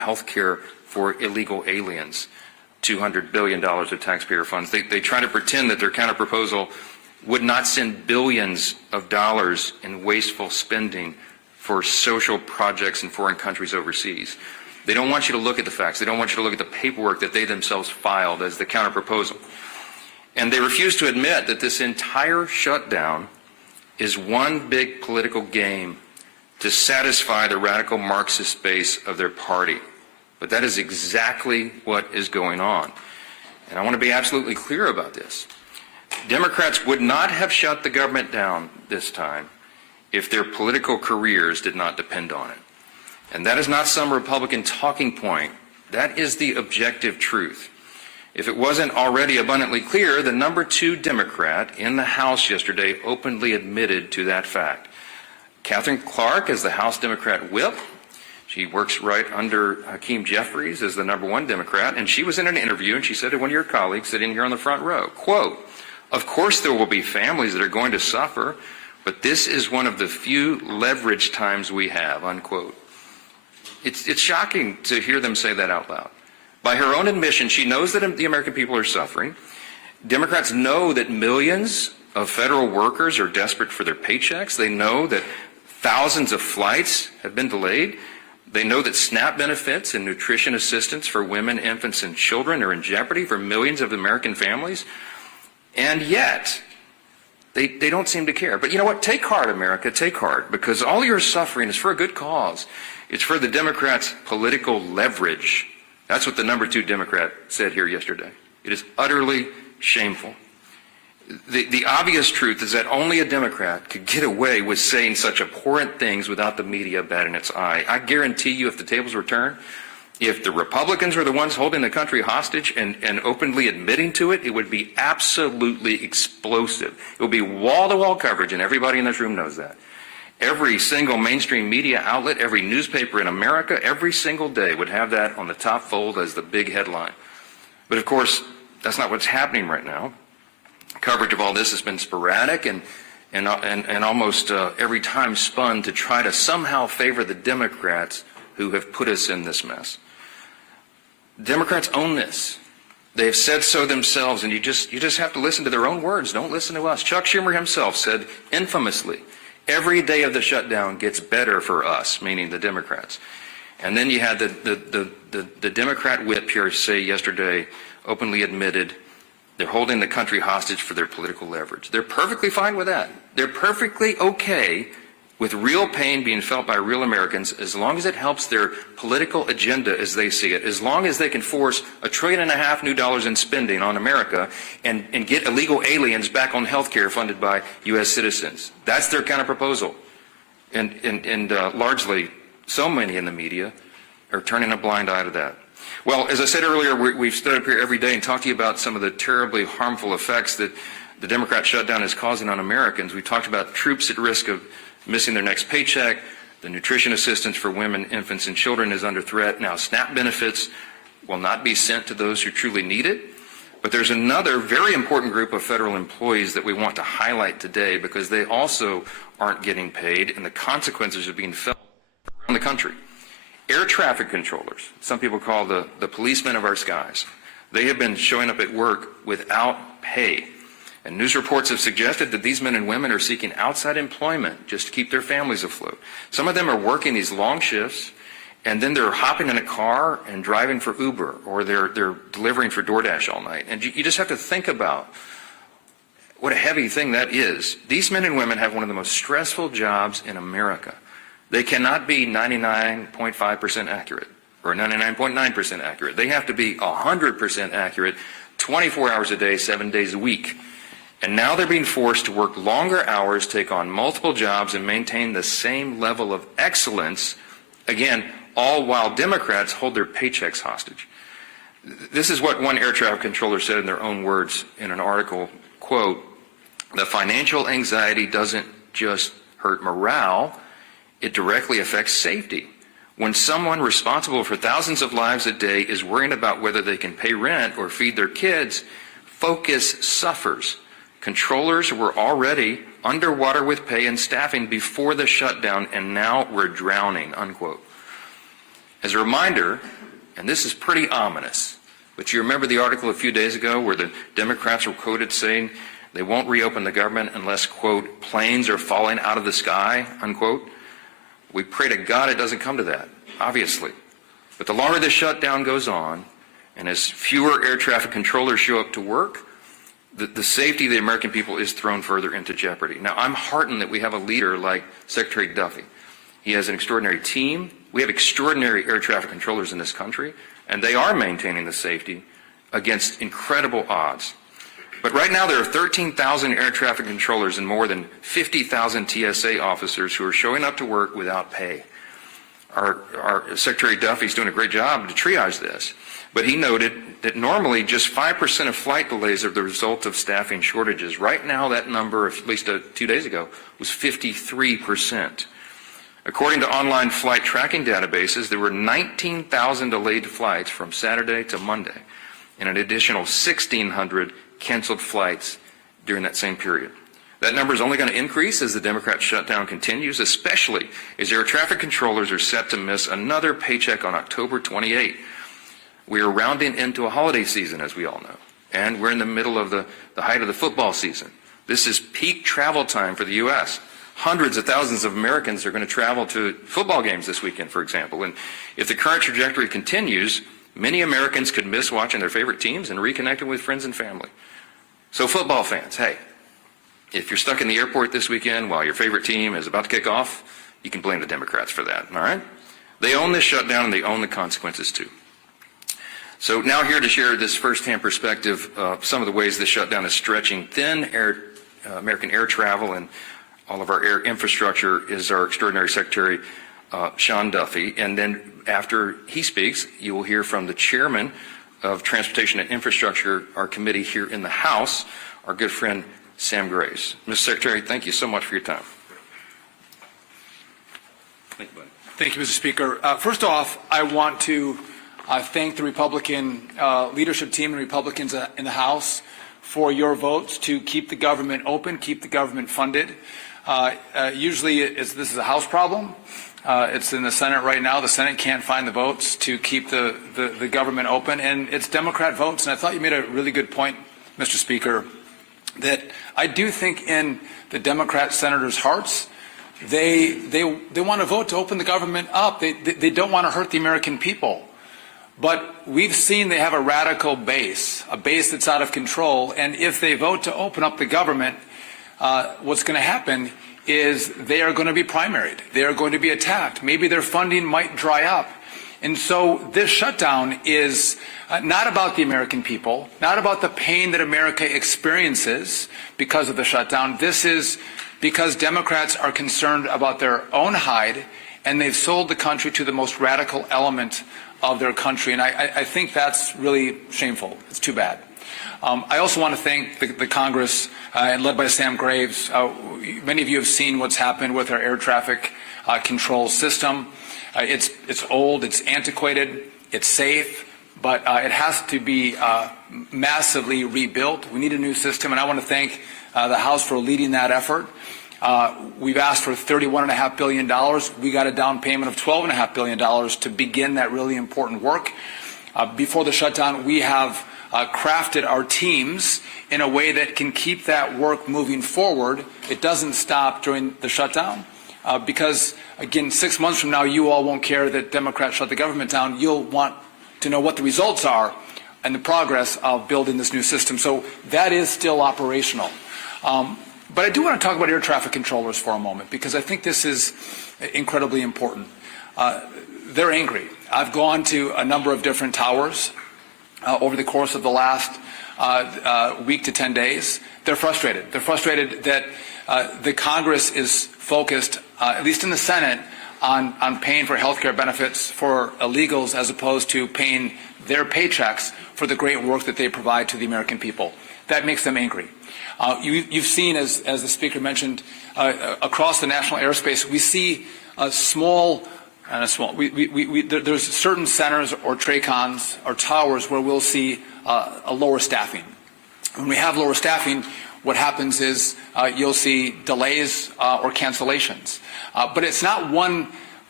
health care for illegal aliens, $200 billion of taxpayer funds. They try to pretend that their counterproposal would not send billions of dollars in wasteful spending for social projects in foreign countries overseas. They don't want you to look at the facts. They don't want you to look at the paperwork that they themselves filed as the counterproposal. And they refuse to admit that this entire shutdown is one big political game to satisfy the radical Marxist base of their party. But that is exactly what is going on. And I want to be absolutely clear about this. Democrats would not have shut the government down this time if their political careers did not depend on it. And that is not some Republican talking point. That is the objective truth. If it wasn't already abundantly clear, the number 2 Democrat in the House yesterday openly admitted to that fact. Catherine Clark is the House Democrat whip. She works right under Hakeem Jeffries as the number 1 Democrat, and she was in an interview and she said to one of your colleagues sitting here on the front row, quote, "Of course there will be families that are going to suffer, but this is one of the few leverage times we have," unquote. It's shocking to hear them say that out loud. By her own admission, she knows that the American people are suffering. Democrats know that millions of federal workers are desperate for their paychecks. They know that thousands of flights have been delayed. They know that SNAP benefits and nutrition assistance for women, infants, and children are in jeopardy for millions of American families. And yet, they don't seem to care. But you know what? Take heart, America. Take heart. Because all your suffering is for a good cause. It's for the Democrats' political leverage. That's what the number 2 Democrat said here yesterday. It is utterly shameful. The obvious truth is that only a Democrat could get away with saying such abhorrent things without the media batting its eye. I guarantee you, if the tables were turned, if the Republicans were the ones holding the country hostage and openly admitting to it, it would be absolutely explosive. It would be wall-to-wall coverage, and everybody in this room knows that. Every single mainstream media outlet, every newspaper in America, every single day would have that on the top fold as the big headline. But of course, that's not what's happening right now. Coverage of all this has been sporadic and almost every time spun to try to somehow favor the Democrats who have put us in this mess. Democrats own this. They have said so themselves, and you just have to listen to their own words. Don't listen to us. Chuck Schumer himself said infamously, "Every day of the shutdown gets better for us," meaning the Democrats. And then you had the Democrat whip here say yesterday, openly admitted, they're holding the country hostage for their political leverage. They're perfectly fine with that. They're perfectly okay with real pain being felt by real Americans as long as it helps their political agenda as they see it, as long as they can force $1.5 trillion new dollars in spending on America and get illegal aliens back on health care funded by U.S. citizens. That's their counterproposal. And largely, so many in the media are turning a blind eye to that. Well, as I said earlier, we've stood up here every day and talked to you about some of the terribly harmful effects that the Democrat shutdown is causing on Americans. We talked about troops at risk of missing their next paycheck. The nutrition assistance for women, infants, and children is under threat. Now, SNAP benefits will not be sent to those who truly need it. But there's another very important group of federal employees that we want to highlight today because they also aren't getting paid, and the consequences are being felt around the country. Air traffic controllers, some people call the policemen of our skies. They have been showing up at work without pay. And news reports have suggested that these men and women are seeking outside employment just to keep their families afloat. Some of them are working these long shifts, and then they're hopping in a car and driving for Uber, or they're delivering for DoorDash all night. And you just have to think about what a heavy thing that is. These men and women have one of the most stressful jobs in America. They cannot be 99.5% accurate or 99.9% accurate. They have to be 100% accurate 24 hours a day, 7 days a week. And now they're being forced to work longer hours, take on multiple jobs, and maintain the same level of excellence, again, all while Democrats hold their paychecks hostage. This is what one air traffic controller said in their own words in an article, quote, "The financial anxiety doesn't just hurt morale, it directly affects safety. When someone responsible for thousands of lives a day is worrying about whether they can pay rent or feed their kids, focus suffers. Controllers were already underwater with pay and staffing before the shutdown, and now we're drowning," unquote. As a reminder, and this is pretty ominous, but you remember the article a few days ago where the Democrats were quoted saying they won't reopen the government unless, quote, planes are falling out of the sky, unquote? We pray to God it doesn't come to that, obviously. But the longer this shutdown goes on, and as fewer air traffic controllers show up to work, the safety of the American people is thrown further into jeopardy. Now, I'm heartened that we have a leader like Secretary Duffy. He has an extraordinary team. We have extraordinary air traffic controllers in this country, and they are maintaining the safety against incredible odds. But right now there are 13,000 air traffic controllers and more than 50,000 TSA officers who are showing up to work without pay. Our Secretary Duffy is doing a great job to triage this, but he noted that normally just 5% of flight delays are the result of staffing shortages. Right now that number, at least 2 days ago, was 53%. According to online flight tracking databases, there were 19,000 delayed flights from Saturday to Monday, and an additional 1,600 canceled flights during that same period. That number is only going to increase as the Democrat shutdown continues, especially as air traffic controllers are set to miss another paycheck on October 28. We are rounding into a holiday season, as we all know, and we're in the middle of the height of the football season. This is peak travel time for the U.S. Hundreds of thousands of Americans are going to travel to football games this weekend, for example. And if the current trajectory continues, many Americans could miss watching their favorite teams and reconnecting with friends and family. So football fans, hey, if you're stuck in the airport this weekend while your favorite team is about to kick off, you can blame the Democrats for that, all right? They own this shutdown and they own the consequences too. So now here to share this firsthand perspective of some of the ways this shutdown is stretching thin American air travel and all of our air infrastructure is our extraordinary Secretary, Sean Duffy. And then after he speaks, you will hear from the chairman of Transportation and Infrastructure, our committee here in the House, our good friend Sam Graves. Mr. Secretary, thank you so much for your time. Thank you, buddy. Thank you, Mr. Speaker. First off, I want to thank the Republican leadership team and Republicans in the House for your votes to keep the government open, keep the government funded. Usually this is a House problem. It's in the Senate right now. The Senate can't find the votes to keep the government open, and it's Democrat votes. And I thought you made a really good point, Mr. Speaker, that I do think in the Democrat senators' hearts, they want to vote to open the government up. They don't want to hurt the American people. But we've seen they have a radical base, a base that's out of control. And if they vote to open up the government, what's going to happen is they are going to be primaried. They are going to be attacked. Maybe their funding might dry up. And so this shutdown is not about the American people, not about the pain that America experiences because of the shutdown. This is because Democrats are concerned about their own hide, and they've sold the country to the most radical element of their country. And I think that's really shameful. It's too bad. I also want to thank the Congress, led by Sam Graves. Many of you have seen what's happened with our air traffic control system. It's old, it's antiquated, it's safe, but it has to be massively rebuilt. We need a new system, and I want to thank the House for leading that effort. We've asked for $31.5 billion. We got a down payment of $12.5 billion to begin that really important work. Before the shutdown, we have crafted our teams in a way that can keep that work moving forward. It doesn't stop during the shutdown because, again, 6 months from now, you all won't care that Democrats shut the government down. You'll want to know what the results are and the progress of building this new system. So that is still operational. But I do want to talk about air traffic controllers for a moment because I think this is incredibly important. They're angry. I've gone to a number of different towers over the course of the last week to 10 days. They're frustrated. They're frustrated that the Congress is focused, at least in the Senate, on paying for health care benefits for illegals as opposed to paying their paychecks for the great work that they provide to the American people. That makes them angry. You've seen, as the Speaker mentioned, across the national airspace, we see there's certain centers or TRACONs or towers where we'll see a lower staffing. When we have lower staffing, what happens is you'll see delays or cancellations. But it's not one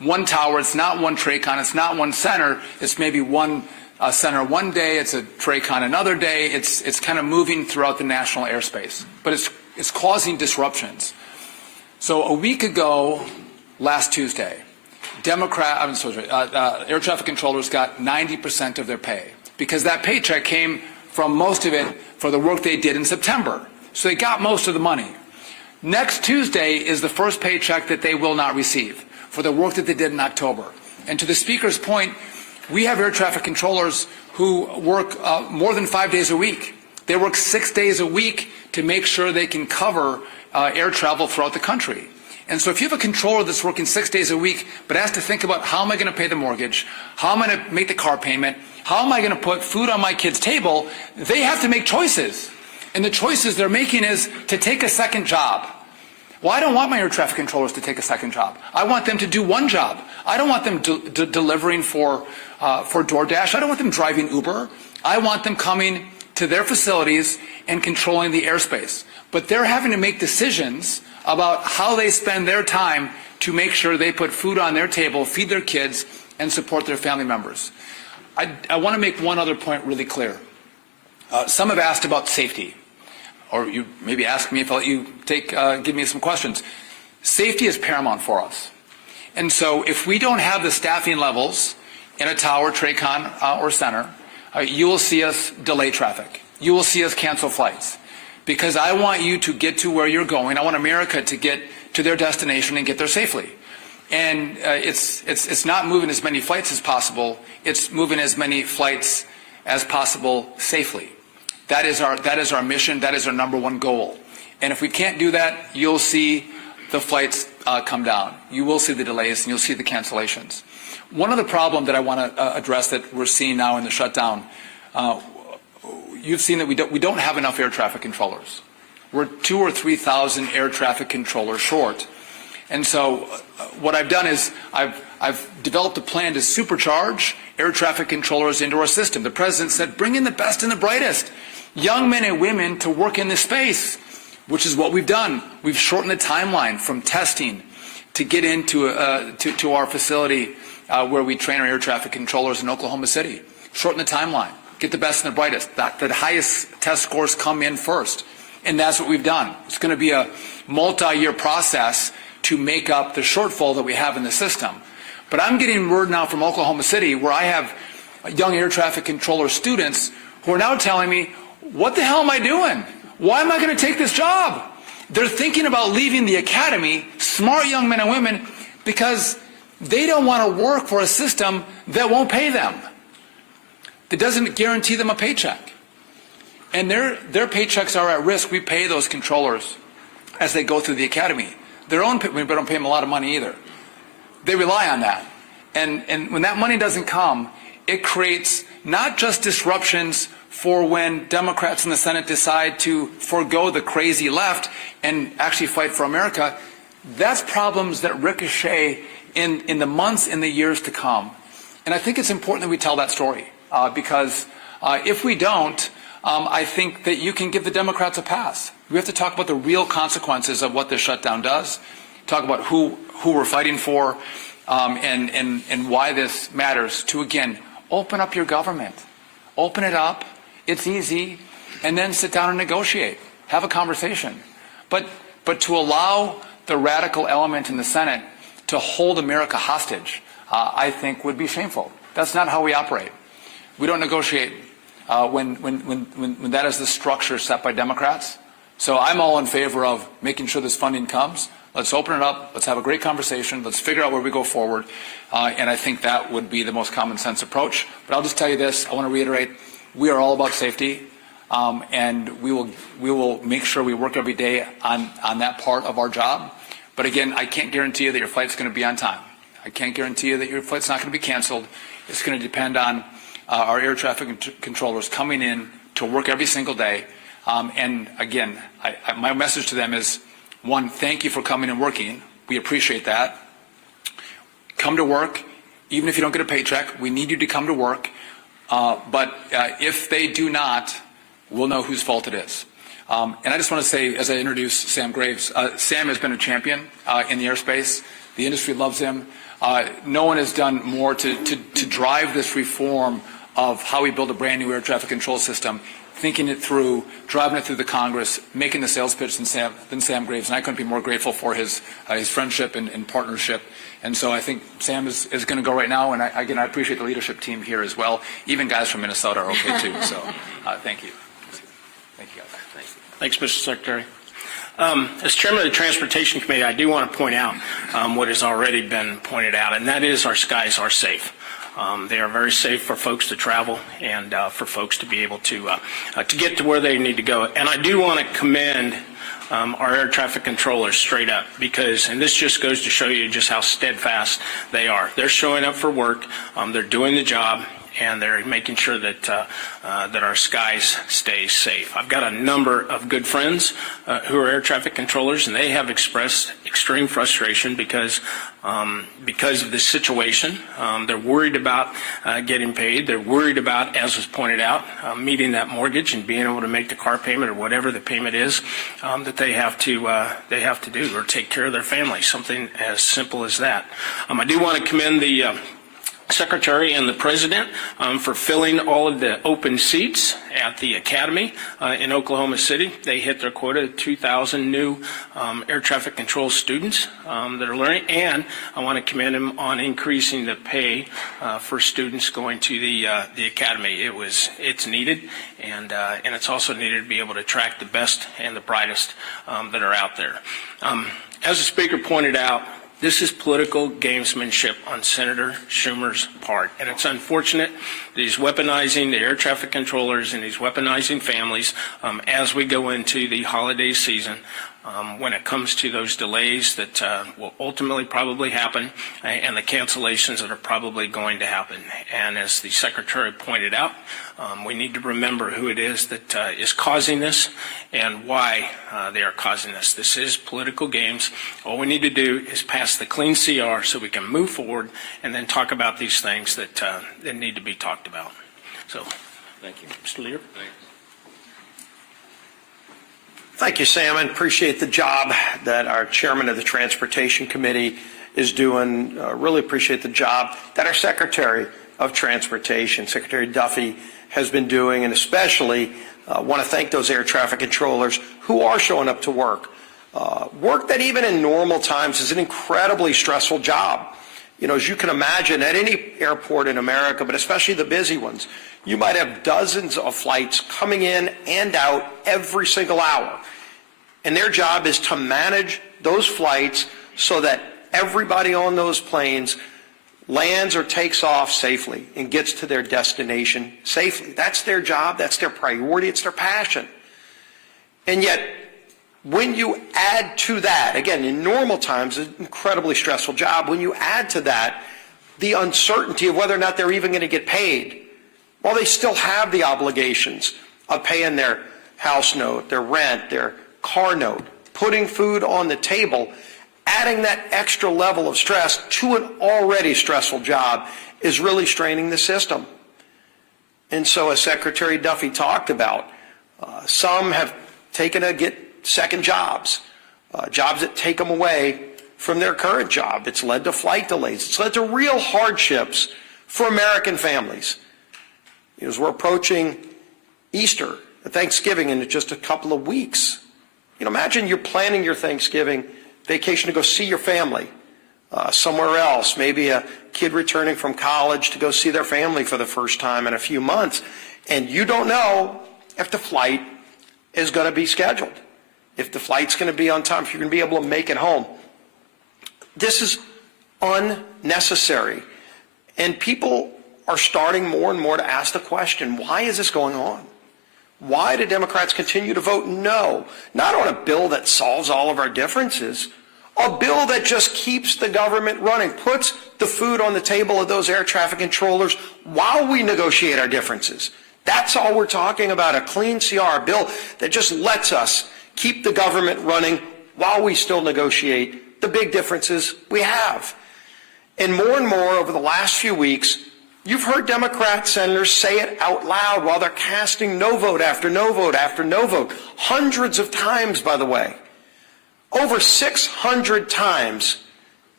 one tower. It's not one TRACON. It's not one center. It's maybe one center one day. It's a TRACON another day. It's kind of moving throughout the national airspace. But it's causing disruptions. So a week ago, last Tuesday, air traffic controllers got 90% of their pay because that paycheck came from most of it for the work they did in September. So they got most of the money. Next Tuesday is the first paycheck that they will not receive for the work that they did in October. And to the Speaker's point, we have air traffic controllers who work more than 5 days a week. They work 6 days a week to make sure they can cover air travel throughout the country. And so if you have a controller that's working 6 days a week but has to think about how am I going to pay the mortgage, how am I going to make the car payment, how am I going to put food on my kid's table, they have to make choices. And the choices they're making is to take a second job. Well, I don't want my air traffic controllers to take a second job. I want them to do one job. I don't want them delivering for DoorDash. I don't want them driving Uber. I want them coming to their facilities and controlling the airspace. But they're having to make decisions about how they spend their time to make sure they put food on their table, feed their kids, and support their family members. I want to make one other point really clear. Some have asked about safety, or you maybe ask me if I'll let you give me some questions. Safety is paramount for us. And so if we don't have the staffing levels in a tower, TRACON, or center, you will see us delay traffic. You will see us cancel flights. Because I want you to get to where you're going. I want America to get to their destination and get there safely. And it's not moving as many flights as possible. It's moving as many flights as possible safely. That is our mission. That is our #1 goal. And if we can't do that, you'll see the flights come down. You will see the delays and you'll see the cancellations. One other problem that I want to address that we're seeing now in the shutdown, you've seen that we don't have enough air traffic controllers. We're 2,000 or 3,000 air traffic controllers short. And so what I've done is I've developed a plan to supercharge air traffic controllers into our system. The President said, bring in the best and the brightest, young men and women to work in this space, which is what we've done. We've shortened the timeline from testing to get into to our facility where we train our air traffic controllers in Oklahoma City. Shorten the timeline. Get the best and the brightest. The highest test scores come in first. And that's what we've done. It's going to be a multi-year process to make up the shortfall that we have in the system. But I'm getting word now from Oklahoma City where I have young air traffic controller students who are now telling me, what the hell am I doing? Why am I going to take this job? They're thinking about leaving the academy, smart young men and women, because they don't want to work for a system that won't pay them. That doesn't guarantee them a paycheck. And their paychecks are at risk. We pay those controllers as they go through the academy. We don't pay them a lot of money either. They rely on that. And when that money doesn't come, it creates not just disruptions for when Democrats in the Senate decide to forego the crazy left and actually fight for America. That's problems that ricochet in the months and the years to come. And I think it's important that we tell that story. Because if we don't, I think that you can give the Democrats a pass. We have to talk about the real consequences of what this shutdown does, talk about who we're fighting for, and why this matters to, again, open up your government. Open it up. It's easy. And then sit down and negotiate. Have a conversation. But to allow the radical element in the Senate to hold America hostage, I think would be shameful. That's not how we operate. We don't negotiate when that is the structure set by Democrats. So I'm all in favor of making sure this funding comes. Let's open it up. Let's have a great conversation. Let's figure out where we go forward. And I think that would be the most common sense approach. But I'll just tell you this. I want to reiterate, we are all about safety. And we will make sure we work every day on that part of our job. But again, I can't guarantee you that your flight's going to be on time. I can't guarantee you that your flight's not going to be canceled. It's going to depend on our air traffic controllers coming in to work every single day. And again, my message to them is, one, thank you for coming and working. We appreciate that. Come to work, even if you don't get a paycheck. We need you to come to work. But if they do not, we'll know whose fault it is. And I just want to say, as I introduce Sam Graves, Sam has been a champion in the airspace. The industry loves him. No one has done more to drive this reform of how we build a brand new air traffic control system, thinking it through, driving it through the Congress, making the sales pitch than Sam Graves. And I couldn't be more grateful for his friendship and partnership. And so I think Sam is going to go right now. And I appreciate the leadership team here as well. Even guys from Minnesota are okay too. So thank you. Thank you, guys. Thanks, Mr. Secretary. As chairman of the Transportation Committee, I do want to point out what has already been pointed out, and that is our skies are safe. They are very safe for folks to travel and for folks to be able to get to where they need to go. And I do want to commend our air traffic controllers straight up, because, and this just goes to show you just how steadfast they are. They're showing up for work, they're doing the job, and they're making sure that that our skies stay safe. I've got a number of good friends who are air traffic controllers, and they have expressed extreme frustration because of this situation. They're worried about getting paid. They're worried about, as was pointed out, meeting that mortgage and being able to make the car payment or whatever the payment is that they have to do, or take care of their family. Something as simple as that. I do want to commend the Secretary and the President for filling all of the open seats at the Academy in Oklahoma City. They hit their quota of 2,000 new air traffic control students that are learning, and I want to commend them on increasing the pay for students going to the Academy. It's needed, and it's also needed to be able to attract the best and the brightest that are out there. As the Speaker pointed out, this is political gamesmanship on Senator Schumer's part, and it's unfortunate that he's weaponizing the air traffic controllers and he's weaponizing families as we go into the holiday season when it comes to those delays that will ultimately probably happen and the cancellations that are probably going to happen. And as the Secretary pointed out, we need to remember who it is that is causing this and why they are causing this. This is political games. All we need to do is pass the clean CR so we can move forward and then talk about these things that need to be talked about. So, thank you. Mr. Leader. Thanks. Thank you, Sam, and appreciate the job that our chairman of the Transportation Committee is doing. Really appreciate the job that our Secretary of Transportation, Secretary Duffy, has been doing, and especially want to thank those air traffic controllers who are showing up to work. Work that even in normal times is an incredibly stressful job. You know, as you can imagine, at any airport in America, but especially the busy ones, you might have dozens of flights coming in and out every single hour. And their job is to manage those flights so that everybody on those planes lands or takes off safely and gets to their destination safely. That's their job. That's their priority. It's their passion. And yet, when you add to that, again, in normal times, an incredibly stressful job. When you add to that the uncertainty of whether or not they're even going to get paid, while they still have the obligations of paying their house note, their rent, their car note, putting food on the table, adding that extra level of stress to an already stressful job is really straining the system. And so, as Secretary Duffy talked about, some have taken to get second jobs, jobs that take them away from their current job. It's led to flight delays. It's led to real hardships for American families. As we're approaching Easter, Thanksgiving in just a couple of weeks, imagine you're planning your Thanksgiving vacation to go see your family somewhere else, maybe a kid returning from college to go see their family for the first time in a few months, and you don't know if the flight is going to be scheduled, if the flight's going to be on time, if you're going to be able to make it home. This is unnecessary, and people are starting more and more to ask the question, why is this going on? Why do Democrats continue to vote no, not on a bill that solves all of our differences, a bill that just keeps the government running, puts the food on the table of those air traffic controllers while we negotiate our differences. That's all we're talking about, a clean CR, a bill that just lets us keep the government running while we still negotiate the big differences we have. And more over the last few weeks, you've heard Democrat senators say it out loud while they're casting no vote after no vote after no vote. Hundreds of times, by the way. Over 600 times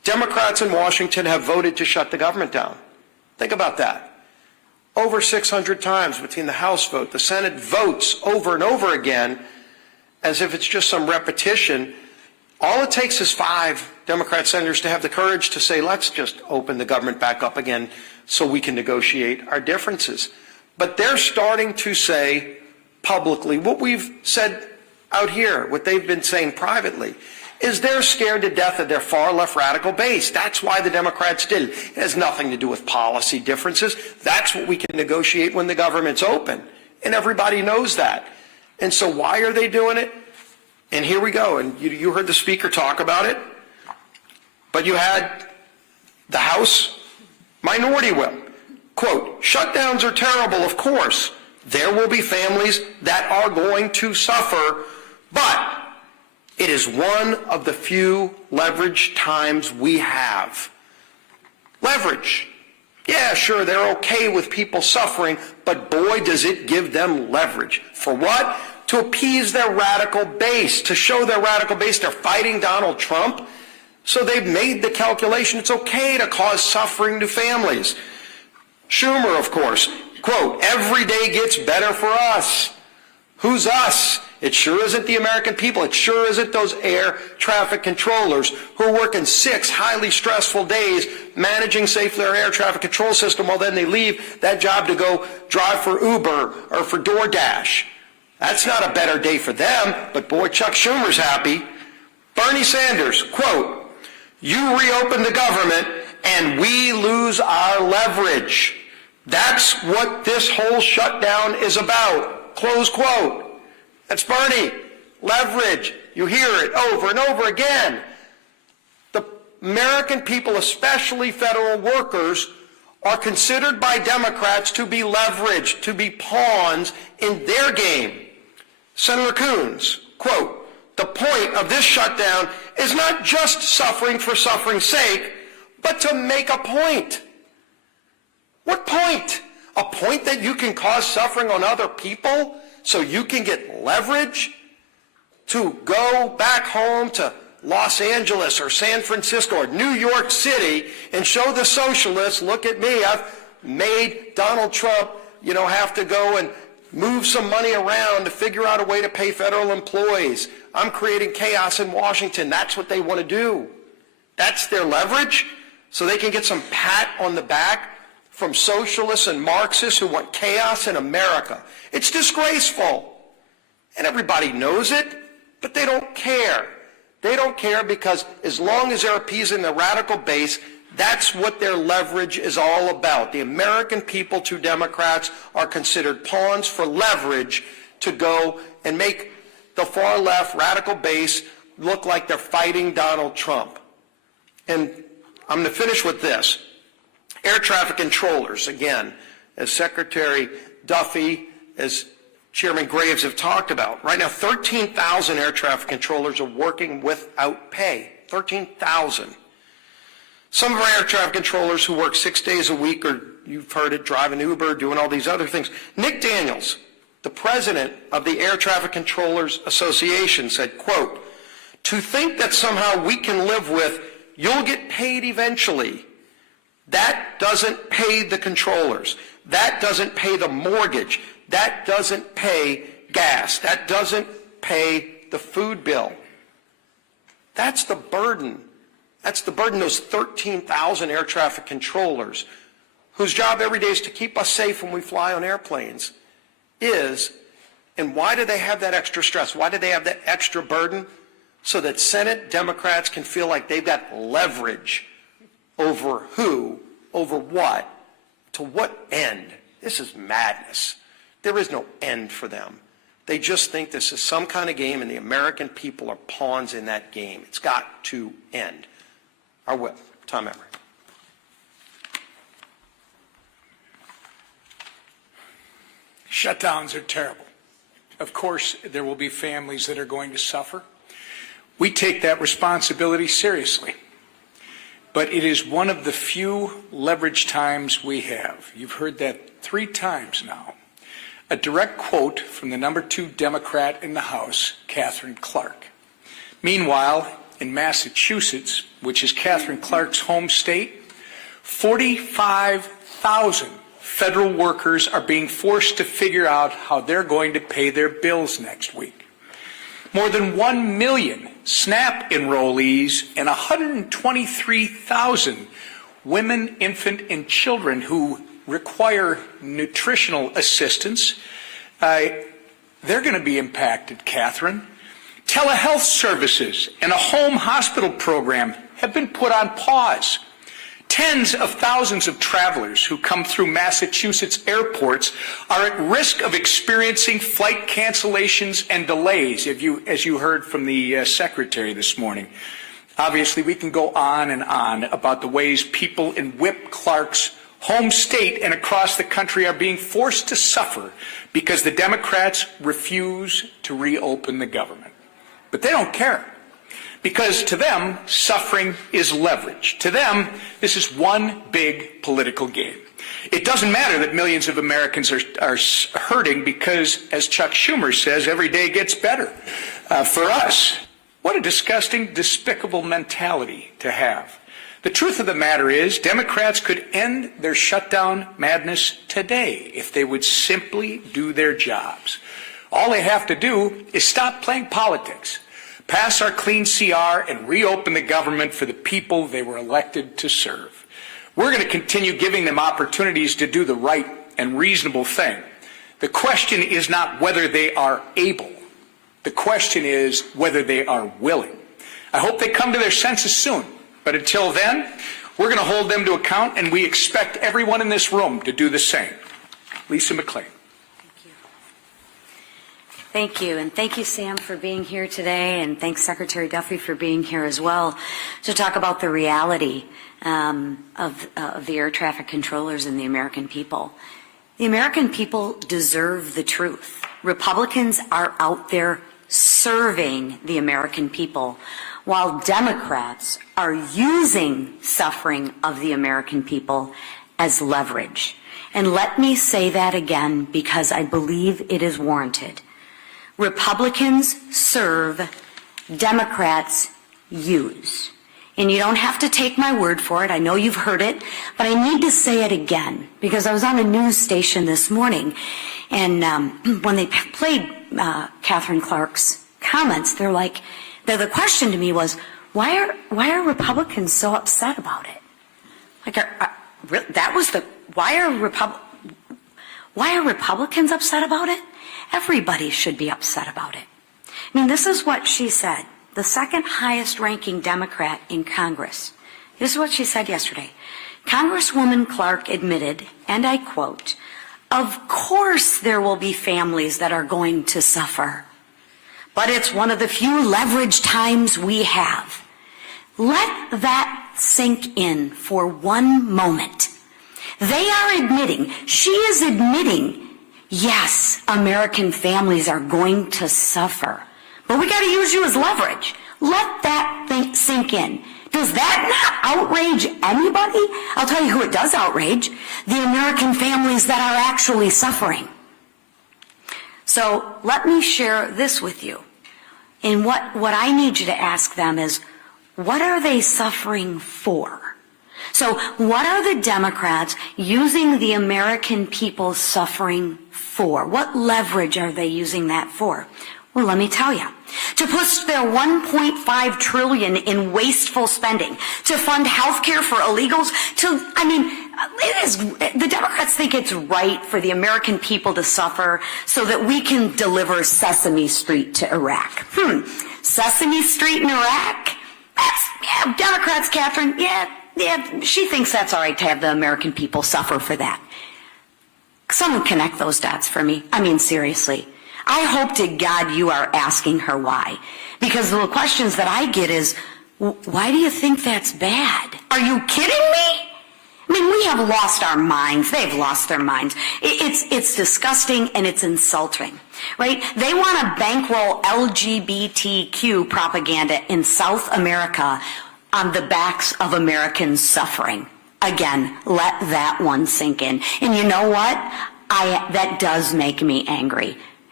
Democrats in Washington have voted to shut the government down. Think about that. Over 600 times between the House vote, the Senate votes over and over again as if it's just some repetition. All it takes is 5 Democrat senators to have the courage to say, let's just open the government back up again so we can negotiate our differences. But they're starting to say publicly what we've said out here, what they've been saying privately, is they're scared to death of their far-left radical base. That's why the Democrats did it. It has nothing to do with policy differences. That's what we can negotiate when the government's open. And everybody knows that. And so why are they doing it? And here we go. And you heard the speaker talk about it. But you had the House minority whip. Quote, shutdowns are terrible, of course. There will be families that are going to suffer, but it is one of the few leverage times we have. Leverage. Yeah, sure, they're okay with people suffering, but boy, does it give them leverage. For what? To appease their radical base, to show their radical base they're fighting Donald Trump. So they've made the calculation it's okay to cause suffering to families. Schumer, of course, quote, every day gets better for us. Who's us? It sure isn't the American people. It sure isn't those air traffic controllers who are working 6 highly stressful days managing safely our air traffic control system while then they leave that job to go drive for Uber or for DoorDash. That's not a better day for them, but boy, Chuck Schumer's happy. Bernie Sanders, quote, you reopen the government and we lose our leverage. That's what this whole shutdown is about. Close quote. That's Bernie. Leverage. You hear it over and over again. The American people, especially federal workers, are considered by Democrats to be leveraged, to be pawns in their game. Senator Coons, quote, the point of this shutdown is not just suffering for suffering's sake, but to make a point. What point? A point that you can cause suffering on other people so you can get leverage to go back home to Los Angeles or San Francisco or New York City and show the socialists, look at me, I've made Donald Trump, have to go and move some money around to figure out a way to pay federal employees. I'm creating chaos in Washington. That's what they want to do. That's their leverage, so they can get some pat on the back from socialists and Marxists who want chaos in America. It's disgraceful. And everybody knows it, but they don't care. They don't care because as long as they're appeasing the radical base, that's what their leverage is all about. The American people, to Democrats, are considered pawns for leverage to go and make the far left radical base look like they're fighting Donald Trump. And I'm going to finish with this. Air traffic controllers, again, as Secretary Duffy, as Chairman Graves have talked about. Right now, 13,000 air traffic controllers are working without pay. 13,000. Some of our air traffic controllers who work 6 days a week, or you've heard it, driving Uber, doing all these other things. Nick Daniels, the president of the Air Traffic Controllers Association, said, quote, to think that somehow we can live with, you'll get paid eventually. That doesn't pay the controllers. That doesn't pay the mortgage. That doesn't pay gas. That doesn't pay the food bill. That's the burden. That's the burden, those 13,000 air traffic controllers, whose job every day is to keep us safe when we fly on airplanes, is, and why do they have that extra stress? Why do they have that extra burden? So that Senate Democrats can feel like they've got leverage over who, over what, to what end? This is madness. There is no end for them. They just think this is some kind of game and the American people are pawns in that game. It's got to end. Our whip, Tom Emory. Shutdowns are terrible. Of course, there will be families that are going to suffer. We take that responsibility seriously. But it is one of the few leverage times we have. You've heard that 3 times now. A direct quote from the #2 Democrat in the House, Katherine Clark. Meanwhile, in Massachusetts, which is Catherine Clark's home state, 45,000 federal workers are being forced to figure out how they're going to pay their bills next week. More than 1 million SNAP enrollees and 123,000 women, infant, and children who require nutritional assistance, they're going to be impacted, Catherine. Telehealth services and a home hospital program have been put on pause. Tens of thousands of travelers who come through Massachusetts airports are at risk of experiencing flight cancellations and delays, as you heard from the Secretary this morning. Obviously, we can go on and on about the ways people in Whip Clark's home state and across the country are being forced to suffer because the Democrats refuse to reopen the government. But they don't care, because to them, suffering is leverage. To them, this is one big political game. It doesn't matter that millions of Americans are hurting because, as Chuck Schumer says, every day gets better. For us, what a disgusting, despicable mentality to have. The truth of the matter is, Democrats could end their shutdown madness today if they would simply do their jobs. All they have to do is stop playing politics, pass our clean CR, and reopen the government for the people they were elected to serve. We're going to continue giving them opportunities to do the right and reasonable thing. The question is not whether they are able. The question is whether they are willing. I hope they come to their senses soon. But until then, we're going to hold them to account, and we expect everyone in this room to do the same. Lisa McClain. Thank you, and thank you, Sam, for being here today, and thanks, Secretary Duffy, for being here as well to talk about the reality of the air traffic controllers and the American people. The American people deserve the truth. Republicans are out there serving the American people, while Democrats are using suffering of the American people as leverage. And let me say that again, because I believe it is warranted. Republicans serve, Democrats use. And you don't have to take my word for it. I know you've heard it, but I need to say it again, because I was on a news station this morning, and when they played Catherine Clark's comments, the question to me was, why are Republicans so upset about it? Why are Republicans upset about it? Everybody should be upset about it. I mean, this is what she said, the second highest ranking Democrat in Congress. This is what she said yesterday. Congresswoman Clark admitted, and I quote, "Of course there will be families that are going to suffer, but it's one of the few leverage times we have." Let that sink in for one moment. They are admitting, she is admitting, yes, American families are going to suffer, but we got to use you as leverage. Let that thing sink in. Does that not outrage anybody? I'll tell you who it does outrage: the American families that are actually suffering. So let me share this with you. And what I need you to ask them is, what are they suffering for? So what are the Democrats using the American people suffering for? What leverage are they using that for? Well, let me tell you. To push their $1.5 trillion in wasteful spending, to fund health care for illegals, the Democrats think it's right for the American people to suffer so that we can deliver Sesame Street to Iraq. Sesame Street in Iraq? Democrats, Catherine, she thinks that's all right to have the American people suffer for that. Someone connect those dots for me. I mean, seriously. I hope to God you are asking her why. Because the questions that I get is, why do you think that's bad? Are you kidding me? I mean, we have lost our minds. They've lost their minds. It's disgusting and it's insulting, right? They want to bankroll LGBTQ propaganda in South America on the backs of Americans suffering. Again, let that one sink in. And you know what? That does make me angry.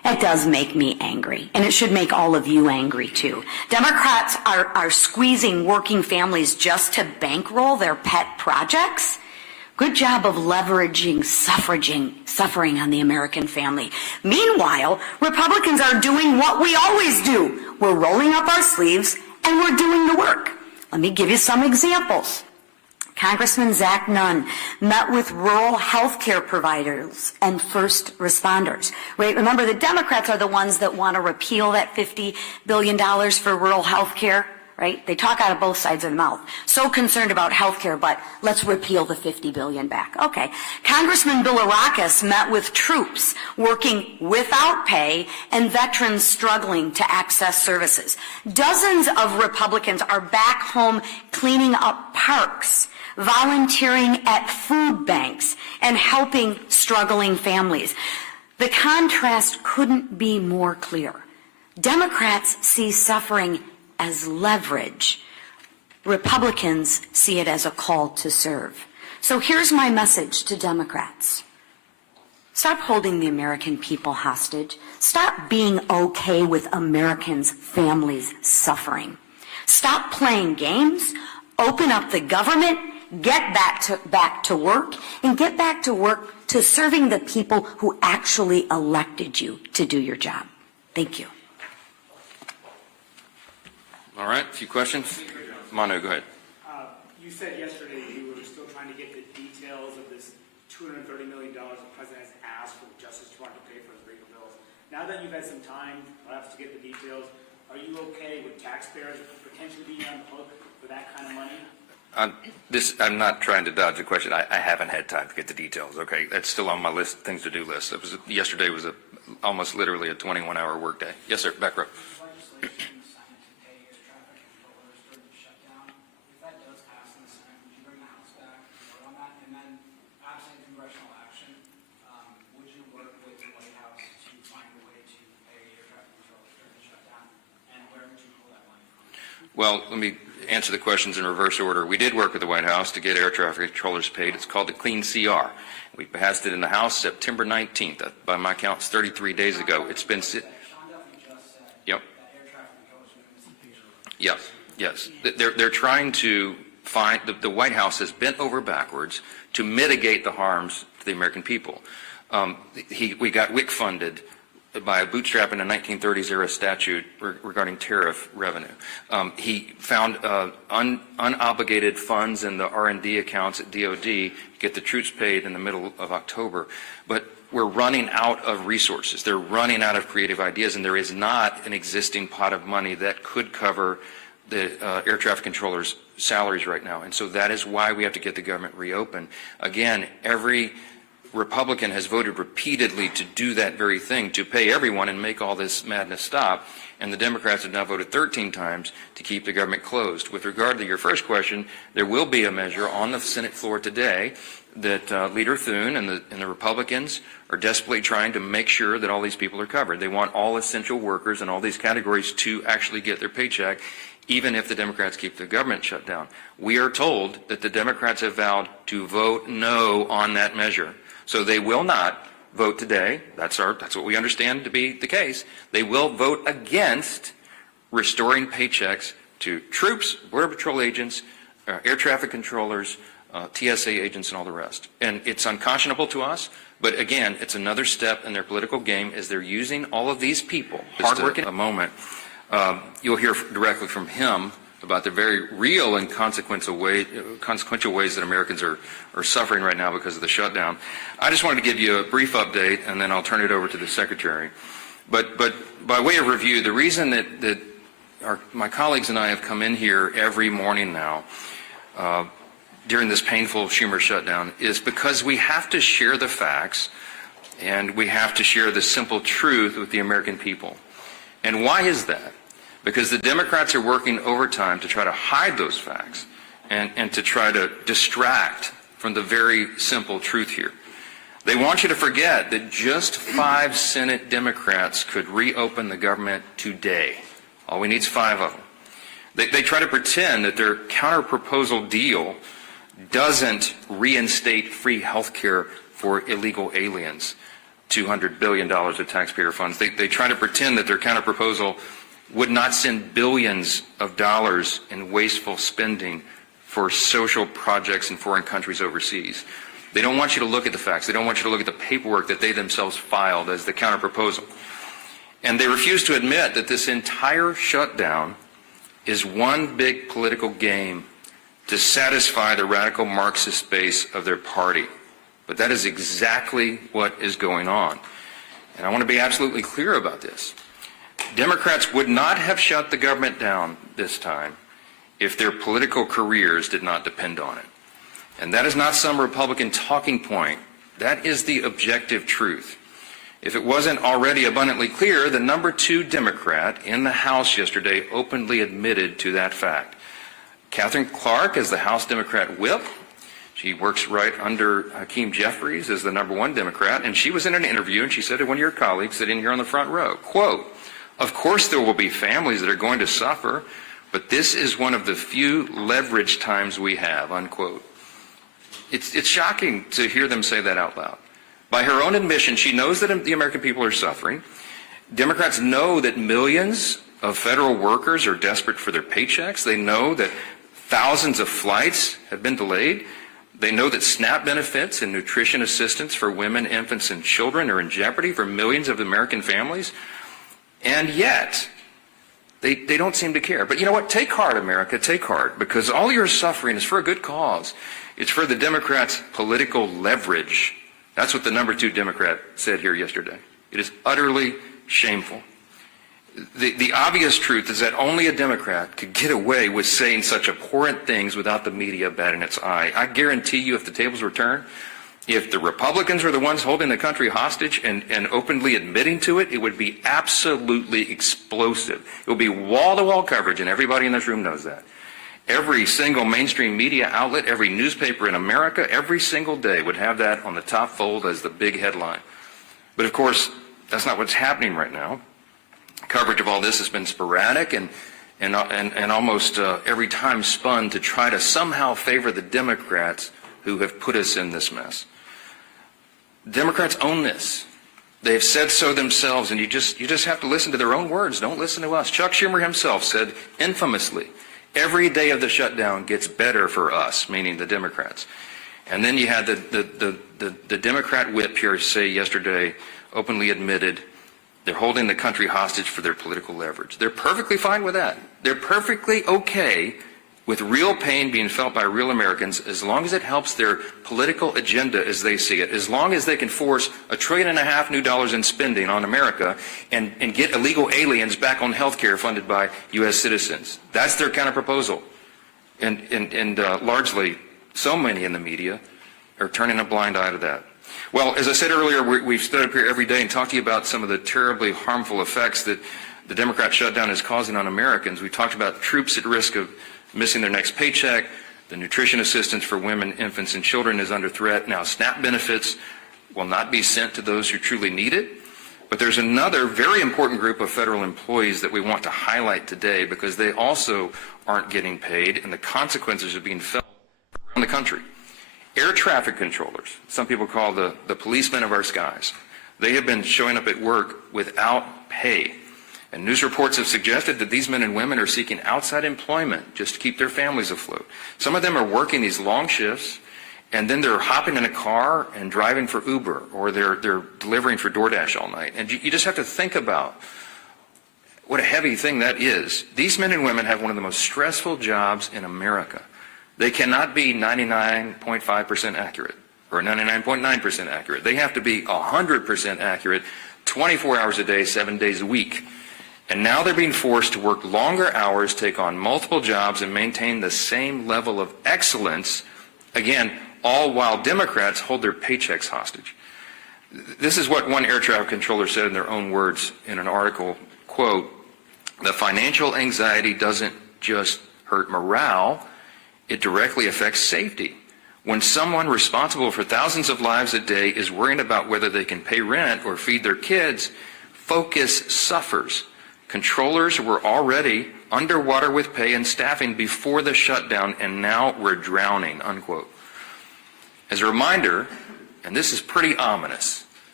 It does make me angry, and it should make all of you angry too. Democrats are squeezing working families just to bankroll their pet projects. Good job of leveraging suffering on the American family. Meanwhile, Republicans are doing what we always do. We're rolling up our sleeves and we're doing the work. Let me give you some examples. Congressman Zach Nunn met with rural health care providers and first responders. Right? Remember, the Democrats are the ones that want to repeal that $50 billion for rural health care. Right? They talk out of both sides of the mouth. So concerned about health care, but let's repeal the $50 billion back. Okay. Congressman Bilirakis met with troops working without pay and veterans struggling to access services. Dozens of Republicans are back home cleaning up parks, volunteering at food banks, and helping struggling families. The contrast couldn't be more clear. Democrats see suffering as leverage. Republicans see it as a call to serve. So here's my message to Democrats. Stop holding the American people hostage. Stop being okay with Americans' families suffering. Stop playing games. Open up the government. Get back to work, and get back to work to serving the people who actually elected you to do your job. Thank you. All right, a few questions. Manu, go ahead. You said yesterday you were still trying to get the details of this $230 million the president has asked for the Justice Department to pay for his legal bills. Now that you've had some time, perhaps, to get the details, are you okay with taxpayers potentially being on the hook for that kind of money? I'm not trying to dodge the question. I haven't had time to get the details. Okay, that's still on my list, things to do list. Yesterday was almost literally a 21-hour workday. Yes, sir. Back row. Legislation in the Senate to pay air traffic controllers during the shutdown. If that does pass in the Senate, would you bring the House back and vote on that? And then, absent congressional action, would you work with the White House to find a way to pay air traffic controllers during the shutdown? And where would you pull that money from? Well, let me answer the questions in reverse order. We did work with the White House to get air traffic controllers paid. It's called the Clean CR. We passed it in the House September 19th. By my count, it's 33 days ago. It's been... Yep. Yes. They're trying to find... The White House has bent over backwards to mitigate the harms to the American people. We got WIC funded by a bootstrap in a 1930s era statute regarding tariff revenue. He found unobligated funds in the R&D accounts at DOD to get the troops paid in the middle of October. But we're running out of resources. They're running out of creative ideas, and there is not an existing pot of money that could cover the air traffic controllers' salaries right now. And so that is why we have to get the government reopened. Again, every Republican has voted repeatedly to do that very thing, to pay everyone and make all this madness stop. And the Democrats have now voted 13 times to keep the government closed. With regard to your first question, there will be a measure on the Senate floor today that Leader Thune and the Republicans are desperately trying to make sure that all these people are covered. They want all essential workers and all these categories to actually get their paycheck, even if the Democrats keep the government shut down. We are told that the Democrats have vowed to vote no on that measure. So they will not vote today. That's what we understand to be the case. They will vote against restoring paychecks to troops, Border Patrol agents, air traffic controllers, TSA agents, and all the rest. And it's unconscionable to us, but again, it's another step in their political game as they're using all of these people. Hardworking. A moment, you'll hear directly from him about the very real and consequential ways that Americans are suffering right now because of the shutdown. I just wanted to give you a brief update, and then I'll turn it over to the Secretary. But by way of review, the reason that my colleagues and I have come in here every morning now during this painful Schumer shutdown is because we have to share the facts, and we have to share the simple truth with the American people. And why is that? Because the Democrats are working overtime to try to hide those facts and to try to distract from the very simple truth here. They want you to forget that just 5 Senate Democrats could reopen the government today. All we need is 5 of them. They try to pretend that their counter-proposal deal doesn't reinstate free health care for illegal aliens. $200 billion of taxpayer funds. They try to pretend that their counterproposal would not send billions of dollars in wasteful spending for social projects in foreign countries overseas. They don't want you to look at the facts. They don't want you to look at the paperwork that they themselves filed as the counterproposal. And they refuse to admit that this entire shutdown is one big political game to satisfy the radical Marxist base of their party. But that is exactly what is going on. And I want to be absolutely clear about this. Democrats would not have shut the government down this time if their political careers did not depend on it. And that is not some Republican talking point. That is the objective truth. If it wasn't already abundantly clear, the number 2 Democrat in the House yesterday openly admitted to that fact. Catherine Clark is the House Democrat whip. She works right under Hakeem Jeffries as the number 1 Democrat, and she was in an interview and she said to one of your colleagues sitting here on the front row, quote, "Of course there will be families that are going to suffer, but this is one of the few leverage times we have," unquote. It's shocking to hear them say that out loud. By her own admission, she knows that the American people are suffering. Democrats know that millions of federal workers are desperate for their paychecks. They know that thousands of flights have been delayed. They know that SNAP benefits and nutrition assistance for women, infants, and children are in jeopardy for millions of American families. And yet, they don't seem to care. But you know what? Take heart, America. Take heart. Because all your suffering is for a good cause. It's for the Democrats' political leverage. That's what the number 2 Democrat said here yesterday. It is utterly shameful. The obvious truth is that only a Democrat could get away with saying such abhorrent things without the media batting its eye. I guarantee you, if the tables were turned, if the Republicans were the ones holding the country hostage and openly admitting to it, it would be absolutely explosive. It would be wall-to-wall coverage, and everybody in this room knows that. Every single mainstream media outlet, every newspaper in America, every single day would have that on the top fold as the big headline. But of course, that's not what's happening right now. Coverage of all this has been sporadic and almost every time spun to try to somehow favor the Democrats who have put us in this mess. Democrats own this. They have said so themselves, and you just have to listen to their own words. Don't listen to us. Chuck Schumer himself said infamously, "Every day of the shutdown gets better for us," meaning the Democrats. And then you had the Democrat whip here say yesterday, openly admitted, they're holding the country hostage for their political leverage. They're perfectly fine with that. They're perfectly okay with real pain being felt by real Americans as long as it helps their political agenda as they see it, as long as they can force $1.5 trillion new dollars in spending on America and get illegal aliens back on health care funded by U.S. citizens. That's their counterproposal. And largely, so many in the media are turning a blind eye to that. Well, as I said earlier, we've stood up here every day and talked to you about some of the terribly harmful effects that the Democrat shutdown is causing on Americans. We talked about troops at risk of missing their next paycheck. The nutrition assistance for women, infants, and children is under threat. Now, SNAP benefits will not be sent to those who truly need it. But there's another very important group of federal employees that we want to highlight today because they also aren't getting paid, and the consequences are being felt around the country. Air traffic controllers, some people call the policemen of our skies. They have been showing up at work without pay. And news reports have suggested that these men and women are seeking outside employment just to keep their families afloat. Some of them are working these long shifts, and then they're hopping in a car and driving for Uber, or they're delivering for DoorDash all night. And you just have to think about what a heavy thing that is. These men and women have one of the most stressful jobs in America. They cannot be 99.5% accurate or 99.9% accurate. They have to be 100% accurate 24 hours a day, 7 days a week. And now they're being forced to work longer hours, take on multiple jobs, and maintain the same level of excellence, again, all while Democrats hold their paychecks hostage. This is what one air traffic controller said in their own words in an article, quote, "The financial anxiety doesn't just hurt morale, it directly affects safety. When someone responsible for thousands of lives a day is worrying about whether they can pay rent or feed their kids, focus suffers. Controllers were already underwater with pay and staffing before the shutdown, and now we're drowning," unquote. As a reminder, and this is pretty ominous,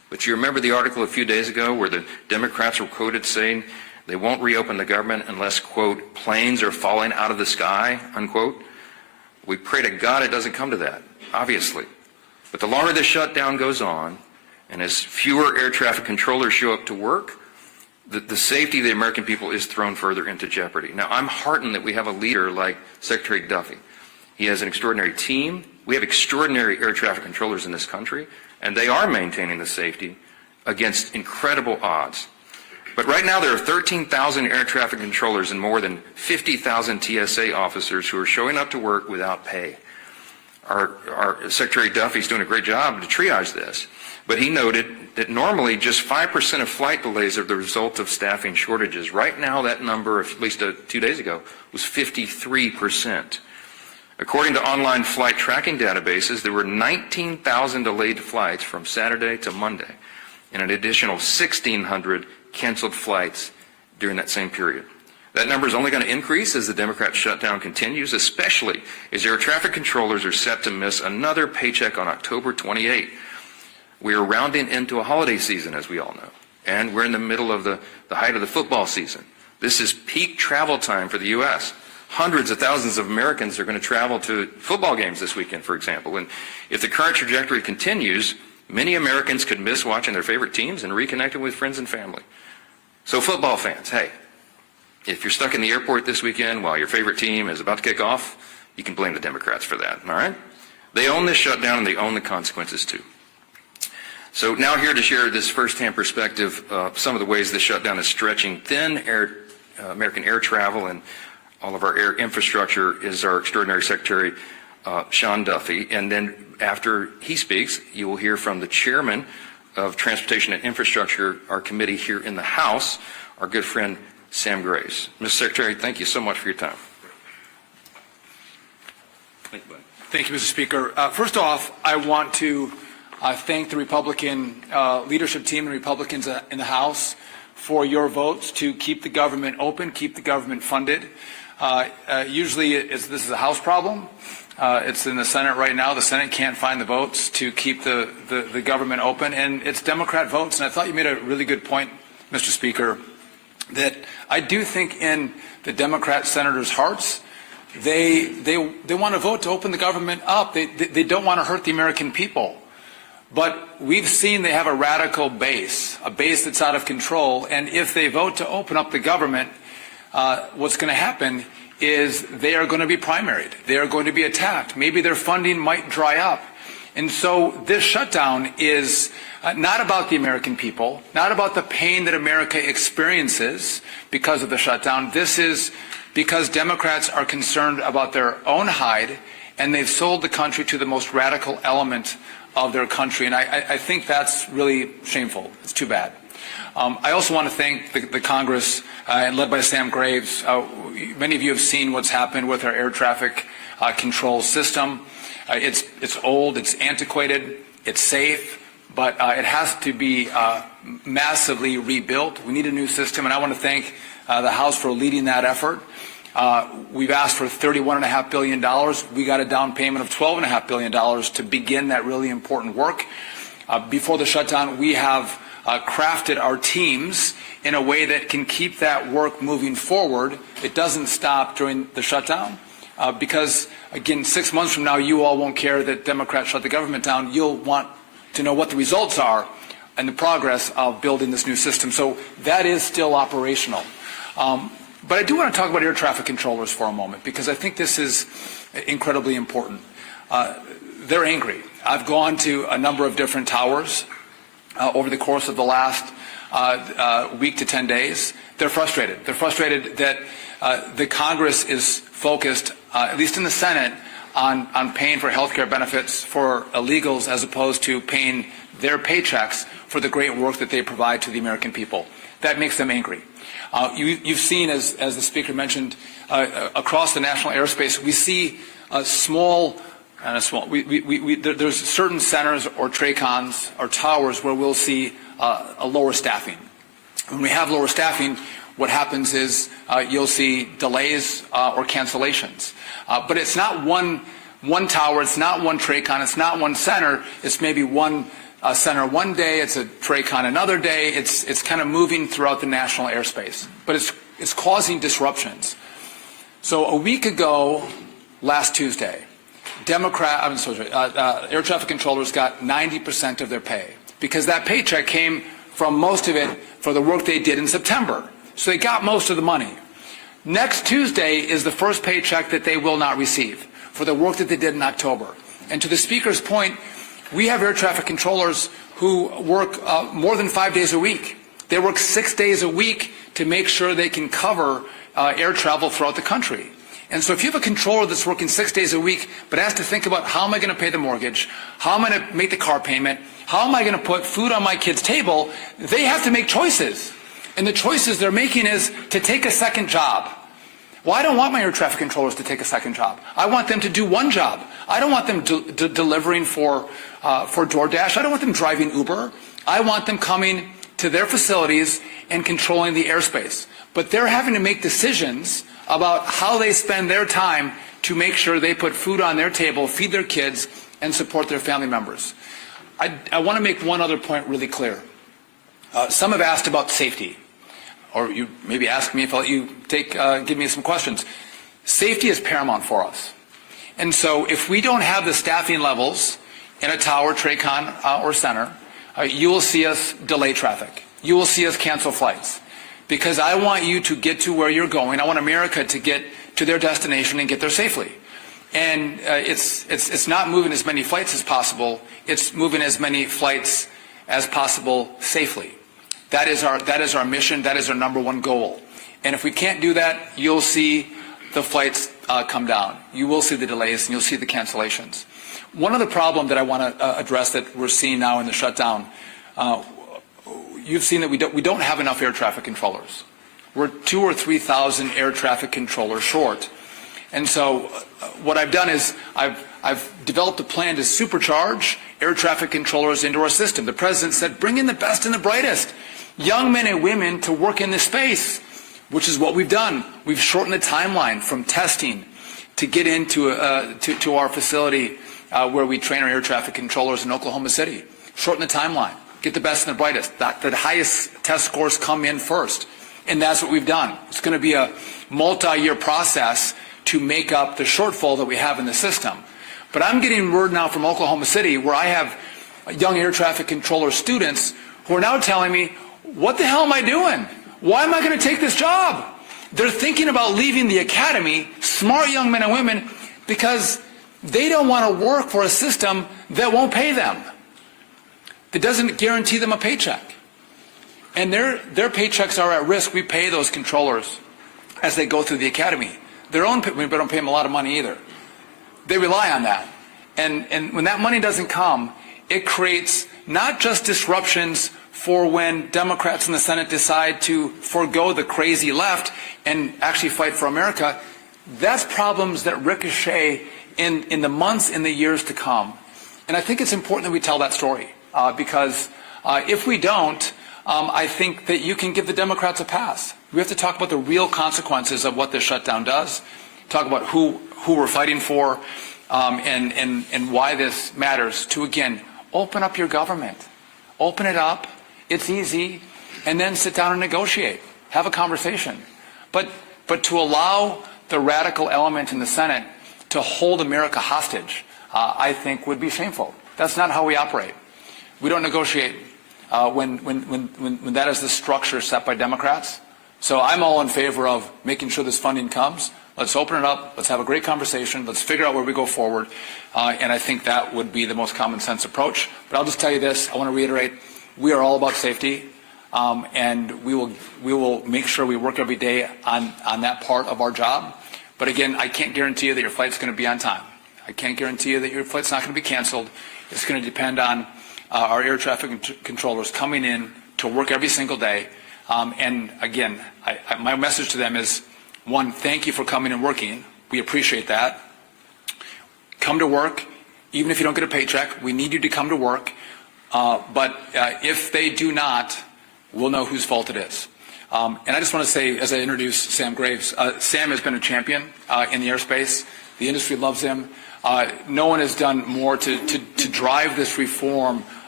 But you remember the article a few days ago where the Democrats were quoted saying they won't reopen the government unless, quote, planes are falling out of the sky, unquote? We pray to God it doesn't come to that, obviously. But the longer the shutdown goes on, and as fewer air traffic controllers show up to work, the safety of the American people is thrown further into jeopardy. Now, I'm heartened that we have a leader like Secretary Duffy. He has an extraordinary team. We have extraordinary air traffic controllers in this country, and they are maintaining the safety against incredible odds. But right now there are 13,000 air traffic controllers and more than 50,000 TSA officers who are showing up to work without pay. Our Secretary Duffy is doing a great job to triage this, but he noted that normally just 5% of flight delays are the result of staffing shortages. Right now that number, at least 2 days ago, was 53%. According to online flight tracking databases, there were 19,000 delayed flights from Saturday to Monday, and an additional 1,600 canceled flights during that same period. That number is only going to increase as the Democrat shutdown continues, especially as air traffic controllers are set to miss another paycheck on October 28. We are rounding into a holiday season, as we all know, and we're in the middle of the height of the football season. This is peak travel time for the U.S. Hundreds of thousands of Americans are going to travel to football games this weekend, for example. And if the current trajectory continues, many Americans could miss watching their favorite teams and reconnecting with friends and family. So football fans, hey, if you're stuck in the airport this weekend while your favorite team is about to kick off, you can blame the Democrats for that, all right? They own this shutdown and they own the consequences too. So now here to share this firsthand perspective of some of the ways the shutdown is stretching thin American air travel and all of our air infrastructure is our extraordinary Secretary, Sean Duffy. And then after he speaks, you will hear from the chairman of Transportation and Infrastructure, our committee here in the House, our good friend Sam Graves. Mr. Secretary, thank you so much for your time. Thank you, buddy. Thank you, Mr. Speaker. First off, I want to thank the Republican leadership team and Republicans in the House for your votes to keep the government open, keep the government funded. Usually this is a House problem. It's in the Senate right now. The Senate can't find the votes to keep the government open, and it's Democrat votes. And I thought you made a really good point, Mr. Speaker, that I do think in the Democrat senators' hearts, they want to vote to open the government up. They don't want to hurt the American people. But we've seen they have a radical base, a base that's out of control. And if they vote to open up the government, what's going to happen is they are going to be primaried. They are going to be attacked. Maybe their funding might dry up. And so this shutdown is not about the American people, not about the pain that America experiences because of the shutdown. This is because Democrats are concerned about their own hide, and they've sold the country to the most radical element of their country. And I think that's really shameful. It's too bad. I also want to thank the Congress, led by Sam Graves. Many of you have seen what's happened with our air traffic control system. It's old, it's antiquated, it's safe, but it has to be massively rebuilt. We need a new system, and I want to thank the House for leading that effort. We've asked for $31.5 billion. We got a down payment of $12.5 billion to begin that really important work. Before the shutdown, we have crafted our teams in a way that can keep that work moving forward. It doesn't stop during the shutdown because, again, 6 months from now, you all won't care that Democrats shut the government down. You'll want to know what the results are and the progress of building this new system. So that is still operational. But I do want to talk about air traffic controllers for a moment because I think this is incredibly important. They're angry. I've gone to a number of different towers over the course of the last week to 10 days. They're frustrated. They're frustrated that the Congress is focused, at least in the Senate, on paying for health care benefits for illegals as opposed to paying their paychecks for the great work that they provide to the American people. That makes them angry. You've seen, as the Speaker mentioned, across the national airspace, we see there's certain centers or TRACONs or towers where we'll see a lower staffing. When we have lower staffing, what happens is you'll see delays or cancellations. But it's not one tower, it's not one TRACON, it's not one center, it's maybe one center one day, it's a TRACON another day. It's kind of moving throughout the national airspace, but it's causing disruptions. So a week ago, last Tuesday, air traffic controllers got 90% of their pay because that paycheck came from most of it for the work they did in September. So they got most of the money. Next Tuesday is the first paycheck that they will not receive for the work that they did in October. And to the Speaker's point, we have air traffic controllers who work more than 5 days a week. They work 6 days a week to make sure they can cover air travel throughout the country. And so if you have a controller that's working 6 days a week but has to think about how am I going to pay the mortgage, how am I going to make the car payment, how am I going to put food on my kid's table, they have to make choices. And the choices they're making is to take a second job. Well, I don't want my air traffic controllers to take a second job. I want them to do one job. I don't want them delivering for DoorDash. I don't want them driving Uber. I want them coming to their facilities and controlling the airspace. But they're having to make decisions about how they spend their time to make sure they put food on their table, feed their kids, and support their family members. I want to make one other point really clear. Some have asked about safety, or you maybe ask me if I'll let you give me some questions. Safety is paramount for us. And so if we don't have the staffing levels in a tower, TRACON, or center, you will see us delay traffic. You will see us cancel flights. Because I want you to get to where you're going. I want America to get to their destination and get there safely. And it's not moving as many flights as possible. It's moving as many flights as possible safely. That is our mission. That is our number one goal. And if we can't do that, you'll see the flights come down. You will see the delays and you'll see the cancellations. One other problem that I want to address that we're seeing now in the shutdown, you've seen that we don't have enough air traffic controllers. We're 2,000 or 3,000 air traffic controllers short. And so what I've done is I've developed a plan to supercharge air traffic controllers into our system. The President said, bring in the best and the brightest, young men and women to work in this space, which is what we've done. We've shortened the timeline from testing to get into to our facility where we train our air traffic controllers in Oklahoma City. Shorten the timeline. Get the best and the brightest. The highest test scores come in first. And that's what we've done. It's going to be a multi-year process to make up the shortfall that we have in the system. But I'm getting word now from Oklahoma City where I have young air traffic controller students who are now telling me, what the hell am I doing? Why am I going to take this job? They're thinking about leaving the academy, smart young men and women, because they don't want to work for a system that won't pay them. That doesn't guarantee them a paycheck. And their paychecks are at risk. We pay those controllers as they go through the academy. We don't pay them a lot of money either. They rely on that. And when that money doesn't come, it creates not just disruptions for when Democrats in the Senate decide to forego the crazy left and actually fight for America. That's problems that ricochet in the months and the years to come. And I think it's important that we tell that story because if we don't, I think that you can give the Democrats a pass. We have to talk about the real consequences of what this shutdown does, talk about who we're fighting for, and why this matters to, again, open up your government. Open it up. It's easy. And then sit down and negotiate. Have a conversation. But to allow the radical element in the Senate to hold America hostage, I think would be shameful. That's not how we operate. We don't negotiate when that is the structure set by Democrats. So I'm all in favor of making sure this funding comes. Let's open it up. Let's have a great conversation. Let's figure out where we go forward. And I think that would be the most common sense approach. But I'll just tell you this. I want to reiterate, we are all about safety. And we will make sure we work every day on that part of our job. But again, I can't guarantee you that your flight's going to be on time. I can't guarantee you that your flight's not going to be canceled. It's going to depend on our air traffic controllers coming in to work every single day. And again, my message to them is, one, thank you for coming and working. We appreciate that. Come to work, even if you don't get a paycheck. We need you to come to work. But if they do not, we'll know whose fault it is. And I just want to say, as I introduce Sam Graves, Sam has been a champion in the airspace. The industry loves him. No one has done more to drive this reform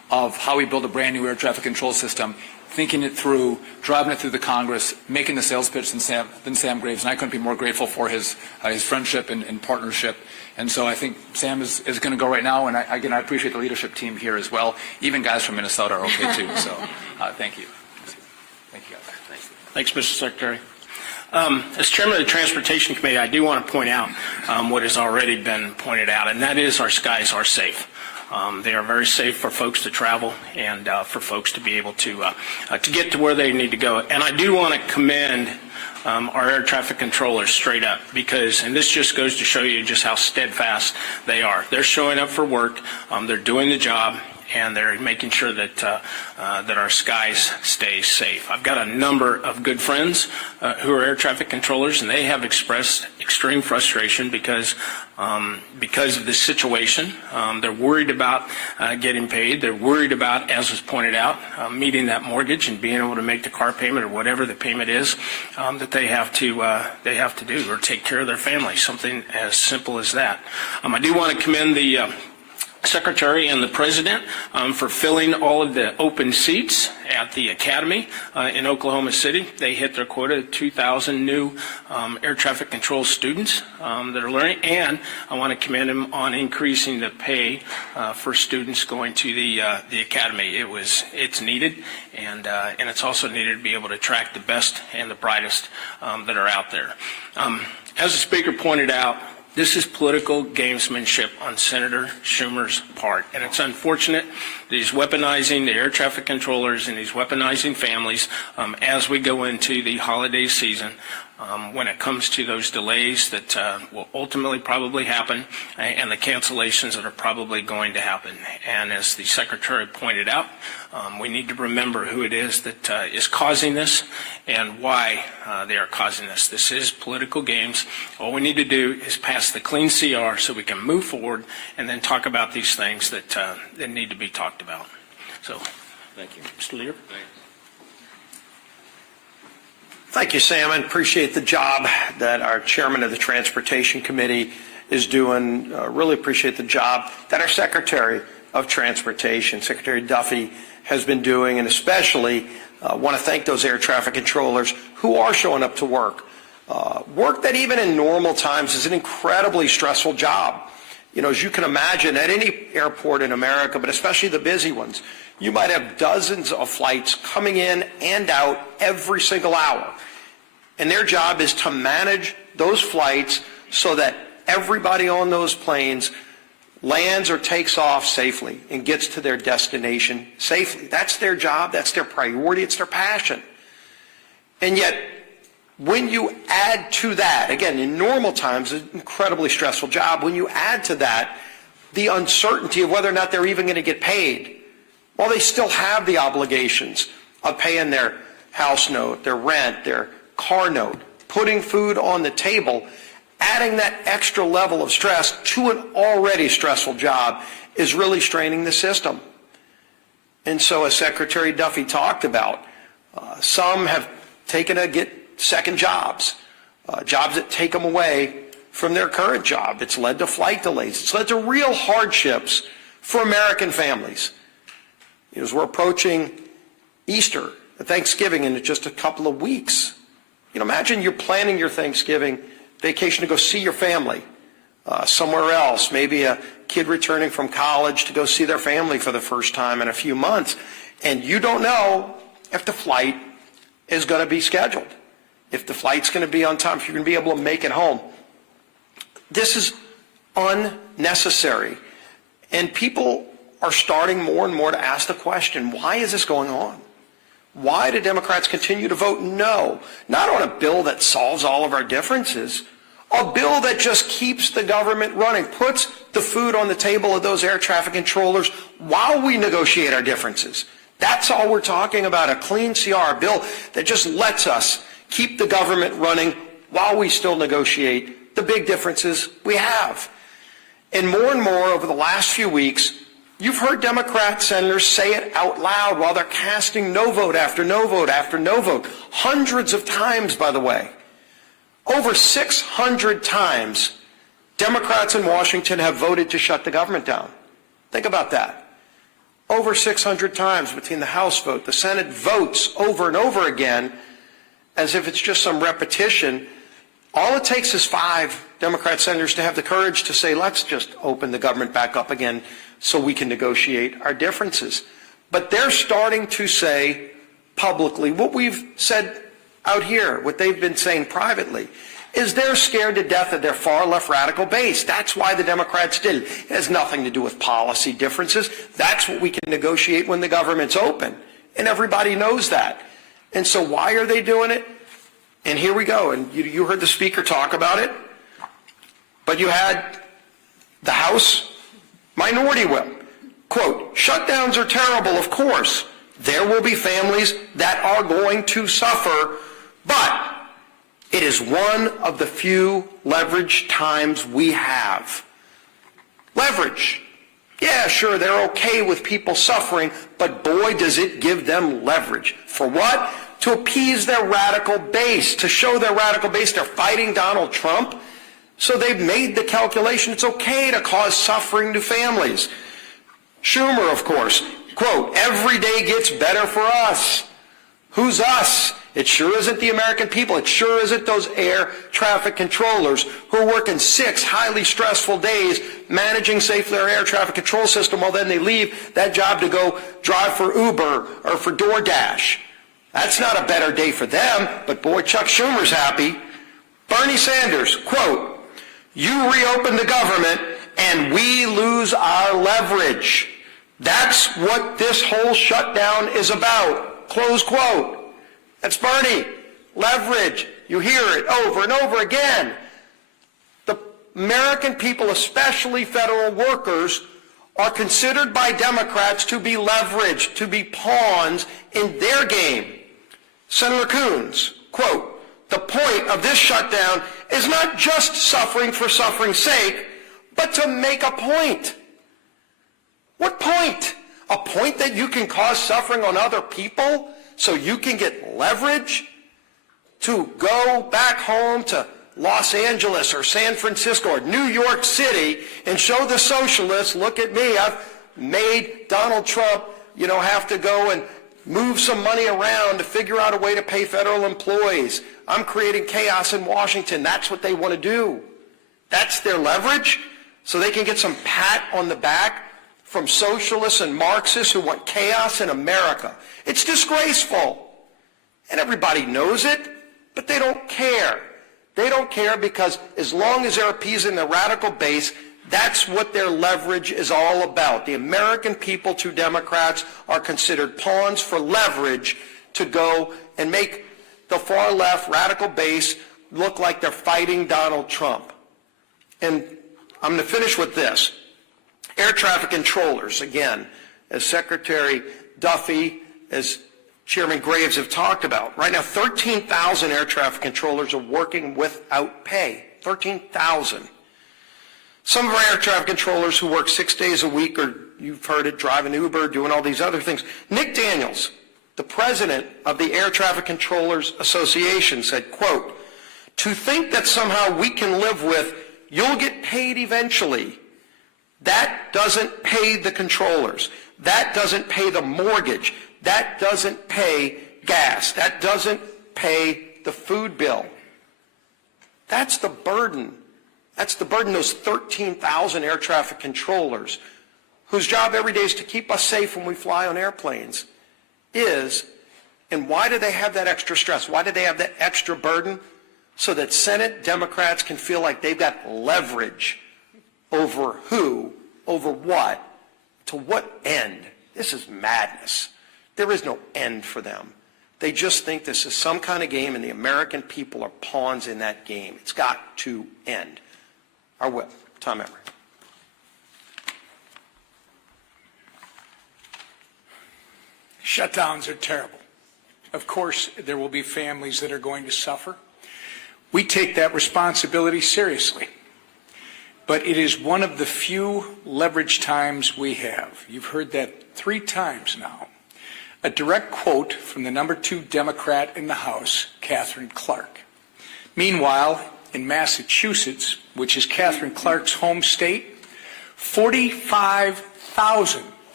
of how we build a brand new air traffic control system, thinking it through, driving it through the Congress, making the sales pitch than Sam Graves, and I couldn't be more grateful for his friendship and partnership. And so I think Sam is going to go right now, and again, I appreciate the leadership team here as well. Even guys from Minnesota are okay too, so thank you. Thank you, guys. Thanks, Mr. Secretary. As chairman of the Transportation Committee, I do want to point out what has already been pointed out, and that is our skies are safe. They are very safe for folks to travel and for folks to be able to get to where they need to go. And I do want to commend our air traffic controllers straight up, because, and this just goes to show you just how steadfast they are. They're showing up for work, they're doing the job, and they're making sure that that our skies stay safe. I've got a number of good friends who are air traffic controllers, and they have expressed extreme frustration because of this situation. They're worried about getting paid. They're worried about, as was pointed out, meeting that mortgage and being able to make the car payment or whatever the payment is that they have to do, or take care of their family. Something as simple as that. I do want to commend the Secretary and the President for filling all of the open seats at the Academy in Oklahoma City. They hit their quota of 2,000 new air traffic control students that are learning, and I want to commend them on increasing the pay for students going to the Academy. It's needed, and it's also needed to be able to attract the best and the brightest that are out there. As the Speaker pointed out, this is political gamesmanship on Senator Schumer's part, and it's unfortunate that he's weaponizing the air traffic controllers and he's weaponizing families as we go into the holiday season. When it comes to those delays that will ultimately probably happen and the cancellations that are probably going to happen. And as the Secretary pointed out, we need to remember who it is that is causing this and why they are causing this. This is political games. All we need to do is pass the clean CR so we can move forward and then talk about these things that need to be talked about. So, thank you. Mr. Leader. Thank you, Sam, and appreciate the job that our chairman of the Transportation Committee is doing. Really appreciate the job that our Secretary of Transportation, Secretary Duffy, has been doing, and especially want to thank those air traffic controllers who are showing up to work. Work that even in normal times is an incredibly stressful job. You know, as you can imagine, at any airport in America, but especially the busy ones, you might have dozens of flights coming in and out every single hour. And their job is to manage those flights so that everybody on those planes lands or takes off safely and gets to their destination safely. That's their job, that's their priority, it's their passion. And yet, when you add to that, again, in normal times, an incredibly stressful job, when you add to that the uncertainty of whether or not they're even going to get paid, well, they still have the obligations of paying their house note, their rent, their car note, putting food on the table. Adding that extra level of stress to an already stressful job is really straining the system. And so, as Secretary Duffy talked about, some have taken to get second jobs, jobs that take them away from their current job. It's led to flight delays. It's led to real hardships for American families. As we're approaching Easter, Thanksgiving in just a couple of weeks, imagine you're planning your Thanksgiving vacation to go see your family somewhere else, maybe a kid returning from college to go see their family for the first time in a few months, and you don't know if the flight is going to be scheduled, if the flight's going to be on time, if you're going to be able to make it home. This is unnecessary, and people are starting more and more to ask the question, why is this going on? Why do Democrats continue to vote no? Not on a bill that solves all of our differences, a bill that just keeps the government running, puts the food on the table of those air traffic controllers while we negotiate our differences. That's all we're talking about, a clean CR, a bill that just lets us keep the government running while we still negotiate the big differences we have. And more over the last few weeks, you've heard Democrat senators say it out loud while they're casting no vote after no vote after no vote. Hundreds of times, by the way. Over 600 times, Democrats in Washington have voted to shut the government down. Think about that. over 600 times between the House vote. The Senate votes over and over again as if it's just some repetition. All it takes is 5 Democrat senators to have the courage to say, let's just open the government back up again so we can negotiate our differences. But they're starting to say publicly what we've said out here, what they've been saying privately, is they're scared to death of their far left radical base. That's why the Democrats did it. It has nothing to do with policy differences. That's what we can negotiate when the government's open. And everybody knows that. And so why are they doing it? And here we go. And you heard the speaker talk about it. But you had the House minority whip. Quote, shutdowns are terrible, of course. There will be families that are going to suffer, but it is one of the few leverage times we have. Leverage. Yeah, sure, they're okay with people suffering, but boy, does it give them leverage. For what? To appease their radical base, to show their radical base they're fighting Donald Trump. So they've made the calculation it's okay to cause suffering to families. Schumer, of course, quote, every day gets better for us. Who's us? It sure isn't the American people. It sure isn't those air traffic controllers who are working 6 highly stressful days managing safely our air traffic control system while then they leave that job to go drive for Uber or for DoorDash. That's not a better day for them, but boy, Chuck Schumer's happy. Bernie Sanders, quote, you reopen the government and we lose our leverage. That's what this whole shutdown is about. Close quote. That's Bernie. Leverage. You hear it over and over again. The American people, especially federal workers, are considered by Democrats to be leveraged, to be pawns in their game. Senator Coons, quote, the point of this shutdown is not just suffering for suffering's sake, but to make a point. What point? A point that you can cause suffering on other people so you can get leverage to go back home to Los Angeles or San Francisco or New York City and show the socialists, look at me, I've made Donald Trump, have to go and move some money around to figure out a way to pay federal employees. I'm creating chaos in Washington. That's what they want to do. That's their leverage, so they can get some pat on the back from socialists and Marxists who want chaos in America. It's disgraceful. And everybody knows it, but they don't care. They don't care because as long as they're appeasing the radical base, that's what their leverage is all about. The American people, to Democrats, are considered pawns for leverage to go and make the far left radical base look like they're fighting Donald Trump. And I'm going to finish with this. Air traffic controllers, again, as Secretary Duffy, as Chairman Graves have talked about. Right now, 13,000 air traffic controllers are working without pay. 13,000. Some of our air traffic controllers who work 6 days a week, or you've heard it, driving Uber, doing all these other things. Nick Daniels, the president of the Air Traffic Controllers Association, said, quote, to think that somehow we can live with, you'll get paid eventually. That doesn't pay the controllers. That doesn't pay the mortgage. That doesn't pay gas. That doesn't pay the food bill. That's the burden. That's the burden those 13,000 air traffic controllers, whose job every day is to keep us safe when we fly on airplanes, is. And why do they have that extra stress? Why do they have that extra burden? So that Senate Democrats can feel like they've got leverage over who, over what, to what end. This is madness. There is no end for them. They just think this is some kind of game, and the American people are pawns in that game. It's got to end. Our whip, Tom Emory. Shutdowns are terrible. Of course, there will be families that are going to suffer. We take that responsibility seriously. But it is one of the few leverage times we have. You've heard that 3 times now. A direct quote from the number 2 Democrat in the House, Catherine Clark. Meanwhile, in Massachusetts, which is Catherine Clark's home state, 45,000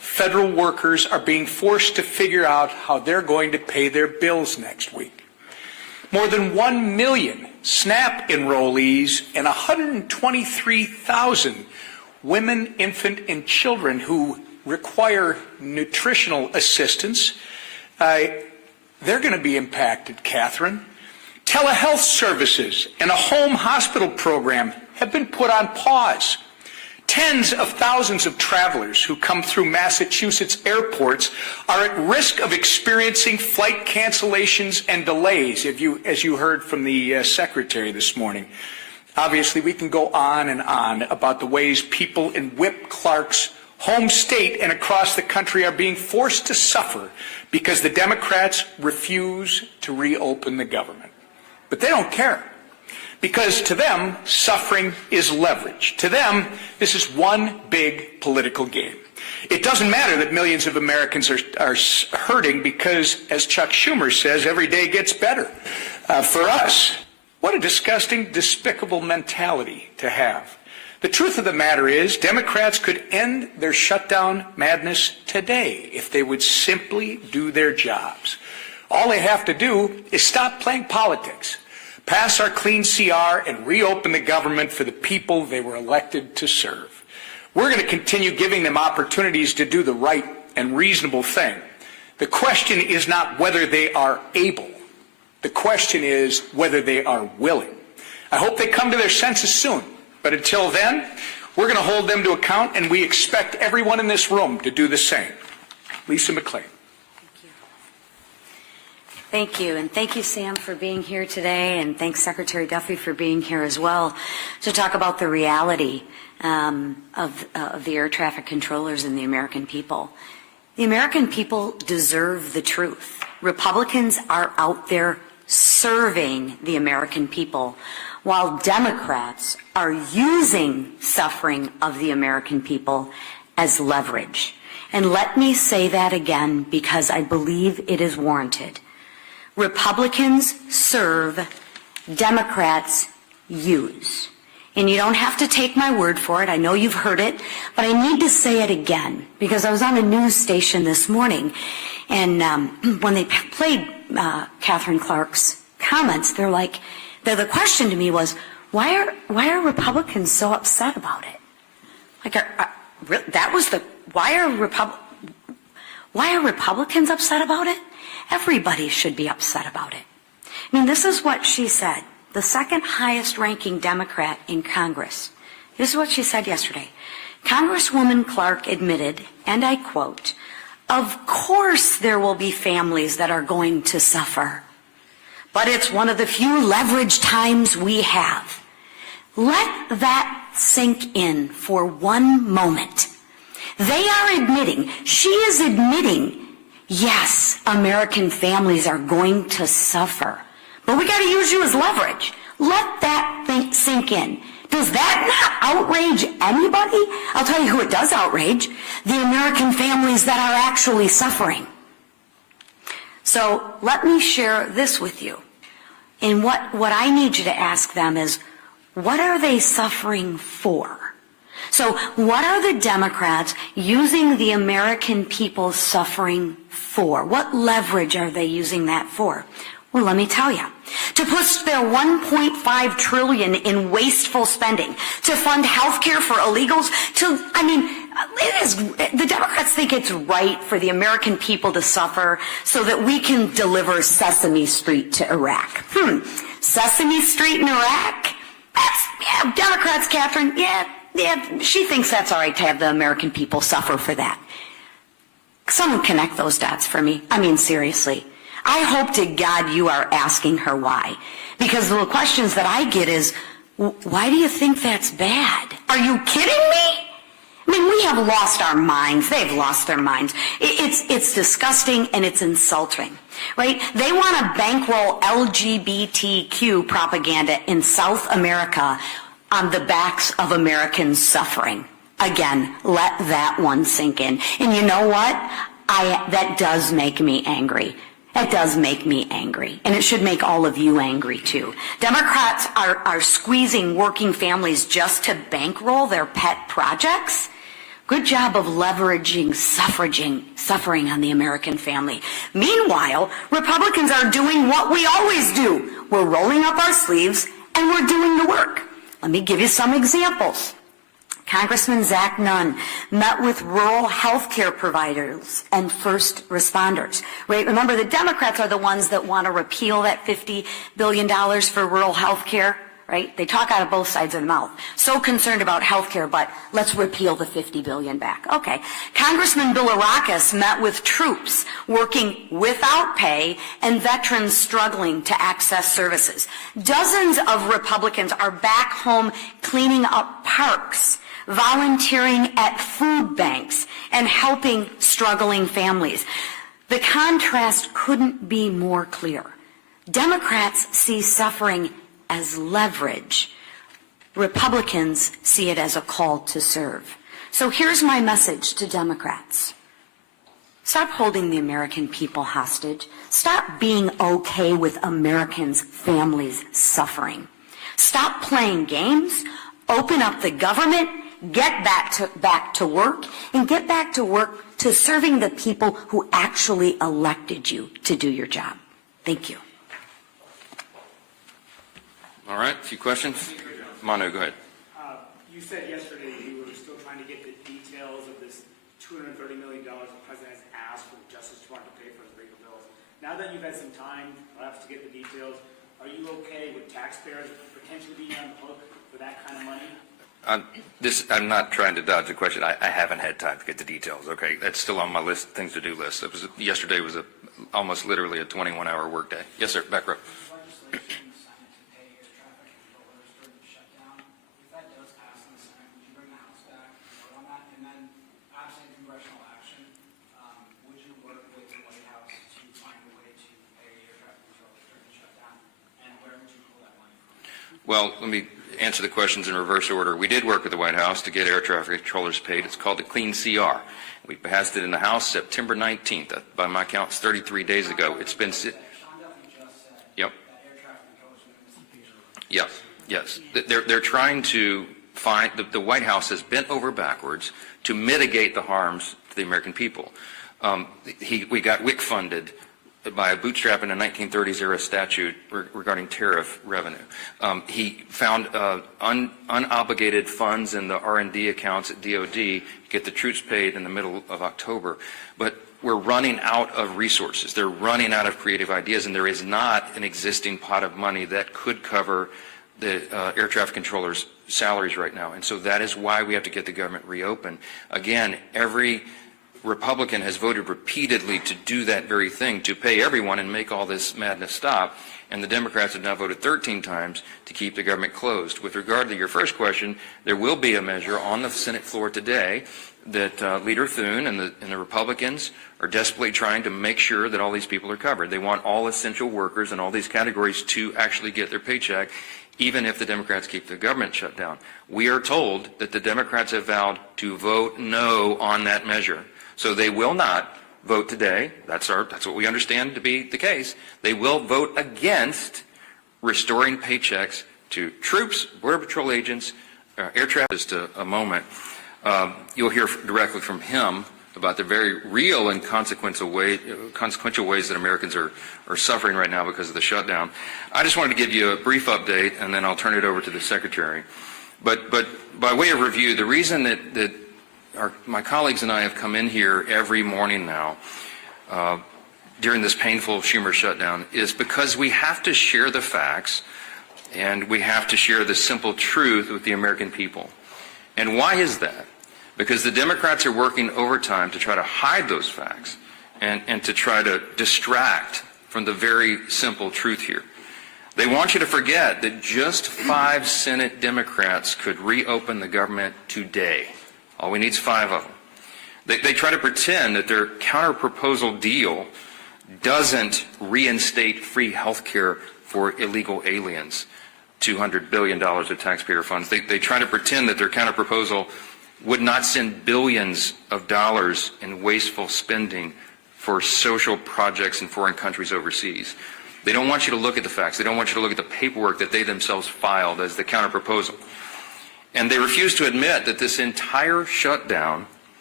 federal workers are being forced to figure out how they're going to pay their bills next week. More than 1 million SNAP enrollees and 123,000 women, infant, and children who require nutritional assistance, they're going to be impacted, Catherine. Telehealth services and a home hospital program have been put on pause. Tens of thousands of travelers who come through Massachusetts airports are at risk of experiencing flight cancellations and delays, as you heard from the Secretary this morning. Obviously, we can go on and on about the ways people in Whip Clark's home state and across the country are being forced to suffer because the Democrats refuse to reopen the government. But they don't care, because to them, suffering is leverage. To them, this is one big political game. It doesn't matter that millions of Americans are hurting because, as Chuck Schumer says, every day gets better. For us, what a disgusting, despicable mentality to have. The truth of the matter is, Democrats could end their shutdown madness today if they would simply do their jobs. All they have to do is stop playing politics, pass our clean CR, and reopen the government for the people they were elected to serve. We're going to continue giving them opportunities to do the right and reasonable thing. The question is not whether they are able. The question is whether they are willing. I hope they come to their senses soon. But until then, we're going to hold them to account, and we expect everyone in this room to do the same. Lisa McClain. Thank you, and thank you, Sam, for being here today, and thanks, Secretary Duffy, for being here as well to talk about the reality of the air traffic controllers and the American people. The American people deserve the truth. Republicans are out there serving the American people, while Democrats are using suffering of the American people as leverage. And let me say that again because I believe it is warranted. Republicans serve, Democrats use. And you don't have to take my word for it. I know you've heard it, but I need to say it again because I was on a news station this morning, and when they played Catherine Clark's comments, the question to me was, why are Republicans so upset about it? Why are Republicans upset about it? Everybody should be upset about it. I mean, this is what she said, the second highest ranking Democrat in Congress. This is what she said yesterday. Congresswoman Clark admitted, and I quote, "Of course there will be families that are going to suffer, but it's one of the few leverage times we have." Let that sink in for one moment. They are admitting, she is admitting, yes, American families are going to suffer, but we got to use you as leverage. Let that sink in. Does that not outrage anybody? I'll tell you who it does outrage, the American families that are actually suffering. So let me share this with you. And what I need you to ask them is, what are they suffering for? So what are the Democrats using the American people suffering for? What leverage are they using that for? Well, let me tell you. To push their $1.5 trillion in wasteful spending, to fund health care for illegals, the Democrats think it's right for the American people to suffer so that we can deliver Sesame Street to Iraq. Sesame Street in Iraq? Democrats, Catherine, yeah, she thinks that's all right to have the American people suffer for that. Someone connect those dots for me. I mean, seriously. I hope to God you are asking her why. Because the questions that I get is, why do you think that's bad? Are you kidding me? I mean, we have lost our minds. They've lost their minds. It's disgusting and it's insulting, right? They want to bankroll LGBTQ propaganda in South America on the backs of Americans suffering. Again, let that one sink in. And you know what? That does make me angry. That does make me angry. And it should make all of you angry too. Democrats are squeezing working families just to bankroll their pet projects. Good job of leveraging suffering on the American family. Meanwhile, Republicans are doing what we always do. We're rolling up our sleeves and we're doing the work. Let me give you some examples. Congressman Zach Nunn met with rural health care providers and first responders. Right? Remember, the Democrats are the ones that want to repeal that $50 billion for rural health care. Right? They talk out of both sides of the mouth. So concerned about health care, but let's repeal the $50 billion back. Okay. Congressman Bilirakis met with troops working without pay and veterans struggling to access services. Dozens of Republicans are back home cleaning up parks, volunteering at food banks, and helping struggling families. The contrast couldn't be more clear. Democrats see suffering as leverage. Republicans see it as a call to serve. So here's my message to Democrats. Stop holding the American people hostage. Stop being okay with Americans' families suffering. Stop playing games. Open up the government. Get back to work, and get back to work to serving the people who actually elected you to do your job. Thank you. All right, a few questions. Manu, go ahead. You said yesterday you were still trying to get the details of this $230 million the president has asked for the Justice Department to pay for his legal bills. Now that you've had some time, perhaps, to get the details, are you okay with taxpayers potentially being on the hook for that kind of money? I'm not trying to dodge the question. I haven't had time to get the details. Okay, that's still on my list, things to do list. Yesterday was almost literally a 21-hour workday. Yes, sir. Back row. Legislation in the Senate to pay air traffic controllers during the shutdown. If that does pass in the Senate, would you bring the House back and vote on that? And then, absent congressional action, would you work with the White House to find a way to pay air traffic controllers during the shutdown? And where would you pull that money from? Well, let me answer the questions in reverse order. We did work with the White House to get air traffic controllers paid. It's called the Clean CR. We passed it in the House September 19th. By my count, it's 33 days ago. It's been... Sean Duffy just said Yep. that air traffic controllers are going to miss the Yes, yes. They're trying to find... The White House has bent over backwards to mitigate the harms to the American people. We got WIC funded by a bootstrap in a 1930s era statute regarding tariff revenue. He found unobligated funds in the R&D accounts at DOD to get the troops paid in the middle of October. But we're running out of resources. They're running out of creative ideas, and there is not an existing pot of money that could cover the air traffic controllers' salaries right now. And so that is why we have to get the government reopened. Again, every Republican has voted repeatedly to do that very thing, to pay everyone and make all this madness stop, and the Democrats have now voted 13 times to keep the government closed. With regard to your first question, there will be a measure on the Senate floor today that Leader Thune and the Republicans are desperately trying to make sure that all these people are covered. They want all essential workers in all these categories to actually get their paycheck, even if the Democrats keep the government shut down. We are told that the Democrats have vowed to vote no on that measure. So they will not vote today. That's what we understand to be the case. They will vote against restoring paychecks to troops, Border Patrol agents, air traffic. Just a moment. You'll hear directly from him about the very real and consequential ways that Americans are suffering right now because of the shutdown. I just wanted to give you a brief update, and then I'll turn it over to the Secretary. But by way of review, the reason that my colleagues and I have come in here every morning now during this painful Schumer shutdown is because we have to share the facts and we have to share the simple truth with the American people. And why is that? Because the Democrats are working overtime to try to hide those facts and to try to distract from the very simple truth here. They want you to forget that just 5 Senate Democrats could reopen the government today. All we need is 5 of them. They try to pretend that their counter-proposal deal doesn't reinstate free health care for illegal aliens, $200 billion of taxpayer funds. They try to pretend that their counter-proposal would not send billions of dollars in wasteful spending for social projects in foreign countries overseas. They don't want you to look at the facts. They don't want you to look at the paperwork that they themselves filed as the counter-proposal. And they refuse to admit that this entire shutdown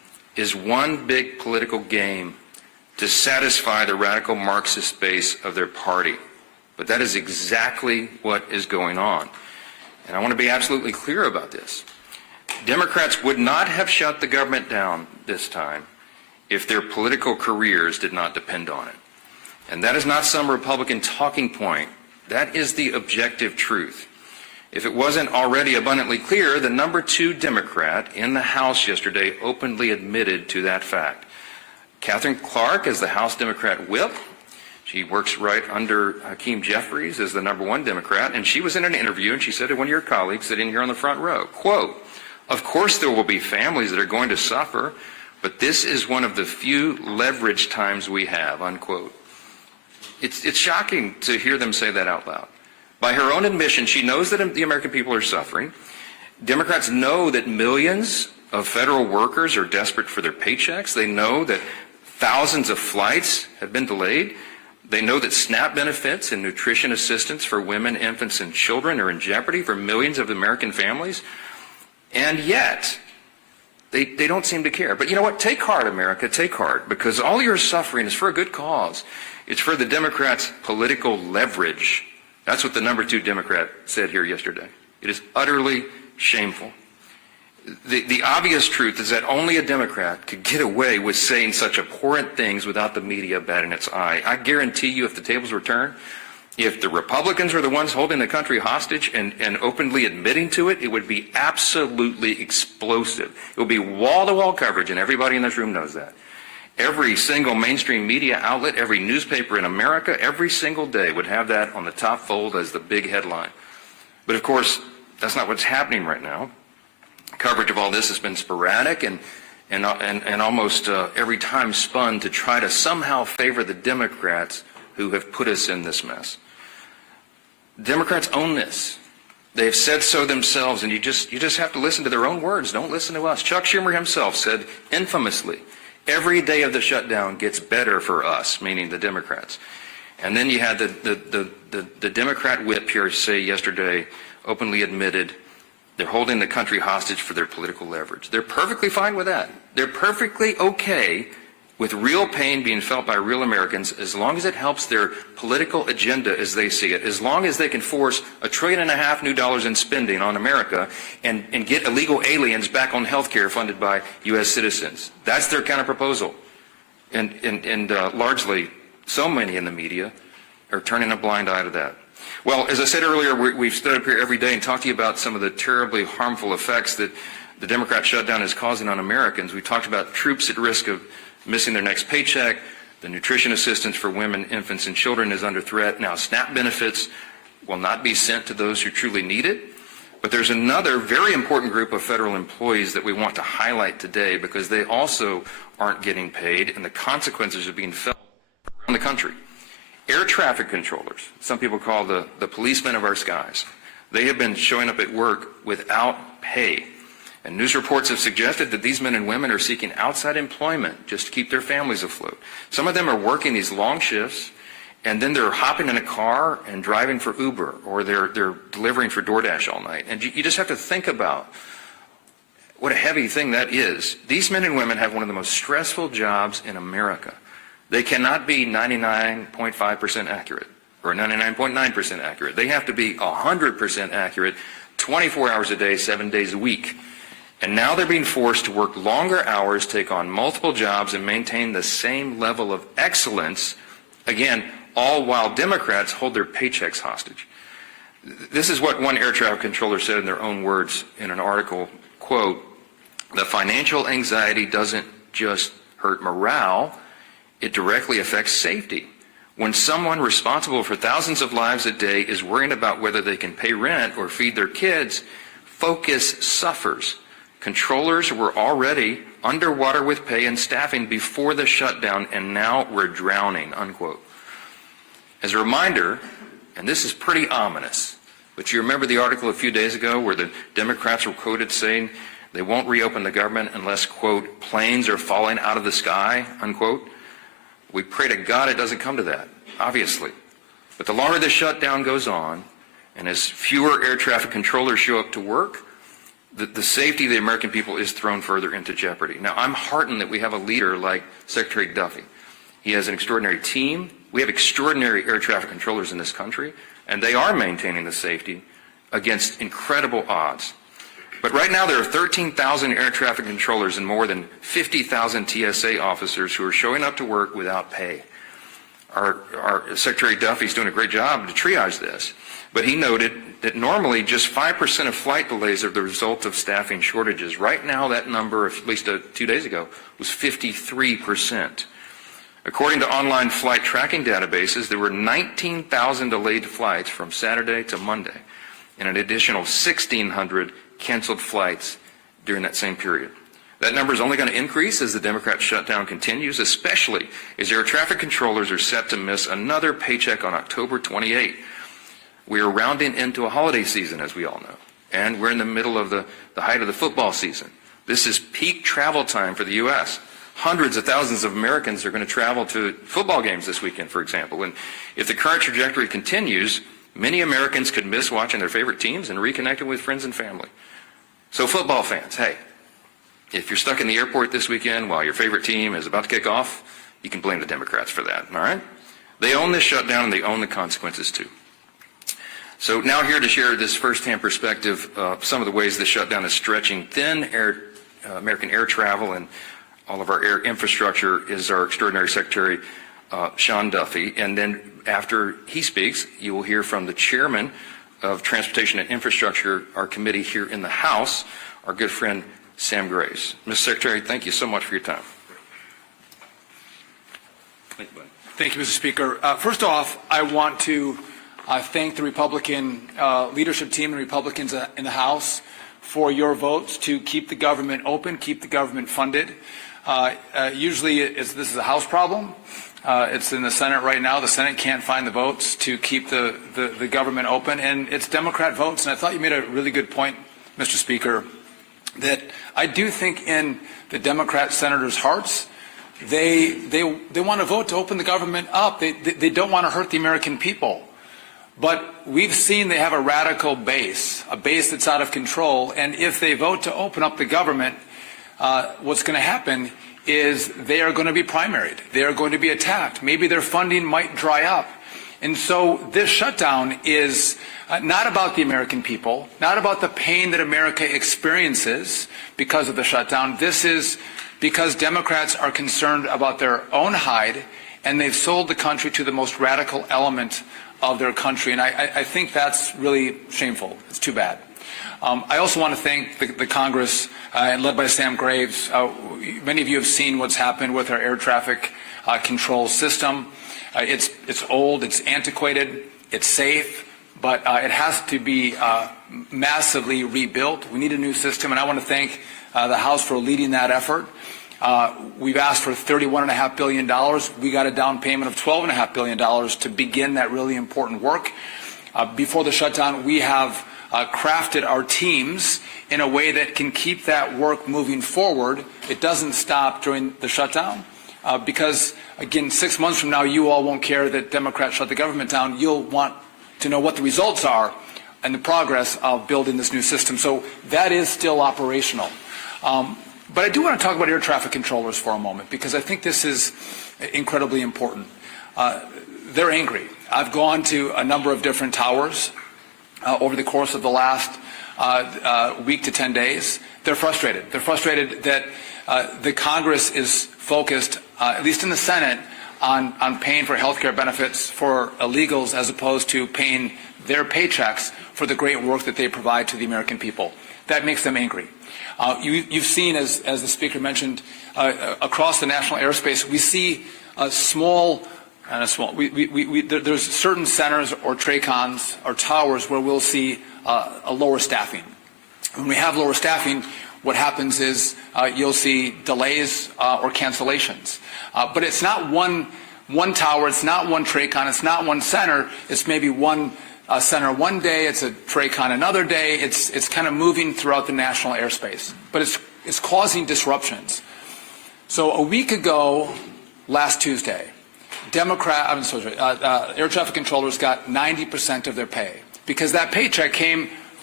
is one big political game to satisfy the radical Marxist base of their party. But that is exactly what is going on. And I want to be absolutely clear about this. Democrats would not have shut the government down this time if their political careers did not depend on it. And that is not some Republican talking point. That is the objective truth. If it wasn't already abundantly clear, the number 2 Democrat in the House yesterday openly admitted to that fact. Catherine Clark is the House Democrat whip. She works right under Hakeem Jeffries as the number 1 Democrat, and she was in an interview and she said to one of your colleagues sitting here on the front row, quote, "Of course there will be families that are going to suffer, but this is one of the few leverage times we have," unquote. It's shocking to hear them say that out loud. By her own admission, she knows that the American people are suffering. Democrats know that millions of federal workers are desperate for their paychecks. They know that thousands of flights have been delayed. They know that SNAP benefits and nutrition assistance for women, infants, and children are in jeopardy for millions of American families. And yet, they don't seem to care. But you know what? Take heart, America. Take heart. Because all your suffering is for a good cause. It's for the Democrats' political leverage. That's what the number 2 Democrat said here yesterday. It is utterly shameful. The obvious truth is that only a Democrat could get away with saying such abhorrent things without the media batting its eye. I guarantee you, if the tables were turned, if the Republicans were the ones holding the country hostage and openly admitting to it, it would be absolutely explosive. It would be wall-to-wall coverage, and everybody in this room knows that. Every single mainstream media outlet, every newspaper in America, every single day would have that on the top fold as the big headline. But of course, that's not what's happening right now. Coverage of all this has been sporadic and almost every time spun to try to somehow favor the Democrats who have put us in this mess. Democrats own this. They've said so themselves, and you just have to listen to their own words. Don't listen to us. Chuck Schumer himself said infamously, "Every day of the shutdown gets better for us," meaning the Democrats. And then you had the Democrat whip here say yesterday, openly admitted, they're holding the country hostage for their political leverage. They're perfectly fine with that. They're perfectly okay with real pain being felt by real Americans as long as it helps their political agenda as they see it, as long as they can force $1.5 trillion new dollars in spending on America and get illegal aliens back on health care funded by U.S. citizens. That's their counterproposal. And largely, so many in the media are turning a blind eye to that. Well, as I said earlier, we've stood up here every day and talked to you about some of the terribly harmful effects that the Democrat shutdown is causing on Americans. We talked about troops at risk of missing their next paycheck. The nutrition assistance for women, infants, and children is under threat. Now, SNAP benefits will not be sent to those who truly need it. But there's another very important group of federal employees that we want to highlight today because they also aren't getting paid, and the consequences are being felt around the country. Air traffic controllers, some people call the policemen of our skies. They have been showing up at work without pay. And news reports have suggested that these men and women are seeking outside employment just to keep their families afloat. Some of them are working these long shifts, and then they're hopping in a car and driving for Uber, or they're delivering for DoorDash all night. And you just have to think about what a heavy thing that is. These men and women have one of the most stressful jobs in America. They cannot be 99.5% accurate or 99.9% accurate. They have to be 100% accurate 24 hours a day, 7 days a week. And now they're being forced to work longer hours, take on multiple jobs, and maintain the same level of excellence, again, all while Democrats hold their paychecks hostage. This is what one air traffic controller said in their own words in an article, quote, "The financial anxiety doesn't just hurt morale, it directly affects safety. When someone responsible for thousands of lives a day is worrying about whether they can pay rent or feed their kids, focus suffers. Controllers were already underwater with pay and staffing before the shutdown, and now we're drowning," unquote. As a reminder, and this is pretty ominous, but you remember the article a few days ago where the Democrats were quoted saying they won't reopen the government unless, quote, "planes are falling out of the sky," unquote. We pray to God it doesn't come to that, obviously. But the longer the shutdown goes on, and as fewer air traffic controllers show up to work, the safety of the American people is thrown further into jeopardy. Now, I'm heartened that we have a leader like Secretary Duffy. He has an extraordinary team. We have extraordinary air traffic controllers in this country, and they are maintaining the safety against incredible odds. But right now there are 13,000 air traffic controllers and more than 50,000 TSA officers who are showing up to work without pay. Our Secretary Duffy is doing a great job to triage this, but he noted that normally just 5% of flight delays are the result of staffing shortages. Right now that number, at least 2 days ago, was 53%. According to online flight tracking databases, there were 19,000 delayed flights from Saturday to Monday, and an additional 1,600 canceled flights during that same period. That number is only going to increase as the Democrat shutdown continues, especially as air traffic controllers are set to miss another paycheck on October 28. We are rounding into a holiday season, as we all know, and we're in the middle of the height of the football season. This is peak travel time for the U.S. Hundreds of thousands of Americans are going to travel to football games this weekend, for example. And if the current trajectory continues, many Americans could miss watching their favorite teams and reconnecting with friends and family. So football fans, hey, if you're stuck in the airport this weekend while your favorite team is about to kick off, you can blame the Democrats for that, all right? They own this shutdown and they own the consequences too. So now here to share this firsthand perspective of some of the ways this shutdown is stretching thin American air travel and all of our air infrastructure is our extraordinary Secretary, Sean Duffy. And then after he speaks, you will hear from the chairman of Transportation and Infrastructure, our committee here in the House, our good friend Sam Graves. Mr. Secretary, thank you so much for your time. Thank you, Mr. Speaker. First off, I want to thank the Republican leadership team and Republicans in the House for your votes to keep the government open, keep the government funded. Usually this is a House problem. It's in the Senate right now. The Senate can't find the votes to keep the government open, and it's Democrat votes. And I thought you made a really good point, Mr. Speaker, that I do think in the Democrat senators' hearts, they want to vote to open the government up. They don't want to hurt the American people. But we've seen they have a radical base, a base that's out of control. And if they vote to open up the government, what's going to happen is they are going to be primaried. They are going to be attacked. Maybe their funding might dry up. And so this shutdown is not about the American people, not about the pain that America experiences because of the shutdown. This is because Democrats are concerned about their own hide, and they've sold the country to the most radical element of their country. And I think that's really shameful. It's too bad. I also want to thank the Congress, led by Sam Graves. Many of you have seen what's happened with our air traffic control system. It's old, it's antiquated, it's safe, but it has to be massively rebuilt. We need a new system, and I want to thank the House for leading that effort. We've asked for $31.5 billion. We got a down payment of $12.5 billion to begin that really important work. Before the shutdown, we have crafted our teams in a way that can keep that work moving forward. It doesn't stop during the shutdown because, again, 6 months from now, you all won't care that Democrats shut the government down. You'll want to know what the results are and the progress of building this new system. So that is still operational. But I do want to talk about air traffic controllers for a moment because I think this is incredibly important. They're angry. I've gone to a number of different towers over the course of the last week to 10 days. They're frustrated. They're frustrated that the Congress is focused, at least in the Senate, on paying for health care benefits for illegals as opposed to paying their paychecks for the great work that they provide to the American people. That makes them angry. You've seen, as the Speaker mentioned, across the national airspace, we see there's certain centers or TRACONs or towers where we'll see a lower staffing. When we have lower staffing, what happens is you'll see delays or cancellations. But it's not one tower, it's not one TRACON, it's not one center, it's maybe one center one day, it's a TRACON another day, it's kind of moving throughout the national airspace. But it's causing disruptions. So a week ago, last Tuesday, air traffic controllers got 90% of their pay because that paycheck came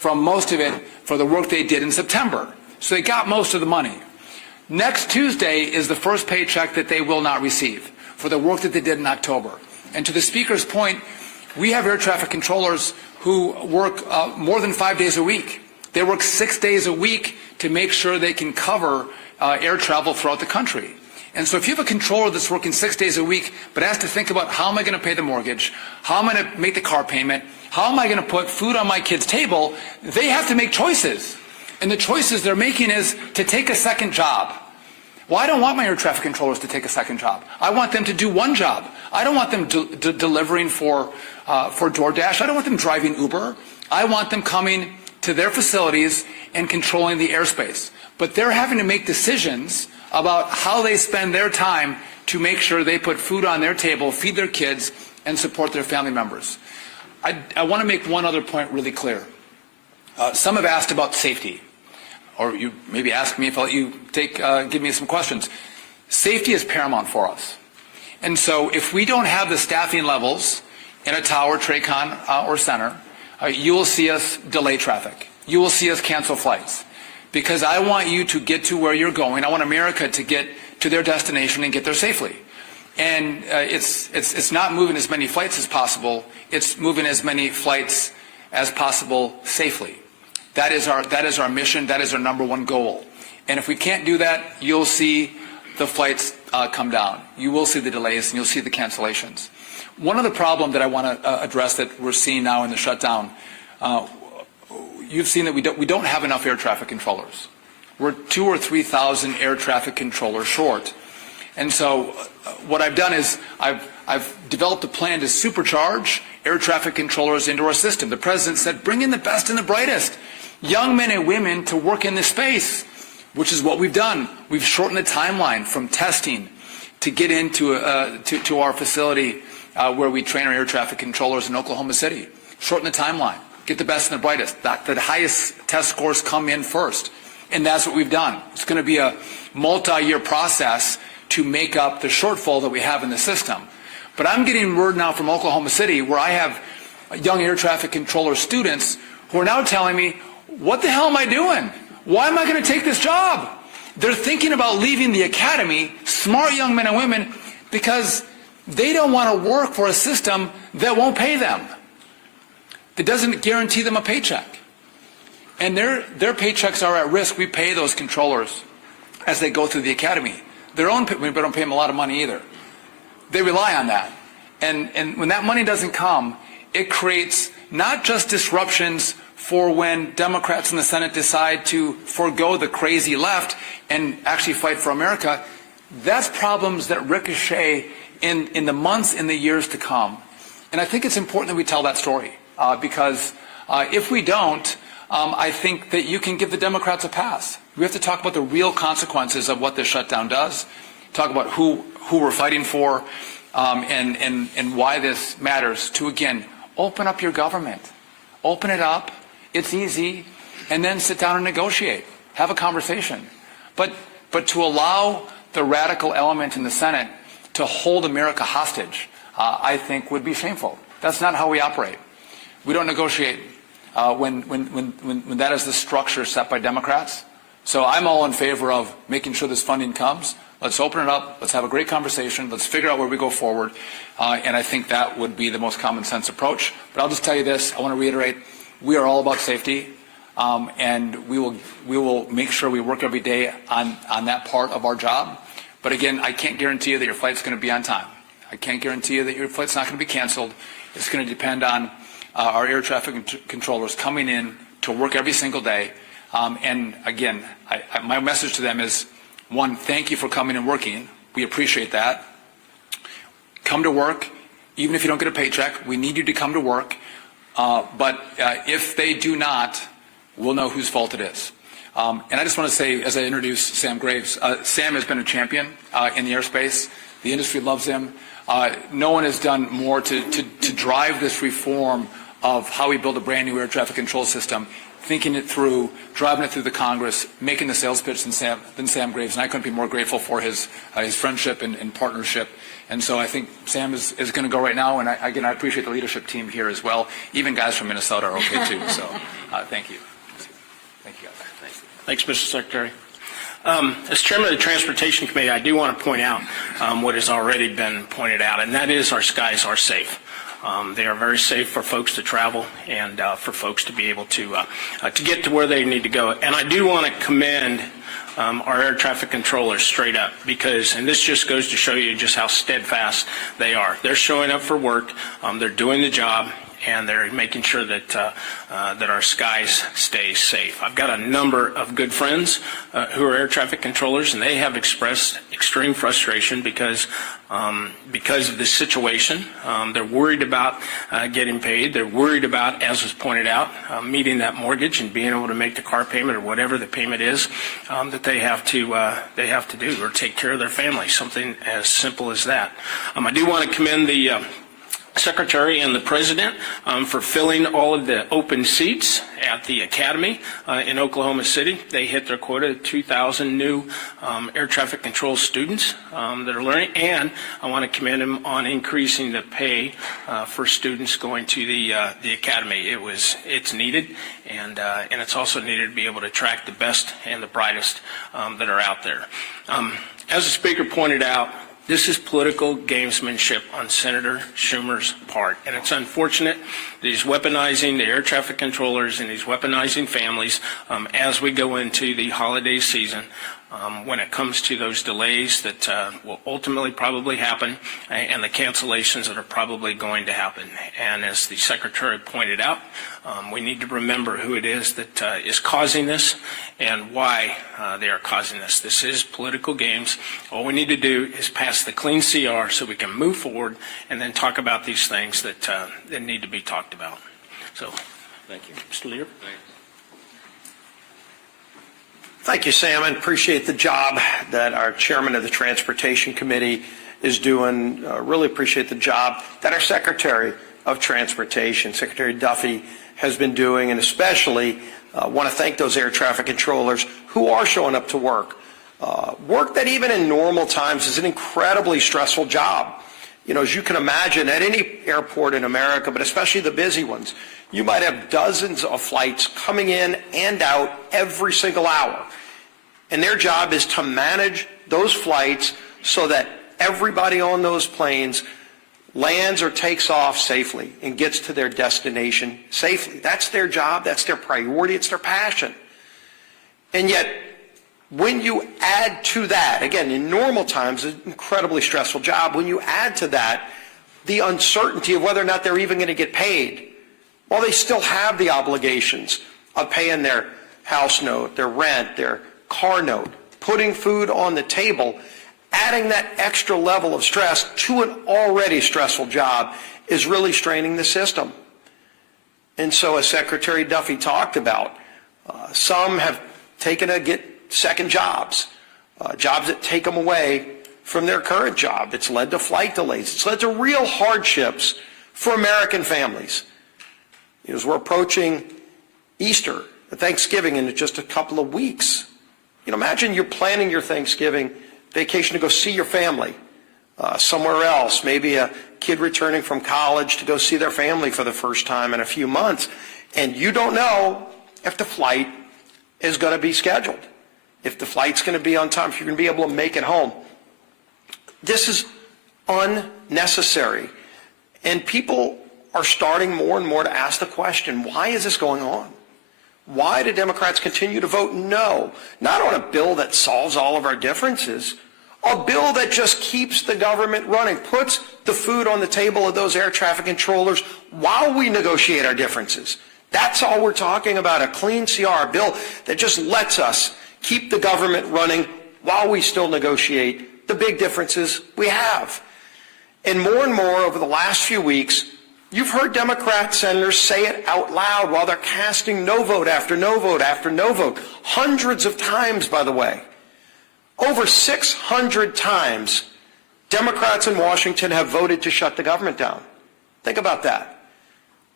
from most of it for the work they did in September. So they got most of the money. Next Tuesday is the first paycheck that they will not receive for the work that they did in October. And to the Speaker's point, we have air traffic controllers who work more than 5 days a week. They work 6 days a week to make sure they can cover air travel throughout the country. And so if you have a controller that's working 6 days a week but has to think about how am I going to pay the mortgage, how am I going to make the car payment, how am I going to put food on my kid's table, they have to make choices. And the choices they're making is to take a second job. Well, I don't want my air traffic controllers to take a second job. I want them to do one job. I don't want them delivering for DoorDash. I don't want them driving Uber. I want them coming to their facilities and controlling the airspace. But they're having to make decisions about how they spend their time to make sure they put food on their table, feed their kids, and support their family members. I want to make one other point really clear. Some have asked about safety, or you maybe ask me if I'll let you give me some questions. Safety is paramount for us. And so if we don't have the staffing levels in a tower, TRACON, or center, you will see us delay traffic. You will see us cancel flights. Because I want you to get to where you're going. I want America to get to their destination and get there safely. And it's not moving as many flights as possible. It's moving as many flights as possible safely. That is our mission. That is our number one goal. And if we can't do that, you'll see the flights come down. You will see the delays and you'll see the cancellations. One other problem that I want to address that we're seeing now in the shutdown, you've seen that we don't have enough air traffic controllers. We're 2,000 or 3,000 air traffic controllers short. And so what I've done is I've developed a plan to supercharge air traffic controllers into our system. The President said, bring in the best and the brightest, young men and women to work in this space, which is what we've done. We've shortened the timeline from testing to get into to our facility where we train our air traffic controllers in Oklahoma City. Shorten the timeline. Get the best and the brightest. The highest test scores come in first. And that's what we've done. It's going to be a multi-year process to make up the shortfall that we have in the system. But I'm getting word now from Oklahoma City where I have young air traffic controller students who are now telling me, what the hell am I doing? Why am I going to take this job? They're thinking about leaving the academy, smart young men and women, because they don't want to work for a system that won't pay them. It doesn't guarantee them a paycheck. And their paychecks are at risk. We pay those controllers as they go through the academy. We don't pay them a lot of money either. They rely on that. And when that money doesn't come, it creates not just disruptions for when Democrats in the Senate decide to forego the crazy left and actually fight for America. That's problems that ricochet in the months and the years to come. And I think it's important that we tell that story. Because if we don't, I think that you can give the Democrats a pass. We have to talk about the real consequences of what this shutdown does, talk about who we're fighting for, and why this matters to, again, open up your government. Open it up. It's easy. And then sit down and negotiate. Have a conversation. But to allow the radical element in the Senate to hold America hostage, I think would be shameful. That's not how we operate. We don't negotiate when that is the structure set by Democrats. So I'm all in favor of making sure this funding comes. Let's open it up. Let's have a great conversation. Let's figure out where we go forward. And I think that would be the most common sense approach. But I'll just tell you this. I want to reiterate, we are all about safety. And we will make sure we work every day on that part of our job. But again, I can't guarantee you that your flight's going to be on time. I can't guarantee you that your flight's not going to be canceled. It's going to depend on our air traffic controllers coming in to work every single day. And again, my message to them is, one, thank you for coming and working. We appreciate that. Come to work, even if you don't get a paycheck. We need you to come to work. But if they do not, we'll know whose fault it is. And I just want to say, as I introduce Sam Graves, Sam has been a champion in the airspace. The industry loves him. No one has done more to drive this reform of how we build a brand new air traffic control system. thinking it through, driving it through the Congress, making the sales pitch than Sam Graves, and I couldn't be more grateful for his friendship and partnership. And so I think Sam is going to go right now, and I appreciate the leadership team here as well. Even guys from Minnesota are okay too. So thank you. Thank you, guys. Thanks, Mr. Secretary. As chairman of the Transportation Committee, I do want to point out what has already been pointed out, and that is our skies are safe. They are very safe for folks to travel and for folks to be able to get to where they need to go. And I do want to commend our air traffic controllers straight up, because, and this just goes to show you just how steadfast they are. They're showing up for work, they're doing the job, and they're making sure that that our skies stay safe. I've got a number of good friends who are air traffic controllers, and they have expressed extreme frustration because of this situation. They're worried about getting paid. They're worried about, as was pointed out, meeting that mortgage and being able to make the car payment or whatever the payment is that they have to do, or take care of their family. Something as simple as that. I do want to commend the Secretary and the President for filling all of the open seats at the Academy in Oklahoma City. They hit their quota of 2,000 new air traffic control students that are learning, and I want to commend them on increasing the pay for students going to the Academy. It's needed, and it's also needed to be able to attract the best and the brightest that are out there. As the Speaker pointed out, this is political gamesmanship on Senator Schumer's part, and it's unfortunate that he's weaponizing the air traffic controllers and he's weaponizing families as we go into the holiday season. When it comes to those delays that will ultimately probably happen, and the cancellations that are probably going to happen. And as the Secretary pointed out, we need to remember who it is that is causing this and why they are causing this. This is political games. All we need to do is pass the clean CR so we can move forward and then talk about these things that need to be talked about. So, thank you. Mr. Leader. Thank you, Sam, and appreciate the job that our chairman of the Transportation Committee is doing. Really appreciate the job that our Secretary of Transportation, Secretary Duffy, has been doing, and especially want to thank those air traffic controllers who are showing up to work. Work that even in normal times is an incredibly stressful job. You know, as you can imagine, at any airport in America, but especially the busy ones, you might have dozens of flights coming in and out every single hour. And their job is to manage those flights so that everybody on those planes lands or takes off safely and gets to their destination safely. That's their job, that's their priority, it's their passion. And yet, when you add to that, again, in normal times, an incredibly stressful job, when you add to that the uncertainty of whether or not they're even going to get paid, well, they still have the obligations of paying their house note, their rent, their car note, putting food on the table. Adding that extra level of stress to an already stressful job is really straining the system. And so, as Secretary Duffy talked about, some have taken to get second jobs, jobs that take them away from their current job. It's led to flight delays. It's led to real hardships for American families. As we're approaching Easter, Thanksgiving in just a couple of weeks, imagine you're planning your Thanksgiving vacation to go see your family somewhere else, maybe a kid returning from college to go see their family for the first time in a few months, and you don't know if the flight is going to be scheduled, if the flight's going to be on time, if you're going to be able to make it home. This is unnecessary, and people are starting more and more to ask the question, why is this going on? Why do Democrats continue to vote no? Not on a bill that solves all of our differences, a bill that just keeps the government running, puts the food on the table of those air traffic controllers while we negotiate our differences. That's all we're talking about, a clean CR, a bill that just lets us keep the government running while we still negotiate the big differences we have. And more over the last few weeks, you've heard Democrat senators say it out loud while they're casting no vote after no vote after no vote. Hundreds of times, by the way. Over 600 times, Democrats in Washington have voted to shut the government down. Think about that.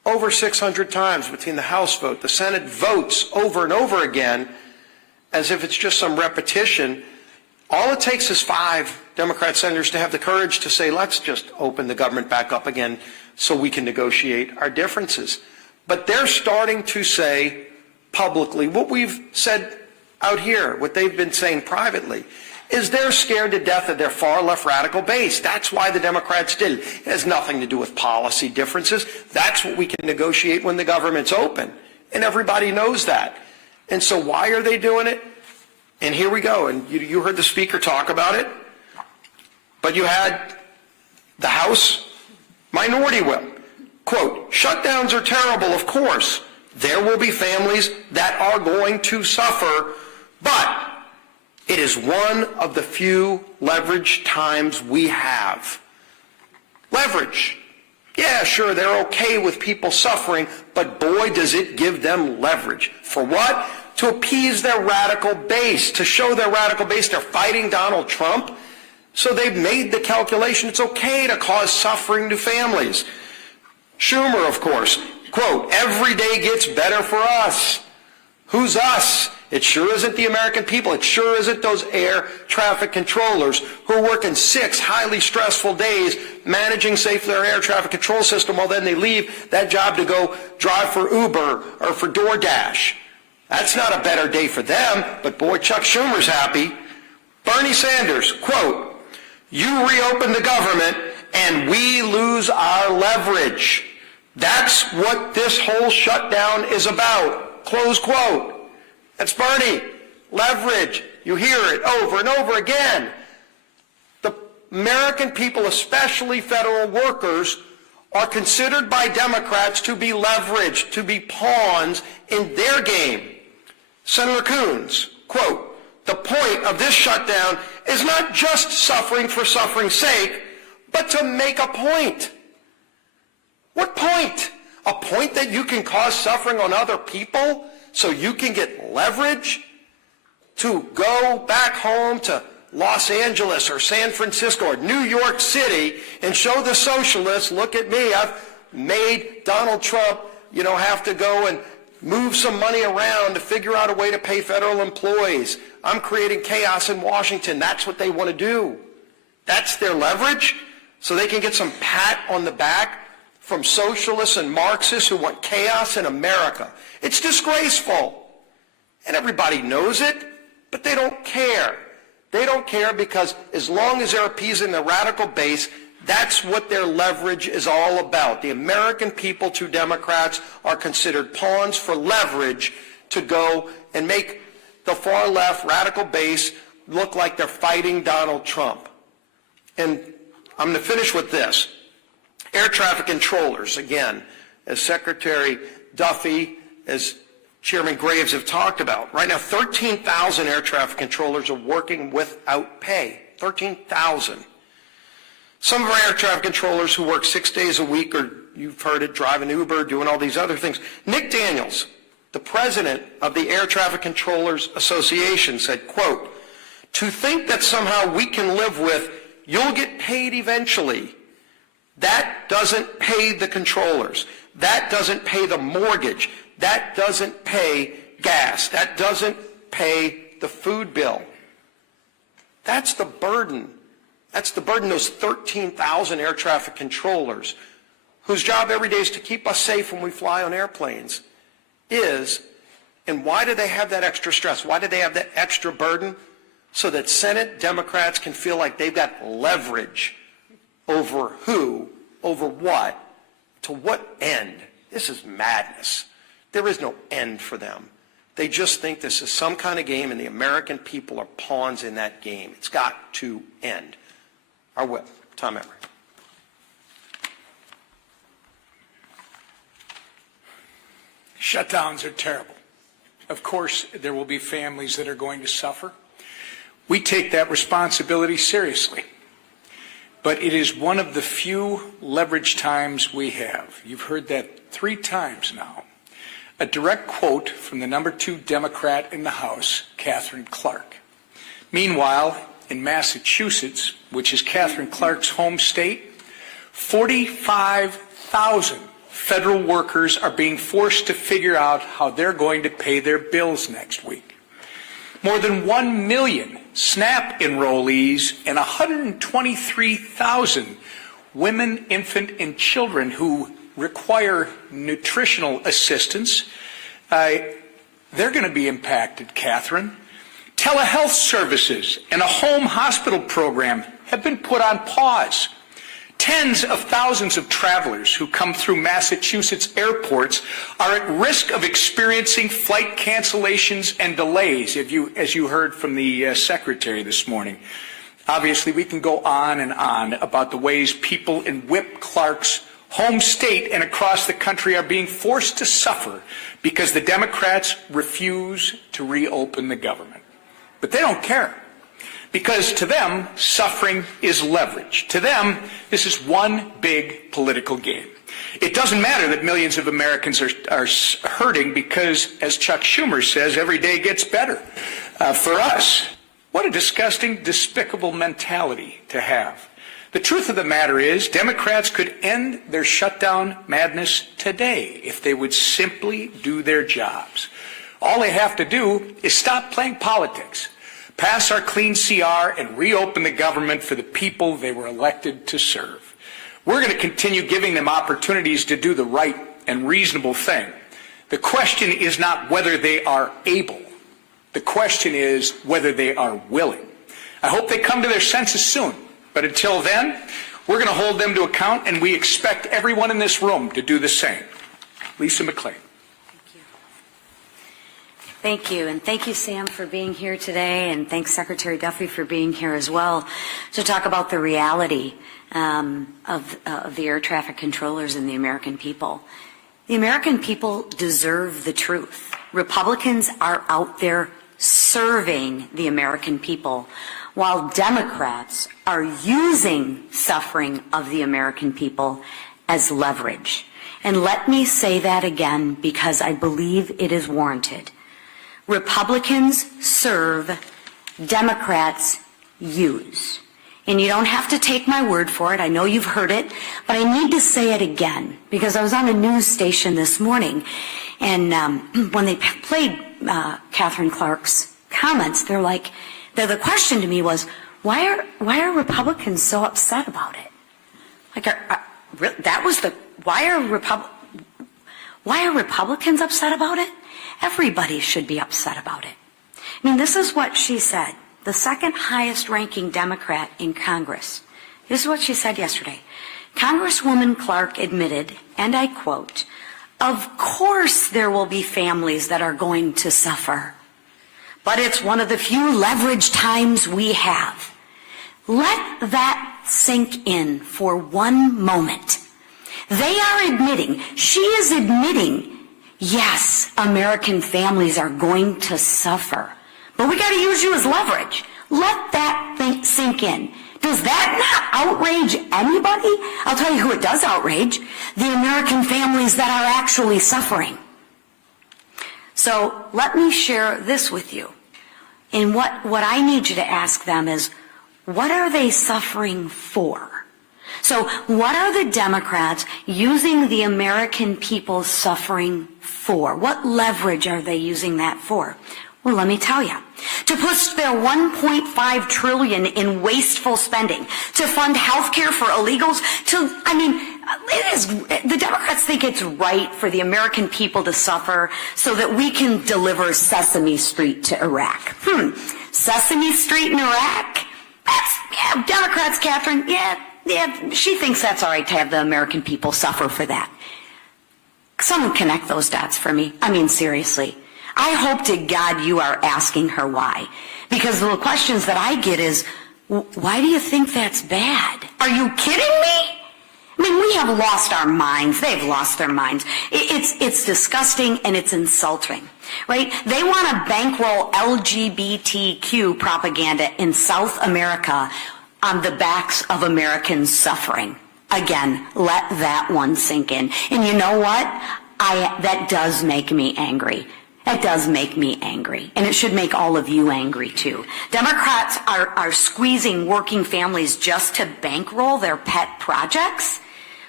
over 600 times between the House vote, the Senate votes over and over again, as if it's just some repetition. All it takes is 5 Democrat senators to have the courage to say, let's just open the government back up again so we can negotiate our differences. But they're starting to say publicly what we've said out here, what they've been saying privately, is they're scared to death of their far left radical base. That's why the Democrats did it. It has nothing to do with policy differences. That's what we can negotiate when the government's open. And everybody knows that. And so why are they doing it? And here we go. And you heard the speaker talk about it. But you had the House minority whip. Quote, shutdowns are terrible, of course. There will be families that are going to suffer, but it is one of the few leverage times we have. Leverage. Yeah, sure, they're okay with people suffering, but boy, does it give them leverage. For what? To appease their radical base, to show their radical base they're fighting Donald Trump. So they've made the calculation it's okay to cause suffering to families. Schumer, of course, quote, every day gets better for us. Who's us? It sure isn't the American people. It sure isn't those air traffic controllers who are working 6 highly stressful days managing safely their air traffic control system while then they leave that job to go drive for Uber or for DoorDash. That's not a better day for them, but boy, Chuck Schumer's happy. Bernie Sanders, quote, you reopen the government and we lose our leverage. That's what this whole shutdown is about. Close quote. That's Bernie. Leverage. You hear it over and over again. The American people, especially federal workers, are considered by Democrats to be leveraged, to be pawns in their game. Senator Coons, quote, the point of this shutdown is not just suffering for suffering's sake, but to make a point. What point? A point that you can cause suffering on other people so you can get leverage to go back home to Los Angeles or San Francisco or New York City and show the socialists, look at me, I've made Donald Trump, have to go and move some money around to figure out a way to pay federal employees. I'm creating chaos in Washington. That's what they want to do. That's their leverage, so they can get some pat on the back from socialists and Marxists who want chaos in America. It's disgraceful. And everybody knows it, but they don't care. They don't care because as long as they're appeasing the radical base, that's what their leverage is all about. The American people, to Democrats, are considered pawns for leverage to go and make the far left radical base look like they're fighting Donald Trump. And I'm going to finish with this. Air traffic controllers, again, as Secretary Duffy, as Chairman Graves have talked about. Right now, 13,000 air traffic controllers are working without pay. 13,000. Some of our air traffic controllers who work 6 days a week, or you've heard it, driving Uber, doing all these other things. Nick Daniels, the president of the Air Traffic Controllers Association, said, quote, to think that somehow we can live with, you'll get paid eventually. That doesn't pay the controllers. That doesn't pay the mortgage. That doesn't pay gas. That doesn't pay the food bill. That's the burden. That's the burden those 13,000 air traffic controllers, whose job every day is to keep us safe when we fly on airplanes, is. And why do they have that extra stress? Why do they have that extra burden? So that Senate Democrats can feel like they've got leverage over who, over what, to what end. This is madness. There is no end for them. They just think this is some kind of game, and the American people are pawns in that game. It's got to end. Our whip, Tom Emory. Shutdowns are terrible. Of course, there will be families that are going to suffer. We take that responsibility seriously. But it is one of the few leverage times we have. You've heard that 3 times now. A direct quote from the number 2 Democrat in the House, Katherine Clark. Meanwhile, in Massachusetts, which is Katherine Clark's home state, 45,000 federal workers are being forced to figure out how they're going to pay their bills next week. More than 1 million SNAP enrollees and 123,000 women, infant, and children who require nutritional assistance, they're going to be impacted, Catherine. Telehealth services and a home hospital program have been put on pause. Tens of thousands of travelers who come through Massachusetts airports are at risk of experiencing flight cancellations and delays, as you heard from the Secretary this morning. Obviously, we can go on and on about the ways people in Whip Clark's home state and across the country are being forced to suffer because the Democrats refuse to reopen the government. But they don't care, because to them, suffering is leverage. To them, this is one big political game. It doesn't matter that millions of Americans are hurting because, as Chuck Schumer says, every day gets better. For us, what a disgusting, despicable mentality to have. The truth of the matter is, Democrats could end their shutdown madness today if they would simply do their jobs. All they have to do is stop playing politics, pass our clean CR, and reopen the government for the people they were elected to serve. We're going to continue giving them opportunities to do the right and reasonable thing. The question is not whether they are able. The question is whether they are willing. I hope they come to their senses soon. But until then, we're going to hold them to account, and we expect everyone in this room to do the same. Lisa McClain. Thank you, and thank you, Sam, for being here today, and thanks, Secretary Duffy, for being here as well to talk about the reality of the air traffic controllers and the American people. The American people deserve the truth. Republicans are out there serving the American people, while Democrats are using suffering of the American people as leverage. And let me say that again, because I believe it is warranted. Republicans serve, Democrats use. And you don't have to take my word for it. I know you've heard it, but I need to say it again, because I was on a news station this morning, and when they played Catherine Clark's comments, the question to me was, why are Republicans so upset about it? Why are Republicans upset about it? Everybody should be upset about it. I mean, this is what she said, the second highest ranking Democrat in Congress. This is what she said yesterday. Congresswoman Clark admitted, and I quote, "Of course there will be families that are going to suffer, but it's one of the few leverage times we have." Let that sink in for one moment. They are admitting, she is admitting, yes, American families are going to suffer, but we got to use you as leverage. Let that sink in. Does that not outrage anybody? I'll tell you who it does outrage: the American families that are actually suffering. So let me share this with you. And what I need you to ask them is, what are they suffering for? So what are the Democrats using the American people's suffering for? What leverage are they using that for? Well, let me tell you. To push their $1.5 trillion in wasteful spending, to fund health care for illegals, the Democrats think it's right for the American people to suffer so that we can deliver Sesame Street to Iraq. Sesame Street in Iraq? Democrats, Catherine, yeah, she thinks that's all right to have the American people suffer for that. Someone connect those dots for me. I mean, seriously. I hope to God you are asking her why. Because the questions that I get is, why do you think that's bad? Are you kidding me? I mean, we have lost our minds. They've lost their minds. It's disgusting and it's insulting, right? They want to bankroll LGBTQ propaganda in South America on the backs of Americans suffering. Again, let that one sink in. And you know what? That does make me angry. That does make me angry. And it should make all of you angry too. Democrats are squeezing working families just to bankroll their pet projects.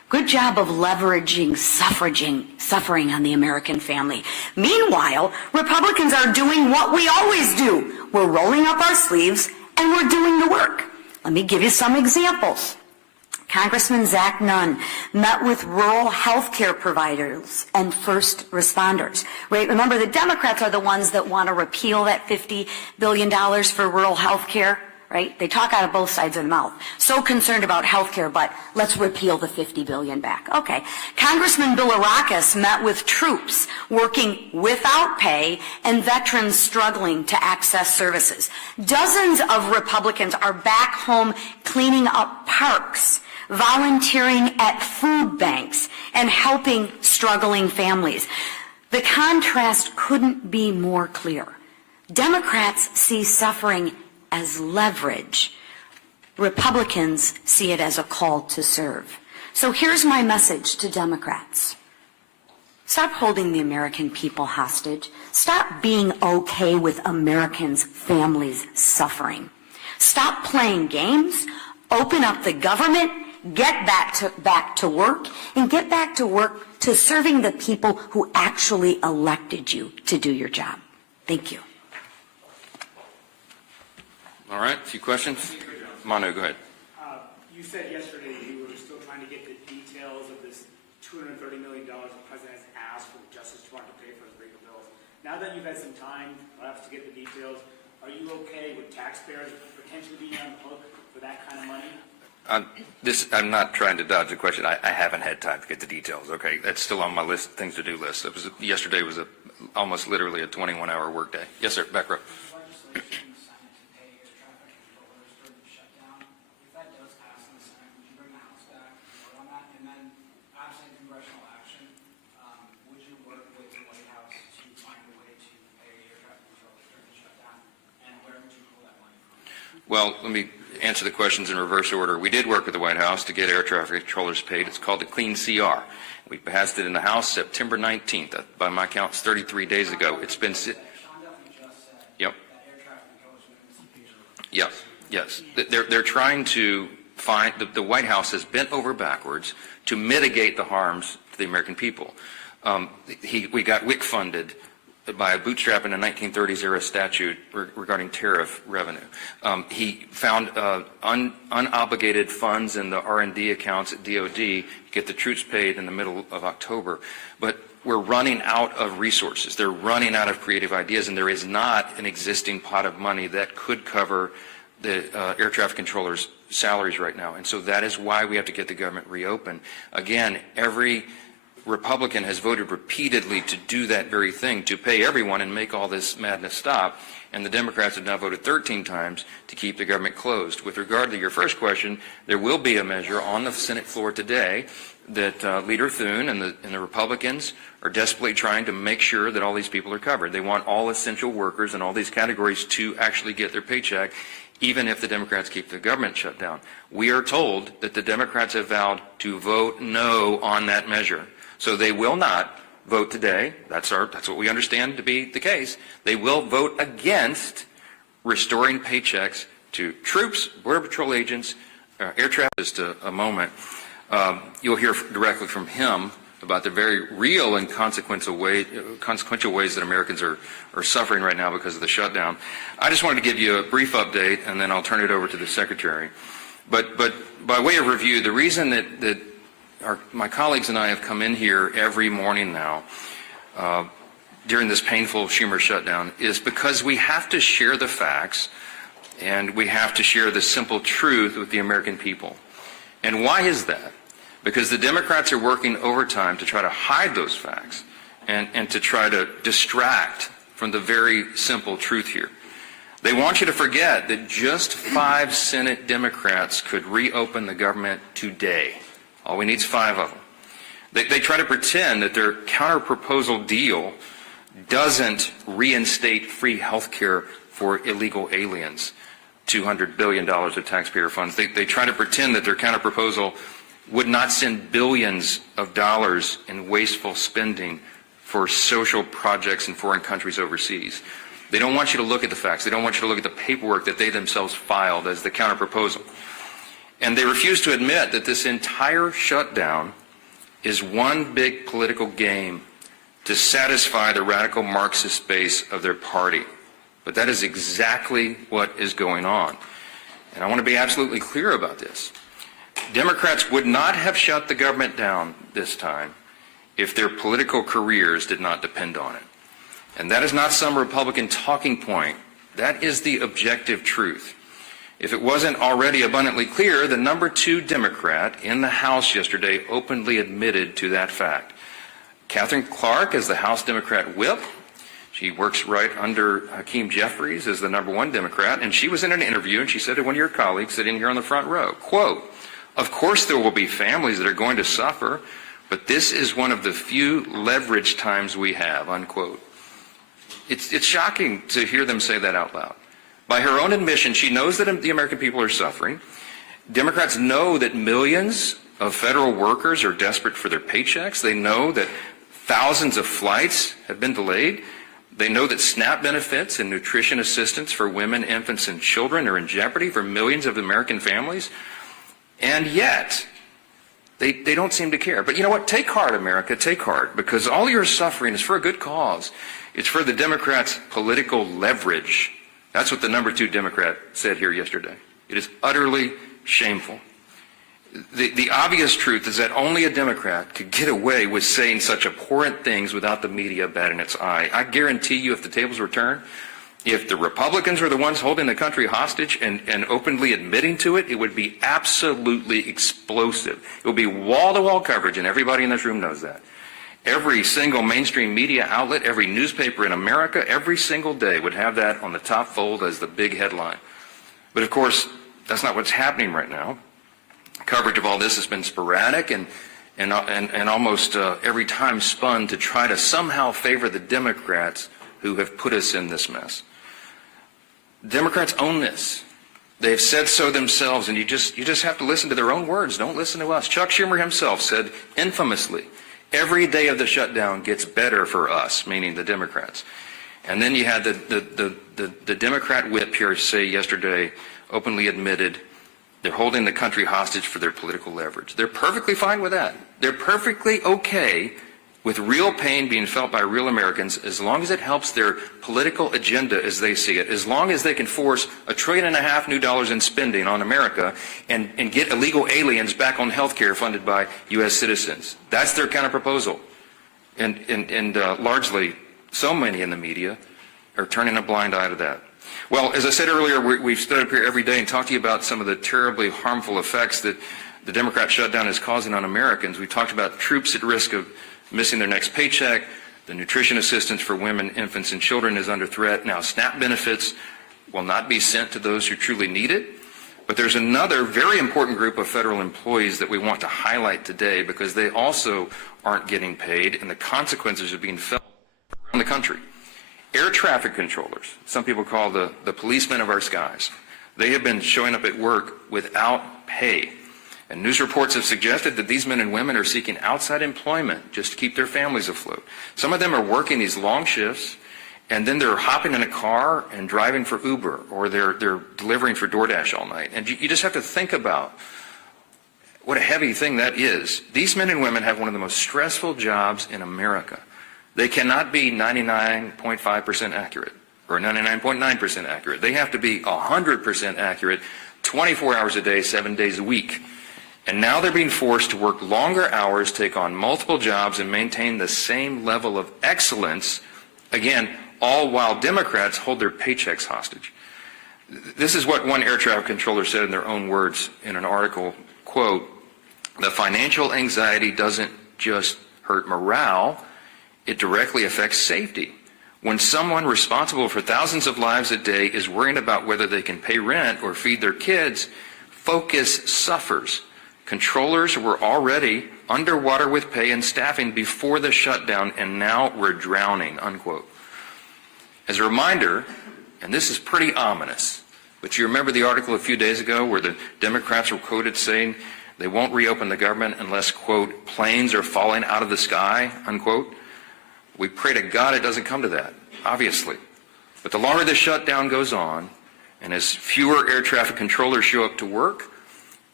Good job of leveraging suffering on the American family. Meanwhile, Republicans are doing what we always do. We're rolling up our sleeves and we're doing the work. Let me give you some examples. Congressman Zach Nunn met with rural health care providers and first responders. Right? Remember, the Democrats are the ones that want to repeal that $50 billion for rural health care. Right? They talk out of both sides of the mouth. So concerned about health care, but let's repeal the $50 billion back. Okay. Congressman Bilirakis met with troops working without pay and veterans struggling to access services. Dozens of Republicans are back home cleaning up parks, volunteering at food banks, and helping struggling families. The contrast couldn't be more clear. Democrats see suffering as leverage. Republicans see it as a call to serve. So here's my message to Democrats. Stop holding the American people hostage. Stop being okay with Americans' families suffering. Stop playing games. Open up the government. Get back to work, and get back to work to serving the people who actually elected you to do your job. Thank you. All right, a few questions. Manu, go ahead. You said yesterday you were still trying to get the details of this $230 million the president has asked for the Justice Department to pay for his legal bills. Now that you've had some time, perhaps, to get the details, are you okay with taxpayers potentially being on the hook for that kind of money? I'm not trying to dodge the question. I haven't had time to get the details. Okay, that's still on my list, things to do list. Yesterday was almost literally a 21-hour workday. Yes, sir. Back row. Legislation in the Senate to pay air traffic controllers during the shutdown. If that does pass in the Senate, would you bring the House back and vote on that? And then, absent congressional action, would you work with the White House to find a way to pay air traffic controllers during the shutdown? And where would you pull that money from? Well, let me answer the questions in reverse order. We did work with the White House to get air traffic controllers paid. It's called the Clean CR. We passed it in the House September 19th. By my count, it's 33 days ago. It's been... Sean Duffy just said Yep. that air traffic controllers Yes. They're trying to find... The White House has bent over backwards to mitigate the harms to the American people. We got WIC funded by a bootstrap in a 1930s era statute regarding tariff revenue. He found unobligated funds in the R&D accounts at DOD to get the troops paid in the middle of October. But we're running out of resources. They're running out of creative ideas, and there is not an existing pot of money that could cover the air traffic controllers' salaries right now. And so that is why we have to get the government reopened. Again, every Republican has voted repeatedly to do that very thing, to pay everyone and make all this madness stop, and the Democrats have now voted 13 times to keep the government closed. With regard to your first question, there will be a measure on the Senate floor today that Leader Thune and the Republicans are desperately trying to make sure that all these people are covered. They want all essential workers in all these categories to actually get their paycheck, even if the Democrats keep the government shut down. We are told that the Democrats have vowed to vote no on that measure. So they will not vote today. That's what we understand to be the case. They will vote against restoring paychecks to troops, Border Patrol agents, air traffic. Just a moment. You'll hear directly from him about the very real and consequential ways that Americans are suffering right now because of the shutdown. I just wanted to give you a brief update, and then I'll turn it over to the Secretary. But by way of review, the reason that my colleagues and I have come in here every morning now during this painful Schumer shutdown is because we have to share the facts and we have to share the simple truth with the American people. And why is that? Because the Democrats are working overtime to try to hide those facts and to try to distract from the very simple truth here. They want you to forget that just 5 Senate Democrats could reopen the government today. All we need is 5 of them. They try to pretend that their counter-proposal deal doesn't reinstate free health care for illegal aliens, $200 billion of taxpayer funds. They try to pretend that their counter-proposal would not send billions of dollars in wasteful spending for social projects in foreign countries overseas. They don't want you to look at the facts. They don't want you to look at the paperwork that they themselves filed as the counter-proposal. And they refuse to admit that this entire shutdown is one big political game to satisfy the radical Marxist base of their party. But that is exactly what is going on. And I want to be absolutely clear about this. Democrats would not have shut the government down this time if their political careers did not depend on it. And that is not some Republican talking point. That is the objective truth. If it wasn't already abundantly clear, the number 2 Democrat in the House yesterday openly admitted to that fact. Catherine Clark is the House Democrat whip. She works right under Hakeem Jeffries as the number 1 Democrat, and she was in an interview and she said to one of your colleagues sitting here on the front row, quote, "Of course there will be families that are going to suffer, but this is one of the few leverage times we have," unquote. It's shocking to hear them say that out loud. By her own admission, she knows that the American people are suffering. Democrats know that millions of federal workers are desperate for their paychecks. They know that thousands of flights have been delayed. They know that SNAP benefits and nutrition assistance for women, infants, and children are in jeopardy for millions of American families. And yet, they don't seem to care. But you know what? Take heart, America. Take heart. Because all your suffering is for a good cause. It's for the Democrats' political leverage. That's what the number 2 Democrat said here yesterday. It is utterly shameful. The obvious truth is that only a Democrat could get away with saying such abhorrent things without the media batting its eye. I guarantee you, if the tables were turned, if the Republicans were the ones holding the country hostage and openly admitting to it, it would be absolutely explosive. It would be wall-to-wall coverage, and everybody in this room knows that. Every single mainstream media outlet, every newspaper in America, every single day would have that on the top fold as the big headline. But of course, that's not what's happening right now. Coverage of all this has been sporadic and almost every time spun to try to somehow favor the Democrats who have put us in this mess. Democrats own this. They've said so themselves, and you just have to listen to their own words. Don't listen to us. Chuck Schumer himself said infamously, "Every day of the shutdown gets better for us," meaning the Democrats. And then you had the Democrat whip here say yesterday, openly admitted, they're holding the country hostage for their political leverage. They're perfectly fine with that. They're perfectly okay with real pain being felt by real Americans as long as it helps their political agenda as they see it, as long as they can force $1.5 trillion new dollars in spending on America and get illegal aliens back on health care funded by U.S. citizens. That's their kind of proposal. And largely, so many in the media are turning a blind eye to that. Well, as I said earlier, we've stood up here every day and talked to you about some of the terribly harmful effects that the Democrat shutdown is causing on Americans. We talked about troops at risk of missing their next paycheck. The nutrition assistance for women, infants, and children is under threat. Now, SNAP benefits will not be sent to those who truly need it. But there's another very important group of federal employees that we want to highlight today because they also aren't getting paid, and the consequences are being felt around the country. Air traffic controllers, some people call the policemen of our skies. They have been showing up at work without pay. And news reports have suggested that these men and women are seeking outside employment just to keep their families afloat. Some of them are working these long shifts, and then they're hopping in a car and driving for Uber, or they're delivering for DoorDash all night. And you just have to think about what a heavy thing that is. These men and women have one of the most stressful jobs in America. They cannot be 99.5% accurate or 99.9% accurate. They have to be 100% accurate 24 hours a day, 7 days a week. And now they're being forced to work longer hours, take on multiple jobs, and maintain the same level of excellence, again, all while Democrats hold their paychecks hostage. This is what one air traffic controller said in their own words in an article, quote, "The financial anxiety doesn't just hurt morale, it directly affects safety. When someone responsible for thousands of lives a day is worrying about whether they can pay rent or feed their kids, focus suffers. Controllers were already underwater with pay and staffing before the shutdown, and now we're drowning," unquote. As a reminder, and this is pretty ominous, but you remember the article a few days ago where the Democrats were quoted saying they won't reopen the government unless, quote, "planes are falling out of the sky," unquote. We pray to God it doesn't come to that, obviously. But the longer this shutdown goes on, and as fewer air traffic controllers show up to work,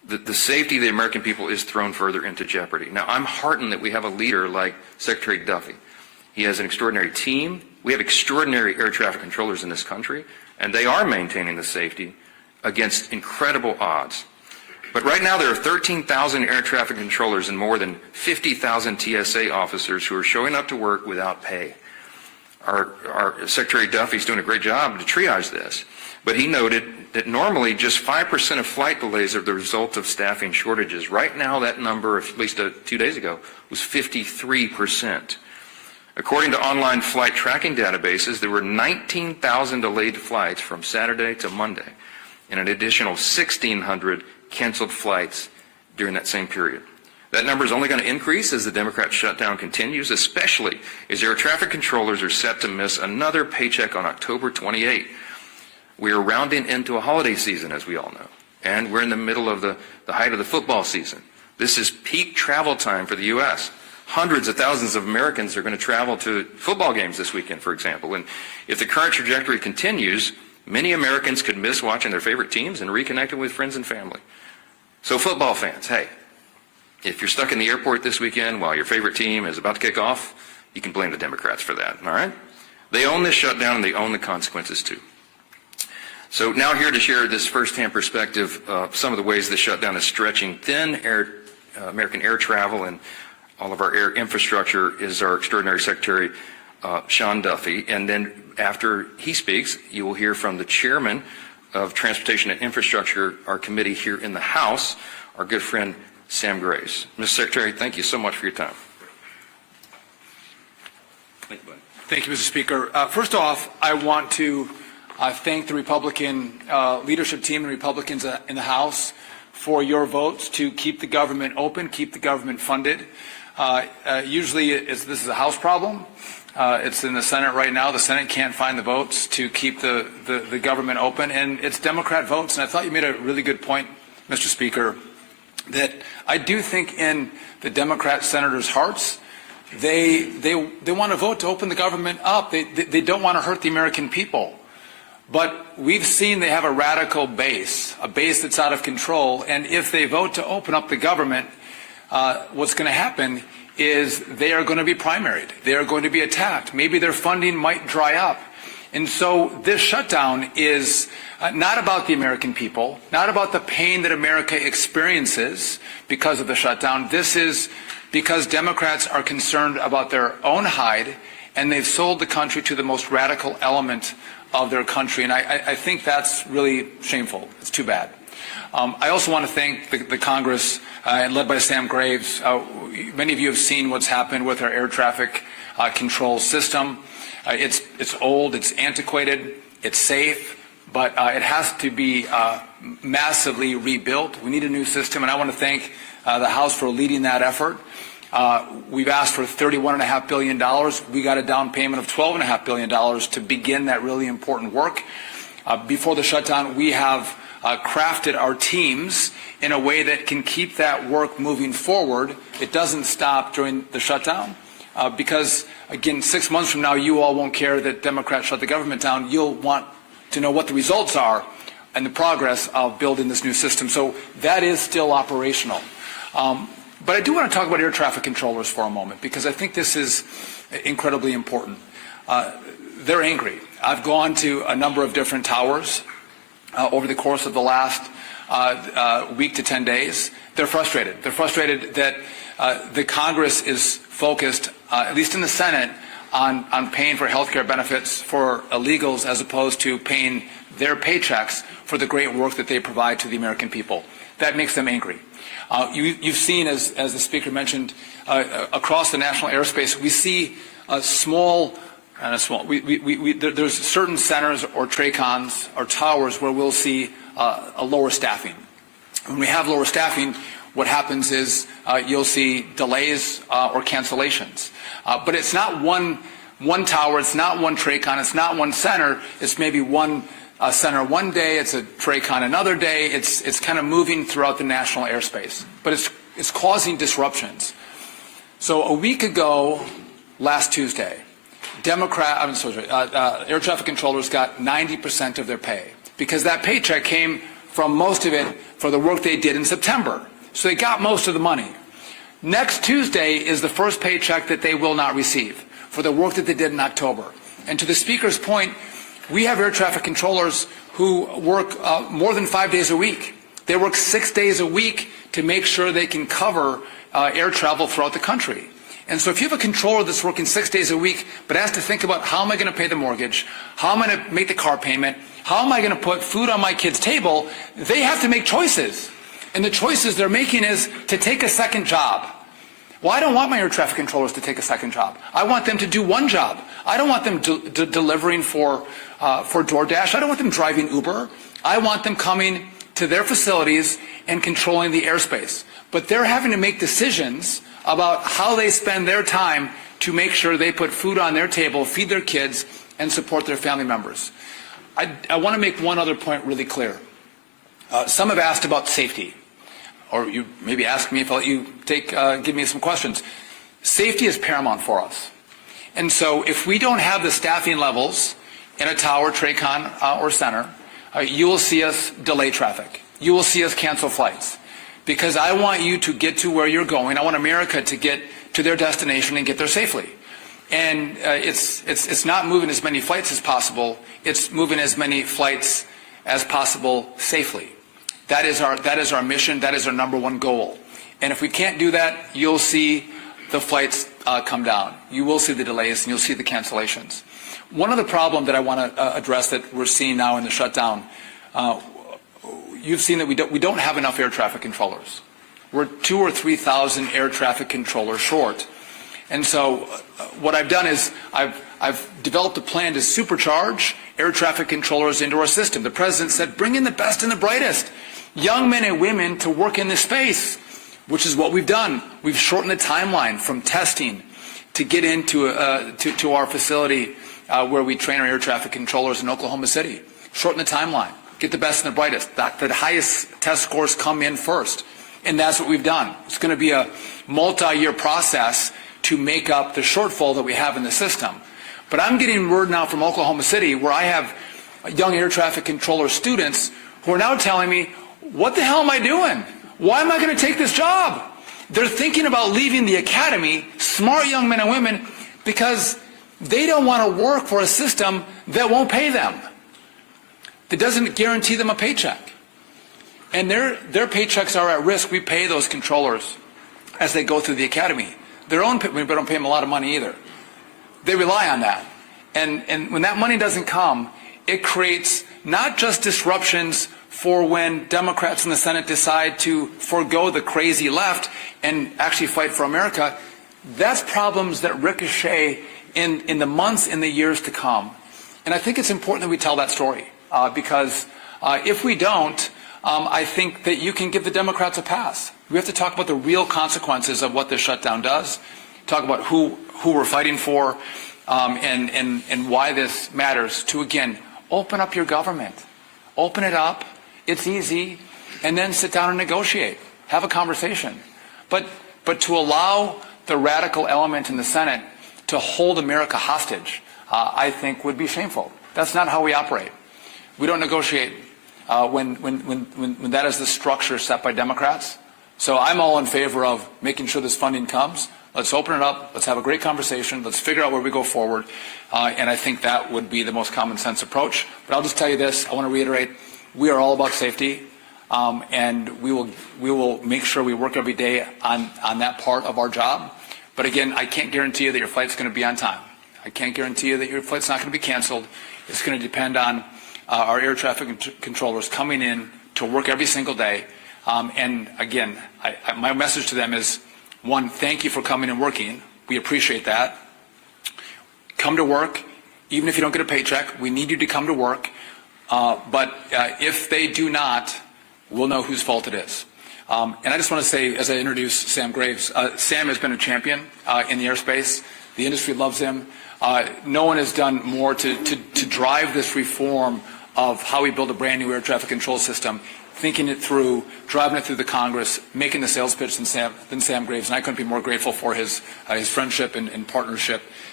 the safety of the American people is thrown further into jeopardy. Now, I'm heartened that we have a leader like Secretary Duffy. He has an extraordinary team. We have extraordinary air traffic controllers in this country, and they are maintaining the safety against incredible odds. But right now there are 13,000 air traffic controllers and more than 50,000 TSA officers who are showing up to work without pay. Our Secretary Duffy is doing a great job to triage this, but he noted that normally just 5% of flight delays are the result of staffing shortages. Right now that number, at least 2 days ago, was 53%. According to online flight tracking databases, there were 19,000 delayed flights from Saturday to Monday, and an additional 1,600 canceled flights during that same period. That number is only going to increase as the Democrat shutdown continues, especially as air traffic controllers are set to miss another paycheck on October 28. We are rounding into a holiday season, as we all know, and we're in the middle of the height of the football season. This is peak travel time for the U.S. Hundreds of thousands of Americans are going to travel to football games this weekend, for example. And if the current trajectory continues, many Americans could miss watching their favorite teams and reconnecting with friends and family. So football fans, hey, if you're stuck in the airport this weekend while your favorite team is about to kick off, you can blame the Democrats for that, all right? They own this shutdown and they own the consequences too. So now here to share this firsthand perspective of some of the ways the shutdown is stretching thin American air travel and all of our air infrastructure is our extraordinary Secretary, Sean Duffy. And then after he speaks, you will hear from the chairman of Transportation and Infrastructure, our committee here in the House, our good friend Sam Graves. Mr. Secretary, thank you so much for your time. Thank you, buddy. Thank you, Mr. Speaker. First off, I want to thank the Republican leadership team and Republicans in the House for your votes to keep the government open, keep the government funded. Usually this is a House problem. It's in the Senate right now. The Senate can't find the votes to keep the government open, and it's Democrat votes. And I thought you made a really good point, Mr. Speaker, that I do think in the Democrat senators' hearts, they want to vote to open the government up. They don't want to hurt the American people. But we've seen they have a radical base, a base that's out of control. And if they vote to open up the government, what's going to happen is they are going to be primaried. They are going to be attacked. Maybe their funding might dry up. And so this shutdown is not about the American people, not about the pain that America experiences because of the shutdown. This is because Democrats are concerned about their own hide, and they've sold the country to the most radical element of their country. And I think that's really shameful. It's too bad. I also want to thank the Congress, led by Sam Graves. Many of you have seen what's happened with our air traffic control system. It's old, it's antiquated, it's safe, but it has to be massively rebuilt. We need a new system, and I want to thank the House for leading that effort. We've asked for $31.5 billion. We got a down payment of $12.5 billion to begin that really important work. Before the shutdown, we have crafted our teams in a way that can keep that work moving forward. It doesn't stop during the shutdown because, again, 6 months from now, you all won't care that Democrats shut the government down. You'll want to know what the results are and the progress of building this new system. So that is still operational. But I do want to talk about air traffic controllers for a moment because I think this is incredibly important. They're angry. I've gone to a number of different towers over the course of the last week to 10 days. They're frustrated. They're frustrated that the Congress is focused, at least in the Senate, on paying for health care benefits for illegals as opposed to paying their paychecks for the great work that they provide to the American people. That makes them angry. You've seen, as the Speaker mentioned, across the national airspace, we see there's certain centers or TRACONs or towers where we'll see a lower staffing. When we have lower staffing, what happens is you'll see delays or cancellations. But it's not one tower, it's not one TRACON, it's not one center, it's maybe one center one day, it's a TRACON another day, it's kind of moving throughout the national airspace. But it's causing disruptions. So a week ago, last Tuesday, air traffic controllers got 90% of their pay because that paycheck came from most of it for the work they did in September. So they got most of the money. Next Tuesday is the first paycheck that they will not receive for the work that they did in October. And to the Speaker's point, we have air traffic controllers who work more than 5 days a week. They work 6 days a week to make sure they can cover air travel throughout the country. And so if you have a controller that's working 6 days a week but has to think about how am I going to pay the mortgage, how am I going to make the car payment, how am I going to put food on my kid's table, they have to make choices. And the choices they're making is to take a second job. Well, I don't want my air traffic controllers to take a second job. I want them to do one job. I don't want them delivering for DoorDash. I don't want them driving Uber. I want them coming to their facilities and controlling the airspace. But they're having to make decisions about how they spend their time to make sure they put food on their table, feed their kids, and support their family members. I want to make one other point really clear. Some have asked about safety, or you maybe ask me if I'll let you give me some questions. Safety is paramount for us. And so if we don't have the staffing levels in a tower, TRACON, or center, you will see us delay traffic. You will see us cancel flights. Because I want you to get to where you're going. I want America to get to their destination and get there safely. And it's not moving as many flights as possible. It's moving as many flights as possible safely. That is our mission. That is our number one goal. And if we can't do that, you'll see the flights come down. You will see the delays and you'll see the cancellations. One other problem that I want to address that we're seeing now in the shutdown, you've seen that we don't have enough air traffic controllers. We're 2,000 or 3,000 air traffic controllers short. And so what I've done is I've developed a plan to supercharge air traffic controllers into our system. The President said, bring in the best and the brightest, young men and women to work in this space, which is what we've done. We've shortened the timeline from testing to get into to our facility where we train our air traffic controllers in Oklahoma City. Shorten the timeline. Get the best and the brightest. The highest test scores come in first. And that's what we've done. It's going to be a multi-year process to make up the shortfall that we have in the system. But I'm getting word now from Oklahoma City where I have young air traffic controller students who are now telling me, what the hell am I doing? Why am I going to take this job? They're thinking about leaving the academy, smart young men and women, because they don't want to work for a system that won't pay them, that doesn't guarantee them a paycheck. And their paychecks are at risk. We pay those controllers as they go through the academy. We don't pay them a lot of money either. They rely on that. And when that money doesn't come, it creates not just disruptions for when Democrats in the Senate decide to forego the crazy left and actually fight for America. That's problems that ricochet in the months and the years to come. And I think it's important that we tell that story because if we don't, I think that you can give the Democrats a pass. We have to talk about the real consequences of what this shutdown does, talk about who we're fighting for, and why this matters to, again, open up your government. Open it up. It's easy. And then sit down and negotiate. Have a conversation. But to allow the radical element in the Senate to hold America hostage, I think would be shameful. That's not how we operate. We don't negotiate when that is the structure set by Democrats. So I'm all in favor of making sure this funding comes. Let's open it up. Let's have a great conversation. Let's figure out where we go forward. And I think that would be the most common sense approach. But I'll just tell you this. I want to reiterate, we are all about safety. And we will make sure we work every day on that part of our job. But again, I can't guarantee you that your flight's going to be on time. I can't guarantee you that your flight's not going to be canceled. It's going to depend on our air traffic controllers coming in to work every single day. And again, my message to them is, one, thank you for coming and working. We appreciate that. Come to work, even if you don't get a paycheck. We need you to come to work. But if they do not, we'll know whose fault it is. And I just want to say, as I introduce Sam Graves, Sam has been a champion in the airspace. The industry loves him. No one has done more to drive this reform of how we build a brand new air traffic control system, thinking it through, driving it through the Congress, making the sales pitch than Sam Graves. And I couldn't be more grateful for his friendship and partnership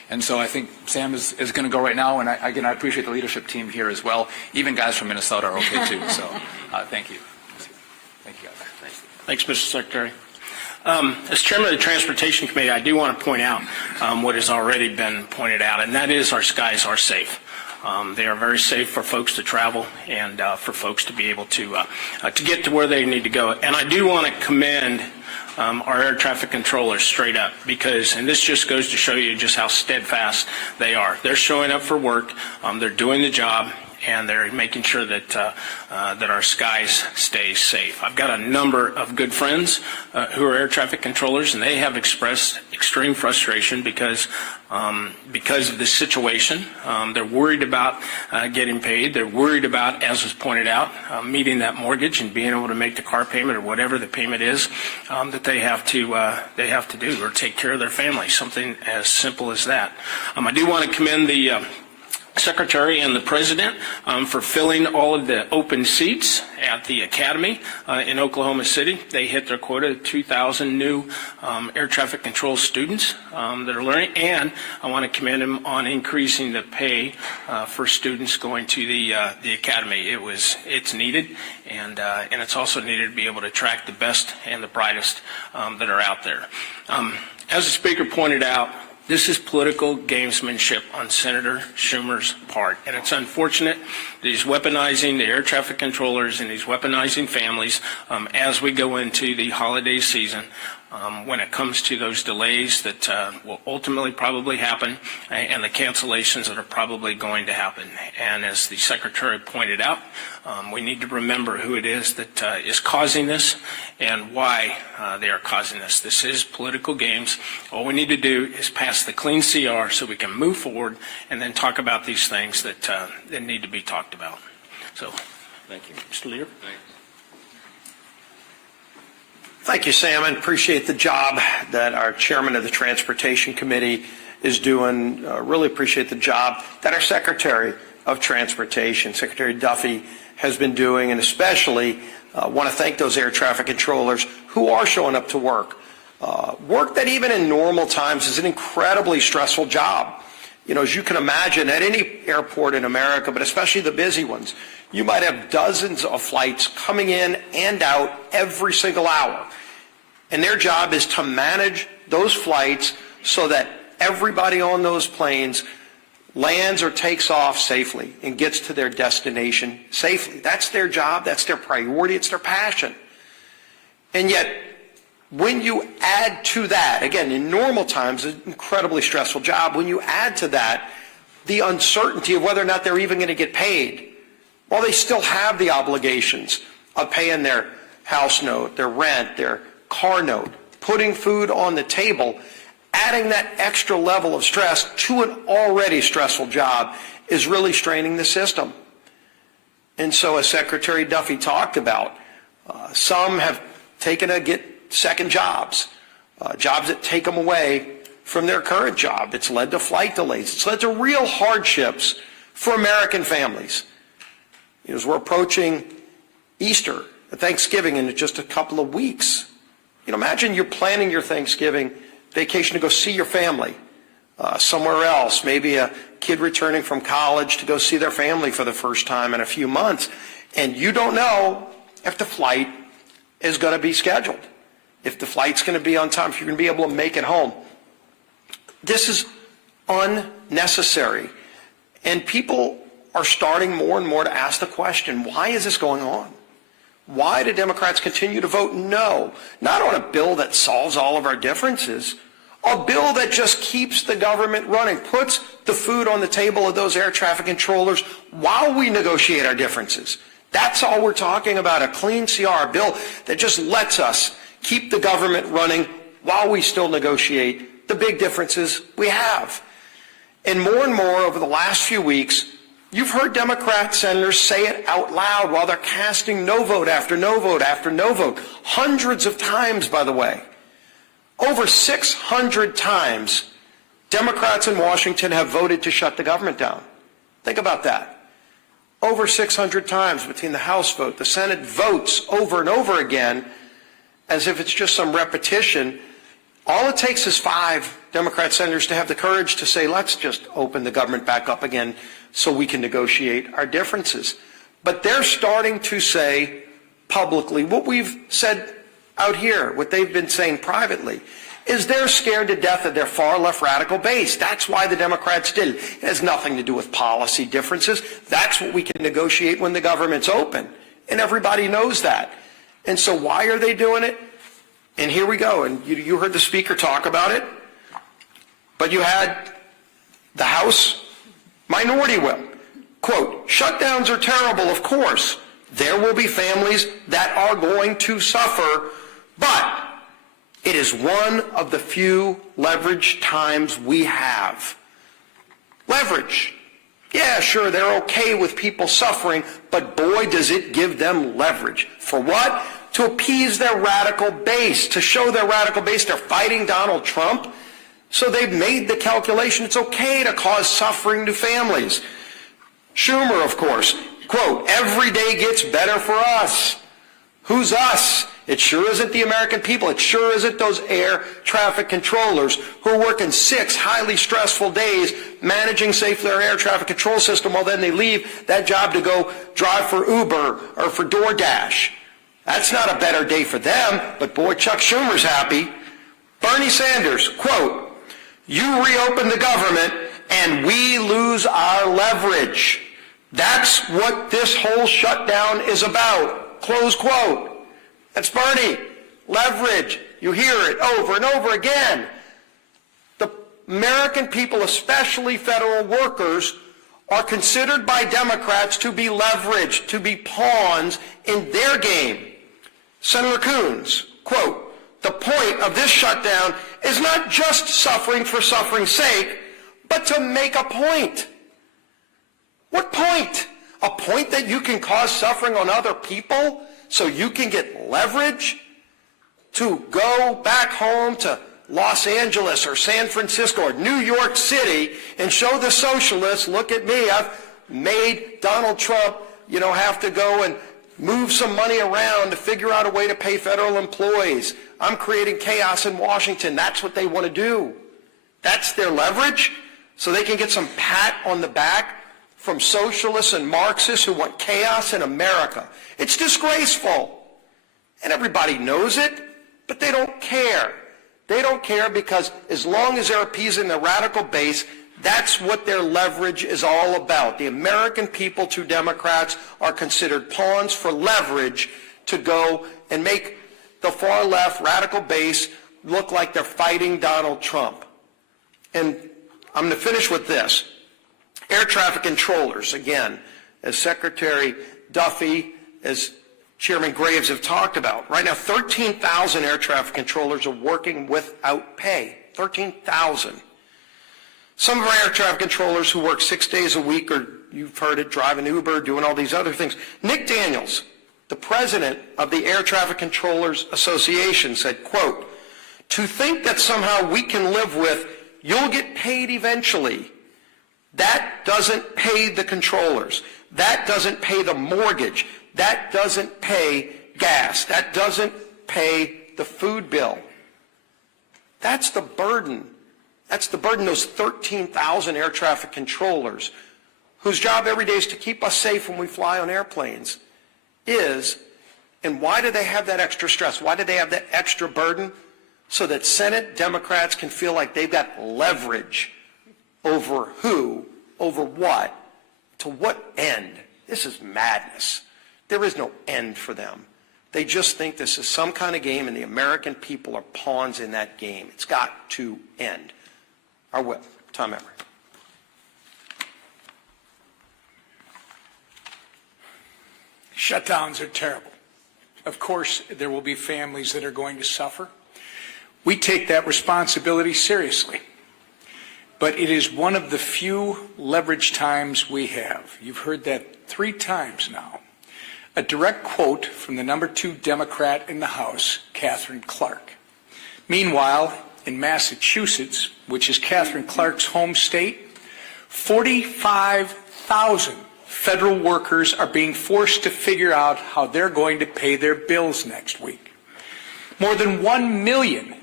And so I think Sam is going to go right now, and I appreciate the leadership team here as well. Even guys from Minnesota are okay too, so thank you. Thank you, guys. Thanks, Mr. Secretary. As chairman of the Transportation Committee, I do want to point out what has already been pointed out, and that is our skies are safe. They are very safe for folks to travel and for folks to be able to get to where they need to go. And I do want to commend our air traffic controllers straight up, because, and this just goes to show you just how steadfast they are. They're showing up for work, they're doing the job, and they're making sure that that our skies stay safe. I've got a number of good friends who are air traffic controllers, and they have expressed extreme frustration because of this situation. They're worried about getting paid. They're worried about, as was pointed out, meeting that mortgage and being able to make the car payment or whatever the payment is that they have to do, or take care of their family. Something as simple as that. I do want to commend the Secretary and the President for filling all of the open seats at the Academy in Oklahoma City. They hit their quota of 2,000 new air traffic control students that are learning, and I want to commend them on increasing the pay for students going to the Academy. It's needed, and it's also needed to be able to attract the best and the brightest that are out there. As the Speaker pointed out, this is political gamesmanship on Senator Schumer's part, and it's unfortunate that he's weaponizing the air traffic controllers and he's weaponizing families as we go into the holiday season when it comes to those delays that will ultimately probably happen and the cancellations that are probably going to happen. And as the Secretary pointed out, we need to remember who it is that is causing this and why they are causing this. This is political games. All we need to do is pass the clean CR so we can move forward and then talk about these things that need to be talked about. So, thank you. Mr. Leader? Thank you, Sam, and appreciate the job that our chairman of the Transportation Committee is doing. Really appreciate the job that our Secretary of Transportation, Secretary Duffy, has been doing, and especially want to thank those air traffic controllers who are showing up to work. Work that even in normal times is an incredibly stressful job. You know, as you can imagine, at any airport in America, but especially the busy ones, you might have dozens of flights coming in and out every single hour. And their job is to manage those flights so that everybody on those planes lands or takes off safely and gets to their destination safely. That's their job. That's their priority. It's their passion. And yet, when you add to that, again, in normal times, an incredibly stressful job, when you add to that the uncertainty of whether or not they're even going to get paid, well, they still have the obligations of paying their house note, their rent, their car note, putting food on the table. Adding that extra level of stress to an already stressful job is really straining the system. And so, as Secretary Duffy talked about, some have taken to get second jobs, jobs that take them away from their current job. It's led to flight delays. It's led to real hardships for American families. As we're approaching Easter, Thanksgiving in just a couple of weeks, imagine you're planning your Thanksgiving vacation to go see your family somewhere else, maybe a kid returning from college to go see their family for the first time in a few months, and you don't know if the flight is going to be scheduled, if the flight's going to be on time, if you're going to be able to make it home. This is unnecessary, and people are starting more and more to ask the question, why is this going on? Why do Democrats continue to vote no? Not on a bill that solves all of our differences, a bill that just keeps the government running, puts the food on the table of those air traffic controllers while we negotiate our differences. That's all we're talking about, a clean CR, a bill that just lets us keep the government running while we still negotiate the big differences we have. And more over the last few weeks, you've heard Democrat senators say it out loud while they're casting no vote after no vote after no vote. Hundreds of times, by the way. Over 600 times, Democrats in Washington have voted to shut the government down. Think about that. Over 600 times between the House vote, the Senate votes over and over again, as if it's just some repetition, All it takes is 5 Democrat senators to have the courage to say, let's just open the government back up again so we can negotiate our differences. But they're starting to say publicly what we've said out here, what they've been saying privately, is they're scared to death of their far-left radical base. That's why the Democrats did it. It has nothing to do with policy differences. That's what we can negotiate when the government's open. And everybody knows that. And so why are they doing it? And here we go. And you heard the speaker talk about it. But you had the House minority whip. Quote, shutdowns are terrible, of course. There will be families that are going to suffer, but it is one of the few leverage times we have. Leverage. Yeah, sure, they're okay with people suffering, but boy, does it give them leverage. For what? To appease their radical base, to show their radical base they're fighting Donald Trump. So they've made the calculation it's okay to cause suffering to families. Schumer, of course, quote, every day gets better for us. Who's us? It sure isn't the American people. It sure isn't those air traffic controllers who are working 6 highly stressful days managing safely our air traffic control system while then they leave that job to go drive for Uber or for DoorDash. That's not a better day for them, but boy, Chuck Schumer's happy. Bernie Sanders, quote, you reopen the government and we lose our leverage. That's what this whole shutdown is about. Close quote. That's Bernie. Leverage. You hear it over and over again. The American people, especially federal workers, are considered by Democrats to be leveraged, to be pawns in their game. Senator Coons, quote, the point of this shutdown is not just suffering for suffering's sake, but to make a point. What point? A point that you can cause suffering on other people so you can get leverage to go back home to Los Angeles or San Francisco or New York City and show the socialists, look at me, I've made Donald Trump, have to go and move some money around to figure out a way to pay federal employees. I'm creating chaos in Washington. That's what they want to do. That's their leverage, so they can get some pat on the back from socialists and Marxists who want chaos in America. It's disgraceful. And everybody knows it, but they don't care. They don't care because as long as they're appeasing the radical base, that's what their leverage is all about. The American people to Democrats are considered pawns for leverage to go and make the far left radical base look like they're fighting Donald Trump. And I'm going to finish with this. Air traffic controllers, again, as Secretary Duffy, as Chairman Graves have talked about. Right now, 13,000 air traffic controllers are working without pay. 13,000. Some of our air traffic controllers who work 6 days a week, or you've heard it, driving Uber, doing all these other things. Nick Daniels, the president of the Air Traffic Controllers Association, said, quote, to think that somehow we can live with, you'll get paid eventually. That doesn't pay the controllers. That doesn't pay the mortgage. That doesn't pay gas. That doesn't pay the food bill. That's the burden. That's the burden, those 13,000 air traffic controllers, whose job every day is to keep us safe when we fly on airplanes, is, and why do they have that extra stress? Why do they have that extra burden? So that Senate Democrats can feel like they've got leverage over who, over what, to what end? This is madness. There is no end for them. They just think this is some kind of game and the American people are pawns in that game. It's got to end. Our whip, Tom Emory. Shutdowns are terrible. Of course, there will be families that are going to suffer. We take that responsibility seriously. But it is one of the few leverage times we have. You've heard that 3 times now. A direct quote from the number 2 Democrat in the House, Katherine Clark. Meanwhile, in Massachusetts, which is Katherine Clark's home state, 45,000 federal workers are being forced to figure out how they're going to pay their bills next week. More than 1 million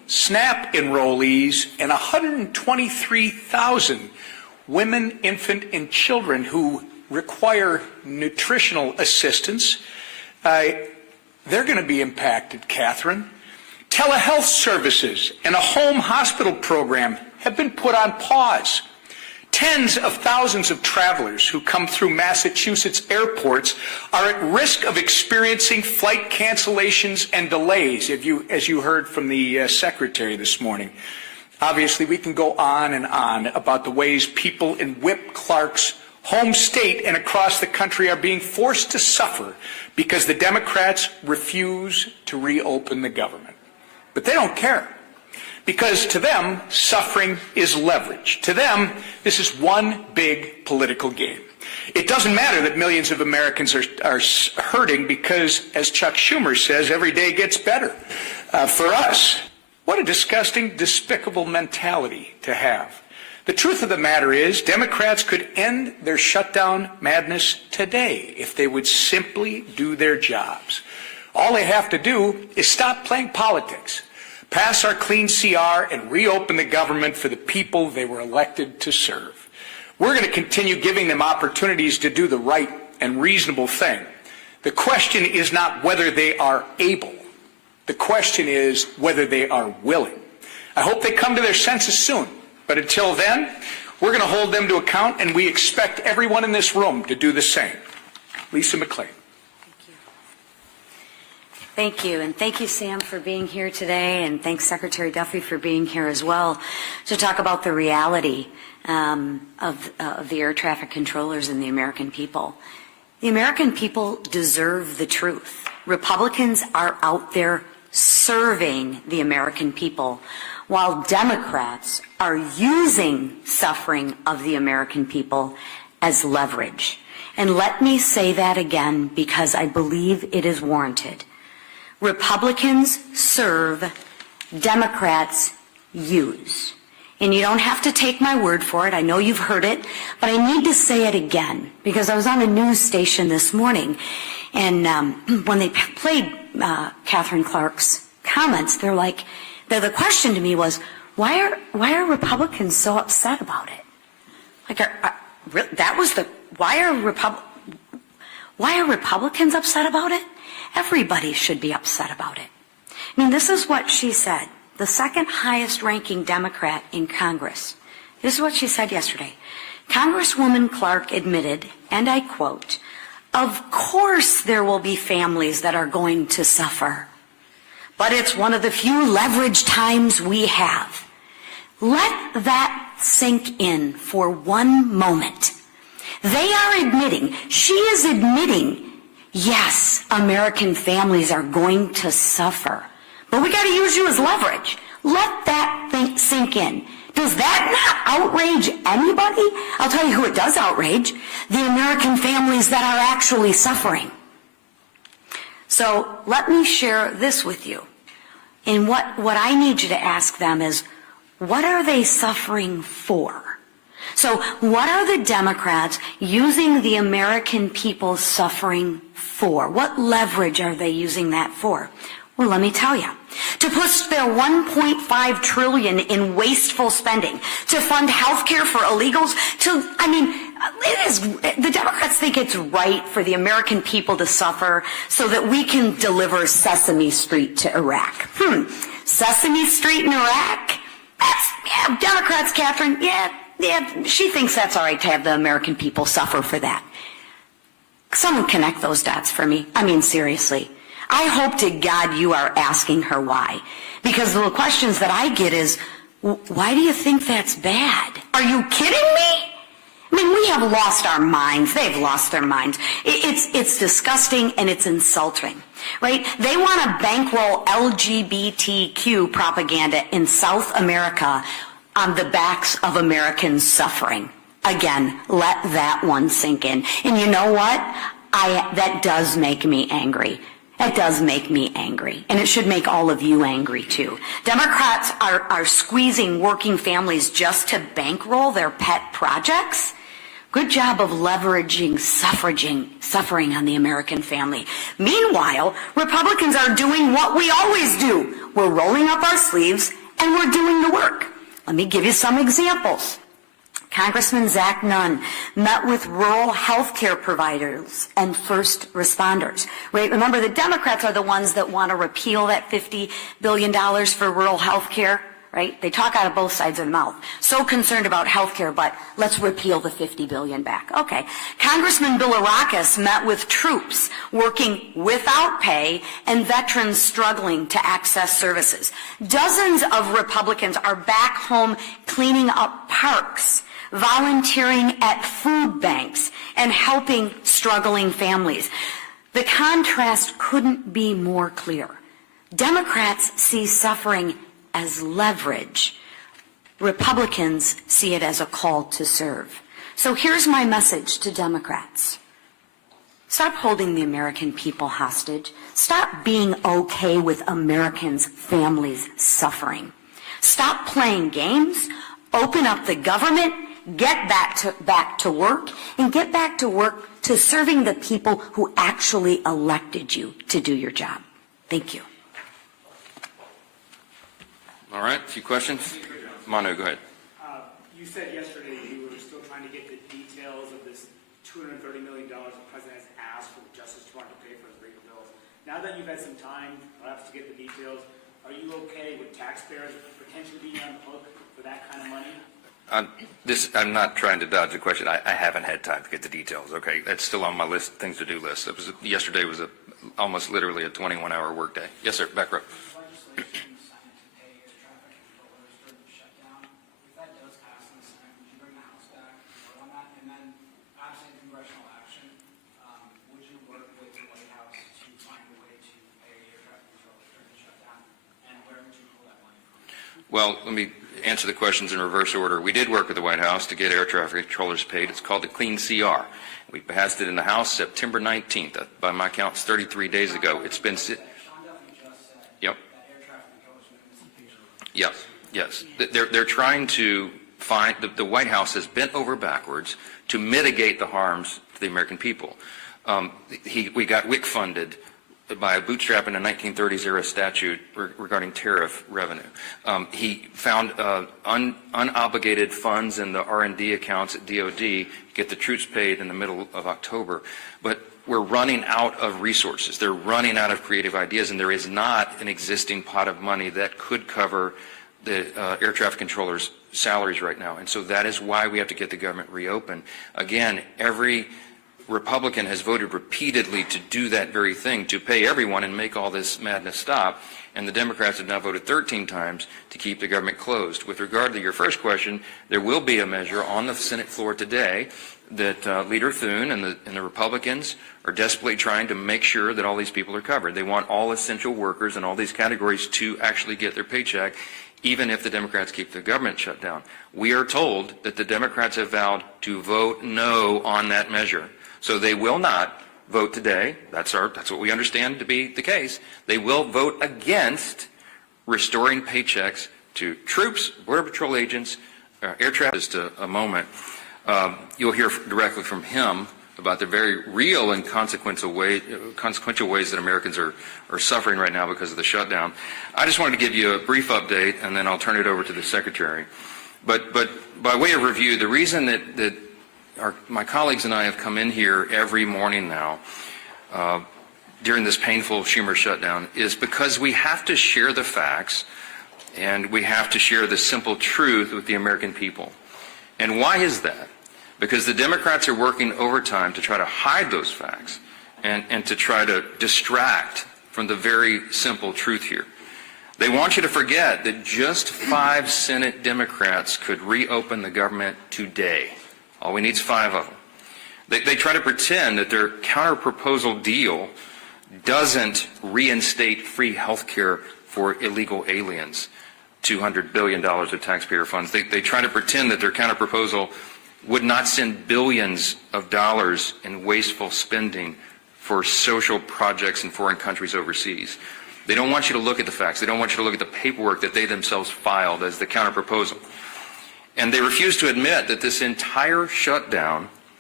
SNAP enrollees and 123,000 women, infant, and children who require nutritional assistance. They're going to be impacted, Catherine. Telehealth services and a home hospital program have been put on pause. Tens of thousands of travelers who come through Massachusetts airports are at risk of experiencing flight cancellations and delays, as you heard from the Secretary this morning. Obviously, we can go on and on about the ways people in Whip Clark's home state and across the country are being forced to suffer because the Democrats refuse to reopen the government. But they don't care, because to them, suffering is leverage. To them, this is one big political game. It doesn't matter that millions of Americans are hurting because, as Chuck Schumer says, every day gets better. For us, what a disgusting, despicable mentality to have. The truth of the matter is, Democrats could end their shutdown madness today if they would simply do their jobs. All they have to do is stop playing politics, pass our clean CR, and reopen the government for the people they were elected to serve. We're going to continue giving them opportunities to do the right and reasonable thing. The question is not whether they are able. The question is whether they are willing. I hope they come to their senses soon. But until then, we're going to hold them to account, and we expect everyone in this room to do the same. Lisa McClain. Thank you, and thank you, Sam, for being here today, and thanks, Secretary Duffy, for being here as well to talk about the reality of the air traffic controllers and the American people. The American people deserve the truth. Republicans are out there serving the American people, while Democrats are using suffering of the American people as leverage. And let me say that again, because I believe it is warranted. Republicans serve, Democrats use. And you don't have to take my word for it. I know you've heard it, but I need to say it again, because I was on a news station this morning, and when they played Catherine Clark's comments, the question to me was, why are Republicans so upset about it? Why are Republicans upset about it? Everybody should be upset about it. I mean, this is what she said, the second highest ranking Democrat in Congress. This is what she said yesterday. Congresswoman Clark admitted, and I quote, "Of course there will be families that are going to suffer, but it's one of the few leverage times we have." Let that sink in for one moment. They are admitting, she is admitting, yes, American families are going to suffer, but we got to use you as leverage. Let that thing sink in. Does that not outrage anybody? I'll tell you who it does outrage, the American families that are actually suffering. So let me share this with you. And what I need you to ask them is, what are they suffering for? So what are the Democrats using the American people suffering for? What leverage are they using that for? Well, let me tell you. To push their $1.5 trillion in wasteful spending, to fund health care for illegals, the Democrats think it's right for the American people to suffer so that we can deliver Sesame Street to Iraq. Sesame Street in Iraq? Democrats, Catherine, she thinks that's all right to have the American people suffer for that. Someone connect those dots for me. I mean, seriously. I hope to God you are asking her why. Because the questions that I get is, why do you think that's bad? Are you kidding me? I mean, we have lost our minds. They've lost their minds. It's disgusting and it's insulting, right? They want to bankroll LGBTQ propaganda in South America on the backs of Americans suffering. Again, let that one sink in. And you know what? That does make me angry. It does make me angry, and it should make all of you angry too. Democrats are squeezing working families just to bankroll their pet projects. Good job of leveraging suffering on the American family. Meanwhile, Republicans are doing what we always do. We're rolling up our sleeves and we're doing the work. Let me give you some examples. Congressman Zach Nunn met with rural health care providers and first responders. Right? Remember, the Democrats are the ones that want to repeal that $50 billion for rural health care. Right? They talk out of both sides of the mouth. So concerned about health care, but let's repeal the $50 billion back. Okay. Congressman Bilirakis met with troops working without pay and veterans struggling to access services. Dozens of Republicans are back home cleaning up parks, volunteering at food banks, and helping struggling families. The contrast couldn't be more clear. Democrats see suffering as leverage. Republicans see it as a call to serve. So here's my message to Democrats. Stop holding the American people hostage. Stop being okay with Americans' families suffering. Stop playing games. Open up the government. Get back to work, and get back to work to serving the people who actually elected you to do your job. Thank you. All right, a few questions. Manu, go ahead. You said yesterday you were still trying to get the details of this $230 million the president has asked for the Justice Department to pay for his legal bills. Now that you've had some time, perhaps, to get the details, are you okay with taxpayers potentially being on the hook for that kind of money? I'm not trying to dodge the question. I haven't had time to get the details. Okay, that's still on my list, things to do list. Yesterday was almost literally a 21-hour workday. Yes, sir. Back row. Legislation in the Senate to pay air traffic controllers during the shutdown. If that does pass in the Senate, would you bring the House back and vote on that? And then, absent congressional action, would you work with the White House to find a way to pay air traffic controllers during the shutdown? And where would you pull that money from? Well, let me answer the questions in reverse order. We did work with the White House to get air traffic controllers paid. It's called the Clean CR. We passed it in the House September 19th. By my count, it's 33 days ago. It's been... Sean Duffy just said Yep. that air traffic controllers are missing picture. Yes. They're trying to find... The White House has bent over backwards to mitigate the harms to the American people. We got WIC funded by a bootstrap in a 1930s era statute regarding tariff revenue. He found unobligated funds in the R&D accounts at DOD to get the troops paid in the middle of October. But we're running out of resources. They're running out of creative ideas, and there is not an existing pot of money that could cover the air traffic controllers' salaries right now. And so that is why we have to get the government reopened. Again, every Republican has voted repeatedly to do that very thing, to pay everyone and make all this madness stop, and the Democrats have now voted 13 times to keep the government closed. With regard to your first question, there will be a measure on the Senate floor today that Leader Thune and the Republicans are desperately trying to make sure that all these people are covered. They want all essential workers in all these categories to actually get their paycheck, even if the Democrats keep the government shut down. We are told that the Democrats have vowed to vote no on that measure. So they will not vote today. That's what we understand to be the case. They will vote against restoring paychecks to troops, Border Patrol agents, air traffic. Just a moment. You'll hear directly from him about the very real and consequential ways that Americans are suffering right now because of the shutdown. I just wanted to give you a brief update, and then I'll turn it over to the Secretary. But by way of review, the reason that my colleagues and I have come in here every morning now during this painful Schumer shutdown is because we have to share the facts and we have to share the simple truth with the American people. And why is that? Because the Democrats are working overtime to try to hide those facts and to try to distract from the very simple truth here. They want you to forget that just 5 Senate Democrats could reopen the government today. All we need is 5 of them. They try to pretend that their counter-proposal deal doesn't reinstate free health care for illegal aliens, $200 billion of taxpayer funds. They try to pretend that their counter-proposal would not send billions of dollars in wasteful spending for social projects in foreign countries overseas. They don't want you to look at the facts. They don't want you to look at the paperwork that they themselves filed as the counter-proposal. And they refuse to admit that this entire shutdown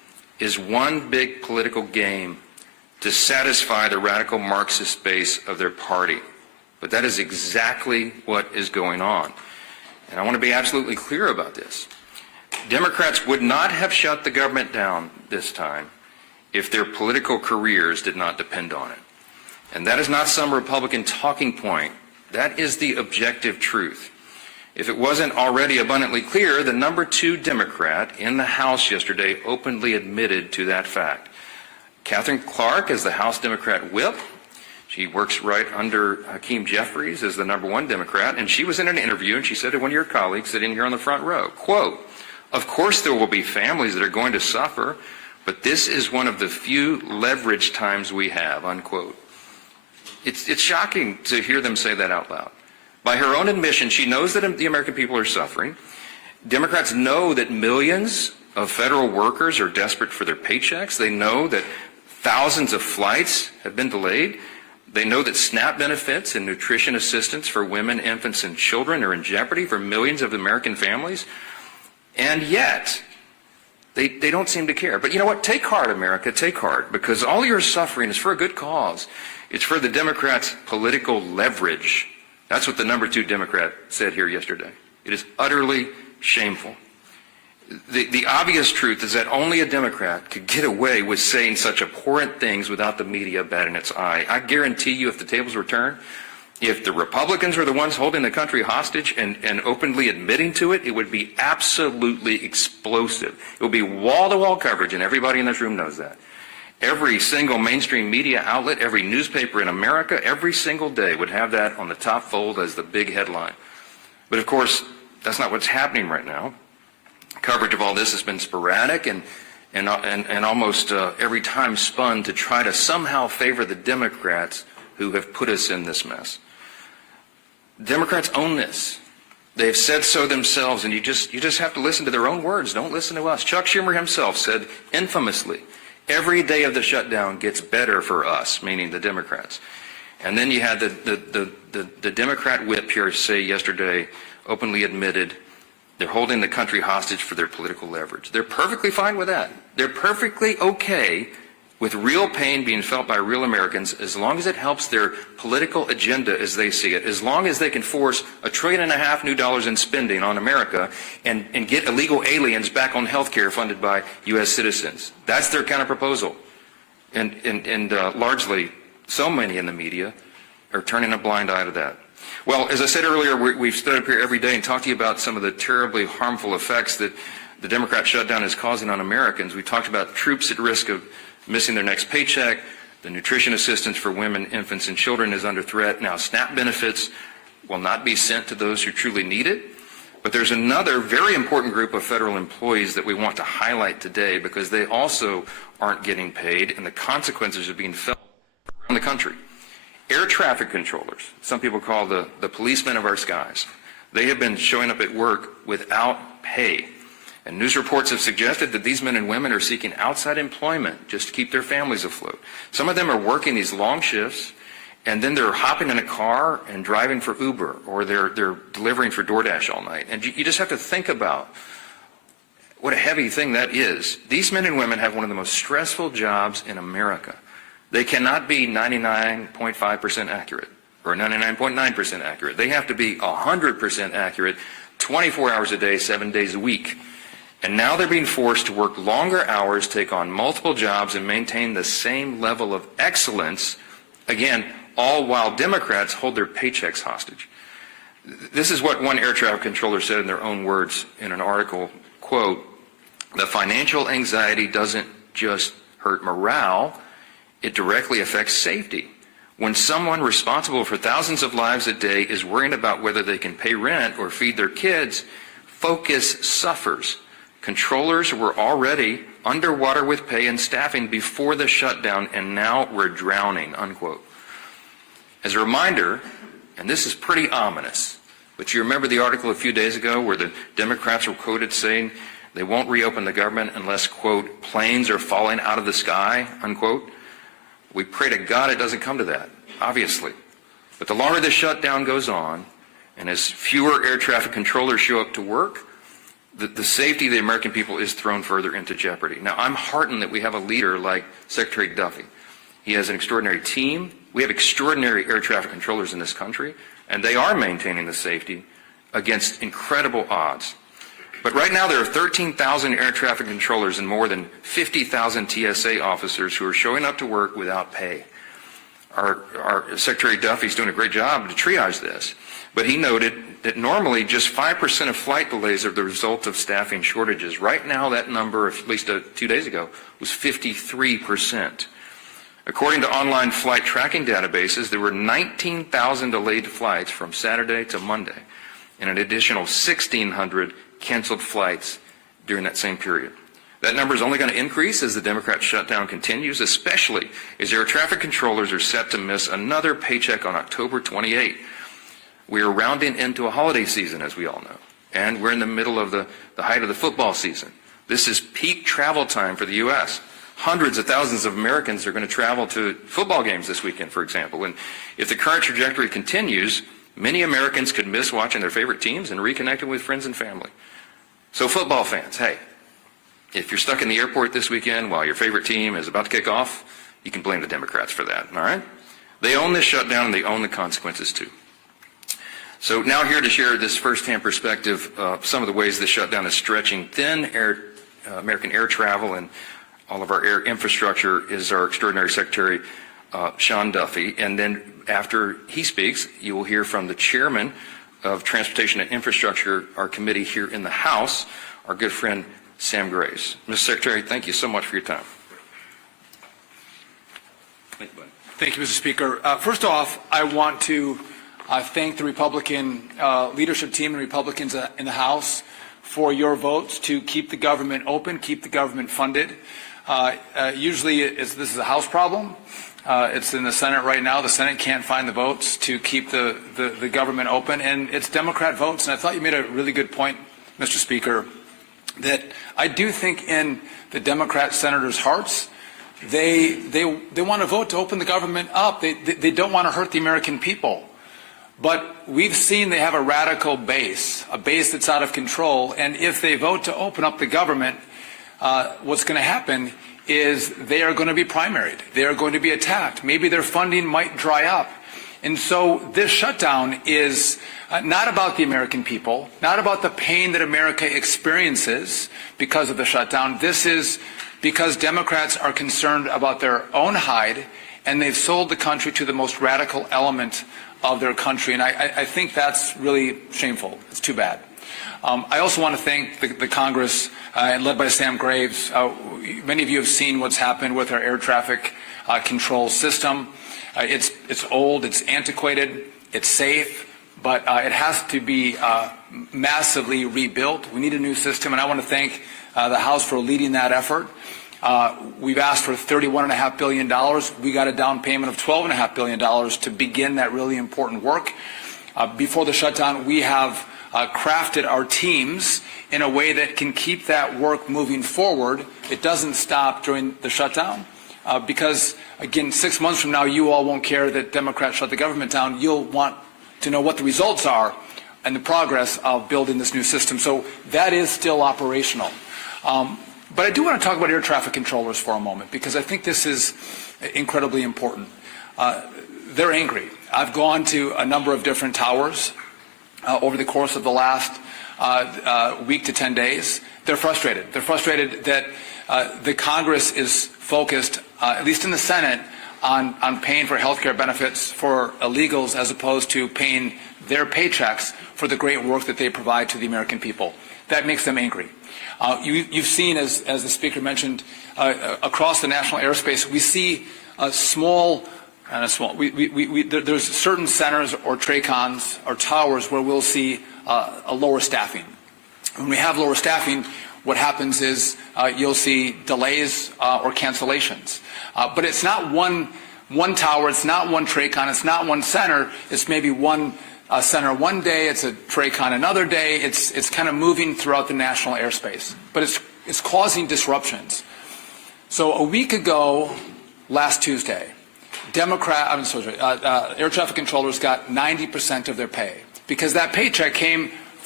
is one big political game to satisfy the radical Marxist base of their party. But that is exactly what is going on. And I want to be absolutely clear about this. Democrats would not have shut the government down this time if their political careers did not depend on it. And that is not some Republican talking point. That is the objective truth. If it wasn't already abundantly clear, the number 2 Democrat in the House yesterday openly admitted to that fact. Catherine Clark is the House Democrat whip. She works right under Hakeem Jeffries as the number 1 Democrat, and she was in an interview and she said to one of your colleagues sitting here on the front row, quote, "Of course there will be families that are going to suffer, but this is one of the few leverage times we have," unquote. It's shocking to hear them say that out loud. By her own admission, she knows that the American people are suffering. Democrats know that millions of federal workers are desperate for their paychecks. They know that thousands of flights have been delayed. They know that SNAP benefits and nutrition assistance for women, infants, and children are in jeopardy for millions of American families. And yet, they don't seem to care. But you know what? Take heart, America. Take heart. Because all your suffering is for a good cause. It's for the Democrats' political leverage. That's what the number 2 Democrat said here yesterday. It is utterly shameful. The obvious truth is that only a Democrat could get away with saying such abhorrent things without the media batting its eye. I guarantee you, if the tables were turned, if the Republicans were the ones holding the country hostage and openly admitting to it, it would be absolutely explosive. It would be wall-to-wall coverage, and everybody in this room knows that. Every single mainstream media outlet, every newspaper in America, every single day would have that on the top fold as the big headline. But of course, that's not what's happening right now. Coverage of all this has been sporadic and almost every time spun to try to somehow favor the Democrats who have put us in this mess. Democrats own this. They've said so themselves, and you just have to listen to their own words. Don't listen to us. Chuck Schumer himself said infamously, "Every day of the shutdown gets better for us," meaning the Democrats. And then you had the Democrat whip here say yesterday, openly admitted, they're holding the country hostage for their political leverage. They're perfectly fine with that. They're perfectly okay with real pain being felt by real Americans as long as it helps their political agenda as they see it, as long as they can force $1.5 trillion new dollars in spending on America and get illegal aliens back on health care funded by U.S. citizens. That's their kind of proposal. And largely, so many in the media are turning a blind eye to that. Well, as I said earlier, we've stood up here every day and talked to you about some of the terribly harmful effects that the Democrat shutdown is causing on Americans. We talked about troops at risk of missing their next paycheck. The nutrition assistance for women, infants, and children is under threat. Now, SNAP benefits will not be sent to those who truly need it. But there's another very important group of federal employees that we want to highlight today because they also aren't getting paid, and the consequences are being felt around the country. Air traffic controllers, some people call the policemen of our skies, they have been showing up at work without pay. And news reports have suggested that these men and women are seeking outside employment just to keep their families afloat. Some of them are working these long shifts, and then they're hopping in a car and driving for Uber, or they're delivering for DoorDash all night. And you just have to think about what a heavy thing that is. These men and women have one of the most stressful jobs in America. They cannot be 99.5% accurate or 99.9% accurate. They have to be 100% accurate 24 hours a day, 7 days a week. And now they're being forced to work longer hours, take on multiple jobs, and maintain the same level of excellence, again, all while Democrats hold their paychecks hostage. This is what one air traffic controller said in their own words in an article, quote, "The financial anxiety doesn't just hurt morale, it directly affects safety. When someone responsible for thousands of lives a day is worrying about whether they can pay rent or feed their kids, focus suffers. Controllers were already underwater with pay and staffing before the shutdown, and now we're drowning," unquote. As a reminder, and this is pretty ominous, but you remember the article a few days ago where the Democrats were quoted saying they won't reopen the government unless, quote, "planes are falling out of the sky," unquote. We pray to God it doesn't come to that, obviously. But the longer the shutdown goes on, and as fewer air traffic controllers show up to work, the safety of the American people is thrown further into jeopardy. Now, I'm heartened that we have a leader like Secretary Duffy. He has an extraordinary team. We have extraordinary air traffic controllers in this country, and they are maintaining the safety against incredible odds. But right now there are 13,000 air traffic controllers and more than 50,000 TSA officers who are showing up to work without pay. Our Secretary Duffy's doing a great job to triage this, but he noted that normally just 5% of flight delays are the result of staffing shortages. Right now that number, at least 2 days ago, was 53%. According to online flight tracking databases, there were 19,000 delayed flights from Saturday to Monday, and an additional 1,600 canceled flights during that same period. That number is only going to increase as the Democrat shutdown continues, especially as air traffic controllers are set to miss another paycheck on October 28. We are rounding into a holiday season, as we all know, and we're in the middle of the height of the football season. This is peak travel time for the U.S. Hundreds of thousands of Americans are going to travel to football games this weekend, for example. And if the current trajectory continues, many Americans could miss watching their favorite teams and reconnecting with friends and family. So football fans, hey, if you're stuck in the airport this weekend while your favorite team is about to kick off, you can blame the Democrats for that, all right? They own this shutdown and they own the consequences too. So now here to share this firsthand perspective of some of the ways this shutdown is stretching thin American air travel and all of our air infrastructure is our extraordinary Secretary, Sean Duffy. And then after he speaks, you will hear from the chairman of Transportation and Infrastructure, our committee here in the House, our good friend Sam Graves. Mr. Secretary, thank you so much for your time. Thank you, Mr. Speaker. First off, I want to thank the Republican leadership team and Republicans in the House for your votes to keep the government open, keep the government funded. Usually this is a House problem. It's in the Senate right now. The Senate can't find the votes to keep the government open, and it's Democrat votes. And I thought you made a really good point, Mr. Speaker, that I do think in the Democrat senators' hearts, they want to vote to open the government up. They don't want to hurt the American people. But we've seen they have a radical base, a base that's out of control. And if they vote to open up the government, what's going to happen is they are going to be primaried. They are going to be attacked. Maybe their funding might dry up. And so this shutdown is not about the American people, not about the pain that America experiences because of the shutdown. This is because Democrats are concerned about their own hide, and they've sold the country to the most radical element of their country. And I think that's really shameful. It's too bad. I also want to thank the Congress, led by Sam Graves. Many of you have seen what's happened with our air traffic control system. It's old, it's antiquated, it's safe, but it has to be massively rebuilt. We need a new system, and I want to thank the House for leading that effort. We've asked for $31.5 billion. We got a down payment of $12.5 billion to begin that really important work. Before the shutdown, we have crafted our teams in a way that can keep that work moving forward. It doesn't stop during the shutdown because, again, 6 months from now, you all won't care that Democrats shut the government down. You'll want to know what the results are and the progress of building this new system. So that is still operational. But I do want to talk about air traffic controllers for a moment because I think this is incredibly important. They're angry. I've gone to a number of different towers over the course of the last week to 10 days. They're frustrated. They're frustrated that the Congress is focused, at least in the Senate, on paying for health care benefits for illegals as opposed to paying their paychecks for the great work that they provide to the American people. That makes them angry. You've seen, as the Speaker mentioned, across the national airspace, we see there's certain centers or TRACONs or towers where we'll see a lower staffing. When we have lower staffing, what happens is you'll see delays or cancellations. But it's not one tower, it's not one TRACON, it's not one center, it's maybe one center one day, it's a TRACON another day, it's kind of moving throughout the national airspace. But it's causing disruptions. So a week ago, last Tuesday, air traffic controllers got 90% of their pay because that paycheck came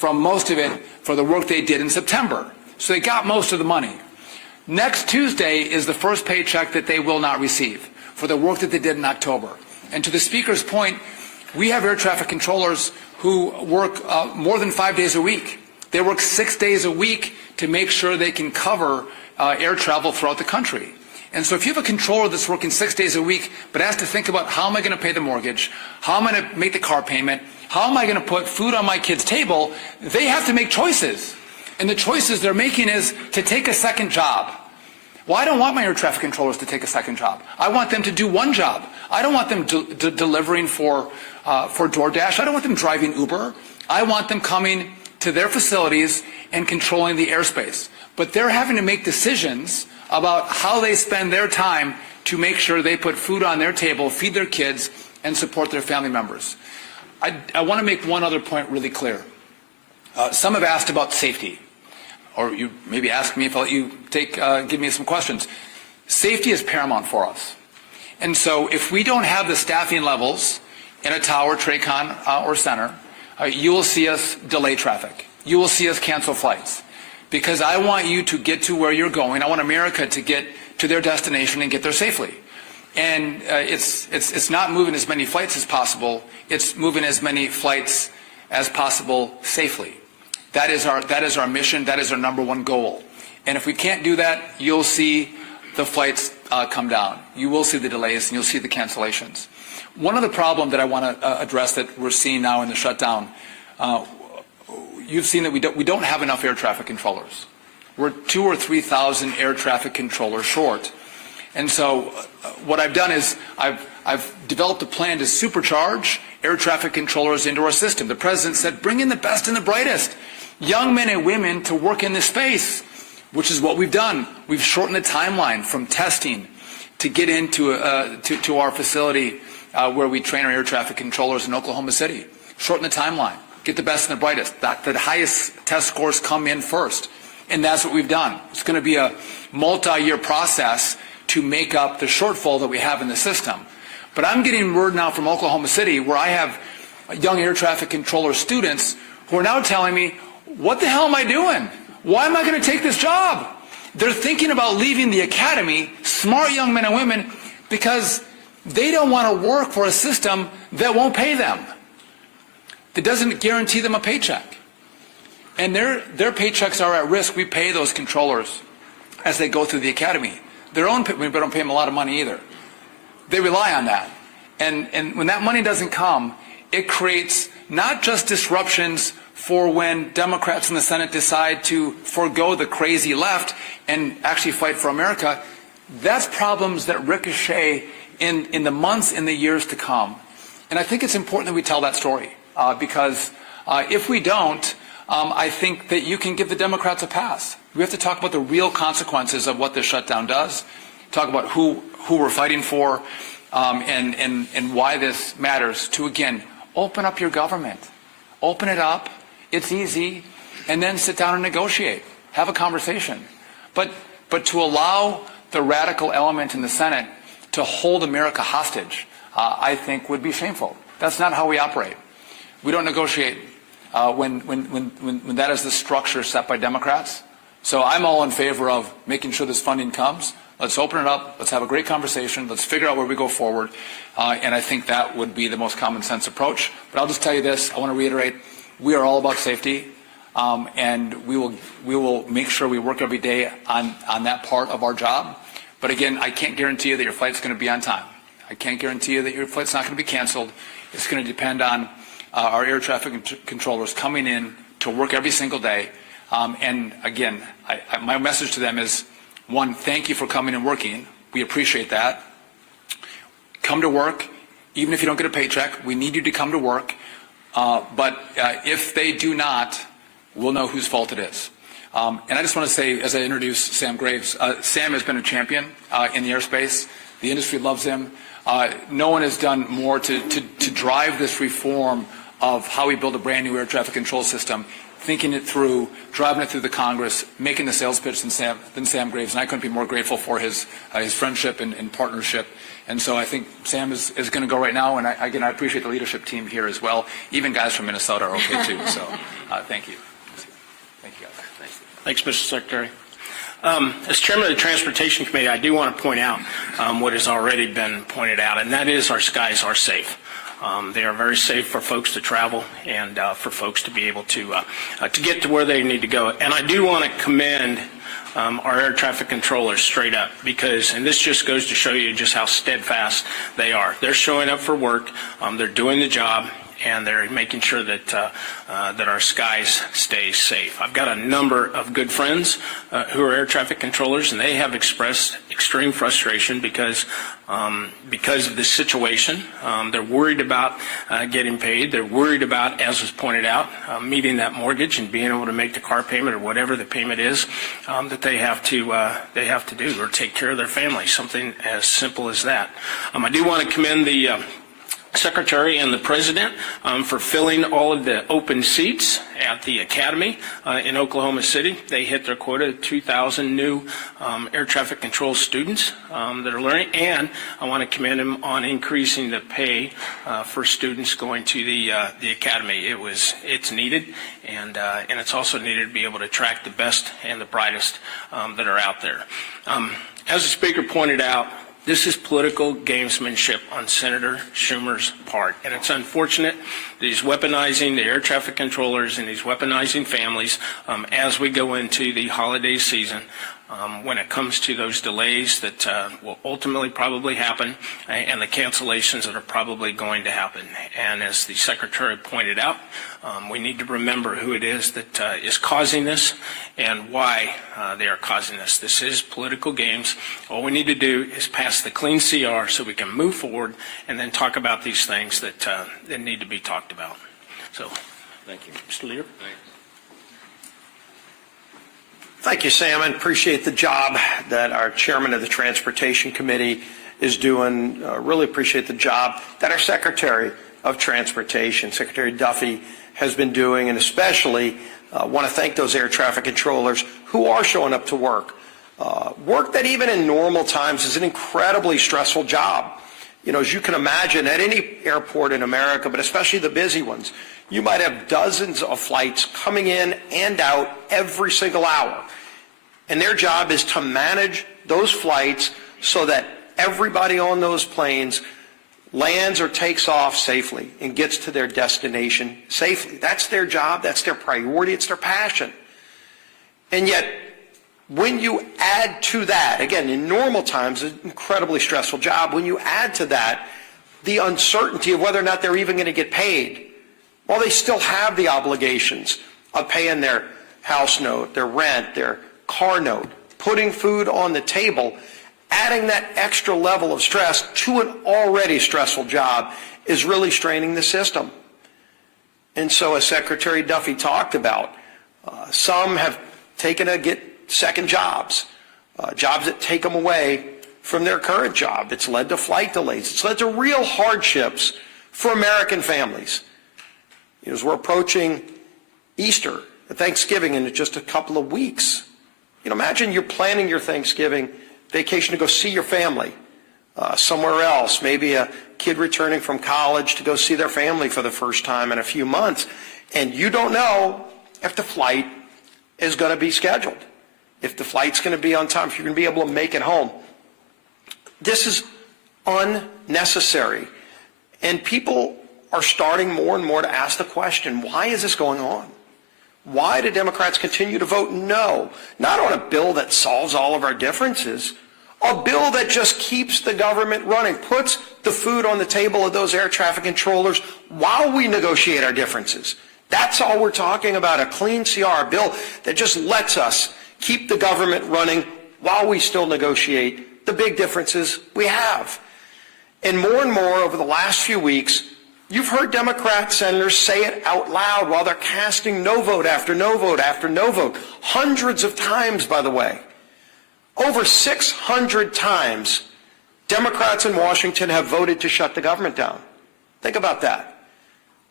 from most of it for the work they did in September. So they got most of the money. Next Tuesday is the first paycheck that they will not receive for the work that they did in October. And to the Speaker's point, we have air traffic controllers who work more than 5 days a week. They work 6 days a week to make sure they can cover air travel throughout the country. And so if you have a controller that's working 6 days a week but has to think about how am I going to pay the mortgage, how am I going to make the car payment, how am I going to put food on my kid's table, they have to make choices. And the choices they're making is to take a second job. Well, I don't want my air traffic controllers to take a second job. I want them to do one job. I don't want them delivering for DoorDash. I don't want them driving Uber. I want them coming to their facilities and controlling the airspace. But they're having to make decisions about how they spend their time to make sure they put food on their table, feed their kids, and support their family members. I want to make one other point really clear. Some have asked about safety, or you maybe ask me if I'll let you give me some questions. Safety is paramount for us. And so if we don't have the staffing levels in a tower, TRACON, or center, you will see us delay traffic. You will see us cancel flights. Because I want you to get to where you're going. I want America to get to their destination and get there safely. And it's not moving as many flights as possible. It's moving as many flights as possible safely. That is our mission. That is our number one goal. And if we can't do that, you'll see the flights come down. You will see the delays and you'll see the cancellations. One other problem that I want to address that we're seeing now in the shutdown, you've seen that we don't have enough air traffic controllers. We're 2,000 or 3,000 air traffic controllers short. And so what I've done is I've developed a plan to supercharge air traffic controllers into our system. The President said, bring in the best and the brightest, young men and women to work in this space, which is what we've done. We've shortened the timeline from testing to get into to our facility where we train our air traffic controllers in Oklahoma City. Shorten the timeline. Get the best and the brightest. The highest test scores come in first. And that's what we've done. It's going to be a multi-year process to make up the shortfall that we have in the system. But I'm getting word now from Oklahoma City where I have young air traffic controller students who are now telling me, what the hell am I doing? Why am I going to take this job? They're thinking about leaving the academy, smart young men and women, because they don't want to work for a system that won't pay them, that doesn't guarantee them a paycheck. And their paychecks are at risk. We pay those controllers as they go through the academy. We don't pay them a lot of money either. They rely on that. And when that money doesn't come, it creates not just disruptions for when Democrats in the Senate decide to forego the crazy left and actually fight for America. That's problems that ricochet in the months and the years to come. And I think it's important that we tell that story because if we don't, I think that you can give the Democrats a pass. We have to talk about the real consequences of what this shutdown does, talk about who we're fighting for, and why this matters to, again, open up your government. Open it up. It's easy. And then sit down and negotiate. Have a conversation. But to allow the radical element in the Senate to hold America hostage, I think would be shameful. That's not how we operate. We don't negotiate when that is the structure set by Democrats. So I'm all in favor of making sure this funding comes. Let's open it up. Let's have a great conversation. Let's figure out where we go forward. And I think that would be the most common sense approach. But I'll just tell you this. I want to reiterate, we are all about safety. And we will make sure we work every day on that part of our job. But again, I can't guarantee you that your flight's going to be on time. I can't guarantee you that your flight's not going to be canceled. It's going to depend on our air traffic controllers coming in to work every single day. And again, my message to them is, one, thank you for coming and working. We appreciate that. Come to work, even if you don't get a paycheck. We need you to come to work. But if they do not, we'll know whose fault it is. And I just want to say, as I introduce Sam Graves, Sam has been a champion in the airspace. The industry loves him. No one has done more to drive this reform of how we build a brand new air traffic control system thinking it through, driving it through the Congress, making the sales pitch than Sam Graves, and I couldn't be more grateful for his friendship and partnership. And so I think Sam is going to go right now, and I appreciate the leadership team here as well. Even guys from Minnesota are okay too. So thank you. Thank you, guys. Thanks, Mr. Secretary. As chairman of the Transportation Committee, I do want to point out what has already been pointed out, and that is our skies are safe. They are very safe for folks to travel and for folks to be able to get to where they need to go. And I do want to commend our air traffic controllers straight up, because, and this just goes to show you just how steadfast they are. They're showing up for work, they're doing the job, and they're making sure that that our skies stay safe. I've got a number of good friends who are air traffic controllers, and they have expressed extreme frustration because of this situation. They're worried about getting paid. They're worried about, as was pointed out, meeting that mortgage and being able to make the car payment or whatever the payment is that they have to do, or take care of their family. Something as simple as that. I do want to commend the Secretary and the President for filling all of the open seats at the Academy in Oklahoma City. They hit their quota of 2,000 new air traffic control students that are learning, and I want to commend them on increasing the pay for students going to the Academy. It's needed, and it's also needed to be able to attract the best and the brightest that are out there. As the Speaker pointed out, this is political gamesmanship on Senator Schumer's part, and it's unfortunate that he's weaponizing the air traffic controllers and he's weaponizing families as we go into the holiday season when it comes to those delays that will ultimately probably happen and the cancellations that are probably going to happen. And as the Secretary pointed out, we need to remember who it is that is causing this and why they are causing this. This is political games. All we need to do is pass the clean CR so we can move forward and then talk about these things that need to be talked about. So, thank you. Mr. Leader. Thank you, Sam, and appreciate the job that our chairman of the Transportation Committee is doing. Really appreciate the job that our Secretary of Transportation, Secretary Duffy, has been doing, and especially want to thank those air traffic controllers who are showing up to work. Work that even in normal times is an incredibly stressful job. You know, as you can imagine, at any airport in America, but especially the busy ones, you might have dozens of flights coming in and out every single hour. And their job is to manage those flights so that everybody on those planes lands or takes off safely and gets to their destination safely. That's their job. That's their priority. It's their passion. And yet, when you add to that, again, in normal times, an incredibly stressful job, when you add to that the uncertainty of whether or not they're even going to get paid, while they still have the obligations of paying their house note, their rent, their car note, putting food on the table, adding that extra level of stress to an already stressful job is really straining the system. And so, as Secretary Duffy talked about, some have taken to get second jobs, jobs that take them away from their current job. It's led to flight delays. It's led to real hardships for American families. As we're approaching Easter, Thanksgiving in just a couple of weeks, imagine you're planning your Thanksgiving vacation to go see your family somewhere else, maybe a kid returning from college to go see their family for the first time in a few months, and you don't know if the flight is going to be scheduled, if the flight's going to be on time, if you're going to be able to make it home. This is unnecessary, and people are starting more and more to ask the question, why is this going on? Why do Democrats continue to vote no, not on a bill that solves all of our differences, a bill that just keeps the government running, puts the food on the table of those air traffic controllers while we negotiate our differences. That's all we're talking about, a clean CR, a bill that just lets us keep the government running while we still negotiate the big differences we have. And more over the last few weeks, you've heard Democrat senators say it out loud while they're casting no vote after no vote after no vote. Hundreds of times, by the way. Over 600 times, Democrats in Washington have voted to shut the government down. Think about that.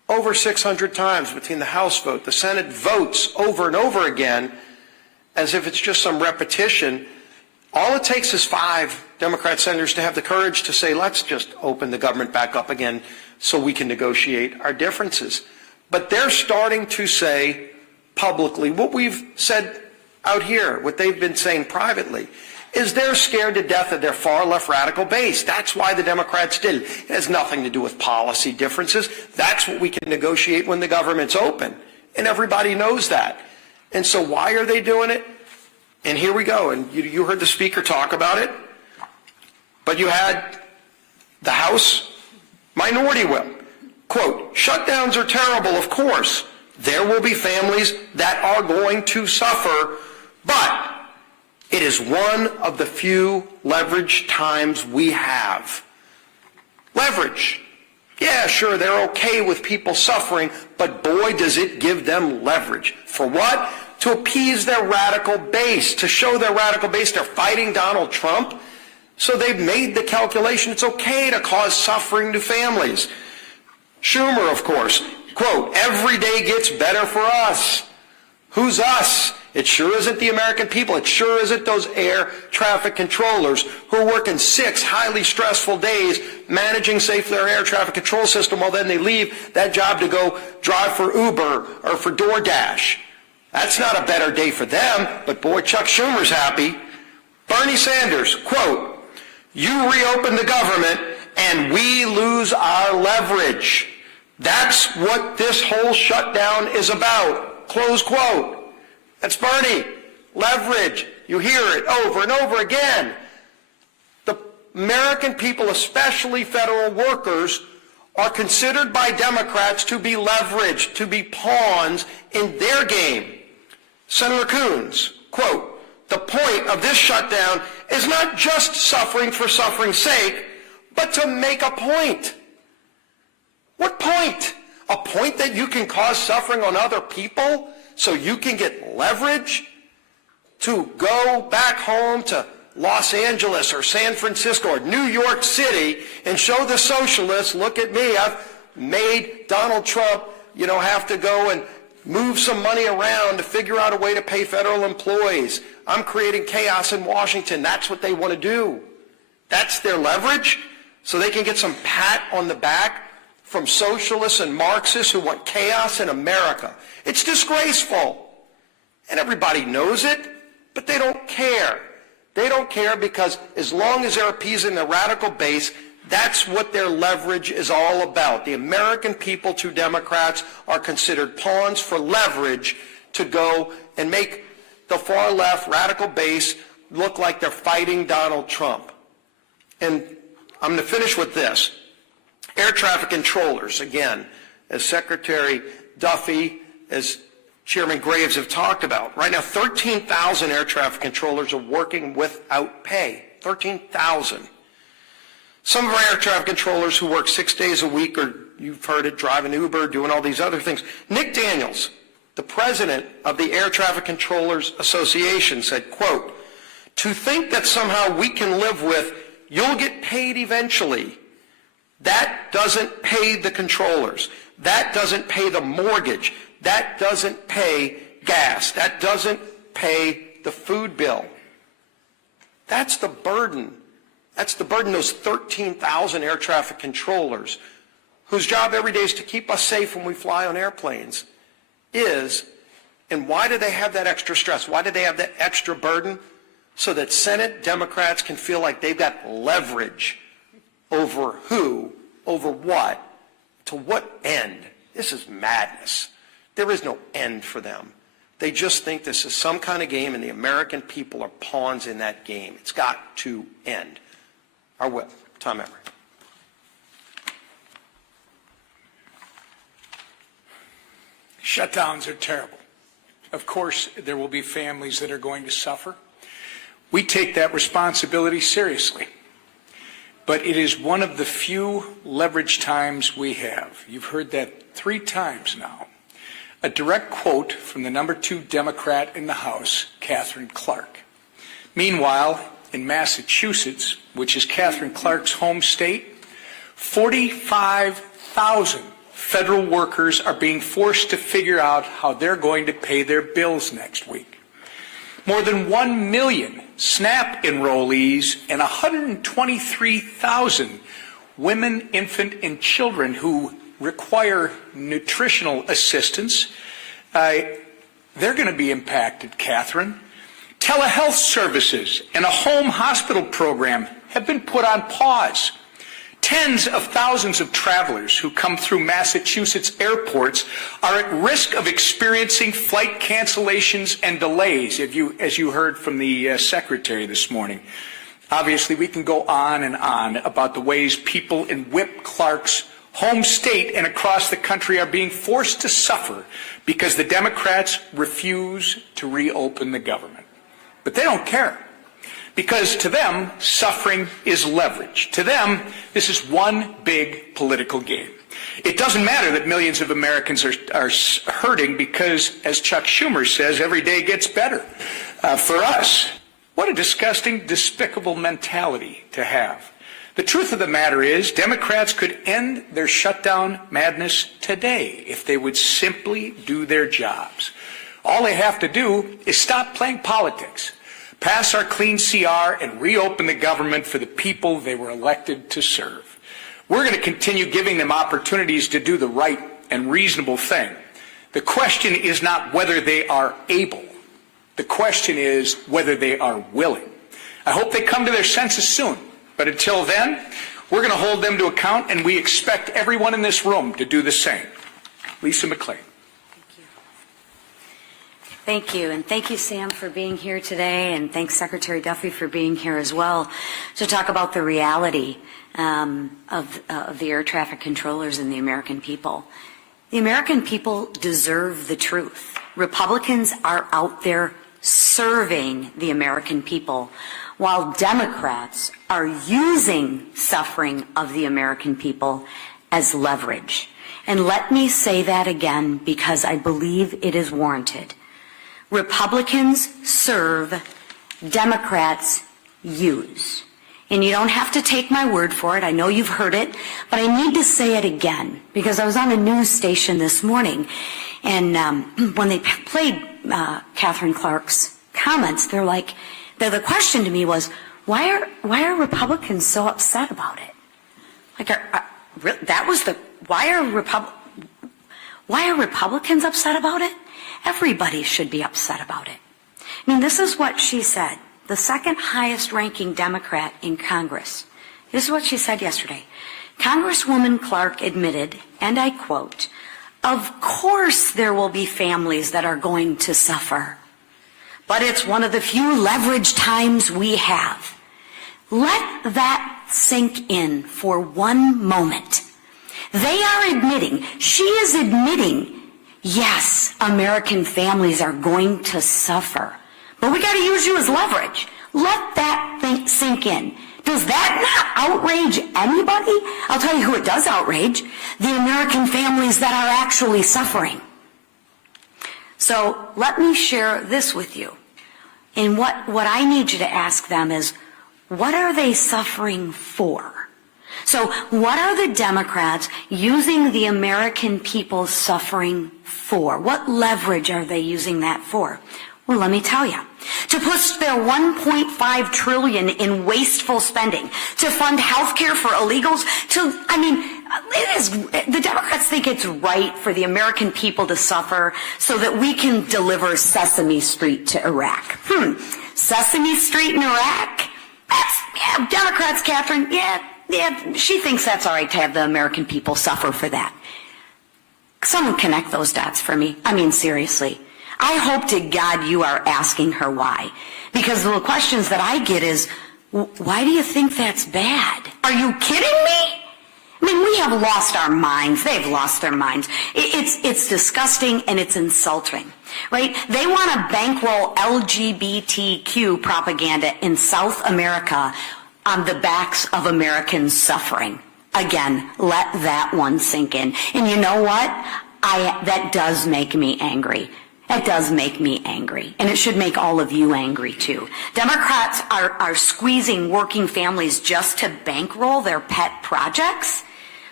over 600 times between the House vote. The Senate votes over and over again as if it's just some repetition. All it takes is 5 Democrat senators to have the courage to say, let's just open the government back up again so we can negotiate our differences. But they're starting to say publicly what we've said out here, what they've been saying privately, is they're scared to death of their far left radical base. That's why the Democrats did it. It has nothing to do with policy differences. That's what we can negotiate when the government's open. And everybody knows that. And so why are they doing it? And here we go. And you heard the speaker talk about it. But you had the House minority whip. Quote, shutdowns are terrible, of course. There will be families that are going to suffer, but it is one of the few leverage times we have. Leverage. Yeah, sure, they're okay with people suffering, but boy, does it give them leverage. For what? To appease their radical base, to show their radical base they're fighting Donald Trump. So they've made the calculation it's okay to cause suffering to families. Schumer, of course, quote, every day gets better for us. Who's us? It sure isn't the American people. It sure isn't those air traffic controllers who are working 6 highly stressful days managing safely our air traffic control system while then they leave that job to go drive for Uber or for DoorDash. That's not a better day for them, but boy, Chuck Schumer's happy. Bernie Sanders, quote, you reopen the government and we lose our leverage. That's what this whole shutdown is about. Close quote. That's Bernie. Leverage. You hear it over and over again. The American people, especially federal workers, are considered by Democrats to be leveraged, to be pawns in their game. Senator Coons, quote, the point of this shutdown is not just suffering for suffering's sake, but to make a point. What point? A point that you can cause suffering on other people so you can get leverage to go back home to Los Angeles or San Francisco or New York City and show the socialists, look at me, I've made Donald Trump, have to go and move some money around to figure out a way to pay federal employees. I'm creating chaos in Washington. That's what they want to do. That's their leverage, so they can get some pat on the back from socialists and Marxists who want chaos in America. It's disgraceful. And everybody knows it, but they don't care. They don't care because as long as they're appeasing the radical base, that's what their leverage is all about. The American people to Democrats are considered pawns for leverage to go and make the far left radical base look like they're fighting Donald Trump. And I'm going to finish with this. Air traffic controllers, again, as Secretary Duffy, as Chairman Graves have talked about. Right now, 13,000 air traffic controllers are working without pay. 13,000. Some of our air traffic controllers who work 6 days a week, or you've heard it, driving Uber, doing all these other things. Nick Daniels, the president of the Air Traffic Controllers Association, said, quote, to think that somehow we can live with, you'll get paid eventually. That doesn't pay the controllers. That doesn't pay the mortgage. That doesn't pay gas. That doesn't pay the food bill. That's the burden. That's the burden, those 13,000 air traffic controllers, whose job every day is to keep us safe when we fly on airplanes, is, and why do they have that extra stress? Why do they have that extra burden? So that Senate Democrats can feel like they've got leverage over who, over what, to what end? This is madness. There is no end for them. They just think this is some kind of game, and the American people are pawns in that game. It's got to end. Our whip, Tom Emery. Shutdowns are terrible. Of course, there will be families that are going to suffer. We take that responsibility seriously. But it is one of the few leverage times we have. You've heard that 3 times now. A direct quote from the number 2 Democrat in the House, Catherine Clark. Meanwhile, in Massachusetts, which is Catherine Clark's home state, 45,000 federal workers are being forced to figure out how they're going to pay their bills next week. More than 1 million SNAP enrollees and 123,000 women, infant, and children who require nutritional assistance, they're going to be impacted, Catherine. Telehealth services and a home hospital program have been put on pause. Tens of thousands of travelers who come through Massachusetts airports are at risk of experiencing flight cancellations and delays, as you heard from the Secretary this morning. Obviously, we can go on and on about the ways people in Whip Clark's home state and across the country are being forced to suffer because the Democrats refuse to reopen the government. But they don't care, because to them, suffering is leverage. To them, this is one big political game. It doesn't matter that millions of Americans are hurting because, as Chuck Schumer says, every day gets better. For us, what a disgusting, despicable mentality to have. The truth of the matter is, Democrats could end their shutdown madness today if they would simply do their jobs. All they have to do is stop playing politics, pass our clean CR, and reopen the government for the people they were elected to serve. We're going to continue giving them opportunities to do the right and reasonable thing. The question is not whether they are able. The question is whether they are willing. I hope they come to their senses soon. But until then, we're going to hold them to account, and we expect everyone in this room to do the same. Lisa McClain. Thank you, and thank you, Sam, for being here today, and thanks, Secretary Duffy, for being here as well to talk about the reality of the air traffic controllers and the American people. The American people deserve the truth. Republicans are out there serving the American people, while Democrats are using suffering of the American people as leverage. And let me say that again because I believe it is warranted. Republicans serve, Democrats use. And you don't have to take my word for it. I know you've heard it, but I need to say it again because I was on a news station this morning, and when they played Catherine Clark's comments, the question to me was, why are Republicans so upset about it? Why are Republicans upset about it? Everybody should be upset about it. I mean, this is what she said, the second highest ranking Democrat in Congress. This is what she said yesterday. Congresswoman Clark admitted, and I quote, "Of course there will be families that are going to suffer, but it's one of the few leverage times we have." Let that sink in for one moment. They are admitting, she is admitting, yes, American families are going to suffer, but we got to use you as leverage. Let that thing sink in. Does that not outrage anybody? I'll tell you who it does outrage, the American families that are actually suffering. So let me share this with you. And what I need you to ask them is, what are they suffering for? So what are the Democrats using the American people suffering for? What leverage are they using that for? Well, let me tell you. To push their $1.5 trillion in wasteful spending, to fund health care for illegals, the Democrats think it's right for the American people to suffer so that we can deliver Sesame Street to Iraq. Sesame Street in Iraq? Democrats, Catherine, she thinks that's all right to have the American people suffer for that. Someone connect those dots for me. I mean, seriously. I hope to God you are asking her why. Because the questions that I get is, why do you think that's bad? Are you kidding me? I mean, we have lost our minds. They've lost their minds. It's disgusting and it's insulting, right? They want to bankroll LGBTQ propaganda in South America on the backs of Americans suffering. Again, let that one sink in. And you know what? That does make me angry. That does make me angry. And it should make all of you angry too. Democrats are squeezing working families just to bankroll their pet projects.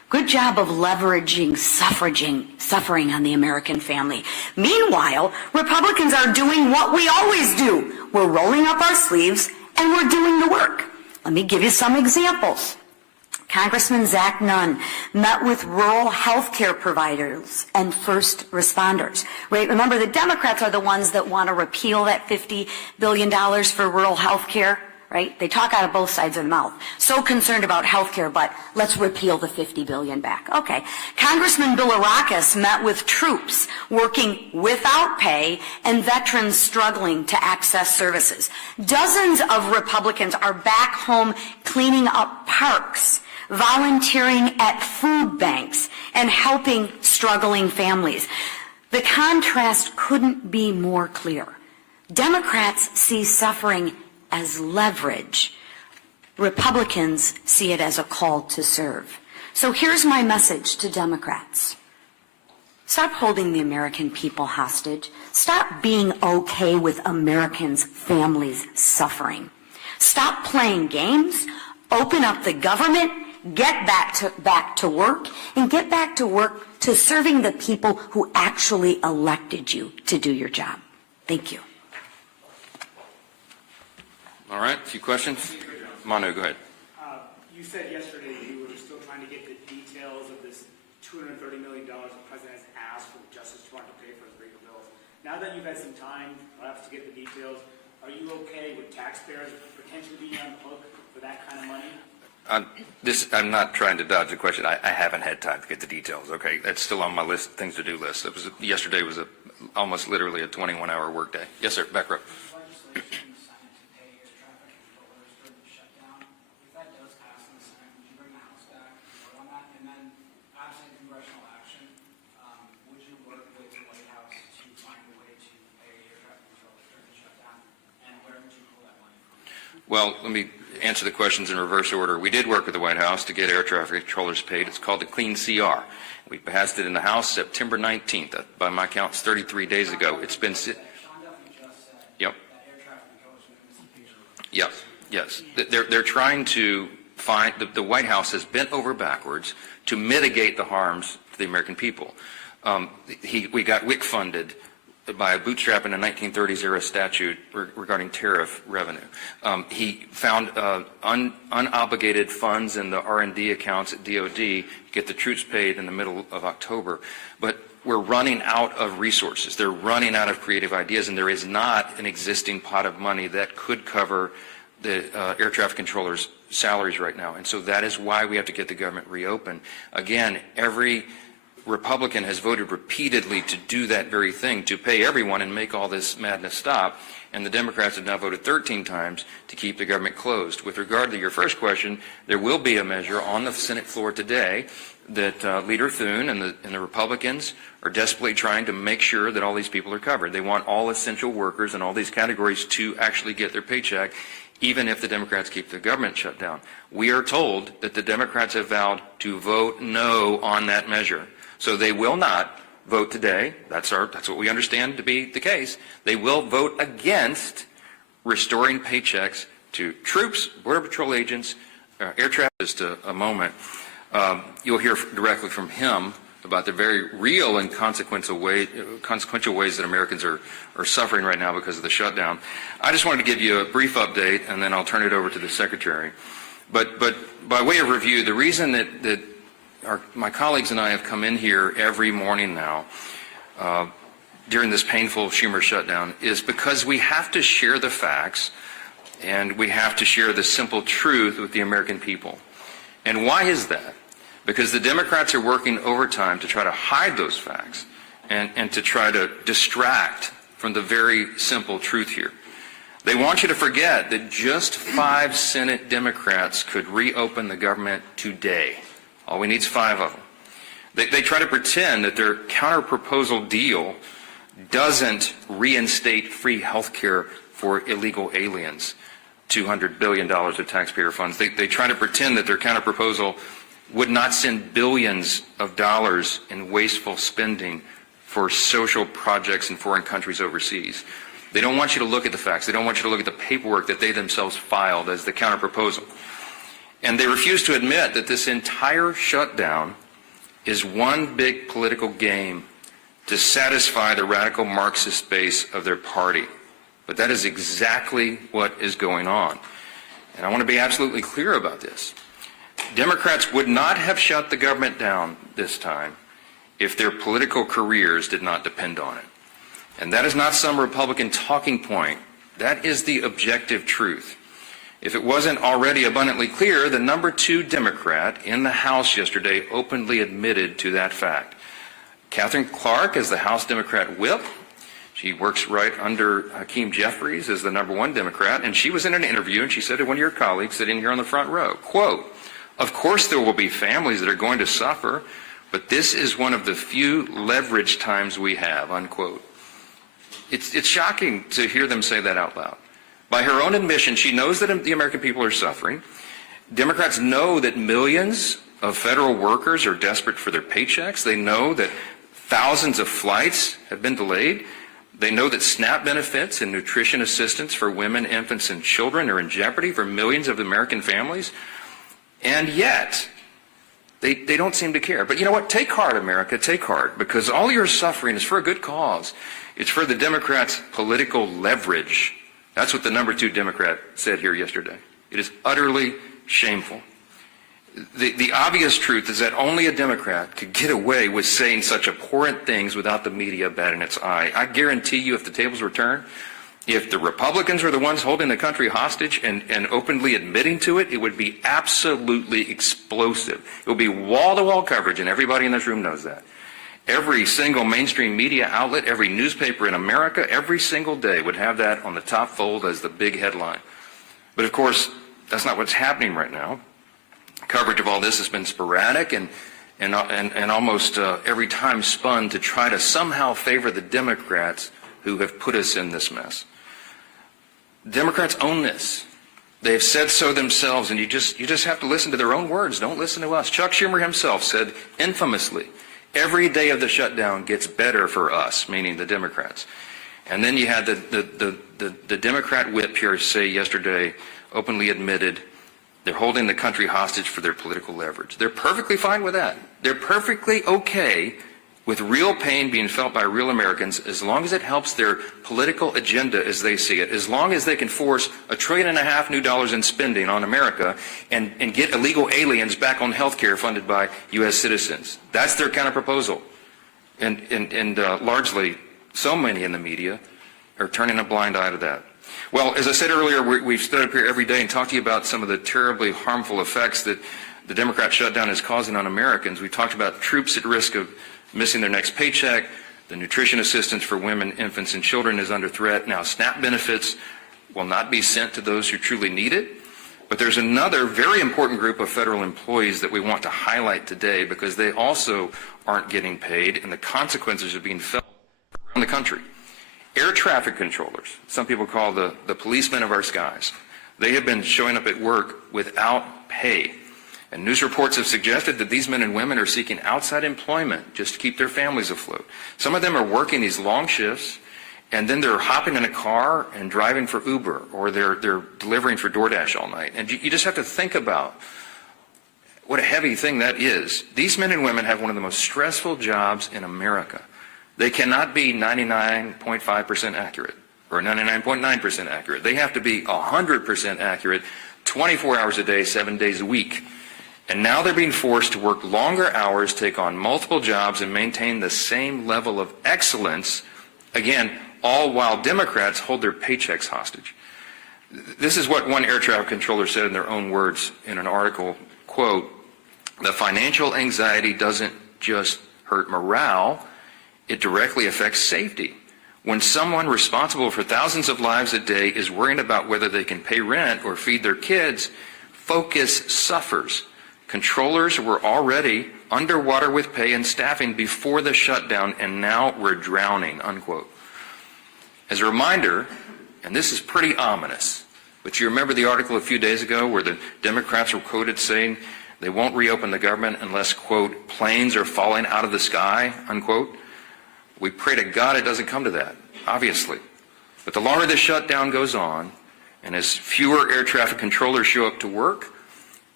Good job of leveraging suffering on the American family. Meanwhile, Republicans are doing what we always do. We're rolling up our sleeves and we're doing the work. Let me give you some examples. Congressman Zach Nunn met with rural health care providers and first responders. Right? Remember, the Democrats are the ones that want to repeal that $50 billion for rural health care. Right? They talk out of both sides of the mouth. So concerned about health care, but let's repeal the $50 billion back. Okay. Congressman Bilirakis met with troops working without pay and veterans struggling to access services. Dozens of Republicans are back home cleaning up parks, volunteering at food banks, and helping struggling families. The contrast couldn't be more clear. Democrats see suffering as leverage. Republicans see it as a call to serve. So here's my message to Democrats. Stop holding the American people hostage. Stop being okay with Americans' families suffering. Stop playing games. Open up the government. Get back to work, and get back to work to serving the people who actually elected you to do your job. Thank you. All right, a few questions. Manu, go ahead. You said yesterday you were still trying to get the details of this $230 million the president has asked for the Justice Department to pay for his legal bills. Now that you've had some time, perhaps, to get the details, are you okay with taxpayers potentially being on the hook for that kind of money? I'm not trying to dodge the question. I haven't had time to get the details. Okay, that's still on my list, things to do list. Yesterday was almost literally a 21-hour workday. Yes, sir. Back row. Legislation in the Senate to pay air traffic controllers during the shutdown. If that does pass in the Senate, would you bring the House back and vote on that? And then, absent congressional action, would you work with the White House to find a way to pay air traffic controllers during the shutdown? And where would you pull that money from? Well, let me answer the questions in reverse order. We did work with the White House to get air traffic controllers paid. It's called the Clean CR. We passed it in the House September 19th. By my count, it's 33 days ago. It's been... Sean Duffy just said Yep. that air traffic controllers are going to Yes. They're trying to find... The White House has bent over backwards to mitigate the harms to the American people. We got WIC funded by bootstrapping a 1930s era statute regarding tariff revenue. He found unobligated funds in the R&D accounts at DOD to get the troops paid in the middle of October. But we're running out of resources. They're running out of creative ideas, and there is not an existing pot of money that could cover the air traffic controllers' salaries right now. And so that is why we have to get the government reopened. Again, every Republican has voted repeatedly to do that very thing, to pay everyone and make all this madness stop. And the Democrats have now voted 13 times to keep the government closed. With regard to your first question, there will be a measure on the Senate floor today that Leader Thune and the Republicans are desperately trying to make sure that all these people are covered. They want all essential workers in all these categories to actually get their paycheck, even if the Democrats keep the government shut down. We are told that the Democrats have vowed to vote no on that measure. So they will not vote today. That's what we understand to be the case. They will vote against restoring paychecks to troops, Border Patrol agents, air traffic. Just a moment. You'll hear directly from him about the very real and consequential ways that Americans are suffering right now because of the shutdown. I just wanted to give you a brief update, and then I'll turn it over to the Secretary. But by way of review, the reason that my colleagues and I have come in here every morning now during this painful Schumer shutdown is because we have to share the facts and we have to share the simple truth with the American people. And why is that? Because the Democrats are working overtime to try to hide those facts and to try to distract from the very simple truth here. They want you to forget that just 5 Senate Democrats could reopen the government today. All we need is 5 of them. They try to pretend that their counter-proposal deal doesn't reinstate free health care for illegal aliens, $200 billion of taxpayer funds. They try to pretend that their counter-proposal would not send billions of dollars in wasteful spending for social projects in foreign countries overseas. They don't want you to look at the facts. They don't want you to look at the paperwork that they themselves filed as the counter-proposal. And they refuse to admit that this entire shutdown is one big political game to satisfy the radical Marxist base of their party. But that is exactly what is going on. And I want to be absolutely clear about this. Democrats would not have shut the government down this time if their political careers did not depend on it. And that is not some Republican talking point. That is the objective truth. If it wasn't already abundantly clear, the number 2 Democrat in the House yesterday openly admitted to that fact. Catherine Clark is the House Democrat whip. She works right under Hakeem Jeffries as the number 1 Democrat, and she was in an interview and she said to one of your colleagues sitting here on the front row, quote, "Of course there will be families that are going to suffer, but this is one of the few leverage times we have," unquote. It's shocking to hear them say that out loud. By her own admission, she knows that the American people are suffering. Democrats know that millions of federal workers are desperate for their paychecks. They know that thousands of flights have been delayed. They know that SNAP benefits and nutrition assistance for women, infants, and children are in jeopardy for millions of American families. And yet, they don't seem to care. But you know what? Take heart, America. Take heart. Because all your suffering is for a good cause. It's for the Democrats' political leverage. That's what the number 2 Democrat said here yesterday. It is utterly shameful. The obvious truth is that only a Democrat could get away with saying such abhorrent things without the media batting its eye. I guarantee you, if the tables were turned, if the Republicans were the ones holding the country hostage and openly admitting to it, it would be absolutely explosive. It would be wall-to-wall coverage, and everybody in this room knows that. Every single mainstream media outlet, every newspaper in America, every single day would have that on the top fold as the big headline. But of course, that's not what's happening right now. Coverage of all this has been sporadic and almost every time spun to try to somehow favor the Democrats who have put us in this mess. Democrats own this. They have said so themselves, and you just have to listen to their own words. Don't listen to us. Chuck Schumer himself said infamously, "Every day of the shutdown gets better for us," meaning the Democrats. And then you had the Democrat whip here say yesterday, openly admitted, they're holding the country hostage for their political leverage. They're perfectly fine with that. They're perfectly okay with real pain being felt by real Americans as long as it helps their political agenda as they see it, as long as they can force $1.5 trillion new dollars in spending on America and get illegal aliens back on health care funded by U.S. citizens. That's their kind of proposal. And largely, so many in the media are turning a blind eye to that. Well, as I said earlier, we've stood up here every day and talked to you about some of the terribly harmful effects that the Democrat shutdown is causing on Americans. We talked about troops at risk of missing their next paycheck. The nutrition assistance for women, infants, and children is under threat. Now, SNAP benefits will not be sent to those who truly need it. But there's another very important group of federal employees that we want to highlight today because they also aren't getting paid, and the consequences are being felt around the country. Air traffic controllers, some people call the policemen of our skies, they have been showing up at work without pay. And news reports have suggested that these men and women are seeking outside employment just to keep their families afloat. Some of them are working these long shifts, and then they're hopping in a car and driving for Uber, or they're delivering for DoorDash all night. And you just have to think about what a heavy thing that is. These men and women have one of the most stressful jobs in America. They cannot be 99.5% accurate or 99.9% accurate. They have to be 100% accurate 24 hours a day, 7 days a week. And now they're being forced to work longer hours, take on multiple jobs, and maintain the same level of excellence, again, all while Democrats hold their paychecks hostage. This is what one air traffic controller said in their own words in an article, quote, "The financial anxiety doesn't just hurt morale, it directly affects safety. When someone responsible for thousands of lives a day is worrying about whether they can pay rent or feed their kids, focus suffers. Controllers were already underwater with pay and staffing before the shutdown, and now we're drowning," unquote. As a reminder, and this is pretty ominous, but you remember the article a few days ago where the Democrats were quoted saying they won't reopen the government unless, quote, "planes are falling out of the sky," unquote. We pray to God it doesn't come to that, obviously. But the longer this shutdown goes on, and as fewer air traffic controllers show up to work,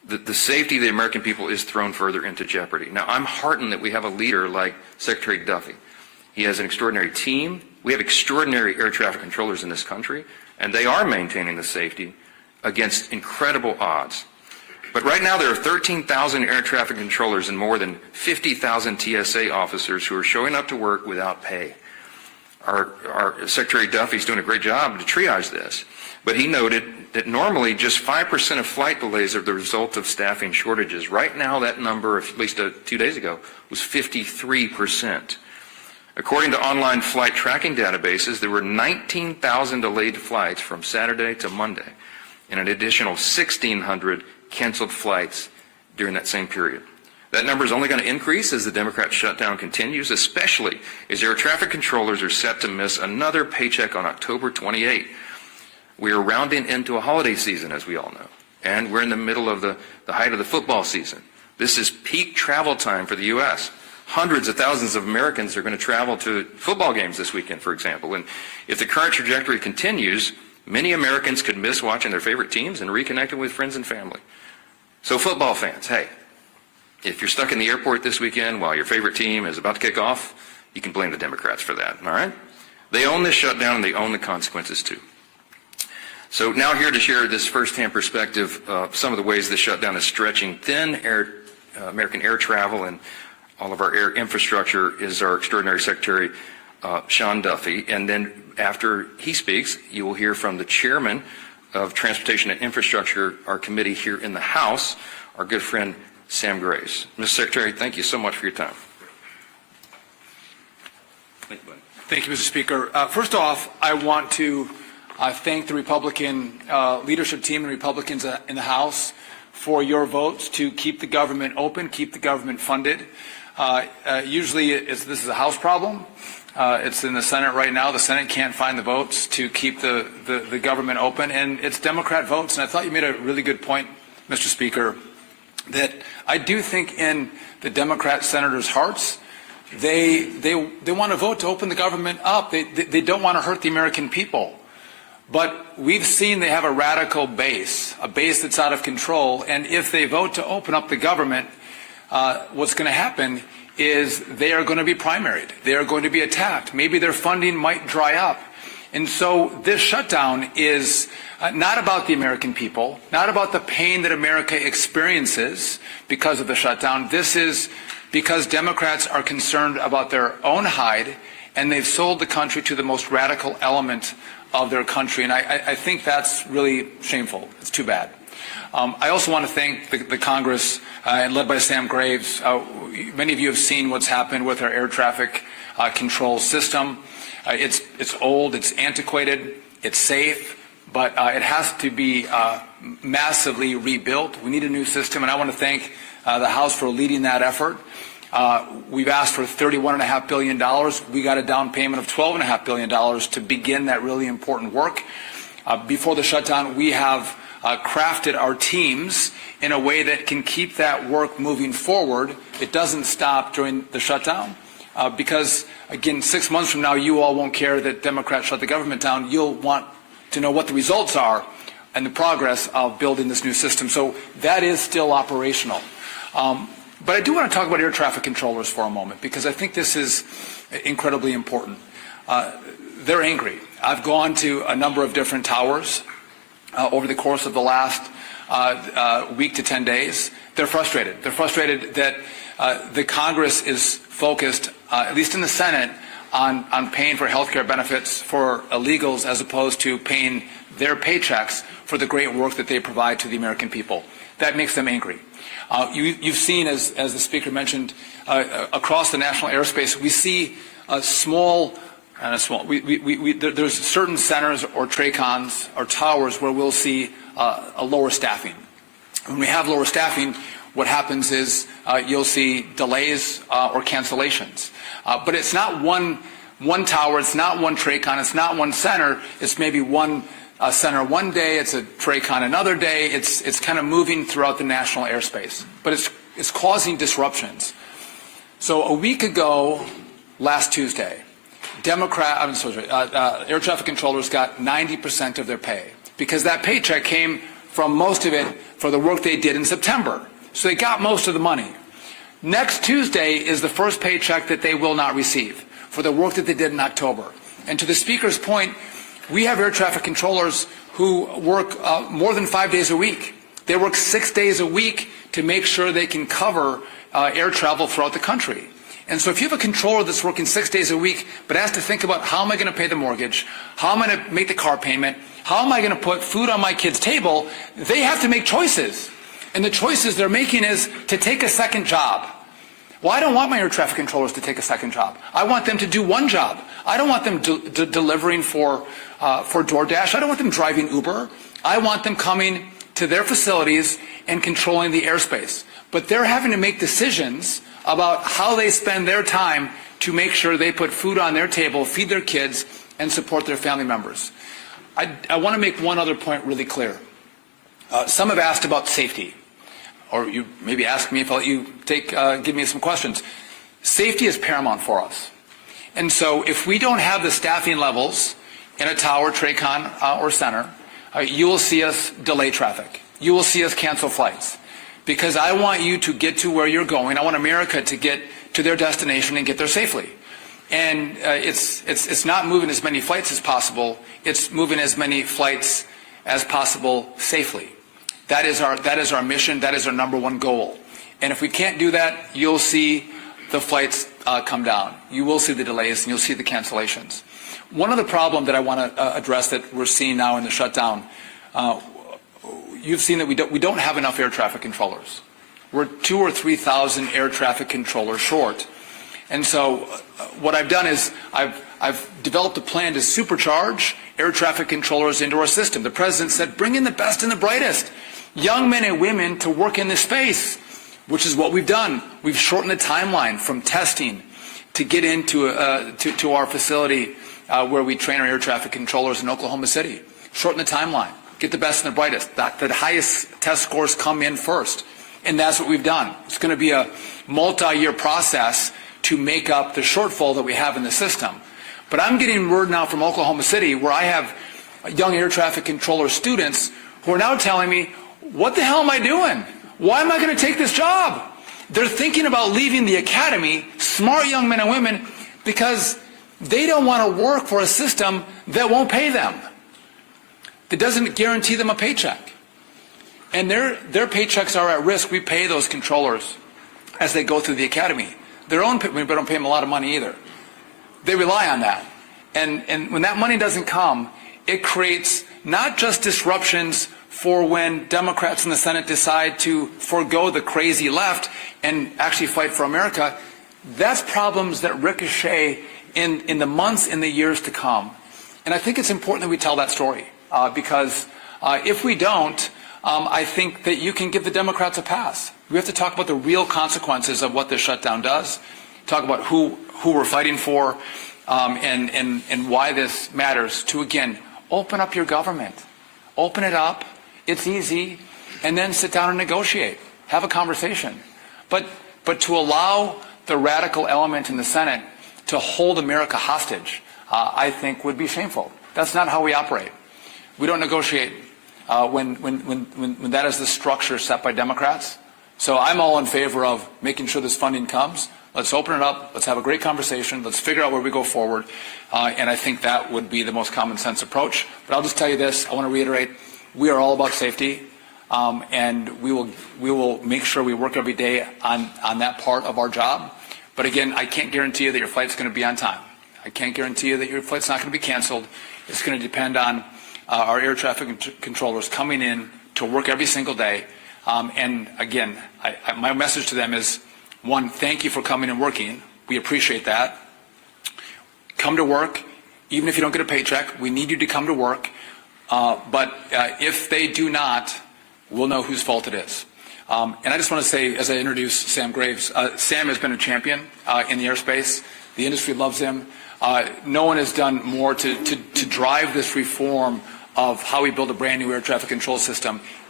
the safety of the American people is thrown further into jeopardy. Now, I'm heartened that we have a leader like Secretary Duffy. He has an extraordinary team. We have extraordinary air traffic controllers in this country, and they are maintaining the safety against incredible odds. But right now there are 13,000 air traffic controllers and more than 50,000 TSA officers who are showing up to work without pay. Our Secretary Duffy's doing a great job to triage this, but he noted that normally just 5% of flight delays are the result of staffing shortages. Right now that number, at least 2 days ago, was 53%. According to online flight tracking databases, there were 19,000 delayed flights from Saturday to Monday, and an additional 1,600 canceled flights during that same period. That number is only going to increase as the Democrat shutdown continues, especially as air traffic controllers are set to miss another paycheck on October 28. We are rounding into a holiday season, as we all know, and we're in the middle of the height of the football season. This is peak travel time for the U.S. Hundreds of thousands of Americans are going to travel to football games this weekend, for example. And if the current trajectory continues, many Americans could miss watching their favorite teams and reconnecting with friends and family. So football fans, hey, if you're stuck in the airport this weekend while your favorite team is about to kick off, you can blame the Democrats for that, all right? They own this shutdown and they own the consequences too. So now here to share this firsthand perspective of some of the ways this shutdown is stretching thin American air travel and all of our air infrastructure is our extraordinary Secretary, Sean Duffy. And then after he speaks, you will hear from the chairman of Transportation and Infrastructure, our committee here in the House, our good friend Sam Graves. Mr. Secretary, thank you so much for your time. Thank you, buddy. Thank you, Mr. Speaker. First off, I want to thank the Republican leadership team and Republicans in the House for your votes to keep the government open, keep the government funded. Usually this is a House problem. It's in the Senate right now. The Senate can't find the votes to keep the government open, and it's Democrat votes. And I thought you made a really good point, Mr. Speaker, that I do think in the Democrat senators' hearts, they want to vote to open the government up. They don't want to hurt the American people. But we've seen they have a radical base, a base that's out of control. And if they vote to open up the government, what's going to happen is they are going to be primaried. They are going to be attacked. Maybe their funding might dry up. And so this shutdown is not about the American people, not about the pain that America experiences because of the shutdown. This is because Democrats are concerned about their own hide, and they've sold the country to the most radical element of their country. And I think that's really shameful. It's too bad. I also want to thank the Congress, led by Sam Graves. Many of you have seen what's happened with our air traffic control system. It's old, it's antiquated, it's safe, but it has to be massively rebuilt. We need a new system, and I want to thank the House for leading that effort. We've asked for $31.5 billion. We got a down payment of $12.5 billion to begin that really important work. Before the shutdown, we have crafted our teams in a way that can keep that work moving forward. It doesn't stop during the shutdown because, again, 6 months from now, you all won't care that Democrats shut the government down. You'll want to know what the results are and the progress of building this new system. So that is still operational. But I do want to talk about air traffic controllers for a moment because I think this is incredibly important. They're angry. I've gone to a number of different towers over the course of the last week to 10 days. They're frustrated. They're frustrated that the Congress is focused, at least in the Senate, on paying for health care benefits for illegals as opposed to paying their paychecks for the great work that they provide to the American people. That makes them angry. You've seen, as the Speaker mentioned, across the national airspace, we see there's certain centers or TRACONs or towers where we'll see a lower staffing. When we have lower staffing, what happens is you'll see delays or cancellations. But it's not one tower, it's not one TRACON, it's not one center, it's maybe one center one day, it's a TRACON another day, it's kind of moving throughout the national airspace. But it's causing disruptions. So a week ago, last Tuesday, air traffic controllers got 90% of their pay because that paycheck came from most of it for the work they did in September. So they got most of the money. Next Tuesday is the first paycheck that they will not receive for the work that they did in October. And to the Speaker's point, we have air traffic controllers who work more than 5 days a week. They work 6 days a week to make sure they can cover air travel throughout the country. And so if you have a controller that's working 6 days a week but has to think about how am I going to pay the mortgage, how am I going to make the car payment, how am I going to put food on my kid's table, they have to make choices. And the choices they're making is to take a second job. Well, I don't want my air traffic controllers to take a second job. I want them to do one job. I don't want them delivering for DoorDash. I don't want them driving Uber. I want them coming to their facilities and controlling the airspace. But they're having to make decisions about how they spend their time to make sure they put food on their table, feed their kids, and support their family members. I want to make one other point really clear. Some have asked about safety, or you maybe ask me if I'll let you give me some questions. Safety is paramount for us. And so if we don't have the staffing levels in a tower, TRACON, or center, you will see us delay traffic. You will see us cancel flights. Because I want you to get to where you're going. I want America to get to their destination and get there safely. And it's not moving as many flights as possible. It's moving as many flights as possible safely. That is our mission. That is our number one goal. And if we can't do that, you'll see the flights come down. You will see the delays and you'll see the cancellations. One other problem that I want to address that we're seeing now in the shutdown, you've seen that we don't have enough air traffic controllers. We're 2,000 or 3,000 air traffic controllers short. And so what I've done is I've developed a plan to supercharge air traffic controllers into our system. The President said, bring in the best and the brightest, young men and women to work in this space, which is what we've done. We've shortened the timeline from testing to get into to our facility where we train our air traffic controllers in Oklahoma City. Shorten the timeline. Get the best and the brightest. The highest test scores come in first. And that's what we've done. It's going to be a multi-year process to make up the shortfall that we have in the system. But I'm getting word now from Oklahoma City where I have young air traffic controller students who are now telling me, what the hell am I doing? Why am I going to take this job? They're thinking about leaving the academy, smart young men and women, because they don't want to work for a system that won't pay them. That doesn't guarantee them a paycheck. And their paychecks are at risk. We pay those controllers as they go through the academy. We don't pay them a lot of money either. They rely on that. And when that money doesn't come, it creates not just disruptions for when Democrats in the Senate decide to forego the crazy left and actually fight for America. That's problems that ricochet in the months and the years to come. And I think it's important that we tell that story. Because if we don't, I think that you can give the Democrats a pass. We have to talk about the real consequences of what this shutdown does, talk about who we're fighting for, and why this matters to, again, open up your government. Open it up. It's easy. And then sit down and negotiate. Have a conversation. But to allow the radical element in the Senate to hold America hostage, I think would be shameful. That's not how we operate. We don't negotiate when that is the structure set by Democrats. So I'm all in favor of making sure this funding comes. Let's open it up. Let's have a great conversation. Let's figure out where we go forward. And I think that would be the most common sense approach. But I'll just tell you this. I want to reiterate. We are all about safety. And we will make sure we work every day on that part of our job. But again, I can't guarantee you that your flight's going to be on time. I can't guarantee you that your flight's not going to be canceled. It's going to depend on our air traffic controllers coming in to work every single day. And again, my message to them is, one, thank you for coming and working. We appreciate that. Come to work, even if you don't get a paycheck. We need you to come to work. But if they do not, we'll know whose fault it is. And I just want to say, as I introduce Sam Graves, Sam has been a champion in the airspace. The industry loves him. No one has done more to drive this reform of how we build a brand new air traffic control system.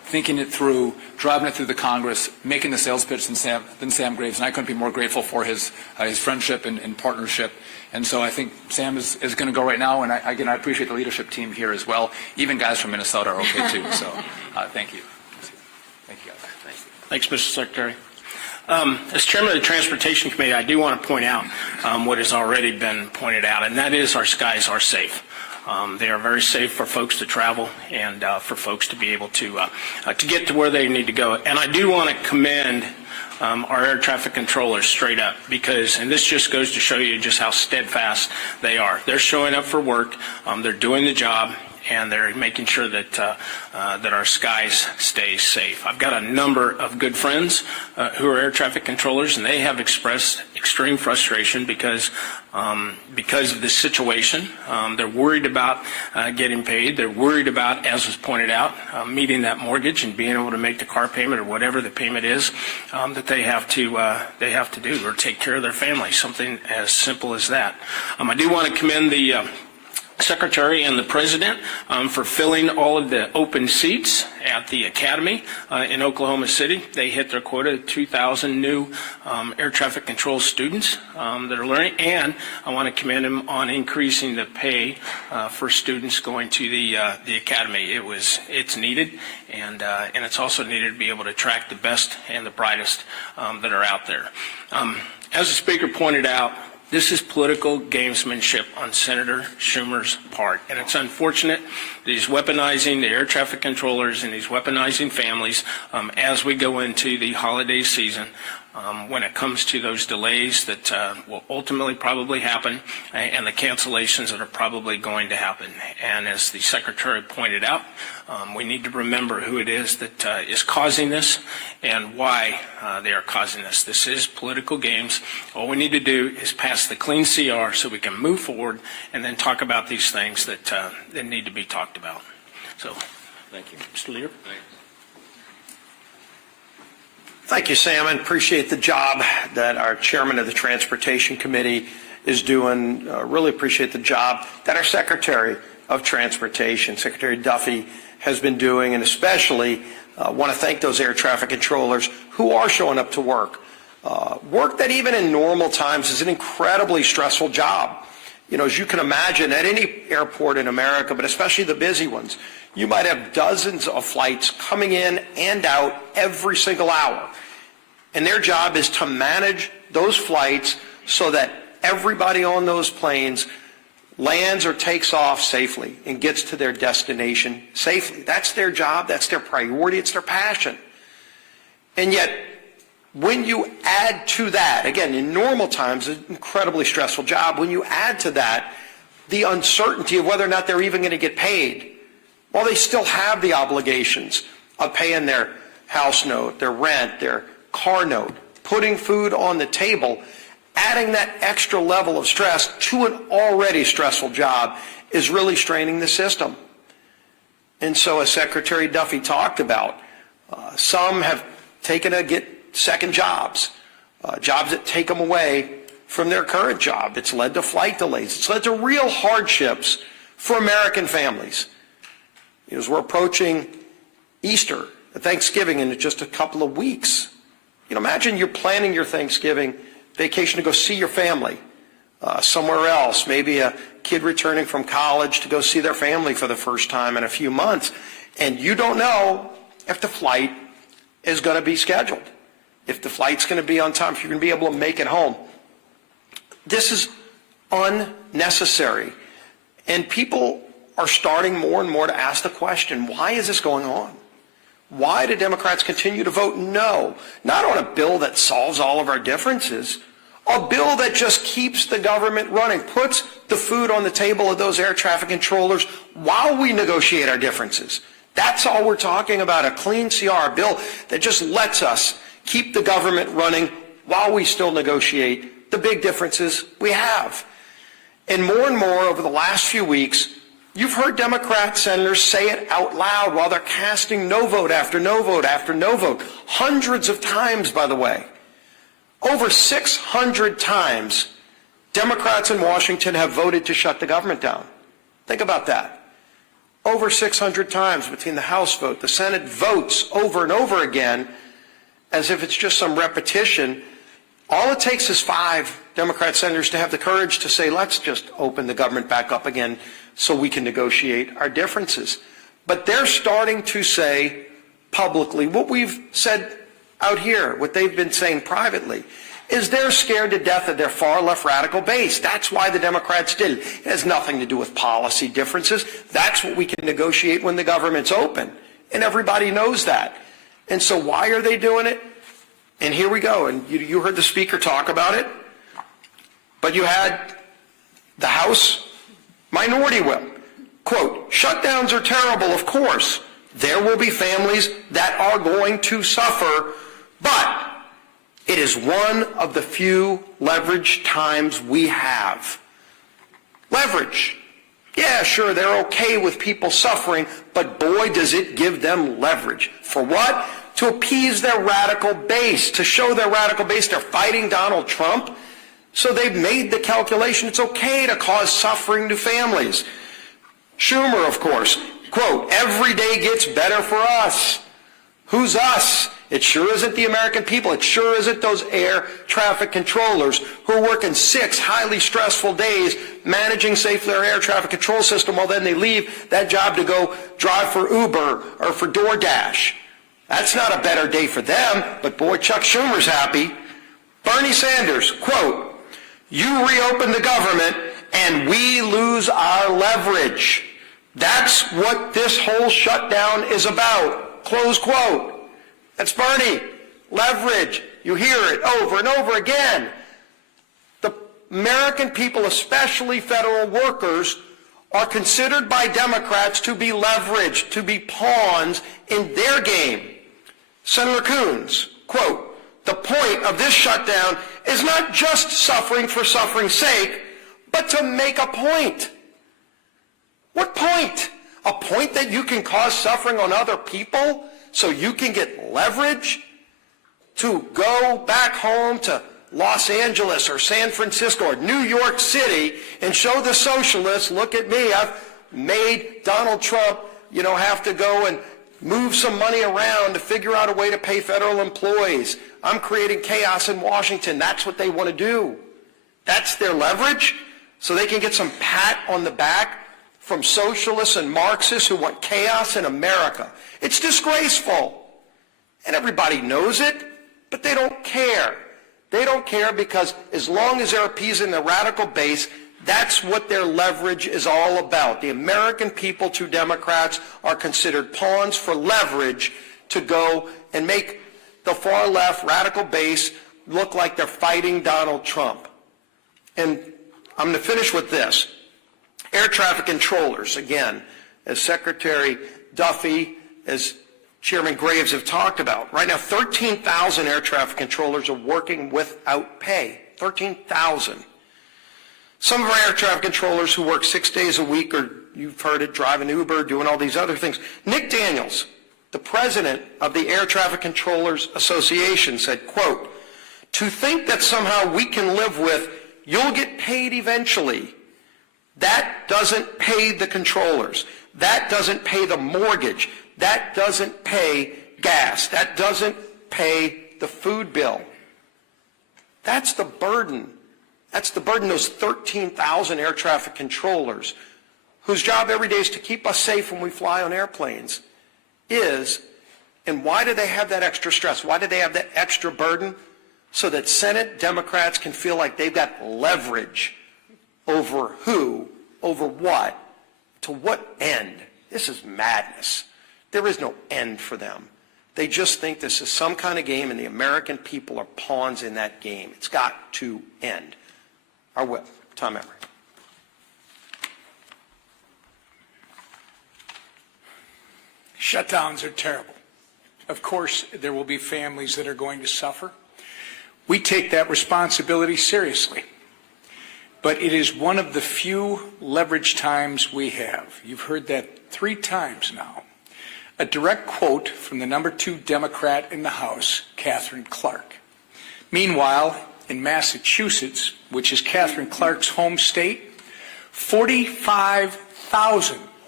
thinking it through, driving it through the Congress, making the sales pitch than Sam Graves, and I couldn't be more grateful for his friendship and partnership. And so I think Sam is going to go right now, and I appreciate the leadership team here as well. Even guys from Minnesota are okay too. So thank you. Thank you, guys. Thanks, Mr. Secretary. As chairman of the Transportation Committee, I do want to point out what has already been pointed out, and that is our skies are safe. They are very safe for folks to travel and for folks to be able to get to where they need to go. And I do want to commend our air traffic controllers straight up, because, and this just goes to show you just how steadfast they are. They're showing up for work, they're doing the job, and they're making sure that that our skies stay safe. I've got a number of good friends who are air traffic controllers, and they have expressed extreme frustration because of this situation. They're worried about getting paid. They're worried about, as was pointed out, meeting that mortgage and being able to make the car payment or whatever the payment is that they have to do, or take care of their family. Something as simple as that. I do want to commend the Secretary and the President for filling all of the open seats at the Academy in Oklahoma City. They hit their quota of 2,000 new air traffic control students that are learning, and I want to commend them on increasing the pay for students going to the Academy. It's needed, and it's also needed to be able to attract the best and the brightest that are out there. As the Speaker pointed out, this is political gamesmanship on Senator Schumer's part, and it's unfortunate that he's weaponizing the air traffic controllers and he's weaponizing families as we go into the holiday season when it comes to those delays that will ultimately probably happen and the cancellations that are probably going to happen. And as the Secretary pointed out, we need to remember who it is that is causing this and why they are causing this. This is political games. All we need to do is pass the clean CR so we can move forward and then talk about these things that need to be talked about. So, thank you. Mr. Leader. Thank you, Sam, and appreciate the job that our chairman of the Transportation Committee is doing. Really appreciate the job that our Secretary of Transportation, Secretary Duffy, has been doing, and especially want to thank those air traffic controllers who are showing up to work. Work that even in normal times is an incredibly stressful job. You know, as you can imagine, at any airport in America, but especially the busy ones, you might have dozens of flights coming in and out every single hour. And their job is to manage those flights so that everybody on those planes lands or takes off safely and gets to their destination safely. That's their job. That's their priority. It's their passion. And yet, when you add to that, again, in normal times, an incredibly stressful job, when you add to that the uncertainty of whether or not they're even going to get paid, well, they still have the obligations of paying their house note, their rent, their car note, putting food on the table. Adding that extra level of stress to an already stressful job is really straining the system. And so, as Secretary Duffy talked about, some have taken to get second jobs, jobs that take them away from their current job. It's led to flight delays. It's led to real hardships for American families. As we're approaching Easter, Thanksgiving in just a couple of weeks, imagine you're planning your Thanksgiving vacation to go see your family somewhere else, maybe a kid returning from college to go see their family for the first time in a few months, and you don't know if the flight is going to be scheduled, if the flight's going to be on time, if you're going to be able to make it home. This is unnecessary, and people are starting more and more to ask the question, why is this going on? Why do Democrats continue to vote no? Not on a bill that solves all of our differences, a bill that just keeps the government running, puts the food on the table of those air traffic controllers while we negotiate our differences. That's all we're talking about, a clean CR, a bill that just lets us keep the government running while we still negotiate the big differences we have. And more over the last few weeks, you've heard Democrat senators say it out loud while they're casting no vote after no vote after no vote. Hundreds of times, by the way. Over 600 times, Democrats in Washington have voted to shut the government down. Think about that. Over 600 times between the House vote. The Senate votes over and over again as if it's just some repetition. All it takes is 5 Democrat senators to have the courage to say, let's just open the government back up again so we can negotiate our differences. But they're starting to say publicly what we've said out here, what they've been saying privately, is they're scared to death of their far left radical base. That's why the Democrats did it. It has nothing to do with policy differences. That's what we can negotiate when the government's open. And everybody knows that. And so why are they doing it? And here we go. And you heard the speaker talk about it. But you had the House minority whip. Quote, shutdowns are terrible, of course. There will be families that are going to suffer, but it is one of the few leverage times we have. Leverage. Yeah, sure, they're okay with people suffering, but boy, does it give them leverage. For what? To appease their radical base, to show their radical base they're fighting Donald Trump. So they've made the calculation it's okay to cause suffering to families. Schumer, of course, quote, every day gets better for us. Who's us? It sure isn't the American people. It sure isn't those air traffic controllers who are working 6 highly stressful days managing safely our air traffic control system while then they leave that job to go drive for Uber or for DoorDash. That's not a better day for them, but boy, Chuck Schumer's happy. Bernie Sanders, quote, you reopen the government and we lose our leverage. That's what this whole shutdown is about. Close quote. That's Bernie. Leverage. You hear it over and over again. The American people, especially federal workers, are considered by Democrats to be leveraged, to be pawns in their game. Senator Coons, quote, the point of this shutdown is not just suffering for suffering's sake, but to make a point. What point? A point that you can cause suffering on other people so you can get leverage to go back home to Los Angeles or San Francisco or New York City and show the socialists, look at me, I've made Donald Trump, have to go and move some money around to figure out a way to pay federal employees. I'm creating chaos in Washington. That's what they want to do. That's their leverage, so they can get some pat on the back from socialists and Marxists who want chaos in America. It's disgraceful. And everybody knows it, but they don't care. They don't care because as long as they're appeasing the radical base, that's what their leverage is all about. The American people, to Democrats, are considered pawns for leverage to go and make the far left radical base look like they're fighting Donald Trump. And I'm going to finish with this. Air traffic controllers, again, as Secretary Duffy, as Chairman Graves have talked about. Right now, 13,000 air traffic controllers are working without pay. 13,000. Some of our air traffic controllers who work 6 days a week, or you've heard it, driving Uber, doing all these other things. Nick Daniels, the president of the Air Traffic Controllers Association, said, quote, to think that somehow we can live with, you'll get paid eventually. That doesn't pay the controllers. That doesn't pay the mortgage. That doesn't pay gas. That doesn't pay the food bill. That's the burden. That's the burden, those 13,000 air traffic controllers, whose job every day is to keep us safe when we fly on airplanes, is, and why do they have that extra stress? Why do they have that extra burden? So that Senate Democrats can feel like they've got leverage over who, over what, to what end? This is madness. There is no end for them. They just think this is some kind of game and the American people are pawns in that game. It's got to end. Our whip, Tom Emory. Shutdowns are terrible. Of course, there will be families that are going to suffer. We take that responsibility seriously. But it is one of the few leverage times we have. You've heard that 3 times now. A direct quote from the number 2 Democrat in the House, Katherine Clark. Meanwhile, in Massachusetts, which is Katherine Clark's home state, 45,000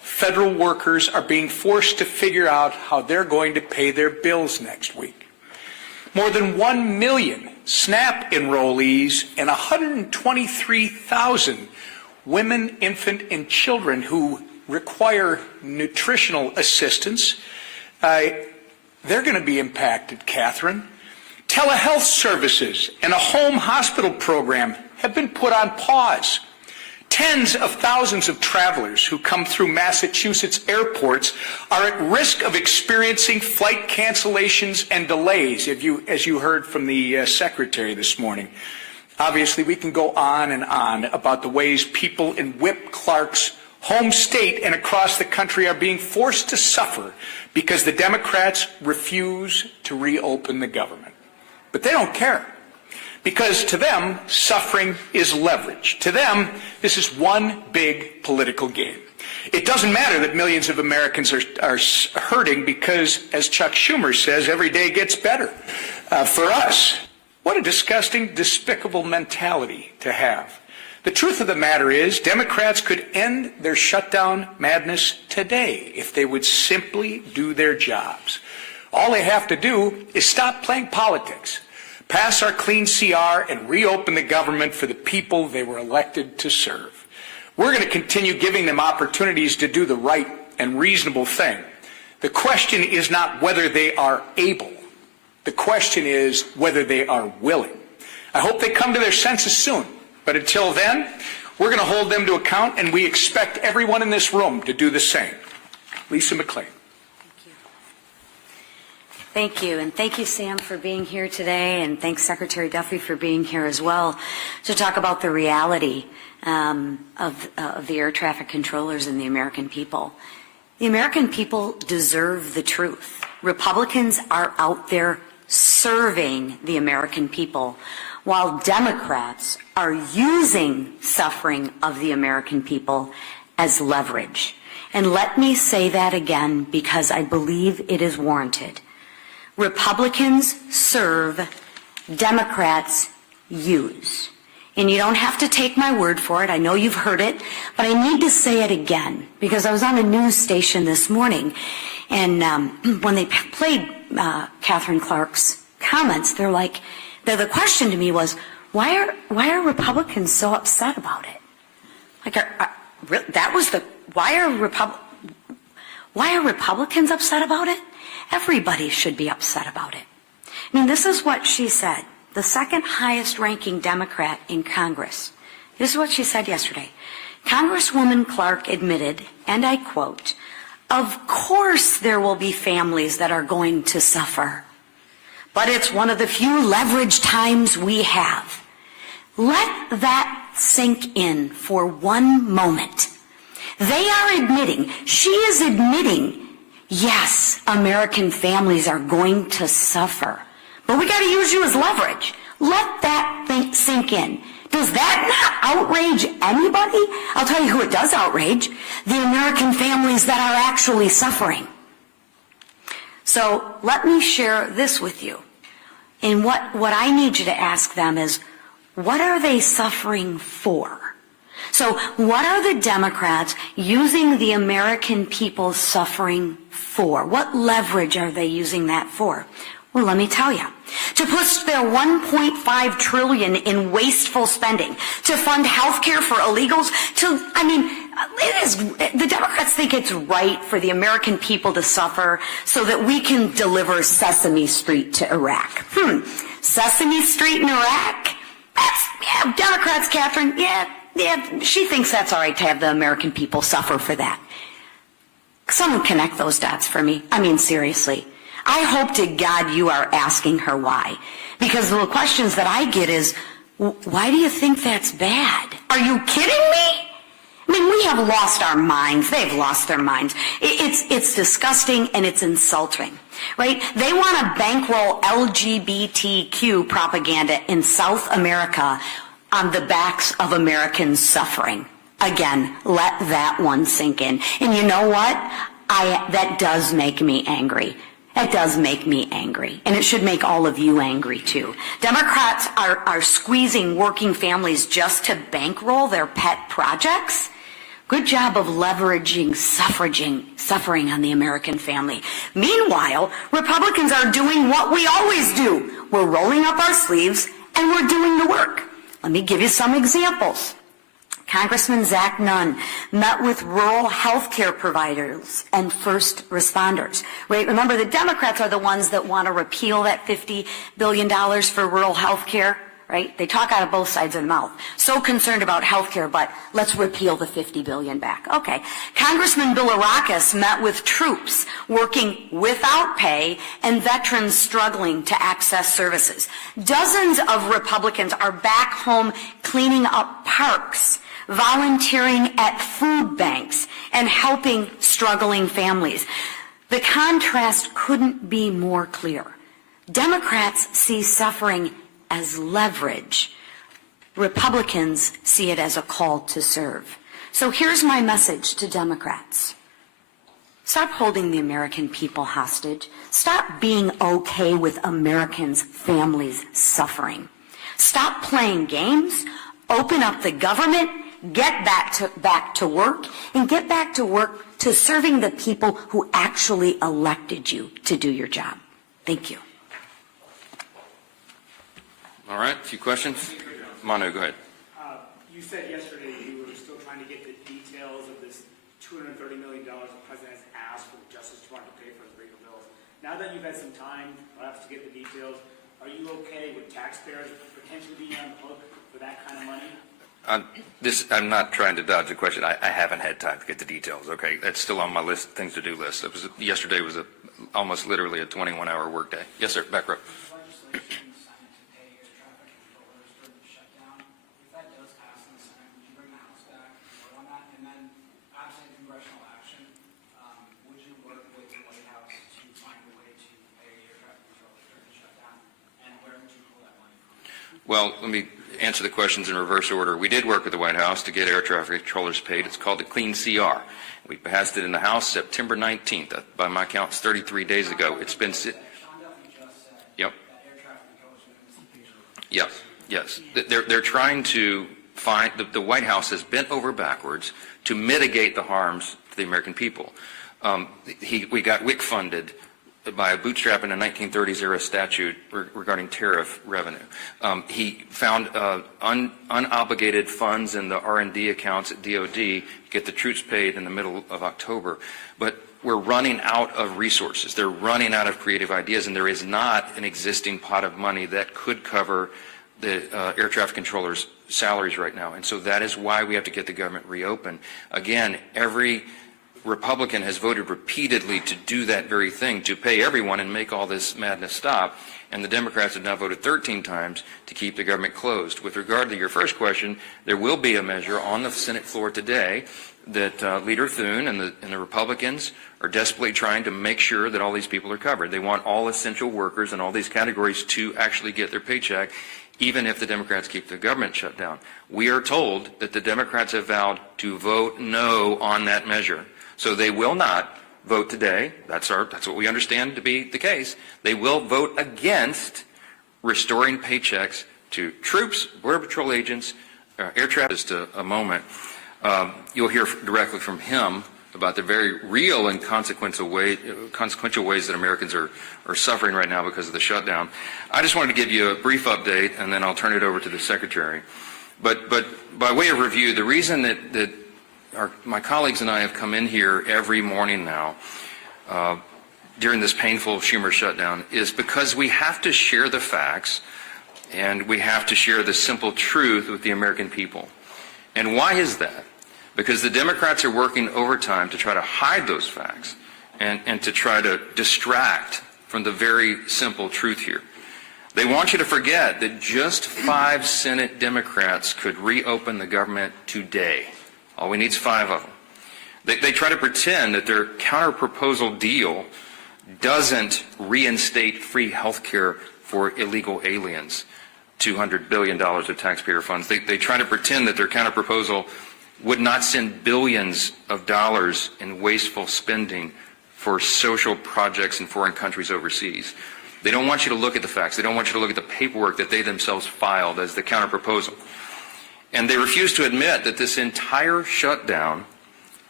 federal workers are being forced to figure out how they're going to pay their bills next week. More than 1 million SNAP enrollees and 123,000 women, infant, and children who require nutritional assistance, they're going to be impacted, Catherine. Telehealth services and a home hospital program have been put on pause. Tens of thousands of travelers who come through Massachusetts airports are at risk of experiencing flight cancellations and delays, as you heard from the Secretary this morning. Obviously, we can go on and on about the ways people in Whip Clark's home state and across the country are being forced to suffer because the Democrats refuse to reopen the government. But they don't care, because to them, suffering is leverage. To them, this is one big political game. It doesn't matter that millions of Americans are hurting because, as Chuck Schumer says, every day gets better. For us, what a disgusting, despicable mentality to have. The truth of the matter is, Democrats could end their shutdown madness today if they would simply do their jobs. All they have to do is stop playing politics, pass our clean CR, and reopen the government for the people they were elected to serve. We're going to continue giving them opportunities to do the right and reasonable thing. The question is not whether they are able. The question is whether they are willing. I hope they come to their senses soon. But until then, we're going to hold them to account, and we expect everyone in this room to do the same. Lisa McClain. Thank you, and thank you, Sam, for being here today, and thanks, Secretary Duffy, for being here as well to talk about the reality of the air traffic controllers and the American people. The American people deserve the truth. Republicans are out there serving the American people, while Democrats are using suffering of the American people as leverage. And let me say that again, because I believe it is warranted. Republicans serve, Democrats use. And you don't have to take my word for it. I know you've heard it, but I need to say it again, because I was on a news station this morning, and when they played Catherine Clark's comments, the question to me was, why are Republicans so upset about it? Why are Republicans upset about it? Everybody should be upset about it. I mean, this is what she said, the second highest ranking Democrat in Congress. This is what she said yesterday. Congresswoman Clark admitted, and I quote, "Of course there will be families that are going to suffer, but it's one of the few leverage times we have." Let that sink in for one moment. They are admitting, she is admitting, yes, American families are going to suffer, but we got to use you as leverage. Let that sink in. Does that not outrage anybody? I'll tell you who it does outrage: the American families that are actually suffering. So let me share this with you. And what I need you to ask them is, what are they suffering for? So what are the Democrats using the American people suffering for? What leverage are they using that for? Well, let me tell you. To push their $1.5 trillion in wasteful spending, to fund health care for illegals, the Democrats think it's right for the American people to suffer so that we can deliver Sesame Street to Iraq. Sesame Street in Iraq? Democrats, Catherine, she thinks that's all right to have the American people suffer for that. Someone connect those dots for me. I mean, seriously. I hope to God you are asking her why. Because the questions that I get is, why do you think that's bad? Are you kidding me? I mean, we have lost our minds. They've lost their minds. It's disgusting and it's insulting, right? They want to bankroll LGBTQ propaganda in South America on the backs of Americans suffering. Again, let that one sink in. And you know what? That does make me angry. It does make me angry, and it should make all of you angry too. Democrats are squeezing working families just to bankroll their pet projects. Good job of leveraging suffering on the American family. Meanwhile, Republicans are doing what we always do. We're rolling up our sleeves and we're doing the work. Let me give you some examples. Congressman Zach Nunn met with rural health care providers and first responders. Right? Remember, the Democrats are the ones that want to repeal that $50 billion for rural health care. Right? They talk out of both sides of the mouth. So concerned about health care, but let's repeal the $50 billion back. Okay. Congressman Bilirakis met with troops working without pay and veterans struggling to access services. Dozens of Republicans are back home cleaning up parks, volunteering at food banks, and helping struggling families. The contrast couldn't be more clear. Democrats see suffering as leverage. Republicans see it as a call to serve. So here's my message to Democrats. Stop holding the American people hostage. Stop being okay with Americans' families suffering. Stop playing games. Open up the government. Get back to work, and get back to work to serving the people who actually elected you to do your job. Thank you. All right, a few questions. Manu, go ahead. You said yesterday you were still trying to get the details of this $230 million the president has asked for the Justice Department to pay for his legal bills. Now that you've had some time, perhaps, to get the details, are you okay with taxpayers potentially being on the hook for that kind of money? I'm not trying to dodge the question. I haven't had time to get the details. Okay, that's still on my list, things to do list. Yesterday was almost literally a 21-hour workday. Yes, sir. Back row. Legislation in the Senate to pay air traffic controllers during the shutdown. If that does pass in the Senate, would you bring the House back and vote on that? And then, absent congressional action, would you work with the White House to find a way to pay air traffic controllers during the shutdown? And where would you pull that money from? Well, let me answer the questions in reverse order. We did work with the White House to get air traffic controllers paid. It's called the Clean CR. We passed it in the House September 19th. By my count, it's 33 days ago. It's been... Sean Duffy just said Yep. that air traffic controllers are Yes. They're trying to find... The White House has bent over backwards to mitigate the harms to the American people. We got WIC funded by a bootstrap in a 1930s era statute regarding tariff revenue. He found unobligated funds in the R&D accounts at DOD to get the troops paid in the middle of October. But we're running out of resources. They're running out of creative ideas, and there is not an existing pot of money that could cover the air traffic controllers' salaries right now. And so that is why we have to get the government reopened. Again, every Republican has voted repeatedly to do that very thing, to pay everyone and make all this madness stop, and the Democrats have now voted 13 times to keep the government closed. With regard to your first question, there will be a measure on the Senate floor today that Leader Thune and the Republicans are desperately trying to make sure that all these people are covered. They want all essential workers in all these categories to actually get their paycheck, even if the Democrats keep the government shut down. We are told that the Democrats have vowed to vote no on that measure. So they will not vote today. That's what we understand to be the case. They will vote against restoring paychecks to troops, Border Patrol agents, air traffic. Just a moment. You'll hear directly from him about the very real and consequential ways that Americans are suffering right now because of the shutdown. I just wanted to give you a brief update, and then I'll turn it over to the Secretary. But by way of review, the reason that my colleagues and I have come in here every morning now during this painful Schumer shutdown is because we have to share the facts and we have to share the simple truth with the American people. And why is that? Because the Democrats are working overtime to try to hide those facts and to try to distract from the very simple truth here. They want you to forget that just 5 Senate Democrats could reopen the government today. All we need is 5 of them. They try to pretend that their counter-proposal deal doesn't reinstate free health care for illegal aliens, $200 billion of taxpayer funds. They try to pretend that their counter-proposal would not send billions of dollars in wasteful spending for social projects in foreign countries overseas. They don't want you to look at the facts. They don't want you to look at the paperwork that they themselves filed as the counter-proposal. And they refuse to admit that this entire shutdown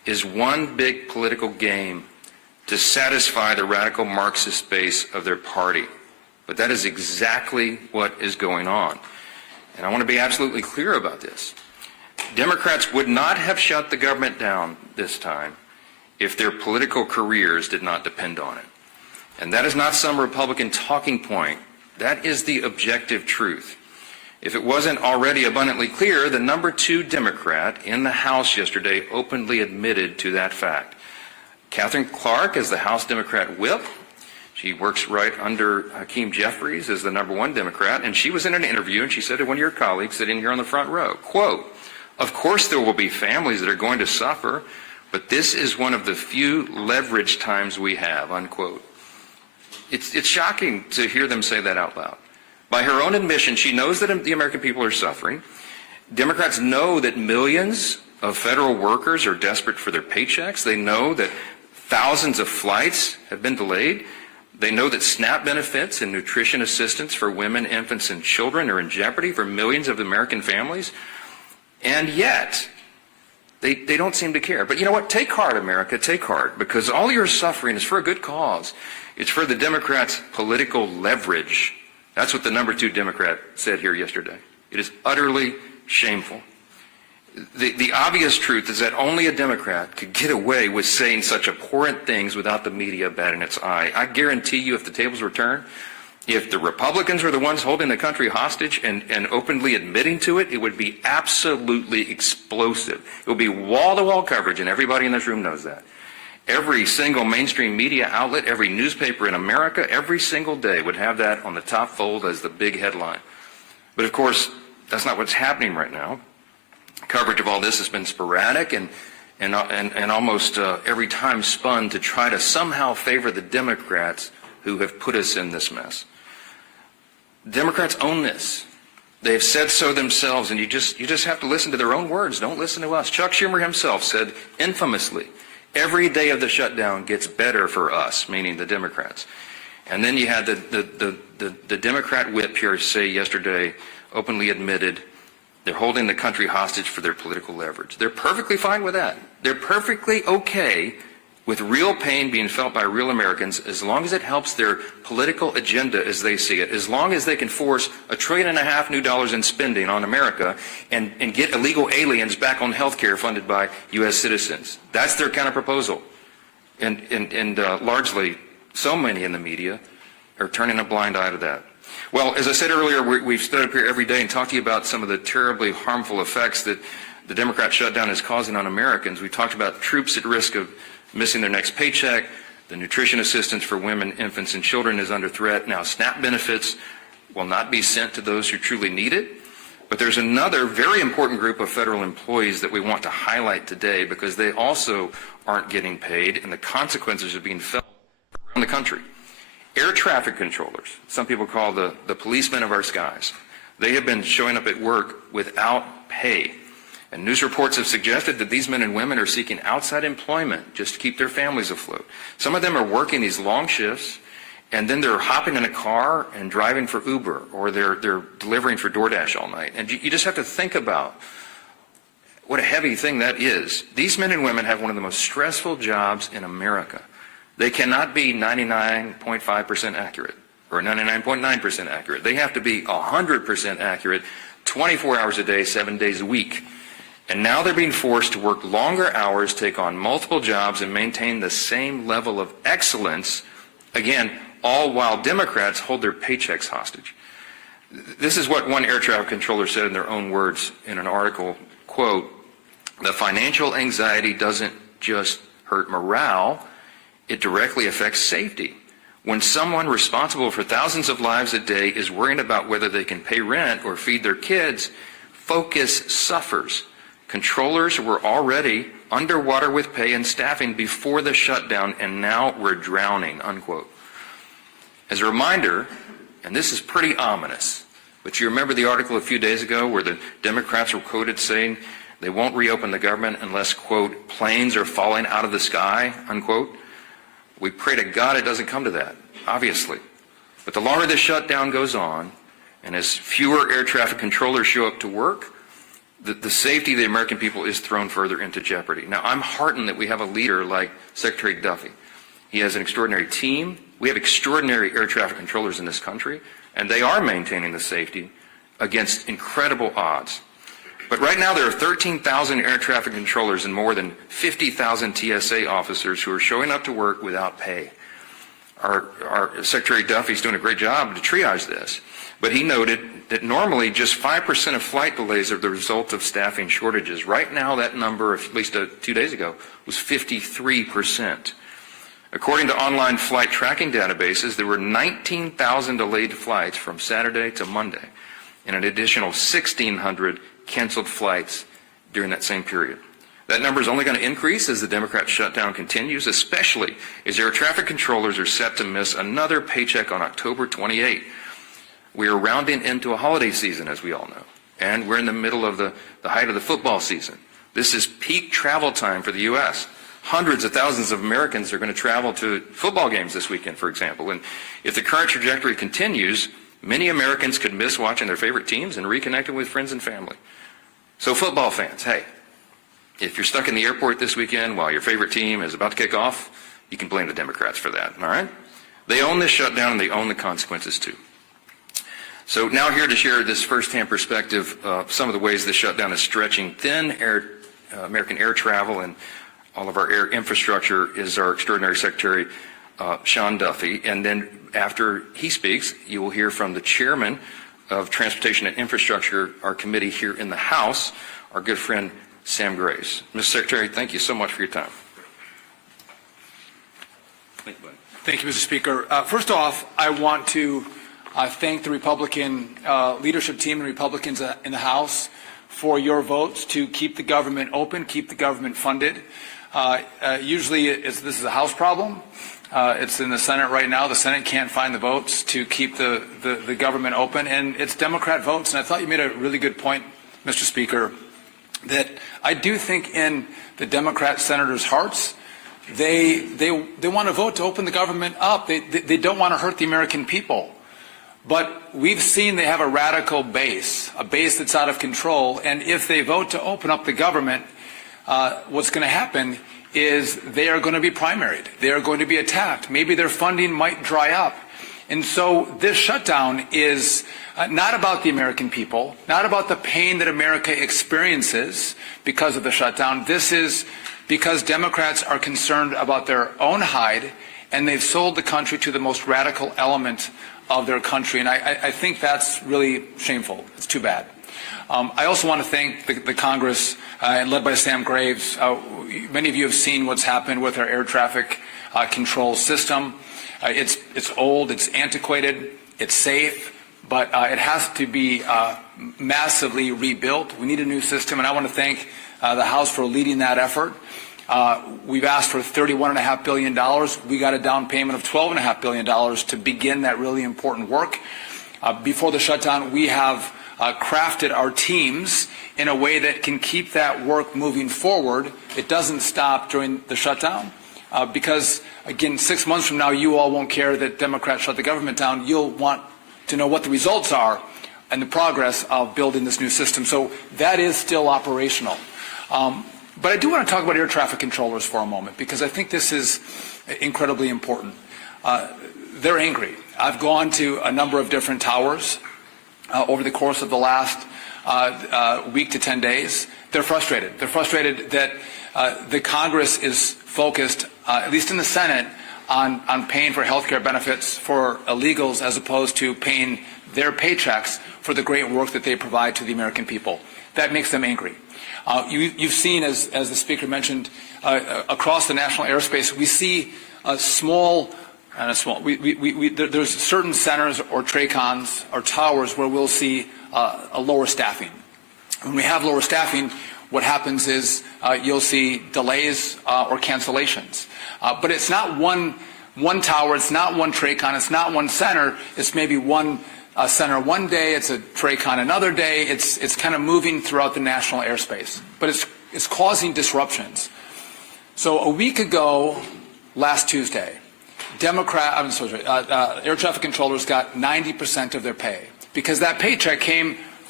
is one big political game to satisfy the radical Marxist base of their party. But that is exactly what is going on. And I want to be absolutely clear about this. Democrats would not have shut the government down this time if their political careers did not depend on it. And that is not some Republican talking point. That is the objective truth. If it wasn't already abundantly clear, the number 2 Democrat in the House yesterday openly admitted to that fact. Catherine Clark is the House Democrat whip. She works right under Hakeem Jeffries as the number 1 Democrat, and she was in an interview and she said to one of your colleagues sitting here on the front row, quote, "Of course there will be families that are going to suffer, but this is one of the few leverage times we have," unquote. It's shocking to hear them say that out loud. By her own admission, she knows that the American people are suffering. Democrats know that millions of federal workers are desperate for their paychecks. They know that thousands of flights have been delayed. They know that SNAP benefits and nutrition assistance for women, infants, and children are in jeopardy for millions of American families. And yet, they don't seem to care. But you know what? Take heart, America, take heart, because all your suffering is for a good cause. It's for the Democrats' political leverage. That's what the number 2 Democrat said here yesterday. It is utterly shameful. The obvious truth is that only a Democrat could get away with saying such abhorrent things without the media batting its eye. I guarantee you, if the tables were turned, if the Republicans were the ones holding the country hostage and openly admitting to it, it would be absolutely explosive. It would be wall-to-wall coverage, and everybody in this room knows that. Every single mainstream media outlet, every newspaper in America, every single day would have that on the top fold as the big headline. But of course, that's not what's happening right now. Coverage of all this has been sporadic and almost every time spun to try to somehow favor the Democrats who have put us in this mess. Democrats own this. They've said so themselves, and you just have to listen to their own words. Don't listen to us. Chuck Schumer himself said infamously, "Every day of the shutdown gets better for us," meaning the Democrats. And then you had the Democrat whip here say yesterday, openly admitted, they're holding the country hostage for their political leverage. They're perfectly fine with that. They're perfectly okay with real pain being felt by real Americans as long as it helps their political agenda as they see it, as long as they can force $1.5 trillion new dollars in spending on America and get illegal aliens back on health care funded by U.S. citizens. That's their kind of proposal. And largely, so many in the media are turning a blind eye to that. Well, as I said earlier, we've stood up here every day and talked to you about some of the terribly harmful effects that the Democrat shutdown is causing on Americans. We talked about troops at risk of missing their next paycheck. The nutrition assistance for women, infants, and children is under threat. Now, SNAP benefits will not be sent to those who truly need it. But there's another very important group of federal employees that we want to highlight today because they also aren't getting paid, and the consequences are being felt around the country. Air traffic controllers, some people call the policemen of our skies. They have been showing up at work without pay. And news reports have suggested that these men and women are seeking outside employment just to keep their families afloat. Some of them are working these long shifts, and then they're hopping in a car and driving for Uber, or they're delivering for DoorDash all night. And you just have to think about what a heavy thing that is. These men and women have one of the most stressful jobs in America. They cannot be 99.5% accurate or 99.9% accurate. They have to be 100% accurate 24 hours a day, 7 days a week. And now they're being forced to work longer hours, take on multiple jobs, and maintain the same level of excellence, again, all while Democrats hold their paychecks hostage. This is what one air traffic controller said in their own words in an article, quote, "The financial anxiety doesn't just hurt morale, it directly affects safety. When someone responsible for thousands of lives a day is worrying about whether they can pay rent or feed their kids, focus suffers. Controllers were already underwater with pay and staffing before the shutdown, and now we're drowning," unquote. As a reminder, and this is pretty ominous, but you remember the article a few days ago where the Democrats were quoted saying they won't reopen the government unless, quote, "planes are falling out of the sky," unquote. We pray to God it doesn't come to that, obviously. But the longer this shutdown goes on, and as fewer air traffic controllers show up to work, the safety of the American people is thrown further into jeopardy. Now, I'm heartened that we have a leader like Secretary Duffy. He has an extraordinary team. We have extraordinary air traffic controllers in this country, and they are maintaining the safety against incredible odds. But right now there are 13,000 air traffic controllers and more than 50,000 TSA officers who are showing up to work without pay. Our Secretary Duffy's doing a great job to triage this, but he noted that normally just 5% of flight delays are the result of staffing shortages. Right now that number, at least 2 days ago, was 53%. According to online flight tracking databases, there were 19,000 delayed flights from Saturday to Monday, and an additional 1,600 canceled flights during that same period. That number is only going to increase as the Democrat shutdown continues, especially as air traffic controllers are set to miss another paycheck on October 28. We are rounding into a holiday season, as we all know, and we're in the middle of the height of the football season. This is peak travel time for the U.S. Hundreds of thousands of Americans are going to travel to football games this weekend, for example, and if the current trajectory continues, many Americans could miss watching their favorite teams and reconnecting with friends and family. So football fans, hey, if you're stuck in the airport this weekend while your favorite team is about to kick off, you can blame the Democrats for that, all right? They own this shutdown and they own the consequences too. So now here to share this firsthand perspective of some of the ways this shutdown is stretching thin American air travel and all of our air infrastructure is our extraordinary Secretary, Sean Duffy. And then after he speaks, you will hear from the chairman of Transportation and Infrastructure, our committee here in the House, our good friend Sam Graves. Mr. Secretary, thank you so much for your time. Thank you, Mr. Speaker. First off, I want to thank the Republican leadership team and Republicans in the House for your votes to keep the government open, keep the government funded. Usually this is a House problem. It's in the Senate right now. The Senate can't find the votes to keep the government open, and it's Democrat votes. And I thought you made a really good point, Mr. Speaker, that I do think in the Democrat senators' hearts, they want to vote to open the government up. They don't want to hurt the American people. But we've seen they have a radical base, a base that's out of control. And if they vote to open up the government, what's going to happen is they are going to be primaried. They are going to be attacked. Maybe their funding might dry up. And so this shutdown is not about the American people, not about the pain that America experiences because of the shutdown. This is because Democrats are concerned about their own hide, and they've sold the country to the most radical element of their country. And I think that's really shameful. It's too bad. I also want to thank the Congress, led by Sam Graves. Many of you have seen what's happened with our air traffic control system. It's old, it's antiquated, it's safe, but it has to be massively rebuilt. We need a new system, and I want to thank the House for leading that effort. We've asked for $31.5 billion. We got a down payment of $12.5 billion to begin that really important work. Before the shutdown, we have crafted our teams in a way that can keep that work moving forward. It doesn't stop during the shutdown because, again, 6 months from now, you all won't care that Democrats shut the government down. You'll want to know what the results are and the progress of building this new system. So that is still operational. But I do want to talk about air traffic controllers for a moment because I think this is incredibly important. They're angry. I've gone to a number of different towers over the course of the last week to 10 days. They're frustrated. They're frustrated that the Congress is focused, at least in the Senate, on paying for health care benefits for illegals as opposed to paying their paychecks for the great work that they provide to the American people. That makes them angry. You've seen, as the Speaker mentioned, across the national airspace, we see there's certain centers or TRACONs or towers where we'll see a lower staffing. When we have lower staffing, what happens is you'll see delays or cancellations. But it's not one tower, it's not one TRACON, it's not one center, it's maybe one center one day, it's a TRACON another day, it's kind of moving throughout the national airspace. But it's causing disruptions. So a week ago, last Tuesday, air traffic controllers got 90% of their pay because that paycheck came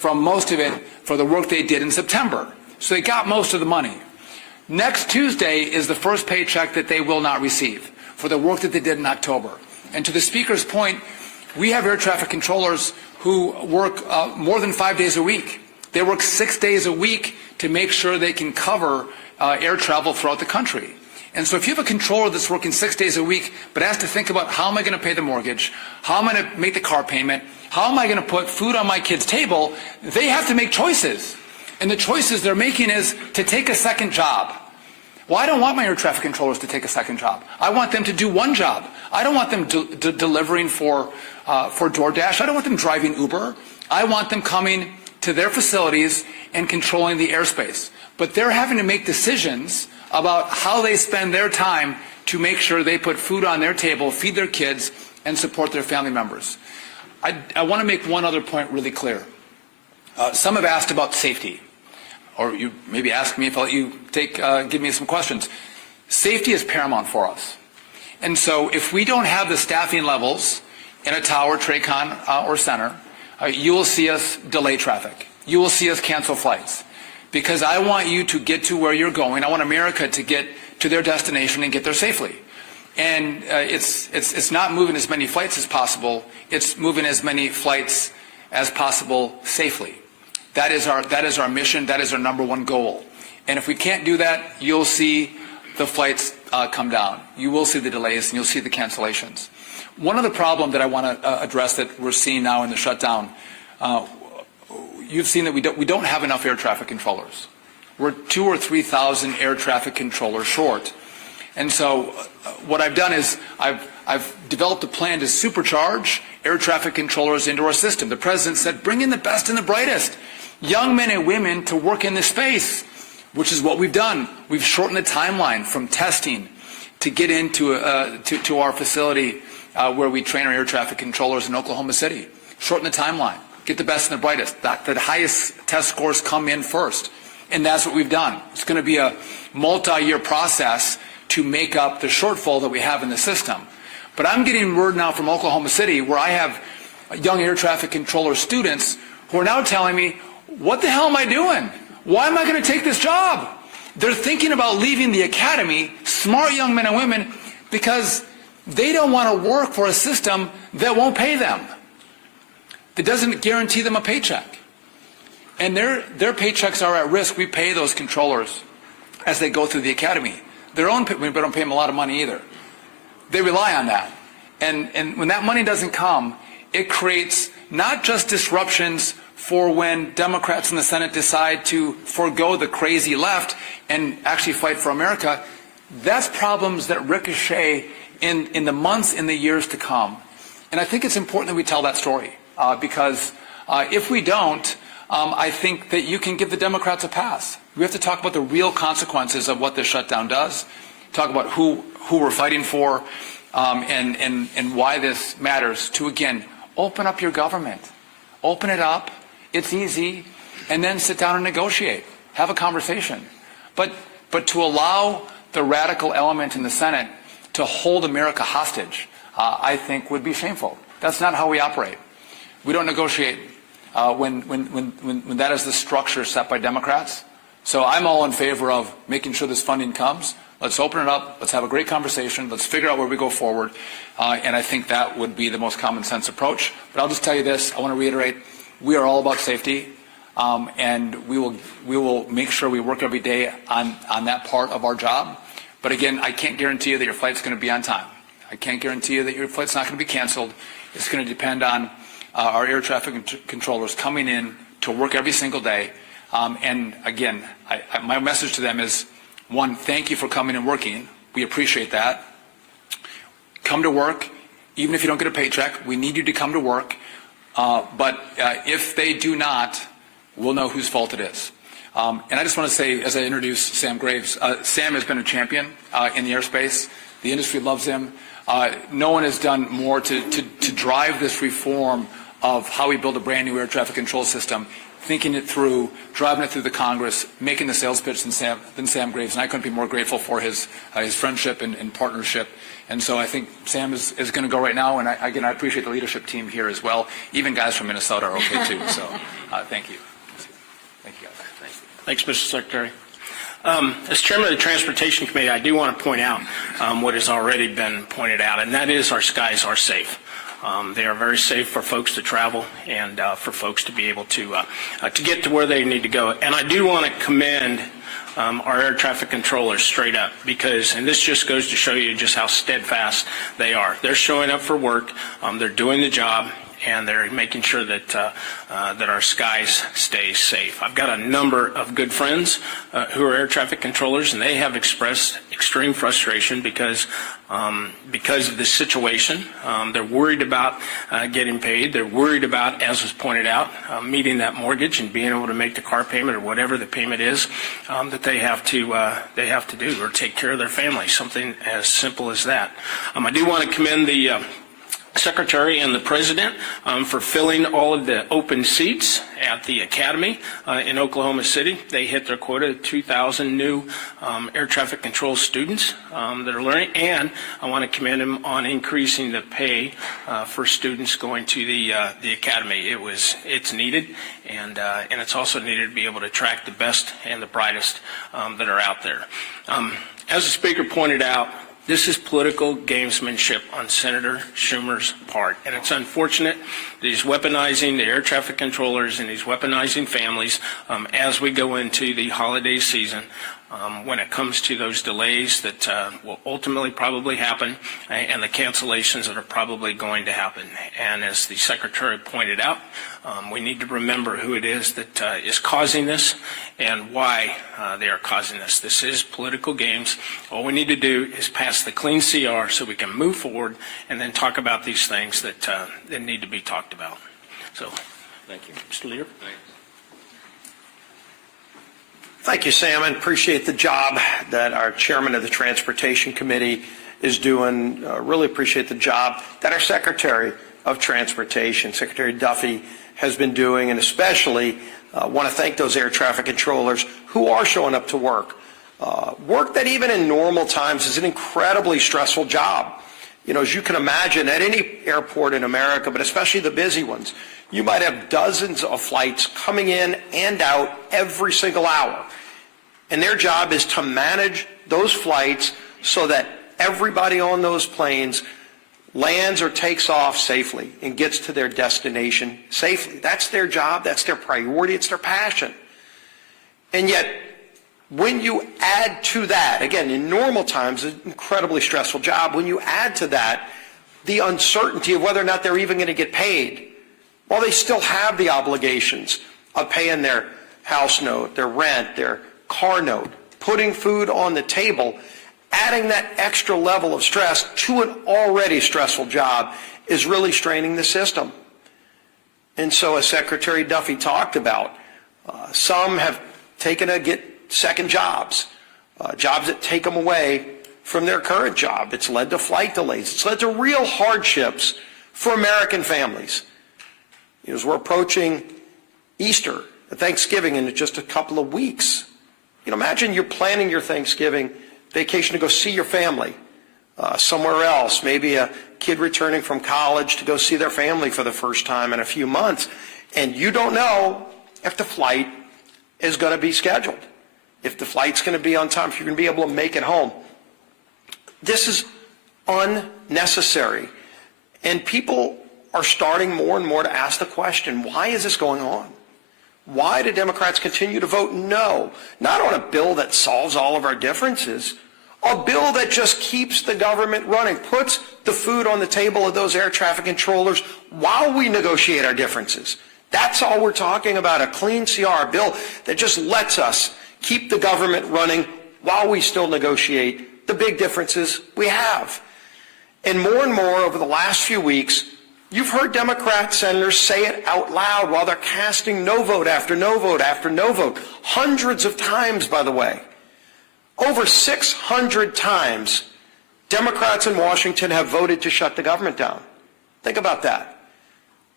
from most of it for the work they did in September. So they got most of the money. Next Tuesday is the first paycheck that they will not receive for the work that they did in October. And to the Speaker's point, we have air traffic controllers who work more than 5 days a week. They work 6 days a week to make sure they can cover air travel throughout the country. And so if you have a controller that's working 6 days a week but has to think about how am I going to pay the mortgage, how am I going to make the car payment, how am I going to put food on my kid's table, they have to make choices. And the choices they're making is to take a second job. Well, I don't want my air traffic controllers to take a second job. I want them to do one job. I don't want them delivering for DoorDash. I don't want them driving Uber. I want them coming to their facilities and controlling the airspace. But they're having to make decisions about how they spend their time to make sure they put food on their table, feed their kids, and support their family members. I want to make one other point really clear. Some have asked about safety, or you maybe ask me if I'll let you give me some questions. Safety is paramount for us. And so if we don't have the staffing levels in a tower, TRACON, or center, you will see us delay traffic. You will see us cancel flights. Because I want you to get to where you're going. I want America to get to their destination and get there safely. And it's not moving as many flights as possible. It's moving as many flights as possible safely. That is our mission. That is our number one goal. And if we can't do that, you'll see the flights come down. You will see the delays and you'll see the cancellations. One other problem that I want to address that we're seeing now in the shutdown, you've seen that we don't have enough air traffic controllers. We're 2,000 or 3,000 air traffic controllers short. And so what I've done is I've developed a plan to supercharge air traffic controllers into our system. The President said, bring in the best and the brightest, young men and women to work in this space, which is what we've done. We've shortened the timeline from testing to get into to our facility where we train our air traffic controllers in Oklahoma City. Shorten the timeline. Get the best and the brightest. The highest test scores come in first. And that's what we've done. It's going to be a multi-year process to make up the shortfall that we have in the system. But I'm getting word now from Oklahoma City where I have young air traffic controller students who are now telling me, what the hell am I doing? Why am I going to take this job? They're thinking about leaving the academy, smart young men and women, because they don't want to work for a system that won't pay them, that doesn't guarantee them a paycheck. And their paychecks are at risk. We pay those controllers as they go through the academy. We don't pay them a lot of money either. They rely on that. And when that money doesn't come, it creates not just disruptions for when Democrats in the Senate decide to forego the crazy left and actually fight for America. That's problems that ricochet in the months, in the years to come. And I think it's important that we tell that story because if we don't, I think that you can give the Democrats a pass. We have to talk about the real consequences of what this shutdown does, talk about who we're fighting for, and why this matters to, again, open up your government. Open it up. It's easy. And then sit down and negotiate. Have a conversation. But to allow the radical element in the Senate to hold America hostage, I think would be shameful. That's not how we operate. We don't negotiate when that is the structure set by Democrats. So I'm all in favor of making sure this funding comes. Let's open it up. Let's have a great conversation. Let's figure out where we go forward. And I think that would be the most common sense approach. But I'll just tell you this. I want to reiterate. We are all about safety. And we will make sure we work every day on that part of our job. But again, I can't guarantee you that your flight's going to be on time. I can't guarantee you that your flight's not going to be canceled. It's going to depend on our air traffic controllers coming in to work every single day. And again, my message to them is, one, thank you for coming and working. We appreciate that. Come to work, even if you don't get a paycheck. We need you to come to work. But if they do not, we'll know whose fault it is. And I just want to say, as I introduce Sam Graves, Sam has been a champion in the airspace. The industry loves him. No one has done more to drive this reform of how we build a brand new air traffic control system, thinking it through, driving it through the Congress, making the sales pitch than Sam Graves, and I couldn't be more grateful for his friendship and partnership. And so I think Sam is going to go right now, and I appreciate the leadership team here as well. Even guys from Minnesota are okay too. So thank you. Thank you, guys. Thanks, Mr. Secretary. As chairman of the Transportation Committee, I do want to point out what has already been pointed out, and that is our skies are safe. They are very safe for folks to travel and for folks to be able to get to where they need to go. And I do want to commend our air traffic controllers straight up, because, and this just goes to show you just how steadfast they are. They're showing up for work, they're doing the job, and they're making sure that that our skies stay safe. I've got a number of good friends who are air traffic controllers, and they have expressed extreme frustration because of this situation. They're worried about getting paid. They're worried about, as was pointed out, meeting that mortgage and being able to make the car payment or whatever the payment is that they have to do, or take care of their family. Something as simple as that. I do want to commend the Secretary and the President for filling all of the open seats at the Academy in Oklahoma City. They hit their quota of 2,000 new air traffic control students that are learning, and I want to commend them on increasing the pay for students going to the Academy. It's needed, and it's also needed to be able to attract the best and the brightest that are out there. As the Speaker pointed out, this is political gamesmanship on Senator Schumer's part, and it's unfortunate that he's weaponizing the air traffic controllers and he's weaponizing families as we go into the holiday season when it comes to those delays that will ultimately probably happen and the cancellations that are probably going to happen. And as the Secretary pointed out, we need to remember who it is that is causing this and why they are causing this. This is political games. All we need to do is pass the clean CR so we can move forward and then talk about these things that need to be talked about. So, thank you. Mr. Leader. Thank you, Sam, and appreciate the job that our chairman of the Transportation Committee is doing. Really appreciate the job that our Secretary of Transportation, Secretary Duffy, has been doing, and especially want to thank those air traffic controllers who are showing up to work. Work that even in normal times is an incredibly stressful job. You know, as you can imagine, at any airport in America, but especially the busy ones, you might have dozens of flights coming in and out every single hour. And their job is to manage those flights so that everybody on those planes lands or takes off safely and gets to their destination safely. That's their job. That's their priority. It's their passion. And yet, when you add to that, again, in normal times, an incredibly stressful job, when you add to that the uncertainty of whether or not they're even going to get paid, well, they still have the obligations of paying their house note, their rent, their car note, putting food on the table. Adding that extra level of stress to an already stressful job is really straining the system. And so, as Secretary Duffy talked about, some have taken to get second jobs, jobs that take them away from their current job. It's led to flight delays. It's led to real hardships for American families. As we're approaching Easter, Thanksgiving in just a couple of weeks, imagine you're planning your Thanksgiving vacation to go see your family somewhere else, maybe a kid returning from college to go see their family for the first time in a few months, and you don't know if the flight is going to be scheduled, if the flight's going to be on time, if you're going to be able to make it home. This is unnecessary, and people are starting more and more to ask the question, why is this going on? Why do Democrats continue to vote no? Not on a bill that solves all of our differences, a bill that just keeps the government running, puts the food on the table of those air traffic controllers while we negotiate our differences. That's all we're talking about, a clean CR, a bill that just lets us keep the government running while we still negotiate the big differences we have. And more over the last few weeks, you've heard Democrat senators say it out loud while they're casting no vote after no vote after no vote. Hundreds of times, by the way. Over 600 times, Democrats in Washington have voted to shut the government down. Think about that.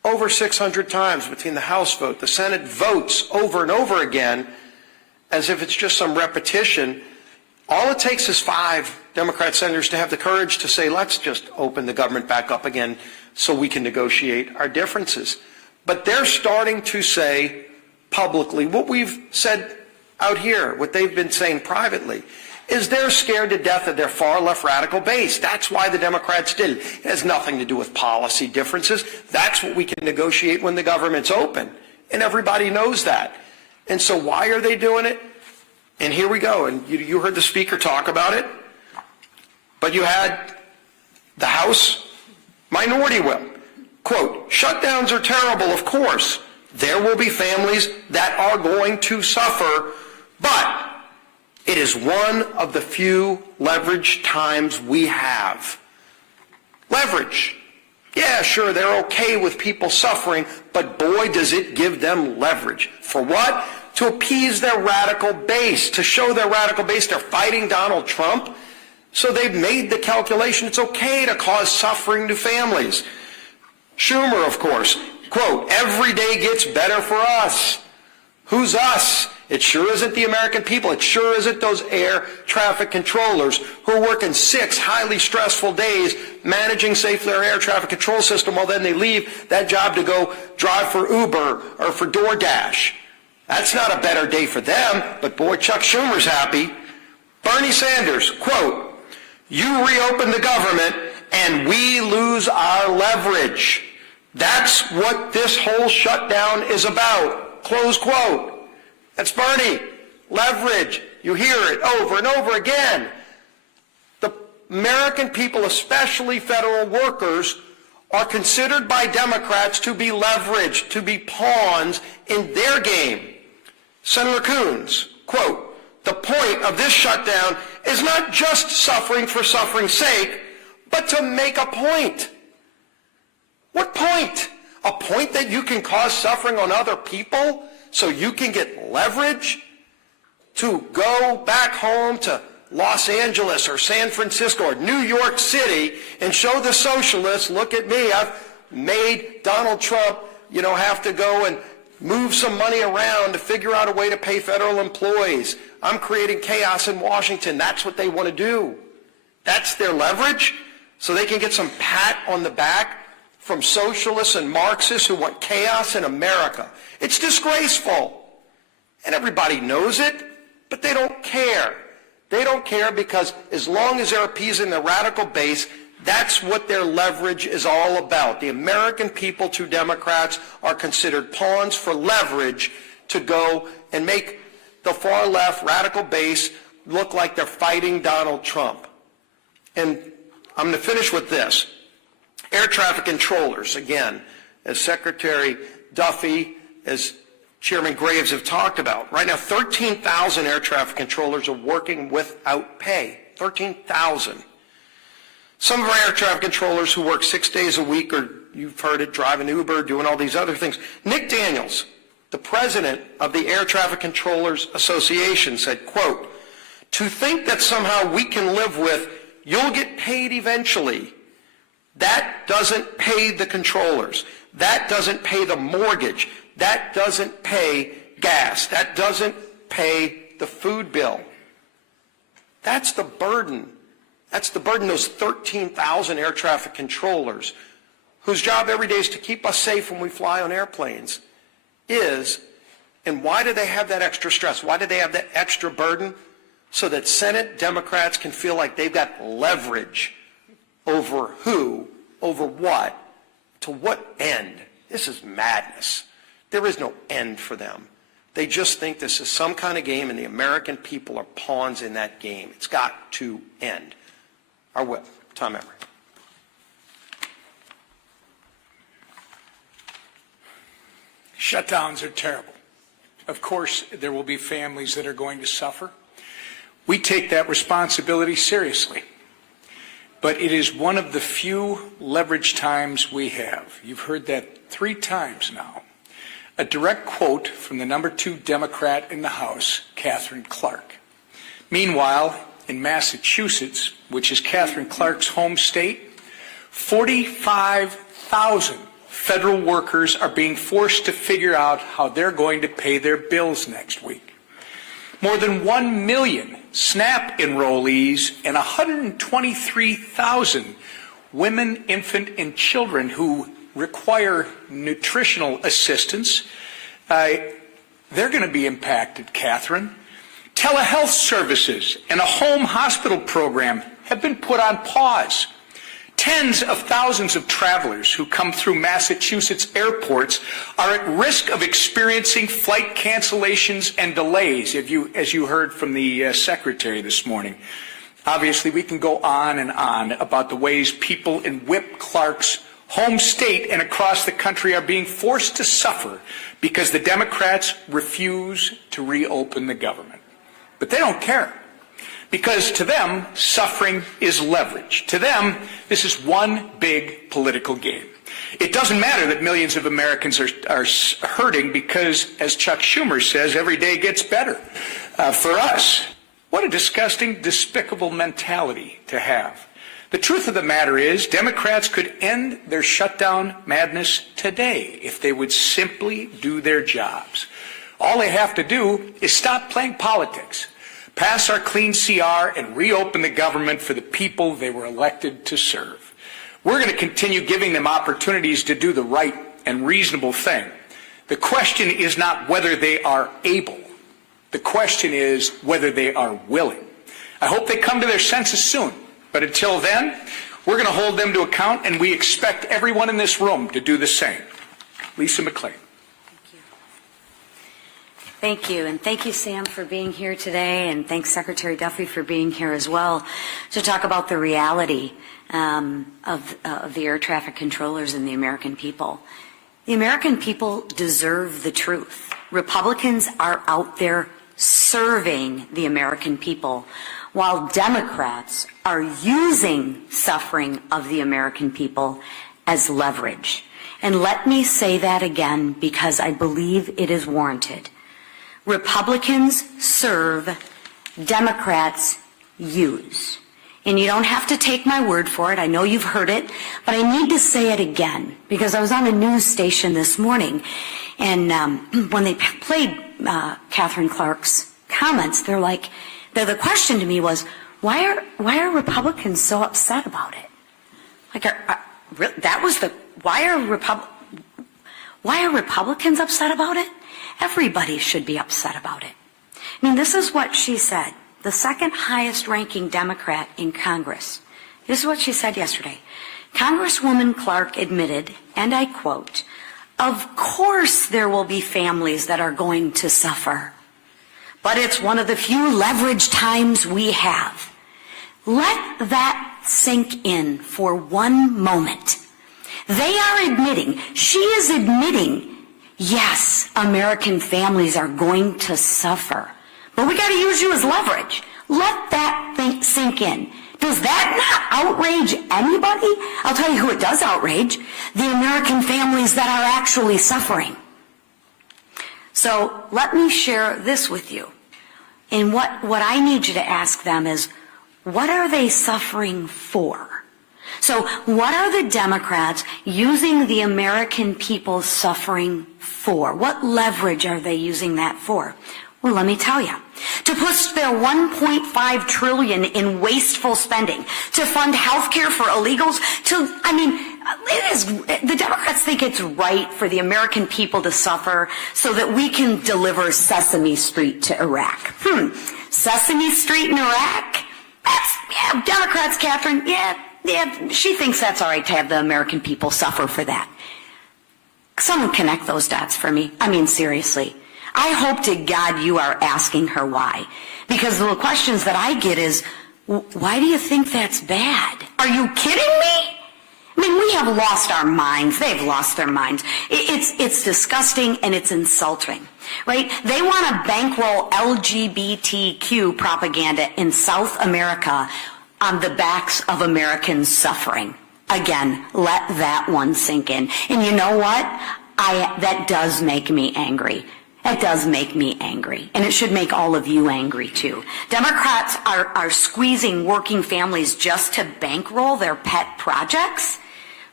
over 600 times between the House vote. The Senate votes over and over again as if it's just some repetition. All it takes is 5 Democrat senators to have the courage to say, let's just open the government back up again so we can negotiate our differences. But they're starting to say publicly what we've said out here, what they've been saying privately, is they're scared to death of their far-left radical base. That's why the Democrats did it. It has nothing to do with policy differences. That's what we can negotiate when the government's open. And everybody knows that. And so why are they doing it? And here we go. And you heard the speaker talk about it. But you had the House minority whip. Quote, shutdowns are terrible, of course. There will be families that are going to suffer, but it is one of the few leverage times we have. Leverage. Yeah, sure, they're okay with people suffering, but boy, does it give them leverage. For what? To appease their radical base, to show their radical base they're fighting Donald Trump. So they've made the calculation it's okay to cause suffering to families. Schumer, of course, quote, every day gets better for us. Who's us? It sure isn't the American people. It sure isn't those air traffic controllers who are working 6 highly stressful days managing safely our air traffic control system while then they leave that job to go drive for Uber or for DoorDash. That's not a better day for them, but boy, Chuck Schumer's happy. Bernie Sanders, quote, you reopen the government and we lose our leverage. That's what this whole shutdown is about. Close quote. That's Bernie. Leverage. You hear it over and over again. The American people, especially federal workers, are considered by Democrats to be leveraged, to be pawns in their game. Senator Coons, quote, the point of this shutdown is not just suffering for suffering's sake, but to make a point. What point? A point that you can cause suffering on other people so you can get leverage to go back home to Los Angeles or San Francisco or New York City and show the socialists, look at me, I've made Donald Trump, have to go and move some money around to figure out a way to pay federal employees. I'm creating chaos in Washington. That's what they want to do. That's their leverage, so they can get some pat on the back from socialists and Marxists who want chaos in America. It's disgraceful. And everybody knows it, but they don't care. They don't care because as long as they're appeasing the radical base, that's what their leverage is all about. The American people to Democrats are considered pawns for leverage to go and make the far left radical base look like they're fighting Donald Trump. And I'm going to finish with this. Air traffic controllers, again, as Secretary Duffy, as Chairman Graves have talked about. Right now, 13,000 air traffic controllers are working without pay. 13,000. Some of our air traffic controllers who work 6 days a week, or you've heard it, driving Uber, doing all these other things. Nick Daniels, the president of the Air Traffic Controllers Association, said, quote, to think that somehow we can live with, you'll get paid eventually. That doesn't pay the controllers. That doesn't pay the mortgage. That doesn't pay gas. That doesn't pay the food bill. That's the burden. That's the burden, those 13,000 air traffic controllers, whose job every day is to keep us safe when we fly on airplanes, is, and why do they have that extra stress? Why do they have that extra burden? So that Senate Democrats can feel like they've got leverage over who, over what, to what end? This is madness. There is no end for them. They just think this is some kind of game and the American people are pawns in that game. It's got to end. Our whip, Tom Emory. Shutdowns are terrible. Of course, there will be families that are going to suffer. We take that responsibility seriously. But it is one of the few leverage times we have. You've heard that 3 times now. A direct quote from the number 2 Democrat in the House, Catherine Clark. Meanwhile, in Massachusetts, which is Catherine Clark's home state, 45,000 federal workers are being forced to figure out how they're going to pay their bills next week. More than 1 million SNAP enrollees and 123,000 women, infant, and children who require nutritional assistance, they're going to be impacted, Catherine. Telehealth services and a home hospital program have been put on pause. Tens of thousands of travelers who come through Massachusetts airports are at risk of experiencing flight cancellations and delays, as you heard from the Secretary this morning. Obviously, we can go on and on about the ways people in Whip Clark's home state and across the country are being forced to suffer because the Democrats refuse to reopen the government. But they don't care. Because to them, suffering is leverage. To them, this is one big political game. It doesn't matter that millions of Americans are hurting because, as Chuck Schumer says, every day gets better. For us, what a disgusting, despicable mentality to have. The truth of the matter is, Democrats could end their shutdown madness today if they would simply do their jobs. All they have to do is stop playing politics, pass our clean CR, and reopen the government for the people they were elected to serve. We're going to continue giving them opportunities to do the right and reasonable thing. The question is not whether they are able. The question is whether they are willing. I hope they come to their senses soon. But until then, we're going to hold them to account, and we expect everyone in this room to do the same. Lisa McClain. Thank you, and thank you, Sam, for being here today, and thanks, Secretary Duffy, for being here as well to talk about the reality of the air traffic controllers and the American people. The American people deserve the truth. Republicans are out there serving the American people, while Democrats are using suffering of the American people as leverage. And let me say that again because I believe it is warranted. Republicans serve, Democrats use. And you don't have to take my word for it. I know you've heard it, but I need to say it again because I was on a news station this morning, and when they played Catherine Clark's comments, the question to me was, why are Republicans so upset about it? Why are Republicans upset about it? Everybody should be upset about it. I mean, this is what she said, the second highest ranking Democrat in Congress. This is what she said yesterday. Congresswoman Clark admitted, and I quote, "Of course there will be families that are going to suffer, but it's one of the few leverage times we have." Let that sink in for one moment. They are admitting, she is admitting, yes, American families are going to suffer, but we got to use you as leverage. Let that thing sink in. Does that not outrage anybody? I'll tell you who it does outrage, the American families that are actually suffering. So let me share this with you. And what I need you to ask them is, what are they suffering for? So what are the Democrats using the American people suffering for? What leverage are they using that for? Well, let me tell you. To push their $1.5 trillion in wasteful spending, to fund health care for illegals, the Democrats think it's right for the American people to suffer so that we can deliver Sesame Street to Iraq. Sesame Street in Iraq? Democrats, Catherine, yeah, she thinks that's all right to have the American people suffer for that. Someone connect those dots for me. I mean, seriously. I hope to God you are asking her why. Because the questions that I get is, why do you think that's bad? Are you kidding me? I mean, we have lost our minds. They've lost their minds. It's disgusting and it's insulting, right? They want to bankroll LGBTQ propaganda in South America on the backs of Americans suffering. Again, let that one sink in. And you know what? That does make me angry. It does make me angry. And it should make all of you angry too. Democrats are squeezing working families just to bankroll their pet projects.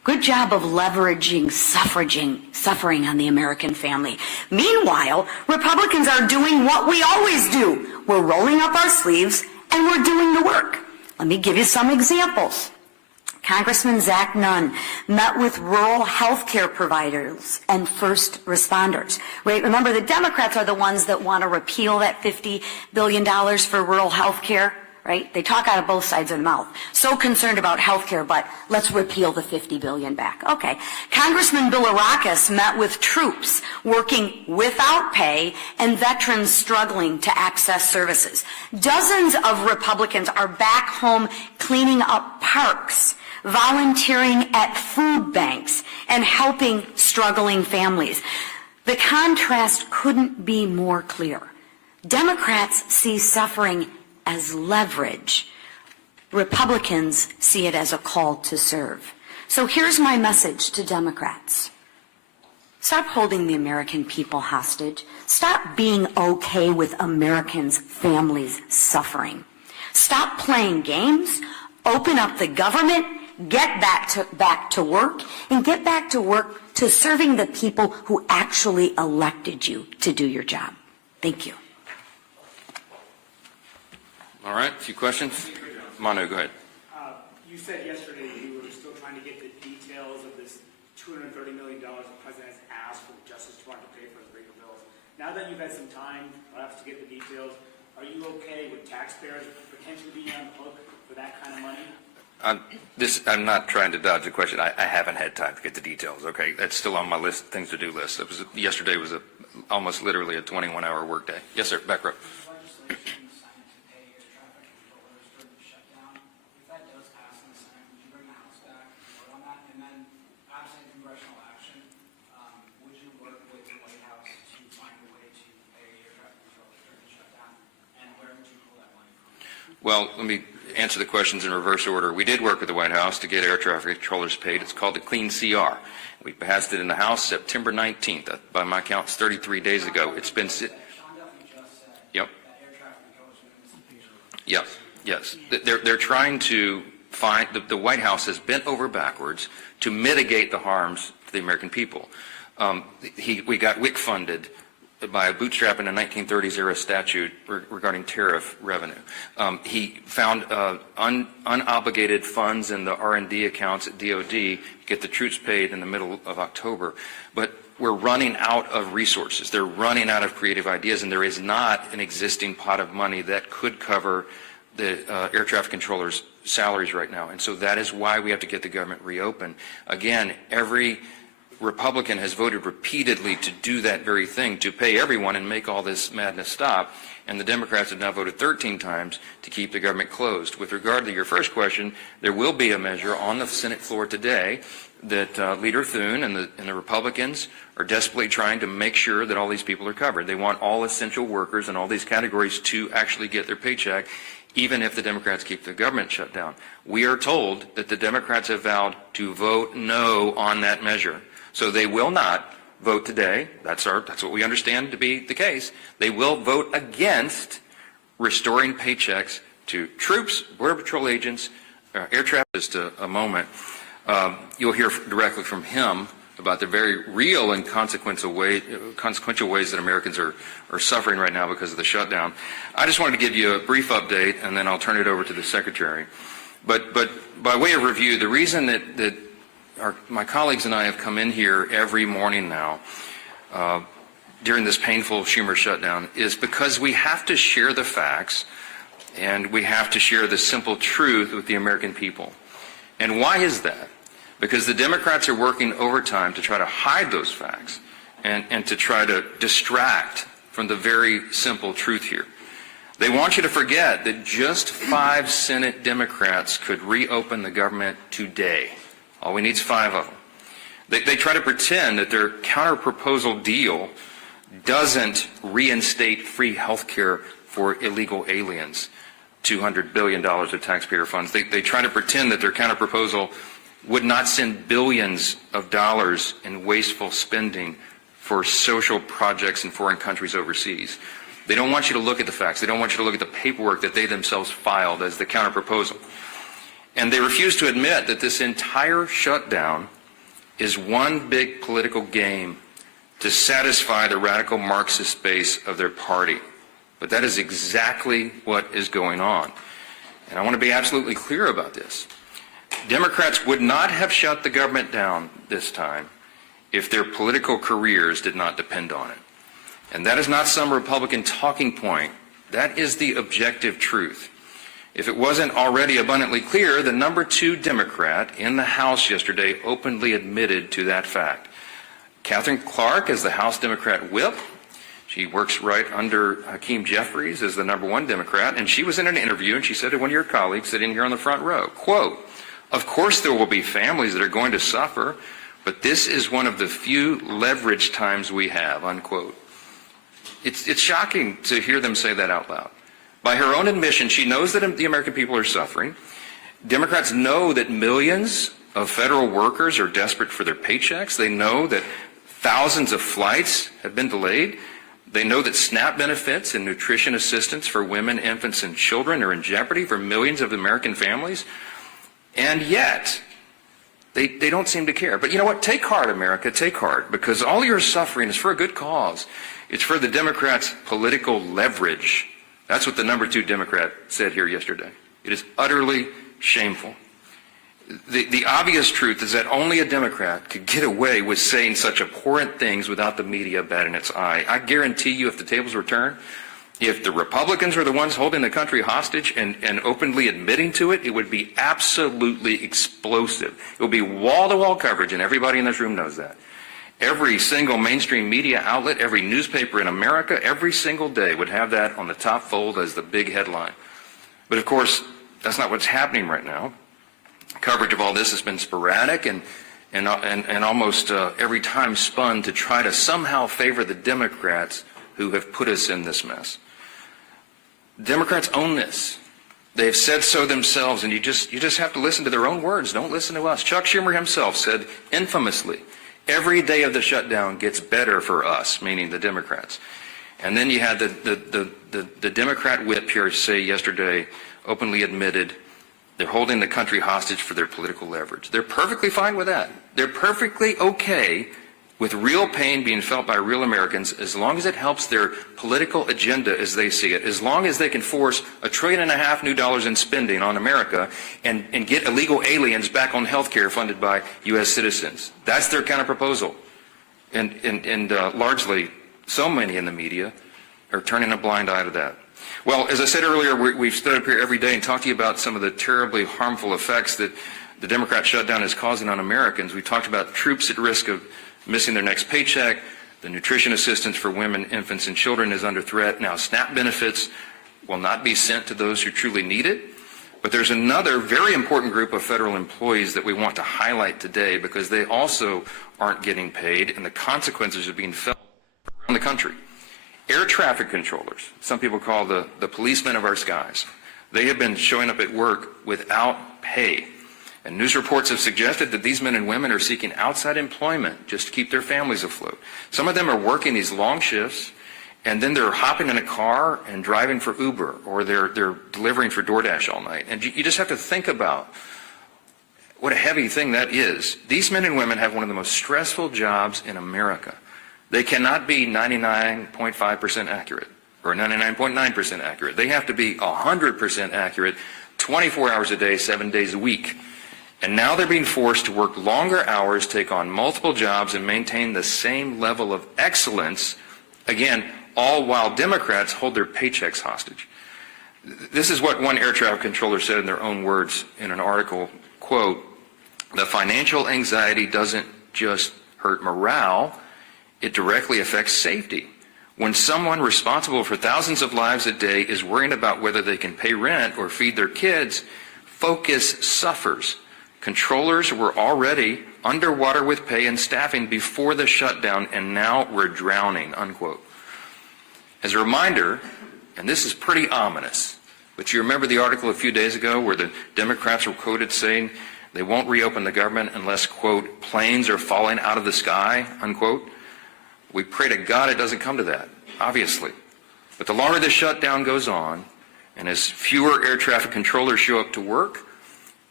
Good job of leveraging suffering on the American family. Meanwhile, Republicans are doing what we always do. We're rolling up our sleeves and we're doing the work. Let me give you some examples. Congressman Zach Nunn met with rural health care providers and first responders. Right? Remember, the Democrats are the ones that want to repeal that $50 billion for rural health care. Right? They talk out of both sides of the mouth. So concerned about health care, but let's repeal the $50 billion back. Okay. Congressman Bilirakis met with troops working without pay and veterans struggling to access services. Dozens of Republicans are back home cleaning up parks, volunteering at food banks, and helping struggling families. The contrast couldn't be more clear. Democrats see suffering as leverage. Republicans see it as a call to serve. So here's my message to Democrats. Stop holding the American people hostage. Stop being okay with Americans' families suffering. Stop playing games. Open up the government. Get back to work. And get back to work to serving the people who actually elected you to do your job. Thank you. All right, a few questions. Manu, go ahead. You said yesterday you were still trying to get the details of this $230 million the president has asked for the Justice Department to pay for his legal bills. Now that you've had some time, perhaps, to get the details, are you okay with taxpayers potentially being on the hook for that kind of money? I'm not trying to dodge the question. I haven't had time to get the details. Okay, that's still on my list, things to do list. Yesterday was almost literally a 21-hour workday. Yes, sir. Back row. Legislation in the Senate to pay air traffic controllers during the shutdown. If that does pass in the Senate, would you bring the House back and vote on that? And then, absent congressional action, would you work with the White House to find a way to pay air traffic controllers during the shutdown? And where would you pull that money from? Well, let me answer the questions in reverse order. We did work with the White House to get air traffic controllers paid. It's called the Clean CR. We passed it in the House September 19th. By my count, it's 33 days ago. It's been... Sean Duffy just said Yep. that air traffic controllers would miss the picture. Yes. They're trying to find... The White House has bent over backwards to mitigate the harms to the American people. We got WIC funded by a bootstrap in a 1930s era statute regarding tariff revenue. He found unobligated funds in the R&D accounts at DOD to get the troops paid in the middle of October. But we're running out of resources. They're running out of creative ideas, and there is not an existing pot of money that could cover the air traffic controllers' salaries right now. And so that is why we have to get the government reopened. Again, every Republican has voted repeatedly to do that very thing, to pay everyone and make all this madness stop, and the Democrats have now voted 13 times to keep the government closed. With regard to your first question, there will be a measure on the Senate floor today that Leader Thune and the Republicans are desperately trying to make sure that all these people are covered. They want all essential workers and all these categories to actually get their paycheck, even if the Democrats keep the government shut down. We are told that the Democrats have vowed to vote no on that measure. So they will not vote today. That's what we understand to be the case. They will vote against restoring paychecks to troops, Border Patrol agents, air traffic. Just a moment. You'll hear directly from him about the very real and consequential ways that Americans are suffering right now because of the shutdown. I just wanted to give you a brief update, and then I'll turn it over to the Secretary. But by way of review, the reason that my colleagues and I have come in here every morning now during this painful Schumer shutdown is because we have to share the facts and we have to share the simple truth with the American people. And why is that? Because the Democrats are working overtime to try to hide those facts and to try to distract from the very simple truth here. They want you to forget that just 5 Senate Democrats could reopen the government today. All we need is 5 of them. They try to pretend that their counter-proposal deal doesn't reinstate free health care for illegal aliens, $200 billion of taxpayer funds. They try to pretend that their counter-proposal would not send billions of dollars in wasteful spending for social projects in foreign countries overseas. They don't want you to look at the facts. They don't want you to look at the paperwork that they themselves filed as the counter-proposal. And they refuse to admit that this entire shutdown is one big political game to satisfy the radical Marxist base of their party. But that is exactly what is going on. And I want to be absolutely clear about this. Democrats would not have shut the government down this time if their political careers did not depend on it. And that is not some Republican talking point. That is the objective truth. If it wasn't already abundantly clear, the number 2 Democrat in the House yesterday openly admitted to that fact. Catherine Clark is the House Democrat whip. She works right under Hakeem Jeffries as the number 1 Democrat, and she was in an interview and she said to one of your colleagues sitting here on the front row, quote, "Of course there will be families that are going to suffer, but this is one of the few leverage times we have," unquote. It's shocking to hear them say that out loud. By her own admission, she knows that the American people are suffering. Democrats know that millions of federal workers are desperate for their paychecks. They know that thousands of flights have been delayed. They know that SNAP benefits and nutrition assistance for women, infants, and children are in jeopardy for millions of American families. And yet, they don't seem to care. But you know what? Take heart, America. Take heart. Because all your suffering is for a good cause. It's for the Democrats' political leverage. That's what the number 2 Democrat said here yesterday. It is utterly shameful. The obvious truth is that only a Democrat could get away with saying such abhorrent things without the media batting its eye. I guarantee you, if the tables were turned, if the Republicans were the ones holding the country hostage and openly admitting to it, it would be absolutely explosive. It would be wall-to-wall coverage, and everybody in this room knows that. Every single mainstream media outlet, every newspaper in America, every single day would have that on the top fold as the big headline. But of course, that's not what's happening right now. Coverage of all this has been sporadic and almost every time spun to try to somehow favor the Democrats who have put us in this mess. Democrats own this. They have said so themselves, and you just have to listen to their own words. Don't listen to us. Chuck Schumer himself said infamously, "Every day of the shutdown gets better for us," meaning the Democrats. And then you had the Democrat whip here say yesterday, openly admitted, they're holding the country hostage for their political leverage. They're perfectly fine with that. They're perfectly okay with real pain being felt by real Americans as long as it helps their political agenda as they see it, as long as they can force $1.5 trillion new dollars in spending on America and get illegal aliens back on health care funded by U.S. citizens. That's their kind of proposal. And largely, so many in the media are turning a blind eye to that. Well, as I said earlier, we've stood up here every day and talked to you about some of the terribly harmful effects that the Democrat shutdown is causing on Americans. We talked about troops at risk of missing their next paycheck. The nutrition assistance for women, infants, and children is under threat. Now, SNAP benefits will not be sent to those who truly need it. But there's another very important group of federal employees that we want to highlight today because they also aren't getting paid, and the consequences are being felt around the country. Air traffic controllers, some people call the policemen of our skies. They have been showing up at work without pay. And news reports have suggested that these men and women are seeking outside employment just to keep their families afloat. Some of them are working these long shifts, and then they're hopping in a car and driving for Uber, or they're delivering for DoorDash all night. And you just have to think about what a heavy thing that is. These men and women have one of the most stressful jobs in America. They cannot be 99.5% accurate or 99.9% accurate. They have to be 100% accurate 24 hours a day, 7 days a week. And now they're being forced to work longer hours, take on multiple jobs, and maintain the same level of excellence, again, all while Democrats hold their paychecks hostage. This is what one air traffic controller said in their own words in an article, quote, "The financial anxiety doesn't just hurt morale, it directly affects safety. When someone responsible for thousands of lives a day is worrying about whether they can pay rent or feed their kids, focus suffers. Controllers were already underwater with pay and staffing before the shutdown, and now we're drowning," unquote. As a reminder, and this is pretty ominous, but you remember the article a few days ago where the Democrats were quoted saying they won't reopen the government unless, quote, "planes are falling out of the sky," unquote. We pray to God it doesn't come to that, obviously. But the longer the shutdown goes on, and as fewer air traffic controllers show up to work,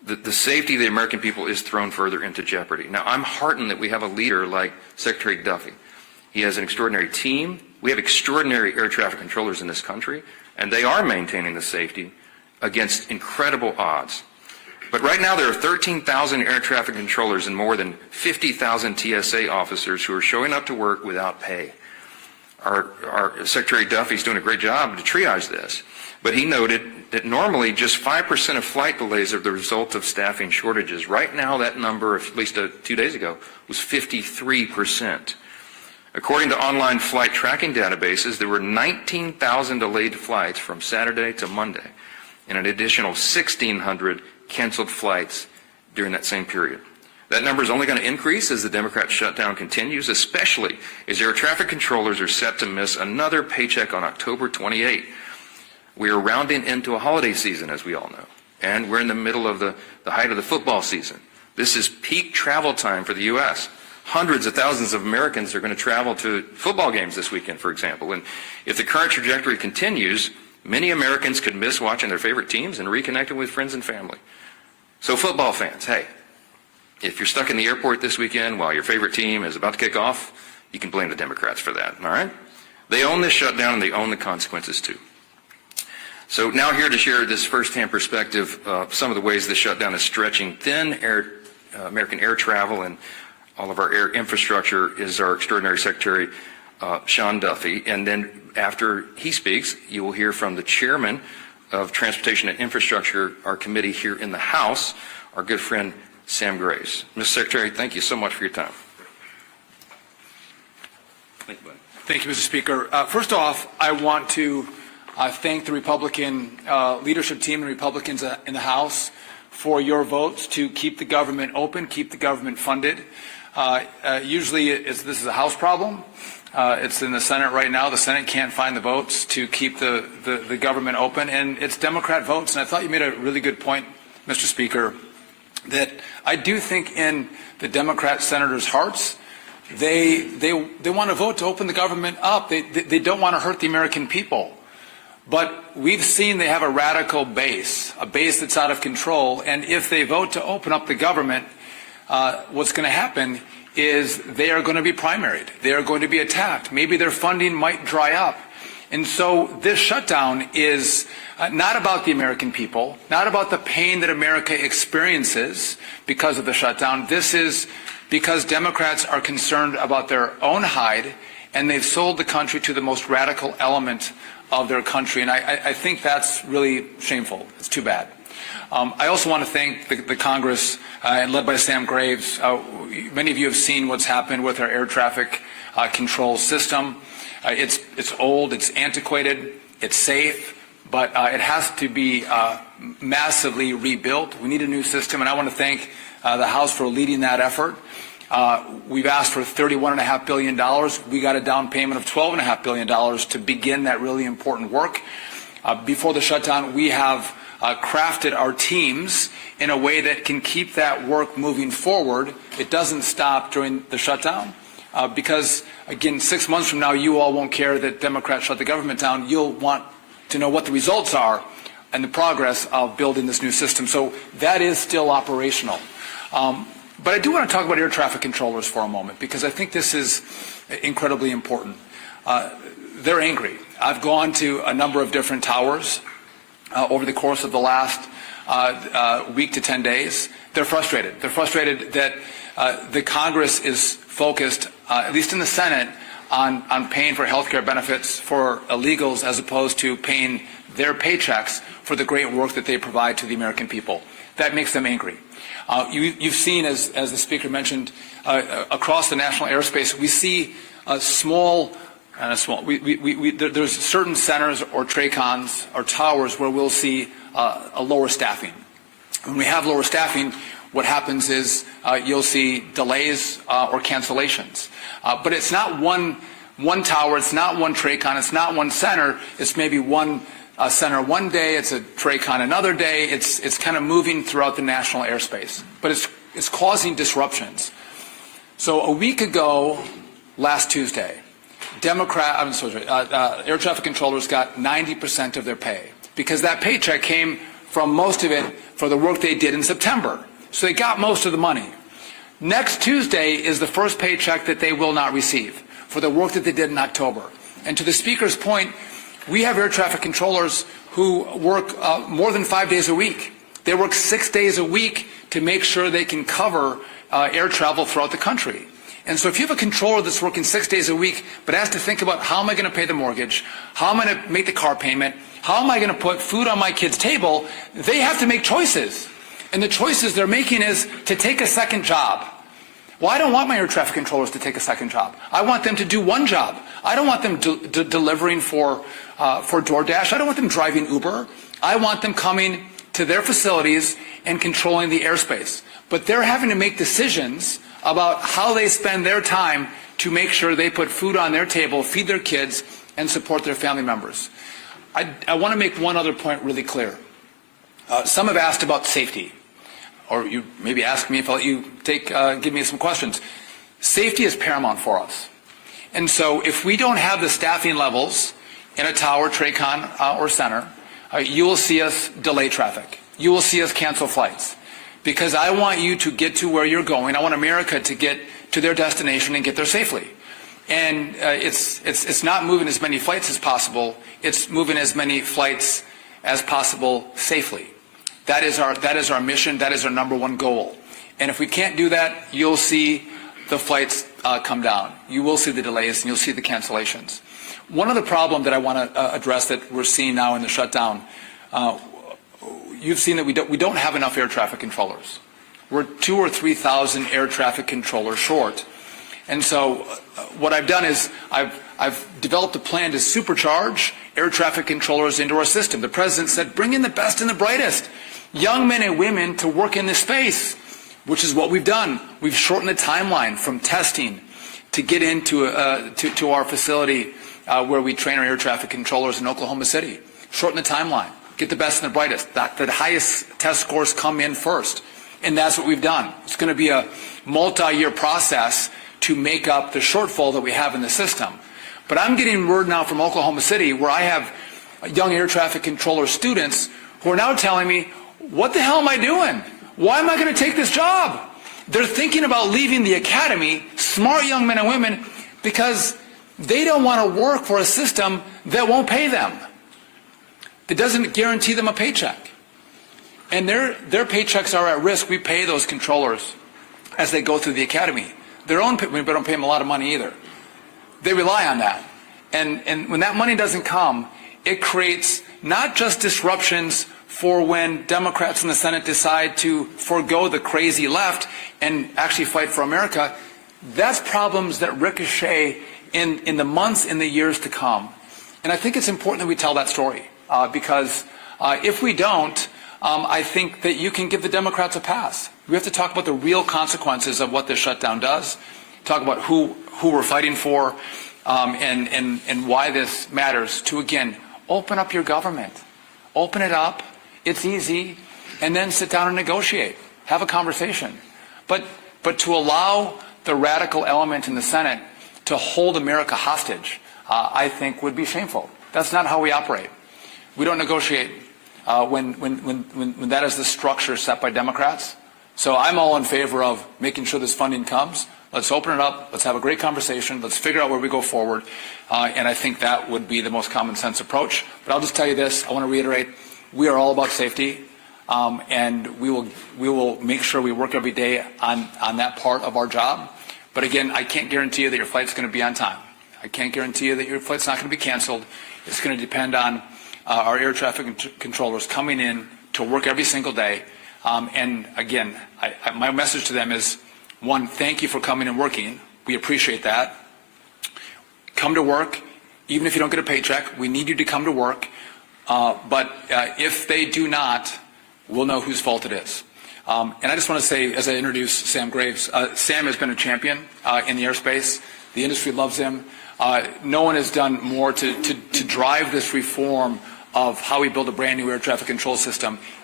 the safety of the American people is thrown further into jeopardy. Now, I'm heartened that we have a leader like Secretary Duffy. He has an extraordinary team. We have extraordinary air traffic controllers in this country, and they are maintaining the safety against incredible odds. But right now there are 13,000 air traffic controllers and more than 50,000 TSA officers who are showing up to work without pay. Our Secretary Duffy is doing a great job to triage this, but he noted that normally just 5% of flight delays are the result of staffing shortages. Right now that number, at least 2 days ago, was 53%. According to online flight tracking databases, there were 19,000 delayed flights from Saturday to Monday, and an additional 1,600 canceled flights during that same period. That number is only going to increase as the Democrat shutdown continues, especially as air traffic controllers are set to miss another paycheck on October 28. We are rounding into a holiday season, as we all know, and we're in the middle of the height of the football season. This is peak travel time for the U.S. Hundreds of thousands of Americans are going to travel to football games this weekend, for example. And if the current trajectory continues, many Americans could miss watching their favorite teams and reconnecting with friends and family. So football fans, hey, if you're stuck in the airport this weekend while your favorite team is about to kick off, you can blame the Democrats for that, all right? They own this shutdown and they own the consequences too. So now here to share this firsthand perspective of some of the ways the shutdown is stretching thin American air travel and all of our air infrastructure is our extraordinary Secretary, Sean Duffy. And then after he speaks, you will hear from the chairman of Transportation and Infrastructure, our committee here in the House, our good friend Sam Graves. Mr. Secretary, thank you so much for your time. Thank you, buddy. Thank you, Mr. Speaker. First off, I want to thank the Republican leadership team and Republicans in the House for your votes to keep the government open, keep the government funded. Usually this is a House problem. It's in the Senate right now. The Senate can't find the votes to keep the government open, and it's Democrat votes. And I thought you made a really good point, Mr. Speaker, that I do think in the Democrat senators' hearts, they want to vote to open the government up. They don't want to hurt the American people. But we've seen they have a radical base, a base that's out of control. And if they vote to open up the government, what's going to happen is they are going to be primaried. They are going to be attacked. Maybe their funding might dry up. And so this shutdown is not about the American people, not about the pain that America experiences because of the shutdown. This is because Democrats are concerned about their own hide, and they've sold the country to the most radical element of their country. And I think that's really shameful. It's too bad. I also want to thank the Congress, led by Sam Graves. Many of you have seen what's happened with our air traffic control system. It's old, it's antiquated, it's safe, but it has to be massively rebuilt. We need a new system, and I want to thank the House for leading that effort. We've asked for $31.5 billion. We got a down payment of $12.5 billion to begin that really important work. Before the shutdown, we have crafted our teams in a way that can keep that work moving forward. It doesn't stop during the shutdown because, again, 6 months from now, you all won't care that Democrats shut the government down. You'll want to know what the results are and the progress of building this new system. So that is still operational. But I do want to talk about air traffic controllers for a moment because I think this is incredibly important. They're angry. I've gone to a number of different towers over the course of the last week to 10 days. They're frustrated. They're frustrated that the Congress is focused, at least in the Senate, on paying for health care benefits for illegals as opposed to paying their paychecks for the great work that they provide to the American people. That makes them angry. You've seen, as the Speaker mentioned, across the national airspace, we see there's certain centers or TRACONs or towers where we'll see a lower staffing. When we have lower staffing, what happens is you'll see delays or cancellations. But it's not one tower, it's not one TRACON, it's not one center, it's maybe one center one day, it's a TRACON another day, it's kind of moving throughout the national airspace. But it's causing disruptions. So a week ago, last Tuesday, air traffic controllers got 90% of their pay because that paycheck came from most of it for the work they did in September. So they got most of the money. Next Tuesday is the first paycheck that they will not receive for the work that they did in October. And to the Speaker's point, we have air traffic controllers who work more than 5 days a week. They work 6 days a week to make sure they can cover air travel throughout the country. And so if you have a controller that's working 6 days a week but has to think about how am I going to pay the mortgage, how am I going to make the car payment, how am I going to put food on my kid's table, they have to make choices. And the choices they're making is to take a second job. Well, I don't want my air traffic controllers to take a second job. I want them to do one job. I don't want them delivering for DoorDash. I don't want them driving Uber. I want them coming to their facilities and controlling the airspace. But they're having to make decisions about how they spend their time to make sure they put food on their table, feed their kids, and support their family members. I want to make one other point really clear. Some have asked about safety, or you maybe ask me if I'll let you give me some questions. Safety is paramount for us. And so if we don't have the staffing levels in a tower, TRACON, or center, you will see us delay traffic. You will see us cancel flights. Because I want you to get to where you're going. I want America to get to their destination and get there safely. And it's not moving as many flights as possible. It's moving as many flights as possible safely. That is our mission. That is our number one goal. And if we can't do that, you'll see the flights come down. You will see the delays and you'll see the cancellations. One other problem that I want to address that we're seeing now in the shutdown, you've seen that we don't have enough air traffic controllers. We're 2,000 or 3,000 air traffic controllers short. And so what I've done is I've developed a plan to supercharge air traffic controllers into our system. The President said, bring in the best and the brightest, young men and women to work in this space, which is what we've done. We've shortened the timeline from testing to get into to our facility where we train our air traffic controllers in Oklahoma City. Shorten the timeline. Get the best and the brightest. The highest test scores come in first. And that's what we've done. It's going to be a multi-year process to make up the shortfall that we have in the system. But I'm getting word now from Oklahoma City where I have young air traffic controller students who are now telling me, what the hell am I doing? Why am I going to take this job? They're thinking about leaving the academy, smart young men and women, because they don't want to work for a system that won't pay them. It doesn't guarantee them a paycheck. And their paychecks are at risk. We pay those controllers as they go through the academy. We don't pay them a lot of money either. They rely on that. And when that money doesn't come, it creates not just disruptions for when Democrats in the Senate decide to forego the crazy left and actually fight for America. That's problems that ricochet in the months and the years to come. And I think it's important that we tell that story. Because if we don't, I think that you can give the Democrats a pass. We have to talk about the real consequences of what this shutdown does, talk about who we're fighting for, and why this matters, to, again, open up your government. Open it up. It's easy. And then sit down and negotiate. Have a conversation. But to allow the radical element in the Senate to hold America hostage, I think would be shameful. That's not how we operate. We don't negotiate when that is the structure set by Democrats. So I'm all in favor of making sure this funding comes. Let's open it up. Let's have a great conversation. Let's figure out where we go forward. And I think that would be the most common sense approach. But I'll just tell you this. I want to reiterate, we are all about safety. And we will make sure we work every day on that part of our job. But again, I can't guarantee you that your flight's going to be on time. I can't guarantee you that your flight's not going to be canceled. It's going to depend on our air traffic controllers coming in to work every single day. And again, my message to them is, one, thank you for coming and working. We appreciate that. Come to work, even if you don't get a paycheck. We need you to come to work. But if they do not, we'll know whose fault it is. And I just want to say, as I introduce Sam Graves, Sam has been a champion in the airspace. The industry loves him. No one has done more to drive this reform of how we build a brand new air traffic control system.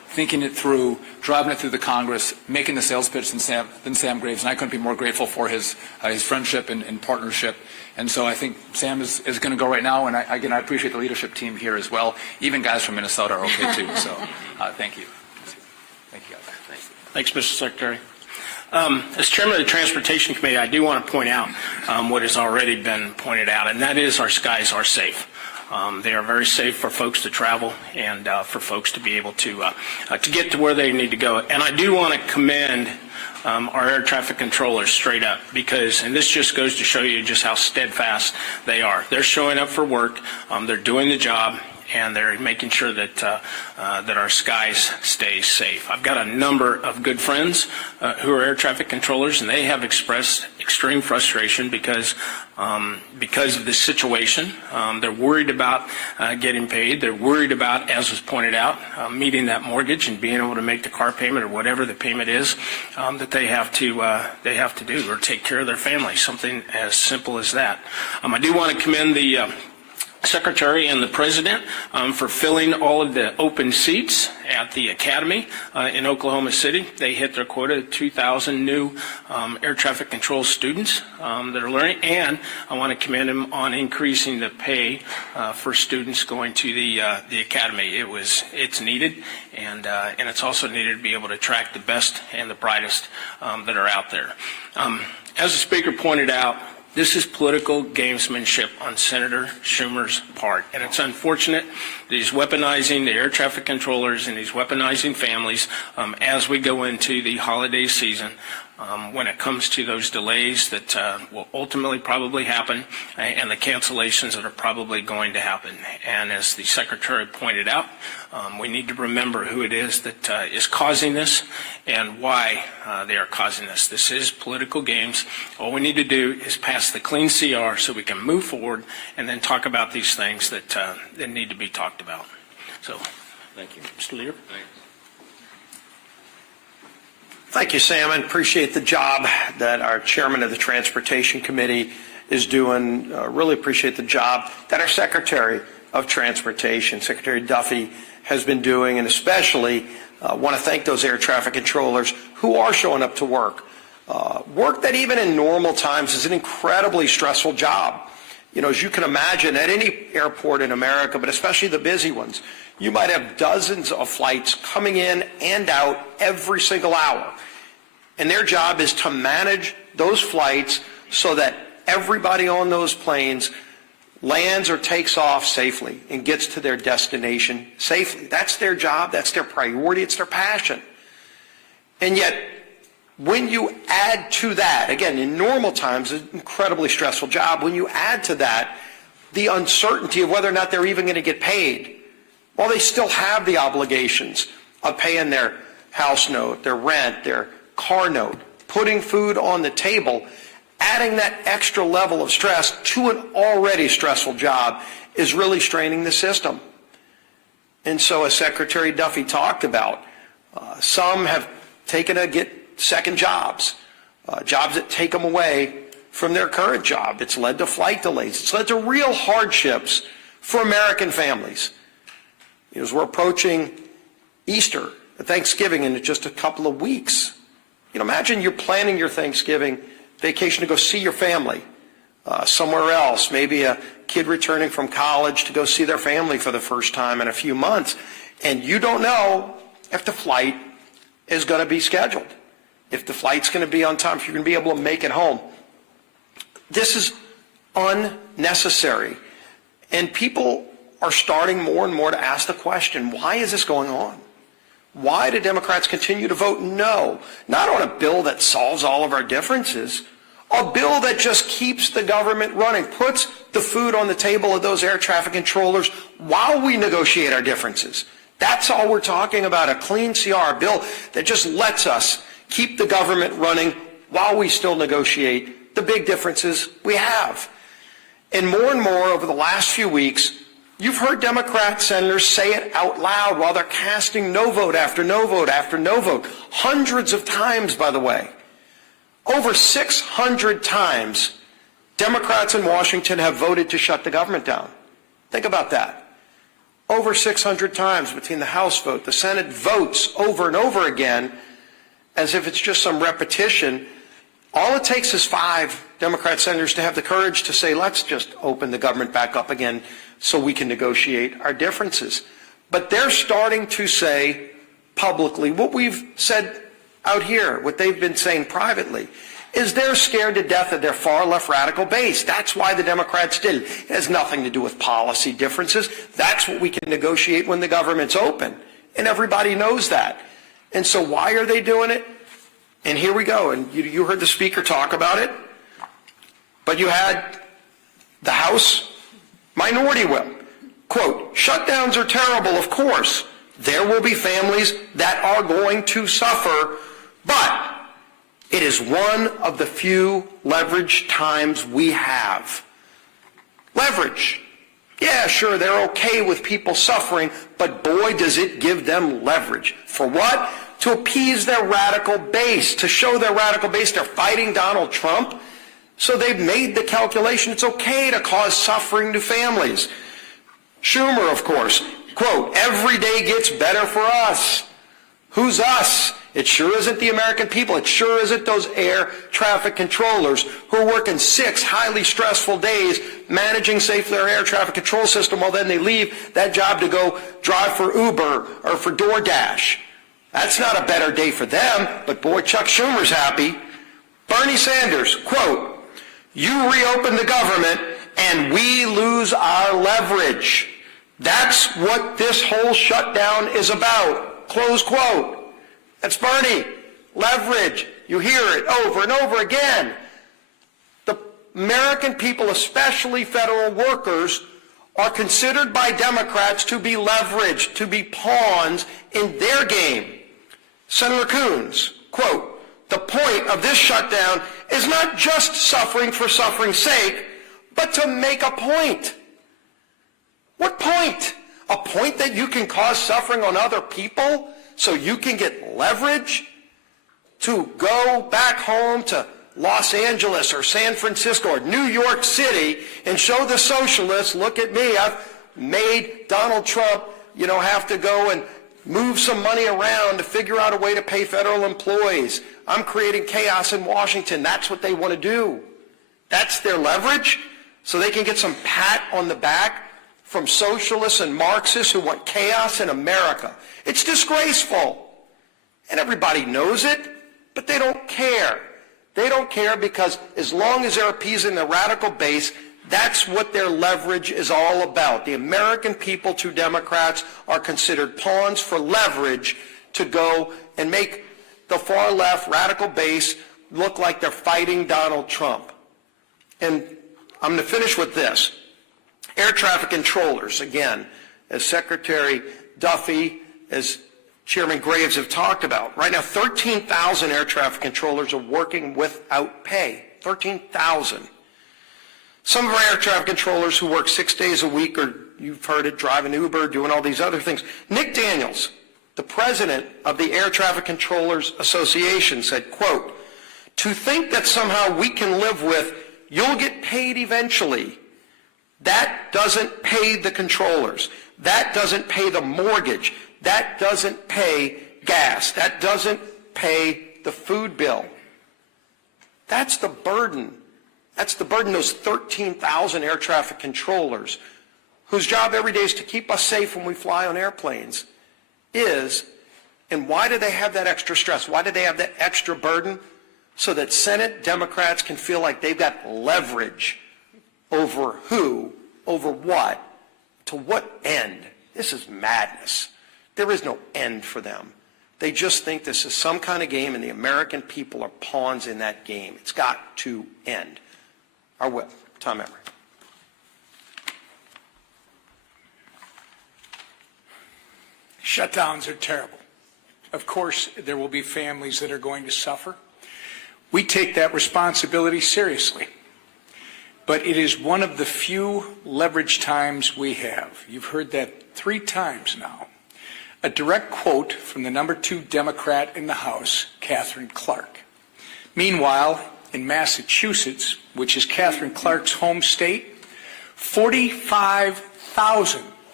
thinking it through, driving it through the Congress, making the sales pitch than Sam Graves, and I couldn't be more grateful for his friendship and partnership. And so I think Sam is going to go right now, and I appreciate the leadership team here as well. Even guys from Minnesota are okay too. So thank you. Thank you, guys. Thanks, Mr. Secretary. As chairman of the Transportation Committee, I do want to point out what has already been pointed out, and that is our skies are safe. They are very safe for folks to travel and for folks to be able to get to where they need to go. And I do want to commend our air traffic controllers straight up, because, and this just goes to show you just how steadfast they are. They're showing up for work, they're doing the job, and they're making sure that that our skies stay safe. I've got a number of good friends who are air traffic controllers, and they have expressed extreme frustration because of this situation. They're worried about getting paid. They're worried about, as was pointed out, meeting that mortgage and being able to make the car payment or whatever the payment is that they have to do, or take care of their family. Something as simple as that. I do want to commend the Secretary and the President for filling all of the open seats at the Academy in Oklahoma City. They hit their quota of 2,000 new air traffic control students that are learning, and I want to commend them on increasing the pay for students going to the Academy. It's needed, and it's also needed to be able to attract the best and the brightest that are out there. As the Speaker pointed out, this is political gamesmanship on Senator Schumer's part, and it's unfortunate that he's weaponizing the air traffic controllers and he's weaponizing families as we go into the holiday season when it comes to those delays that will ultimately probably happen and the cancellations that are probably going to happen. And as the Secretary pointed out, we need to remember who it is that is causing this and why they are causing this. This is political games. All we need to do is pass the clean CR so we can move forward and then talk about these things that need to be talked about. So, thank you. Mr. Leader. Thank you, Sam, and appreciate the job that our chairman of the Transportation Committee is doing. Really appreciate the job that our Secretary of Transportation, Secretary Duffy, has been doing, and especially want to thank those air traffic controllers who are showing up to work. Work that even in normal times is an incredibly stressful job. You know, as you can imagine, at any airport in America, but especially the busy ones, you might have dozens of flights coming in and out every single hour. And their job is to manage those flights so that everybody on those planes lands or takes off safely and gets to their destination safely. That's their job, that's their priority, it's their passion. And yet, when you add to that, again, in normal times, an incredibly stressful job, when you add to that the uncertainty of whether or not they're even going to get paid, well, they still have the obligations of paying their house note, their rent, their car note, putting food on the table. Adding that extra level of stress to an already stressful job is really straining the system. And so, as Secretary Duffy talked about, some have taken to get second jobs, jobs that take them away from their current job. It's led to flight delays. It's led to real hardships for American families. As we're approaching Easter, Thanksgiving in just a couple of weeks, imagine you're planning your Thanksgiving vacation to go see your family somewhere else, maybe a kid returning from college to go see their family for the first time in a few months, and you don't know if the flight is going to be scheduled, if the flight's going to be on time, if you're going to be able to make it home. This is unnecessary, and people are starting more and more to ask the question, why is this going on? Why do Democrats continue to vote no? Not on a bill that solves all of our differences, a bill that just keeps the government running, puts the food on the table of those air traffic controllers while we negotiate our differences. That's all we're talking about, a clean CR, a bill that just lets us keep the government running while we still negotiate the big differences we have. And more over the last few weeks, you've heard Democrat senators say it out loud while they're casting no vote after no vote after no vote. Hundreds of times, by the way. Over 600 times, Democrats in Washington have voted to shut the government down. Think about that. over 600 times between the House vote. The Senate votes over and over again as if it's just some repetition. All it takes is 5 Democrat senators to have the courage to say, let's just open the government back up again so we can negotiate our differences. But they're starting to say publicly what we've said out here, what they've been saying privately, is they're scared to death of their far left radical base. That's why the Democrats did it. It has nothing to do with policy differences. That's what we can negotiate when the government's open. And everybody knows that. And so why are they doing it? And here we go. And you heard the speaker talk about it. But you had the House minority whip. Quote, shutdowns are terrible, of course. There will be families that are going to suffer, but it is one of the few leverage times we have. Leverage. Yeah, sure, they're okay with people suffering, but boy, does it give them leverage. For what? To appease their radical base, to show their radical base they're fighting Donald Trump. So they've made the calculation it's okay to cause suffering to families. Schumer, of course, quote, every day gets better for us. Who's us? It sure isn't the American people. It sure isn't those air traffic controllers who are working 6 highly stressful days managing safely our air traffic control system while then they leave that job to go drive for Uber or for DoorDash. That's not a better day for them, but boy, Chuck Schumer's happy. Bernie Sanders, quote, you reopen the government and we lose our leverage. That's what this whole shutdown is about. Close quote. That's Bernie. Leverage. You hear it over and over again. The American people, especially federal workers, are considered by Democrats to be leveraged, to be pawns in their game. Senator Coons, quote, the point of this shutdown is not just suffering for suffering's sake, but to make a point. What point? A point that you can cause suffering on other people so you can get leverage to go back home to Los Angeles or San Francisco or New York City and show the socialists, look at me, I've made Donald Trump, have to go and move some money around to figure out a way to pay federal employees. I'm creating chaos in Washington. That's what they want to do. That's their leverage, so they can get some pat on the back from socialists and Marxists who want chaos in America. It's disgraceful. And everybody knows it, but they don't care. They don't care because as long as they're appeasing the radical base, that's what their leverage is all about. The American people, to Democrats, are considered pawns for leverage to go and make the far left radical base look like they're fighting Donald Trump. And I'm going to finish with this. Air traffic controllers, again, as Secretary Duffy, as Chairman Graves have talked about. Right now, 13,000 air traffic controllers are working without pay. 13,000. Some of our air traffic controllers who work 6 days a week, or you've heard it, driving Uber, doing all these other things. Nick Daniels, the president of the Air Traffic Controllers Association, said, quote, to think that somehow we can live with, you'll get paid eventually. That doesn't pay the controllers. That doesn't pay the mortgage. That doesn't pay gas. That doesn't pay the food bill. That's the burden. That's the burden, those 13,000 air traffic controllers, whose job every day is to keep us safe when we fly on airplanes, is, and why do they have that extra stress? Why do they have that extra burden? So that Senate Democrats can feel like they've got leverage over who, over what, to what end? This is madness. There is no end for them. They just think this is some kind of game, and the American people are pawns in that game. It's got to end. Our will. Tom Emory. Shutdowns are terrible. Of course, there will be families that are going to suffer. We take that responsibility seriously. But it is one of the few leverage times we have. You've heard that 3 times now. A direct quote from the number 2 Democrat in the House, Catherine Clark. Meanwhile, in Massachusetts, which is Catherine Clark's home state, 45,000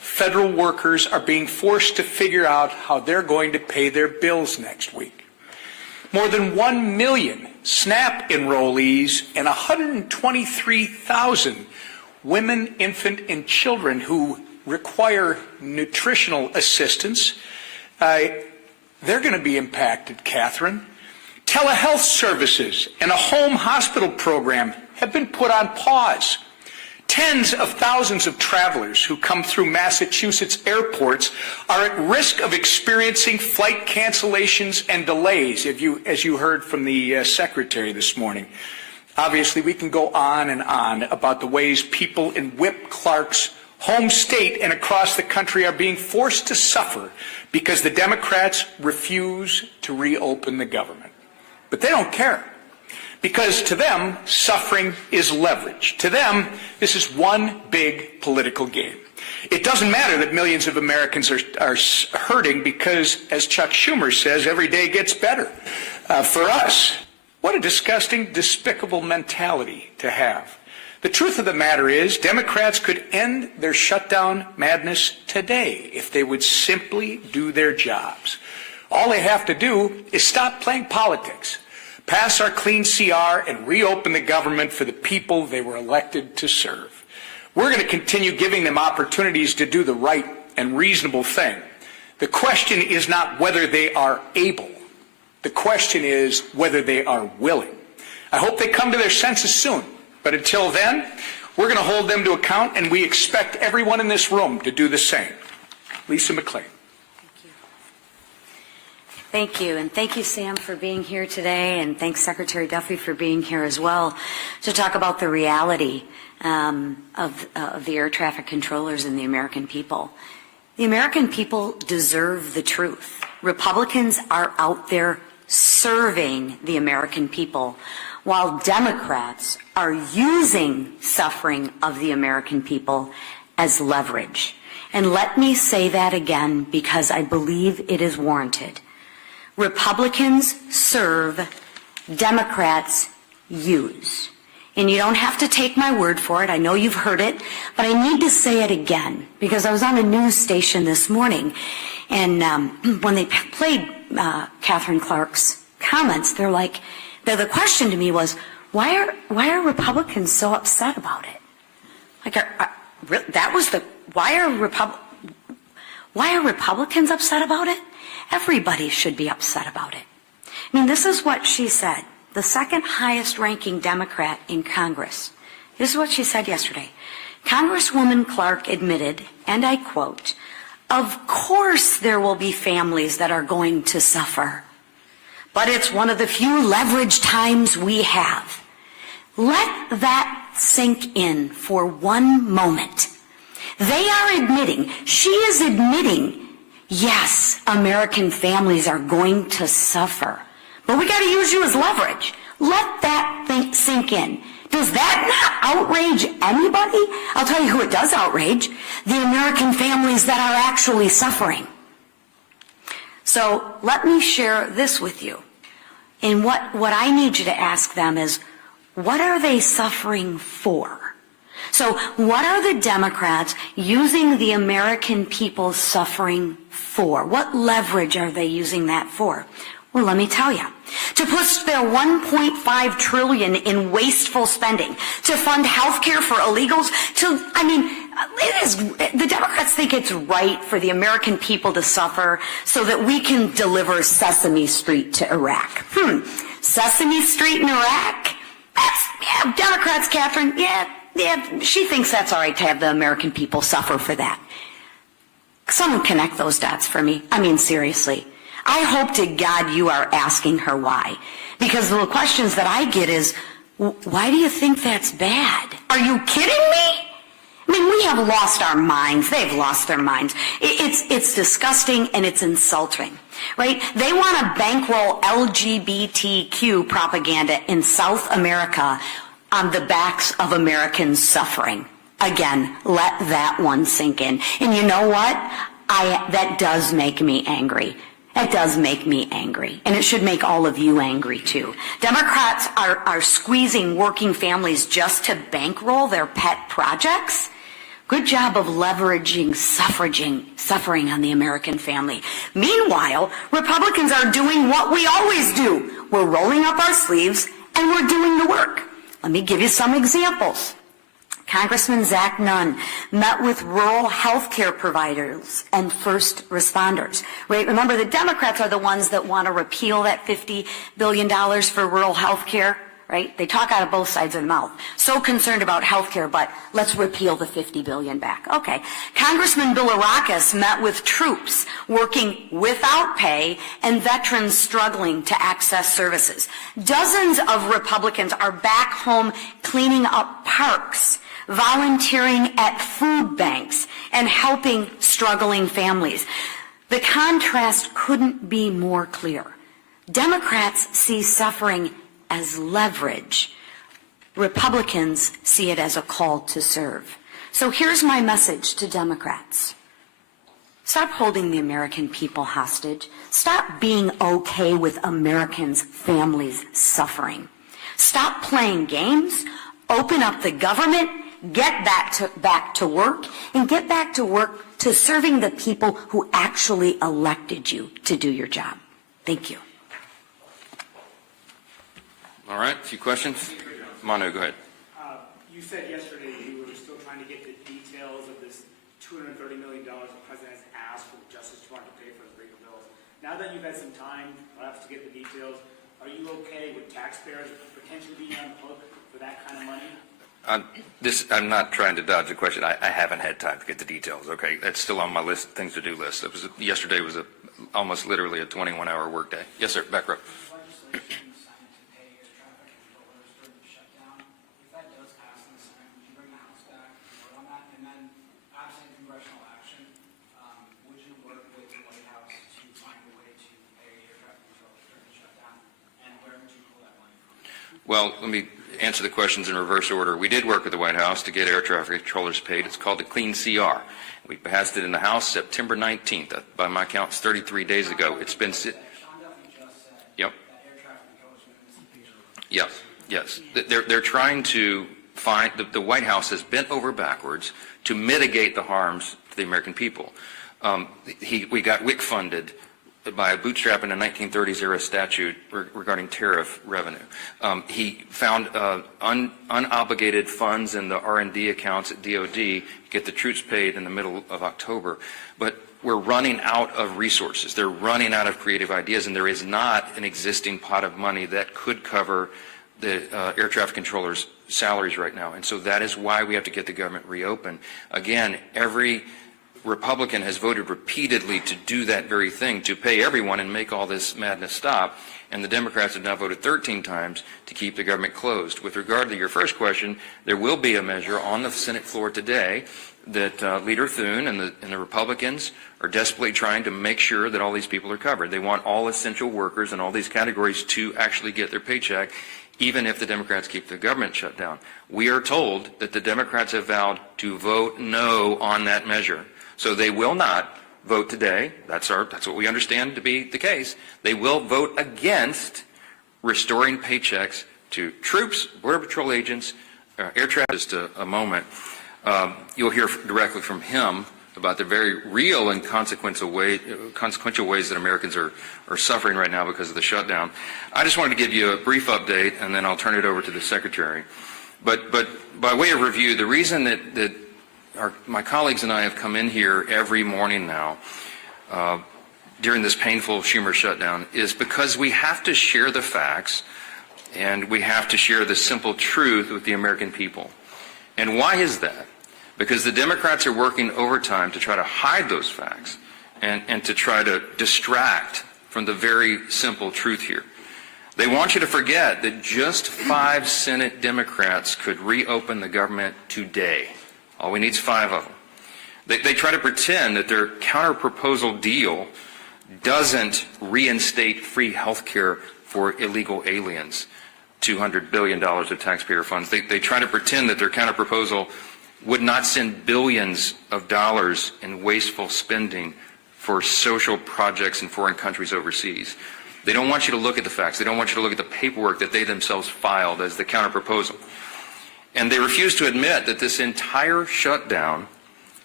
federal workers are being forced to figure out how they're going to pay their bills next week. More than 1 million SNAP enrollees and 123,000 women, infant, and children who require nutritional assistance, they're going to be impacted, Catherine. Telehealth services and a home hospital program have been put on pause. Tens of thousands of travelers who come through Massachusetts airports are at risk of experiencing flight cancellations and delays, as you heard from the Secretary this morning. Obviously, we can go on and on about the ways people in Whip Clark's home state and across the country are being forced to suffer because the Democrats refuse to reopen the government. But they don't care, because to them, suffering is leverage. To them, this is one big political game. It doesn't matter that millions of Americans are hurting because, as Chuck Schumer says, every day gets better. For us, what a disgusting, despicable mentality to have. The truth of the matter is, Democrats could end their shutdown madness today if they would simply do their jobs. All they have to do is stop playing politics, pass our clean CR, and reopen the government for the people they were elected to serve. We're going to continue giving them opportunities to do the right and reasonable thing. The question is not whether they are able. The question is whether they are willing. I hope they come to their senses soon. But until then, we're going to hold them to account, and we expect everyone in this room to do the same. Lisa McClain. Thank you, and thank you, Sam, for being here today, and thanks, Secretary Duffy, for being here as well to talk about the reality of the air traffic controllers and the American people. The American people deserve the truth. Republicans are out there serving the American people, while Democrats are using suffering of the American people as leverage. And let me say that again because I believe it is warranted. Republicans serve, Democrats use. And you don't have to take my word for it. I know you've heard it, but I need to say it again because I was on a news station this morning, and when they played Catherine Clark's comments, the question to me was, why are Republicans so upset about it? Why are Republicans upset about it? Everybody should be upset about it. I mean, this is what she said, the second highest ranking Democrat in Congress. This is what she said yesterday. Congresswoman Clark admitted, and I quote, "Of course there will be families that are going to suffer, but it's one of the few leverage times we have." Let that sink in for one moment. They are admitting, she is admitting, yes, American families are going to suffer, but we got to use you as leverage. Let that sink in. Does that not outrage anybody? I'll tell you who it does outrage, the American families that are actually suffering. So let me share this with you. And what I need you to ask them is, what are they suffering for? So what are the Democrats using the American people's suffering for? What leverage are they using that for? Well, let me tell you. To push their $1.5 trillion in wasteful spending, to fund health care for illegals, the Democrats think it's right for the American people to suffer so that we can deliver Sesame Street to Iraq. Sesame Street in Iraq? Democrats, Catherine, yeah, she thinks that's all right to have the American people suffer for that. Someone connect those dots for me. I mean, seriously. I hope to God you are asking her why. Because the questions that I get is, why do you think that's bad? Are you kidding me? I mean, we have lost our minds. They've lost their minds. It's disgusting and it's insulting, right? They want to bankroll LGBTQ propaganda in South America on the backs of Americans suffering. Again, let that one sink in. And you know what? That does make me angry. That does make me angry. And it should make all of you angry too. Democrats are squeezing working families just to bankroll their pet projects. Good job of leveraging suffering on the American family. Meanwhile, Republicans are doing what we always do. We're rolling up our sleeves and we're doing the work. Let me give you some examples. Congressman Zach Nunn met with rural health care providers and first responders. Right? Remember, the Democrats are the ones that want to repeal that $50 billion for rural health care. Right? They talk out of both sides of the mouth. So concerned about health care, but let's repeal the $50 billion back. Okay. Congressman Bilirakis met with troops working without pay and veterans struggling to access services. Dozens of Republicans are back home cleaning up parks, volunteering at food banks, and helping struggling families. The contrast couldn't be more clear. Democrats see suffering as leverage. Republicans see it as a call to serve. So here's my message to Democrats. Stop holding the American people hostage. Stop being okay with Americans' families suffering. Stop playing games. Open up the government. Get back to work. And get back to work to serving the people who actually elected you to do your job. Thank you. All right, a few questions. Manu, go ahead. You said yesterday you were still trying to get the details of this $230 million the president has asked for the Justice Department to pay for his legal bills. Now that you've had some time, perhaps, to get the details, are you okay with taxpayers potentially being on the hook for that kind of money? I'm not trying to dodge the question. I haven't had time to get the details. Okay, that's still on my list, things to do list. Yesterday was almost literally a 21-hour workday. Yes, sir. Back row. Legislation signed to pay air traffic controllers during the shutdown. If that does pass in the Senate, would you bring the House back and vote on that? And then, absent congressional action, would you work with the White House to find a way to pay air traffic controllers during the shutdown? And where would you pull that money from? Well, let me answer the questions in reverse order. We did work with the White House to get air traffic controllers paid. It's called the Clean CR. We passed it in the House September 19th. By my count, it's 33 days ago. It's been... Sean Duffy just said Yep. that air traffic controllers are going to miss the Yes. They're trying to find, the White House has bent over backwards to mitigate the harms to the American people. We got WIC funded by a bootstrap in a 1930s era statute regarding tariff revenue. He found unobligated funds in the R&D accounts at DOD to get the troops paid in the middle of October. But we're running out of resources. They're running out of creative ideas, and there is not an existing pot of money that could cover the air traffic controllers' salaries right now. And so that is why we have to get the government reopened. Again, every Republican has voted repeatedly to do that very thing, to pay everyone and make all this madness stop. And the Democrats have now voted 13 times to keep the government closed. With regard to your first question, there will be a measure on the Senate floor today that Leader Thune and the Republicans are desperately trying to make sure that all these people are covered. They want all essential workers in all these categories to actually get their paycheck, even if the Democrats keep the government shut down. We are told that the Democrats have vowed to vote no on that measure. So they will not vote today. That's what we understand to be the case. They will vote against restoring paychecks to troops, Border Patrol agents, air traffic. Just a moment. You'll hear directly from him about the very real and consequential ways that Americans are suffering right now because of the shutdown. I just wanted to give you a brief update, and then I'll turn it over to the Secretary. But by way of review, the reason that my colleagues and I have come in here every morning now during this painful Schumer shutdown is because we have to share the facts and we have to share the simple truth with the American people. And why is that? Because the Democrats are working overtime to try to hide those facts and to try to distract from the very simple truth here. They want you to forget that just 5 Senate Democrats could reopen the government today. All we need is 5 of them. They try to pretend that their counter-proposal deal doesn't reinstate free health care for illegal aliens, $200 billion of taxpayer funds. They try to pretend that their counter-proposal would not send billions of dollars in wasteful spending for social projects in foreign countries overseas. They don't want you to look at the facts. They don't want you to look at the paperwork that they themselves filed as the counter-proposal. And they refuse to admit that this entire shutdown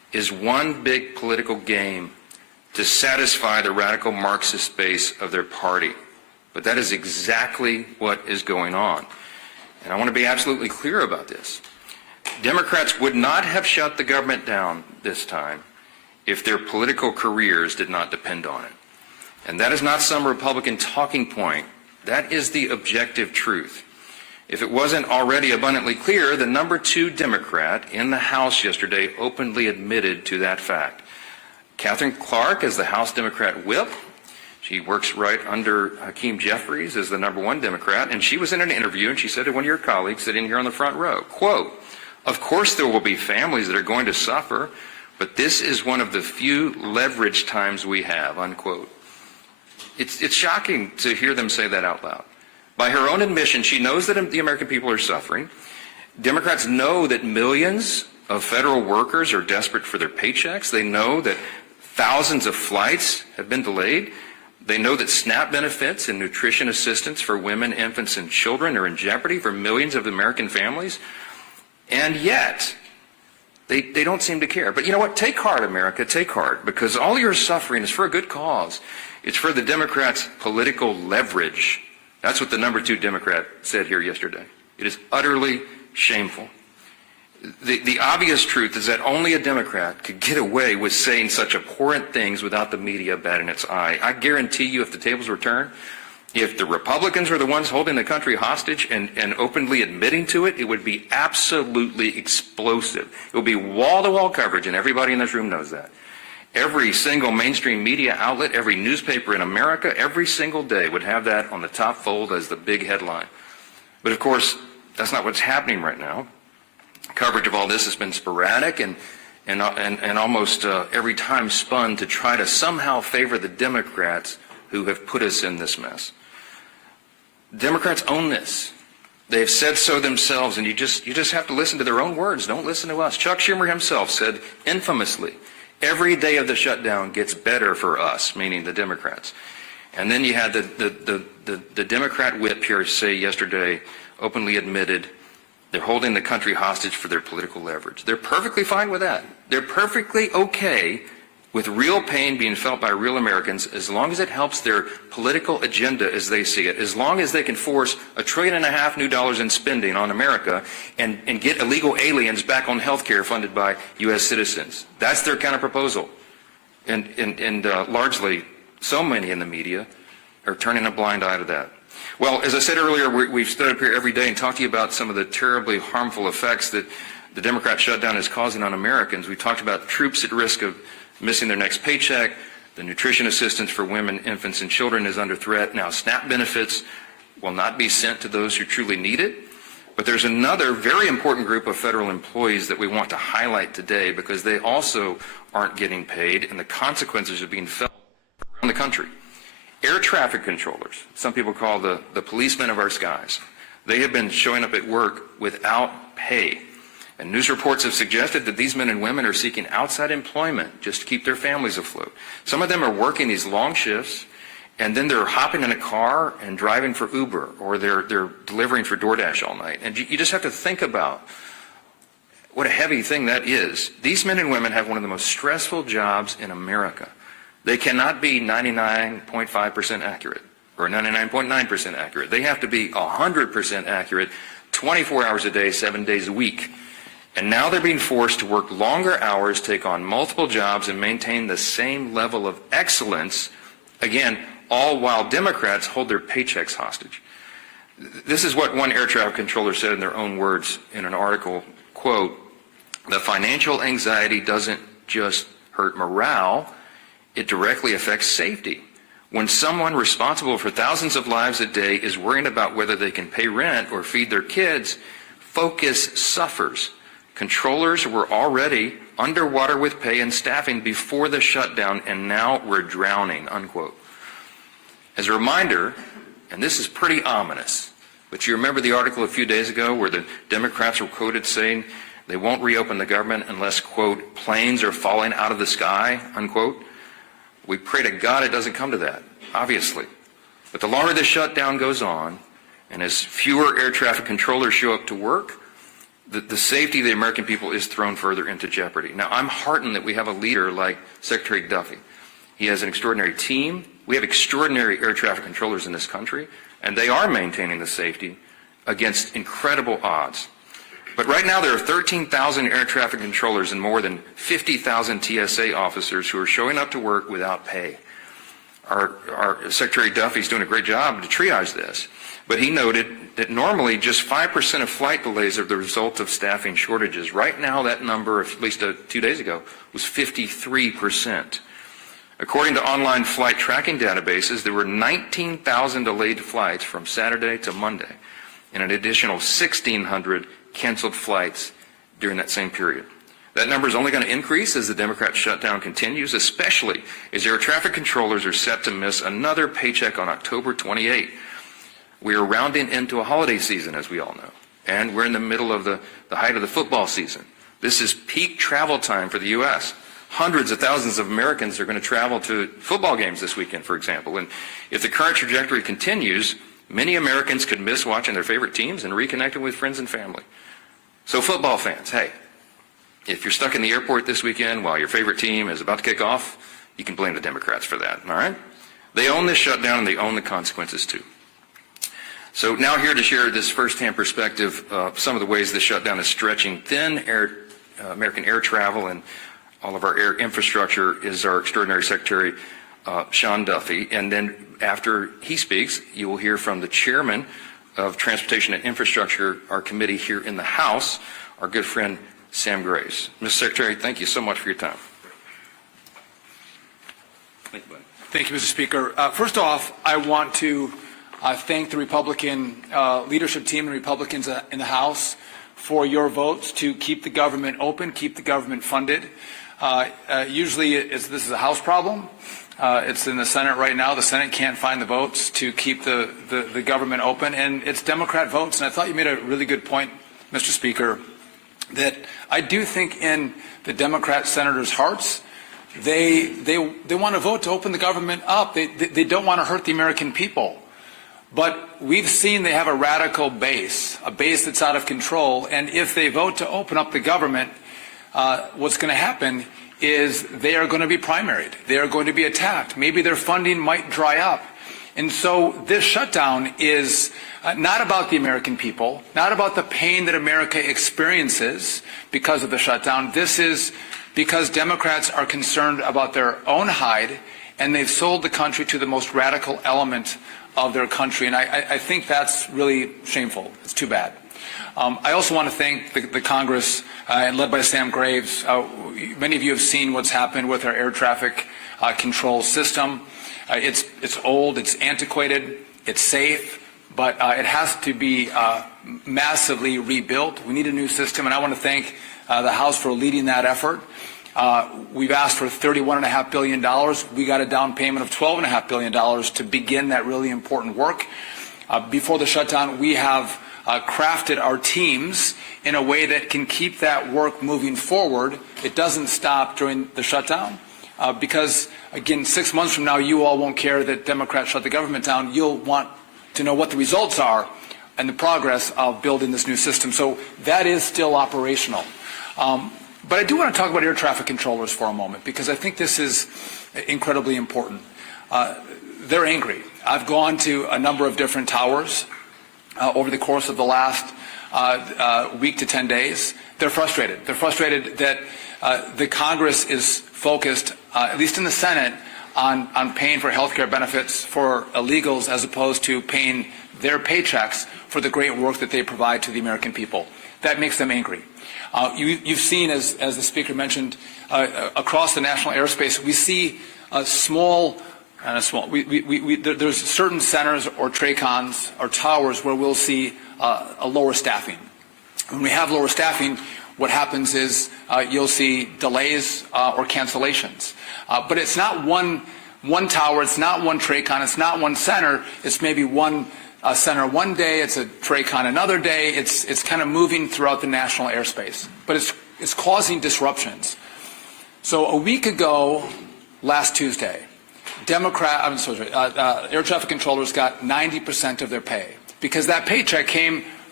is one big political game to satisfy the radical Marxist base of their party. But that is exactly what is going on. And I want to be absolutely clear about this. Democrats would not have shut the government down this time if their political careers did not depend on it. And that is not some Republican talking point. That is the objective truth. If it wasn't already abundantly clear, the number 2 Democrat in the House yesterday openly admitted to that fact. Catherine Clark is the House Democrat whip. She works right under Hakeem Jeffries as the number 1 Democrat, and she was in an interview and she said to one of your colleagues sitting here on the front row, quote, "Of course there will be families that are going to suffer, but this is one of the few leverage times we have," unquote. It's shocking to hear them say that out loud. By her own admission, she knows that the American people are suffering. Democrats know that millions of federal workers are desperate for their paychecks. They know that thousands of flights have been delayed. They know that SNAP benefits and nutrition assistance for women, infants, and children are in jeopardy for millions of American families. And yet, they don't seem to care. But you know what? Take heart, America. Take heart. Because all your suffering is for a good cause. It's for the Democrats' political leverage. That's what the number 2 Democrat said here yesterday. It is utterly shameful. The obvious truth is that only a Democrat could get away with saying such abhorrent things without the media batting its eye. I guarantee you, if the tables were turned, if the Republicans were the ones holding the country hostage and openly admitting to it, it would be absolutely explosive. It would be wall-to-wall coverage, and everybody in this room knows that. Every single mainstream media outlet, every newspaper in America, every single day would have that on the top fold as the big headline. But of course, that's not what's happening right now. Coverage of all this has been sporadic and almost every time spun to try to somehow favor the Democrats who have put us in this mess. Democrats own this. They have said so themselves, and you just have to listen to their own words. Don't listen to us. Chuck Schumer himself said infamously, "Every day of the shutdown gets better for us," meaning the Democrats. And then you had the Democrat whip here say yesterday, openly admitted, they're holding the country hostage for their political leverage. They're perfectly fine with that. They're perfectly okay with real pain being felt by real Americans as long as it helps their political agenda as they see it, as long as they can force $1.5 trillion new dollars in spending on America and get illegal aliens back on health care funded by U.S. citizens. That's their kind of proposal. And largely, so many in the media are turning a blind eye to that. Well, as I said earlier, we've stood up here every day and talked to you about some of the terribly harmful effects that the Democrat shutdown is causing on Americans. We talked about troops at risk of missing their next paycheck. The nutrition assistance for women, infants, and children is under threat. Now, SNAP benefits will not be sent to those who truly need it. But there's another very important group of federal employees that we want to highlight today because they also aren't getting paid, and the consequences are being felt around the country. Air traffic controllers, some people call the policemen of our skies, they have been showing up at work without pay. And news reports have suggested that these men and women are seeking outside employment just to keep their families afloat. Some of them are working these long shifts, and then they're hopping in a car and driving for Uber, or they're delivering for DoorDash all night. And you just have to think about what a heavy thing that is. These men and women have one of the most stressful jobs in America. They cannot be 99.5% accurate or 99.9% accurate. They have to be 100% accurate 24 hours a day, 7 days a week. And now they're being forced to work longer hours, take on multiple jobs, and maintain the same level of excellence, again, all while Democrats hold their paychecks hostage. This is what one air traffic controller said in their own words in an article, quote, "The financial anxiety doesn't just hurt morale, it directly affects safety. When someone responsible for thousands of lives a day is worrying about whether they can pay rent or feed their kids, focus suffers. Controllers were already underwater with pay and staffing before the shutdown, and now we're drowning," unquote. As a reminder, and this is pretty ominous, but you remember the article a few days ago where the Democrats were quoted saying they won't reopen the government unless, quote, "planes are falling out of the sky," unquote. We pray to God it doesn't come to that, obviously. But the longer this shutdown goes on, and as fewer air traffic controllers show up to work, the safety of the American people is thrown further into jeopardy. Now, I'm heartened that we have a leader like Secretary Duffy. He has an extraordinary team. We have extraordinary air traffic controllers in this country, and they are maintaining the safety against incredible odds. But right now there are 13,000 air traffic controllers and more than 50,000 TSA officers who are showing up to work without pay. Our Secretary Duffy's doing a great job to triage this, but he noted that normally just 5% of flight delays are the result of staffing shortages. Right now that number, at least 2 days ago, was 53%. According to online flight tracking databases, there were 19,000 delayed flights from Saturday to Monday, and an additional 1,600 canceled flights during that same period. That number is only going to increase as the Democrat shutdown continues, especially as air traffic controllers are set to miss another paycheck on October 28. We are rounding into a holiday season, as we all know, and we're in the middle of the height of the football season. This is peak travel time for the U.S. Hundreds of thousands of Americans are going to travel to football games this weekend, for example, and if the current trajectory continues, many Americans could miss watching their favorite teams and reconnecting with friends and family. So football fans, hey, if you're stuck in the airport this weekend while your favorite team is about to kick off, you can blame the Democrats for that, all right? They own this shutdown and they own the consequences too. So now here to share this firsthand perspective, some of the ways this shutdown is stretching thin American air travel and all of our air infrastructure is our extraordinary Secretary, Sean Duffy. And then after he speaks, you will hear from the chairman of Transportation and Infrastructure, our committee here in the House, our good friend Sam Graves. Mr. Secretary, thank you so much for your time. Thank you, Mr. Speaker. First off, I want to thank the Republican leadership team and Republicans in the House for your votes to keep the government open, keep the government funded. Usually this is a House problem. It's in the Senate right now. The Senate can't find the votes to keep the government open, and it's Democrat votes. And I thought you made a really good point, Mr. Speaker, that I do think in the Democrat senators' hearts, they want to vote to open the government up. They don't want to hurt the American people. But we've seen they have a radical base, a base that's out of control. And if they vote to open up the government, what's going to happen is they are going to be primaried. They are going to be attacked. Maybe their funding might dry up. And so this shutdown is not about the American people, not about the pain that America experiences because of the shutdown. This is because Democrats are concerned about their own hide, and they've sold the country to the most radical element of their country. And I think that's really shameful. It's too bad. I also want to thank the Congress, and led by Sam Graves. Many of you have seen what's happened with our air traffic control system. It's old, it's antiquated, it's safe, but it has to be massively rebuilt. We need a new system, and I want to thank the House for leading that effort. We've asked for $31.5 billion. We got a down payment of $12.5 billion to begin that really important work. Before the shutdown, we have crafted our teams in a way that can keep that work moving forward. It doesn't stop during the shutdown because, again, 6 months from now, you all won't care that Democrats shut the government down. You'll want to know what the results are and the progress of building this new system. So that is still operational. But I do want to talk about air traffic controllers for a moment because I think this is incredibly important. They're angry. I've gone to a number of different towers over the course of the last week to 10 days. They're frustrated. They're frustrated that the Congress is focused, at least in the Senate, on paying for health care benefits for illegals as opposed to paying their paychecks for the great work that they provide to the American people. That makes them angry. You've seen, as the Speaker mentioned, across the national airspace, we see there's certain centers or TRACONs or towers where we'll see a lower staffing. When we have lower staffing, what happens is you'll see delays or cancellations. But it's not one tower, it's not one TRACON, it's not one center, it's maybe one center one day, it's a TRACON another day, it's kind of moving throughout the national airspace. But it's causing disruptions. So a week ago, last Tuesday, air traffic controllers got 90% of their pay because that paycheck came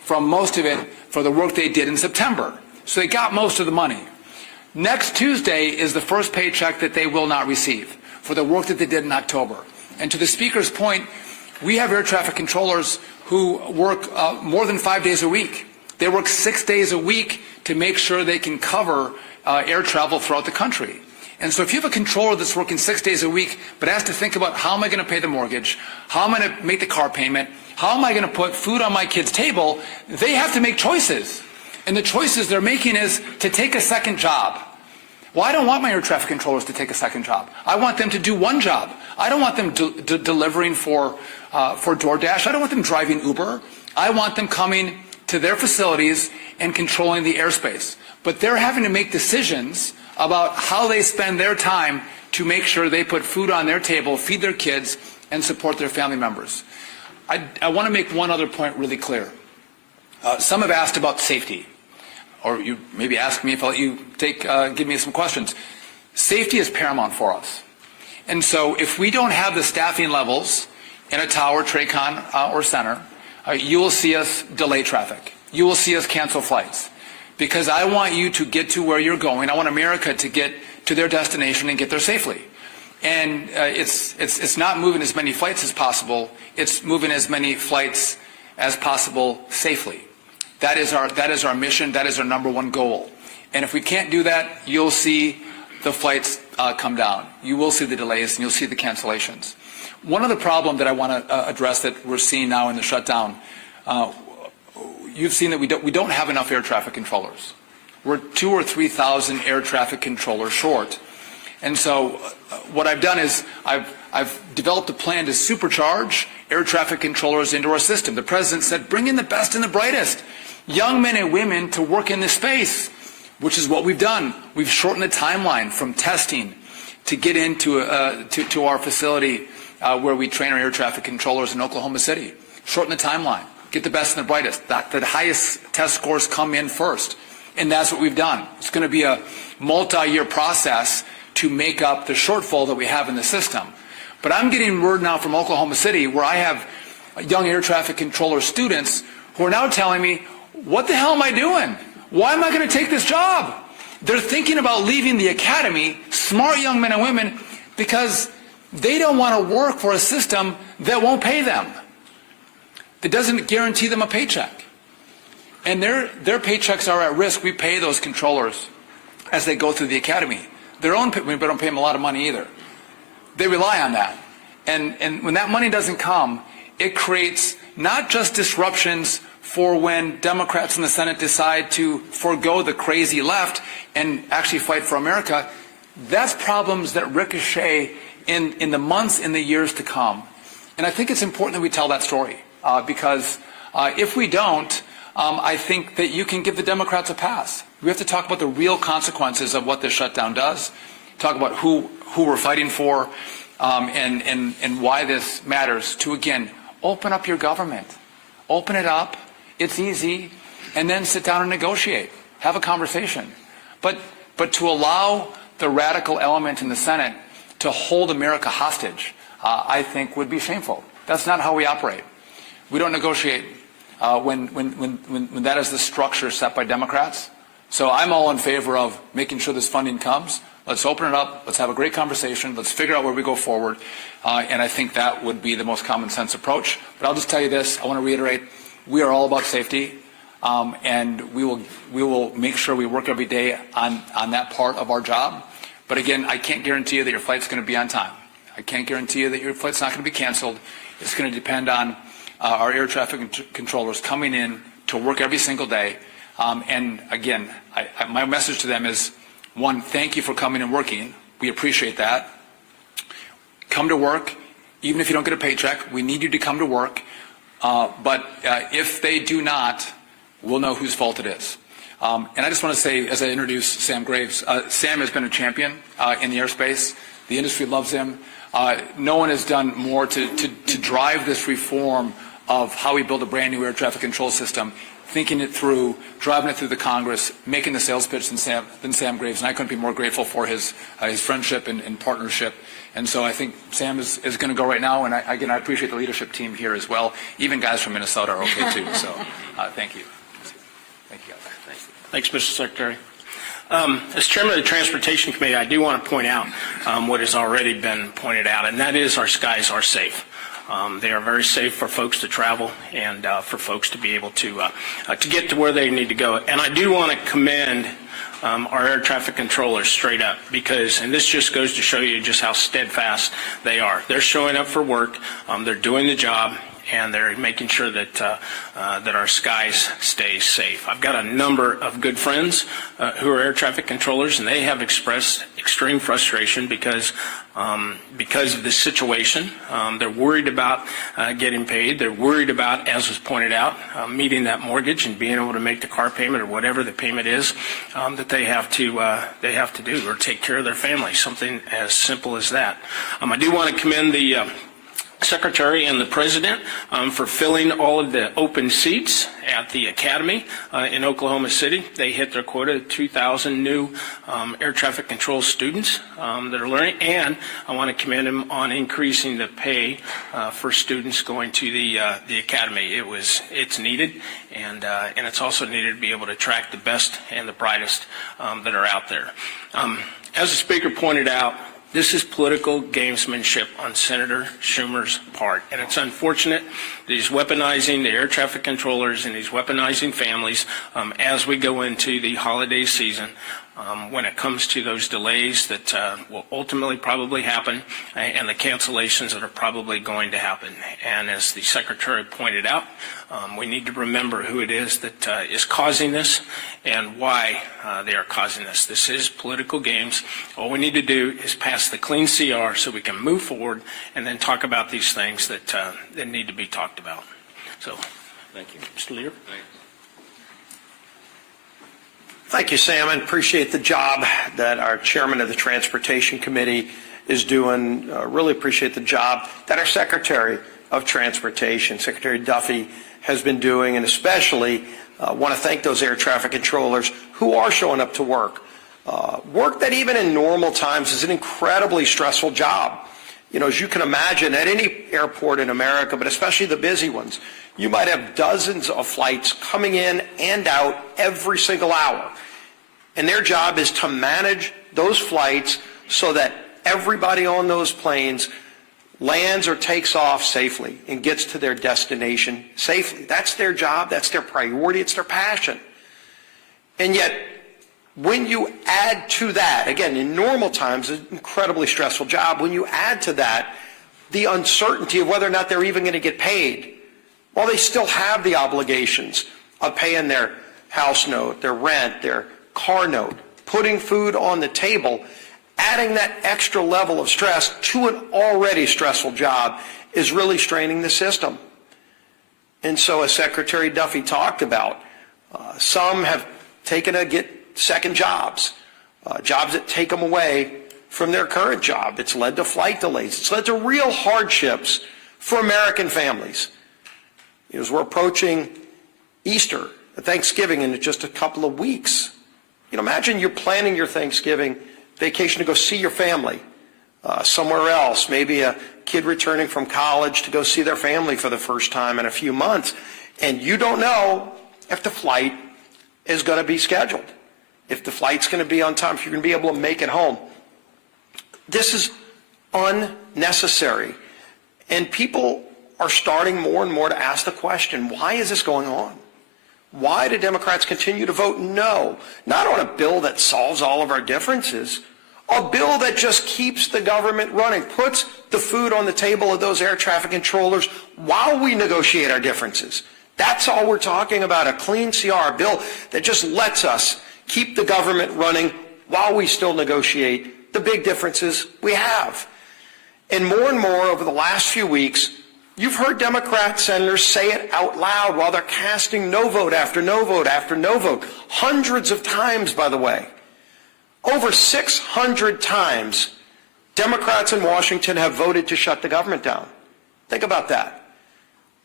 from most of it for the work they did in September. So they got most of the money. Next Tuesday is the first paycheck that they will not receive for the work that they did in October. And to the Speaker's point, we have air traffic controllers who work more than 5 days a week. They work 6 days a week to make sure they can cover air travel throughout the country. And so if you have a controller that's working 6 days a week but has to think about how am I going to pay the mortgage, how am I going to make the car payment, how am I going to put food on my kid's table, they have to make choices. And the choices they're making is to take a second job. Well, I don't want my air traffic controllers to take a second job. I want them to do one job. I don't want them delivering for DoorDash. I don't want them driving Uber. I want them coming to their facilities and controlling the airspace. But they're having to make decisions about how they spend their time to make sure they put food on their table, feed their kids, and support their family members. I want to make one other point really clear. Some have asked about safety, or you maybe ask me if I'll let you give me some questions. Safety is paramount for us. And so if we don't have the staffing levels in a tower, TRACON, or center, you will see us delay traffic. You will see us cancel flights. Because I want you to get to where you're going. I want America to get to their destination and get there safely. And it's not moving as many flights as possible. It's moving as many flights as possible safely. That is our mission. That is our number one goal. And if we can't do that, you'll see the flights come down. You will see the delays and you'll see the cancellations. One other problem that I want to address that we're seeing now in the shutdown, you've seen that we don't have enough air traffic controllers. We're 2,000 or 3,000 air traffic controllers short. And so what I've done is I've developed a plan to supercharge air traffic controllers into our system. The President said, bring in the best and the brightest, young men and women to work in this space, which is what we've done. We've shortened the timeline from testing to get into to our facility where we train our air traffic controllers in Oklahoma City. Shorten the timeline. Get the best and the brightest. The highest test scores come in first. And that's what we've done. It's going to be a multi-year process to make up the shortfall that we have in the system. But I'm getting word now from Oklahoma City where I have young air traffic controller students who are now telling me, what the hell am I doing? Why am I going to take this job? They're thinking about leaving the academy, smart young men and women, because they don't want to work for a system that won't pay them. That doesn't guarantee them a paycheck. And their paychecks are at risk. We pay those controllers as they go through the academy. We don't pay them a lot of money either. They rely on that. And when that money doesn't come, it creates not just disruptions for when Democrats in the Senate decide to forego the crazy left and actually fight for America. That's problems that ricochet in the months and the years to come. And I think it's important that we tell that story. Because if we don't, I think that you can give the Democrats a pass. We have to talk about the real consequences of what this shutdown does, talk about who we're fighting for, and why this matters to, again, open up your government. Open it up. It's easy. And then sit down and negotiate. Have a conversation. But to allow the radical element in the Senate to hold America hostage, I think would be shameful. That's not how we operate. We don't negotiate when that is the structure set by Democrats. So I'm all in favor of making sure this funding comes. Let's open it up. Let's have a great conversation. Let's figure out where we go forward. And I think that would be the most common sense approach. But I'll just tell you this. I want to reiterate, we are all about safety. And we will make sure we work every day on that part of our job. But again, I can't guarantee you that your flight's going to be on time. I can't guarantee you that your flight's not going to be canceled. It's going to depend on our air traffic controllers coming in to work every single day. And again, my message to them is, one, thank you for coming and working. We appreciate that. Come to work, even if you don't get a paycheck. We need you to come to work. But if they do not, we'll know whose fault it is. And I just want to say, as I introduce Sam Graves, Sam has been a champion in the airspace. The industry loves him. No one has done more to drive this reform of how we build a brand new air traffic control system. thinking it through, driving it through the Congress, making the sales pitch than Sam Graves, and I couldn't be more grateful for his friendship and partnership. And so I think Sam is going to go right now, and I appreciate the leadership team here as well. Even guys from Minnesota are okay too. So thank you. Thank you, guys. Thanks, Mr. Secretary. As chairman of the Transportation Committee, I do want to point out what has already been pointed out, and that is our skies are safe. They are very safe for folks to travel and for folks to be able to get to where they need to go. And I do want to commend our air traffic controllers straight up, because, and this just goes to show you just how steadfast they are. They're showing up for work, they're doing the job, and they're making sure that that our skies stay safe. I've got a number of good friends who are air traffic controllers, and they have expressed extreme frustration because of this situation. They're worried about getting paid. They're worried about, as was pointed out, meeting that mortgage and being able to make the car payment or whatever the payment is that they have to do, or take care of their family. Something as simple as that. I do want to commend the Secretary and the President for filling all of the open seats at the Academy in Oklahoma City. They hit their quota of 2,000 new air traffic control students that are learning, and I want to commend them on increasing the pay for students going to the Academy. It's needed, and it's also needed to be able to attract the best and the brightest that are out there. As the Speaker pointed out, this is political gamesmanship on Senator Schumer's part, and it's unfortunate that he's weaponizing the air traffic controllers and he's weaponizing families as we go into the holiday season when it comes to those delays that will ultimately probably happen and the cancellations that are probably going to happen. And as the Secretary pointed out, we need to remember who it is that is causing this and why they are causing this. This is political games. All we need to do is pass the clean CR so we can move forward and then talk about these things that need to be talked about. So, thank you. Mr. Leader. Thank you, Sam, and appreciate the job that our chairman of the Transportation Committee is doing. Really appreciate the job that our Secretary of Transportation, Secretary Duffy, has been doing, and especially want to thank those air traffic controllers who are showing up to work. Work that even in normal times is an incredibly stressful job. You know, as you can imagine, at any airport in America, but especially the busy ones, you might have dozens of flights coming in and out every single hour. And their job is to manage those flights so that everybody on those planes lands or takes off safely and gets to their destination safely. That's their job. That's their priority. It's their passion. And yet, when you add to that, again, in normal times, an incredibly stressful job, when you add to that the uncertainty of whether or not they're even going to get paid, well, they still have the obligations of paying their house note, their rent, their car note, putting food on the table. Adding that extra level of stress to an already stressful job is really straining the system. And so, as Secretary Duffy talked about, some have taken to get second jobs, jobs that take them away from their current job. It's led to flight delays. It's led to real hardships for American families. As we're approaching Easter, Thanksgiving in just a couple of weeks, imagine you're planning your Thanksgiving vacation to go see your family somewhere else, maybe a kid returning from college to go see their family for the first time in a few months, and you don't know if the flight is going to be scheduled, if the flight's going to be on time, if you're going to be able to make it home. This is unnecessary, and people are starting more and more to ask the question, why is this going on? Why do Democrats continue to vote no, not on a bill that solves all of our differences, a bill that just keeps the government running, puts the food on the table of those air traffic controllers while we negotiate our differences. That's all we're talking about, a clean CR, a bill that just lets us keep the government running while we still negotiate the big differences we have. And more over the last few weeks, you've heard Democrat senators say it out loud while they're casting no vote after no vote after no vote. Hundreds of times, by the way. Over 600 times, Democrats in Washington have voted to shut the government down. Think about that.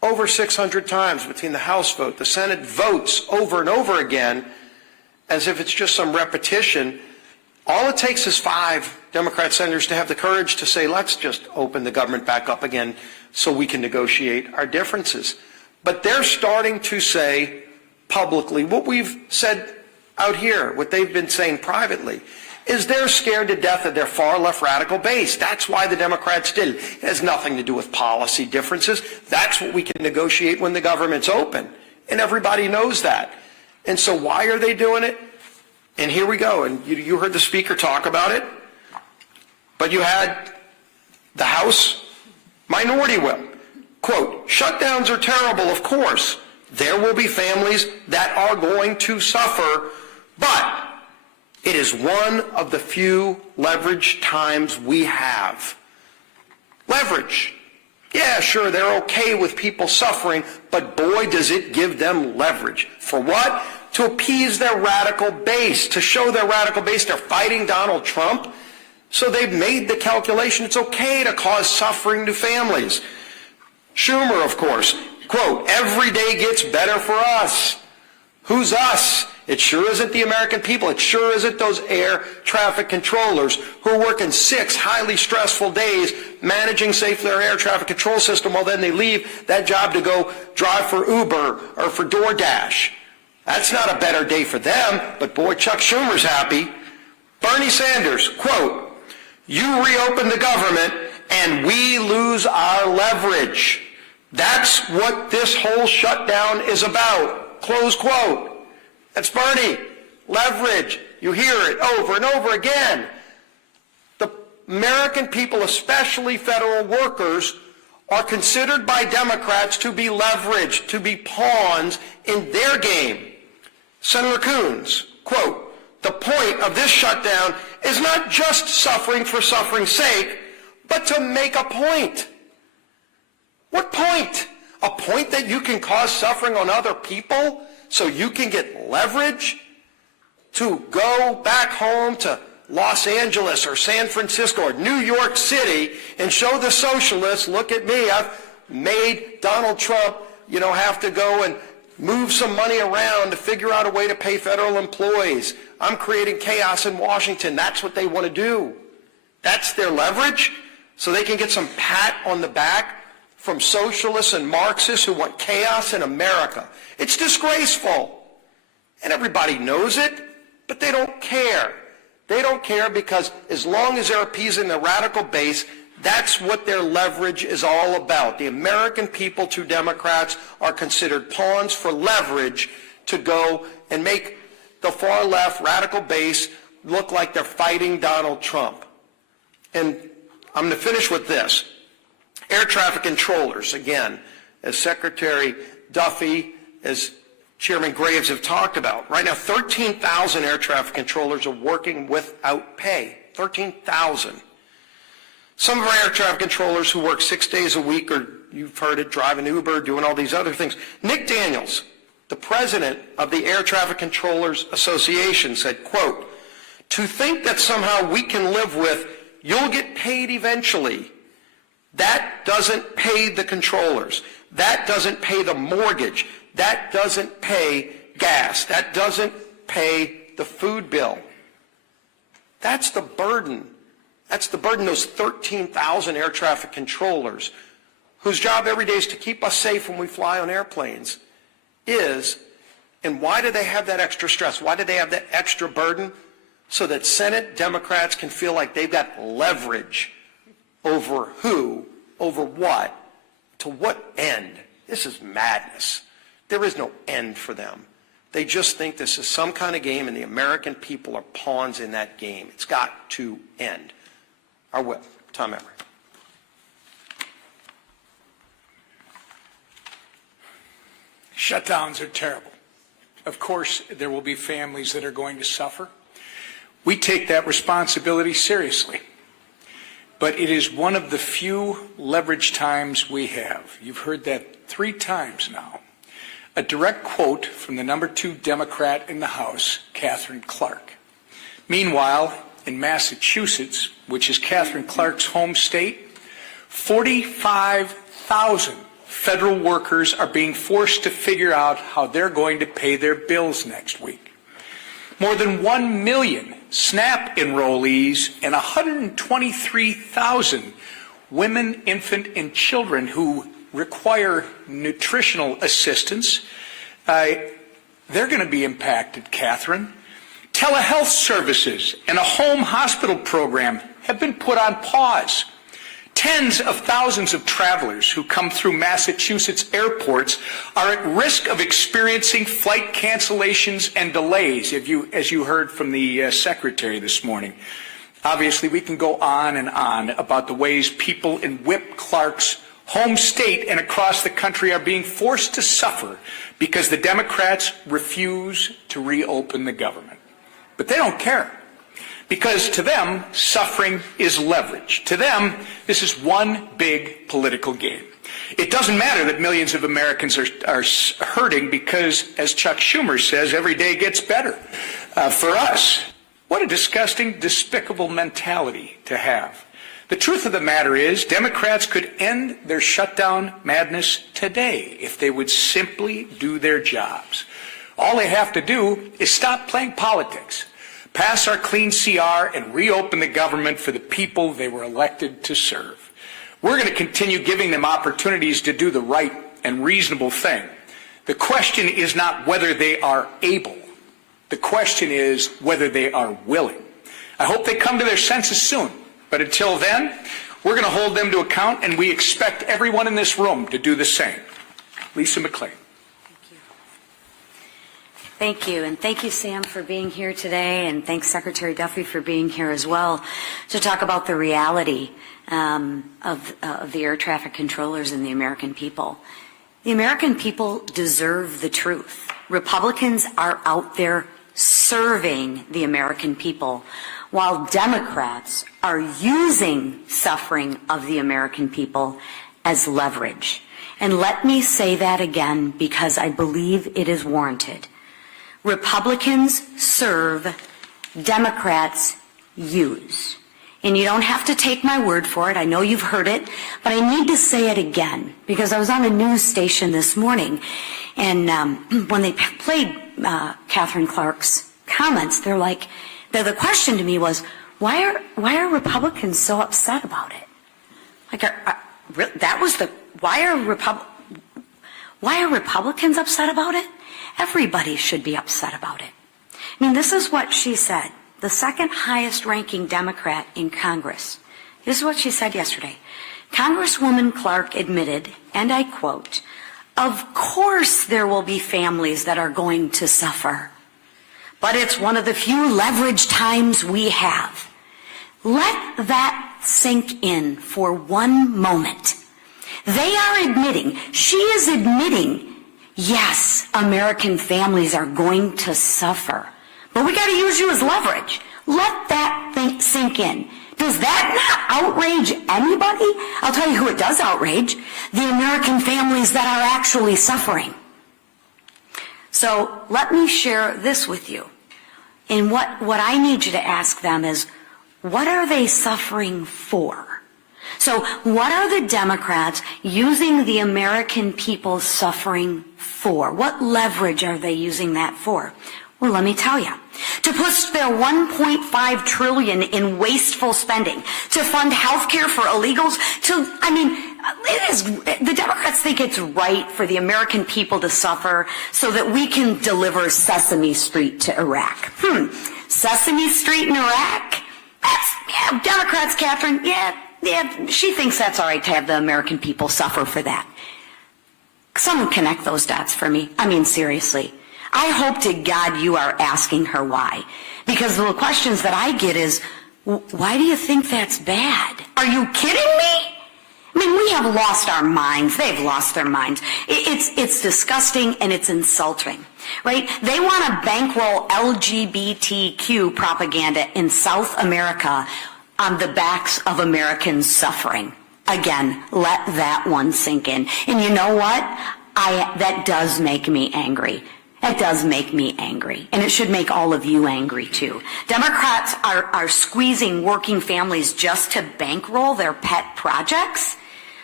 over 600 times between the House vote. The Senate votes over and over again as if it's just some repetition. All it takes is 5 Democrat senators to have the courage to say, let's just open the government back up again so we can negotiate our differences. But they're starting to say publicly what we've said out here, what they've been saying privately, is they're scared to death of their far left radical base. That's why the Democrats did it. It has nothing to do with policy differences. That's what we can negotiate when the government's open. And everybody knows that. And so why are they doing it? And here we go. And you heard the speaker talk about it. But you had the House minority whip. Quote, shutdowns are terrible, of course. There will be families that are going to suffer, but it is one of the few leverage times we have. Leverage. Yeah, sure, they're okay with people suffering, but boy, does it give them leverage. For what? To appease their radical base, to show their radical base they're fighting Donald Trump. So they've made the calculation it's okay to cause suffering to families. Schumer, of course, quote, every day gets better for us. Who's us? It sure isn't the American people. It sure isn't those air traffic controllers who are working 6 highly stressful days managing safely our air traffic control system while then they leave that job to go drive for Uber or for DoorDash. That's not a better day for them, but boy, Chuck Schumer's happy. Bernie Sanders, quote, you reopen the government and we lose our leverage. That's what this whole shutdown is about. Close quote. That's Bernie. Leverage. You hear it over and over again. The American people, especially federal workers, are considered by Democrats to be leveraged, to be pawns in their game. Senator Coons, quote, the point of this shutdown is not just suffering for suffering's sake, but to make a point. What point? A point that you can cause suffering on other people so you can get leverage to go back home to Los Angeles or San Francisco or New York City and show the socialists, look at me, I've made Donald Trump, have to go and move some money around to figure out a way to pay federal employees. I'm creating chaos in Washington. That's what they want to do. That's their leverage, so they can get some pat on the back from socialists and Marxists who want chaos in America. It's disgraceful. And everybody knows it, but they don't care. They don't care because as long as they're appeasing the radical base, that's what their leverage is all about. The American people to Democrats are considered pawns for leverage to go and make the far left radical base look like they're fighting Donald Trump. And I'm going to finish with this. Air traffic controllers, again, as Secretary Duffy, as Chairman Graves have talked about. Right now, 13,000 air traffic controllers are working without pay. 13,000. Some of our air traffic controllers who work 6 days a week, or you've heard it, driving Uber, doing all these other things. Nick Daniels, the president of the Air Traffic Controllers Association, said, quote, to think that somehow we can live with, you'll get paid eventually. That doesn't pay the controllers. That doesn't pay the mortgage. That doesn't pay gas. That doesn't pay the food bill. That's the burden. That's the burden, those 13,000 air traffic controllers, whose job every day is to keep us safe when we fly on airplanes, is, and why do they have that extra stress? Why do they have that extra burden? So that Senate Democrats can feel like they've got leverage over who, over what, to what end? This is madness. There is no end for them. They just think this is some kind of game and the American people are pawns in that game. It's got to end. Our whip, Tom Emery. Shutdowns are terrible. Of course, there will be families that are going to suffer. We take that responsibility seriously. But it is one of the few leverage times we have. You've heard that 3 times now. A direct quote from the number 2 Democrat in the House, Katherine Clark. Meanwhile, in Massachusetts, which is Katherine Clark's home state, 45,000 federal workers are being forced to figure out how they're going to pay their bills next week. More than 1 million SNAP enrollees and 123,000 women, infant, and children who require nutritional assistance, they're going to be impacted, Catherine. Telehealth services and a home hospital program have been put on pause. Tens of thousands of travelers who come through Massachusetts airports are at risk of experiencing flight cancellations and delays, as you heard from the Secretary this morning. Obviously, we can go on and on about the ways people in Whip Clark's home state and across the country are being forced to suffer because the Democrats refuse to reopen the government. But they don't care, because to them, suffering is leverage. To them, this is one big political game. It doesn't matter that millions of Americans are hurting because, as Chuck Schumer says, every day gets better. For us, what a disgusting, despicable mentality to have. The truth of the matter is, Democrats could end their shutdown madness today if they would simply do their jobs. All they have to do is stop playing politics, pass our clean CR, and reopen the government for the people they were elected to serve. We're going to continue giving them opportunities to do the right and reasonable thing. The question is not whether they are able. The question is whether they are willing. I hope they come to their senses soon. But until then, we're going to hold them to account, and we expect everyone in this room to do the same. Lisa McClain. Thank you, and thank you, Sam, for being here today, and thanks, Secretary Duffy, for being here as well to talk about the reality of the air traffic controllers and the American people. The American people deserve the truth. Republicans are out there serving the American people, while Democrats are using suffering of the American people as leverage. And let me say that again, because I believe it is warranted. Republicans serve, Democrats use. And you don't have to take my word for it. I know you've heard it, but I need to say it again, because I was on a news station this morning, and when they played Catherine Clark's comments, the question to me was, why are Republicans so upset about it? Why are Republicans upset about it? Everybody should be upset about it. I mean, this is what she said, the second highest ranking Democrat in Congress. This is what she said yesterday. Congresswoman Clark admitted, and I quote, "Of course there will be families that are going to suffer, but it's one of the few leverage times we have." Let that sink in for one moment. They are admitting, she is admitting, yes, American families are going to suffer, but we got to use you as leverage. Let that sink in. Does that not outrage anybody? I'll tell you who it does outrage: the American families that are actually suffering. So let me share this with you. And what I need you to ask them is, what are they suffering for? So what are the Democrats using the American people suffering for? What leverage are they using that for? Well, let me tell you. To push their $1.5 trillion in wasteful spending, to fund health care for illegals, the Democrats think it's right for the American people to suffer so that we can deliver Sesame Street to Iraq. Sesame Street in Iraq? Democrats, Catherine, yeah, she thinks that's all right to have the American people suffer for that. Someone connect those dots for me. I mean, seriously. I hope to God you are asking her why. Because the questions that I get is, why do you think that's bad? Are you kidding me? I mean, we have lost our minds. They've lost their minds. It's disgusting and it's insulting, right? They want to bankroll LGBTQ propaganda in South America on the backs of Americans suffering. Again, let that one sink in. And you know what? That does make me angry. It does make me angry. And it should make all of you angry, too. Democrats are squeezing working families just to bankroll their pet projects.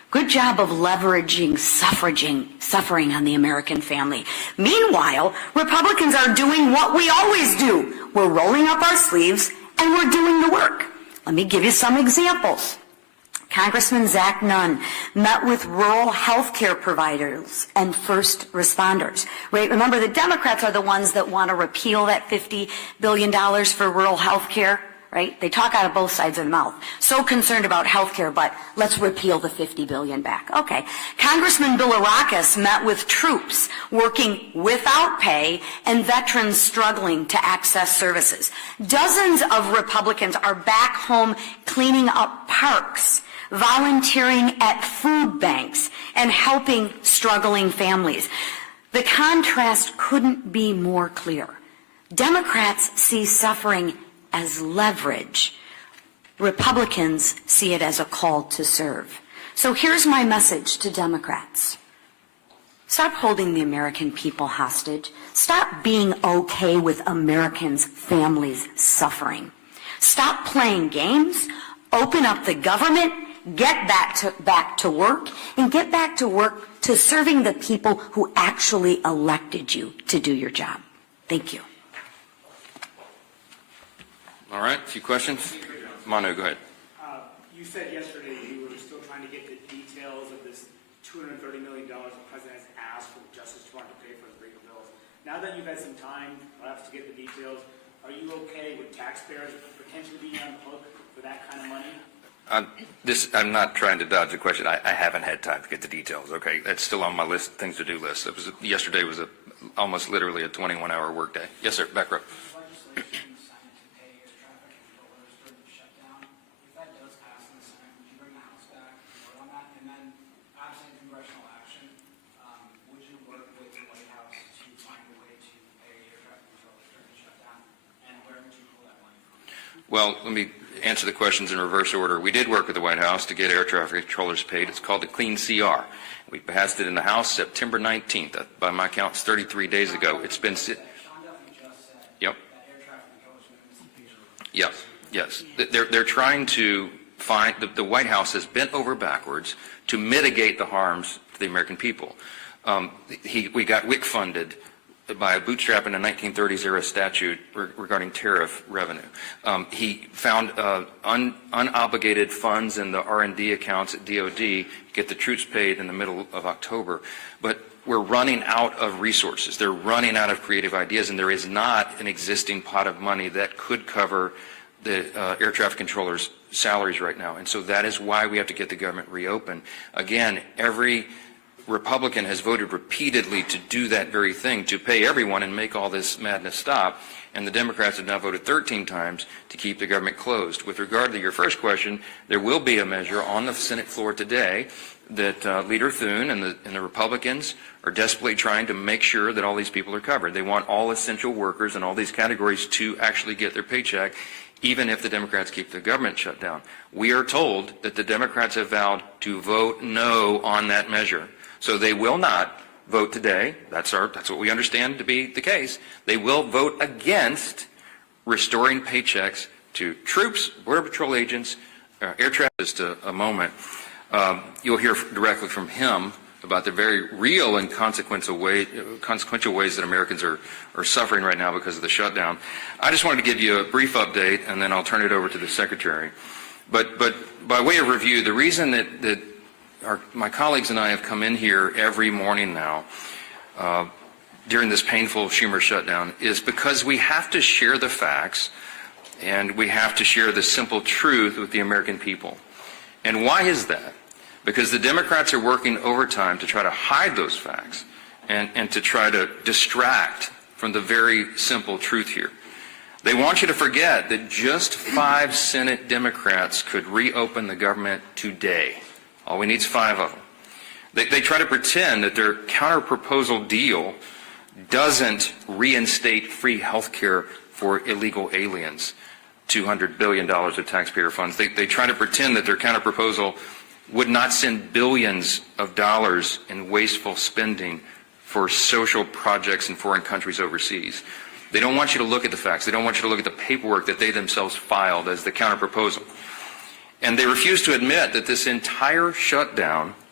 Good job of leveraging suffering on the American family. Meanwhile, Republicans are doing what we always do. We're rolling up our sleeves and we're doing the work. Let me give you some examples. Congressman Zach Nunn met with rural health care providers and first responders. Right? Remember, the Democrats are the ones that want to repeal that $50 billion for rural health care. Right? They talk out of both sides of the mouth. So concerned about health care, but let's repeal the $50 billion back. Okay. Congressman Bilirakis met with troops working without pay and veterans struggling to access services. Dozens of Republicans are back home cleaning up parks, volunteering at food banks, and helping struggling families. The contrast couldn't be more clear. Democrats see suffering as leverage. Republicans see it as a call to serve. So here's my message to Democrats. Stop holding the American people hostage. Stop being okay with Americans' families suffering. Stop playing games. Open up the government. Get back to work. And get back to work to serving the people who actually elected you to do your job. Thank you. All right, a few questions. Manu, go ahead. You said yesterday you were still trying to get the details of this $230 million the president has asked for the Justice Department to pay for his legal bills. Now that you've had some time, perhaps, to get the details, are you okay with taxpayers potentially being on the hook for that kind of money? I'm not trying to dodge the question. I haven't had time to get the details. Okay, that's still on my list, things to do list. Yesterday was almost literally a 21-hour workday. Yes, sir. Back row. Legislation signed to pay air traffic controllers during the shutdown. If that does pass in the Senate, would you bring the House back and vote on that? And then, absent congressional action, would you work with the White House to find a way to pay air traffic controllers during the shutdown? And where would you pull that money from? Well, let me answer the questions in reverse order. We did work with the White House to get air traffic controllers paid. It's called the Clean CR. We passed it in the House September 19th. By my count, it's 33 days ago. It's been... Sean Duffy just said Yep. that air traffic controllers would be Yes. They're trying to find, the White House has bent over backwards to mitigate the harms to the American people. We got WIC funded by a bootstrap in a 1930s era statute regarding tariff revenue. He found unobligated funds in the R&D accounts at DOD to get the troops paid in the middle of October. But we're running out of resources. They're running out of creative ideas, and there is not an existing pot of money that could cover the air traffic controllers' salaries right now. And so that is why we have to get the government reopened. Again, every Republican has voted repeatedly to do that very thing, to pay everyone and make all this madness stop. And the Democrats have now voted 13 times to keep the government closed. With regard to your first question, there will be a measure on the Senate floor today that Leader Thune and the Republicans are desperately trying to make sure that all these people are covered. They want all essential workers and all these categories to actually get their paycheck, even if the Democrats keep the government shut down. We are told that the Democrats have vowed to vote no on that measure. So they will not vote today. That's what we understand to be the case. They will vote against restoring paychecks to troops, Border Patrol agents, air traffic. Just a moment. You'll hear directly from him about the very real and consequential ways that Americans are suffering right now because of the shutdown. I just wanted to give you a brief update, and then I'll turn it over to the Secretary. But by way of review, the reason that my colleagues and I have come in here every morning now during this painful Schumer shutdown is because we have to share the facts and we have to share the simple truth with the American people. And why is that? Because the Democrats are working overtime to try to hide those facts and to try to distract from the very simple truth here. They want you to forget that just 5 Senate Democrats could reopen the government today. All we need is 5 of them. They try to pretend that their counter-proposal deal doesn't reinstate free health care for illegal aliens, $200 billion of taxpayer funds. They try to pretend that their counter-proposal would not send billions of dollars in wasteful spending for social projects in foreign countries overseas. They don't want you to look at the facts. They don't want you to look at the paperwork that they themselves filed as the counter-proposal. And they refuse to admit that this entire shutdown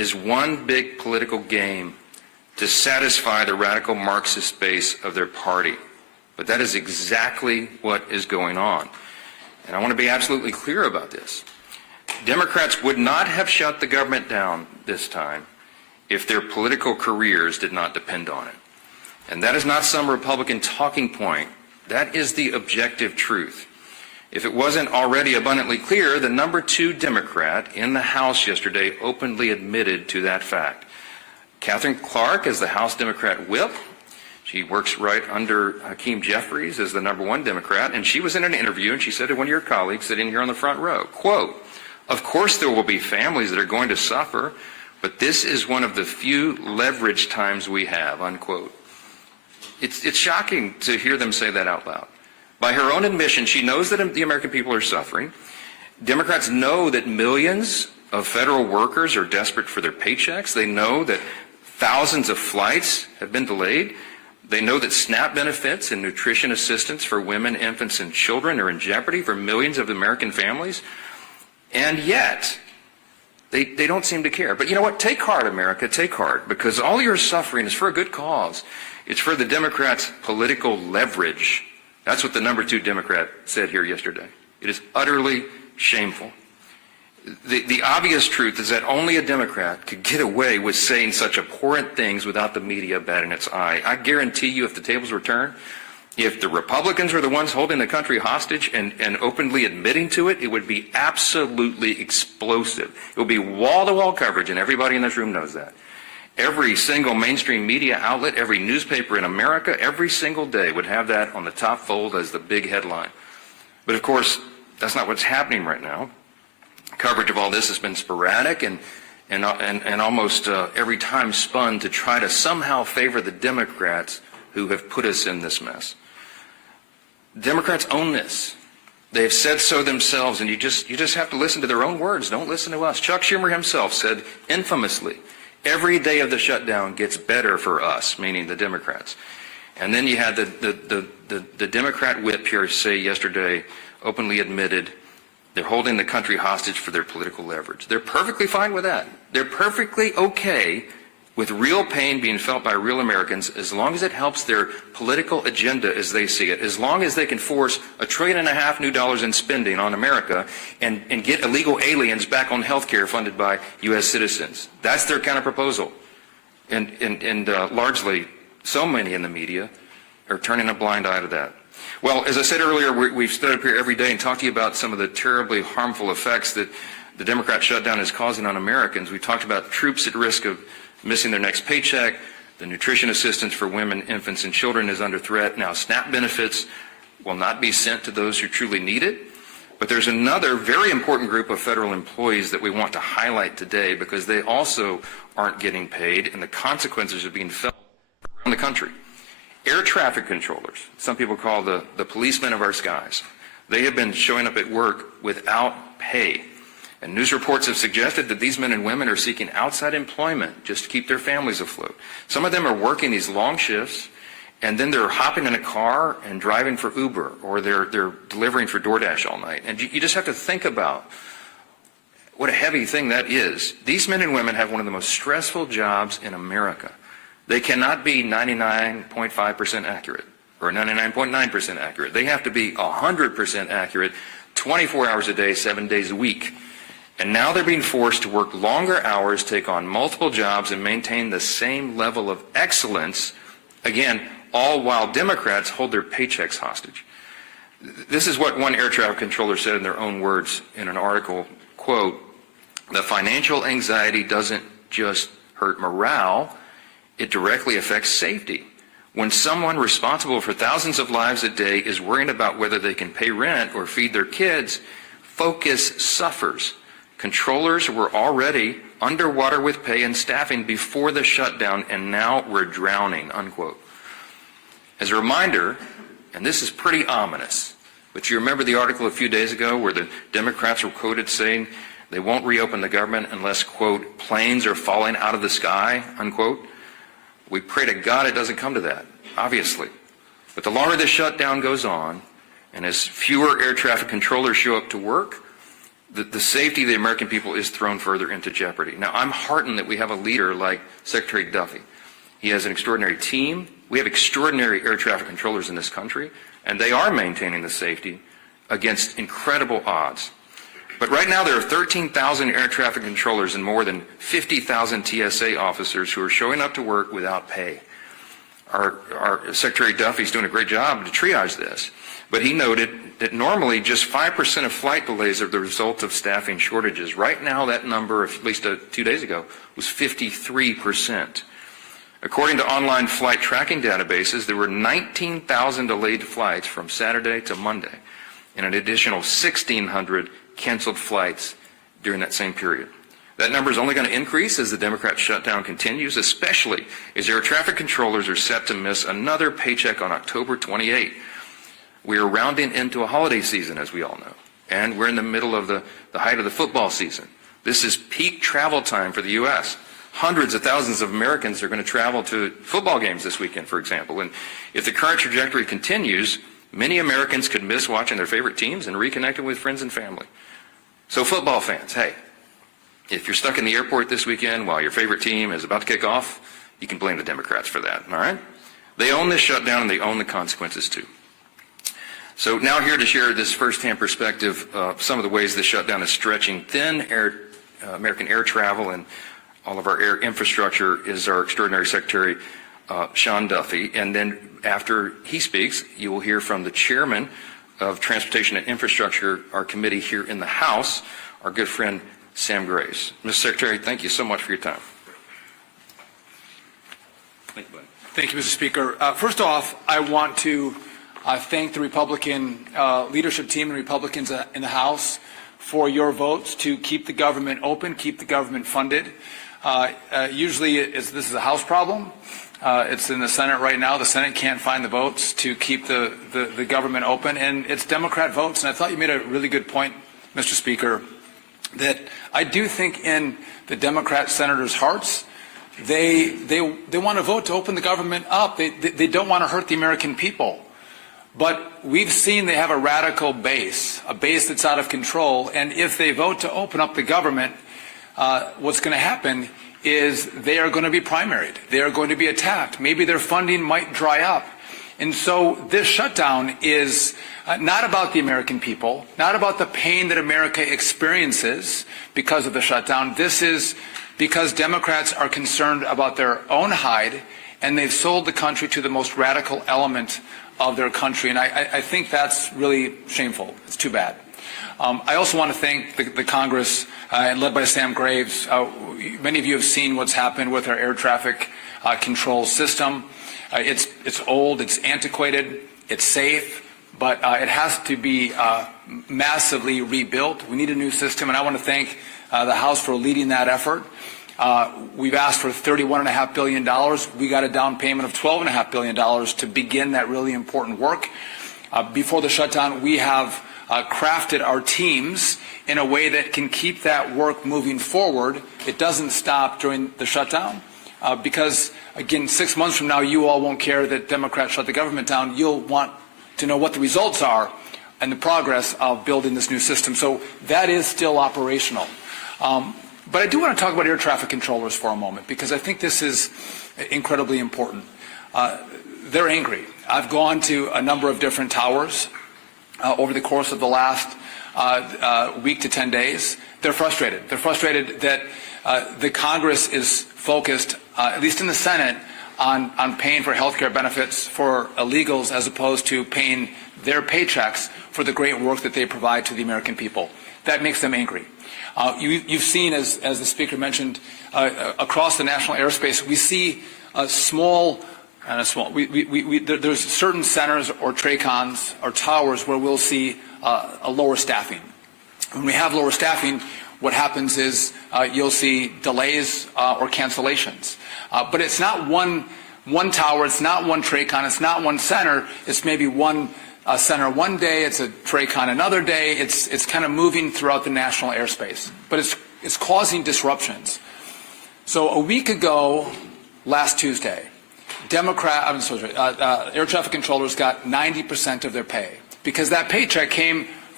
is one big political game to satisfy the radical Marxist base of their party. But that is exactly what is going on. And I want to be absolutely clear about this. Democrats would not have shut the government down this time if their political careers did not depend on it. And that is not some Republican talking point. That is the objective truth. If it wasn't already abundantly clear, the number 2 Democrat in the House yesterday openly admitted to that fact. Catherine Clark is the House Democrat whip. She works right under Hakeem Jeffries as the number 1 Democrat, and she was in an interview and she said to one of your colleagues sitting here on the front row, quote, "Of course there will be families that are going to suffer, but this is one of the few leverage times we have," unquote. It's shocking to hear them say that out loud. By her own admission, she knows that the American people are suffering. Democrats know that millions of federal workers are desperate for their paychecks. They know that thousands of flights have been delayed. They know that SNAP benefits and nutrition assistance for women, infants, and children are in jeopardy for millions of American families. And yet, they don't seem to care. But you know what? Take heart, America. Take heart. Because all your suffering is for a good cause. It's for the Democrats' political leverage. That's what the number 2 Democrat said here yesterday. It is utterly shameful. The obvious truth is that only a Democrat could get away with saying such abhorrent things without the media batting its eye. I guarantee you, if the tables were turned, if the Republicans were the ones holding the country hostage and openly admitting to it, it would be absolutely explosive. It would be wall-to-wall coverage, and everybody in this room knows that. Every single mainstream media outlet, every newspaper in America, every single day would have that on the top fold as the big headline. But of course, that's not what's happening right now. Coverage of all this has been sporadic and almost every time spun to try to somehow favor the Democrats who have put us in this mess. Democrats own this. They have said so themselves, and you just have to listen to their own words. Don't listen to us. Chuck Schumer himself said infamously, "Every day of the shutdown gets better for us," meaning the Democrats. And then you had the Democrat whip here say yesterday, openly admitted, they're holding the country hostage for their political leverage. They're perfectly fine with that. They're perfectly okay with real pain being felt by real Americans as long as it helps their political agenda as they see it, as long as they can force $1.5 trillion new dollars in spending on America and get illegal aliens back on health care funded by U.S. citizens. That's their kind of proposal. And largely, so many in the media are turning a blind eye to that. Well, as I said earlier, we've stood up here every day and talked to you about some of the terribly harmful effects that the Democrat shutdown is causing on Americans. We talked about troops at risk of missing their next paycheck. The nutrition assistance for women, infants, and children is under threat. Now, SNAP benefits will not be sent to those who truly need it. But there's another very important group of federal employees that we want to highlight today because they also aren't getting paid, and the consequences are being felt around the country. Air traffic controllers, some people call the policemen of our skies. They have been showing up at work without pay. And news reports have suggested that these men and women are seeking outside employment just to keep their families afloat. Some of them are working these long shifts, and then they're hopping in a car and driving for Uber, or they're delivering for DoorDash all night. And you just have to think about what a heavy thing that is. These men and women have one of the most stressful jobs in America. They cannot be 99.5% accurate or 99.9% accurate. They have to be 100% accurate 24 hours a day, 7 days a week. And now they're being forced to work longer hours, take on multiple jobs, and maintain the same level of excellence, again, all while Democrats hold their paychecks hostage. This is what one air traffic controller said in their own words in an article, quote, "The financial anxiety doesn't just hurt morale, it directly affects safety. When someone responsible for thousands of lives a day is worrying about whether they can pay rent or feed their kids, focus suffers. Controllers were already underwater with pay and staffing before the shutdown, and now we're drowning," unquote. As a reminder, and this is pretty ominous, but you remember the article a few days ago where the Democrats were quoted saying they won't reopen the government unless, quote, "planes are falling out of the sky," unquote. We pray to God it doesn't come to that, obviously. But the longer the shutdown goes on, and as fewer air traffic controllers show up to work, the safety of the American people is thrown further into jeopardy. Now, I'm heartened that we have a leader like Secretary Duffy. He has an extraordinary team. We have extraordinary air traffic controllers in this country, and they are maintaining the safety against incredible odds. But right now there are 13,000 air traffic controllers and more than 50,000 TSA officers who are showing up to work without pay. Our Secretary Duffy is doing a great job to triage this, but he noted that normally just 5% of flight delays are the result of staffing shortages. Right now that number, at least 2 days ago, was 53%. According to online flight tracking databases, there were 19,000 delayed flights from Saturday to Monday, and an additional 1,600 canceled flights during that same period. That number is only going to increase as the Democrat shutdown continues, especially as air traffic controllers are set to miss another paycheck on October 28. We are rounding into a holiday season, as we all know, and we're in the middle of the height of the football season. This is peak travel time for the U.S. Hundreds of thousands of Americans are going to travel to football games this weekend, for example. And if the current trajectory continues, many Americans could miss watching their favorite teams and reconnecting with friends and family. So football fans, hey, if you're stuck in the airport this weekend while your favorite team is about to kick off, you can blame the Democrats for that, all right? They own this shutdown and they own the consequences too. So now here to share this firsthand perspective of some of the ways this shutdown is stretching thin American air travel and all of our air infrastructure is our extraordinary Secretary, Sean Duffy. And then after he speaks, you will hear from the chairman of Transportation and Infrastructure, our committee here in the House, our good friend Sam Graves. Mr. Secretary, thank you so much for your time. Thank you, buddy. Thank you, Mr. Speaker. First off, I want to thank the Republican leadership team and Republicans in the House for your votes to keep the government open, keep the government funded. Usually this is a House problem. It's in the Senate right now. The Senate can't find the votes to keep the government open, and it's Democrat votes. And I thought you made a really good point, Mr. Speaker, that I do think in the Democrat senators' hearts, they want to vote to open the government up. They don't want to hurt the American people. But we've seen they have a radical base, a base that's out of control. And if they vote to open up the government, what's going to happen is they are going to be primaried. They are going to be attacked. Maybe their funding might dry up. And so this shutdown is not about the American people, not about the pain that America experiences because of the shutdown. This is because Democrats are concerned about their own hide, and they've sold the country to the most radical element of their country. And I think that's really shameful. It's too bad. I also want to thank the Congress, led by Sam Graves. Many of you have seen what's happened with our air traffic control system. It's old, it's antiquated, it's safe, but it has to be massively rebuilt. We need a new system, and I want to thank the House for leading that effort. We've asked for $31.5 billion. We got a down payment of $12.5 billion to begin that really important work. Before the shutdown, we have crafted our teams in a way that can keep that work moving forward. It doesn't stop during the shutdown because, again, 6 months from now, you all won't care that Democrats shut the government down. You'll want to know what the results are and the progress of building this new system. So that is still operational. But I do want to talk about air traffic controllers for a moment because I think this is incredibly important. They're angry. I've gone to a number of different towers over the course of the last week to 10 days. They're frustrated. They're frustrated that the Congress is focused, at least in the Senate, on paying for health care benefits for illegals as opposed to paying their paychecks for the great work that they provide to the American people. That makes them angry. You've seen, as the Speaker mentioned, across the national airspace, we see there's certain centers or TRACONs or towers where we'll see a lower staffing. When we have lower staffing, what happens is you'll see delays or cancellations. But it's not one tower, it's not one TRACON, it's not one center, it's maybe one center one day, it's a TRACON another day, it's kind of moving throughout the national airspace. But it's causing disruptions. So a week ago, last Tuesday, air traffic controllers got 90% of their pay because that paycheck came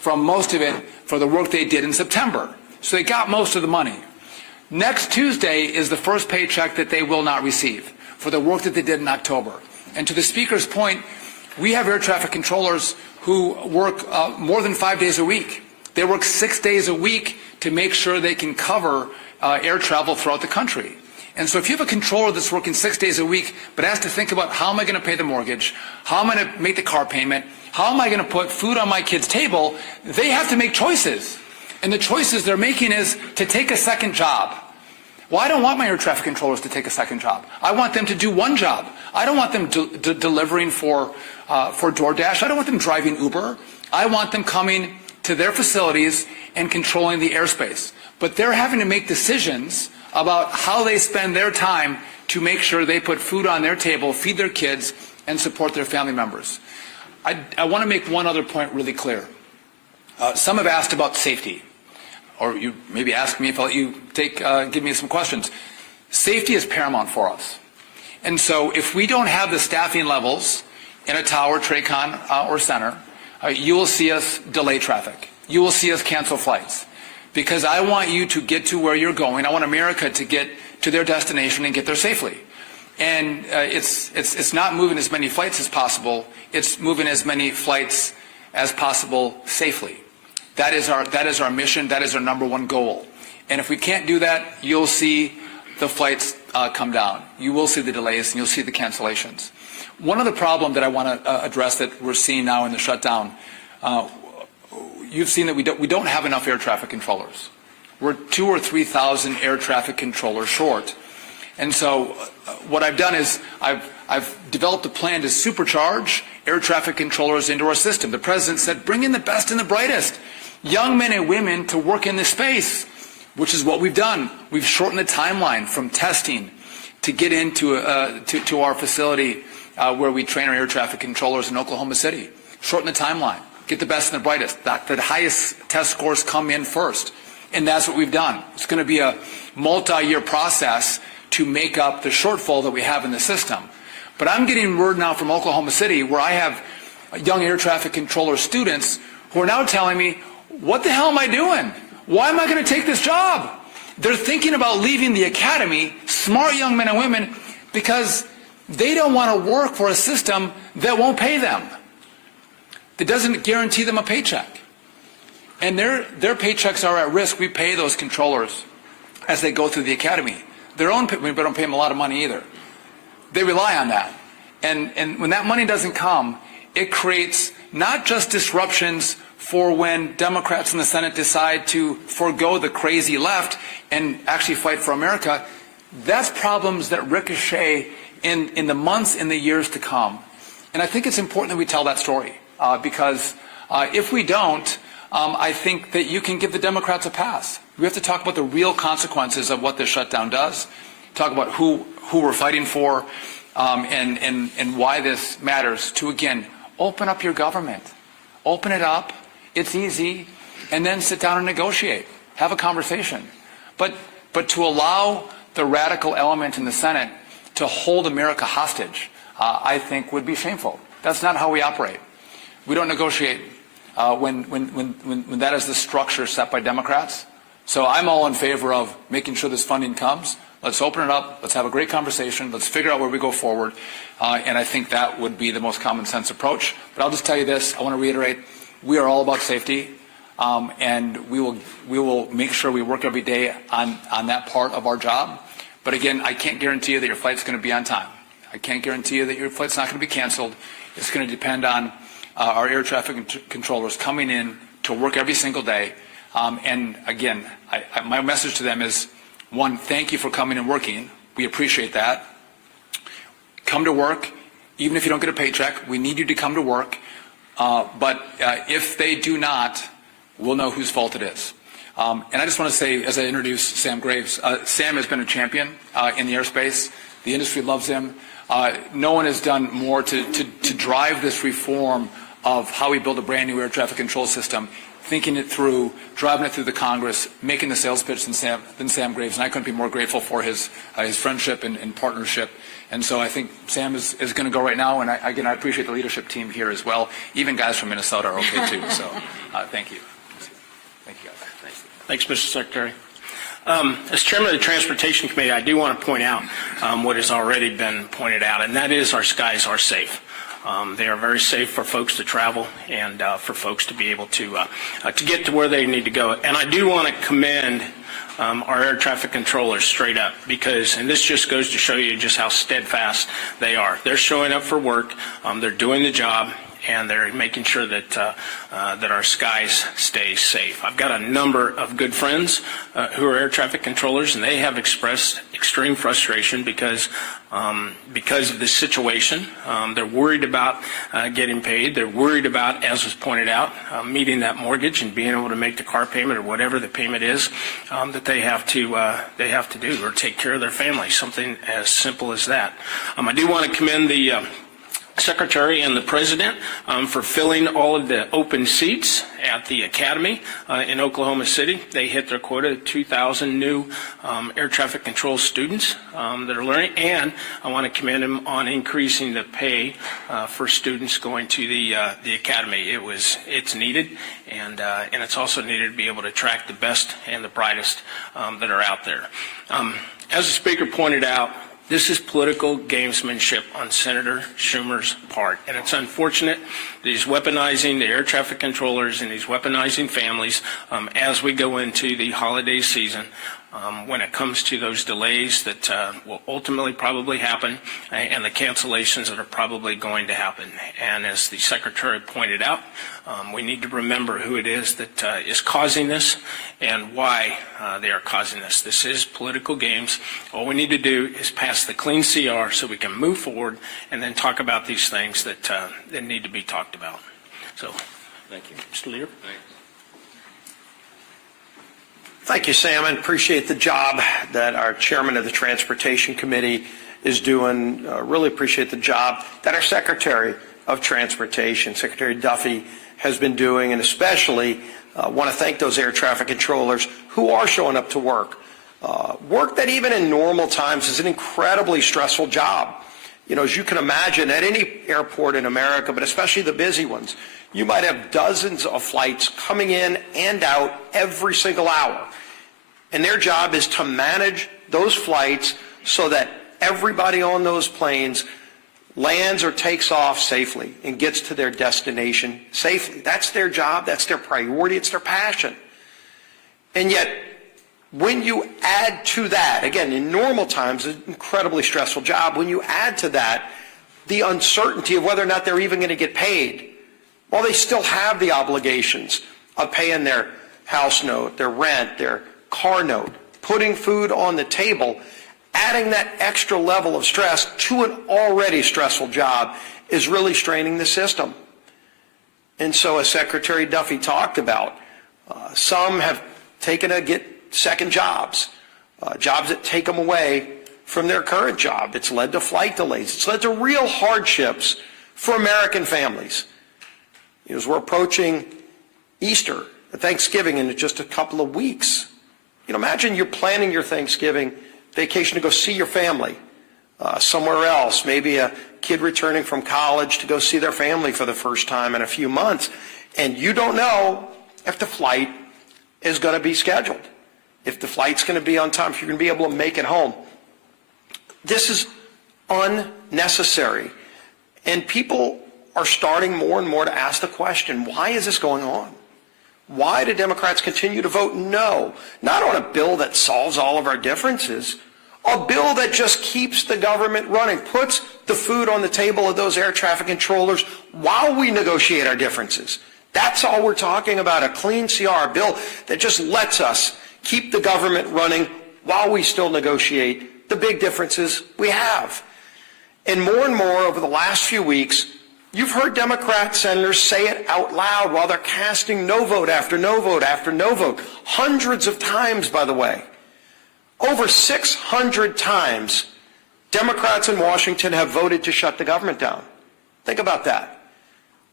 from most of it for the work they did in September. So they got most of the money. Next Tuesday is the first paycheck that they will not receive for the work that they did in October. And to the Speaker's point, we have air traffic controllers who work more than 5 days a week. They work 6 days a week to make sure they can cover air travel throughout the country. And so if you have a controller that's working 6 days a week but has to think about how am I going to pay the mortgage, how am I going to make the car payment, how am I going to put food on my kid's table, they have to make choices. And the choices they're making is to take a second job. Well, I don't want my air traffic controllers to take a second job. I want them to do one job. I don't want them delivering for DoorDash. I don't want them driving Uber. I want them coming to their facilities and controlling the airspace. But they're having to make decisions about how they spend their time to make sure they put food on their table, feed their kids, and support their family members. I want to make one other point really clear. Some have asked about safety, or you maybe ask me if I'll let you give me some questions. Safety is paramount for us. And so if we don't have the staffing levels in a tower, TRACON, or center, you will see us delay traffic. You will see us cancel flights. Because I want you to get to where you're going. I want America to get to their destination and get there safely. And it's not moving as many flights as possible. It's moving as many flights as possible safely. That is our mission. That is our number one goal. And if we can't do that, you'll see the flights come down. You will see the delays and you'll see the cancellations. One other problem that I want to address that we're seeing now in the shutdown, you've seen that we don't have enough air traffic controllers. We're 2,000 or 3,000 air traffic controllers short. And so what I've done is I've developed a plan to supercharge air traffic controllers into our system. The President said, bring in the best and the brightest, young men and women to work in this space, which is what we've done. We've shortened the timeline from testing to get into to our facility where we train our air traffic controllers in Oklahoma City. Shorten the timeline. Get the best and the brightest. The highest test scores come in first. And that's what we've done. It's going to be a multi-year process to make up the shortfall that we have in the system. But I'm getting word now from Oklahoma City where I have young air traffic controller students who are now telling me, what the hell am I doing? Why am I going to take this job? They're thinking about leaving the academy, smart young men and women, because they don't want to work for a system that won't pay them. That doesn't guarantee them a paycheck. And their paychecks are at risk. We pay those controllers as they go through the academy. We don't pay them a lot of money either. They rely on that. And when that money doesn't come, it creates not just disruptions for when Democrats in the Senate decide to forego the crazy left and actually fight for America. That's problems that ricochet in the months and the years to come. And I think it's important that we tell that story because if we don't, I think that you can give the Democrats a pass. We have to talk about the real consequences of what this shutdown does, talk about who we're fighting for, and why this matters to, again, open up your government. Open it up. It's easy. And then sit down and negotiate. Have a conversation. But to allow the radical element in the Senate to hold America hostage, I think would be shameful. That's not how we operate. We don't negotiate when that is the structure set by Democrats. So I'm all in favor of making sure this funding comes. Let's open it up. Let's have a great conversation. Let's figure out where we go forward. And I think that would be the most common sense approach. But I'll just tell you this. I want to reiterate, we are all about safety. And we will make sure we work every day on that part of our job. But again, I can't guarantee you that your flight's going to be on time. I can't guarantee you that your flight's not going to be canceled. It's going to depend on our air traffic controllers coming in to work every single day. And again, my message to them is, one, thank you for coming and working. We appreciate that. Come to work, even if you don't get a paycheck. We need you to come to work. But if they do not, we'll know whose fault it is. And I just want to say, as I introduce Sam Graves, Sam has been a champion in the airspace. The industry loves him. No one has done more to drive this reform of how we build a brand new air traffic control system. thinking it through, driving it through the Congress, making the sales pitch than Sam Graves, and I couldn't be more grateful for his friendship and partnership. And so I think Sam is going to go right now, and I appreciate the leadership team here as well. Even guys from Minnesota are okay too. So thank you. Thank you, guys. Thanks, Mr. Secretary. As chairman of the Transportation Committee, I do want to point out what has already been pointed out, and that is our skies are safe. They are very safe for folks to travel and for folks to be able to get to where they need to go. And I do want to commend our air traffic controllers straight up, because, and this just goes to show you just how steadfast they are. They're showing up for work, they're doing the job, and they're making sure that that our skies stay safe. I've got a number of good friends who are air traffic controllers, and they have expressed extreme frustration because of this situation. They're worried about getting paid. They're worried about, as was pointed out, meeting that mortgage and being able to make the car payment or whatever the payment is that they have to do, or take care of their family. Something as simple as that. I do want to commend the Secretary and the President for filling all of the open seats at the Academy in Oklahoma City. They hit their quota of 2,000 new air traffic control students that are learning, and I want to commend them on increasing the pay for students going to the Academy. It's needed, and it's also needed to be able to attract the best and the brightest that are out there. As the Speaker pointed out, this is political gamesmanship on Senator Schumer's part, and it's unfortunate that he's weaponizing the air traffic controllers and he's weaponizing families as we go into the holiday season. When it comes to those delays that will ultimately probably happen, and the cancellations that are probably going to happen. And as the Secretary pointed out, we need to remember who it is that is causing this and why they are causing this. This is political games. All we need to do is pass the clean CR so we can move forward and then talk about these things that need to be talked about. So, thank you. Mr. Leader. Thanks. Thank you, Sam, and appreciate the job that our chairman of the Transportation Committee is doing. Really appreciate the job that our Secretary of Transportation, Secretary Duffy, has been doing, and especially want to thank those air traffic controllers who are showing up to work. Work that even in normal times is an incredibly stressful job. You know, as you can imagine, at any airport in America, but especially the busy ones, you might have dozens of flights coming in and out every single hour. And their job is to manage those flights so that everybody on those planes lands or takes off safely and gets to their destination safely. That's their job, that's their priority, it's their passion. And yet, when you add to that, again, in normal times, an incredibly stressful job, when you add to that the uncertainty of whether or not they're even going to get paid, well, they still have the obligations of paying their house note, their rent, their car note, putting food on the table. Adding that extra level of stress to an already stressful job is really straining the system. And so, as Secretary Duffy talked about, some have taken to get second jobs, jobs that take them away from their current job. It's led to flight delays. It's led to real hardships for American families. As we're approaching Easter, Thanksgiving in just a couple of weeks, imagine you're planning your Thanksgiving vacation to go see your family somewhere else, maybe a kid returning from college to go see their family for the first time in a few months, and you don't know if the flight is going to be scheduled, if the flight's going to be on time, if you're going to be able to make it home. This is unnecessary, and people are starting more and more to ask the question, why is this going on? Why do Democrats continue to vote no? Not on a bill that solves all of our differences, a bill that just keeps the government running, puts the food on the table of those air traffic controllers while we negotiate our differences. That's all we're talking about, a clean CR, a bill that just lets us keep the government running while we still negotiate the big differences we have. And more over the last few weeks, you've heard Democrat senators say it out loud while they're casting no vote after no vote after no vote. Hundreds of times, by the way. Over 600 times, Democrats in Washington have voted to shut the government down. Think about that.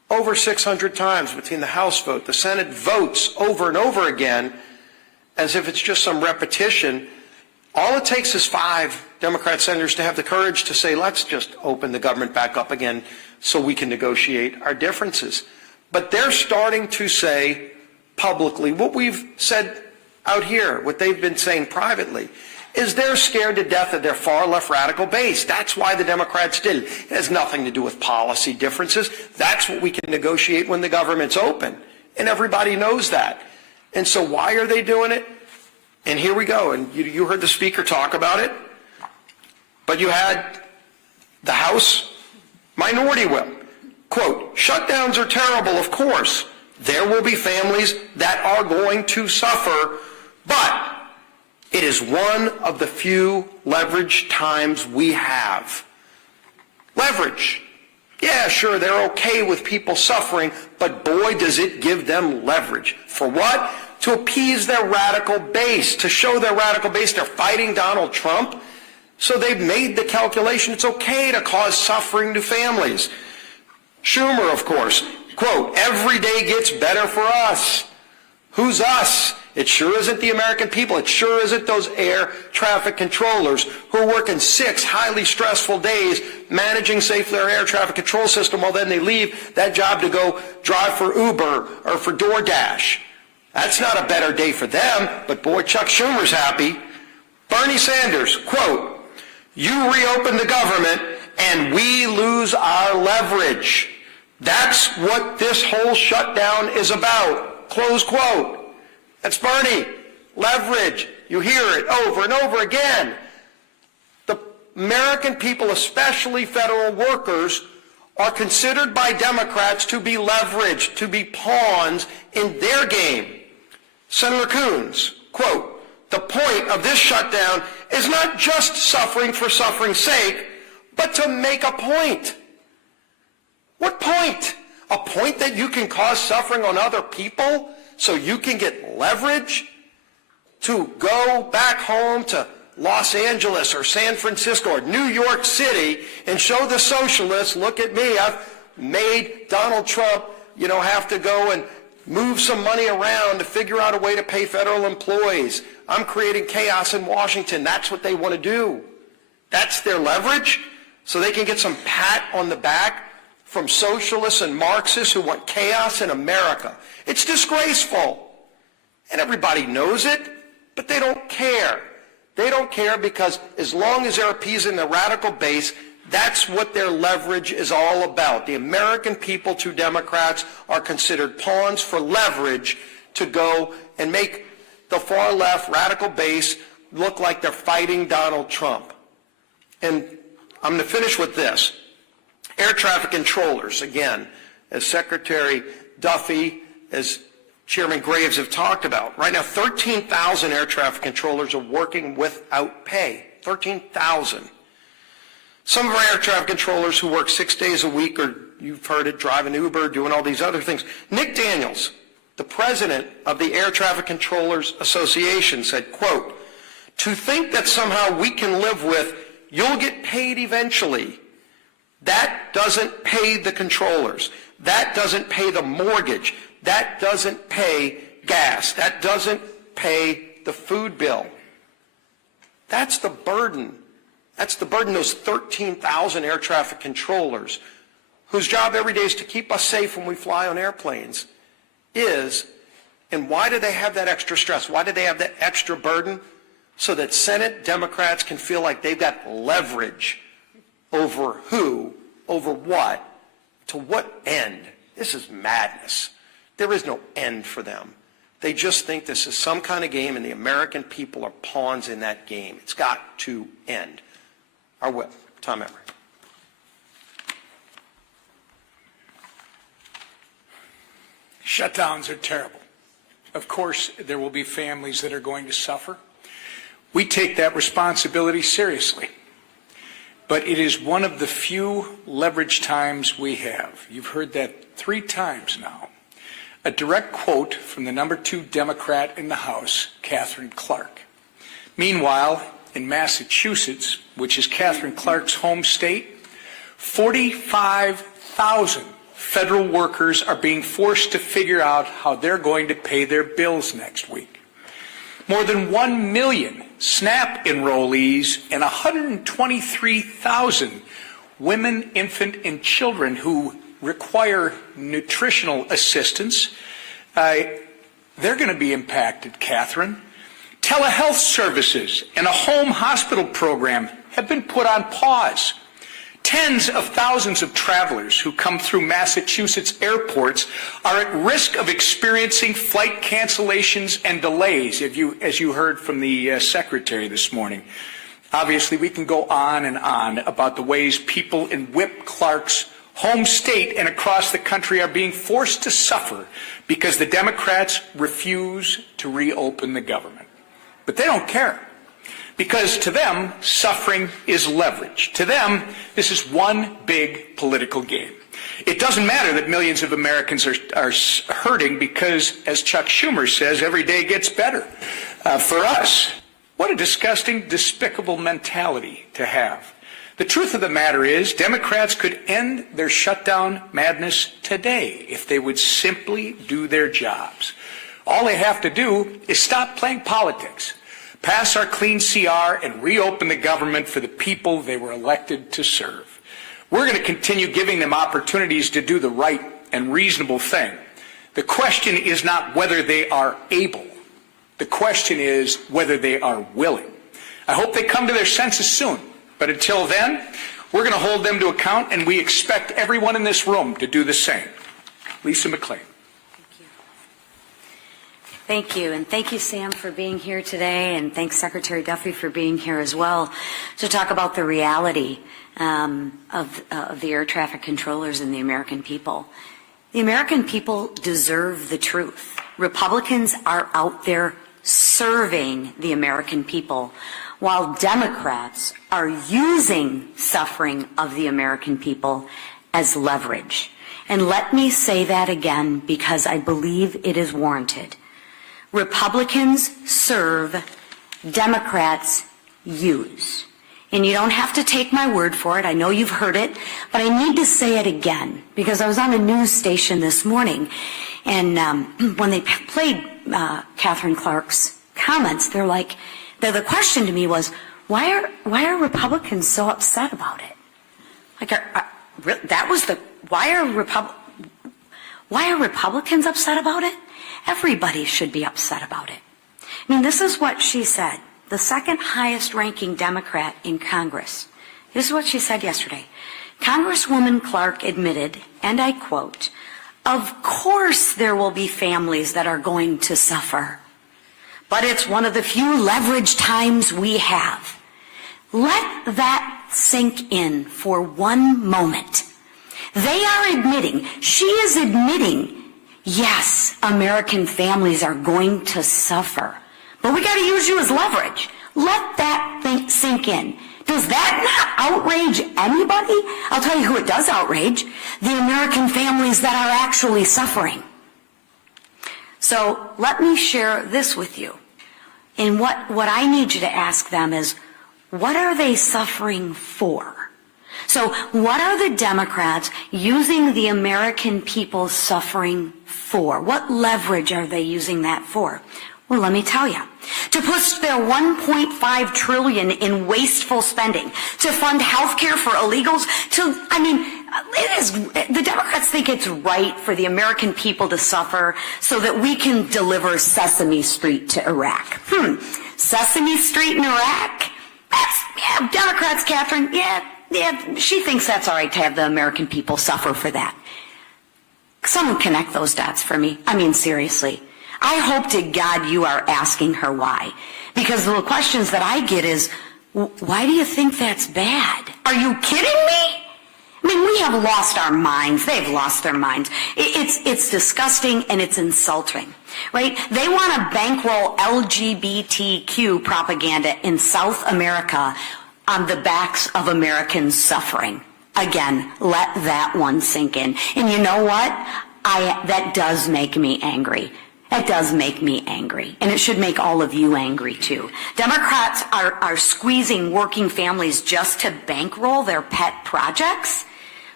over 600 times between the House vote. The Senate votes over and over again as if it's just some repetition. All it takes is 5 Democrat senators to have the courage to say, let's just open the government back up again so we can negotiate our differences. But they're starting to say publicly what we've said out here, what they've been saying privately, is they're scared to death of their far left radical base. That's why the Democrats did it. It has nothing to do with policy differences. That's what we can negotiate when the government's open. And everybody knows that. And so why are they doing it? And here we go. And you heard the speaker talk about it. But you had the House minority whip. Quote, shutdowns are terrible, of course. There will be families that are going to suffer, but it is one of the few leverage times we have. Leverage. Yeah, sure, they're okay with people suffering, but boy, does it give them leverage. For what? To appease their radical base, to show their radical base they're fighting Donald Trump. So they've made the calculation it's okay to cause suffering to families. Schumer, of course, quote, every day gets better for us. Who's us? It sure isn't the American people. It sure isn't those air traffic controllers who are working 6 highly stressful days managing safely our air traffic control system while then they leave that job to go drive for Uber or for DoorDash. That's not a better day for them, but boy, Chuck Schumer's happy. Bernie Sanders, quote, you reopen the government and we lose our leverage. That's what this whole shutdown is about. Close quote. That's Bernie. Leverage. You hear it over and over again. The American people, especially federal workers, are considered by Democrats to be leveraged, to be pawns in their game. Senator Coons, quote, the point of this shutdown is not just suffering for suffering's sake, but to make a point. What point? A point that you can cause suffering on other people so you can get leverage to go back home to Los Angeles or San Francisco or New York City and show the socialists, look at me, I've made Donald Trump, have to go and move some money around to figure out a way to pay federal employees. I'm creating chaos in Washington. That's what they want to do. That's their leverage, so they can get some pat on the back from socialists and Marxists who want chaos in America. It's disgraceful. And everybody knows it, but they don't care. They don't care because as long as they're appeasing the radical base, that's what their leverage is all about. The American people, to Democrats, are considered pawns for leverage to go and make the far left radical base look like they're fighting Donald Trump. And I'm going to finish with this. Air traffic controllers, again, as Secretary Duffy, as Chairman Graves have talked about. Right now, 13,000 air traffic controllers are working without pay. 13,000. Some of our air traffic controllers who work 6 days a week, or you've heard it, driving Uber, doing all these other things. Nick Daniels, the president of the Air Traffic Controllers Association, said, quote, to think that somehow we can live with, you'll get paid eventually. That doesn't pay the controllers. That doesn't pay the mortgage. That doesn't pay gas. That doesn't pay the food bill. That's the burden. That's the burden, those 13,000 air traffic controllers, whose job every day is to keep us safe when we fly on airplanes, is, and why do they have that extra stress? Why do they have that extra burden? So that Senate Democrats can feel like they've got leverage over who, over what, to what end? This is madness. There is no end for them. They just think this is some kind of game, and the American people are pawns in that game. It's got to end. Our whip, Tom Emory. Shutdowns are terrible. Of course, there will be families that are going to suffer. We take that responsibility seriously. But it is one of the few leverage times we have. You've heard that 3 times now. A direct quote from the number 2 Democrat in the House, Catherine Clark. Meanwhile, in Massachusetts, which is Catherine Clark's home state, 45,000 federal workers are being forced to figure out how they're going to pay their bills next week. More than 1 million SNAP enrollees and 123,000 women, infant, and children who require nutritional assistance, they're going to be impacted, Catherine. Telehealth services and a home hospital program have been put on pause. Tens of thousands of travelers who come through Massachusetts airports are at risk of experiencing flight cancellations and delays, as you heard from the Secretary this morning. Obviously, we can go on and on about the ways people in Whip Clark's home state and across the country are being forced to suffer because the Democrats refuse to reopen the government. But they don't care, because to them, suffering is leverage. To them, this is one big political game. It doesn't matter that millions of Americans are hurting because, as Chuck Schumer says, every day gets better. For us, what a disgusting, despicable mentality to have. The truth of the matter is, Democrats could end their shutdown madness today if they would simply do their jobs. All they have to do is stop playing politics, pass our clean CR, and reopen the government for the people they were elected to serve. We're going to continue giving them opportunities to do the right and reasonable thing. The question is not whether they are able. The question is whether they are willing. I hope they come to their senses soon. But until then, we're going to hold them to account, and we expect everyone in this room to do the same. Lisa McClain. Thank you, and thank you, Sam, for being here today, and thanks, Secretary Duffy, for being here as well to talk about the reality of the air traffic controllers and the American people. The American people deserve the truth. Republicans are out there serving the American people, while Democrats are using suffering of the American people as leverage. And let me say that again because I believe it is warranted. Republicans serve, Democrats use. And you don't have to take my word for it. I know you've heard it, but I need to say it again because I was on a news station this morning, and when they played Catherine Clark's comments, the question to me was, why are Republicans so upset about it? Why are Republicans upset about it? Everybody should be upset about it. I mean, this is what she said, the second highest ranking Democrat in Congress. This is what she said yesterday. Congresswoman Clark admitted, and I quote, "Of course there will be families that are going to suffer, but it's one of the few leverage times we have." Let that sink in for one moment. They are admitting, she is admitting, yes, American families are going to suffer, but we got to use you as leverage. Let that sink in. Does that not outrage anybody? I'll tell you who it does outrage, the American families that are actually suffering. So let me share this with you. And what I need you to ask them is, what are they suffering for? So what are the Democrats using the American people's suffering for? What leverage are they using that for? Well, let me tell you. To push their $1.5 trillion in wasteful spending, to fund health care for illegals, the Democrats think it's right for the American people to suffer so that we can deliver Sesame Street to Iraq. Sesame Street in Iraq? Democrats, Catherine, she thinks that's all right to have the American people suffer for that. Someone connect those dots for me. I mean, seriously. I hope to God you are asking her why. Because the questions that I get is, why do you think that's bad? Are you kidding me? I mean, we have lost our minds. They've lost their minds. It's disgusting and it's insulting, right? They want to bankroll LGBTQ propaganda in South America on the backs of Americans suffering. Again, let that one sink in. And you know what? That does make me angry. It does make me angry, and it should make all of you angry too. Democrats are squeezing working families just to bankroll their pet projects.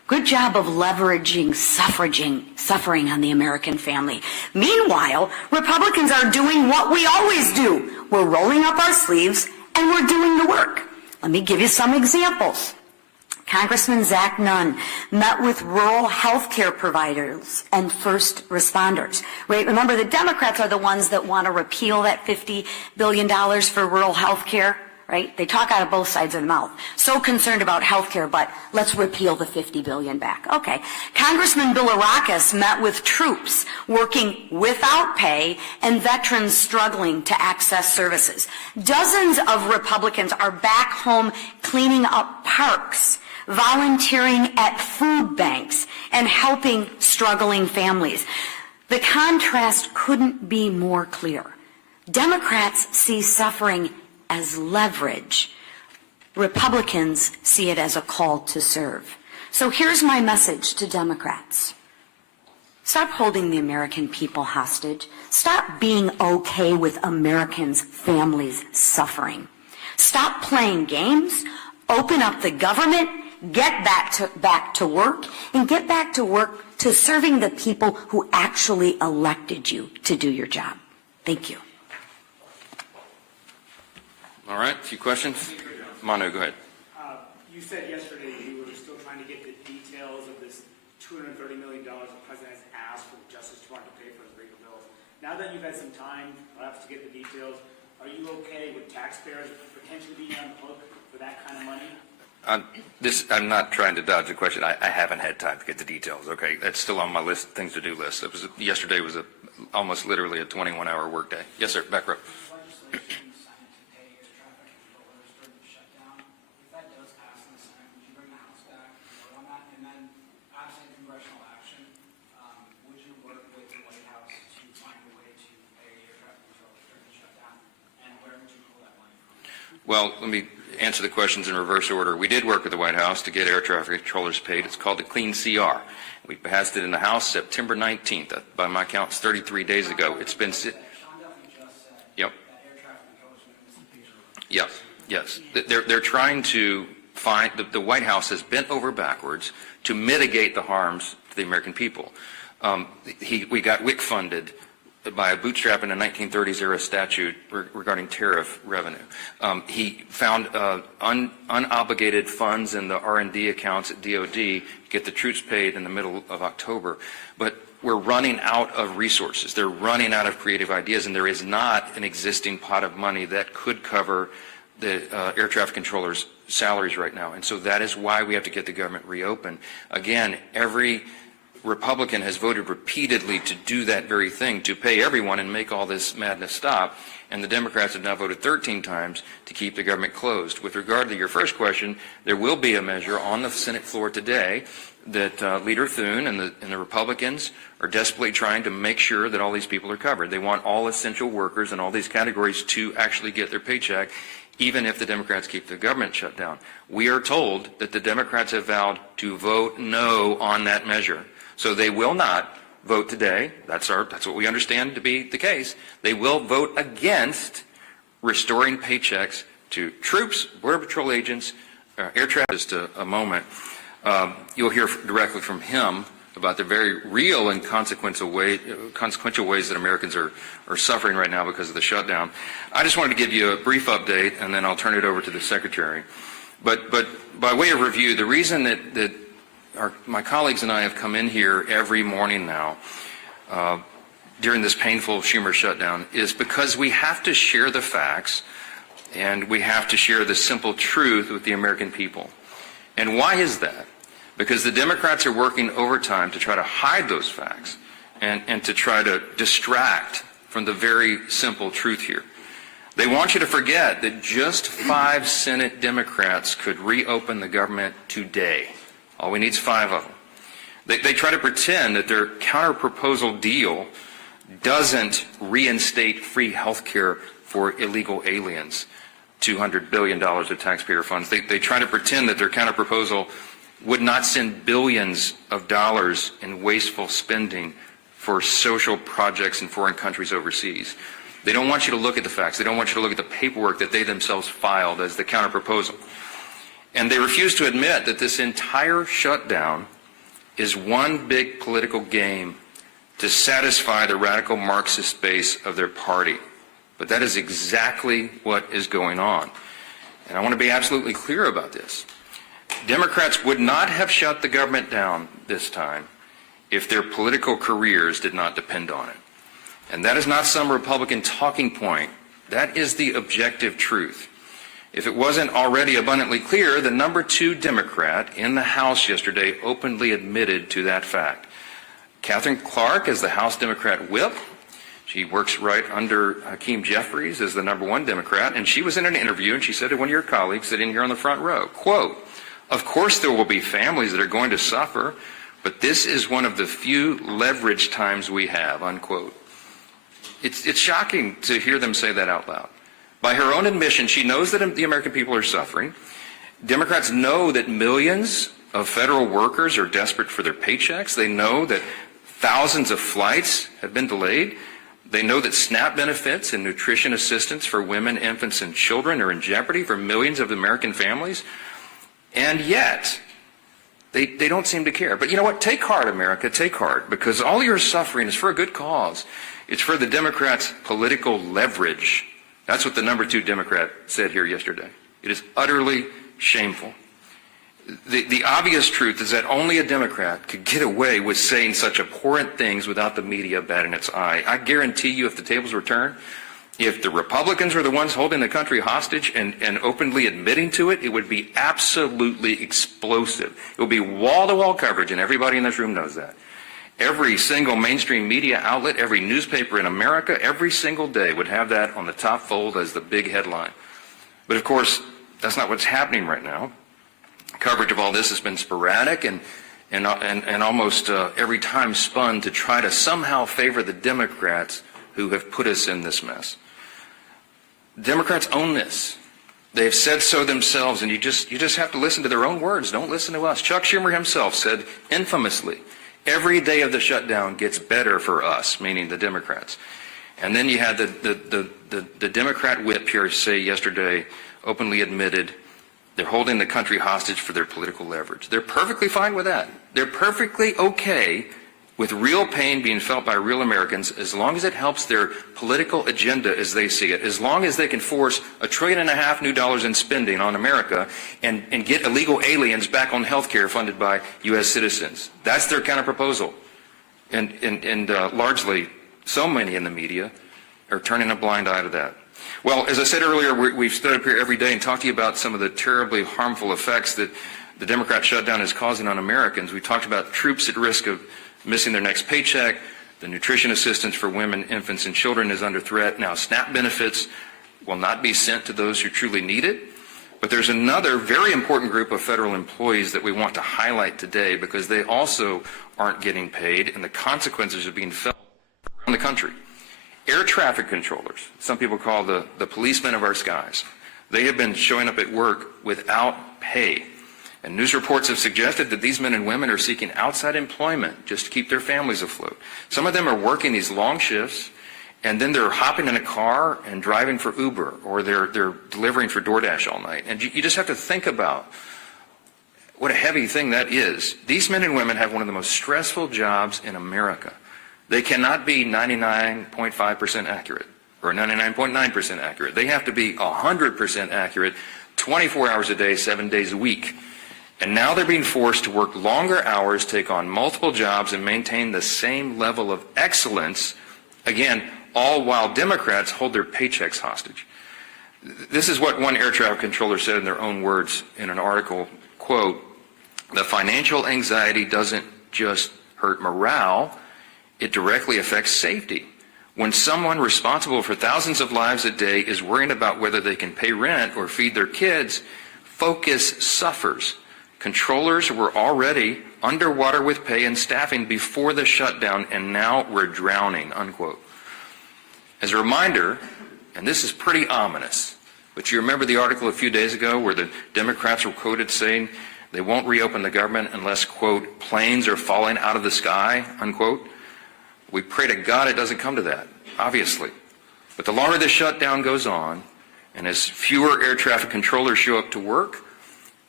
Good job of leveraging suffering on the American family. Meanwhile, Republicans are doing what we always do. We're rolling up our sleeves and we're doing the work. Let me give you some examples. Congressman Zach Nunn met with rural health care providers and first responders. Right? Remember, the Democrats are the ones that want to repeal that $50 billion for rural health care. Right? They talk out of both sides of the mouth. So concerned about health care, but let's repeal the $50 billion back. Okay. Congressman Bilirakis met with troops working without pay and veterans struggling to access services. Dozens of Republicans are back home cleaning up parks, volunteering at food banks, and helping struggling families. The contrast couldn't be more clear. Democrats see suffering as leverage. Republicans see it as a call to serve. So here's my message to Democrats. Stop holding the American people hostage. Stop being okay with Americans' families suffering. Stop playing games. Open up the government. Get back to work, and get back to work to serving the people who actually elected you to do your job. Thank you. All right, a few questions. Manu, go ahead. You said yesterday you were still trying to get the details of this $230 million the president has asked for the Justice Department to pay for his legal bills. Now that you've had some time, perhaps, to get the details, are you okay with taxpayers potentially being on the hook for that kind of money? I'm not trying to dodge the question. I haven't had time to get the details. Okay, that's still on my list, things to do list. Yesterday was almost literally a 21-hour workday. Yes, sir. Back row. Legislation signed to pay air traffic controllers during the shutdown. If that does pass in the Senate, would you bring the House back and vote on that? And then, absent congressional action, would you work with the White House to find a way to pay air traffic controllers during the shutdown? And where would you pull that money from? Well, let me answer the questions in reverse order. We did work with the White House to get air traffic controllers paid. It's called the Clean CR. We passed it in the House September 19th. By my count, it's 33 days ago. It's been... Sean Duffy just said Yep. that air traffic controllers would miss the Yes. They're trying to find... The White House has bent over backwards to mitigate the harms to the American people. We got WIC funded by a bootstrap in a 1930s era statute regarding tariff revenue. He found unobligated funds in the R&D accounts at DOD to get the troops paid in the middle of October. But we're running out of resources. They're running out of creative ideas, and there is not an existing pot of money that could cover the air traffic controllers' salaries right now. And so that is why we have to get the government reopened. Again, every Republican has voted repeatedly to do that very thing, to pay everyone and make all this madness stop, and the Democrats have now voted 13 times to keep the government closed. With regard to your first question, there will be a measure on the Senate floor today that Leader Thune and the Republicans are desperately trying to make sure that all these people are covered. They want all essential workers in all these categories to actually get their paycheck, even if the Democrats keep the government shut down. We are told that the Democrats have vowed to vote no on that measure. So they will not vote today. That's what we understand to be the case. They will vote against restoring paychecks to troops, Border Patrol agents, air traffic. Just a moment. You'll hear directly from him about the very real and consequential ways that Americans are suffering right now because of the shutdown. I just wanted to give you a brief update, and then I'll turn it over to the Secretary. But by way of review, the reason that my colleagues and I have come in here every morning now during this painful Schumer shutdown is because we have to share the facts and we have to share the simple truth with the American people. And why is that? Because the Democrats are working overtime to try to hide those facts and to try to distract from the very simple truth here. They want you to forget that just 5 Senate Democrats could reopen the government today. All we need is 5 of them. They try to pretend that their counter-proposal deal doesn't reinstate free health care for illegal aliens, $200 billion of taxpayer funds. They try to pretend that their counter-proposal would not send billions of dollars in wasteful spending for social projects in foreign countries overseas. They don't want you to look at the facts. They don't want you to look at the paperwork that they themselves filed as the counter-proposal. And they refuse to admit that this entire shutdown is one big political game to satisfy the radical Marxist base of their party. But that is exactly what is going on. And I want to be absolutely clear about this. Democrats would not have shut the government down this time if their political careers did not depend on it. And that is not some Republican talking point. That is the objective truth. If it wasn't already abundantly clear, the number 2 Democrat in the House yesterday openly admitted to that fact. Catherine Clark is the House Democrat whip. She works right under Hakeem Jeffries as the number 1 Democrat, and she was in an interview and she said to one of your colleagues sitting here on the front row, quote, "Of course there will be families that are going to suffer, but this is one of the few leverage times we have," unquote. It's shocking to hear them say that out loud. By her own admission, she knows that the American people are suffering. Democrats know that millions of federal workers are desperate for their paychecks. They know that thousands of flights have been delayed. They know that SNAP benefits and nutrition assistance for women, infants, and children are in jeopardy for millions of American families. And yet, they don't seem to care. But you know what? Take heart, America. Take heart. Because all your suffering is for a good cause. It's for the Democrats' political leverage. That's what the number 2 Democrat said here yesterday. It is utterly shameful. The obvious truth is that only a Democrat could get away with saying such abhorrent things without the media batting its eye. I guarantee you, if the tables were turned, if the Republicans were the ones holding the country hostage and openly admitting to it, it would be absolutely explosive. It would be wall-to-wall coverage, and everybody in this room knows that. Every single mainstream media outlet, every newspaper in America, every single day would have that on the top fold as the big headline. But of course, that's not what's happening right now. Coverage of all this has been sporadic and almost every time spun to try to somehow favor the Democrats who have put us in this mess. Democrats own this. They have said so themselves, and you just have to listen to their own words. Don't listen to us. Chuck Schumer himself said infamously, "Every day of the shutdown gets better for us," meaning the Democrats. And then you had the Democrat whip here say yesterday, openly admitted, they're holding the country hostage for their political leverage. They're perfectly fine with that. They're perfectly okay with real pain being felt by real Americans as long as it helps their political agenda as they see it, as long as they can force $1.5 trillion new dollars in spending on America and get illegal aliens back on health care funded by U.S. citizens. That's their kind of proposal. And largely, so many in the media are turning a blind eye to that. Well, as I said earlier, we've stood up here every day and talked to you about some of the terribly harmful effects that the Democrat shutdown is causing on Americans. We talked about troops at risk of missing their next paycheck. The nutrition assistance for women, infants, and children is under threat. Now, SNAP benefits will not be sent to those who truly need it. But there's another very important group of federal employees that we want to highlight today because they also aren't getting paid, and the consequences are being felt around the country. Air traffic controllers, some people call the policemen of our skies, they have been showing up at work without pay. And news reports have suggested that these men and women are seeking outside employment just to keep their families afloat. Some of them are working these long shifts, and then they're hopping in a car and driving for Uber, or they're delivering for DoorDash all night. And you just have to think about what a heavy thing that is. These men and women have one of the most stressful jobs in America. They cannot be 99.5% accurate or 99.9% accurate. They have to be 100% accurate 24 hours a day, 7 days a week. And now they're being forced to work longer hours, take on multiple jobs, and maintain the same level of excellence, again, all while Democrats hold their paychecks hostage. This is what one air traffic controller said in their own words in an article, quote, "The financial anxiety doesn't just hurt morale, it directly affects safety. When someone responsible for thousands of lives a day is worrying about whether they can pay rent or feed their kids, focus suffers. Controllers were already underwater with pay and staffing before the shutdown, and now we're drowning," unquote. As a reminder, and this is pretty ominous, but you remember the article a few days ago where the Democrats were quoted saying they won't reopen the government unless, quote, "planes are falling out of the sky," unquote. We pray to God it doesn't come to that, obviously. But the longer this shutdown goes on, and as fewer air traffic controllers show up to work,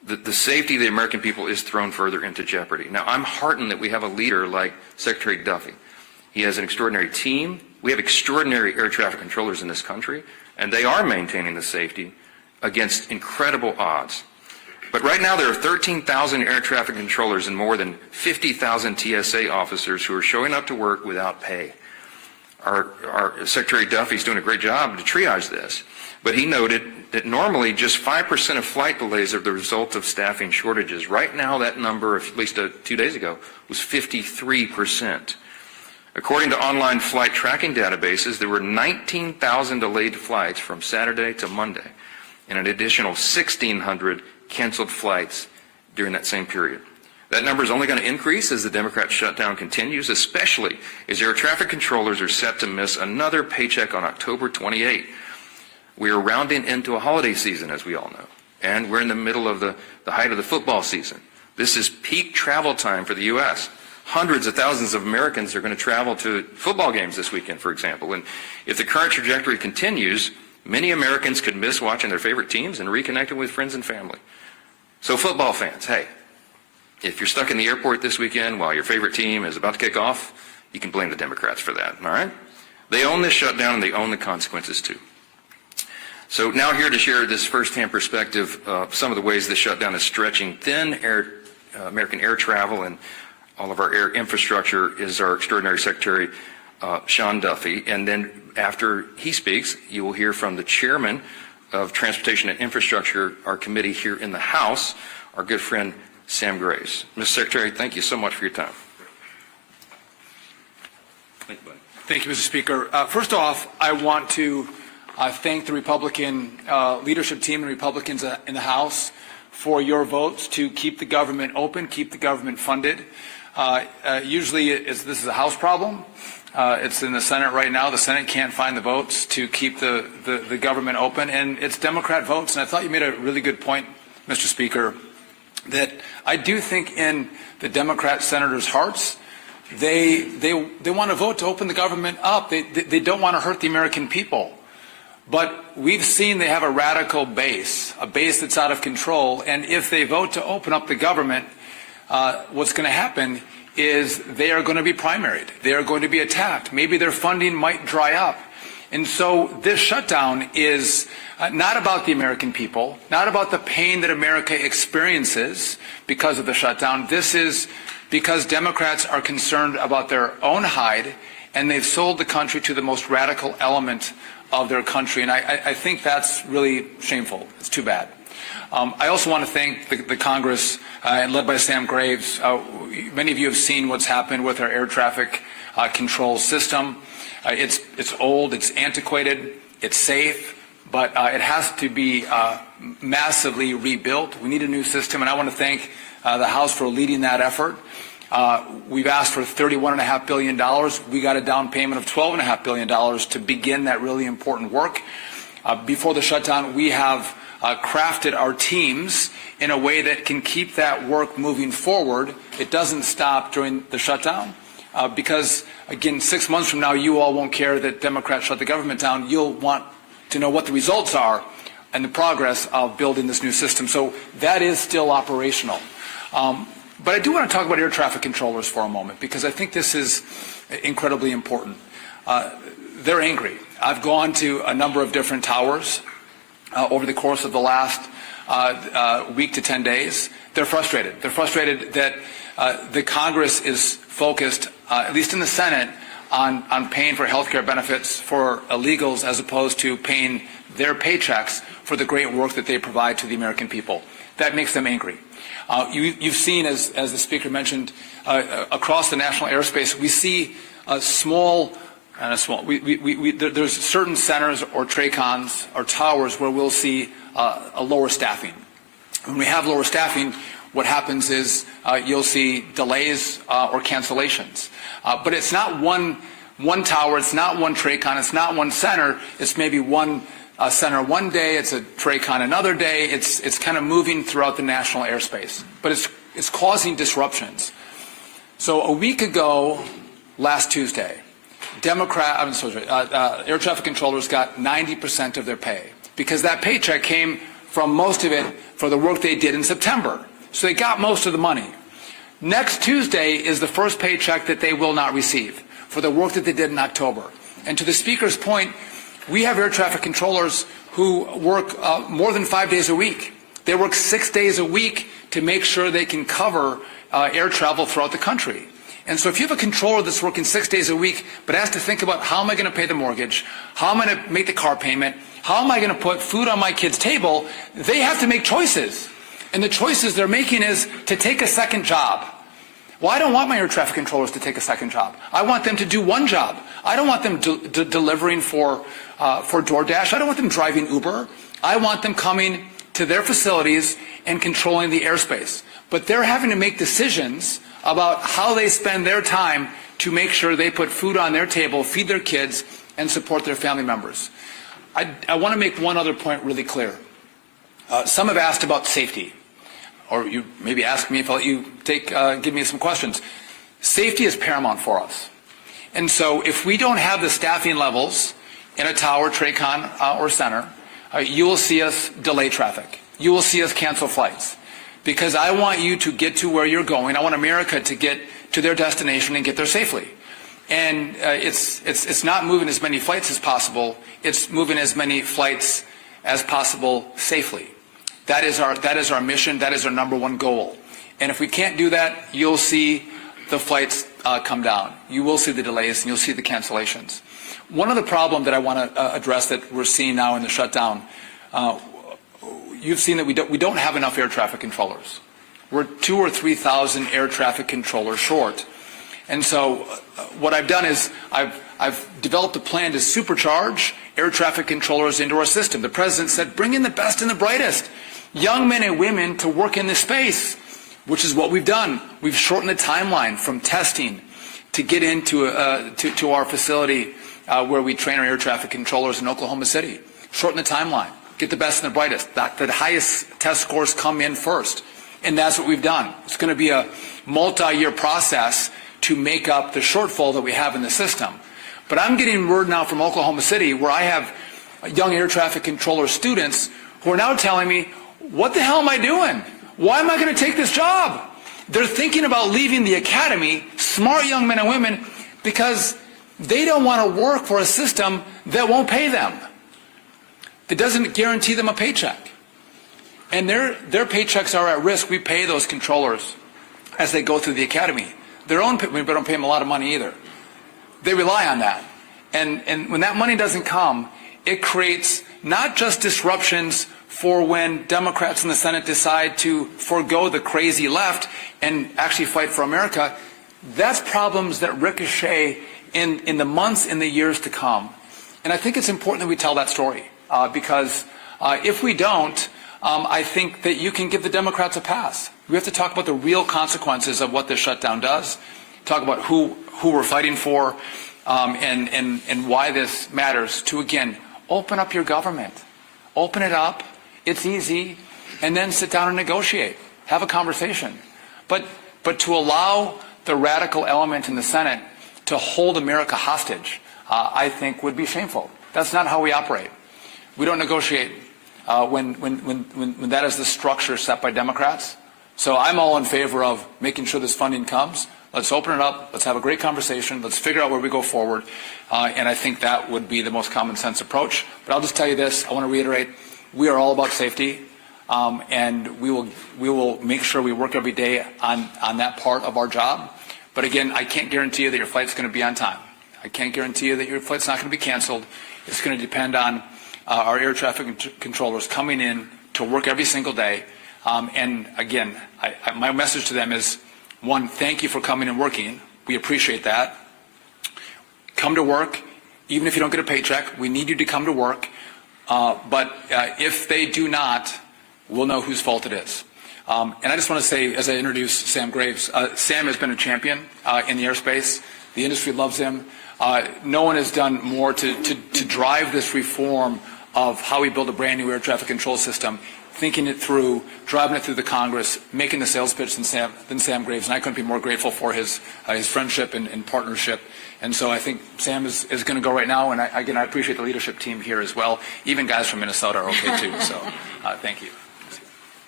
the safety of the American people is thrown further into jeopardy. Now, I'm heartened that we have a leader like Secretary Duffy. He has an extraordinary team. We have extraordinary air traffic controllers in this country, and they are maintaining the safety against incredible odds. But right now there are 13,000 air traffic controllers and more than 50,000 TSA officers who are showing up to work without pay. Our Secretary Duffy's doing a great job to triage this, but he noted that normally just 5% of flight delays are the result of staffing shortages. Right now that number, at least 2 days ago, was 53%. According to online flight tracking databases, there were 19,000 delayed flights from Saturday to Monday, and an additional 1,600 canceled flights during that same period. That number is only going to increase as the Democrat shutdown continues, especially as air traffic controllers are set to miss another paycheck on October 28. We are rounding into a holiday season, as we all know, and we're in the middle of the height of the football season. This is peak travel time for the U.S. Hundreds of thousands of Americans are going to travel to football games this weekend, for example, and if the current trajectory continues, many Americans could miss watching their favorite teams and reconnecting with friends and family. So football fans, hey, if you're stuck in the airport this weekend while your favorite team is about to kick off, you can blame the Democrats for that, all right? They own this shutdown and they own the consequences too. So now here to share this firsthand perspective of some of the ways this shutdown is stretching thin American air travel and all of our air infrastructure is our extraordinary Secretary, Sean Duffy. And then after he speaks, you will hear from the chairman of Transportation and Infrastructure, our committee here in the House, our good friend Sam Graves. Mr. Secretary, thank you so much for your time. Thank you, Mr. Speaker. First off, I want to thank the Republican leadership team and Republicans in the House for your votes to keep the government open, keep the government funded. Usually this is a House problem. It's in the Senate right now. The Senate can't find the votes to keep the government open, and it's Democrat votes. And I thought you made a really good point, Mr. Speaker, that I do think in the Democrat senators' hearts, they want to vote to open the government up. They don't want to hurt the American people. But we've seen they have a radical base, a base that's out of control. And if they vote to open up the government, what's going to happen is they are going to be primaried. They are going to be attacked. Maybe their funding might dry up. And so this shutdown is not about the American people, not about the pain that America experiences because of the shutdown. This is because Democrats are concerned about their own hide, and they've sold the country to the most radical element of their country. And I think that's really shameful. It's too bad. I also want to thank the Congress, led by Sam Graves. Many of you have seen what's happened with our air traffic control system. It's old, it's antiquated, it's safe, but it has to be massively rebuilt. We need a new system, and I want to thank the House for leading that effort. We've asked for $31.5 billion. We got a down payment of $12.5 billion to begin that really important work. Before the shutdown, we have crafted our teams in a way that can keep that work moving forward. It doesn't stop during the shutdown because, again, 6 months from now, you all won't care that Democrats shut the government down. You'll want to know what the results are and the progress of building this new system. So that is still operational. But I do want to talk about air traffic controllers for a moment because I think this is incredibly important. They're angry. I've gone to a number of different towers over the course of the last week to 10 days. They're frustrated. They're frustrated that the Congress is focused, at least in the Senate, on paying for health care benefits for illegals as opposed to paying their paychecks for the great work that they provide to the American people. That makes them angry. You've seen, as the Speaker mentioned, across the national airspace, we see there's certain centers or TRACONs or towers where we'll see a lower staffing. When we have lower staffing, what happens is you'll see delays or cancellations. But it's not one tower, it's not one TRACON, it's not one center, it's maybe one center one day, it's a TRACON another day, it's kind of moving throughout the national airspace. But it's causing disruptions. So a week ago, last Tuesday, air traffic controllers got 90% of their pay because that paycheck came from most of it for the work they did in September. So they got most of the money. Next Tuesday is the first paycheck that they will not receive for the work that they did in October. And to the Speaker's point, we have air traffic controllers who work more than 5 days a week. They work 6 days a week to make sure they can cover air travel throughout the country. And so if you have a controller that's working 6 days a week but has to think about how am I going to pay the mortgage, how am I going to make the car payment, how am I going to put food on my kid's table, they have to make choices. And the choices they're making is to take a second job. Well, I don't want my air traffic controllers to take a second job. I want them to do one job. I don't want them delivering for DoorDash. I don't want them driving Uber. I want them coming to their facilities and controlling the airspace. But they're having to make decisions about how they spend their time to make sure they put food on their table, feed their kids, and support their family members. I want to make one other point really clear. Some have asked about safety, or you maybe ask me if I'll let you give me some questions. Safety is paramount for us. And so if we don't have the staffing levels in a tower, TRACON, or center, you will see us delay traffic. You will see us cancel flights. Because I want you to get to where you're going. I want America to get to their destination and get there safely. And it's not moving as many flights as possible. It's moving as many flights as possible safely. That is our mission. That is our number one goal. And if we can't do that, you'll see the flights come down. You will see the delays and you'll see the cancellations. One other problem that I want to address that we're seeing now in the shutdown, you've seen that we don't have enough air traffic controllers. We're 2,000 or 3,000 air traffic controllers short. And so what I've done is I've developed a plan to supercharge air traffic controllers into our system. The President said, bring in the best and the brightest, young men and women to work in this space, which is what we've done. We've shortened the timeline from testing to get into to our facility where we train our air traffic controllers in Oklahoma City. Shorten the timeline. Get the best and the brightest. The highest test scores come in first. And that's what we've done. It's going to be a multi-year process to make up the shortfall that we have in the system. But I'm getting word now from Oklahoma City where I have young air traffic controller students who are now telling me, what the hell am I doing? Why am I going to take this job? They're thinking about leaving the academy, smart young men and women, because they don't want to work for a system that won't pay them. That doesn't guarantee them a paycheck. And their paychecks are at risk. We pay those controllers as they go through the academy. We don't pay them a lot of money either. They rely on that. And when that money doesn't come, it creates not just disruptions for when Democrats in the Senate decide to forego the crazy left and actually fight for America. That's problems that ricochet in the months and the years to come. And I think it's important that we tell that story. Because if we don't, I think that you can give the Democrats a pass. We have to talk about the real consequences of what this shutdown does, talk about who we're fighting for, and why this matters, to, again, open up your government. Open it up. It's easy. And then sit down and negotiate. Have a conversation. But to allow the radical element in the Senate to hold America hostage, I think would be shameful. That's not how we operate. We don't negotiate when that is the structure set by Democrats. So I'm all in favor of making sure this funding comes. Let's open it up. Let's have a great conversation. Let's figure out where we go forward. And I think that would be the most common sense approach. But I'll just tell you this. I want to reiterate, we are all about safety. And we will make sure we work every day on that part of our job. But again, I can't guarantee you that your flight's going to be on time. I can't guarantee you that your flight's not going to be canceled. It's going to depend on our air traffic controllers coming in to work every single day. And again, my message to them is, one, thank you for coming and working. We appreciate that. Come to work, even if you don't get a paycheck. We need you to come to work. But if they do not, we'll know whose fault it is. And I just want to say, as I introduce Sam Graves, Sam has been a champion in the airspace. The industry loves him. No one has done more to drive this reform of how we build a brand new air traffic control system, thinking it through, driving it through the Congress, making the sales pitch than Sam Graves. And I couldn't be more grateful for his friendship and partnership. And so I think Sam is going to go right now. And I appreciate the leadership team here as well. Even guys from Minnesota are okay too. So thank you.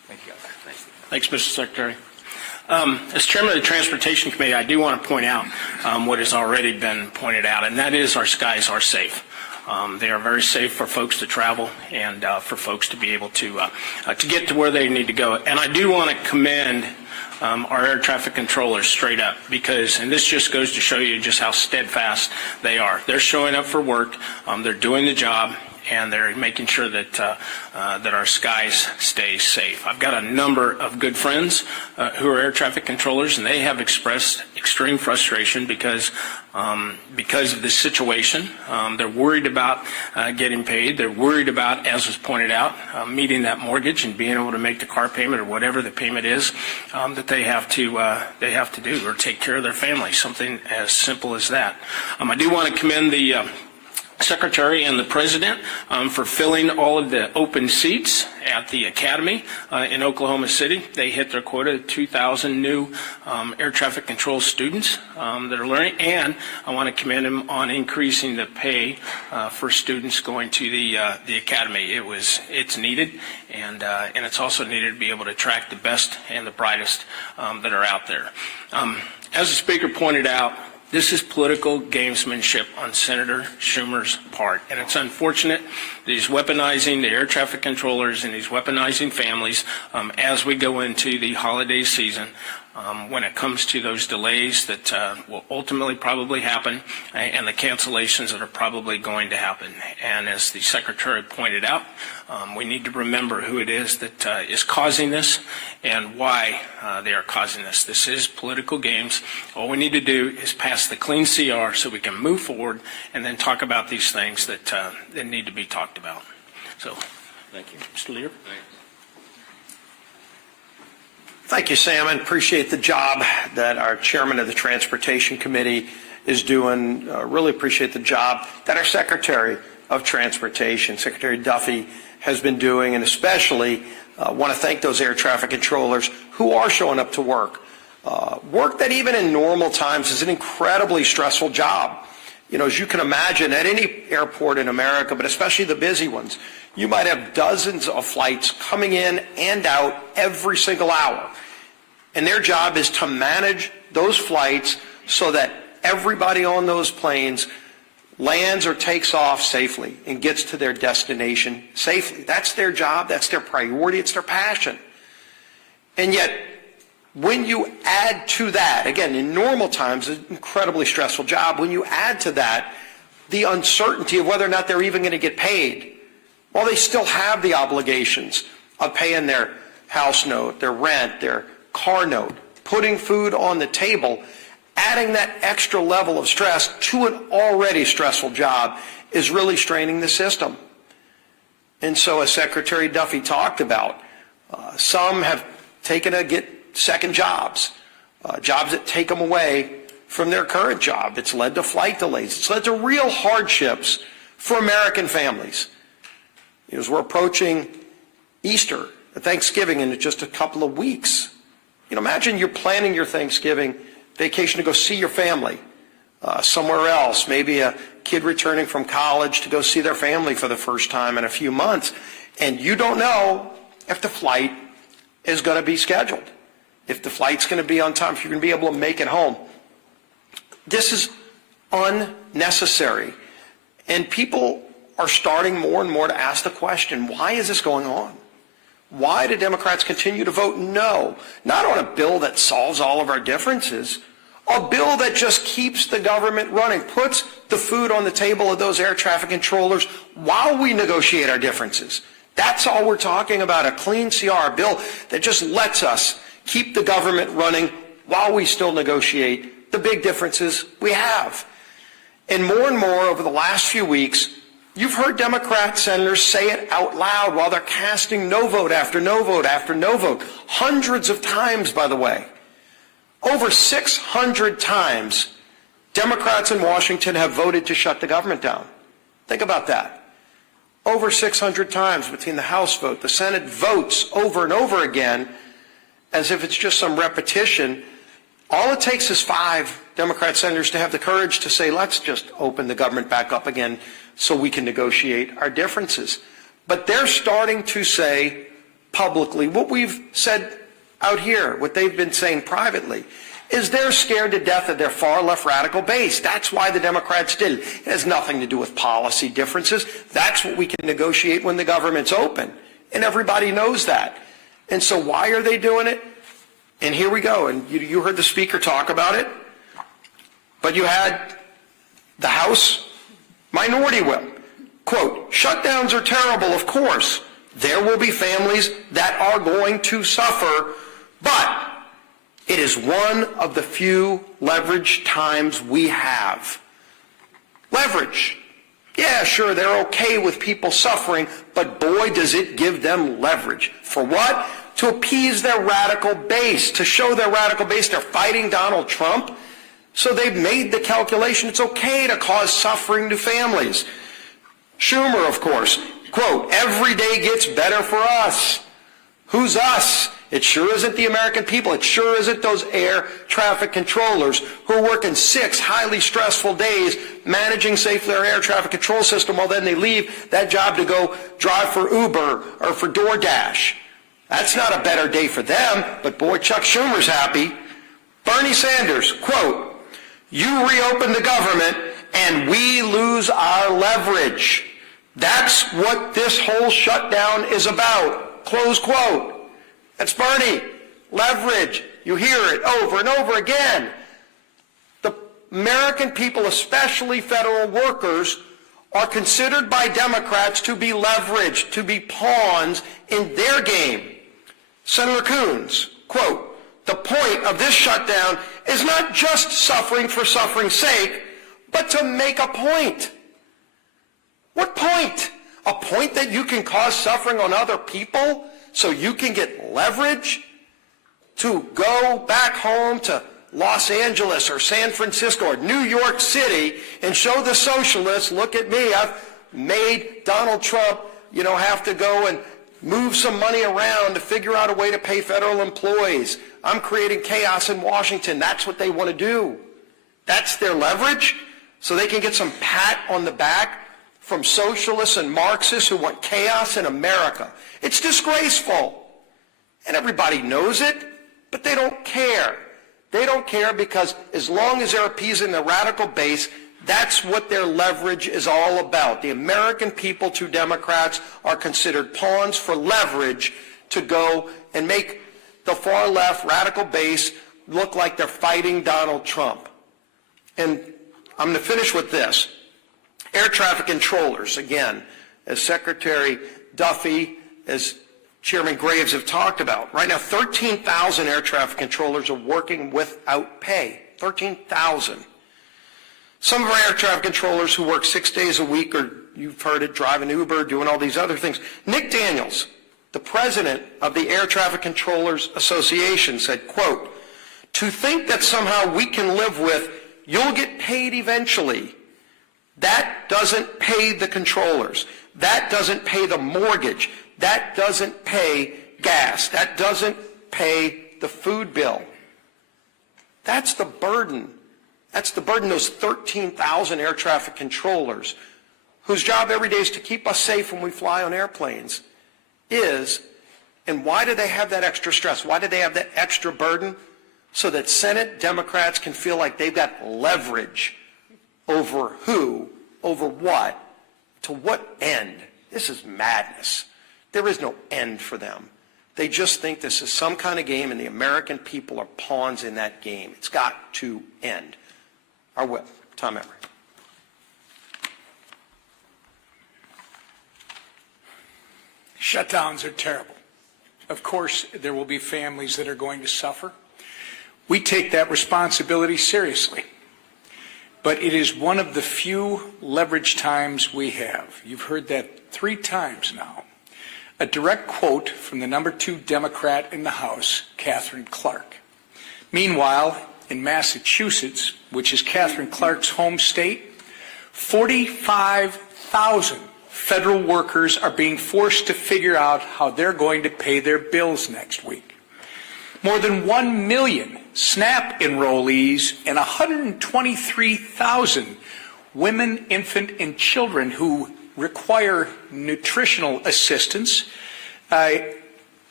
Thank you, guys. Thanks, Mr. Secretary. As chairman of the Transportation Committee, I do want to point out what has already been pointed out, and that is our skies are safe. They are very safe for folks to travel and for folks to be able to get to where they need to go. And I do want to commend our air traffic controllers straight up, because, and this just goes to show you just how steadfast they are. They're showing up for work, they're doing the job, and they're making sure that that our skies stay safe. I've got a number of good friends who are air traffic controllers, and they have expressed extreme frustration because of this situation. They're worried about getting paid. They're worried about, as was pointed out, meeting that mortgage and being able to make the car payment or whatever the payment is that they have to do, or take care of their family. Something as simple as that. I do want to commend the Secretary and the President for filling all of the open seats at the Academy in Oklahoma City. They hit their quota of 2,000 new air traffic control students that are learning, and I want to commend them on increasing the pay for students going to the Academy. It's needed, and it's also needed to be able to attract the best and the brightest that are out there. As the Speaker pointed out, this is political gamesmanship on Senator Schumer's part, and it's unfortunate that he's weaponizing the air traffic controllers and he's weaponizing families as we go into the holiday season when it comes to those delays that will ultimately probably happen and the cancellations that are probably going to happen. And as the Secretary pointed out, we need to remember who it is that is causing this and why they are causing this. This is political games. All we need to do is pass the clean CR so we can move forward and then talk about these things that need to be talked about. So, thank you. Mr. Leader. Thank you, Sam, and appreciate the job that our chairman of the Transportation Committee is doing. Really appreciate the job that our Secretary of Transportation, Secretary Duffy, has been doing, and especially want to thank those air traffic controllers who are showing up to work. Work that even in normal times is an incredibly stressful job. You know, as you can imagine, at any airport in America, but especially the busy ones, you might have dozens of flights coming in and out every single hour. And their job is to manage those flights so that everybody on those planes lands or takes off safely and gets to their destination safely. That's their job. That's their priority. It's their passion. And yet, when you add to that, again, in normal times, an incredibly stressful job, when you add to that the uncertainty of whether or not they're even going to get paid, well, they still have the obligations of paying their house note, their rent, their car note, putting food on the table. Adding that extra level of stress to an already stressful job is really straining the system. And so, as Secretary Duffy talked about, some have taken to get second jobs, jobs that take them away from their current job. It's led to flight delays. It's led to real hardships for American families. As we're approaching Easter, Thanksgiving in just a couple of weeks, imagine you're planning your Thanksgiving vacation to go see your family somewhere else, maybe a kid returning from college to go see their family for the first time in a few months, and you don't know if the flight is going to be scheduled, if the flight's going to be on time, if you're going to be able to make it home. This is unnecessary, and people are starting more and more to ask the question, why is this going on? Why do Democrats continue to vote no, not on a bill that solves all of our differences, a bill that just keeps the government running, puts the food on the table of those air traffic controllers while we negotiate our differences. That's all we're talking about, a clean CR, a bill that just lets us keep the government running while we still negotiate the big differences we have. And more over the last few weeks, you've heard Democrat senators say it out loud while they're casting no vote after no vote after no vote. Hundreds of times, by the way. Over 600 times, Democrats in Washington have voted to shut the government down. Think about that. Over 600 times between the House vote, the Senate votes over and over again as if it's just some repetition. All it takes is 5 Democrat senators to have the courage to say, let's just open the government back up again so we can negotiate our differences. But they're starting to say publicly, what we've said out here, what they've been saying privately, is they're scared to death of their far left radical base. That's why the Democrats did it. It has nothing to do with policy differences. That's what we can negotiate when the government's open. And everybody knows that. And so why are they doing it? And here we go. And you heard the speaker talk about it. But you had the House minority whip. Quote, shutdowns are terrible, of course. There will be families that are going to suffer, but it is one of the few leverage times we have. Leverage. Yeah, sure, they're okay with people suffering, but boy, does it give them leverage. For what? To appease their radical base, to show their radical base they're fighting Donald Trump. So they've made the calculation it's okay to cause suffering to families. Schumer, of course, quote, every day gets better for us. Who's us? It sure isn't the American people. It sure isn't those air traffic controllers who are working 6 highly stressful days managing safely our air traffic control system while then they leave that job to go drive for Uber or for DoorDash. That's not a better day for them, but boy, Chuck Schumer's happy. Bernie Sanders, quote, you reopen the government and we lose our leverage. That's what this whole shutdown is about. Close quote. That's Bernie. Leverage. You hear it over and over again. The American people, especially federal workers, are considered by Democrats to be leveraged, to be pawns in their game. Senator Coons, quote, the point of this shutdown is not just suffering for suffering's sake, but to make a point. What point? A point that you can cause suffering on other people so you can get leverage to go back home to Los Angeles or San Francisco or New York City and show the socialists, look at me, I've made Donald Trump, have to go and move some money around to figure out a way to pay federal employees. I'm creating chaos in Washington. That's what they want to do. That's their leverage, so they can get some pat on the back from socialists and Marxists who want chaos in America. It's disgraceful. And everybody knows it, but they don't care. They don't care because as long as they're appeasing the radical base, that's what their leverage is all about. The American people to Democrats are considered pawns for leverage to go and make the far left radical base look like they're fighting Donald Trump. And I'm going to finish with this. Air traffic controllers, again, as Secretary Duffy, as Chairman Graves have talked about. Right now, 13,000 air traffic controllers are working without pay. 13,000. Some of our air traffic controllers who work 6 days a week, or you've heard it, driving Uber, doing all these other things. Nick Daniels, the president of the Air Traffic Controllers Association, said, quote, to think that somehow we can live with, you'll get paid eventually. That doesn't pay the controllers. That doesn't pay the mortgage. That doesn't pay gas. That doesn't pay the food bill. That's the burden. That's the burden, those 13,000 air traffic controllers, whose job every day is to keep us safe when we fly on airplanes, is, and why do they have that extra stress? Why do they have that extra burden? So that Senate Democrats can feel like they've got leverage over who, over what, to what end? This is madness. There is no end for them. They just think this is some kind of game, and the American people are pawns in that game. It's got to end. Our whip, Tom Emery. Shutdowns are terrible. Of course, there will be families that are going to suffer. We take that responsibility seriously. But it is one of the few leverage times we have. You've heard that 3 times now. A direct quote from the number 2 Democrat in the House, Katherine Clark. Meanwhile, in Massachusetts, which is Katherine Clark's home state, 45,000 federal workers are being forced to figure out how they're going to pay their bills next week. More than 1 million SNAP enrollees and 123,000 women, infant, and children who require nutritional assistance.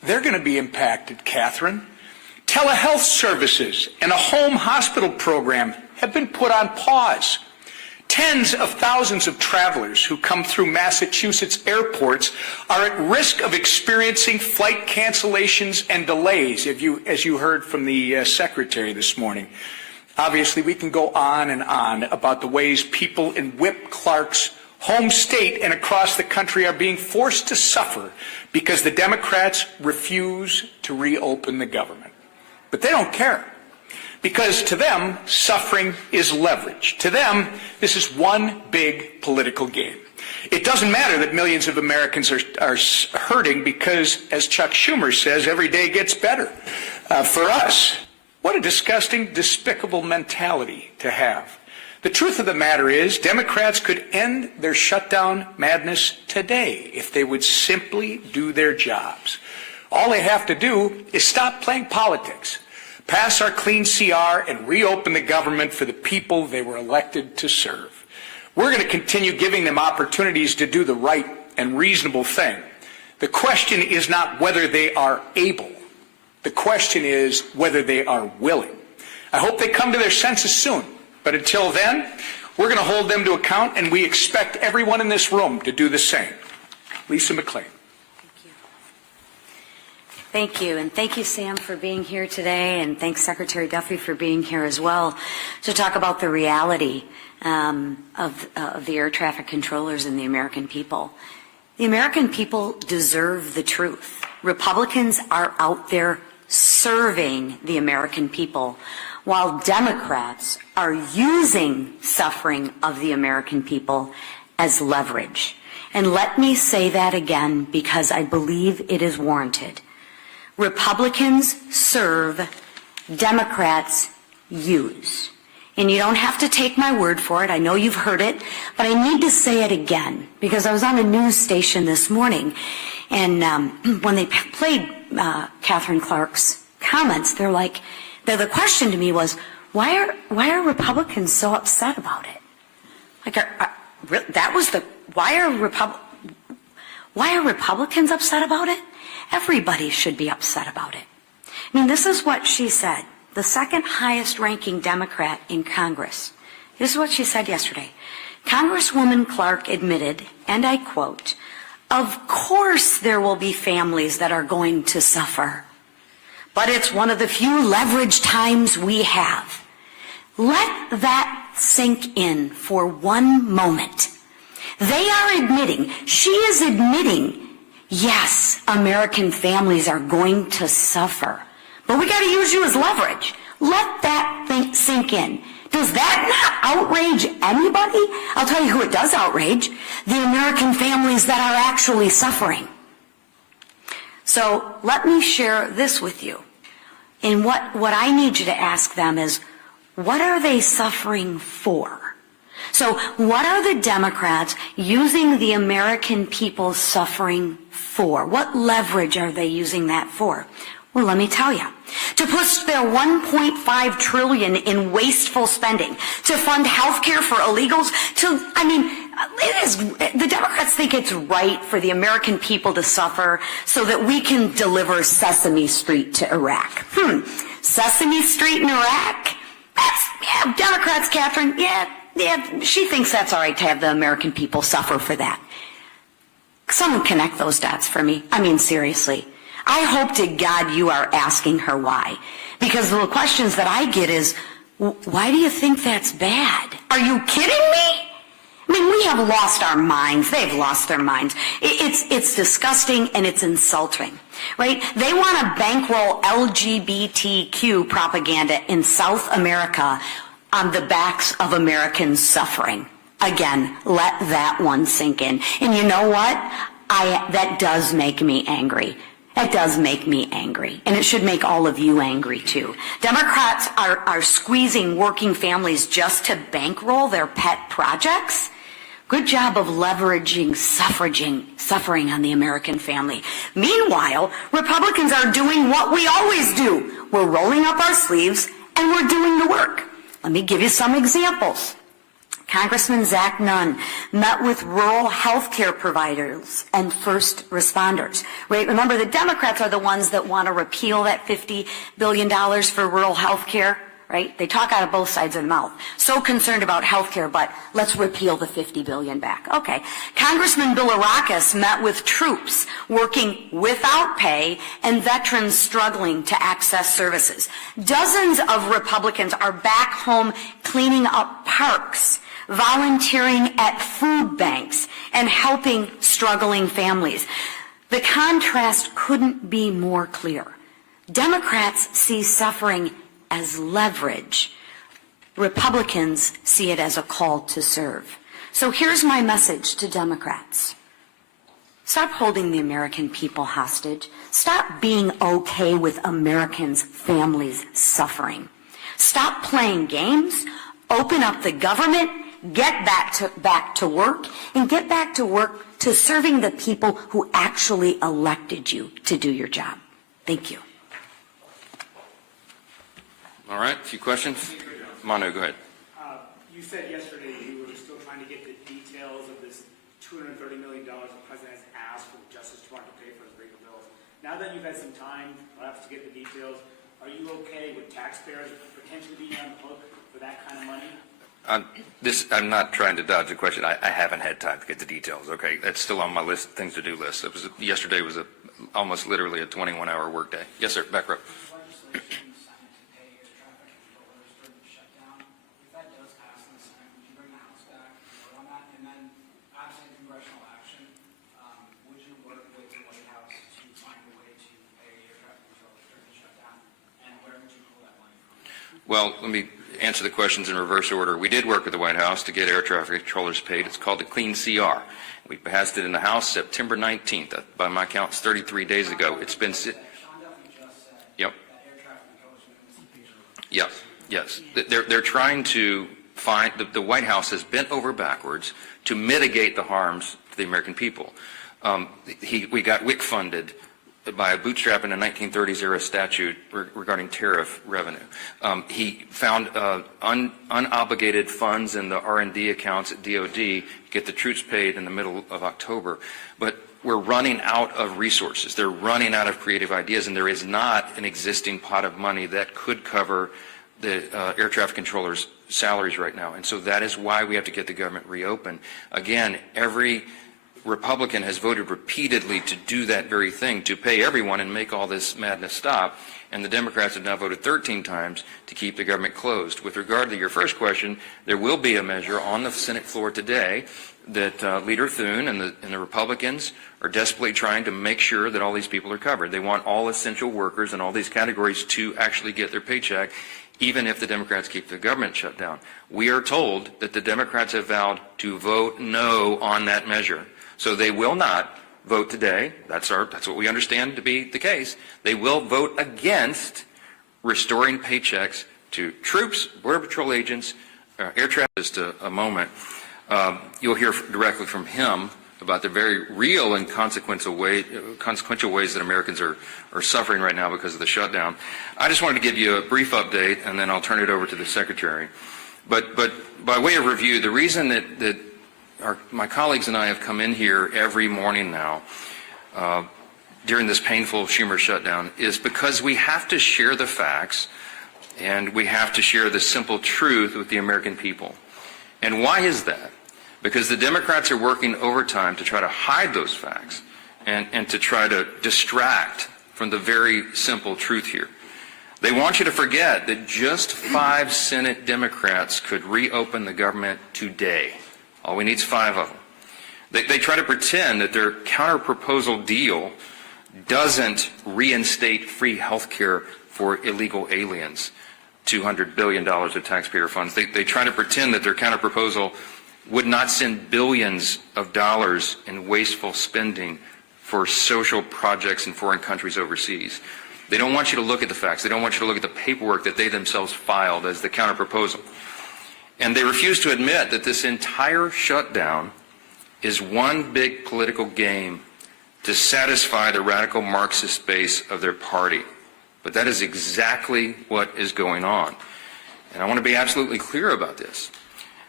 they're going to be impacted, Catherine. Telehealth services and a home hospital program have been put on pause. Tens of thousands of travelers who come through Massachusetts airports are at risk of experiencing flight cancellations and delays, as you heard from the Secretary this morning. Obviously, we can go on and on about the ways people in Whip Clark's home state and across the country are being forced to suffer because the Democrats refuse to reopen the government. But they don't care, because to them, suffering is leverage. To them, this is one big political game. It doesn't matter that millions of Americans are hurting because, as Chuck Schumer says, every day gets better. For us, what a disgusting, despicable mentality to have. The truth of the matter is, Democrats could end their shutdown madness today if they would simply do their jobs. All they have to do is stop playing politics, pass our clean CR, and reopen the government for the people they were elected to serve. We're going to continue giving them opportunities to do the right and reasonable thing. The question is not whether they are able. The question is whether they are willing. I hope they come to their senses soon. But until then, we're going to hold them to account, and we expect everyone in this room to do the same. Lisa McClain. Thank you, and thank you, Sam, for being here today, and thanks, Secretary Duffy, for being here as well to talk about the reality of the air traffic controllers and the American people. The American people deserve the truth. Republicans are out there serving the American people, while Democrats are using suffering of the American people as leverage. And let me say that again, because I believe it is warranted. Republicans serve, Democrats use. And you don't have to take my word for it. I know you've heard it, but I need to say it again, because I was on a news station this morning, and when they played Catherine Clark's comments, the question to me was, why are Republicans so upset about it? Why are Republicans upset about it? Everybody should be upset about it. I mean, this is what she said, the second highest ranking Democrat in Congress. This is what she said yesterday. Congresswoman Clark admitted, and I quote, "Of course there will be families that are going to suffer, but it's one of the few leverage times we have." Let that sink in for one moment. They are admitting, she is admitting, yes, American families are going to suffer, but we got to use you as leverage. Let that thing sink in. Does that not outrage anybody? I'll tell you who it does outrage: the American families that are actually suffering. So let me share this with you. And what I need you to ask them is, what are they suffering for? So what are the Democrats using the American people suffering for? What leverage are they using that for? Well, let me tell you. To push their $1.5 trillion in wasteful spending, to fund health care for illegals, the Democrats think it's right for the American people to suffer so that we can deliver Sesame Street to Iraq. Sesame Street in Iraq? Democrats, Catherine, she thinks that's all right to have the American people suffer for that. Someone connect those dots for me. I mean, seriously. I hope to God you are asking her why. Because the questions that I get is, why do you think that's bad? Are you kidding me? I mean, we have lost our minds. They've lost their minds. It's disgusting and it's insulting, right? They want to bankroll LGBTQ propaganda in South America on the backs of Americans suffering. Again, let that one sink in. And you know what? That does make me angry. That does make me angry. And it should make all of you angry, too. Democrats are squeezing working families just to bankroll their pet projects. Good job of leveraging suffering on the American family. Meanwhile, Republicans are doing what we always do. We're rolling up our sleeves and we're doing the work. Let me give you some examples. Congressman Zach Nunn met with rural health care providers and first responders. Right? Remember, the Democrats are the ones that want to repeal that $50 billion for rural health care. Right? They talk out of both sides of the mouth. So concerned about health care, but let's repeal the $50 billion back. Okay. Congressman Bilirakis met with troops working without pay and veterans struggling to access services. Dozens of Republicans are back home cleaning up parks, volunteering at food banks, and helping struggling families. The contrast couldn't be more clear. Democrats see suffering as leverage. Republicans see it as a call to serve. So here's my message to Democrats. Stop holding the American people hostage. Stop being okay with Americans' families suffering. Stop playing games. Open up the government. Get back to work, and get back to work to serving the people who actually elected you to do your job. Thank you. All right, a few questions. Manu, go ahead. You said yesterday you were still trying to get the details of this $230 million the president has asked for the Justice Department to pay for his legal bills. Now that you've had some time, perhaps, to get the details, are you okay with taxpayers potentially being on the hook for that kind of money? I'm not trying to dodge the question. I haven't had time to get the details. Okay, that's still on my list, things to do list. Yesterday was almost literally a 21-hour workday. Yes, sir. Back row. Legislation in the Senate to pay air traffic controllers during the shutdown. If that does pass in the Senate, would you bring the House back and vote on that? And then, absent congressional action, would you work with the White House to find a way to pay air traffic controllers during the shutdown? And where would you pull that money from? Well, let me answer the questions in reverse order. We did work with the White House to get air traffic controllers paid. It's called the Clean CR. We passed it in the House September 19th. By my count, it's 33 days ago. It's been... Sean Duffy just said Yep. that air traffic controllers are going to be Yes, yes. They're trying to find, the White House has bent over backwards to mitigate the harms to the American people. We got WIC funded by a bootstrap in a 1930s era statute regarding tariff revenue. He found unobligated funds in the R&D accounts at DOD to get the troops paid in the middle of October. But we're running out of resources. They're running out of creative ideas, and there is not an existing pot of money that could cover the air traffic controllers' salaries right now. And so that is why we have to get the government reopened. Again, every Republican has voted repeatedly to do that very thing, to pay everyone and make all this madness stop. And the Democrats have now voted 13 times to keep the government closed. With regard to your first question, there will be a measure on the Senate floor today that Leader Thune and the Republicans are desperately trying to make sure that all these people are covered. They want all essential workers and all these categories to actually get their paycheck, even if the Democrats keep the government shut down. We are told that the Democrats have vowed to vote no on that measure. So they will not vote today. That's what we understand to be the case. They will vote against restoring paychecks to troops, Border Patrol agents, air traffic. Just a moment. You'll hear directly from him about the very real and consequential ways that Americans are suffering right now because of the shutdown. I just wanted to give you a brief update, and then I'll turn it over to the Secretary. But by way of review, the reason that my colleagues and I have come in here every morning now during this painful Schumer shutdown is because we have to share the facts and we have to share the simple truth with the American people. And why is that? Because the Democrats are working overtime to try to hide those facts and to try to distract from the very simple truth here. They want you to forget that just 5 Senate Democrats could reopen the government today. All we need is 5 of them. They try to pretend that their counter-proposal deal doesn't reinstate free health care for illegal aliens, $200 billion of taxpayer funds. They try to pretend that their counter-proposal would not send billions of dollars in wasteful spending for social projects in foreign countries overseas. They don't want you to look at the facts. They don't want you to look at the paperwork that they themselves filed as the counter-proposal. And they refuse to admit that this entire shutdown is one big political game to satisfy the radical Marxist base of their party. But that is exactly what is going on. And I want to be absolutely clear about this.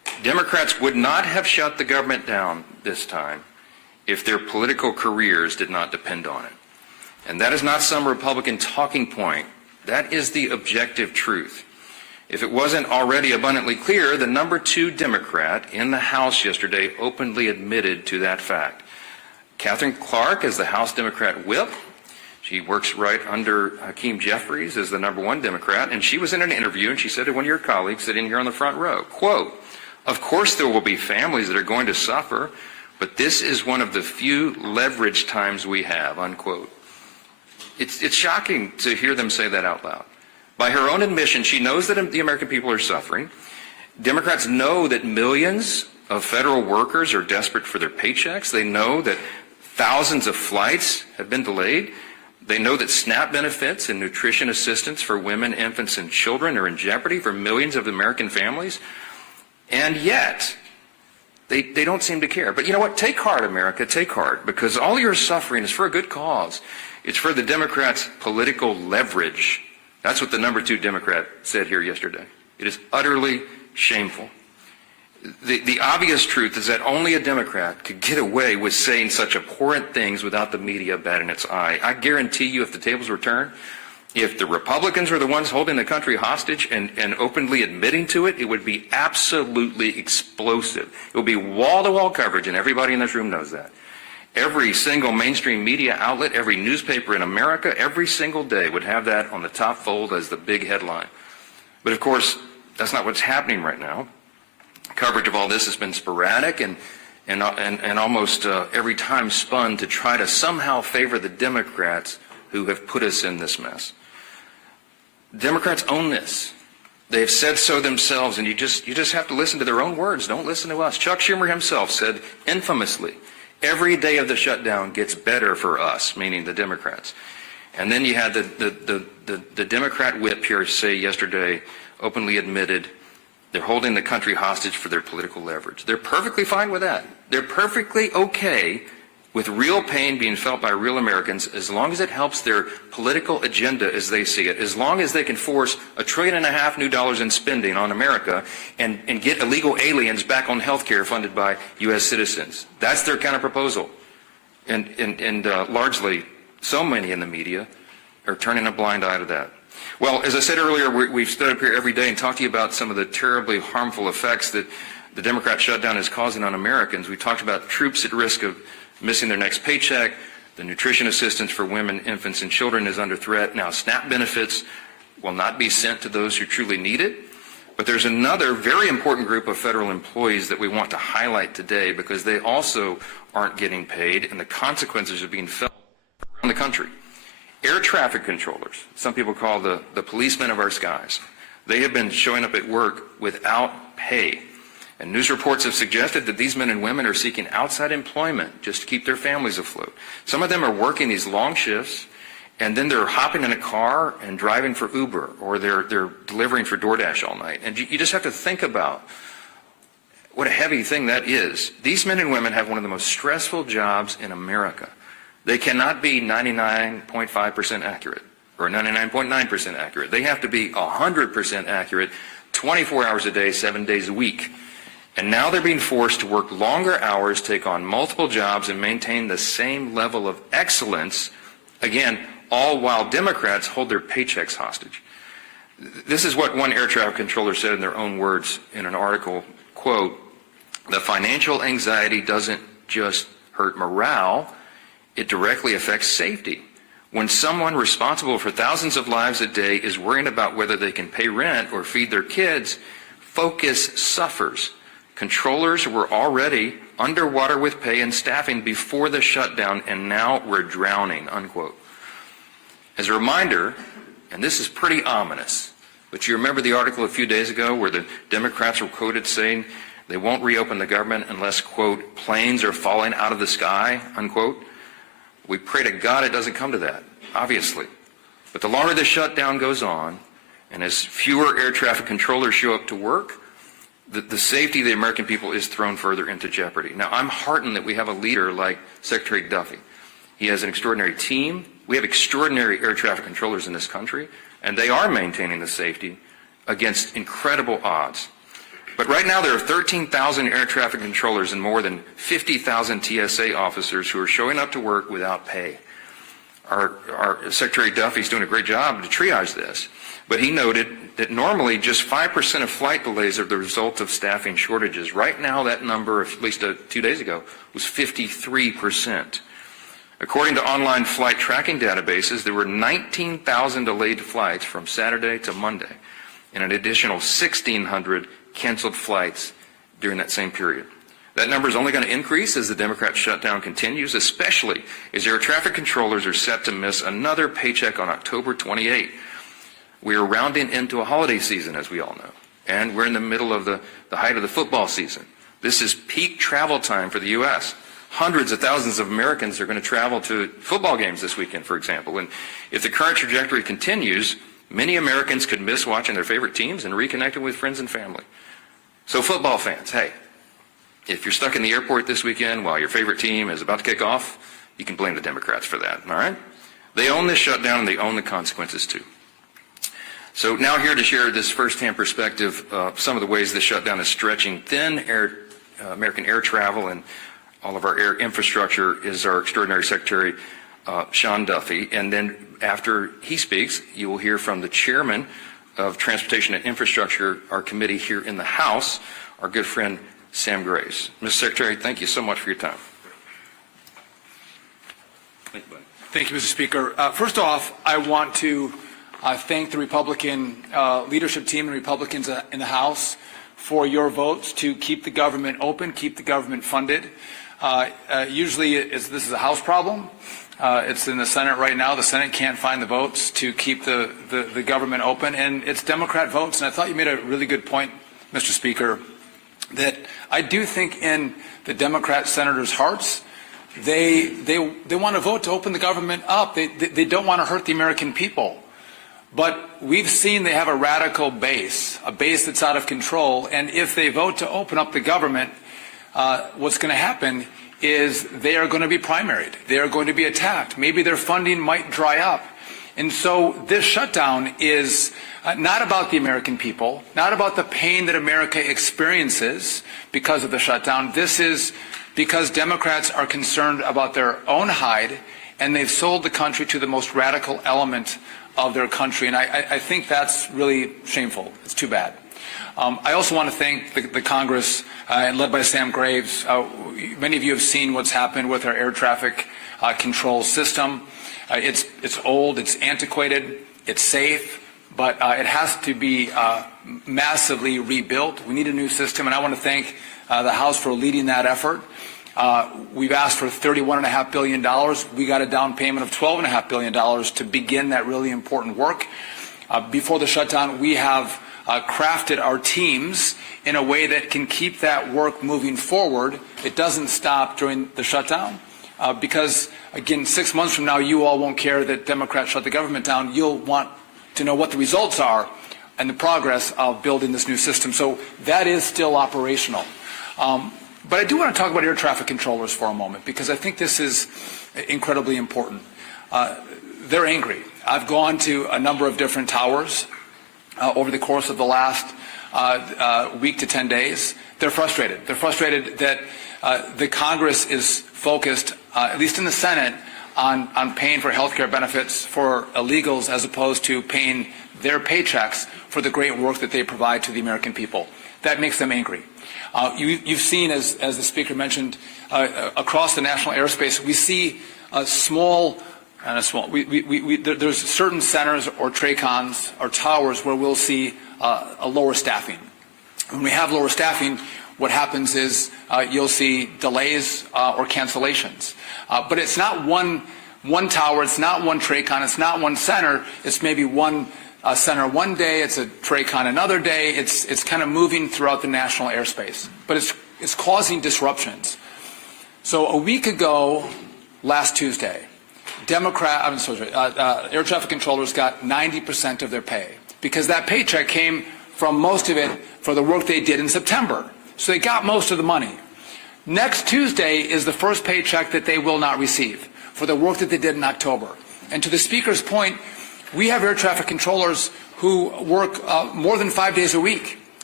Democrats would not have shut the government down this time if their political careers did not depend on it. And that is not some Republican talking point. That is the objective truth. If it wasn't already abundantly clear, the number 2 Democrat in the House yesterday openly admitted to that fact. Catherine Clark is the House Democrat whip. She works right under Hakeem Jeffries as the number 1 Democrat, and she was in an interview and she said to one of your colleagues sitting here on the front row, quote, "Of course there will be families that are going to suffer, but this is one of the few leverage times we have," unquote. It's shocking to hear them say that out loud. By her own admission, she knows that the American people are suffering. Democrats know that millions of federal workers are desperate for their paychecks. They know that thousands of flights have been delayed. They know that SNAP benefits and nutrition assistance for women, infants, and children are in jeopardy for millions of American families. And yet, they don't seem to care. But you know what? Take heart, America. Take heart. Because all your suffering is for a good cause. It's for the Democrats' political leverage. That's what the number 2 Democrat said here yesterday. It is utterly shameful. The obvious truth is that only a Democrat could get away with saying such abhorrent things without the media batting its eye. I guarantee you, if the tables were turned, if the Republicans were the ones holding the country hostage and openly admitting to it, it would be absolutely explosive. It would be wall-to-wall coverage, and everybody in this room knows that. Every single mainstream media outlet, every newspaper in America, every single day would have that on the top fold as the big headline. But of course, that's not what's happening right now. Coverage of all this has been sporadic and almost every time spun to try to somehow favor the Democrats who have put us in this mess. Democrats own this. They have said so themselves, and you just have to listen to their own words. Don't listen to us. Chuck Schumer himself said infamously, "Every day of the shutdown gets better for us," meaning the Democrats. And then you had the Democrat whip here say yesterday, openly admitted, they're holding the country hostage for their political leverage. They're perfectly fine with that. They're perfectly okay with real pain being felt by real Americans as long as it helps their political agenda as they see it, as long as they can force $1.5 trillion new dollars in spending on America and get illegal aliens back on health care funded by U.S. citizens. That's their counterproposal. And largely, so many in the media are turning a blind eye to that. Well, as I said earlier, we've stood up here every day and talked to you about some of the terribly harmful effects that the Democrat shutdown is causing on Americans. We talked about troops at risk of missing their next paycheck. The nutrition assistance for women, infants, and children is under threat. Now, SNAP benefits will not be sent to those who truly need it. But there's another very important group of federal employees that we want to highlight today because they also aren't getting paid, and the consequences are being felt around the country. Air traffic controllers, some people call the policemen of our skies. They have been showing up at work without pay. And news reports have suggested that these men and women are seeking outside employment just to keep their families afloat. Some of them are working these long shifts, and then they're hopping in a car and driving for Uber, or they're delivering for DoorDash all night. And you just have to think about what a heavy thing that is. These men and women have one of the most stressful jobs in America. They cannot be 99.5% accurate or 99.9% accurate. They have to be 100% accurate 24 hours a day, 7 days a week. And now they're being forced to work longer hours, take on multiple jobs, and maintain the same level of excellence, again, all while Democrats hold their paychecks hostage. This is what one air traffic controller said in their own words in an article, quote, "The financial anxiety doesn't just hurt morale, it directly affects safety. When someone responsible for thousands of lives a day is worrying about whether they can pay rent or feed their kids, focus suffers. Controllers were already underwater with pay and staffing before the shutdown, and now we're drowning," unquote. As a reminder, and this is pretty ominous, but you remember the article a few days ago where the Democrats were quoted saying they won't reopen the government unless, quote, "planes are falling out of the sky," unquote. We pray to God it doesn't come to that, obviously. But the longer the shutdown goes on, and as fewer air traffic controllers show up to work, the safety of the American people is thrown further into jeopardy. Now, I'm heartened that we have a leader like Secretary Duffy. He has an extraordinary team. We have extraordinary air traffic controllers in this country, and they are maintaining the safety against incredible odds. But right now there are 13,000 air traffic controllers and more than 50,000 TSA officers who are showing up to work without pay. Our Secretary Duffy is doing a great job to triage this, but he noted that normally just 5% of flight delays are the result of staffing shortages. Right now that number, at least 2 days ago, was 53%. According to online flight tracking databases, there were 19,000 delayed flights from Saturday to Monday, and an additional 1,600 canceled flights during that same period. That number is only going to increase as the Democrat shutdown continues, especially as air traffic controllers are set to miss another paycheck on October 28. We are rounding into a holiday season, as we all know, and we're in the middle of the height of the football season. This is peak travel time for the U.S. Hundreds of thousands of Americans are going to travel to football games this weekend, for example. And if the current trajectory continues, many Americans could miss watching their favorite teams and reconnecting with friends and family. So football fans, hey, if you're stuck in the airport this weekend while your favorite team is about to kick off, you can blame the Democrats for that, all right? They own this shutdown and they own the consequences too. So now here to share this firsthand perspective of some of the ways this shutdown is stretching thin American air travel and all of our air infrastructure is our extraordinary Secretary, Sean Duffy. And then after he speaks, you will hear from the chairman of Transportation and Infrastructure, our committee here in the House, our good friend Sam Graves. Mr. Secretary, thank you so much for your time. Thank you, buddy. Thank you, Mr. Speaker. First off, I want to thank the Republican leadership team and Republicans in the House for your votes to keep the government open, keep the government funded. Usually this is a House problem. It's in the Senate right now. The Senate can't find the votes to keep the government open, and it's Democrat votes. And I thought you made a really good point, Mr. Speaker, that I do think in the Democrat senators' hearts, they want to vote to open the government up. They don't want to hurt the American people. But we've seen they have a radical base, a base that's out of control. And if they vote to open up the government, what's going to happen is they are going to be primaried. They are going to be attacked. Maybe their funding might dry up. And so this shutdown is not about the American people, not about the pain that America experiences because of the shutdown. This is because Democrats are concerned about their own hide, and they've sold the country to the most radical element of their country. And I think that's really shameful. It's too bad. I also want to thank the Congress, led by Sam Graves. Many of you have seen what's happened with our air traffic control system. It's old, it's antiquated, it's safe, but it has to be massively rebuilt. We need a new system, and I want to thank the House for leading that effort. We've asked for $31.5 billion. We got a down payment of $12.5 billion to begin that really important work. Before the shutdown, we have crafted our teams in a way that can keep that work moving forward. It doesn't stop during the shutdown because, again, 6 months from now, you all won't care that Democrats shut the government down. You'll want to know what the results are and the progress of building this new system. So that is still operational. But I do want to talk about air traffic controllers for a moment because I think this is incredibly important. They're angry. I've gone to a number of different towers over the course of the last week to 10 days. They're frustrated. They're frustrated that the Congress is focused, at least in the Senate, on paying for health care benefits for illegals as opposed to paying their paychecks for the great work that they provide to the American people. That makes them angry. You've seen, as the Speaker mentioned, across the national airspace, we see there's certain centers or TRACONs or towers where we'll see a lower staffing. When we have lower staffing, what happens is you'll see delays or cancellations. But it's not one tower, it's not one TRACON, it's not one center, it's maybe one center one day, it's a TRACON another day, it's kind of moving throughout the national airspace. But it's causing disruptions. So a week ago, last Tuesday, air traffic controllers got 90% of their pay because that paycheck came from most of it for the work they did in September. So they got most of the money. Next Tuesday is the first paycheck that they will not receive for the work that they did in October. And to the Speaker's point, we have air traffic controllers who work more than 5 days a week.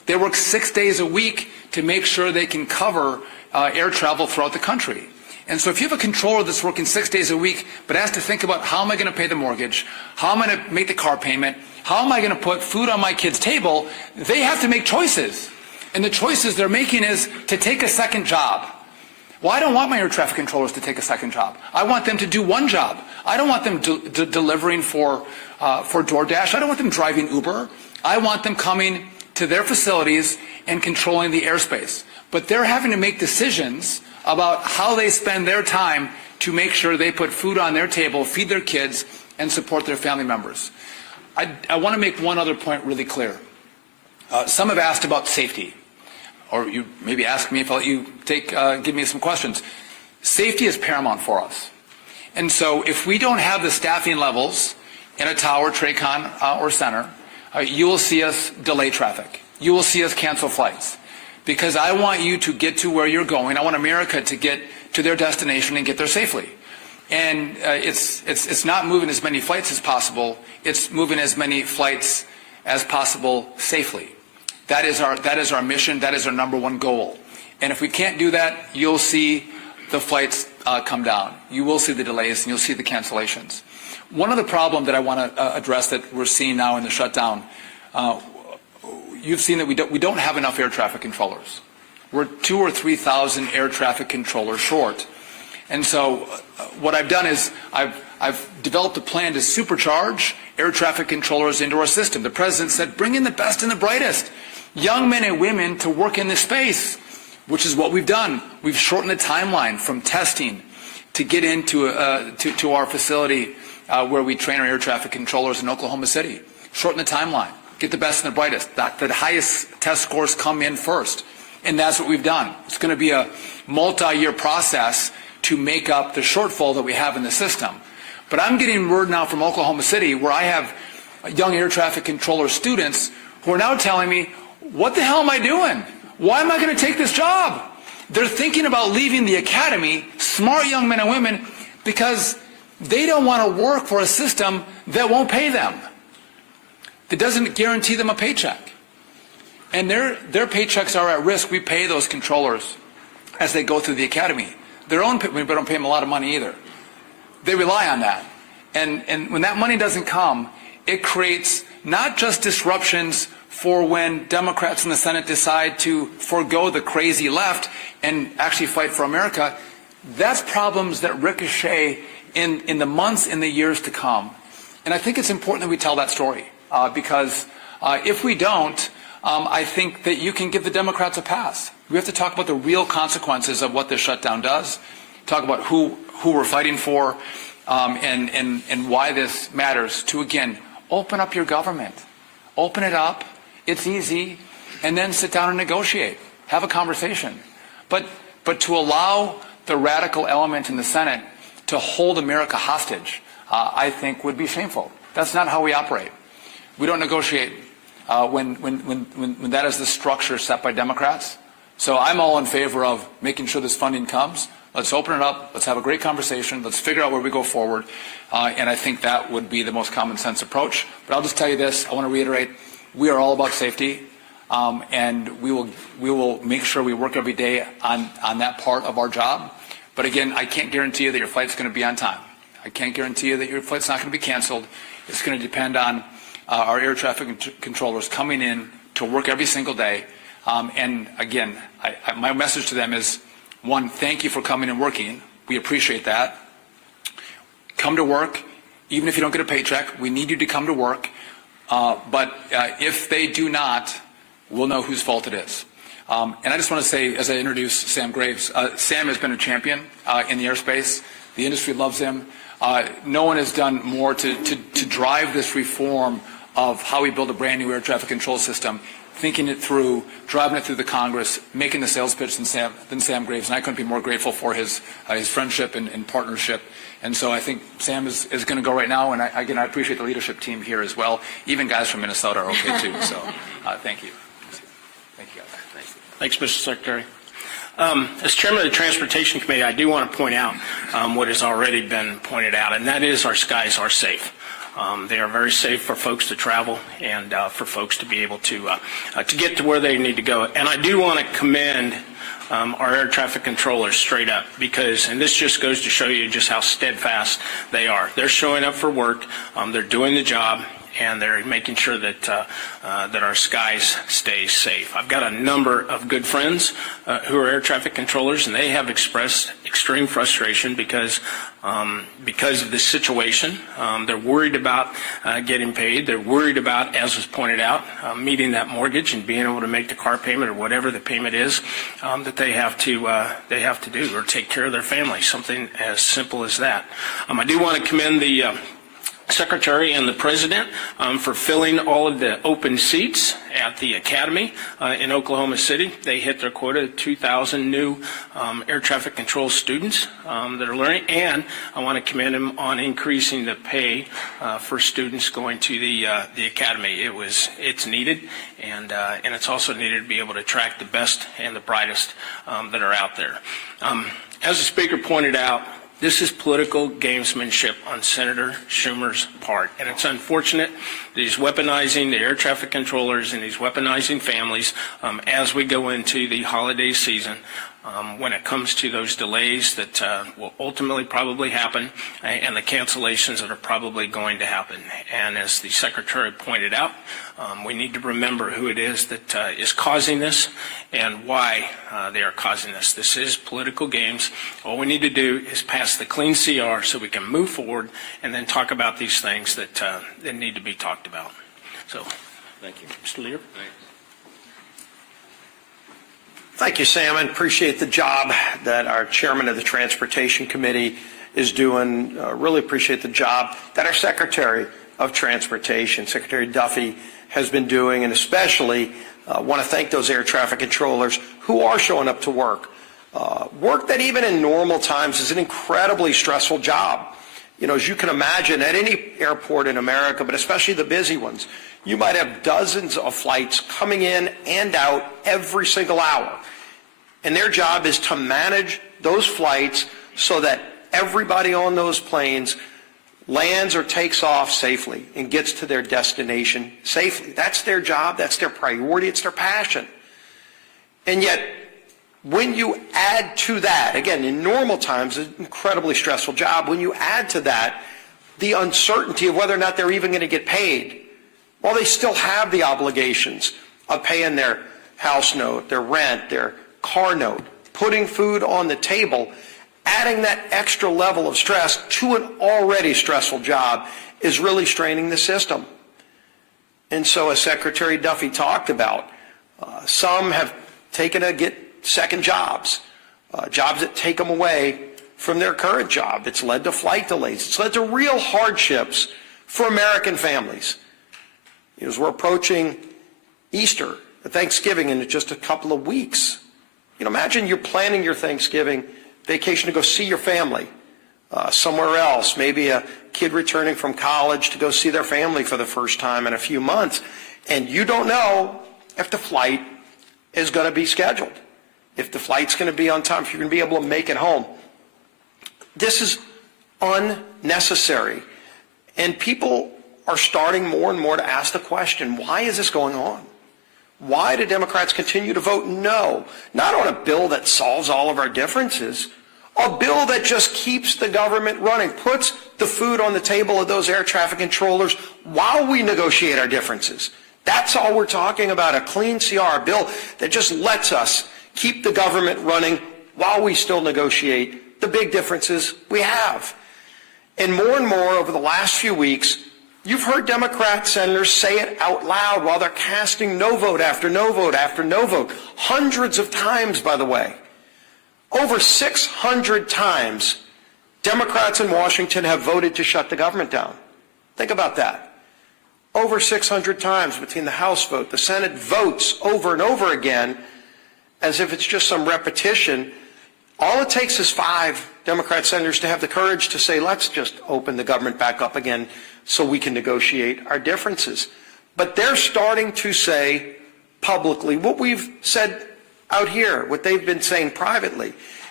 They work 6 days a week to make sure they can cover air travel throughout the country. And so if you have a controller that's working 6 days a week, but has to think about how am I going to pay the mortgage, how am I going to make the car payment, how am I going to put food on my kid's table, they have to make choices. And the choices they're making is to take a second job. Well, I don't want my air traffic controllers to take a second job. I want them to do one job. I don't want them delivering for DoorDash. I don't want them driving Uber. I want them coming to their facilities and controlling the airspace. But they're having to make decisions about how they spend their time to make sure they put food on their table, feed their kids, and support their family members. I want to make one other point really clear. Some have asked about safety, or you maybe ask me if I'll let you give me some questions. Safety is paramount for us. And so if we don't have the staffing levels in a tower, TRACON, or center, you will see us delay traffic. You will see us cancel flights. Because I want you to get to where you're going. I want America to get to their destination and get there safely. And it's not moving as many flights as possible. It's moving as many flights as possible safely. That is our mission. That is our number one goal. And if we can't do that, you'll see the flights come down. You will see the delays and you'll see the cancellations. One other problem that I want to address that we're seeing now in the shutdown, you've seen that we don't have enough air traffic controllers. We're 2,000 or 3,000 air traffic controllers short. And so what I've done is I've developed a plan to supercharge air traffic controllers into our system. The President said, bring in the best and the brightest, young men and women to work in this space, which is what we've done. We've shortened the timeline from testing to get into to our facility where we train our air traffic controllers in Oklahoma City. Shorten the timeline. Get the best and the brightest. The highest test scores come in first. And that's what we've done. It's going to be a multi-year process to make up the shortfall that we have in the system. But I'm getting word now from Oklahoma City where I have young air traffic controller students who are now telling me, what the hell am I doing? Why am I going to take this job? They're thinking about leaving the academy, smart young men and women, because they don't want to work for a system that won't pay them. That doesn't guarantee them a paycheck. And their paychecks are at risk. We pay those controllers as they go through the academy. We don't pay them a lot of money either. They rely on that. And when that money doesn't come, it creates not just disruptions for when Democrats in the Senate decide to forego the crazy left and actually fight for America. That's problems that ricochet in the months and the years to come. And I think it's important that we tell that story because if we don't, I think that you can give the Democrats a pass. We have to talk about the real consequences of what this shutdown does, talk about who we're fighting for, and why this matters to, again, open up your government. Open it up. It's easy. And then sit down and negotiate. Have a conversation. But to allow the radical element in the Senate to hold America hostage, I think would be shameful. That's not how we operate. We don't negotiate when that is the structure set by Democrats. So I'm all in favor of making sure this funding comes. Let's open it up. Let's have a great conversation. Let's figure out where we go forward. And I think that would be the most common sense approach. But I'll just tell you this. I want to reiterate, we are all about safety. And we will make sure we work every day on that part of our job. But again, I can't guarantee you that your flight's going to be on time. I can't guarantee you that your flight's not going to be canceled. It's going to depend on our air traffic controllers coming in to work every single day. And again, my message to them is, one, thank you for coming and working. We appreciate that. Come to work, even if you don't get a paycheck. We need you to come to work. But if they do not, we'll know whose fault it is. And I just want to say, as I introduce Sam Graves, Sam has been a champion in the airspace. The industry loves him. No one has done more to drive this reform of how we build a brand new air traffic control system, thinking it through, driving it through the Congress, making the sales pitch than Sam Graves. And I couldn't be more grateful for his friendship and partnership. And so I think Sam is going to go right now. And again, I appreciate the leadership team here as well. Even guys from Minnesota are okay too. So thank you. Thank you, guys. Thanks. Thanks, Mr. Secretary. As chairman of the Transportation Committee, I do want to point out what has already been pointed out, and that is our skies are safe. They are very safe for folks to travel and for folks to be able to get to where they need to go. And I do want to commend our air traffic controllers straight up, because, and this just goes to show you just how steadfast they are. They're showing up for work, they're doing the job, and they're making sure that that our skies stay safe. I've got a number of good friends who are air traffic controllers, and they have expressed extreme frustration because of this situation. They're worried about getting paid. They're worried about, as was pointed out, meeting that mortgage and being able to make the car payment or whatever the payment is that they have to do, or take care of their family. Something as simple as that. I do want to commend the Secretary and the President for filling all of the open seats at the Academy in Oklahoma City. They hit their quota of 2,000 new air traffic control students that are learning, and I want to commend them on increasing the pay for students going to the Academy. It's needed, and it's also needed to be able to attract the best and the brightest that are out there. As the Speaker pointed out, this is political gamesmanship on Senator Schumer's part, and it's unfortunate that he's weaponizing the air traffic controllers and he's weaponizing families as we go into the holiday season when it comes to those delays that will ultimately probably happen and the cancellations that are probably going to happen. And as the Secretary pointed out, we need to remember who it is that is causing this and why they are causing this. This is political games. All we need to do is pass the clean CR so we can move forward and then talk about these things that need to be talked about. So, thank you. Mr. Leader. Thank you, Sam, and appreciate the job that our chairman of the Transportation Committee is doing. Really appreciate the job that our Secretary of Transportation, Secretary Duffy, has been doing, and especially want to thank those air traffic controllers who are showing up to work. Work that even in normal times is an incredibly stressful job. You know, as you can imagine, at any airport in America, but especially the busy ones, you might have dozens of flights coming in and out every single hour. And their job is to manage those flights so that everybody on those planes lands or takes off safely and gets to their destination safely. That's their job, that's their priority, it's their passion. And yet, when you add to that, again, in normal times, an incredibly stressful job, when you add to that the uncertainty of whether or not they're even going to get paid, well, they still have the obligations of paying their house note, their rent, their car note, putting food on the table. Adding that extra level of stress to an already stressful job is really straining the system. And so, as Secretary Duffy talked about, some have taken to get second jobs, jobs that take them away from their current job. It's led to flight delays. It's led to real hardships for American families. As we're approaching Easter, Thanksgiving in just a couple of weeks, imagine you're planning your Thanksgiving vacation to go see your family somewhere else, maybe a kid returning from college to go see their family for the first time in a few months, and you don't know if the flight is going to be scheduled, if the flight's going to be on time, if you're going to be able to make it home. This is unnecessary, and people are starting more and more to ask the question, why is this going on? Why do Democrats continue to vote no? Not on a bill that solves all of our differences, a bill that just keeps the government running, puts the food on the table of those air traffic controllers while we negotiate our differences. That's all we're talking about, a clean CR, a bill that just lets us keep the government running while we still negotiate the big differences we have. And more over the last few weeks, you've heard Democrat senators say it out loud while they're casting no vote after no vote after no vote. Hundreds of times, by the way. Over 600 times, Democrats in Washington have voted to shut the government down. Think about that. Over 600 times between the House vote, the Senate votes over and over again as if it's just some repetition. All it takes is 5 Democrat senators to have the courage to say, let's just open the government back up again so we can negotiate our differences. But they're starting to say publicly what we've said out here, what they've been saying privately.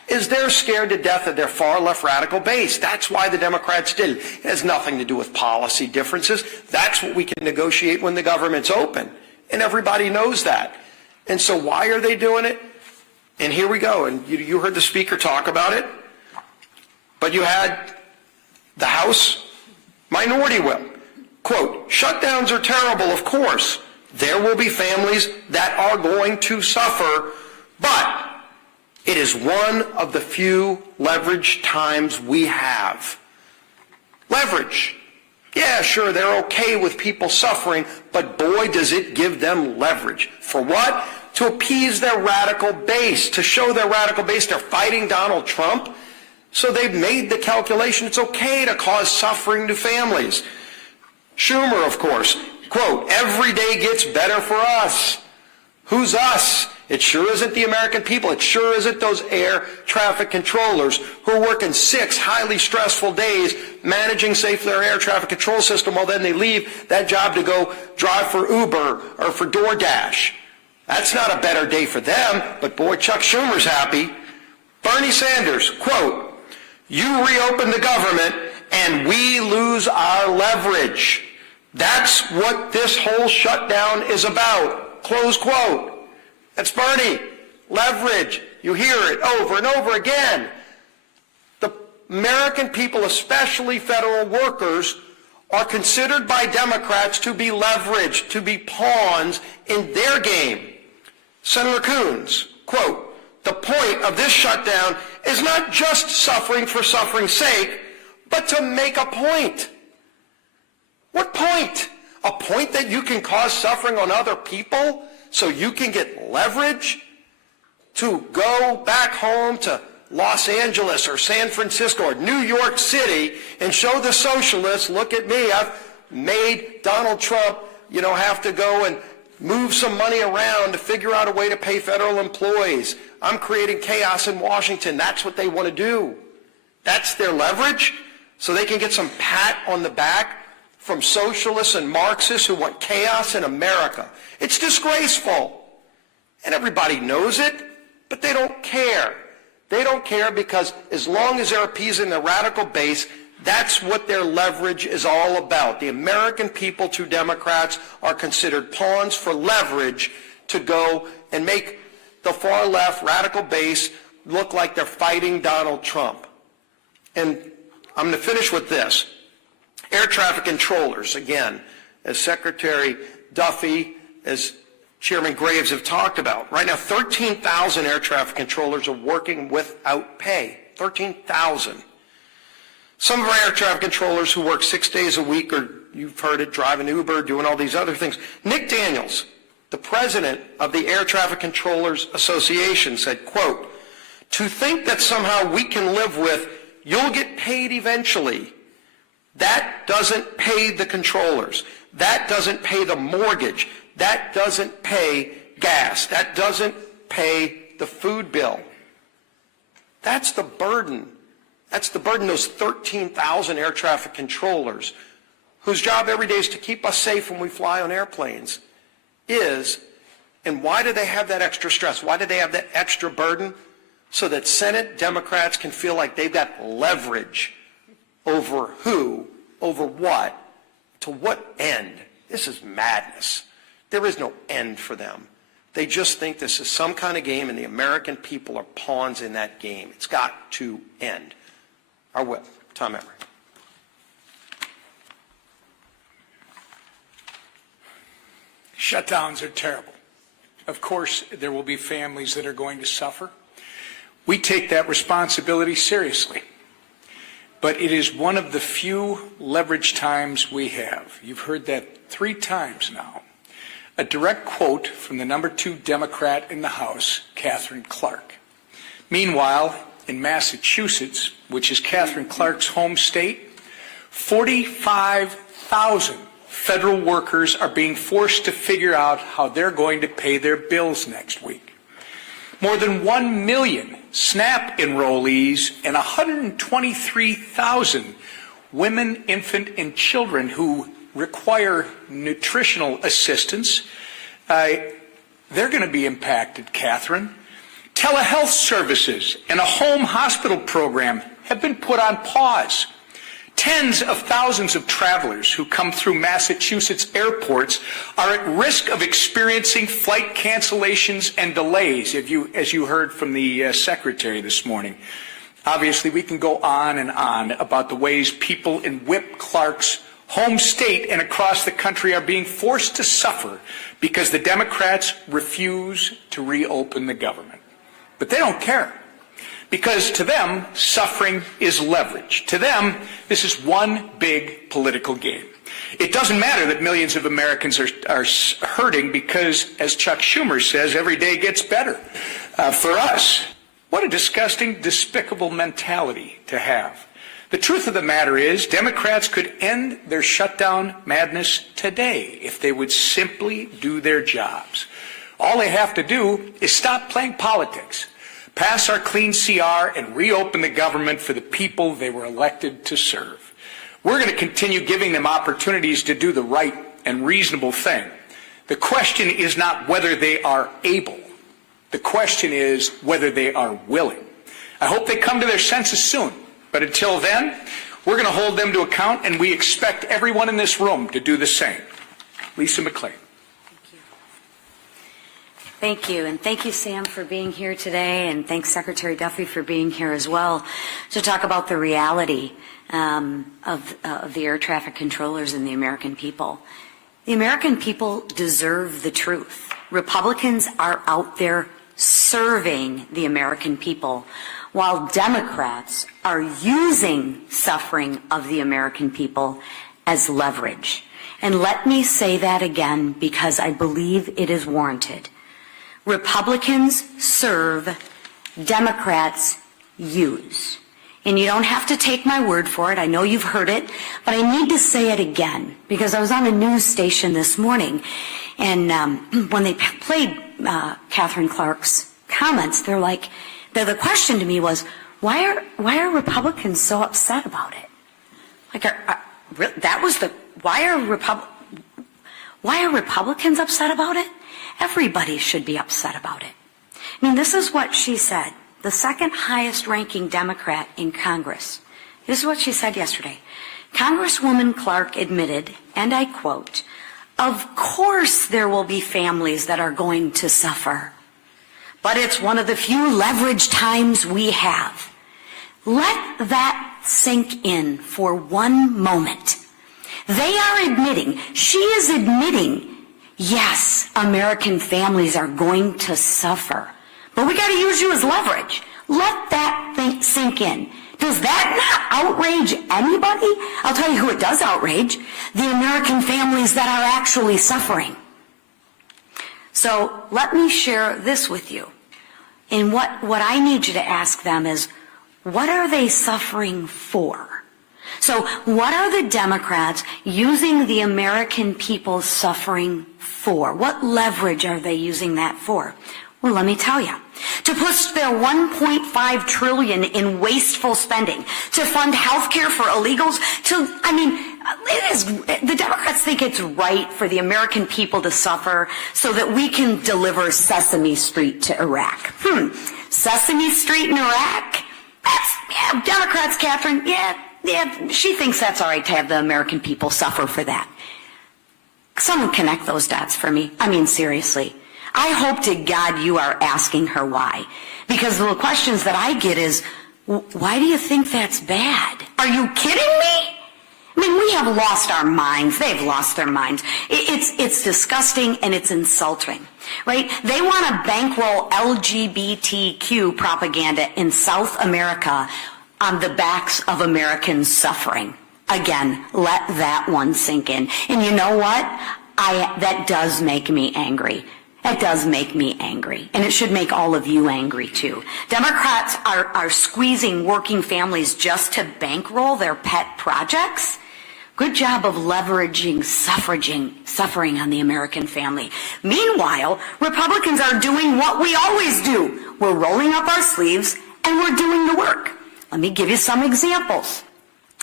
is they're scared to death of their far-left radical base. That's why the Democrats did it. It has nothing to do with policy differences. That's what we can negotiate when the government's open, and everybody knows that. And so why are they doing it? And here we go, and you heard the speaker talk about it, but you had the House minority whip. Quote, shutdowns are terrible, of course. There will be families that are going to suffer, but it is one of the few leverage times we have. Leverage. Yeah, sure, they're okay with people suffering, but boy, does it give them leverage. For what? To appease their radical base, to show their radical base they're fighting Donald Trump. So they've made the calculation it's okay to cause suffering to families. Schumer, of course, quote, every day gets better for us. Who's us? It sure isn't the American people. It sure isn't those air traffic controllers who are working 6 highly stressful days managing safely their air traffic control system while then they leave that job to go drive for Uber or for DoorDash. That's not a better day for them, but boy, Chuck Schumer's happy. Bernie Sanders, quote, you reopen the government and we lose our leverage. That's what this whole shutdown is about. Close quote. That's Bernie. Leverage. You hear it over and over again. The American people, especially federal workers, are considered by Democrats to be leveraged, to be pawns in their game. Senator Coons, quote, the point of this shutdown is not just suffering for suffering's sake, but to make a point. What point? A point that you can cause suffering on other people so you can get leverage to go back home to Los Angeles or San Francisco or New York City and show the socialists, look at me, I've made Donald Trump, have to go and move some money around to figure out a way to pay federal employees. I'm creating chaos in Washington. That's what they want to do. That's their leverage, so they can get some pat on the back from socialists and Marxists who want chaos in America. It's disgraceful. And everybody knows it, but they don't care. They don't care because as long as they're appeasing the radical base, that's what their leverage is all about. The American people, to Democrats, are considered pawns for leverage to go and make the far left radical base look like they're fighting Donald Trump. And I'm going to finish with this. Air traffic controllers, again, as Secretary Duffy, as Chairman Graves have talked about. Right now, 13,000 air traffic controllers are working without pay. 13,000. Some of our air traffic controllers who work 6 days a week, or you've heard it, driving Uber, doing all these other things. Nick Daniels, the president of the Air Traffic Controllers Association, said, quote, to think that somehow we can live with, you'll get paid eventually. That doesn't pay the controllers. That doesn't pay the mortgage. That doesn't pay gas. That doesn't pay the food bill. That's the burden. That's the burden those 13,000 air traffic controllers, whose job every day is to keep us safe when we fly on airplanes, is. And why do they have that extra stress? Why do they have that extra burden? So that Senate Democrats can feel like they've got leverage over who, over what, to what end. This is madness. There is no end for them. They just think this is some kind of game, and the American people are pawns in that game. It's got to end. Our whip, Tom Emory. Shutdowns are terrible. Of course, there will be families that are going to suffer. We take that responsibility seriously. But it is one of the few leverage times we have. You've heard that 3 times now. A direct quote from the number 2 Democrat in the House, Katherine Clark. Meanwhile, in Massachusetts, which is Katherine Clark's home state, 45,000 federal workers are being forced to figure out how they're going to pay their bills next week. More than 1 million SNAP enrollees and 123,000 women, infant, and children who require nutritional assistance, they're going to be impacted, Catherine. telehealth services and a home hospital program have been put on pause. Tens of thousands of travelers who come through Massachusetts airports are at risk of experiencing flight cancellations and delays, as you heard from the Secretary this morning. Obviously, we can go on and on about the ways people in Whip Clark's home state and across the country are being forced to suffer because the Democrats refuse to reopen the government. But they don't care, because to them, suffering is leverage. To them, this is one big political game. It doesn't matter that millions of Americans are hurting because, as Chuck Schumer says, every day gets better. For us, what a disgusting, despicable mentality to have. The truth of the matter is, Democrats could end their shutdown madness today if they would simply do their jobs. All they have to do is stop playing politics, pass our clean CR, and reopen the government for the people they were elected to serve. We're going to continue giving them opportunities to do the right and reasonable thing. The question is not whether they are able. The question is whether they are willing. I hope they come to their senses soon. But until then, we're going to hold them to account, and we expect everyone in this room to do the same. Lisa McClain. Thank you, and thank you, Sam, for being here today, and thanks, Secretary Duffy, for being here as well to talk about the reality of the air traffic controllers and the American people. The American people deserve the truth. Republicans are out there serving the American people, while Democrats are using suffering of the American people as leverage. And let me say that again because I believe it is warranted. Republicans serve, Democrats use. And you don't have to take my word for it. I know you've heard it, but I need to say it again because I was on a news station this morning, and when they played Catherine Clark's comments, the question to me was, why are Republicans so upset about it? Why are Republicans upset about it? Everybody should be upset about it. I mean, this is what she said, the second highest ranking Democrat in Congress. This is what she said yesterday. Congresswoman Clark admitted, and I quote, "Of course there will be families that are going to suffer, but it's one of the few leverage times we have." Let that sink in for one moment. They are admitting, she is admitting, yes, American families are going to suffer, but we got to use you as leverage. Let that sink in. Does that not outrage anybody? I'll tell you who it does outrage, the American families that are actually suffering. So let me share this with you. And what I need you to ask them is, what are they suffering for? So what are the Democrats using the American people's suffering for? What leverage are they using that for? Well, let me tell you. To push their $1.5 trillion in wasteful spending, to fund health care for illegals, the Democrats think it's right for the American people to suffer so that we can deliver Sesame Street to Iraq. Sesame Street in Iraq? Democrats, Catherine, she thinks that's all right to have the American people suffer for that. Someone connect those dots for me. I mean, seriously. I hope to God you are asking her why. Because the questions that I get is, why do you think that's bad? Are you kidding me? I mean, we have lost our minds. They've lost their minds. It's disgusting and it's insulting, right? They want to bankroll LGBTQ propaganda in South America on the backs of Americans suffering. Again, let that one sink in. And you know what? That does make me angry. That does make me angry. And it should make all of you angry too. Democrats are squeezing working families just to bankroll their pet projects. Good job of leveraging suffering on the American family. Meanwhile, Republicans are doing what we always do. We're rolling up our sleeves and we're doing the work. Let me give you some examples.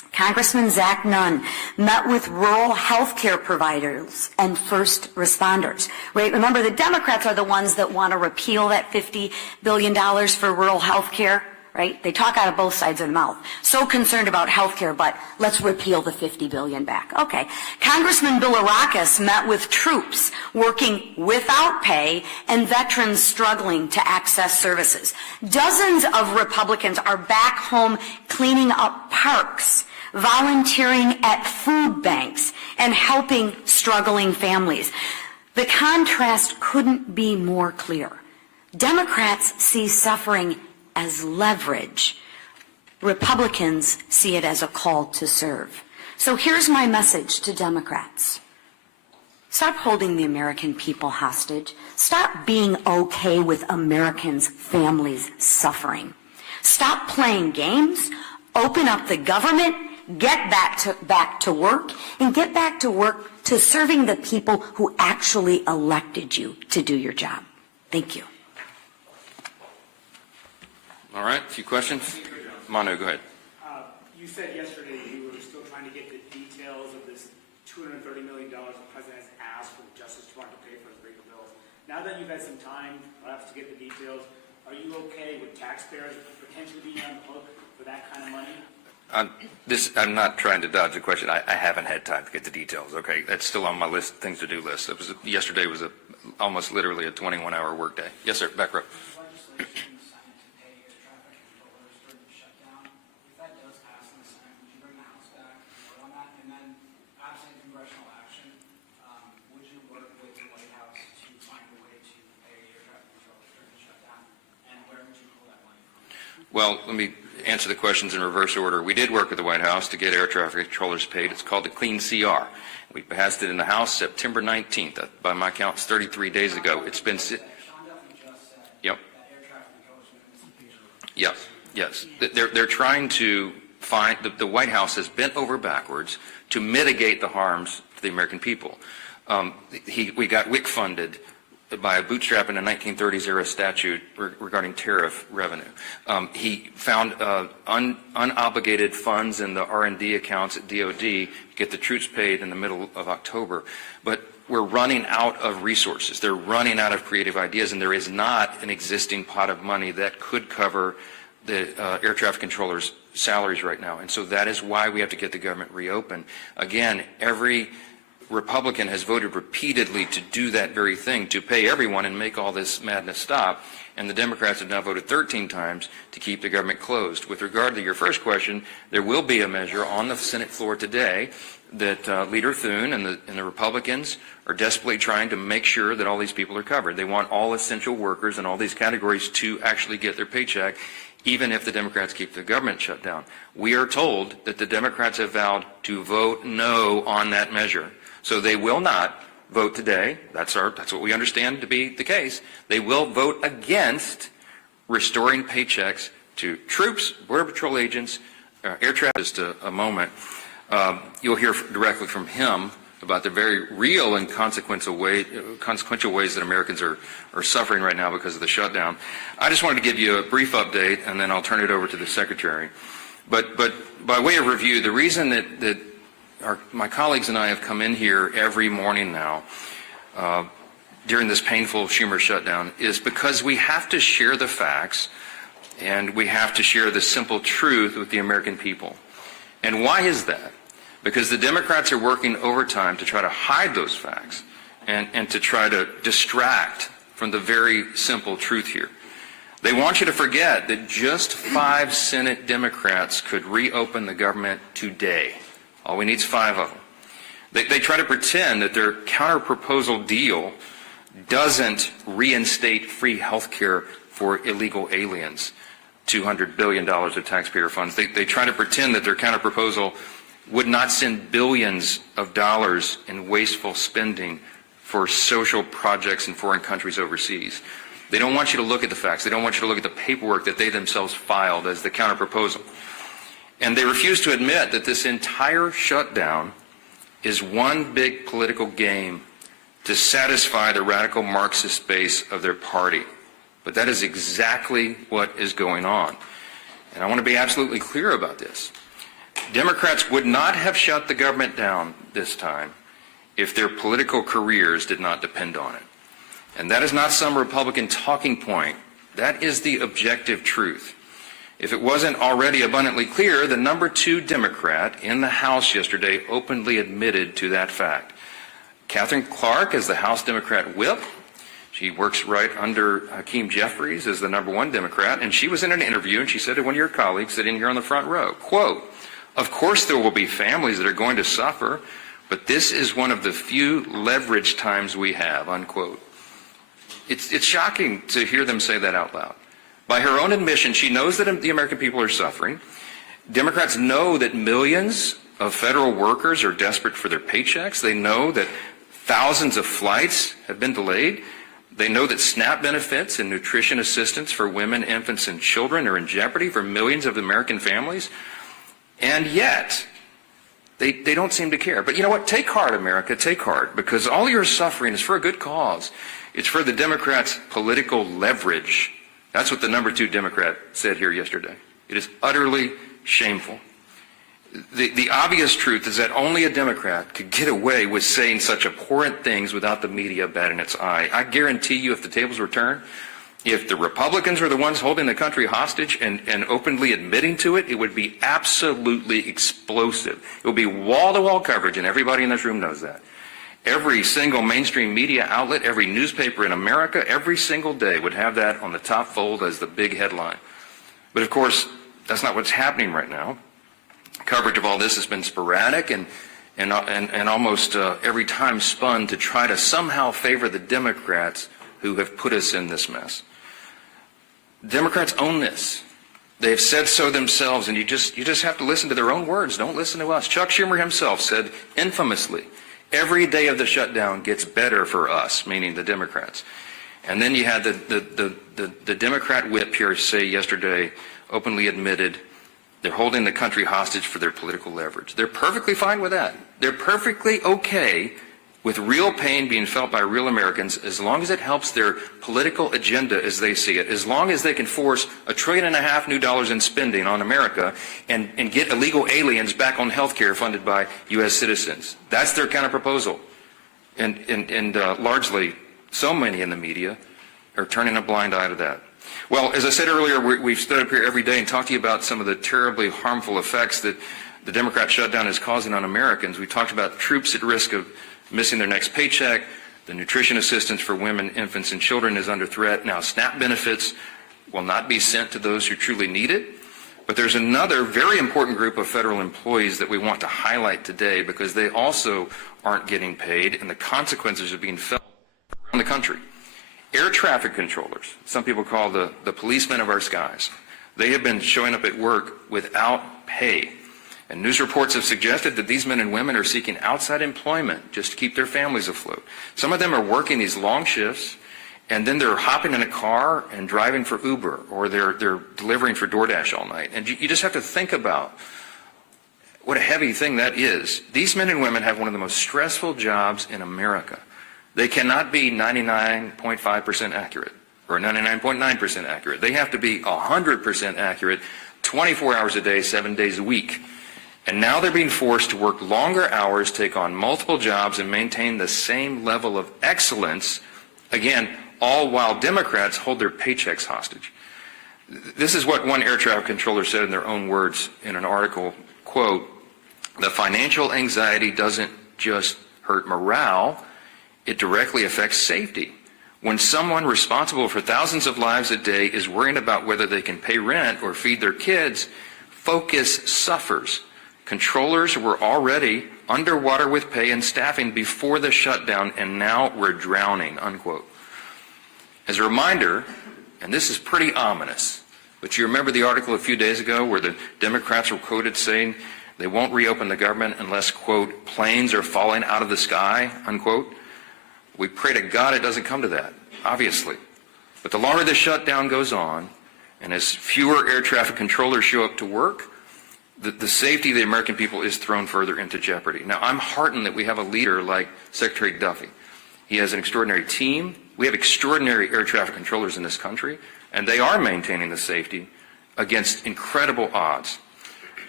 Congressman Zach Nunn met with rural health care providers and first responders. Right? Remember, the Democrats are the ones that want to repeal that $50 billion for rural health care. Right? They talk out of both sides of the mouth. So concerned about health care, but let's repeal the $50 billion back. Okay. Congressman Bilirakis met with troops working without pay and veterans struggling to access services. Dozens of Republicans are back home cleaning up parks, volunteering at food banks, and helping struggling families. The contrast couldn't be more clear. Democrats see suffering as leverage. Republicans see it as a call to serve. So here's my message to Democrats. Stop holding the American people hostage. Stop being okay with Americans' families suffering. Stop playing games. Open up the government. Get back to work, and get back to work to serving the people who actually elected you to do your job. Thank you. All right, a few questions. Manu, go ahead. You said yesterday you were still trying to get the details of this $230 million the president has asked for the Justice Department to pay for his legal bills. Now that you've had some time, perhaps, to get the details, are you okay with taxpayers potentially being on the hook for that kind of money? I'm not trying to dodge the question. I haven't had time to get the details. Okay, that's still on my list, things to do list. Yesterday was almost literally a 21-hour workday. Yes, sir. Back row. Legislation in the Senate to pay air traffic controllers during the shutdown. If that does pass in the Senate, would you bring the House back and vote on that? And then, absent congressional action, would you work with the White House to find a way to pay air traffic controllers during the shutdown? And where would you pull that money from? Well, let me answer the questions in reverse order. We did work with the White House to get air traffic controllers paid. It's called the Clean CR. We passed it in the House September 19th. By my count, it's 33 days ago. It's been... Sean Duffy just said Yep. that air traffic controllers are Yes. They're trying to find... The White House has bent over backwards to mitigate the harms to the American people. We got WIC funded by a bootstrap in a 1930s era statute regarding tariff revenue. He found unobligated funds in the R&D accounts at DOD to get the troops paid in the middle of October. But we're running out of resources. They're running out of creative ideas, and there is not an existing pot of money that could cover the air traffic controllers' salaries right now. And so that is why we have to get the government reopened. Again, every Republican has voted repeatedly to do that very thing, to pay everyone and make all this madness stop. And the Democrats have now voted 13 times to keep the government closed. With regard to your first question, there will be a measure on the Senate floor today that Leader Thune and the Republicans are desperately trying to make sure that all these people are covered. They want all essential workers in all these categories to actually get their paycheck, even if the Democrats keep the government shut down. We are told that the Democrats have vowed to vote no on that measure. So they will not vote today. That's what we understand to be the case. They will vote against restoring paychecks to troops, Border Patrol agents, air traffic. Just a moment. You'll hear directly from him about the very real and consequential ways that Americans are suffering right now because of the shutdown. I just wanted to give you a brief update, and then I'll turn it over to the Secretary. But by way of review, the reason that my colleagues and I have come in here every morning now during this painful Schumer shutdown is because we have to share the facts and we have to share the simple truth with the American people. And why is that? Because the Democrats are working overtime to try to hide those facts and to try to distract from the very simple truth here. They want you to forget that just 5 Senate Democrats could reopen the government today. All we need is 5 of them. They try to pretend that their counter-proposal deal doesn't reinstate free health care for illegal aliens, $200 billion of taxpayer funds. They try to pretend that their counter-proposal would not send billions of dollars in wasteful spending for social projects in foreign countries overseas. They don't want you to look at the facts. They don't want you to look at the paperwork that they themselves filed as the counter-proposal. And they refuse to admit that this entire shutdown is one big political game to satisfy the radical Marxist base of their party. But that is exactly what is going on. And I want to be absolutely clear about this. Democrats would not have shut the government down this time if their political careers did not depend on it. And that is not some Republican talking point. That is the objective truth. If it wasn't already abundantly clear, the number 2 Democrat in the House yesterday openly admitted to that fact. Catherine Clark is the House Democrat whip. She works right under Hakeem Jeffries as the number 1 Democrat, and she was in an interview and she said to one of your colleagues sitting here on the front row, quote, "Of course there will be families that are going to suffer, but this is one of the few leverage times we have," unquote. It's shocking to hear them say that out loud. By her own admission, she knows that the American people are suffering. Democrats know that millions of federal workers are desperate for their paychecks. They know that thousands of flights have been delayed. They know that SNAP benefits and nutrition assistance for women, infants, and children are in jeopardy for millions of American families. And yet, they don't seem to care. But you know what? Take heart, America. Take heart. Because all your suffering is for a good cause. It's for the Democrats' political leverage. That's what the number 2 Democrat said here yesterday. It is utterly shameful. The obvious truth is that only a Democrat could get away with saying such abhorrent things without the media batting its eye. I guarantee you, if the tables were turned, if the Republicans were the ones holding the country hostage and openly admitting to it, it would be absolutely explosive. It would be wall-to-wall coverage, and everybody in this room knows that. Every single mainstream media outlet, every newspaper in America, every single day would have that on the top fold as the big headline. But of course, that's not what's happening right now. Coverage of all this has been sporadic and almost every time spun to try to somehow favor the Democrats who have put us in this mess. Democrats own this. They have said so themselves, and you just have to listen to their own words. Don't listen to us. Chuck Schumer himself said infamously, "Every day of the shutdown gets better for us," meaning the Democrats. And then you had the Democrat whip here say yesterday, openly admitted, they're holding the country hostage for their political leverage. They're perfectly fine with that. They're perfectly okay with real pain being felt by real Americans as long as it helps their political agenda as they see it, as long as they can force $1.5 trillion new dollars in spending on America and get illegal aliens back on health care funded by U.S. citizens. That's their kind of proposal. And largely, so many in the media are turning a blind eye to that. Well, as I said earlier, we've stood up here every day and talked to you about some of the terribly harmful effects that the Democrat shutdown is causing on Americans. We talked about troops at risk of missing their next paycheck. The nutrition assistance for women, infants, and children is under threat. Now, SNAP benefits will not be sent to those who truly need it. But there's another very important group of federal employees that we want to highlight today because they also aren't getting paid, and the consequences are being felt around the country. Air traffic controllers, some people call the policemen of our skies, they have been showing up at work without pay. And news reports have suggested that these men and women are seeking outside employment just to keep their families afloat. Some of them are working these long shifts, and then they're hopping in a car and driving for Uber, or they're delivering for DoorDash all night. And you just have to think about what a heavy thing that is. These men and women have one of the most stressful jobs in America. They cannot be 99.5% accurate or 99.9% accurate. They have to be 100% accurate 24 hours a day, 7 days a week. And now they're being forced to work longer hours, take on multiple jobs, and maintain the same level of excellence, again, all while Democrats hold their paychecks hostage. This is what one air traffic controller said in their own words in an article, quote, "The financial anxiety doesn't just hurt morale, it directly affects safety. When someone responsible for thousands of lives a day is worrying about whether they can pay rent or feed their kids, focus suffers. Controllers were already underwater with pay and staffing before the shutdown, and now we're drowning," unquote. As a reminder, and this is pretty ominous, but you remember the article a few days ago where the Democrats were quoted saying they won't reopen the government unless, quote, "planes are falling out of the sky," unquote. We pray to God it doesn't come to that, obviously. But the longer the shutdown goes on, and as fewer air traffic controllers show up to work, the safety of the American people is thrown further into jeopardy. Now, I'm heartened that we have a leader like Secretary Duffy. He has an extraordinary team. We have extraordinary air traffic controllers in this country, and they are maintaining the safety against incredible odds.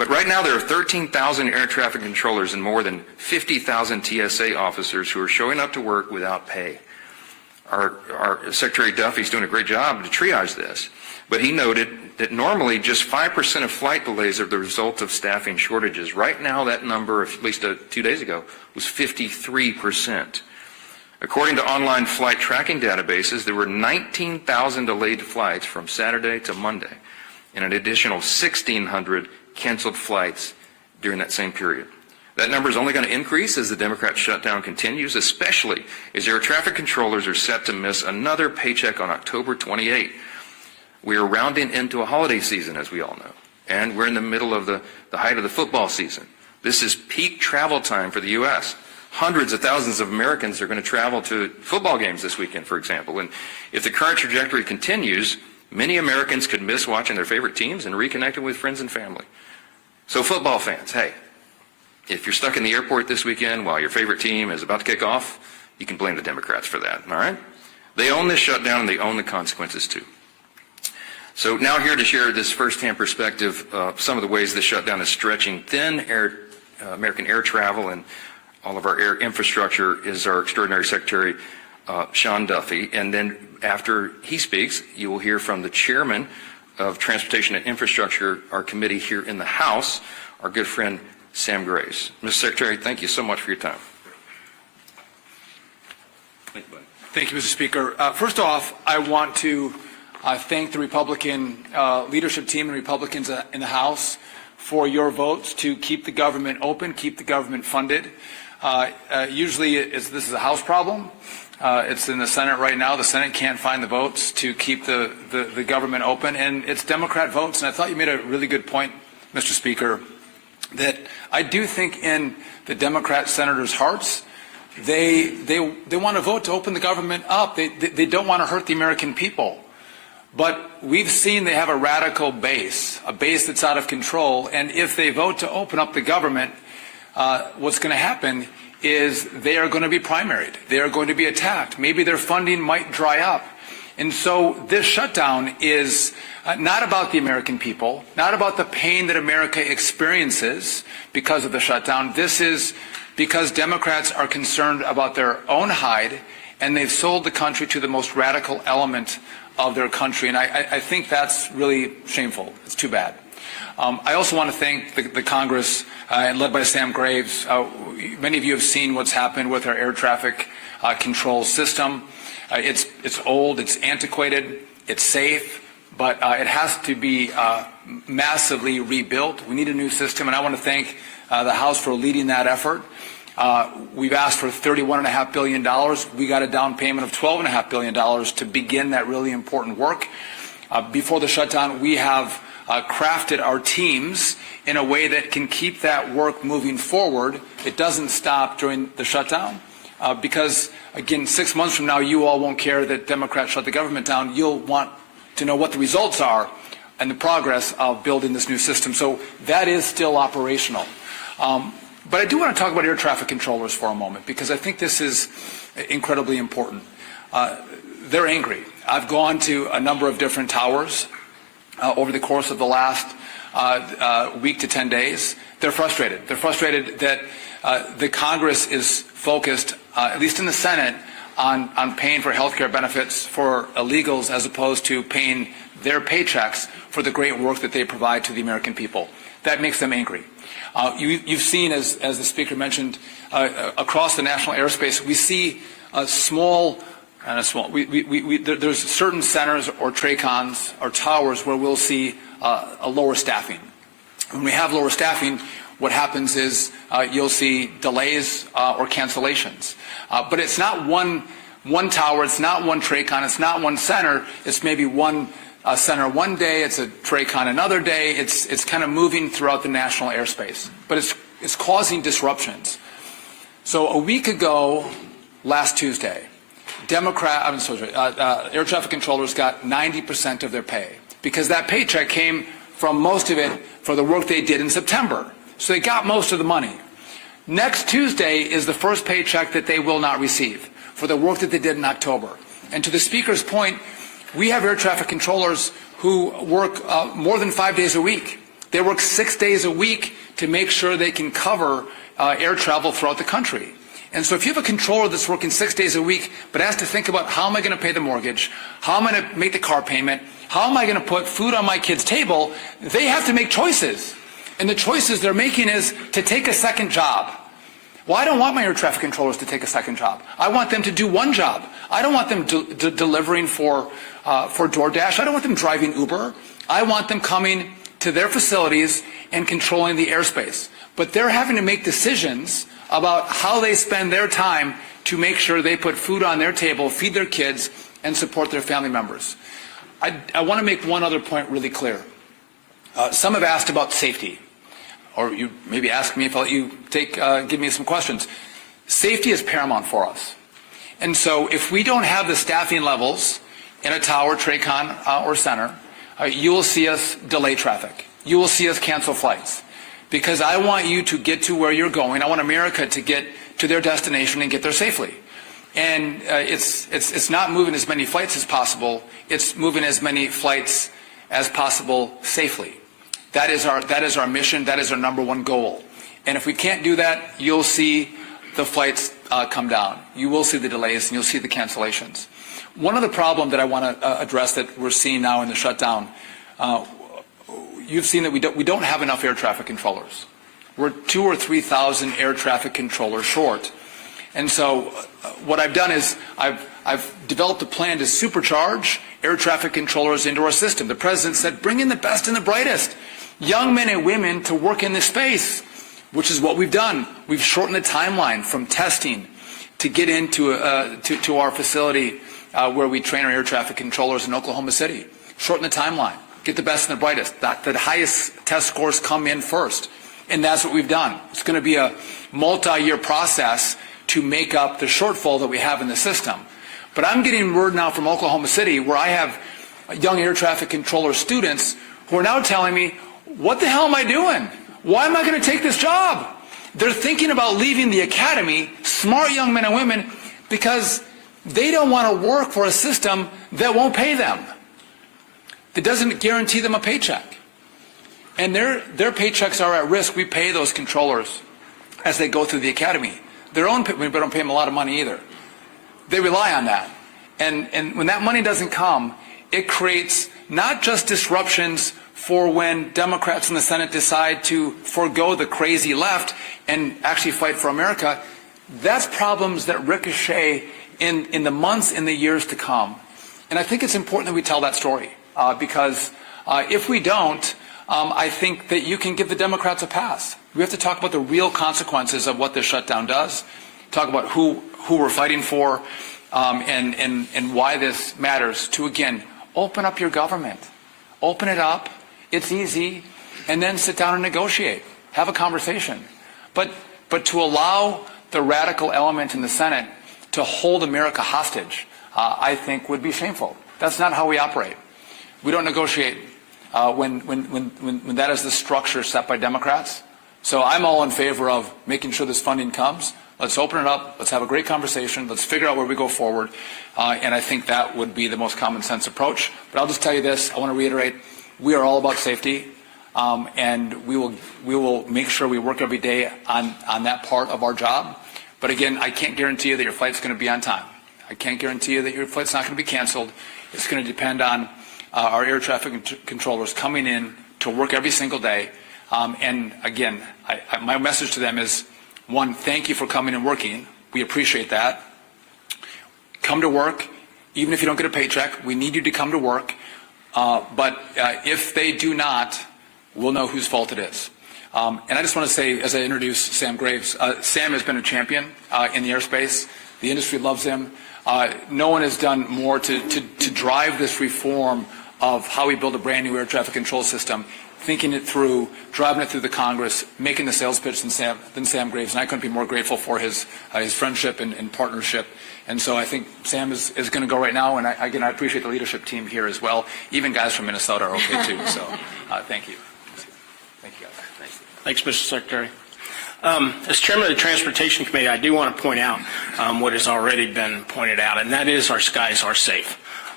But right now there are 13,000 air traffic controllers and more than 50,000 TSA officers who are showing up to work without pay. Our Secretary Duffy is doing a great job to triage this, but he noted that normally just 5% of flight delays are the result of staffing shortages. Right now that number, at least 2 days ago, was 53%. According to online flight tracking databases, there were 19,000 delayed flights from Saturday to Monday, and an additional 1,600 canceled flights during that same period. That number is only going to increase as the Democrat shutdown continues, especially as air traffic controllers are set to miss another paycheck on October 28. We are rounding into a holiday season, as we all know, and we're in the middle of the height of the football season. This is peak travel time for the U.S. Hundreds of thousands of Americans are going to travel to football games this weekend, for example. And if the current trajectory continues, many Americans could miss watching their favorite teams and reconnecting with friends and family. So football fans, hey, if you're stuck in the airport this weekend while your favorite team is about to kick off, you can blame the Democrats for that, all right? They own this shutdown and they own the consequences too. So now here to share this firsthand perspective, some of the ways this shutdown is stretching thin American air travel and all of our air infrastructure is our extraordinary Secretary, Sean Duffy. And then after he speaks, you will hear from the chairman of Transportation and Infrastructure, our committee here in the House, our good friend Sam Graves. Mr. Secretary, thank you so much for your time. Thank you, Mr. Speaker. First off, I want to thank the Republican leadership team and Republicans in the House for your votes to keep the government open, keep the government funded. Usually this is a House problem. It's in the Senate right now. The Senate can't find the votes to keep the government open, and it's Democrat votes. And I thought you made a really good point, Mr. Speaker, that I do think in the Democrat senators' hearts, they want to vote to open the government up. They don't want to hurt the American people. But we've seen they have a radical base, a base that's out of control. And if they vote to open up the government, what's going to happen is they are going to be primaried. They are going to be attacked. Maybe their funding might dry up. And so this shutdown is not about the American people, not about the pain that America experiences because of the shutdown. This is because Democrats are concerned about their own hide, and they've sold the country to the most radical element of their country. And I think that's really shameful. It's too bad. I also want to thank the Congress, led by Sam Graves. Many of you have seen what's happened with our air traffic control system. It's old, it's antiquated, it's safe, but it has to be massively rebuilt. We need a new system, and I want to thank the House for leading that effort. We've asked for $31.5 billion. We got a down payment of $12.5 billion to begin that really important work. Before the shutdown, we have crafted our teams in a way that can keep that work moving forward. It doesn't stop during the shutdown because, again, 6 months from now, you all won't care that Democrats shut the government down. You'll want to know what the results are and the progress of building this new system. So that is still operational. But I do want to talk about air traffic controllers for a moment because I think this is incredibly important. They're angry. I've gone to a number of different towers over the course of the last week to 10 days. They're frustrated. They're frustrated that the Congress is focused, at least in the Senate, on paying for health care benefits for illegals as opposed to paying their paychecks for the great work that they provide to the American people. That makes them angry. You've seen, as the Speaker mentioned, across the national airspace, we see there's certain centers or TRACONs or towers where we'll see a lower staffing. When we have lower staffing, what happens is you'll see delays or cancellations. But it's not one tower, it's not one TRACON, it's not one center, it's maybe one center one day, it's a TRACON another day, it's kind of moving throughout the national airspace. But it's causing disruptions. So a week ago, last Tuesday, air traffic controllers got 90% of their pay because that paycheck came from most of it for the work they did in September. So they got most of the money. Next Tuesday is the first paycheck that they will not receive for the work that they did in October. And to the Speaker's point, we have air traffic controllers who work more than 5 days a week. They work 6 days a week to make sure they can cover air travel throughout the country. And so if you have a controller that's working 6 days a week, but has to think about how am I going to pay the mortgage, how am I going to make the car payment, how am I going to put food on my kid's table, they have to make choices. And the choices they're making is to take a second job. Well, I don't want my air traffic controllers to take a second job. I want them to do one job. I don't want them delivering for DoorDash. I don't want them driving Uber. I want them coming to their facilities and controlling the airspace. But they're having to make decisions about how they spend their time to make sure they put food on their table, feed their kids, and support their family members. I want to make one other point really clear. Some have asked about safety, or you maybe ask me if I'll let you give me some questions. Safety is paramount for us. And so if we don't have the staffing levels in a tower, TRACON, or center, you will see us delay traffic. You will see us cancel flights. Because I want you to get to where you're going. I want America to get to their destination and get there safely. And it's not moving as many flights as possible. It's moving as many flights as possible safely. That is our mission. That is our number one goal. And if we can't do that, you'll see the flights come down. You will see the delays and you'll see the cancellations. One other problem that I want to address that we're seeing now in the shutdown, you've seen that we don't have enough air traffic controllers. We're 2,000 or 3,000 air traffic controllers short. And so what I've done is I've developed a plan to supercharge air traffic controllers into our system. The President said, bring in the best and the brightest, young men and women to work in this space, which is what we've done. We've shortened the timeline from testing to get into to our facility where we train our air traffic controllers in Oklahoma City. Shorten the timeline. Get the best and the brightest. The highest test scores come in first. And that's what we've done. It's going to be a multi-year process to make up the shortfall that we have in the system. But I'm getting word now from Oklahoma City where I have young air traffic controller students who are now telling me, what the hell am I doing? Why am I going to take this job? They're thinking about leaving the academy, smart young men and women, because they don't want to work for a system that won't pay them. That doesn't guarantee them a paycheck. And their paychecks are at risk. We pay those controllers as they go through the academy. We don't pay them a lot of money either. They rely on that. And when that money doesn't come, it creates not just disruptions for when Democrats in the Senate decide to forego the crazy left and actually fight for America. That's problems that ricochet in the months and the years to come. And I think it's important that we tell that story. Because if we don't, I think that you can give the Democrats a pass. We have to talk about the real consequences of what this shutdown does, talk about who we're fighting for, and why this matters, to, again, open up your government. Open it up. It's easy. And then sit down and negotiate. Have a conversation. But to allow the radical element in the Senate to hold America hostage, I think would be shameful. That's not how we operate. We don't negotiate when that is the structure set by Democrats. So I'm all in favor of making sure this funding comes. Let's open it up. Let's have a great conversation. Let's figure out where we go forward. And I think that would be the most common sense approach. But I'll just tell you this. I want to reiterate, we are all about safety. And we will make sure we work every day on that part of our job. But again, I can't guarantee you that your flight's going to be on time. I can't guarantee you that your flight's not going to be canceled. It's going to depend on our air traffic controllers coming in to work every single day. And again, my message to them is, one, thank you for coming and working. We appreciate that. Come to work, even if you don't get a paycheck. We need you to come to work. But if they do not, we'll know whose fault it is. And I just want to say, as I introduce Sam Graves, Sam has been a champion in the airspace. The industry loves him. No one has done more to drive this reform of how we build a brand new air traffic control system, thinking it through, driving it through the Congress, making the sales pitch than Sam Graves. And I couldn't be more grateful for his friendship and partnership. And so I think Sam is going to go right now. And I appreciate the leadership team here as well. Even guys from Minnesota are okay too. So thank you. Thank you, guys. Thanks. Thanks, Mr. Secretary. As chairman of the Transportation Committee, I do want to point out what has already been pointed out, and that is our skies are safe.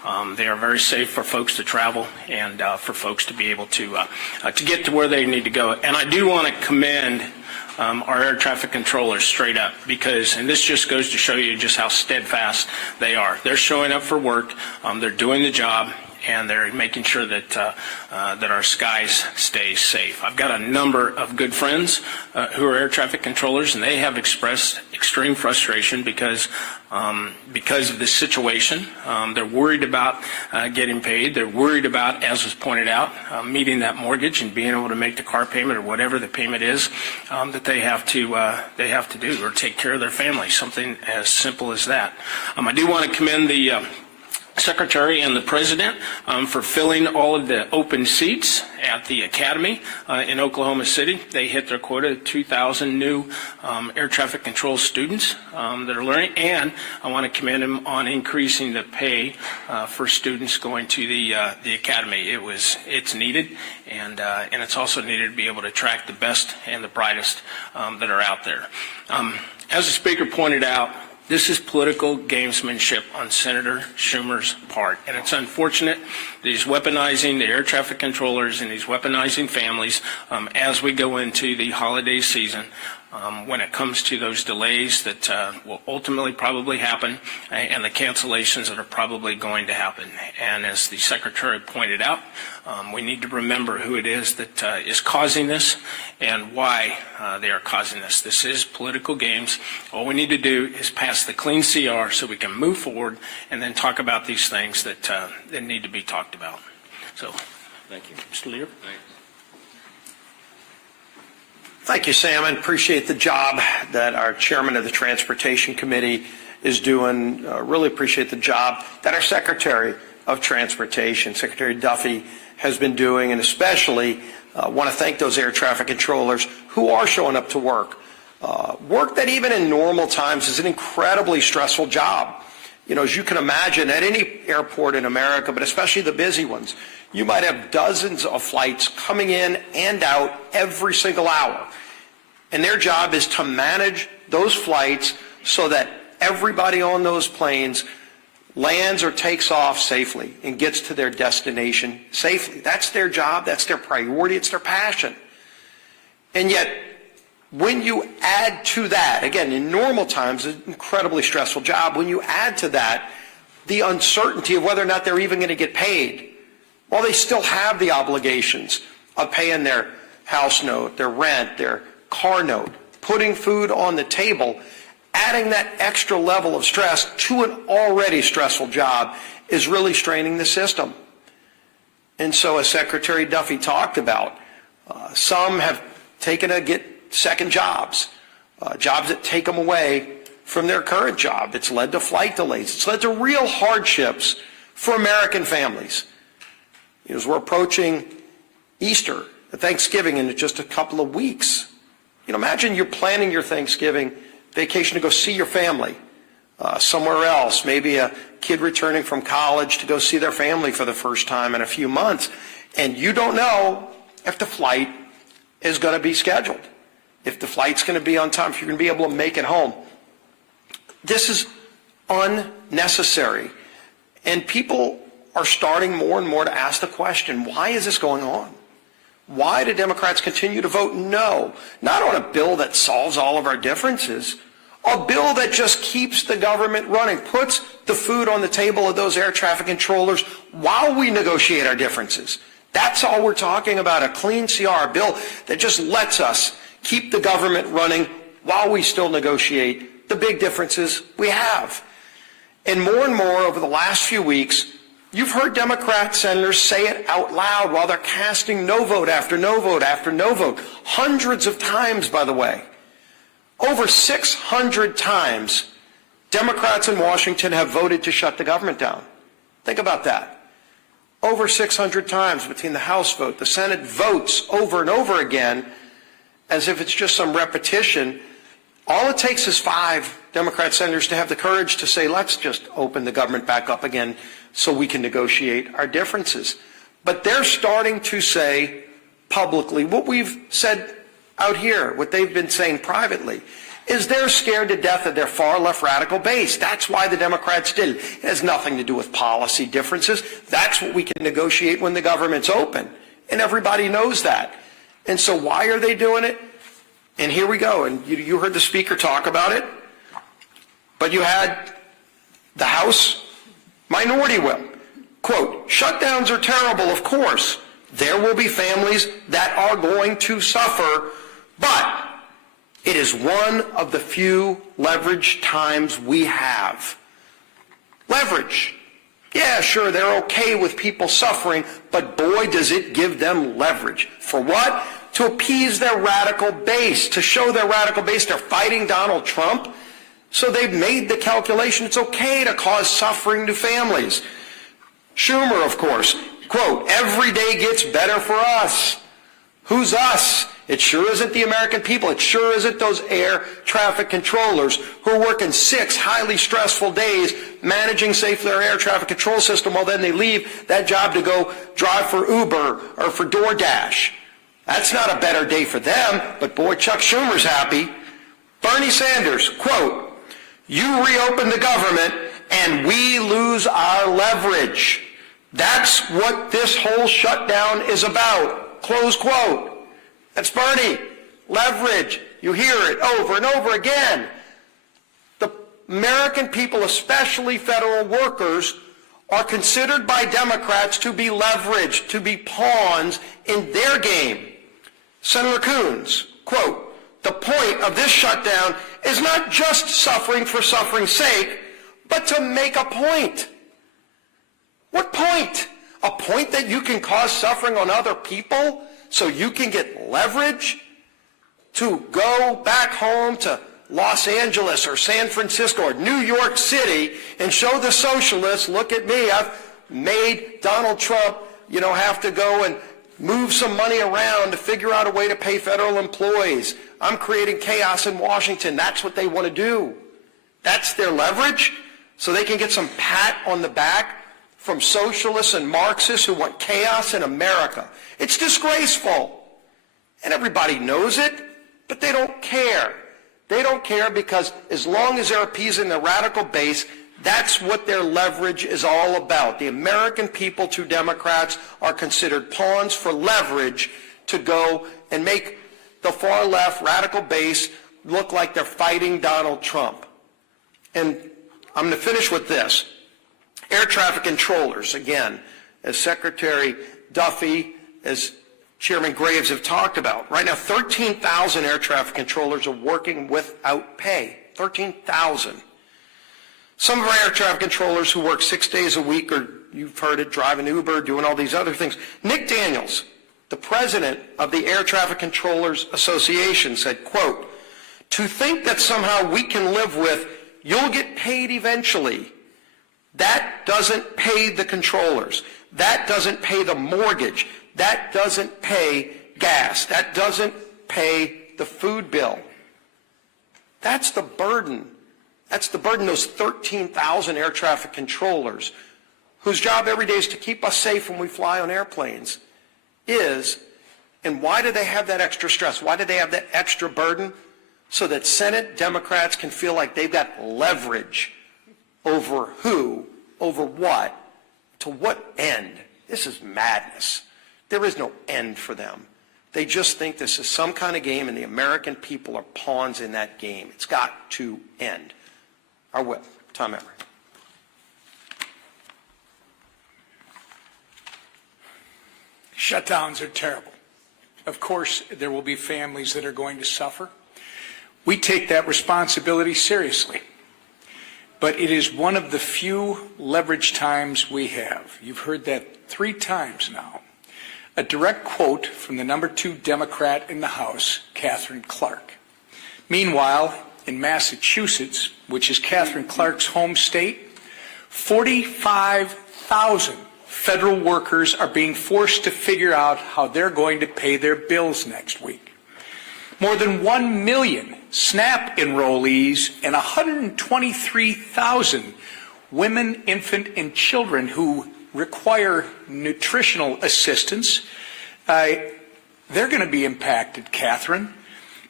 They are very safe for folks to travel and for folks to be able to get to where they need to go. And I do want to commend our air traffic controllers straight up, because, and this just goes to show you just how steadfast they are. They're showing up for work, they're doing the job, and they're making sure that that our skies stay safe. I've got a number of good friends who are air traffic controllers, and they have expressed extreme frustration because of this situation. They're worried about getting paid. They're worried about, as was pointed out, meeting that mortgage and being able to make the car payment or whatever the payment is that they have to do, or take care of their family. Something as simple as that. I do want to commend the Secretary and the President for filling all of the open seats at the Academy in Oklahoma City. They hit their quota of 2,000 new air traffic control students that are learning, and I want to commend them on increasing the pay for students going to the Academy. It's needed, and it's also needed to be able to attract the best and the brightest that are out there. As the Speaker pointed out, this is political gamesmanship on Senator Schumer's part, and it's unfortunate that he's weaponizing the air traffic controllers and he's weaponizing families as we go into the holiday season when it comes to those delays that will ultimately probably happen and the cancellations that are probably going to happen. And as the Secretary pointed out, we need to remember who it is that is causing this and why they are causing this. This is political games. All we need to do is pass the clean CR so we can move forward and then talk about these things that need to be talked about. So, thank you. Mr. Leader. Thank you, Sam, and appreciate the job that our chairman of the Transportation Committee is doing. Really appreciate the job that our Secretary of Transportation, Secretary Duffy, has been doing, and especially want to thank those air traffic controllers who are showing up to work. Work that even in normal times is an incredibly stressful job. You know, as you can imagine, at any airport in America, but especially the busy ones, you might have dozens of flights coming in and out every single hour. And their job is to manage those flights so that everybody on those planes lands or takes off safely and gets to their destination safely. That's their job. That's their priority. It's their passion. And yet, when you add to that, again, in normal times, an incredibly stressful job, when you add to that the uncertainty of whether or not they're even going to get paid, well, they still have the obligations of paying their house note, their rent, their car note, putting food on the table. Adding that extra level of stress to an already stressful job is really straining the system. And so, as Secretary Duffy talked about, some have taken to get second jobs, jobs that take them away from their current job. It's led to flight delays. It's led to real hardships for American families. As we're approaching Easter, Thanksgiving in just a couple of weeks, imagine you're planning your Thanksgiving vacation to go see your family somewhere else, maybe a kid returning from college to go see their family for the first time in a few months, and you don't know if the flight is going to be scheduled, if the flight's going to be on time, if you're going to be able to make it home. This is unnecessary, and people are starting more and more to ask the question, why is this going on? Why do Democrats continue to vote no, not on a bill that solves all of our differences, a bill that just keeps the government running, puts the food on the table of those air traffic controllers while we negotiate our differences. That's all we're talking about, a clean CR, a bill that just lets us keep the government running while we still negotiate the big differences we have. And more over the last few weeks, you've heard Democrat senators say it out loud while they're casting no vote after no vote after no vote. Hundreds of times, by the way. Over 600 times, Democrats in Washington have voted to shut the government down. Think about that. Over 600 times between the House vote, the Senate votes over and over again as if it's just some repetition. All it takes is 5 Democrat senators to have the courage to say, let's just open the government back up again so we can negotiate our differences. But they're starting to say publicly what we've said out here, what they've been saying privately. is they're scared to death of their far left radical base. That's why the Democrats did it. It has nothing to do with policy differences. That's what we can negotiate when the government's open. And everybody knows that. And so why are they doing it? And here we go. And you heard the speaker talk about it. But you had the House minority whip. Quote, shutdowns are terrible, of course. There will be families that are going to suffer, but it is one of the few leverage times we have. Leverage. Yeah, sure, they're okay with people suffering, but boy, does it give them leverage. For what? To appease their radical base, to show their radical base they're fighting Donald Trump. So they've made the calculation it's okay to cause suffering to families. Schumer, of course, quote, every day gets better for us. Who's us? It sure isn't the American people. It sure isn't those air traffic controllers who are working 6 highly stressful days managing safely our air traffic control system while then they leave that job to go drive for Uber or for DoorDash. That's not a better day for them, but boy, Chuck Schumer's happy. Bernie Sanders, quote, you reopen the government and we lose our leverage. That's what this whole shutdown is about. Close quote. That's Bernie. Leverage. You hear it over and over again. The American people, especially federal workers, are considered by Democrats to be leveraged, to be pawns in their game. Senator Coons, quote, the point of this shutdown is not just suffering for suffering's sake, but to make a point. What point? A point that you can cause suffering on other people so you can get leverage to go back home to Los Angeles or San Francisco or New York City and show the socialists, look at me, I've made Donald Trump, have to go and move some money around to figure out a way to pay federal employees. I'm creating chaos in Washington. That's what they want to do. That's their leverage, so they can get some pat on the back from socialists and Marxists who want chaos in America. It's disgraceful. And everybody knows it, but they don't care. They don't care because as long as they're appeasing the radical base, that's what their leverage is all about. The American people to Democrats are considered pawns for leverage to go and make the far left radical base look like they're fighting Donald Trump. And I'm going to finish with this. Air traffic controllers, again, as Secretary Duffy, as Chairman Graves have talked about. Right now, 13,000 air traffic controllers are working without pay. 13,000. Some of our air traffic controllers who work 6 days a week, or you've heard it, driving Uber, doing all these other things. Nick Daniels, the president of the Air Traffic Controllers Association, said, quote, to think that somehow we can live with, you'll get paid eventually. That doesn't pay the controllers. That doesn't pay the mortgage. That doesn't pay gas. That doesn't pay the food bill. That's the burden. That's the burden, those 13,000 air traffic controllers, whose job every day is to keep us safe when we fly on airplanes, is, and why do they have that extra stress? Why do they have that extra burden? So that Senate Democrats can feel like they've got leverage over who, over what, to what end? This is madness. There is no end for them. They just think this is some kind of game, and the American people are pawns in that game. It's got to end. Our whip, Tom Emory. Shutdowns are terrible. Of course, there will be families that are going to suffer. We take that responsibility seriously. But it is one of the few leverage times we have. You've heard that 3 times now. A direct quote from the number 2 Democrat in the House, Catherine Clark. Meanwhile, in Massachusetts, which is Catherine Clark's home state, 45,000 federal workers are being forced to figure out how they're going to pay their bills next week. More than 1 million SNAP enrollees and 123,000 women, infant, and children who require nutritional assistance, they're going to be impacted, Catherine.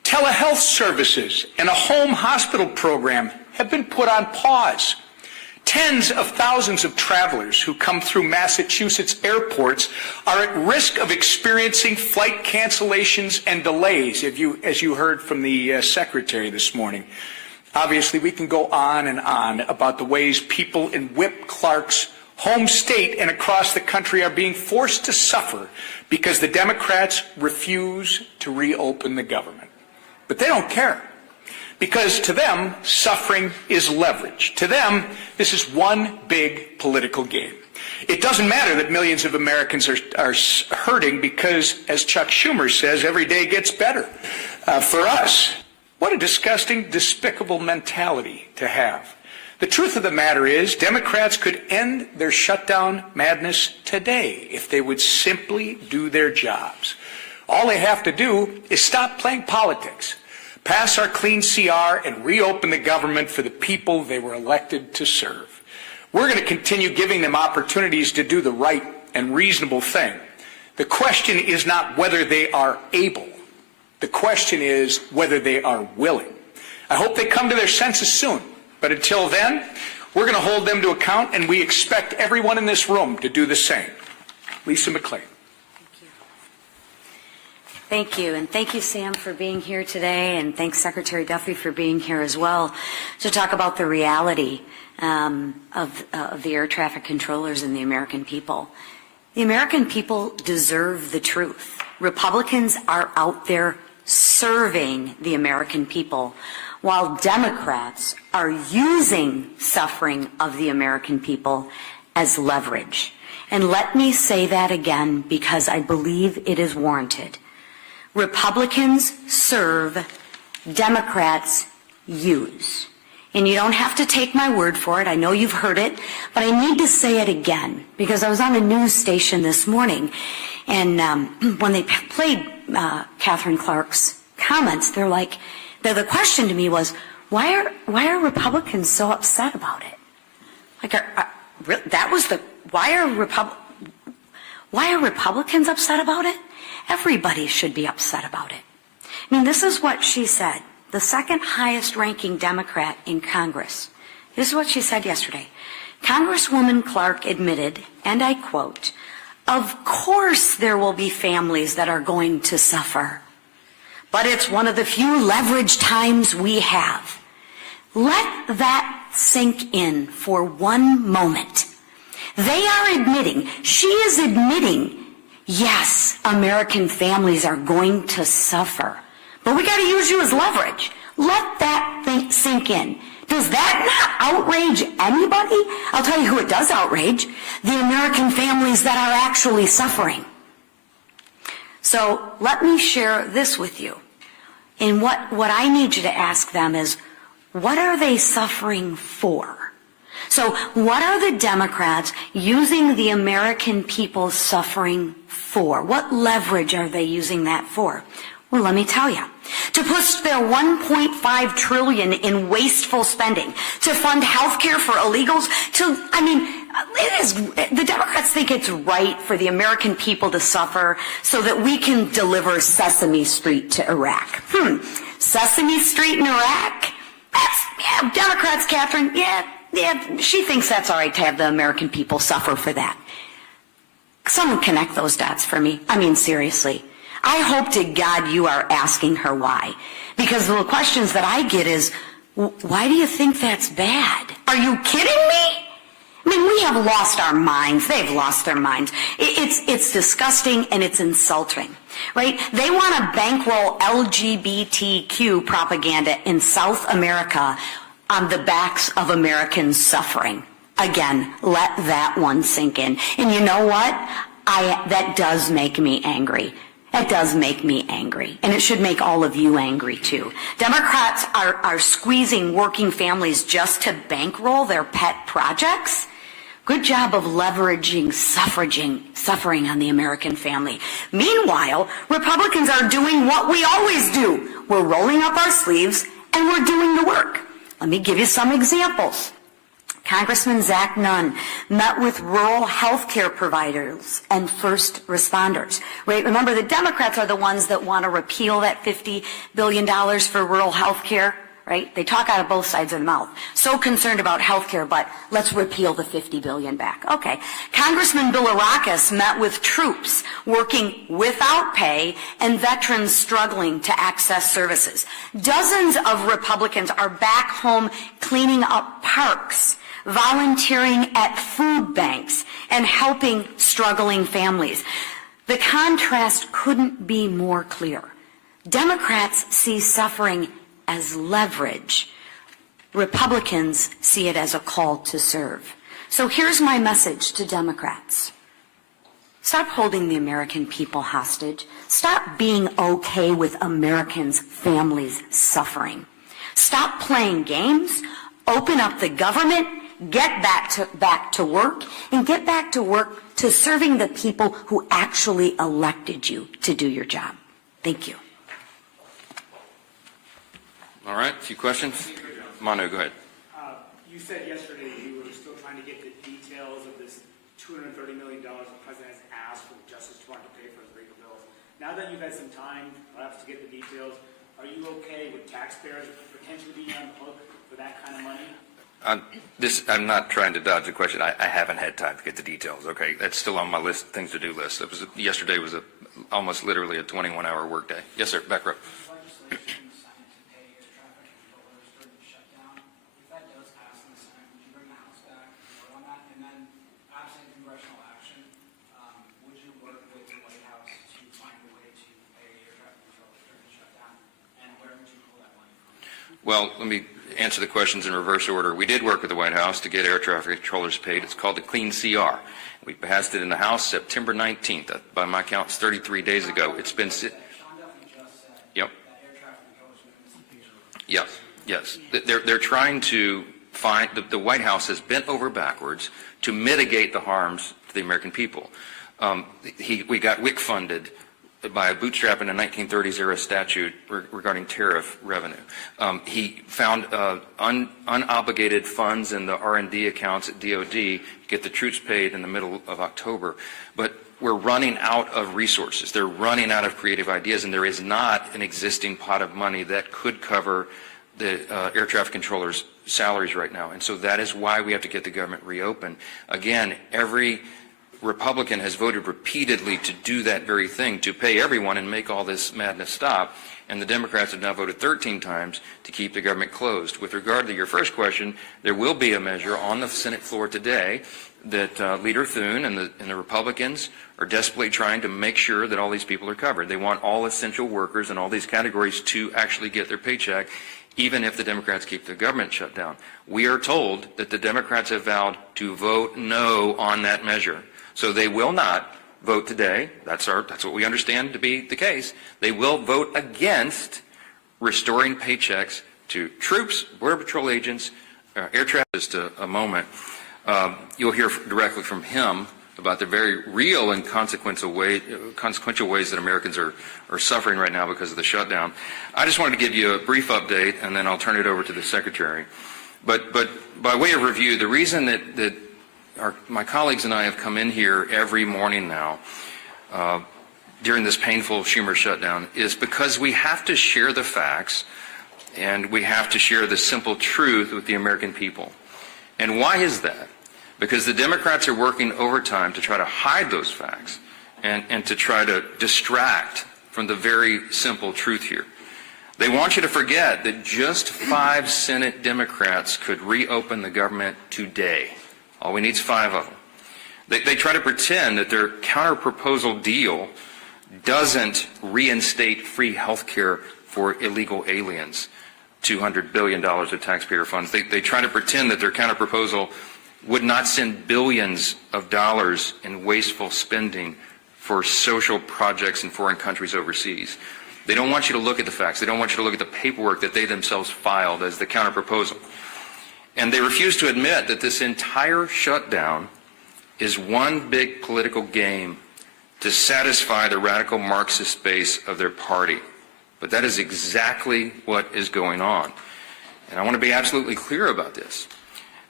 Telehealth services and a home hospital program have been put on pause. Tens of thousands of travelers who come through Massachusetts airports are at risk of experiencing flight cancellations and delays, as you heard from the Secretary this morning. Obviously, we can go on and on about the ways people in Whip Clark's home state and across the country are being forced to suffer because the Democrats refuse to reopen the government. But they don't care, because to them, suffering is leverage. To them, this is one big political game. It doesn't matter that millions of Americans are hurting because, as Chuck Schumer says, every day gets better. For us, what a disgusting, despicable mentality to have. The truth of the matter is, Democrats could end their shutdown madness today if they would simply do their jobs. All they have to do is stop playing politics, pass our clean CR, and reopen the government for the people they were elected to serve. We're going to continue giving them opportunities to do the right and reasonable thing. The question is not whether they are able. The question is whether they are willing. I hope they come to their senses soon. But until then, we're going to hold them to account, and we expect everyone in this room to do the same. Lisa McClain. Thank you, and thank you, Sam, for being here today, and thanks, Secretary Duffy, for being here as well to talk about the reality of the air traffic controllers and the American people. The American people deserve the truth. Republicans are out there serving the American people, while Democrats are using suffering of the American people as leverage. And let me say that again because I believe it is warranted. Republicans serve, Democrats use. And you don't have to take my word for it. I know you've heard it, but I need to say it again because I was on a news station this morning, and when they played Catherine Clark's comments, the question to me was, why are Republicans so upset about it? Why are Republicans upset about it? Everybody should be upset about it. I mean, this is what she said, the second highest ranking Democrat in Congress. This is what she said yesterday. Congresswoman Clark admitted, and I quote, "Of course there will be families that are going to suffer, but it's one of the few leverage times we have." Let that sink in for one moment. They are admitting, she is admitting, yes, American families are going to suffer, but we got to use you as leverage. Let that thing sink in. Does that not outrage anybody? I'll tell you who it does outrage, the American families that are actually suffering. So let me share this with you. And what I need you to ask them is, what are they suffering for? So what are the Democrats using the American people suffering for? What leverage are they using that for? Well, let me tell you. To push their $1.5 trillion in wasteful spending, to fund health care for illegals, the Democrats think it's right for the American people to suffer so that we can deliver Sesame Street to Iraq. Sesame Street in Iraq? Democrats, Catherine, she thinks that's all right to have the American people suffer for that. Someone connect those dots for me. I mean, seriously. I hope to God you are asking her why. Because the questions that I get is, why do you think that's bad? Are you kidding me? I mean, we have lost our minds. They've lost their minds. It's disgusting and it's insulting, right? They want to bankroll LGBTQ propaganda in South America on the backs of Americans suffering. Again, let that one sink in. And you know what? That does make me angry. That does make me angry. And it should make all of you angry too. Democrats are squeezing working families just to bankroll their pet projects. Good job of leveraging suffering on the American family. Meanwhile, Republicans are doing what we always do. We're rolling up our sleeves and we're doing the work. Let me give you some examples. Congressman Zach Nunn met with rural health care providers and first responders. Right? Remember, the Democrats are the ones that want to repeal that $50 billion for rural health care. Right? They talk out of both sides of the mouth. So concerned about health care, but let's repeal the $50 billion back. Okay. Congressman Bilirakis met with troops working without pay and veterans struggling to access services. Dozens of Republicans are back home cleaning up parks, volunteering at food banks, and helping struggling families. The contrast couldn't be more clear. Democrats see suffering as leverage. Republicans see it as a call to serve. So here's my message to Democrats. Stop holding the American people hostage. Stop being okay with Americans' families suffering. Stop playing games. Open up the government. Get back to work, and get back to work to serving the people who actually elected you to do your job. Thank you. All right, a few questions. Manu, go ahead. You said yesterday you were still trying to get the details of this $230 million the president has asked for the Justice Department to pay for his legal bills. Now that you've had some time, perhaps, to get the details, are you okay with taxpayers potentially being on the hook for that kind of money? I'm not trying to dodge the question. I haven't had time to get the details. Okay, that's still on my list, things to do list. Yesterday was almost literally a 21-hour workday. Yes, sir. Back row. Legislation signed to pay air traffic controllers during the shutdown. If that does pass in the Senate, would you bring the House back and vote on that? And then, absent congressional action, would you work with the White House to find a way to pay air traffic controllers during the shutdown? And where would you pull that money from? Well, let me answer the questions in reverse order. We did work with the White House to get air traffic controllers paid. It's called the Clean CR. We passed it in the House September 19th. By my count, it's 33 days ago. It's been... Sean Duffy just said Yep. that air traffic controllers are going to Yes, yes. They're trying to find... The White House has bent over backwards to mitigate the harms to the American people. We got WIC funded by a bootstrap in a 1930s era statute regarding tariff revenue. He found unobligated funds in the R&D accounts at DOD to get the troops paid in the middle of October. But we're running out of resources. They're running out of creative ideas, and there is not an existing pot of money that could cover the air traffic controllers' salaries right now. And so that is why we have to get the government reopened. Again, every Republican has voted repeatedly to do that very thing, to pay everyone and make all this madness stop. And the Democrats have now voted 13 times to keep the government closed. With regard to your first question, there will be a measure on the Senate floor today that Leader Thune and the Republicans are desperately trying to make sure that all these people are covered. They want all essential workers in all these categories to actually get their paycheck, even if the Democrats keep the government shut down. We are told that the Democrats have vowed to vote no on that measure. So they will not vote today. That's what we understand to be the case. They will vote against restoring paychecks to troops, Border Patrol agents, air traffic. Just a moment. You'll hear directly from him about the very real and consequential ways that Americans are suffering right now because of the shutdown. I just wanted to give you a brief update, and then I'll turn it over to the Secretary. But by way of review, the reason that my colleagues and I have come in here every morning now during this painful Schumer shutdown is because we have to share the facts and we have to share the simple truth with the American people. And why is that? Because the Democrats are working overtime to try to hide those facts and to try to distract from the very simple truth here. They want you to forget that just 5 Senate Democrats could reopen the government today. All we need is 5 of them. They try to pretend that their counter-proposal deal doesn't reinstate free health care for illegal aliens, $200 billion of taxpayer funds. They try to pretend that their counter-proposal would not send billions of dollars in wasteful spending for social projects in foreign countries overseas. They don't want you to look at the facts. They don't want you to look at the paperwork that they themselves filed as the counter-proposal. And they refuse to admit that this entire shutdown is one big political game to satisfy the radical Marxist base of their party. But that is exactly what is going on. And I want to be absolutely clear about this.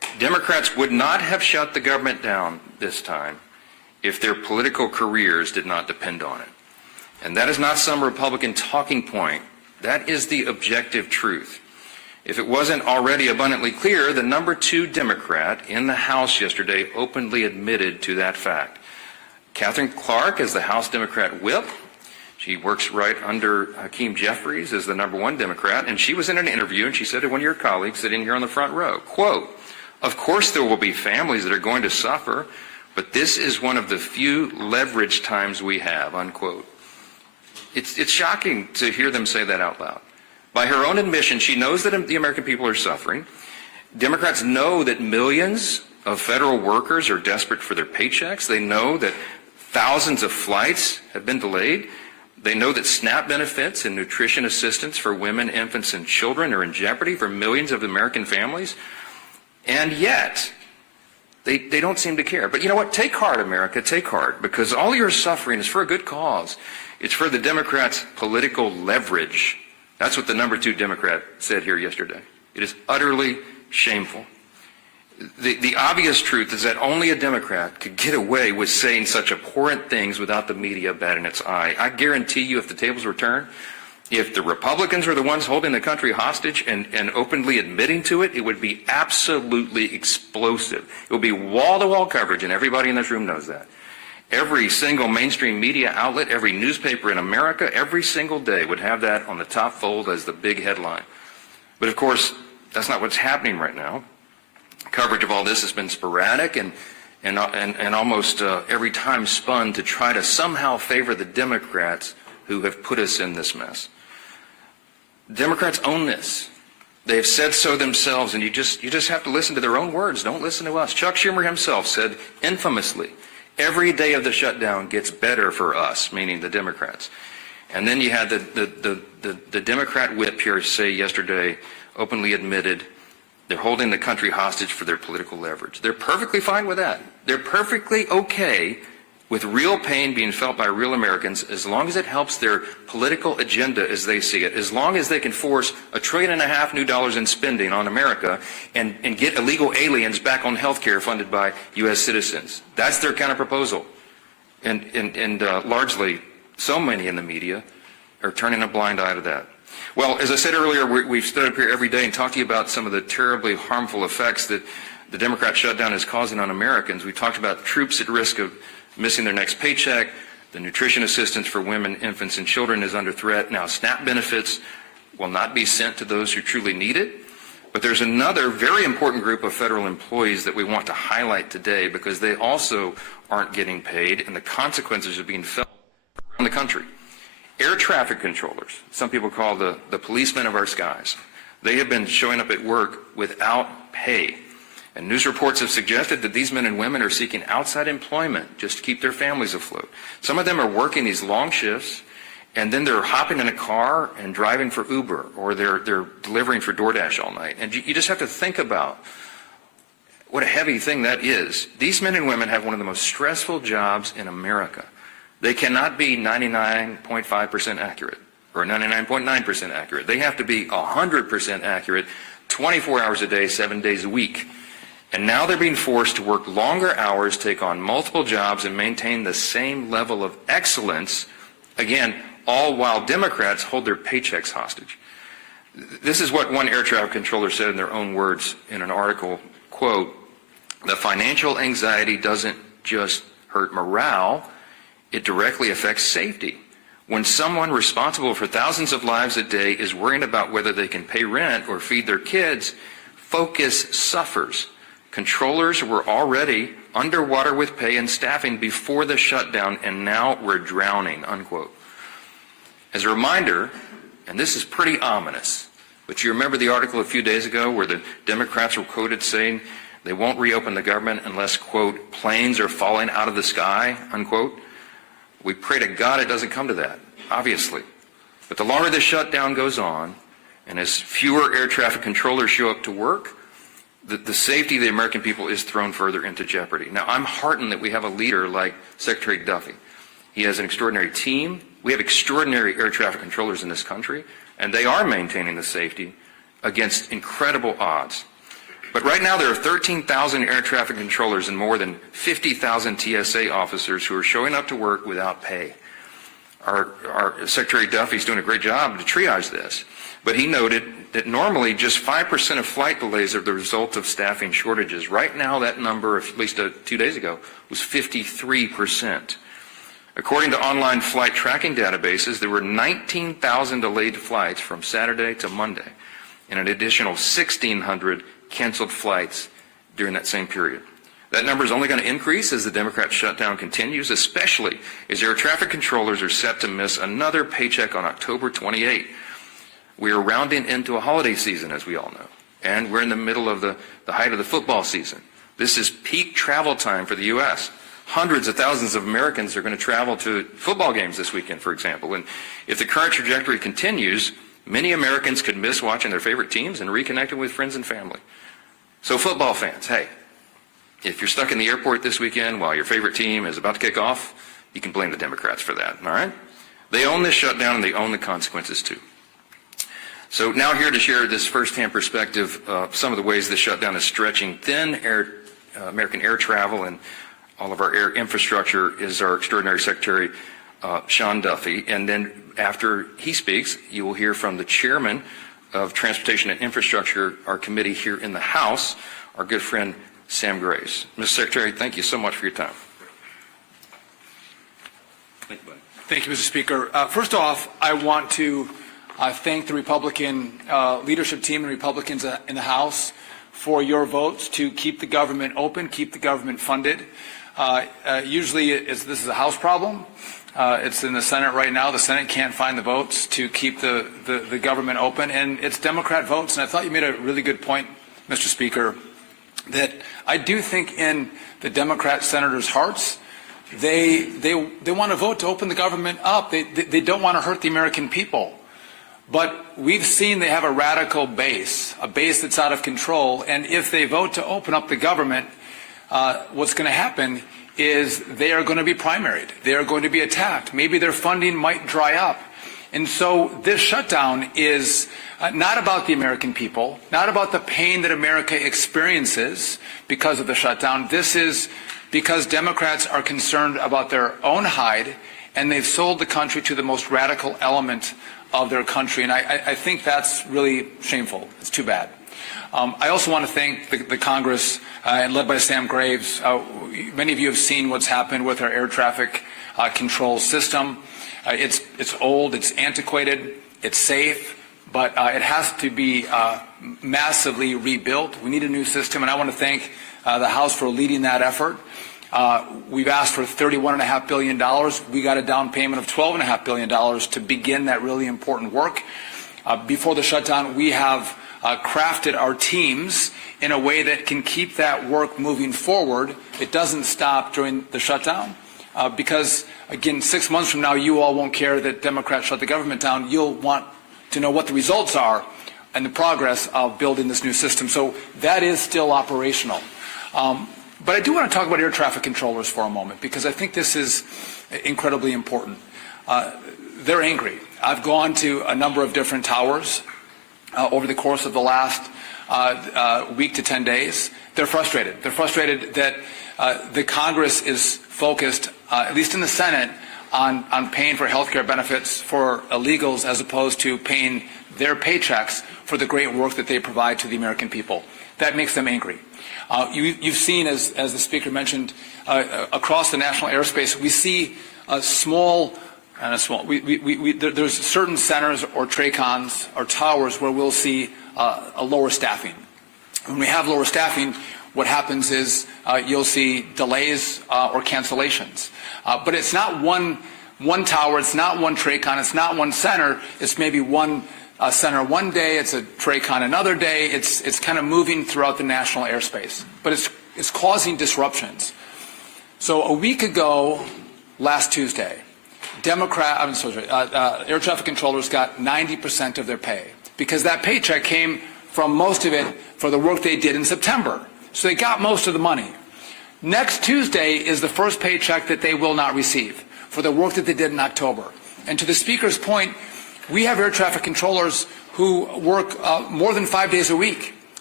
Democrats would not have shut the government down this time if their political careers did not depend on it. And that is not some Republican talking point. That is the objective truth. If it wasn't already abundantly clear, the number 2 Democrat in the House yesterday openly admitted to that fact. Catherine Clark is the House Democrat whip. She works right under Hakeem Jeffries as the number 1 Democrat, and she was in an interview and she said to one of your colleagues sitting here on the front row, quote, "Of course there will be families that are going to suffer, but this is one of the few leverage times we have," unquote. It's shocking to hear them say that out loud. By her own admission, she knows that the American people are suffering. Democrats know that millions of federal workers are desperate for their paychecks. They know that thousands of flights have been delayed. They know that SNAP benefits and nutrition assistance for women, infants, and children are in jeopardy for millions of American families. And yet, they don't seem to care. But you know what? Take heart, America. Take heart. Because all your suffering is for a good cause. It's for the Democrats' political leverage. That's what the number 2 Democrat said here yesterday. It is utterly shameful. The obvious truth is that only a Democrat could get away with saying such abhorrent things without the media batting its eye. I guarantee you, if the tables were turned, if the Republicans were the ones holding the country hostage and openly admitting to it, it would be absolutely explosive. It would be wall-to-wall coverage, and everybody in this room knows that. Every single mainstream media outlet, every newspaper in America, every single day would have that on the top fold as the big headline. But of course, that's not what's happening right now. Coverage of all this has been sporadic and almost every time spun to try to somehow favor the Democrats who have put us in this mess. Democrats own this. They have said so themselves, and you just have to listen to their own words. Don't listen to us. Chuck Schumer himself said infamously, "Every day of the shutdown gets better for us," meaning the Democrats. And then you had the Democrat whip here say yesterday, openly admitted, they're holding the country hostage for their political leverage. They're perfectly fine with that. They're perfectly okay with real pain being felt by real Americans as long as it helps their political agenda as they see it, as long as they can force $1.5 trillion new dollars in spending on America and get illegal aliens back on health care funded by U.S. citizens. That's their counterproposal. And largely, so many in the media are turning a blind eye to that. Well, as I said earlier, we've stood up here every day and talked to you about some of the terribly harmful effects that the Democrat shutdown is causing on Americans. We talked about troops at risk of missing their next paycheck. The nutrition assistance for women, infants, and children is under threat. Now, SNAP benefits will not be sent to those who truly need it. But there's another very important group of federal employees that we want to highlight today because they also aren't getting paid, and the consequences are being felt around the country. Air traffic controllers, some people call the policemen of our skies. They have been showing up at work without pay. And news reports have suggested that these men and women are seeking outside employment just to keep their families afloat. Some of them are working these long shifts, and then they're hopping in a car and driving for Uber, or they're delivering for DoorDash all night. And you just have to think about what a heavy thing that is. These men and women have one of the most stressful jobs in America. They cannot be 99.5% accurate or 99.9% accurate. They have to be 100% accurate 24 hours a day, 7 days a week. And now they're being forced to work longer hours, take on multiple jobs, and maintain the same level of excellence, again, all while Democrats hold their paychecks hostage. This is what one air traffic controller said in their own words in an article, quote, "The financial anxiety doesn't just hurt morale, it directly affects safety. When someone responsible for thousands of lives a day is worrying about whether they can pay rent or feed their kids, focus suffers. Controllers were already underwater with pay and staffing before the shutdown, and now we're drowning," unquote. As a reminder, and this is pretty ominous, but you remember the article a few days ago where the Democrats were quoted saying they won't reopen the government unless, quote, "planes are falling out of the sky," unquote. We pray to God it doesn't come to that, obviously. But the longer the shutdown goes on, and as fewer air traffic controllers show up to work, the safety of the American people is thrown further into jeopardy. Now, I'm heartened that we have a leader like Secretary Duffy. He has an extraordinary team. We have extraordinary air traffic controllers in this country, and they are maintaining the safety against incredible odds. But right now there are 13,000 air traffic controllers and more than 50,000 TSA officers who are showing up to work without pay. Our Secretary Duffy is doing a great job to triage this, but he noted that normally just 5% of flight delays are the result of staffing shortages. Right now that number, at least 2 days ago, was 53%. According to online flight tracking databases, there were 19,000 delayed flights from Saturday to Monday, and an additional 1,600 canceled flights during that same period. That number is only going to increase as the Democrat shutdown continues, especially as air traffic controllers are set to miss another paycheck on October 28. We are rounding into a holiday season, as we all know, and we're in the middle of the height of the football season. This is peak travel time for the U.S. Hundreds of thousands of Americans are going to travel to football games this weekend, for example. And if the current trajectory continues, many Americans could miss watching their favorite teams and reconnecting with friends and family. So football fans, hey, if you're stuck in the airport this weekend while your favorite team is about to kick off, you can blame the Democrats for that, all right? They own this shutdown and they own the consequences too. So now here to share this firsthand perspective of some of the ways this shutdown is stretching thin American air travel and all of our air infrastructure is our extraordinary Secretary, Sean Duffy. And then after he speaks, you will hear from the chairman of Transportation and Infrastructure, our committee here in the House, our good friend Sam Graves. Mr. Secretary, thank you so much for your time. Thank you, Mr. Speaker. First off, I want to thank the Republican leadership team and Republicans in the House for your votes to keep the government open, keep the government funded. Usually this is a House problem. It's in the Senate right now. The Senate can't find the votes to keep the government open, and it's Democrat votes. And I thought you made a really good point, Mr. Speaker, that I do think in the Democrat senators' hearts, they want to vote to open the government up. They don't want to hurt the American people. But we've seen they have a radical base, a base that's out of control. And if they vote to open up the government, what's going to happen is they are going to be primaried. They are going to be attacked. Maybe their funding might dry up. And so this shutdown is not about the American people, not about the pain that America experiences because of the shutdown. This is because Democrats are concerned about their own hide, and they've sold the country to the most radical element of their country. And I think that's really shameful. It's too bad. I also want to thank the Congress, led by Sam Graves. Many of you have seen what's happened with our air traffic control system. It's old, it's antiquated, it's safe, but it has to be massively rebuilt. We need a new system, and I want to thank the House for leading that effort. We've asked for $31.5 billion. We got a down payment of $12.5 billion to begin that really important work. Before the shutdown, we have crafted our teams in a way that can keep that work moving forward. It doesn't stop during the shutdown because, again, 6 months from now, you all won't care that Democrats shut the government down. You'll want to know what the results are and the progress of building this new system. So that is still operational. But I do want to talk about air traffic controllers for a moment because I think this is incredibly important. They're angry. I've gone to a number of different towers over the course of the last week to 10 days. They're frustrated. They're frustrated that the Congress is focused, at least in the Senate, on paying for health care benefits for illegals as opposed to paying their paychecks for the great work that they provide to the American people. That makes them angry. You've seen, as the Speaker mentioned, across the national airspace, we see there's certain centers or TRACONs or towers where we'll see a lower staffing. When we have lower staffing, what happens is you'll see delays or cancellations. But it's not one tower, it's not one TRACON, it's not one center, it's maybe one center one day, it's a TRACON another day, it's kind of moving throughout the national airspace. But it's causing disruptions. So a week ago, last Tuesday, air traffic controllers got 90% of their pay because that paycheck came from most of it for the work they did in September. So they got most of the money. Next Tuesday is the first paycheck that they will not receive for the work that they did in October. And to the Speaker's point, we have air traffic controllers who work more than 5 days a week.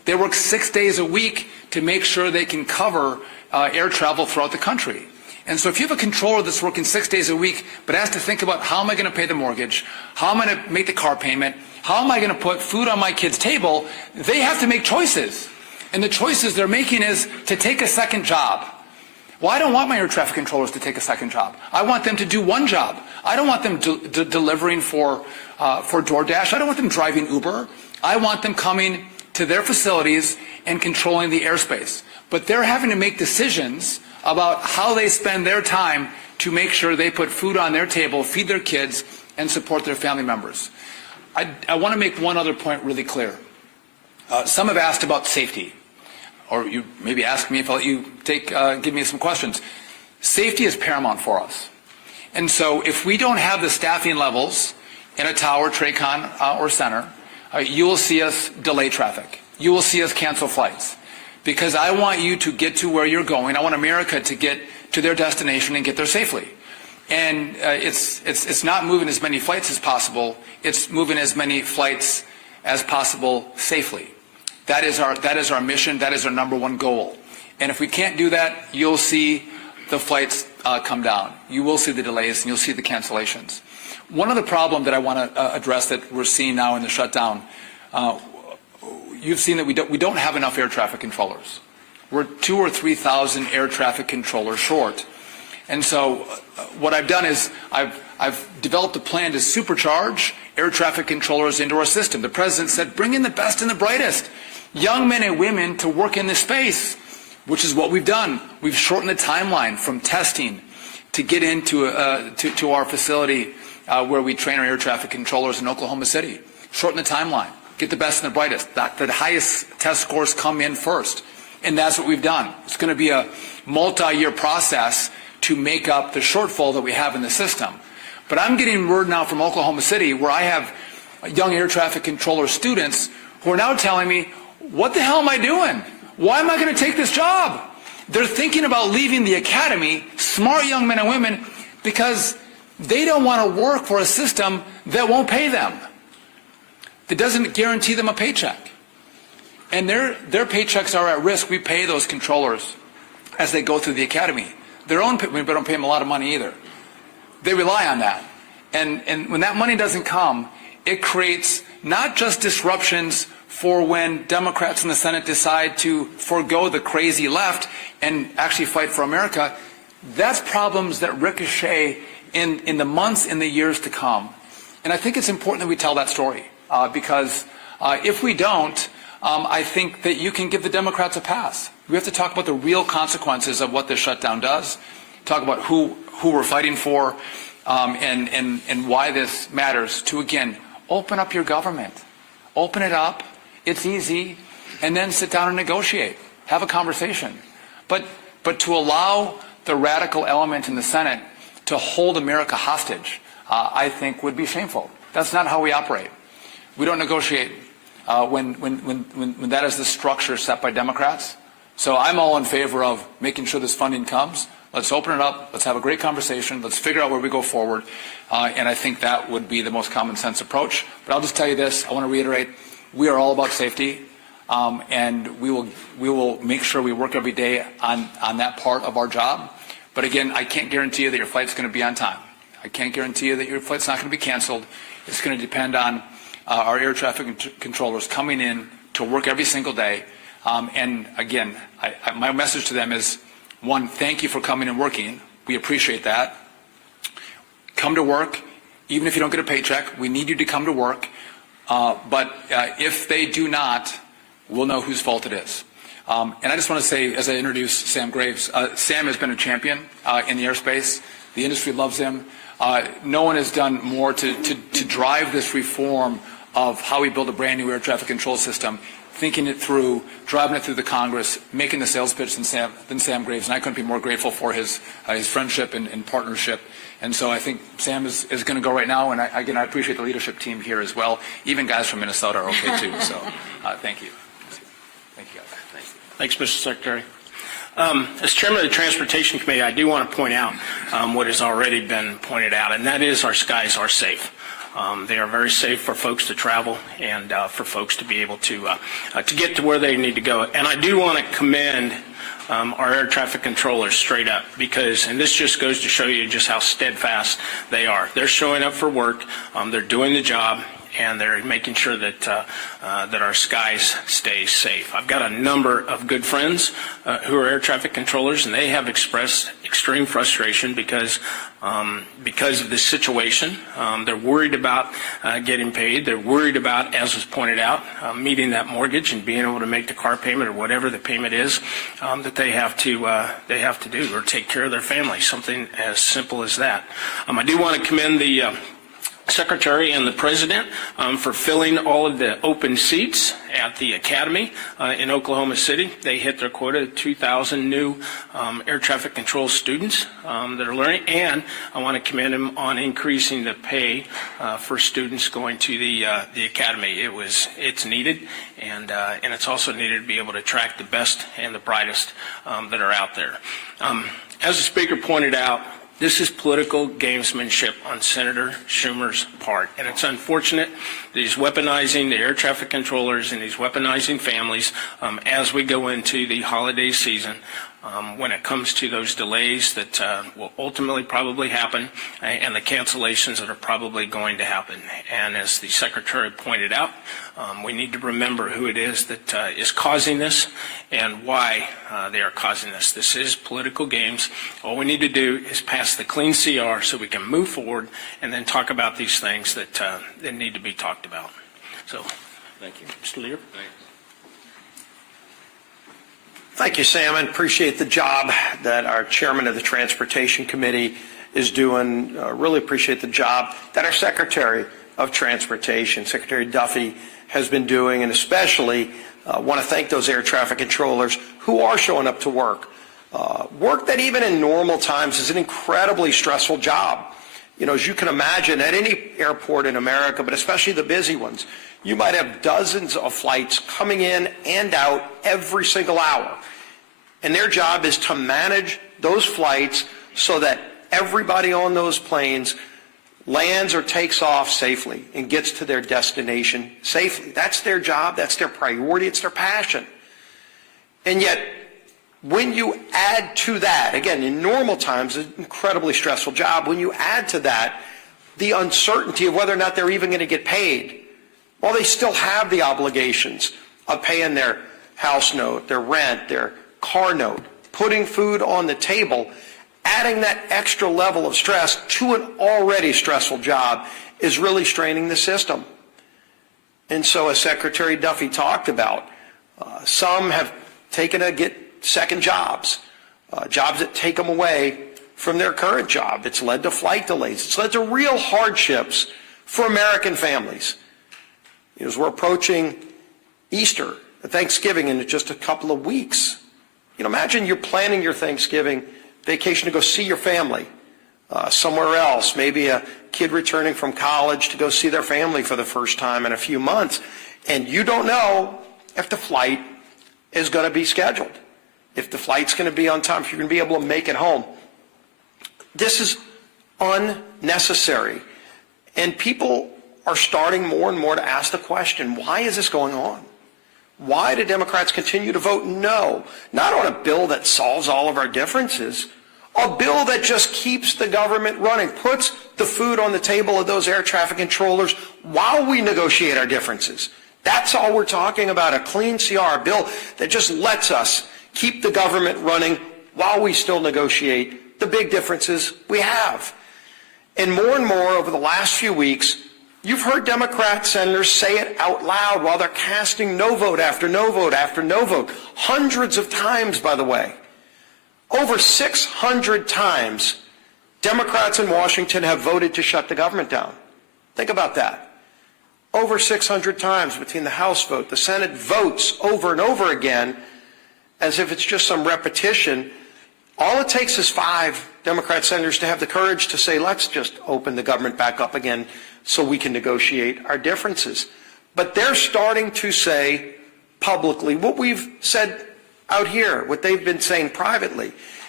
They work 6 days a week to make sure they can cover air travel throughout the country. And so if you have a controller that's working 6 days a week, but has to think about how am I going to pay the mortgage, how am I going to make the car payment, how am I going to put food on my kid's table, they have to make choices. And the choices they're making is to take a second job. Well, I don't want my air traffic controllers to take a second job. I want them to do one job. I don't want them delivering for DoorDash. I don't want them driving Uber. I want them coming to their facilities and controlling the airspace. But they're having to make decisions about how they spend their time to make sure they put food on their table, feed their kids, and support their family members. I want to make one other point really clear. Some have asked about safety, or you maybe ask me if I'll let you give me some questions. Safety is paramount for us. And so if we don't have the staffing levels in a tower, TRACON, or center, you will see us delay traffic. You will see us cancel flights. Because I want you to get to where you're going. I want America to get to their destination and get there safely. And it's not moving as many flights as possible. It's moving as many flights as possible safely. That is our mission. That is our number one goal. And if we can't do that, you'll see the flights come down. You will see the delays and you'll see the cancellations. One other problem that I want to address that we're seeing now in the shutdown, you've seen that we don't have enough air traffic controllers. We're 2,000 or 3,000 air traffic controllers short. And so what I've done is I've developed a plan to supercharge air traffic controllers into our system. The President said, bring in the best and the brightest, young men and women to work in this space, which is what we've done. We've shortened the timeline from testing to get into to our facility where we train our air traffic controllers in Oklahoma City. Shorten the timeline. Get the best and the brightest. The highest test scores come in first. And that's what we've done. It's going to be a multi-year process to make up the shortfall that we have in the system. But I'm getting word now from Oklahoma City where I have young air traffic controller students who are now telling me, what the hell am I doing? Why am I going to take this job? They're thinking about leaving the academy, smart young men and women, because they don't want to work for a system that won't pay them. That doesn't guarantee them a paycheck. And their paychecks are at risk. We pay those controllers as they go through the academy. We don't pay them a lot of money either. They rely on that. And when that money doesn't come, it creates not just disruptions for when Democrats in the Senate decide to forego the crazy left and actually fight for America. That's problems that ricochet in the months and the years to come. And I think it's important that we tell that story because if we don't, I think that you can give the Democrats a pass. We have to talk about the real consequences of what this shutdown does, talk about who we're fighting for, and why this matters to, again, open up your government. Open it up. It's easy. And then sit down and negotiate. Have a conversation. But to allow the radical element in the Senate to hold America hostage, I think would be shameful. That's not how we operate. We don't negotiate when that is the structure set by Democrats. So I'm all in favor of making sure this funding comes. Let's open it up. Let's have a great conversation. Let's figure out where we go forward. And I think that would be the most common sense approach. But I'll just tell you this. I want to reiterate, we are all about safety. And we will make sure we work every day on that part of our job. But again, I can't guarantee you that your flight's going to be on time. I can't guarantee you that your flight's not going to be canceled. It's going to depend on our air traffic controllers coming in to work every single day. And again, my message to them is, one, thank you for coming and working. We appreciate that. Come to work, even if you don't get a paycheck. We need you to come to work. But if they do not, we'll know whose fault it is. And I just want to say, as I introduce Sam Graves, Sam has been a champion in the airspace. The industry loves him. No one has done more to drive this reform of how we build a brand new air traffic control system, thinking it through, driving it through the Congress, making the sales pitch than Sam Graves. And I couldn't be more grateful for his friendship and partnership. And so I think Sam is going to go right now. And again, I appreciate the leadership team here as well. Even guys from Minnesota are okay too. So thank you. Thank you, guys. Thanks. Thanks, Mr. Secretary. As chairman of the Transportation Committee, I do want to point out what has already been pointed out, and that is our skies are safe. They are very safe for folks to travel and for folks to be able to get to where they need to go. And I do want to commend our air traffic controllers straight up, because, and this just goes to show you just how steadfast they are. They're showing up for work, they're doing the job, and they're making sure that that our skies stay safe. I've got a number of good friends who are air traffic controllers, and they have expressed extreme frustration because of this situation. They're worried about getting paid. They're worried about, as was pointed out, meeting that mortgage and being able to make the car payment or whatever the payment is that they have to do, or take care of their family. Something as simple as that. I do want to commend the Secretary and the President for filling all of the open seats at the Academy in Oklahoma City. They hit their quota of 2,000 new air traffic control students that are learning, and I want to commend them on increasing the pay for students going to the Academy. It's needed, and it's also needed to be able to attract the best and the brightest that are out there. As the Speaker pointed out, this is political gamesmanship on Senator Schumer's part, and it's unfortunate that he's weaponizing the air traffic controllers and he's weaponizing families as we go into the holiday season. When it comes to those delays that will ultimately probably happen, and the cancellations that are probably going to happen. And as the Secretary pointed out, we need to remember who it is that is causing this and why they are causing this. This is political games. All we need to do is pass the clean CR so we can move forward and then talk about these things that need to be talked about. So, thank you. Mr. Leader. Thank you, Sam, and appreciate the job that our chairman of the Transportation Committee is doing. Really appreciate the job that our Secretary of Transportation, Secretary Duffy, has been doing, and especially want to thank those air traffic controllers who are showing up to work. Work that even in normal times is an incredibly stressful job. You know, as you can imagine, at any airport in America, but especially the busy ones, you might have dozens of flights coming in and out every single hour. And their job is to manage those flights so that everybody on those planes lands or takes off safely and gets to their destination safely. That's their job, that's their priority, it's their passion. And yet, when you add to that, again, in normal times, an incredibly stressful job, when you add to that the uncertainty of whether or not they're even going to get paid, well, they still have the obligations of paying their house note, their rent, their car note, putting food on the table. Adding that extra level of stress to an already stressful job is really straining the system. And so, as Secretary Duffy talked about, some have taken to get second jobs, jobs that take them away from their current job. It's led to flight delays. It's led to real hardships for American families. As we're approaching Easter, Thanksgiving in just a couple of weeks, imagine you're planning your Thanksgiving vacation to go see your family somewhere else, maybe a kid returning from college to go see their family for the first time in a few months, and you don't know if the flight is going to be scheduled, if the flight's going to be on time, if you're going to be able to make it home. This is unnecessary, and people are starting more and more to ask the question, why is this going on? Why do Democrats continue to vote no? Not on a bill that solves all of our differences, a bill that just keeps the government running, puts the food on the table of those air traffic controllers while we negotiate our differences. That's all we're talking about, a clean CR, a bill that just lets us keep the government running while we still negotiate the big differences we have. And more over the last few weeks, you've heard Democrat senators say it out loud while they're casting no vote after no vote after no vote. Hundreds of times, by the way. Over 600 times, Democrats in Washington have voted to shut the government down. Think about that. Over 600 times between the House vote, the Senate votes over and over again as if it's just some repetition. All it takes is 5 Democrat senators to have the courage to say, let's just open the government back up again so we can negotiate our differences. But they're starting to say publicly what we've said out here, what they've been saying privately.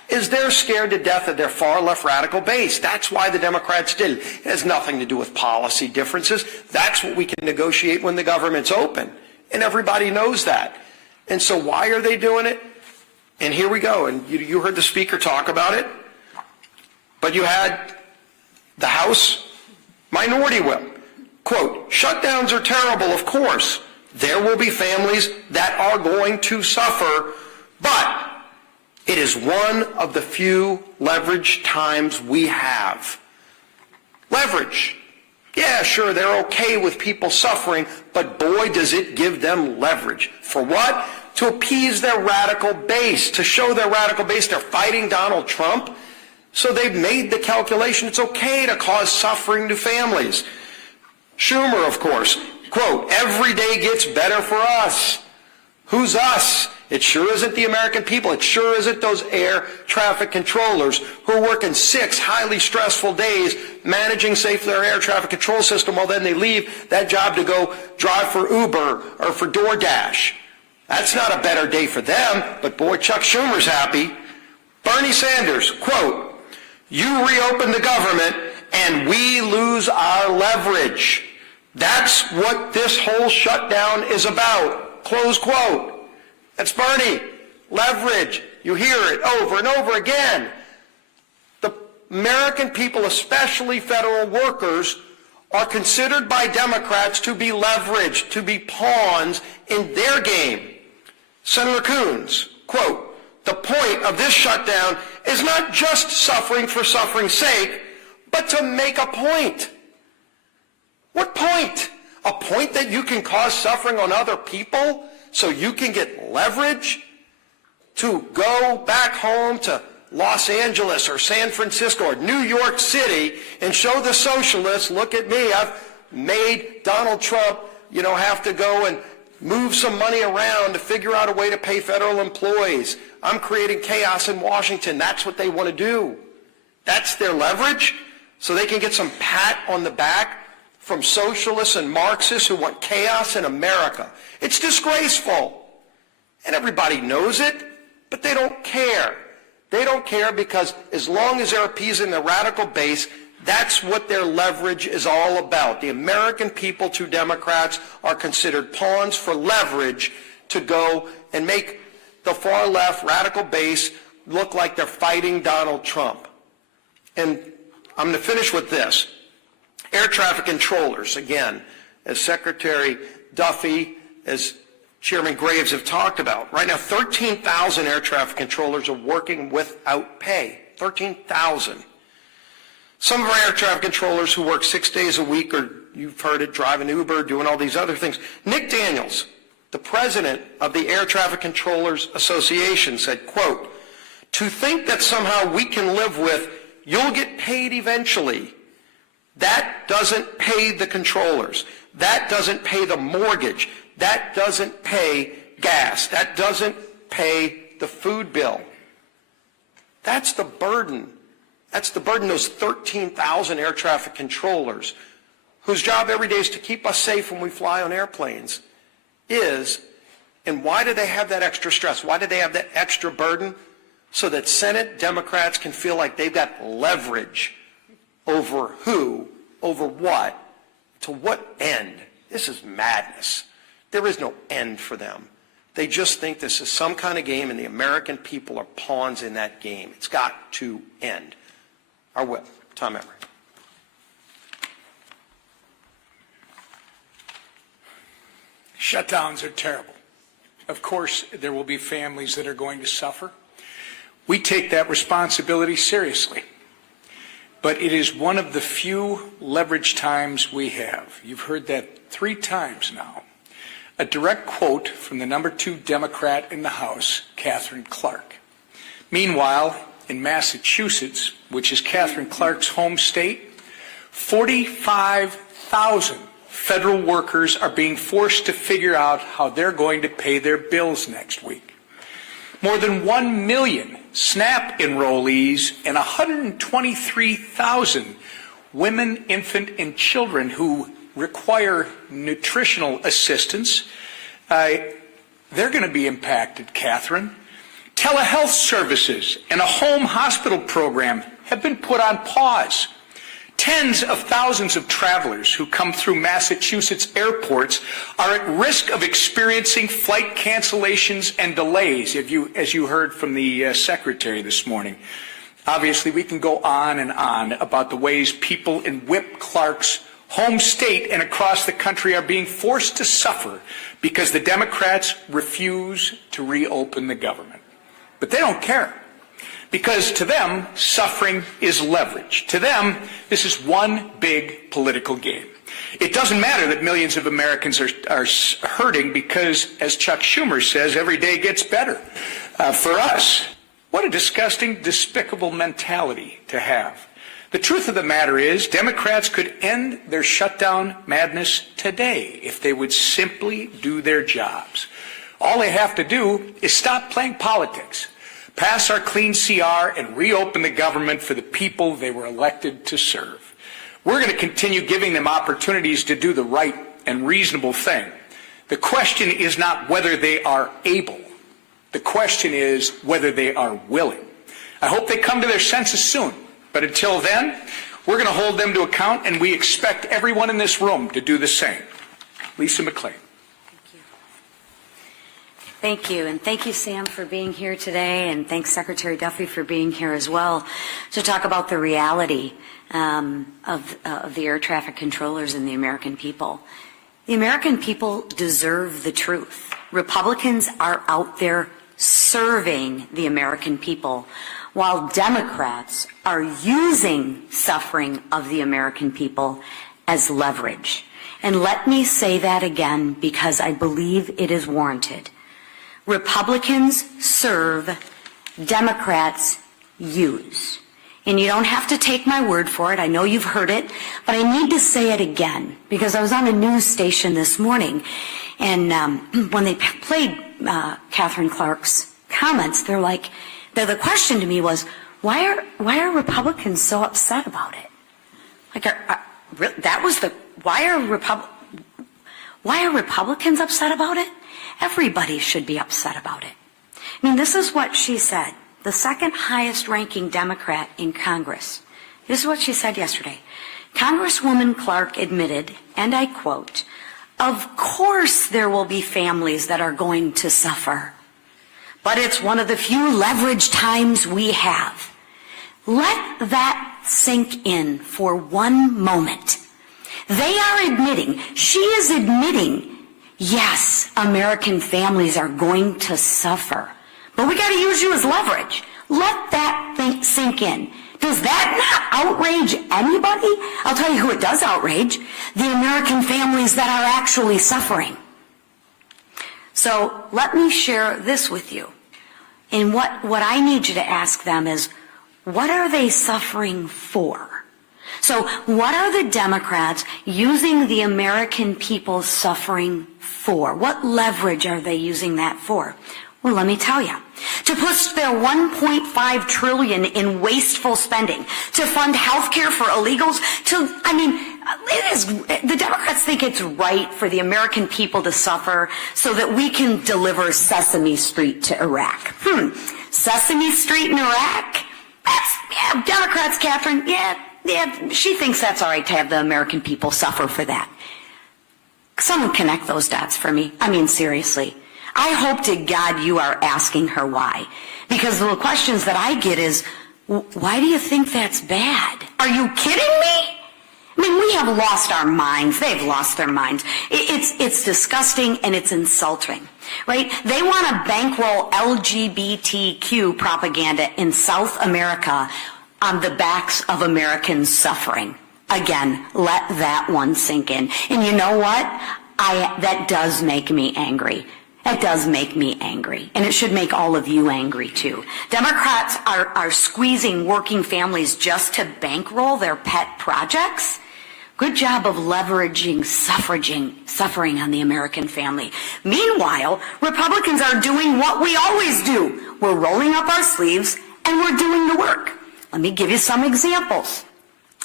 is they're scared to death of their far-left radical base. That's why the Democrats did it. It has nothing to do with policy differences. That's what we can negotiate when the government's open, and everybody knows that. And so why are they doing it? And here we go, and you heard the speaker talk about it, but you had the House minority whip. Quote, shutdowns are terrible, of course. There will be families that are going to suffer, but it is one of the few leverage times we have. Leverage. Yeah, sure, they're okay with people suffering, but boy, does it give them leverage. For what? To appease their radical base, to show their radical base they're fighting Donald Trump. So they've made the calculation it's okay to cause suffering to families. Schumer, of course, quote, every day gets better for us. Who's us? It sure isn't the American people. It sure isn't those air traffic controllers who are working 6 highly stressful days managing safely their air traffic control system while then they leave that job to go drive for Uber or for DoorDash. That's not a better day for them, but boy, Chuck Schumer's happy. Bernie Sanders, quote, you reopen the government and we lose our leverage. That's what this whole shutdown is about, close quote. That's Bernie. Leverage. You hear it over and over again. The American people, especially federal workers, are considered by Democrats to be leveraged, to be pawns in their game. Senator Coons, quote, the point of this shutdown is not just suffering for suffering's sake, but to make a point. What point? A point that you can cause suffering on other people so you can get leverage to go back home to Los Angeles or San Francisco or New York City and show the socialists, look at me, I've made Donald Trump, have to go and move some money around to figure out a way to pay federal employees. I'm creating chaos in Washington. That's what they want to do. That's their leverage, so they can get some pat on the back from socialists and Marxists who want chaos in America. It's disgraceful. And everybody knows it, but they don't care. They don't care because as long as they're appeasing the radical base, that's what their leverage is all about. The American people, to Democrats, are considered pawns for leverage to go and make the far left radical base look like they're fighting Donald Trump. And I'm going to finish with this. Air traffic controllers, again, as Secretary Duffy, as Chairman Graves have talked about. Right now, 13,000 air traffic controllers are working without pay. 13,000. Some of our air traffic controllers who work 6 days a week, or you've heard it, driving Uber, doing all these other things. Nick Daniels, the president of the Air Traffic Controllers Association, said, quote, to think that somehow we can live with, you'll get paid eventually. That doesn't pay the controllers. That doesn't pay the mortgage. That doesn't pay gas. That doesn't pay the food bill. That's the burden. That's the burden, those 13,000 air traffic controllers, whose job every day is to keep us safe when we fly on airplanes, is, and why do they have that extra stress? Why do they have that extra burden? So that Senate Democrats can feel like they've got leverage over who, over what, to what end? This is madness. There is no end for them. They just think this is some kind of game, and the American people are pawns in that game. It's got to end. Our whip, Tom Emory. Shutdowns are terrible. Of course, there will be families that are going to suffer. We take that responsibility seriously. But it is one of the few leverage times we have. You've heard that 3 times now. A direct quote from the number 2 Democrat in the House, Katherine Clark. Meanwhile, in Massachusetts, which is Katherine Clark's home state, 45,000 federal workers are being forced to figure out how they're going to pay their bills next week. More than 1 million SNAP enrollees and 123,000 women, infant, and children who require nutritional assistance, they're going to be impacted, Catherine. Telehealth services and a home hospital program have been put on pause. Tens of thousands of travelers who come through Massachusetts airports are at risk of experiencing flight cancellations and delays, as you heard from the Secretary this morning. Obviously, we can go on and on about the ways people in Whip Clark's home state and across the country are being forced to suffer because the Democrats refuse to reopen the government. But they don't care, because to them, suffering is leverage. To them, this is one big political game. It doesn't matter that millions of Americans are hurting because, as Chuck Schumer says, every day gets better. For us, what a disgusting, despicable mentality to have. The truth of the matter is, Democrats could end their shutdown madness today if they would simply do their jobs. All they have to do is stop playing politics, pass our clean CR, and reopen the government for the people they were elected to serve. We're going to continue giving them opportunities to do the right and reasonable thing. The question is not whether they are able. The question is whether they are willing. I hope they come to their senses soon. But until then, we're going to hold them to account, and we expect everyone in this room to do the same. Lisa McClain. Thank you, and thank you, Sam, for being here today, and thanks, Secretary Duffy, for being here as well to talk about the reality of the air traffic controllers and the American people. The American people deserve the truth. Republicans are out there serving the American people, while Democrats are using suffering of the American people as leverage. And let me say that again because I believe it is warranted. Republicans serve, Democrats use. And you don't have to take my word for it. I know you've heard it, but I need to say it again because I was on a news station this morning, and when they played Catherine Clark's comments, the question to me was, why are Republicans so upset about it? Why are Republicans upset about it? Everybody should be upset about it. I mean, this is what she said, the second highest ranking Democrat in Congress. This is what she said yesterday. Congresswoman Clark admitted, and I quote, "Of course there will be families that are going to suffer, but it's one of the few leverage times we have." Let that sink in for one moment. They are admitting, she is admitting, yes, American families are going to suffer, but we got to use you as leverage. Let that sink in. Does that not outrage anybody? I'll tell you who it does outrage, the American families that are actually suffering. So let me share this with you. And what I need you to ask them is, what are they suffering for? So what are the Democrats using the American people's suffering for? What leverage are they using that for? Well, let me tell you. To push their $1.5 trillion in wasteful spending, to fund health care for illegals, the Democrats think it's right for the American people to suffer so that we can deliver Sesame Street to Iraq. Sesame Street in Iraq? Democrats, Catherine, she thinks that's all right to have the American people suffer for that. Someone connect those dots for me. I mean, seriously. I hope to God you are asking her why. Because the questions that I get is, why do you think that's bad? Are you kidding me? I mean, we have lost our minds. They've lost their minds. It's disgusting and it's insulting, right? They want to bankroll LGBTQ propaganda in South America on the backs of Americans suffering. Again, let that one sink in. And you know what? That does make me angry. It does make me angry, and it should make all of you angry too. Democrats are squeezing working families just to bankroll their pet projects. Good job of leveraging suffering on the American family. Meanwhile, Republicans are doing what we always do. We're rolling up our sleeves and we're doing the work. Let me give you some examples.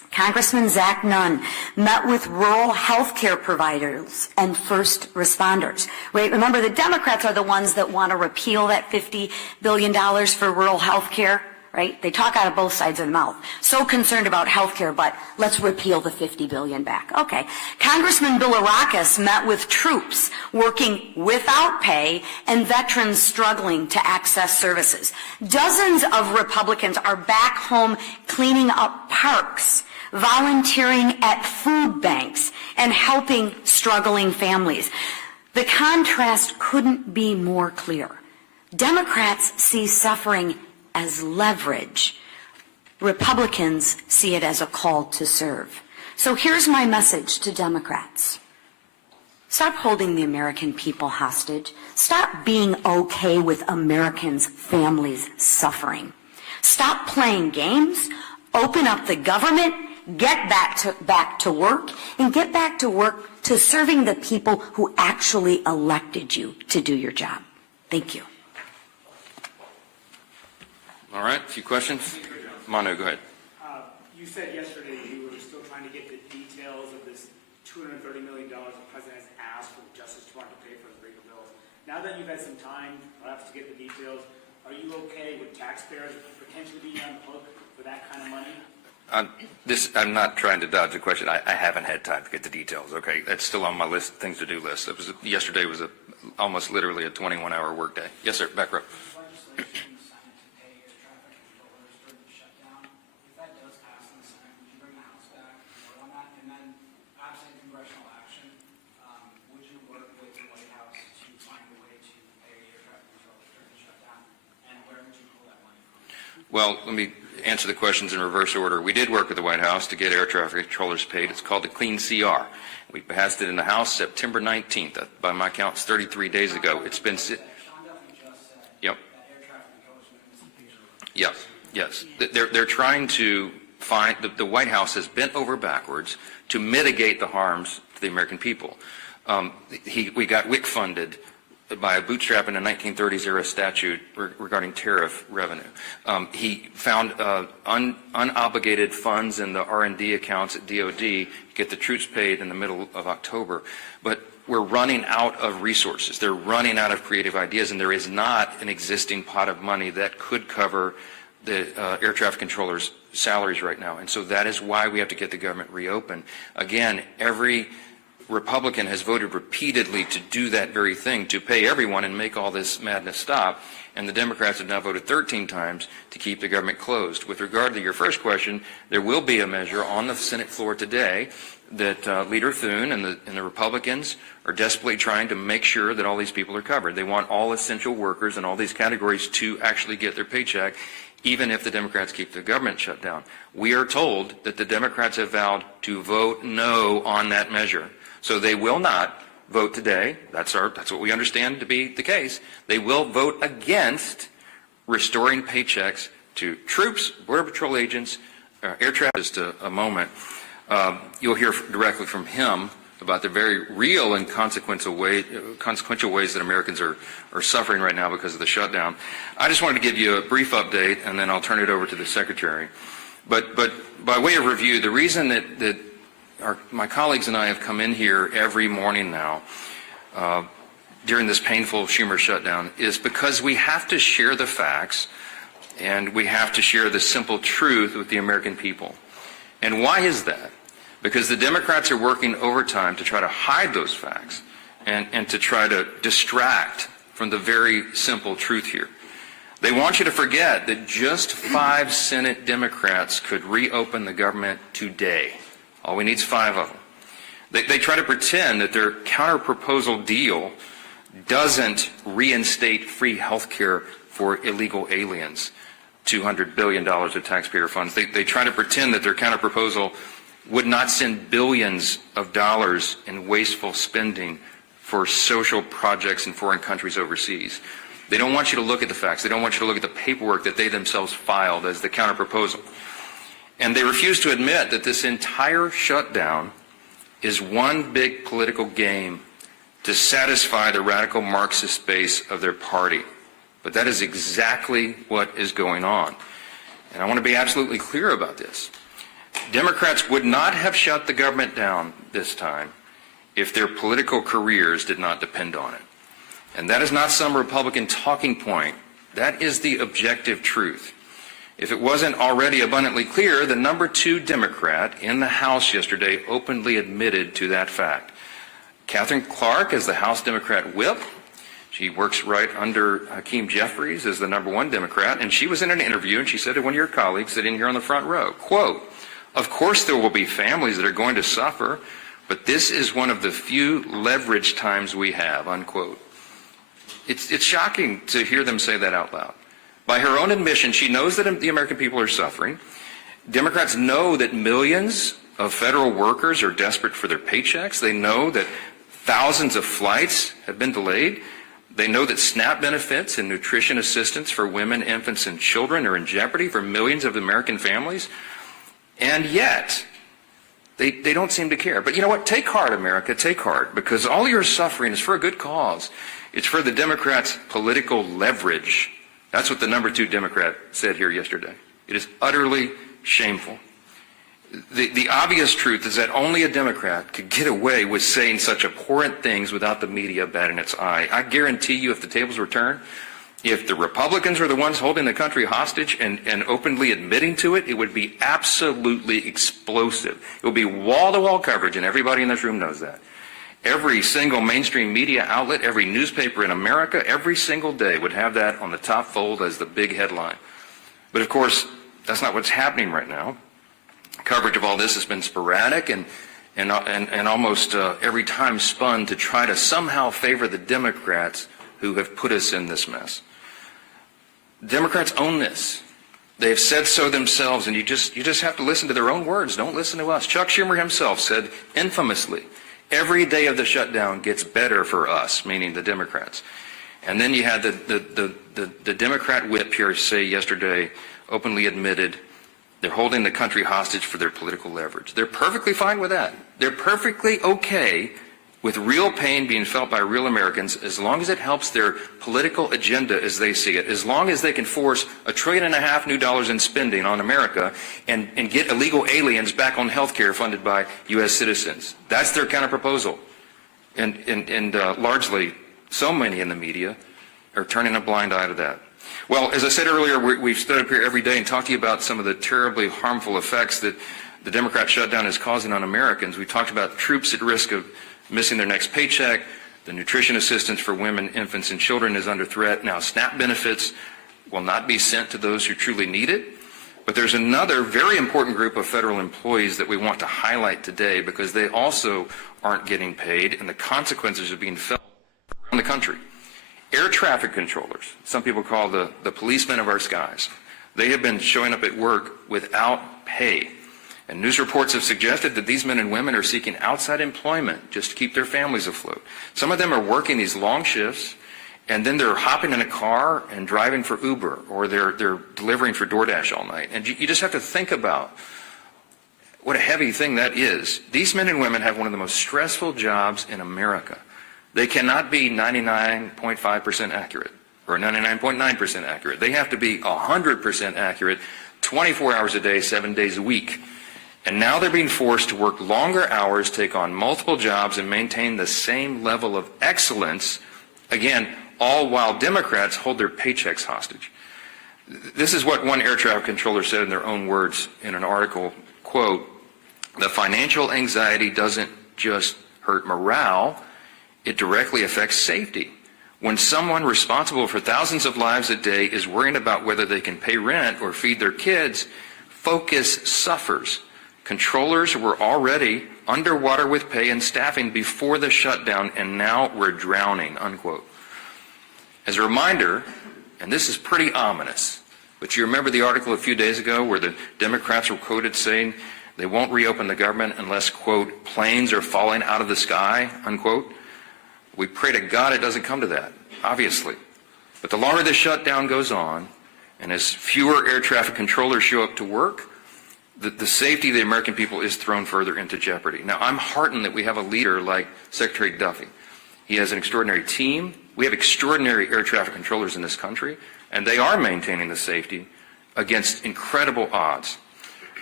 Congressman Zach Nunn met with rural health care providers and first responders. Right? Remember, the Democrats are the ones that want to repeal that $50 billion for rural health care. Right? They talk out of both sides of the mouth. So concerned about health care, but let's repeal the $50 billion back. Okay. Congressman Bilirakis met with troops working without pay and veterans struggling to access services. Dozens of Republicans are back home cleaning up parks, volunteering at food banks, and helping struggling families. The contrast couldn't be more clear. Democrats see suffering as leverage. Republicans see it as a call to serve. So here's my message to Democrats. Stop holding the American people hostage. Stop being okay with Americans' families suffering. Stop playing games. Open up the government. Get back to work, and get back to work to serving the people who actually elected you to do your job. Thank you. All right, a few questions. Manu, go ahead. You said yesterday you were still trying to get the details of this $230 million the president has asked for the Justice Department to pay for the legal bills. Now that you've had some time, perhaps, to get the details, are you okay with taxpayers potentially being on the hook for that kind of money? I'm not trying to dodge the question. I haven't had time to get the details. Okay, that's still on my list, things to do list. Yesterday was almost literally a 21-hour workday. Yes, sir. Back row. Legislation in the Senate to pay air traffic controllers during the shutdown. If that does pass in the Senate, would you bring the House back and vote on that? And then, absent congressional action, would you work with the White House to find a way to pay air traffic controllers during the shutdown? And where would you pull that money from? Well, let me answer the questions in reverse order. We did work with the White House to get air traffic controllers paid. It's called the Clean CR. We passed it in the House September 19th. By my count, it's 33 days ago. It's been... Sean Duffy just said Yep. that air traffic controllers Yes. They're trying to find... The White House has bent over backwards to mitigate the harms to the American people. We got WIC funded by a bootstrap in a 1930s era statute regarding tariff revenue. He found unobligated funds in the R&D accounts at DOD to get the troops paid in the middle of October. But we're running out of resources. They're running out of creative ideas, and there is not an existing pot of money that could cover the air traffic controllers' salaries right now. And so that is why we have to get the government reopened. Again, every Republican has voted repeatedly to do that very thing, to pay everyone and make all this madness stop, and the Democrats have now voted 13 times to keep the government closed. With regard to your first question, there will be a measure on the Senate floor today that Leader Thune and the Republicans are desperately trying to make sure that all these people are covered. They want all essential workers in all these categories to actually get their paycheck, even if the Democrats keep the government shut down. We are told that the Democrats have vowed to vote no on that measure. So they will not vote today. That's what we understand to be the case. They will vote against restoring paychecks to troops, Border Patrol agents, air traffic. Just a moment. You'll hear directly from him about the very real and consequential ways that Americans are suffering right now because of the shutdown. I just wanted to give you a brief update, and then I'll turn it over to the Secretary. But by way of review, the reason that my colleagues and I have come in here every morning now during this painful Schumer shutdown is because we have to share the facts and we have to share the simple truth with the American people. And why is that? Because the Democrats are working overtime to try to hide those facts and to try to distract from the very simple truth here. They want you to forget that just 5 Senate Democrats could reopen the government today. All we need is 5 of them. They try to pretend that their counter-proposal deal doesn't reinstate free health care for illegal aliens, $200 billion of taxpayer funds. They try to pretend that their counter-proposal would not send billions of dollars in wasteful spending for social projects in foreign countries overseas. They don't want you to look at the facts. They don't want you to look at the paperwork that they themselves filed as the counter-proposal. And they refuse to admit that this entire shutdown is one big political game to satisfy the radical Marxist base of their party. But that is exactly what is going on. And I want to be absolutely clear about this. Democrats would not have shut the government down this time if their political careers did not depend on it. And that is not some Republican talking point. That is the objective truth. If it wasn't already abundantly clear, the number 2 Democrat in the House yesterday openly admitted to that fact. Catherine Clark is the House Democrat whip. She works right under Hakeem Jeffries as the number 1 Democrat, and she was in an interview and she said to one of your colleagues sitting here on the front row, quote, "Of course there will be families that are going to suffer, but this is one of the few leverage times we have," unquote. It's shocking to hear them say that out loud. By her own admission, she knows that the American people are suffering. Democrats know that millions of federal workers are desperate for their paychecks. They know that thousands of flights have been delayed. They know that SNAP benefits and nutrition assistance for women, infants, and children are in jeopardy for millions of American families. And yet, they don't seem to care. But you know what? Take heart, America. Take heart. Because all your suffering is for a good cause. It's for the Democrats' political leverage. That's what the number 2 Democrat said here yesterday. It is utterly shameful. The obvious truth is that only a Democrat could get away with saying such abhorrent things without the media batting its eye. I guarantee you, if the tables were turned, if the Republicans were the ones holding the country hostage and openly admitting to it, it would be absolutely explosive. It would be wall-to-wall coverage, and everybody in this room knows that. Every single mainstream media outlet, every newspaper in America, every single day would have that on the top fold as the big headline. But of course, that's not what's happening right now. Coverage of all this has been sporadic and almost every time spun to try to somehow favor the Democrats who have put us in this mess. Democrats own this. They have said so themselves, and you just have to listen to their own words. Don't listen to us. Chuck Schumer himself said infamously, "Every day of the shutdown gets better for us," meaning the Democrats. And then you had the Democrat whip here say yesterday, openly admitted, they're holding the country hostage for their political leverage. They're perfectly fine with that. They're perfectly okay with real pain being felt by real Americans as long as it helps their political agenda as they see it, as long as they can force $1.5 trillion new dollars in spending on America and get illegal aliens back on health care funded by U.S. citizens. That's their counterproposal. And largely, so many in the media are turning a blind eye to that. Well, as I said earlier, we've stood up here every day and talked to you about some of the terribly harmful effects that the Democrat shutdown is causing on Americans. We talked about troops at risk of missing their next paycheck. The nutrition assistance for women, infants, and children is under threat. Now, SNAP benefits will not be sent to those who truly need it. But there's another very important group of federal employees that we want to highlight today because they also aren't getting paid, and the consequences are being felt around the country. Air traffic controllers, some people call the policemen of our skies. They have been showing up at work without pay. And news reports have suggested that these men and women are seeking outside employment just to keep their families afloat. Some of them are working these long shifts, and then they're hopping in a car and driving for Uber, or they're delivering for DoorDash all night. And you just have to think about what a heavy thing that is. These men and women have one of the most stressful jobs in America. They cannot be 99.5% accurate or 99.9% accurate. They have to be 100% accurate 24 hours a day, 7 days a week. And now they're being forced to work longer hours, take on multiple jobs, and maintain the same level of excellence, again, all while Democrats hold their paychecks hostage. This is what one air traffic controller said in their own words in an article, quote, "The financial anxiety doesn't just hurt morale, it directly affects safety. When someone responsible for thousands of lives a day is worrying about whether they can pay rent or feed their kids, focus suffers. Controllers were already underwater with pay and staffing before the shutdown, and now we're drowning," unquote. As a reminder, and this is pretty ominous, but you remember the article a few days ago where the Democrats were quoted saying they won't reopen the government unless, quote, "planes are falling out of the sky," unquote. We pray to God it doesn't come to that, obviously. But the longer the shutdown goes on, and as fewer air traffic controllers show up to work, the safety of the American people is thrown further into jeopardy. Now, I'm heartened that we have a leader like Secretary Duffy. He has an extraordinary team. We have extraordinary air traffic controllers in this country, and they are maintaining the safety against incredible odds.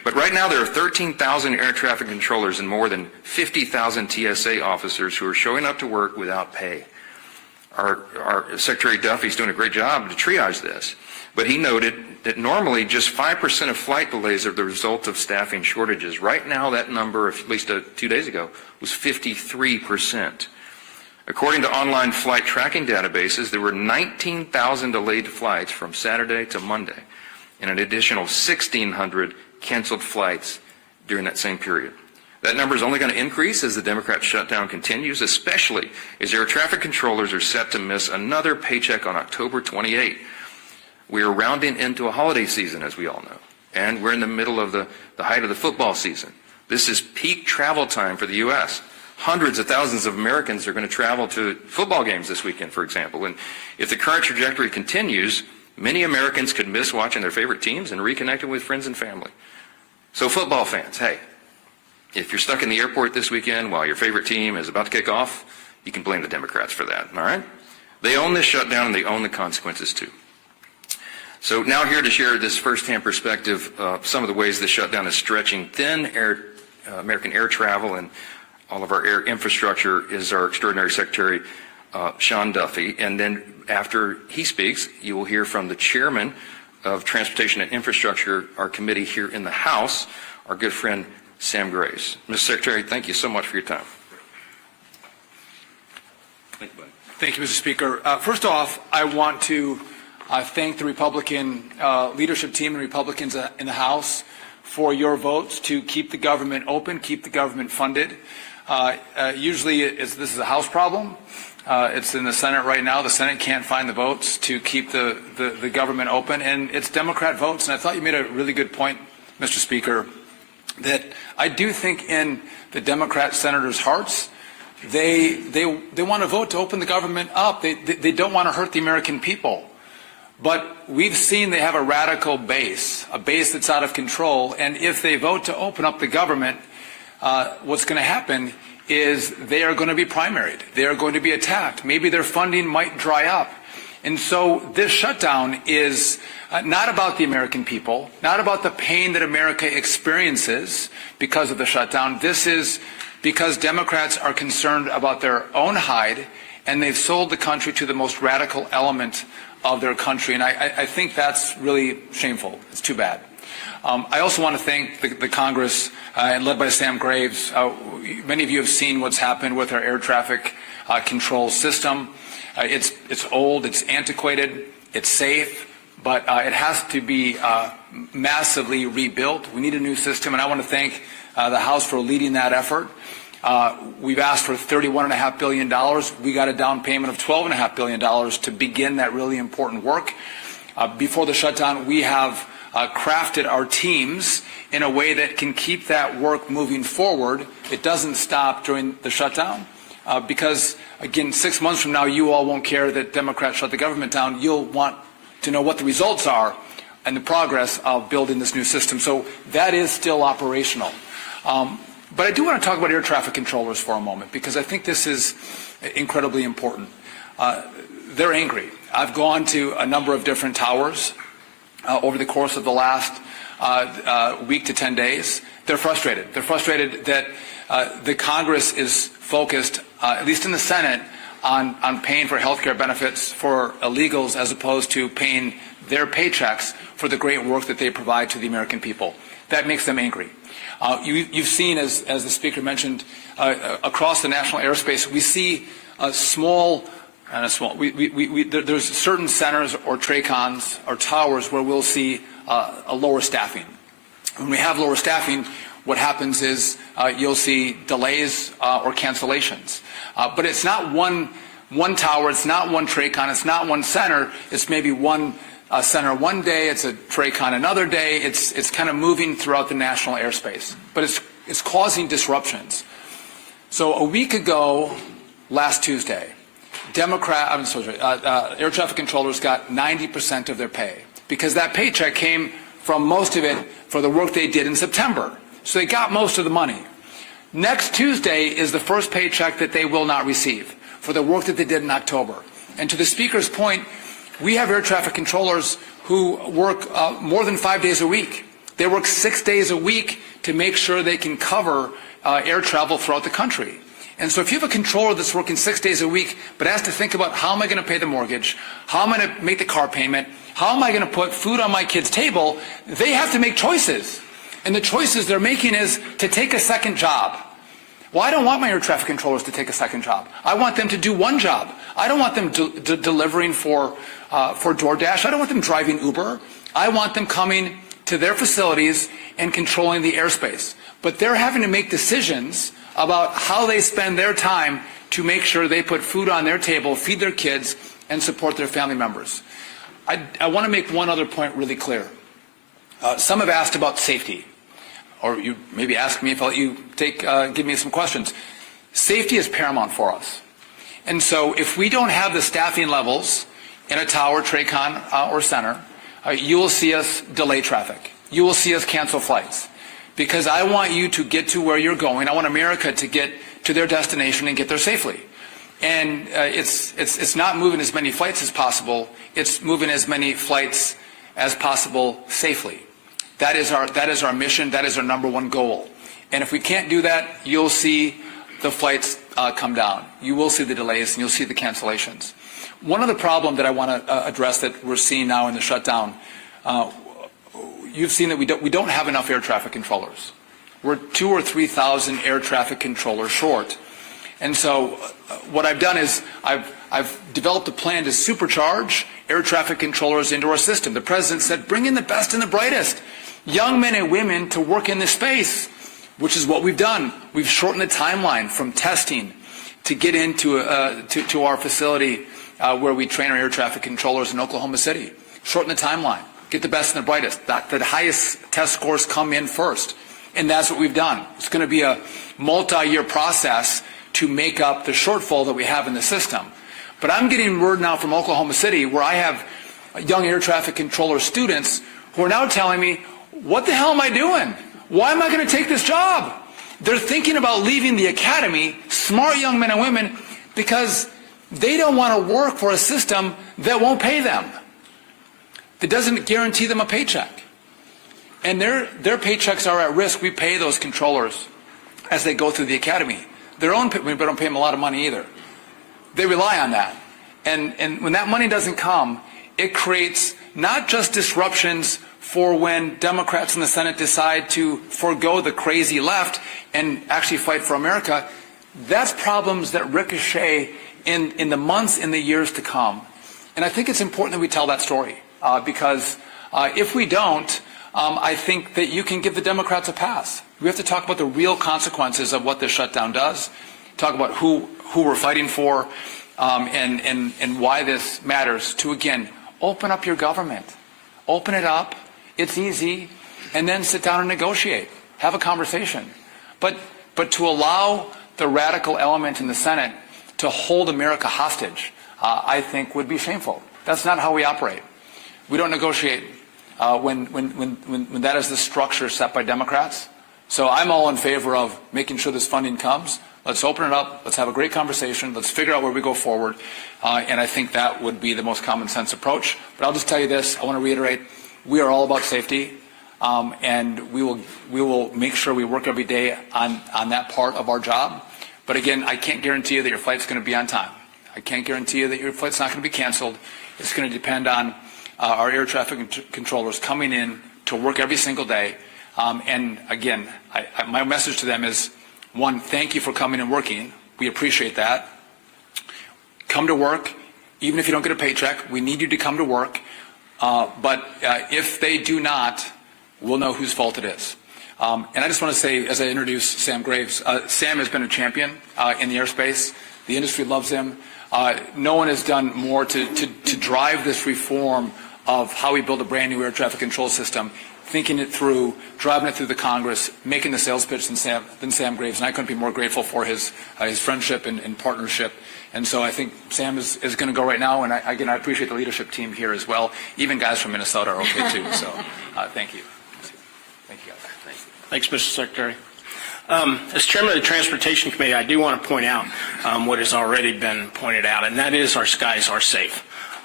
But right now there are 13,000 air traffic controllers and more than 50,000 TSA officers who are showing up to work without pay. Our Secretary Duffy is doing a great job to triage this, but he noted that normally just 5% of flight delays are the result of staffing shortages. Right now that number, at least 2 days ago, was 53%. According to online flight tracking databases, there were 19,000 delayed flights from Saturday to Monday, and an additional 1,600 canceled flights during that same period. That number is only going to increase as the Democrat shutdown continues, especially as air traffic controllers are set to miss another paycheck on October 28. We are rounding into a holiday season, as we all know, and we're in the middle of the height of the football season. This is peak travel time for the U.S. Hundreds of thousands of Americans are going to travel to football games this weekend, for example. And if the current trajectory continues, many Americans could miss watching their favorite teams and reconnecting with friends and family. So football fans, hey, if you're stuck in the airport this weekend while your favorite team is about to kick off, you can blame the Democrats for that, all right? They own this shutdown and they own the consequences too. So now here to share this firsthand perspective, some of the ways this shutdown is stretching thin American air travel and all of our air infrastructure is our extraordinary Secretary, Sean Duffy. And then after he speaks, you will hear from the chairman of Transportation and Infrastructure, our committee here in the House, our good friend Sam Graves. Mr. Secretary, thank you so much for your time. Thank you, Mr. Speaker. First off, I want to thank the Republican leadership team and Republicans in the House for your votes to keep the government open, keep the government funded. Usually this is a House problem. It's in the Senate right now. The Senate can't find the votes to keep the government open, and it's Democrat votes. And I thought you made a really good point, Mr. Speaker, that I do think in the Democrat senators' hearts, they want to vote to open the government up. They don't want to hurt the American people. But we've seen they have a radical base, a base that's out of control. And if they vote to open up the government, what's going to happen is they are going to be primaried. They are going to be attacked. Maybe their funding might dry up. And so this shutdown is not about the American people, not about the pain that America experiences because of the shutdown. This is because Democrats are concerned about their own hide, and they've sold the country to the most radical element of their country. And I think that's really shameful. It's too bad. I also want to thank the Congress, and led by Sam Graves. Many of you have seen what's happened with our air traffic control system. It's old, it's antiquated, it's safe, but it has to be massively rebuilt. We need a new system, and I want to thank the House for leading that effort. We've asked for $31.5 billion. We got a down payment of $12.5 billion to begin that really important work. Before the shutdown, we have crafted our teams in a way that can keep that work moving forward. It doesn't stop during the shutdown because, again, 6 months from now, you all won't care that Democrats shut the government down. You'll want to know what the results are and the progress of building this new system. So that is still operational. But I do want to talk about air traffic controllers for a moment because I think this is incredibly important. They're angry. I've gone to a number of different towers over the course of the last week to 10 days. They're frustrated. They're frustrated that the Congress is focused, at least in the Senate, on paying for health care benefits for illegals as opposed to paying their paychecks for the great work that they provide to the American people. That makes them angry. You've seen, as the Speaker mentioned, across the national airspace, we see there's certain centers or TRACONs or towers where we'll see a lower staffing. When we have lower staffing, what happens is you'll see delays or cancellations. But it's not one tower, it's not one TRACON, it's not one center, it's maybe one center one day, it's a TRACON another day, it's kind of moving throughout the national airspace. But it's causing disruptions. So a week ago, last Tuesday, air traffic controllers got 90% of their pay because that paycheck came from most of it for the work they did in September. So they got most of the money. Next Tuesday is the first paycheck that they will not receive for the work that they did in October. And to the Speaker's point, we have air traffic controllers who work more than 5 days a week. They work 6 days a week to make sure they can cover air travel throughout the country. And so if you have a controller that's working 6 days a week, but has to think about how am I going to pay the mortgage, how am I going to make the car payment, how am I going to put food on my kid's table, they have to make choices. And the choices they're making is to take a second job. Well, I don't want my air traffic controllers to take a second job. I want them to do one job. I don't want them delivering for DoorDash. I don't want them driving Uber. I want them coming to their facilities and controlling the airspace. But they're having to make decisions about how they spend their time to make sure they put food on their table, feed their kids, and support their family members. I want to make one other point really clear. Some have asked about safety, or you maybe ask me if I'll let you give me some questions. Safety is paramount for us. And so if we don't have the staffing levels in a tower, TRACON, or center, you will see us delay traffic. You will see us cancel flights. Because I want you to get to where you're going. I want America to get to their destination and get there safely. And it's not moving as many flights as possible. It's moving as many flights as possible safely. That is our mission. That is our number one goal. And if we can't do that, you'll see the flights come down. You will see the delays and you'll see the cancellations. One other problem that I want to address that we're seeing now in the shutdown, you've seen that we don't have enough air traffic controllers. We're 2,000 or 3,000 air traffic controllers short. And so what I've done is I've developed a plan to supercharge air traffic controllers into our system. The President said, bring in the best and the brightest, young men and women to work in this space, which is what we've done. We've shortened the timeline from testing to get into to our facility where we train our air traffic controllers in Oklahoma City. Shorten the timeline. Get the best and the brightest. The highest test scores come in first. And that's what we've done. It's going to be a multi-year process to make up the shortfall that we have in the system. But I'm getting word now from Oklahoma City where I have young air traffic controller students who are now telling me, what the hell am I doing? Why am I going to take this job? They're thinking about leaving the academy, smart young men and women, because they don't want to work for a system that won't pay them. That doesn't guarantee them a paycheck. And their paychecks are at risk. We pay those controllers as they go through the academy. We don't pay them a lot of money either. They rely on that. And when that money doesn't come, it creates not just disruptions for when Democrats in the Senate decide to forego the crazy left and actually fight for America. That's problems that ricochet in the months and the years to come. And I think it's important that we tell that story. Because if we don't, I think that you can give the Democrats a pass. We have to talk about the real consequences of what this shutdown does, talk about who we're fighting for, and why this matters, to, again, open up your government. Open it up. It's easy. And then sit down and negotiate. Have a conversation. But to allow the radical element in the Senate to hold America hostage, I think would be shameful. That's not how we operate. We don't negotiate when that is the structure set by Democrats. So I'm all in favor of making sure this funding comes. Let's open it up. Let's have a great conversation. Let's figure out where we go forward. And I think that would be the most common sense approach. But I'll just tell you this. I want to reiterate, we are all about safety. And we will make sure we work every day on that part of our job. But again, I can't guarantee you that your flight's going to be on time. I can't guarantee you that your flight's not going to be canceled. It's going to depend on our air traffic controllers coming in to work every single day. And again, my message to them is, one, thank you for coming and working. We appreciate that. Come to work, even if you don't get a paycheck. We need you to come to work. But if they do not, we'll know whose fault it is. And I just want to say, as I introduce Sam Graves, Sam has been a champion in the airspace. The industry loves him. No one has done more to drive this reform of how we build a brand new air traffic control system, thinking it through, driving it through the Congress, making the sales pitch than Sam Graves. And I couldn't be more grateful for his friendship and partnership. And so I think Sam is going to go right now. And I appreciate the leadership team here as well. Even guys from Minnesota are okay too. So thank you. Thank you guys. Thank you. Thanks, Mr. Secretary. As chairman of the Transportation Committee, I do want to point out what has already been pointed out, and that is our skies are safe.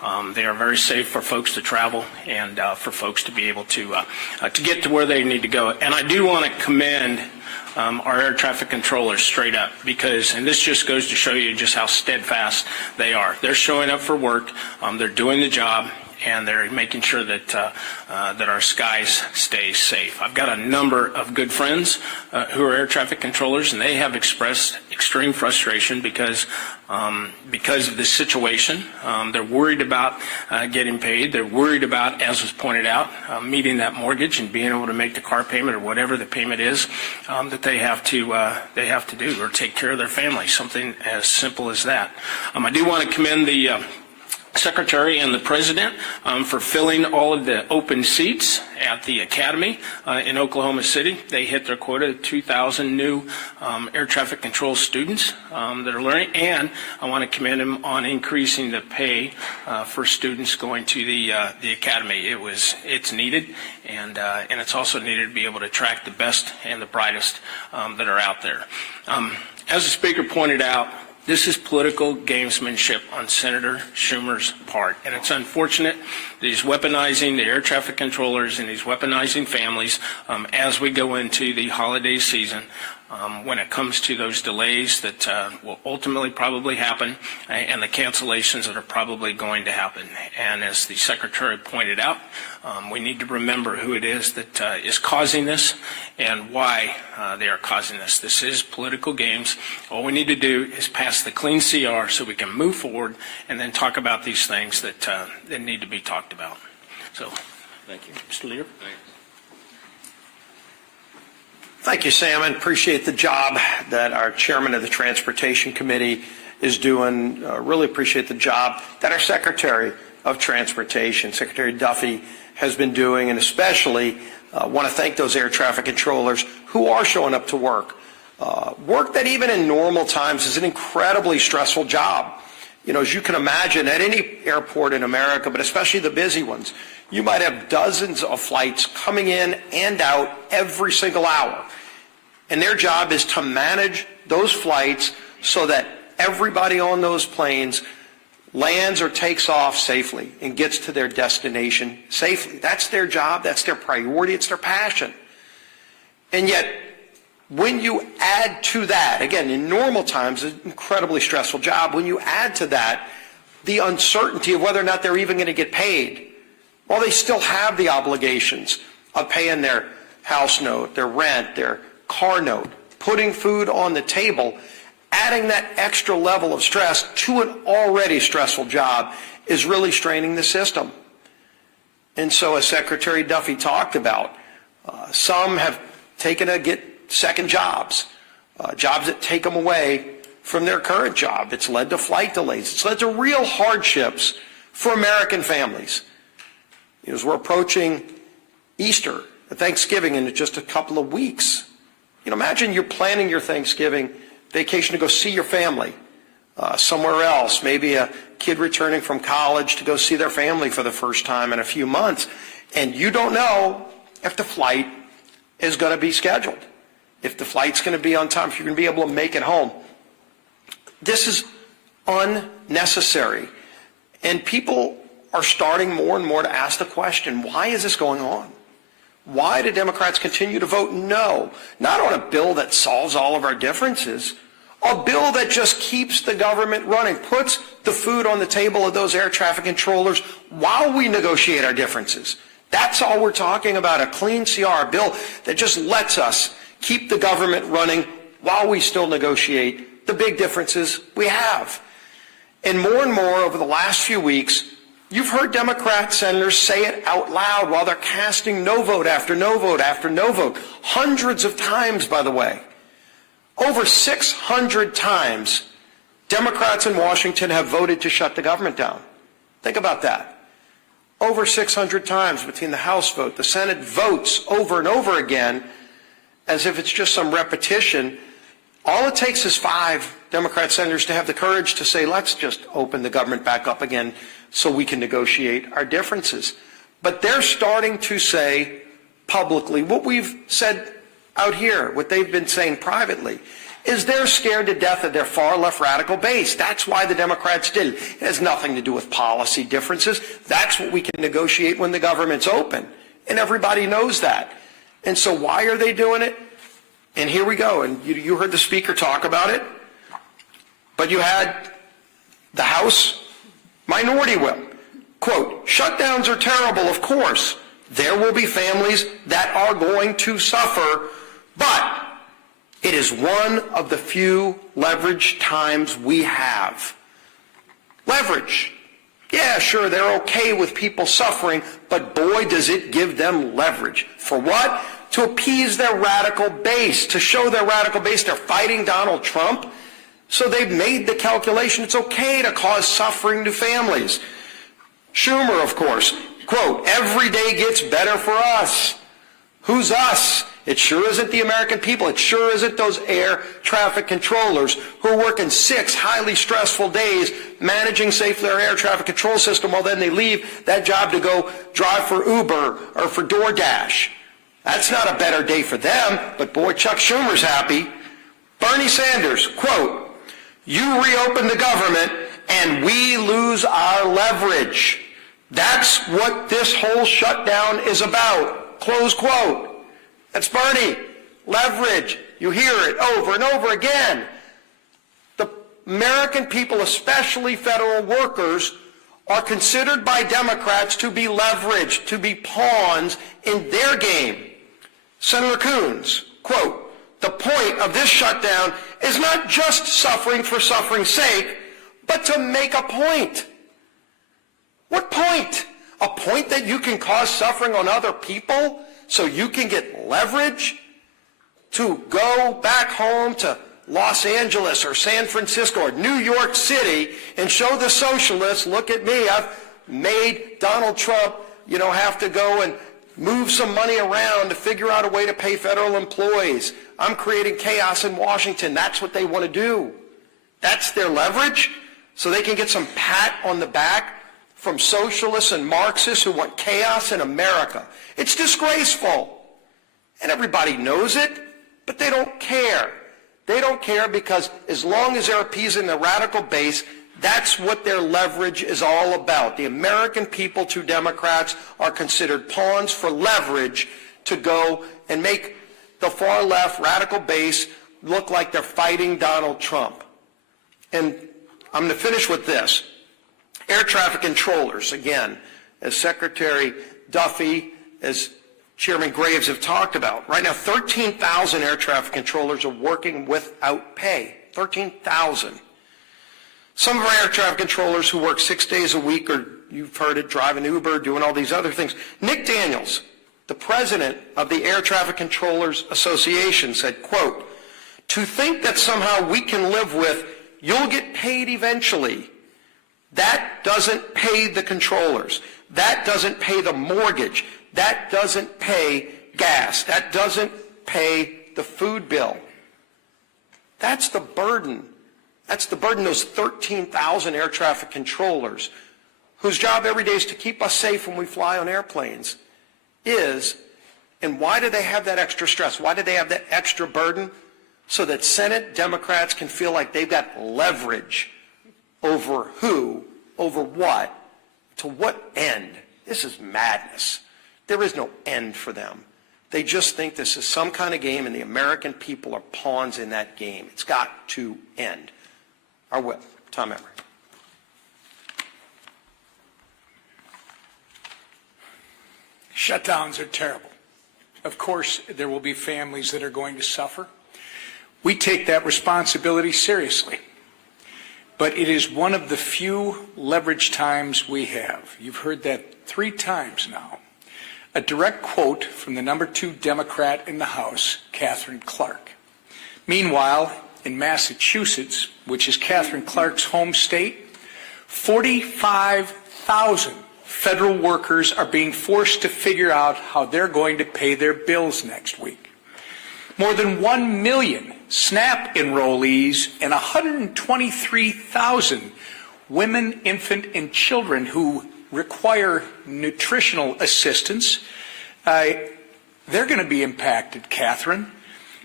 They are very safe for folks to travel and for folks to be able to get to where they need to go. And I do want to commend our air traffic controllers straight up, because, and this just goes to show you just how steadfast they are. They're showing up for work, they're doing the job, and they're making sure that that our skies stay safe. I've got a number of good friends who are air traffic controllers, and they have expressed extreme frustration because of this situation. They're worried about getting paid. They're worried about, as was pointed out, meeting that mortgage and being able to make the car payment or whatever the payment is that they have to do, or take care of their family. Something as simple as that. I do want to commend the Secretary and the President for filling all of the open seats at the Academy in Oklahoma City. They hit their quota of 2,000 new air traffic control students that are learning, and I want to commend them on increasing the pay for students going to the Academy. It's needed, and it's also needed to be able to attract the best and the brightest that are out there. As the Speaker pointed out, this is political gamesmanship on Senator Schumer's part, and it's unfortunate that he's weaponizing the air traffic controllers and he's weaponizing families as we go into the holiday season when it comes to those delays that will ultimately probably happen and the cancellations that are probably going to happen. And as the Secretary pointed out, we need to remember who it is that is causing this and why they are causing this. This is political games. All we need to do is pass the clean CR so we can move forward and then talk about these things that need to be talked about. So, thank you. Mr. Leader. Thank you, Sam, and appreciate the job that our chairman of the Transportation Committee is doing. Really appreciate the job that our Secretary of Transportation, Secretary Duffy, has been doing, and especially want to thank those air traffic controllers who are showing up to work. Work that even in normal times is an incredibly stressful job. You know, as you can imagine, at any airport in America, but especially the busy ones, you might have dozens of flights coming in and out every single hour. And their job is to manage those flights so that everybody on those planes lands or takes off safely and gets to their destination safely. That's their job. That's their priority. It's their passion. And yet, when you add to that, again, in normal times, it's an incredibly stressful job. When you add to that the uncertainty of whether or not they're even going to get paid, well, they still have the obligations of paying their house note, their rent, their car note, putting food on the table. Adding that extra level of stress to an already stressful job is really straining the system. And so, as Secretary Duffy talked about, some have taken to get second jobs, jobs that take them away from their current job. It's led to flight delays. It's led to real hardships for American families. As we're approaching Easter, Thanksgiving in just a couple of weeks, imagine you're planning your Thanksgiving vacation to go see your family somewhere else, maybe a kid returning from college to go see their family for the first time in a few months, and you don't know if the flight is going to be scheduled, if the flight's going to be on time, if you're going to be able to make it home. This is unnecessary, and people are starting more and more to ask the question, why is this going on? Why do Democrats continue to vote no, not on a bill that solves all of our differences, a bill that just keeps the government running, puts the food on the table of those air traffic controllers while we negotiate our differences. That's all we're talking about, a clean CR, a bill that just lets us keep the government running while we still negotiate the big differences we have. And more over the last few weeks, you've heard Democrat senators say it out loud while they're casting no vote after no vote after no vote. Hundreds of times, by the way. Over 600 times, Democrats in Washington have voted to shut the government down. Think about that. Over 600 times between the House vote, the Senate votes over and over again as if it's just some repetition. All it takes is 5 Democrat senators to have the courage to say, let's just open the government back up again so we can negotiate our differences. But they're starting to say publicly what we've said out here, what they've been saying privately, is they're scared to death of their far-left radical base. That's why the Democrats did it. It has nothing to do with policy differences. That's what we can negotiate when the government's open, and everybody knows that. And so why are they doing it? And here we go, and you heard the speaker talk about it, but you had the House minority whip. Quote, shutdowns are terrible, of course. There will be families that are going to suffer, but it is one of the few leverage times we have. Leverage. Yeah, sure, they're okay with people suffering, but boy, does it give them leverage. For what? To appease their radical base, to show their radical base they're fighting Donald Trump. So they've made the calculation it's okay to cause suffering to families. Schumer, of course, quote, every day gets better for us. Who's us? It sure isn't the American people. It sure isn't those air traffic controllers who are working 6 highly stressful days managing safely our air traffic control system while then they leave that job to go drive for Uber or for DoorDash. That's not a better day for them, but boy, Chuck Schumer's happy. Bernie Sanders, quote, you reopen the government and we lose our leverage. That's what this whole shutdown is about, close quote. That's Bernie. Leverage. You hear it over and over again. The American people, especially federal workers, are considered by Democrats to be leveraged, to be pawns in their game. Senator Coons, quote, the point of this shutdown is not just suffering for suffering's sake, but to make a point. What point? A point that you can cause suffering on other people so you can get leverage to go back home to Los Angeles or San Francisco or New York City and show the socialists, look at me, I've made Donald Trump, have to go and move some money around to figure out a way to pay federal employees. I'm creating chaos in Washington. That's what they want to do. That's their leverage, so they can get some pat on the back from socialists and Marxists who want chaos in America. It's disgraceful. And everybody knows it, but they don't care. They don't care because as long as they're appeasing the radical base, that's what their leverage is all about. The American people to Democrats are considered pawns for leverage to go and make the far left radical base look like they're fighting Donald Trump. And I'm going to finish with this. Air traffic controllers, again, as Secretary Duffy, as Chairman Graves have talked about. Right now, 13,000 air traffic controllers are working without pay. 13,000. Some of our air traffic controllers who work 6 days a week, or you've heard it, driving Uber, doing all these other things. Nick Daniels, the president of the Air Traffic Controllers Association, said, quote, to think that somehow we can live with, you'll get paid eventually. That doesn't pay the controllers. That doesn't pay the mortgage. That doesn't pay gas. That doesn't pay the food bill. That's the burden. That's the burden, those 13,000 air traffic controllers, whose job every day is to keep us safe when we fly on airplanes, is, and why do they have that extra stress? Why do they have that extra burden? So that Senate Democrats can feel like they've got leverage over who, over what, to what end? This is madness. There is no end for them. They just think this is some kind of game, and the American people are pawns in that game. It's got to end. Our whip, Tom Emery. Shutdowns are terrible. Of course, there will be families that are going to suffer. We take that responsibility seriously. But it is one of the few leverage times we have. You've heard that 3 times now. A direct quote from the number 2 Democrat in the House, Katherine Clark. Meanwhile, in Massachusetts, which is Katherine Clark's home state, 45,000 federal workers are being forced to figure out how they're going to pay their bills next week. More than 1 million SNAP enrollees and 123,000 women, infant, and children who require nutritional assistance, they're going to be impacted, Catherine.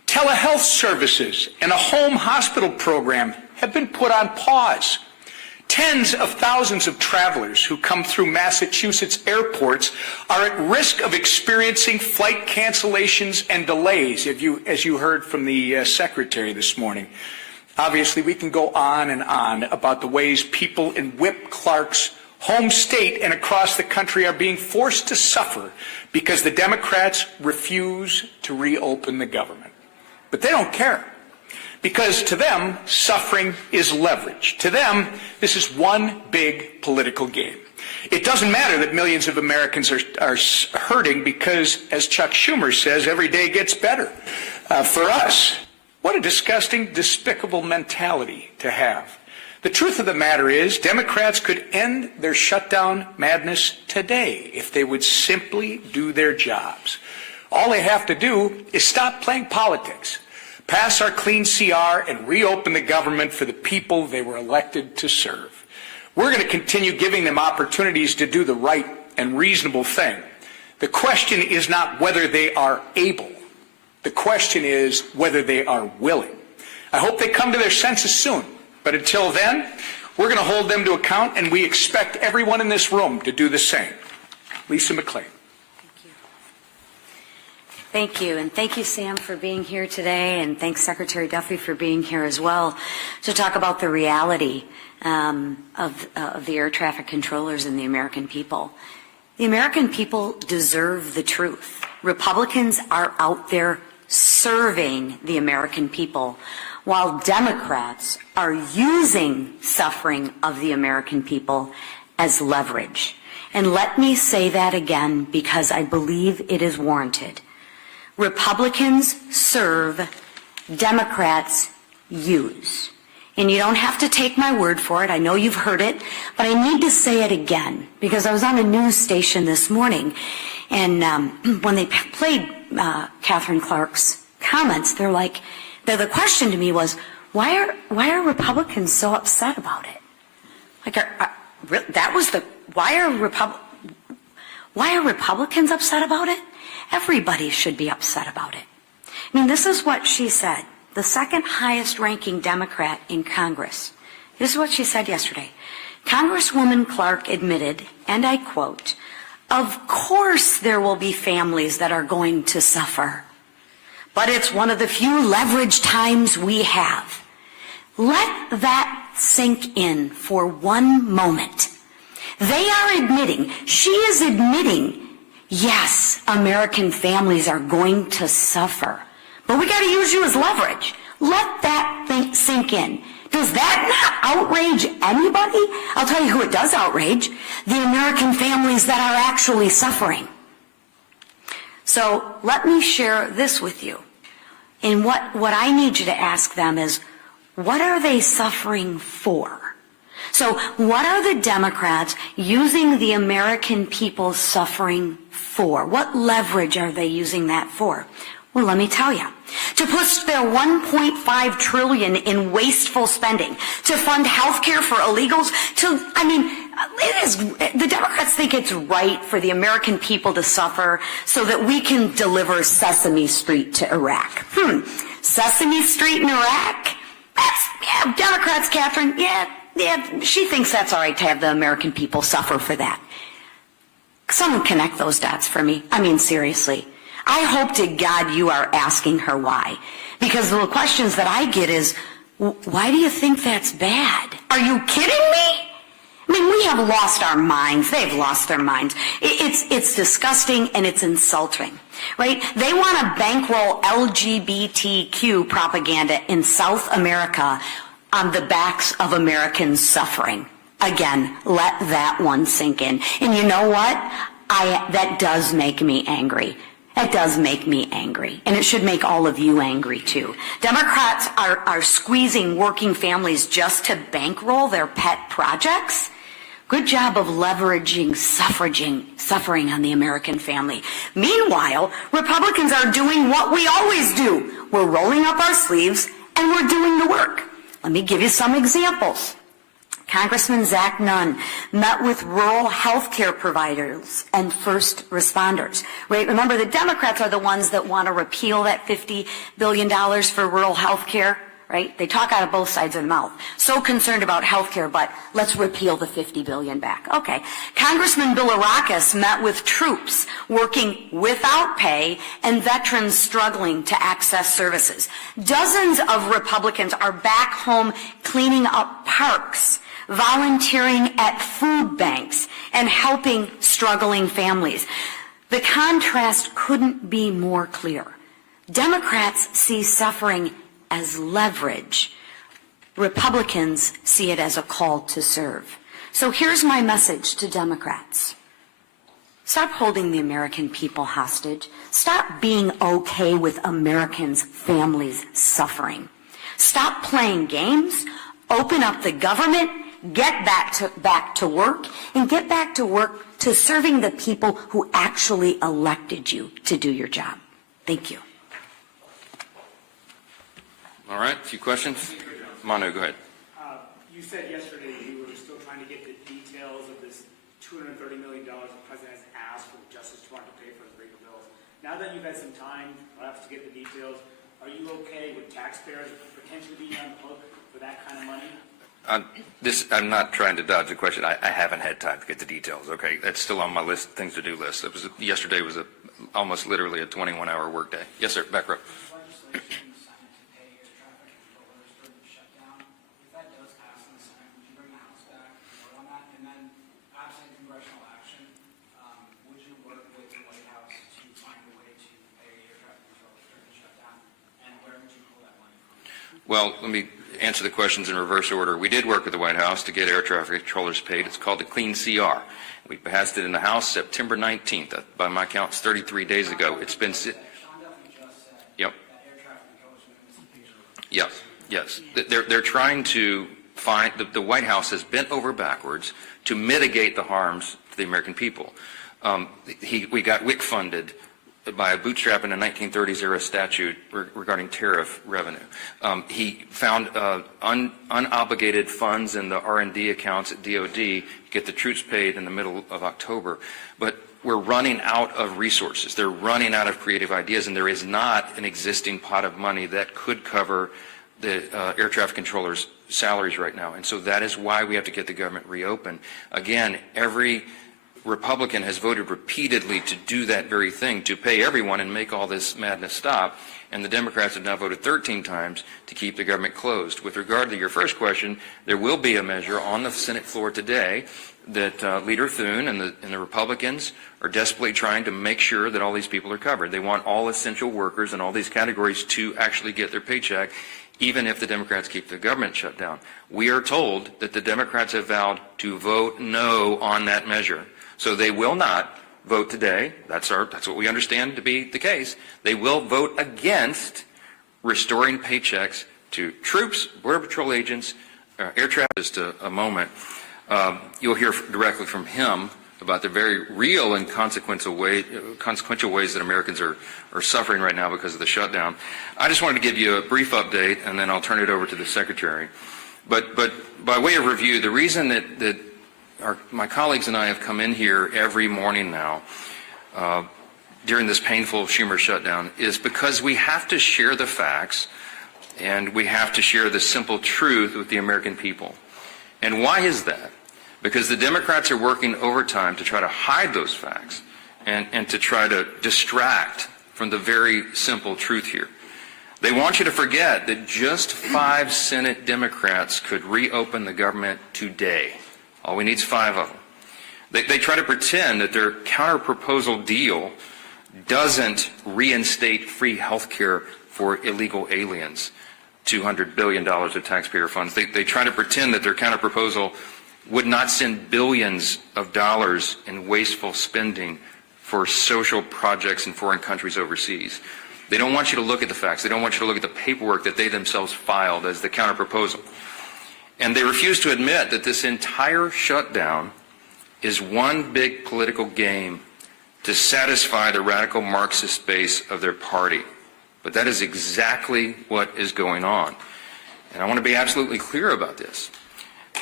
Telehealth services and a home hospital program have been put on pause. Tens of thousands of travelers who come through Massachusetts airports are at risk of experiencing flight cancellations and delays, as you heard from the Secretary this morning. Obviously, we can go on and on about the ways people in Whip Clark's home state and across the country are being forced to suffer because the Democrats refuse to reopen the government. But they don't care, because to them, suffering is leverage. To them, this is one big political game. It doesn't matter that millions of Americans are hurting because, as Chuck Schumer says, every day gets better. For us, what a disgusting, despicable mentality to have. The truth of the matter is, Democrats could end their shutdown madness today if they would simply do their jobs. All they have to do is stop playing politics, pass our clean CR, and reopen the government for the people they were elected to serve. We're going to continue giving them opportunities to do the right and reasonable thing. The question is not whether they are able. The question is whether they are willing. I hope they come to their senses soon. But until then, we're going to hold them to account, and we expect everyone in this room to do the same. Lisa McClain. Thank you, and thank you, Sam, for being here today, and thanks, Secretary Duffy, for being here as well to talk about the reality of the air traffic controllers and the American people. The American people deserve the truth. Republicans are out there serving the American people, while Democrats are using suffering of the American people as leverage. And let me say that again, because I believe it is warranted. Republicans serve, Democrats use. And you don't have to take my word for it. I know you've heard it, but I need to say it again, because I was on a news station this morning, and when they played Catherine Clark's comments, the question to me was, why are Republicans so upset about it? Why are Republicans upset about it? Everybody should be upset about it. I mean, this is what she said, the second highest ranking Democrat in Congress. This is what she said yesterday. Congresswoman Clark admitted, and I quote, "Of course there will be families that are going to suffer, but it's one of the few leverage times we have." Let that sink in for one moment. They are admitting, she is admitting, yes, American families are going to suffer, but we got to use you as leverage. Let that thing sink in. Does that not outrage anybody? I'll tell you who it does outrage: the American families that are actually suffering. So let me share this with you. And what I need you to ask them is, what are they suffering for? So what are the Democrats using the American people suffering for? What leverage are they using that for? Well, let me tell you. To push their $1.5 trillion in wasteful spending, to fund health care for illegals, the Democrats think it's right for the American people to suffer so that we can deliver Sesame Street to Iraq. Sesame Street in Iraq? Democrats, Catherine, she thinks that's all right to have the American people suffer for that. Someone connect those dots for me. I mean, seriously. I hope to God you are asking her why. Because the questions that I get is, why do you think that's bad? Are you kidding me? I mean, we have lost our minds. They've lost their minds. It's disgusting and it's insulting, right? They want to bankroll LGBTQ propaganda in South America on the backs of Americans suffering. Again, let that one sink in. And you know what? That does make me angry. That does make me angry. And it should make all of you angry, too. Democrats are squeezing working families just to bankroll their pet projects. Good job of leveraging suffering on the American family. Meanwhile, Republicans are doing what we always do. We're rolling up our sleeves and we're doing the work. Let me give you some examples. Congressman Zach Nunn met with rural health care providers and first responders. Right? Remember, the Democrats are the ones that want to repeal that $50 billion for rural health care. Right? They talk out of both sides of the mouth. So concerned about health care, but let's repeal the $50 billion back. Okay. Congressman Bilirakis met with troops working without pay and veterans struggling to access services. Dozens of Republicans are back home cleaning up parks, volunteering at food banks, and helping struggling families. The contrast couldn't be more clear. Democrats see suffering as leverage. Republicans see it as a call to serve. So here's my message to Democrats. Stop holding the American people hostage. Stop being okay with Americans' families suffering. Stop playing games. Open up the government. Get back to work, and get back to work to serving the people who actually elected you to do your job. Thank you. All right, a few questions. Manu, go ahead. You said yesterday you were still trying to get the details of this $230 million the president has asked for the Justice Department to pay for his legal bills. Now that you've had some time, perhaps, to get the details, are you okay with taxpayers potentially being on the hook for that kind of money? I'm not trying to dodge the question. I haven't had time to get the details. Okay, that's still on my list, things to do list. Yesterday was almost literally a 21-hour workday. Yes, sir. Back row. Legislation signed to pay air traffic controllers during the shutdown. If that does pass in the Senate, would you bring the House back and vote on that? And then, absent congressional action, would you work with the White House to find a way to pay air traffic controllers during the shutdown? And where would you pull that money from? Well, let me answer the questions in reverse order. We did work with the White House to get air traffic controllers paid. It's called the Clean CR. We passed it in the House September 19th. By my count, it's 33 days ago. It's been... Sean Duffy just said Yep. that air traffic controllers are missing picture. Yes. They're trying to find... The White House has bent over backwards to mitigate the harms to the American people. We got WIC funded by a bootstrap in a 1930s era statute regarding tariff revenue. He found unobligated funds in the R&D accounts at DOD to get the troops paid in the middle of October. But we're running out of resources. They're running out of creative ideas, and there is not an existing pot of money that could cover the air traffic controllers' salaries right now. And so that is why we have to get the government reopened. Again, every Republican has voted repeatedly to do that very thing, to pay everyone and make all this madness stop, and the Democrats have now voted 13 times to keep the government closed. With regard to your first question, there will be a measure on the Senate floor today that Leader Thune and the Republicans are desperately trying to make sure that all these people are covered. They want all essential workers and all these categories to actually get their paycheck, even if the Democrats keep the government shut down. We are told that the Democrats have vowed to vote no on that measure. So they will not vote today. That's what we understand to be the case. They will vote against restoring paychecks to troops, Border Patrol agents, air traffic. Just a moment. You'll hear directly from him about the very real and consequential ways that Americans are suffering right now because of the shutdown. I just wanted to give you a brief update, and then I'll turn it over to the Secretary. But by way of review, the reason that my colleagues and I have come in here every morning now during this painful Schumer shutdown is because we have to share the facts and we have to share the simple truth with the American people. And why is that? Because the Democrats are working overtime to try to hide those facts and to try to distract from the very simple truth here. They want you to forget that just 5 Senate Democrats could reopen the government today. All we need is 5 of them. They try to pretend that their counter-proposal deal doesn't reinstate free health care for illegal aliens, $200 billion of taxpayer funds. They try to pretend that their counter-proposal would not send billions of dollars in wasteful spending for social projects in foreign countries overseas. They don't want you to look at the facts. They don't want you to look at the paperwork that they themselves filed as the counter-proposal. And they refuse to admit that this entire shutdown is one big political game to satisfy the radical Marxist base of their party. But that is exactly what is going on. And I want to be absolutely clear about this.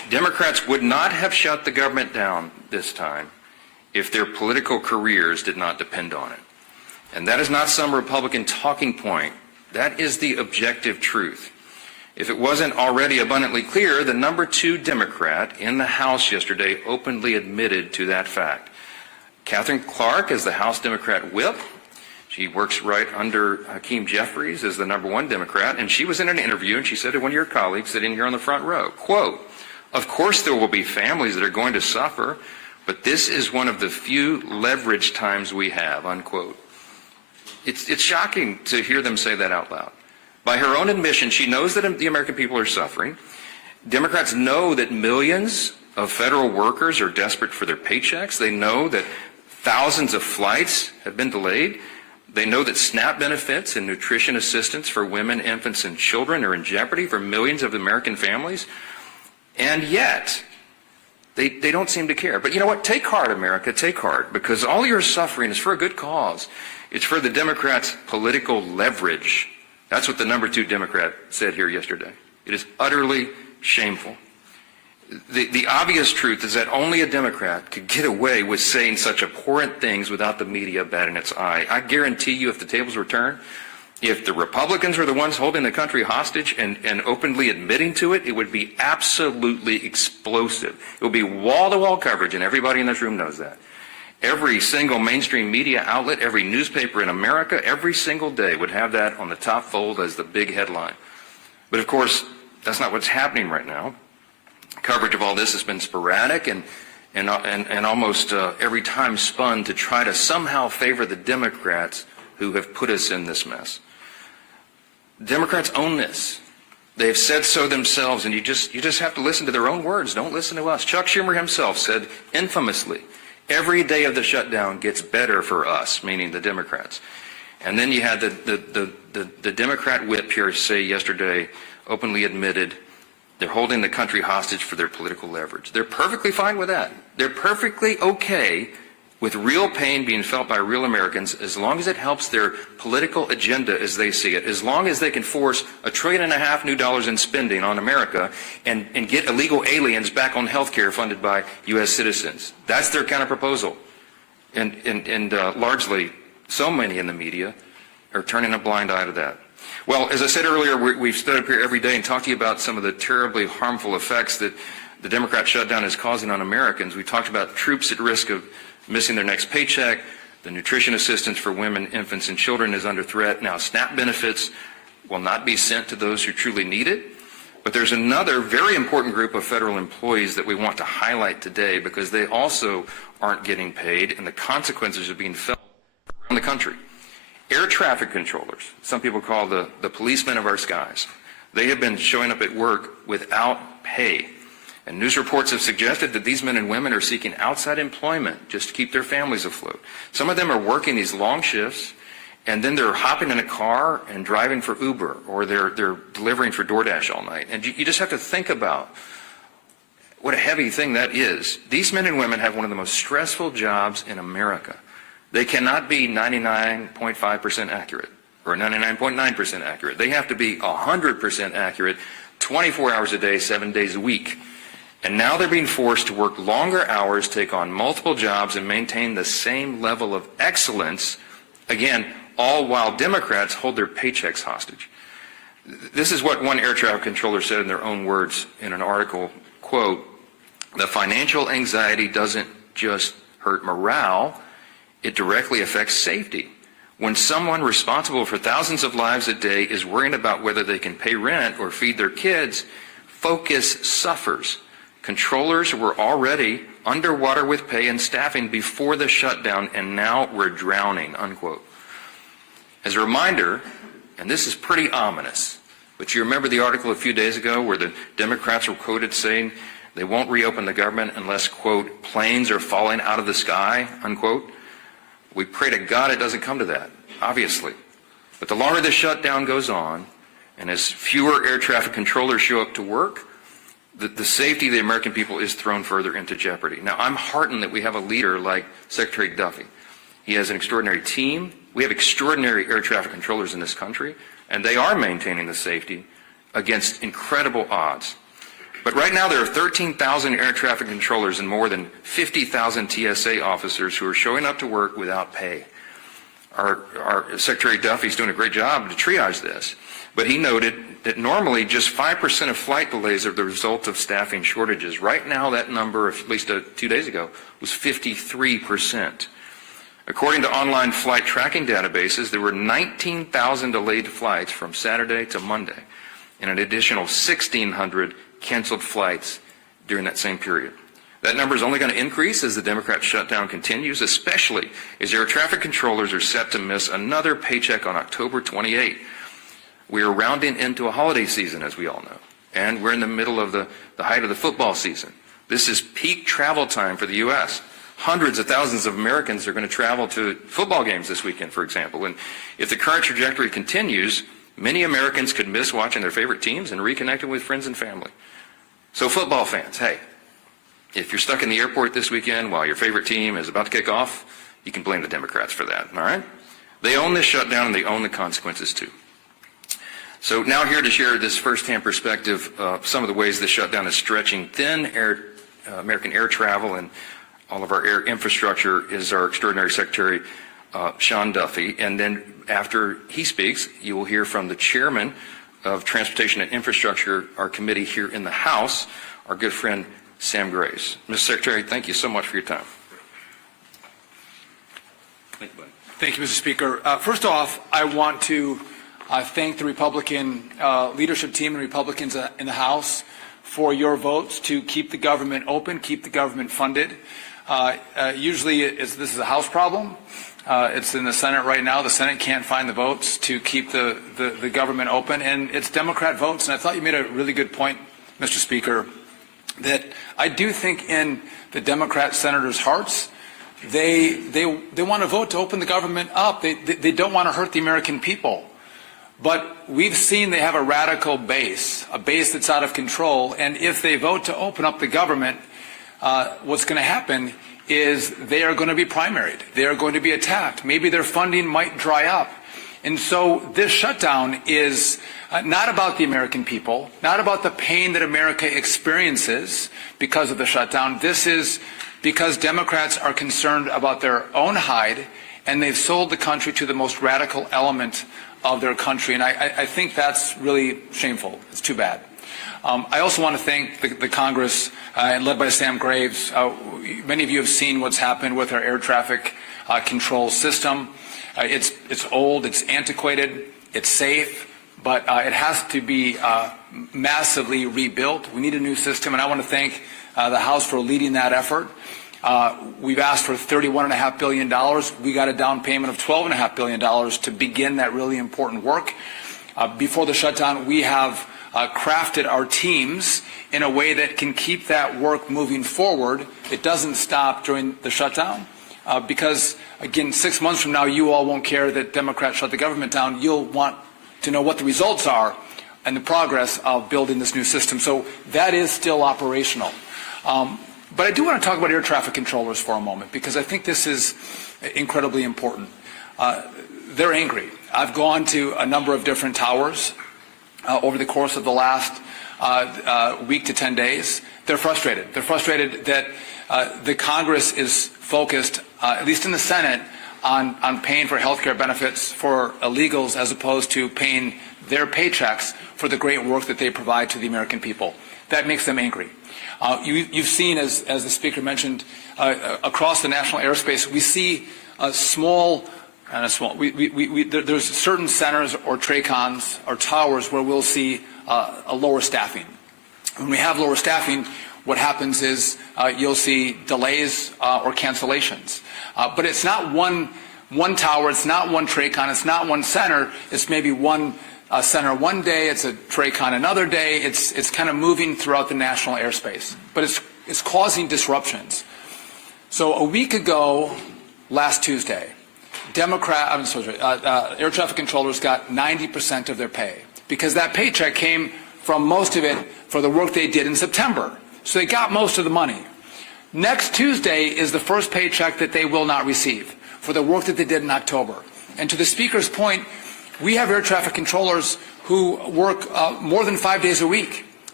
Democrats would not have shut the government down this time if their political careers did not depend on it. And that is not some Republican talking point. That is the objective truth. If it wasn't already abundantly clear, the number 2 Democrat in the House yesterday openly admitted to that fact. Catherine Clark is the House Democrat whip. She works right under Hakeem Jeffries as the number 1 Democrat, and she was in an interview and she said to one of your colleagues sitting here on the front row, quote, "Of course there will be families that are going to suffer, but this is one of the few leverage times we have," unquote. It's shocking to hear them say that out loud. By her own admission, she knows that the American people are suffering. Democrats know that millions of federal workers are desperate for their paychecks. They know that thousands of flights have been delayed. They know that SNAP benefits and nutrition assistance for women, infants, and children are in jeopardy for millions of American families. And yet, they don't seem to care. But you know what? Take heart, America. Take heart. Because all your suffering is for a good cause. It's for the Democrats' political leverage. That's what the number 2 Democrat said here yesterday. It is utterly shameful. The obvious truth is that only a Democrat could get away with saying such abhorrent things without the media batting its eye. I guarantee you, if the tables were turned, if the Republicans were the ones holding the country hostage and openly admitting to it, it would be absolutely explosive. It would be wall-to-wall coverage, and everybody in this room knows that. Every single mainstream media outlet, every newspaper in America, every single day would have that on the top fold as the big headline. But of course, that's not what's happening right now. Coverage of all this has been sporadic and almost every time spun to try to somehow favor the Democrats who have put us in this mess. Democrats own this. They have said so themselves, and you just have to listen to their own words. Don't listen to us. Chuck Schumer himself said infamously, "Every day of the shutdown gets better for us," meaning the Democrats. And then you had the Democrat whip here say yesterday, openly admitted, they're holding the country hostage for their political leverage. They're perfectly fine with that. They're perfectly okay with real pain being felt by real Americans as long as it helps their political agenda as they see it, as long as they can force $1.5 trillion new dollars in spending on America and get illegal aliens back on health care funded by U.S. citizens. That's their counterproposal. And largely, so many in the media are turning a blind eye to that. Well, as I said earlier, we've stood up here every day and talked to you about some of the terribly harmful effects that the Democrat shutdown is causing on Americans. We talked about troops at risk of missing their next paycheck. The nutrition assistance for women, infants, and children is under threat. Now, SNAP benefits will not be sent to those who truly need it. But there's another very important group of federal employees that we want to highlight today because they also aren't getting paid, and the consequences are being felt around the country. Air traffic controllers, some people call the policemen of our skies. They have been showing up at work without pay. And news reports have suggested that these men and women are seeking outside employment just to keep their families afloat. Some of them are working these long shifts, and then they're hopping in a car and driving for Uber, or they're delivering for DoorDash all night. And you just have to think about what a heavy thing that is. These men and women have one of the most stressful jobs in America. They cannot be 99.5% accurate or 99.9% accurate. They have to be 100% accurate 24 hours a day, 7 days a week. And now they're being forced to work longer hours, take on multiple jobs, and maintain the same level of excellence, again, all while Democrats hold their paychecks hostage. This is what one air traffic controller said in their own words in an article, quote, "The financial anxiety doesn't just hurt morale, it directly affects safety. When someone responsible for thousands of lives a day is worrying about whether they can pay rent or feed their kids, focus suffers. Controllers were already underwater with pay and staffing before the shutdown, and now we're drowning," unquote. As a reminder, and this is pretty ominous, but you remember the article a few days ago where the Democrats were quoted saying they won't reopen the government unless, quote, "planes are falling out of the sky," unquote. We pray to God it doesn't come to that, obviously. But the longer the shutdown goes on, and as fewer air traffic controllers show up to work, the safety of the American people is thrown further into jeopardy. Now, I'm heartened that we have a leader like Secretary Duffy. He has an extraordinary team. We have extraordinary air traffic controllers in this country, and they are maintaining the safety against incredible odds. But right now there are 13,000 air traffic controllers and more than 50,000 TSA officers who are showing up to work without pay. Our Secretary Duffy is doing a great job to triage this, but he noted that normally just 5% of flight delays are the result of staffing shortages. Right now that number, at least 2 days ago, was 53%. According to online flight tracking databases, there were 19,000 delayed flights from Saturday to Monday, and an additional 1,600 canceled flights during that same period. That number is only going to increase as the Democrat shutdown continues, especially as air traffic controllers are set to miss another paycheck on October 28. We are rounding into a holiday season, as we all know, and we're in the middle of the height of the football season. This is peak travel time for the U.S. Hundreds of thousands of Americans are going to travel to football games this weekend, for example. And if the current trajectory continues, many Americans could miss watching their favorite teams and reconnecting with friends and family. So football fans, hey, if you're stuck in the airport this weekend while your favorite team is about to kick off, you can blame the Democrats for that, all right? They own this shutdown and they own the consequences too. So now here to share this firsthand perspective of some of the ways this shutdown is stretching thin American air travel and all of our air infrastructure is our extraordinary Secretary, Sean Duffy. And then after he speaks, you will hear from the chairman of Transportation and Infrastructure, our committee here in the House, our good friend Sam Graves. Mr. Secretary, thank you so much for your time. Thank you, buddy. Thank you, Mr. Speaker. First off, I want to thank the Republican leadership team and Republicans in the House for your votes to keep the government open, keep the government funded. Usually this is a House problem. It's in the Senate right now. The Senate can't find the votes to keep the government open, and it's Democrat votes. And I thought you made a really good point, Mr. Speaker, that I do think in the Democrat senators' hearts, they want to vote to open the government up. They don't want to hurt the American people. But we've seen they have a radical base, a base that's out of control. And if they vote to open up the government, what's going to happen is they are going to be primaried. They are going to be attacked. Maybe their funding might dry up. And so this shutdown is not about the American people, not about the pain that America experiences because of the shutdown. This is because Democrats are concerned about their own hide, and they've sold the country to the most radical element of their country. And I think that's really shameful. It's too bad. I also want to thank the Congress, led by Sam Graves. Many of you have seen what's happened with our air traffic control system. It's old, it's antiquated, it's safe, but it has to be massively rebuilt. We need a new system, and I want to thank the House for leading that effort. We've asked for $31.5 billion. We got a down payment of $12.5 billion to begin that really important work. Before the shutdown, we have crafted our teams in a way that can keep that work moving forward. It doesn't stop during the shutdown because, again, 6 months from now, you all won't care that Democrats shut the government down. You'll want to know what the results are and the progress of building this new system. So that is still operational. But I do want to talk about air traffic controllers for a moment because I think this is incredibly important. They're angry. I've gone to a number of different towers over the course of the last week to 10 days. They're frustrated. They're frustrated that the Congress is focused, at least in the Senate, on paying for health care benefits for illegals as opposed to paying their paychecks for the great work that they provide to the American people. That makes them angry. You've seen, as the Speaker mentioned, across the national airspace, we see there's certain centers or TRACONs or towers where we'll see a lower staffing. When we have lower staffing, what happens is you'll see delays or cancellations. But it's not one tower, it's not one TRACON, it's not one center, it's maybe one center one day, it's a TRACON another day, it's kind of moving throughout the national airspace. But it's causing disruptions. So a week ago, last Tuesday, air traffic controllers got 90% of their pay because that paycheck came from most of it for the work they did in September. So they got most of the money. Next Tuesday is the first paycheck that they will not receive for the work that they did in October. And to the Speaker's point, we have air traffic controllers who work more than 5 days a week.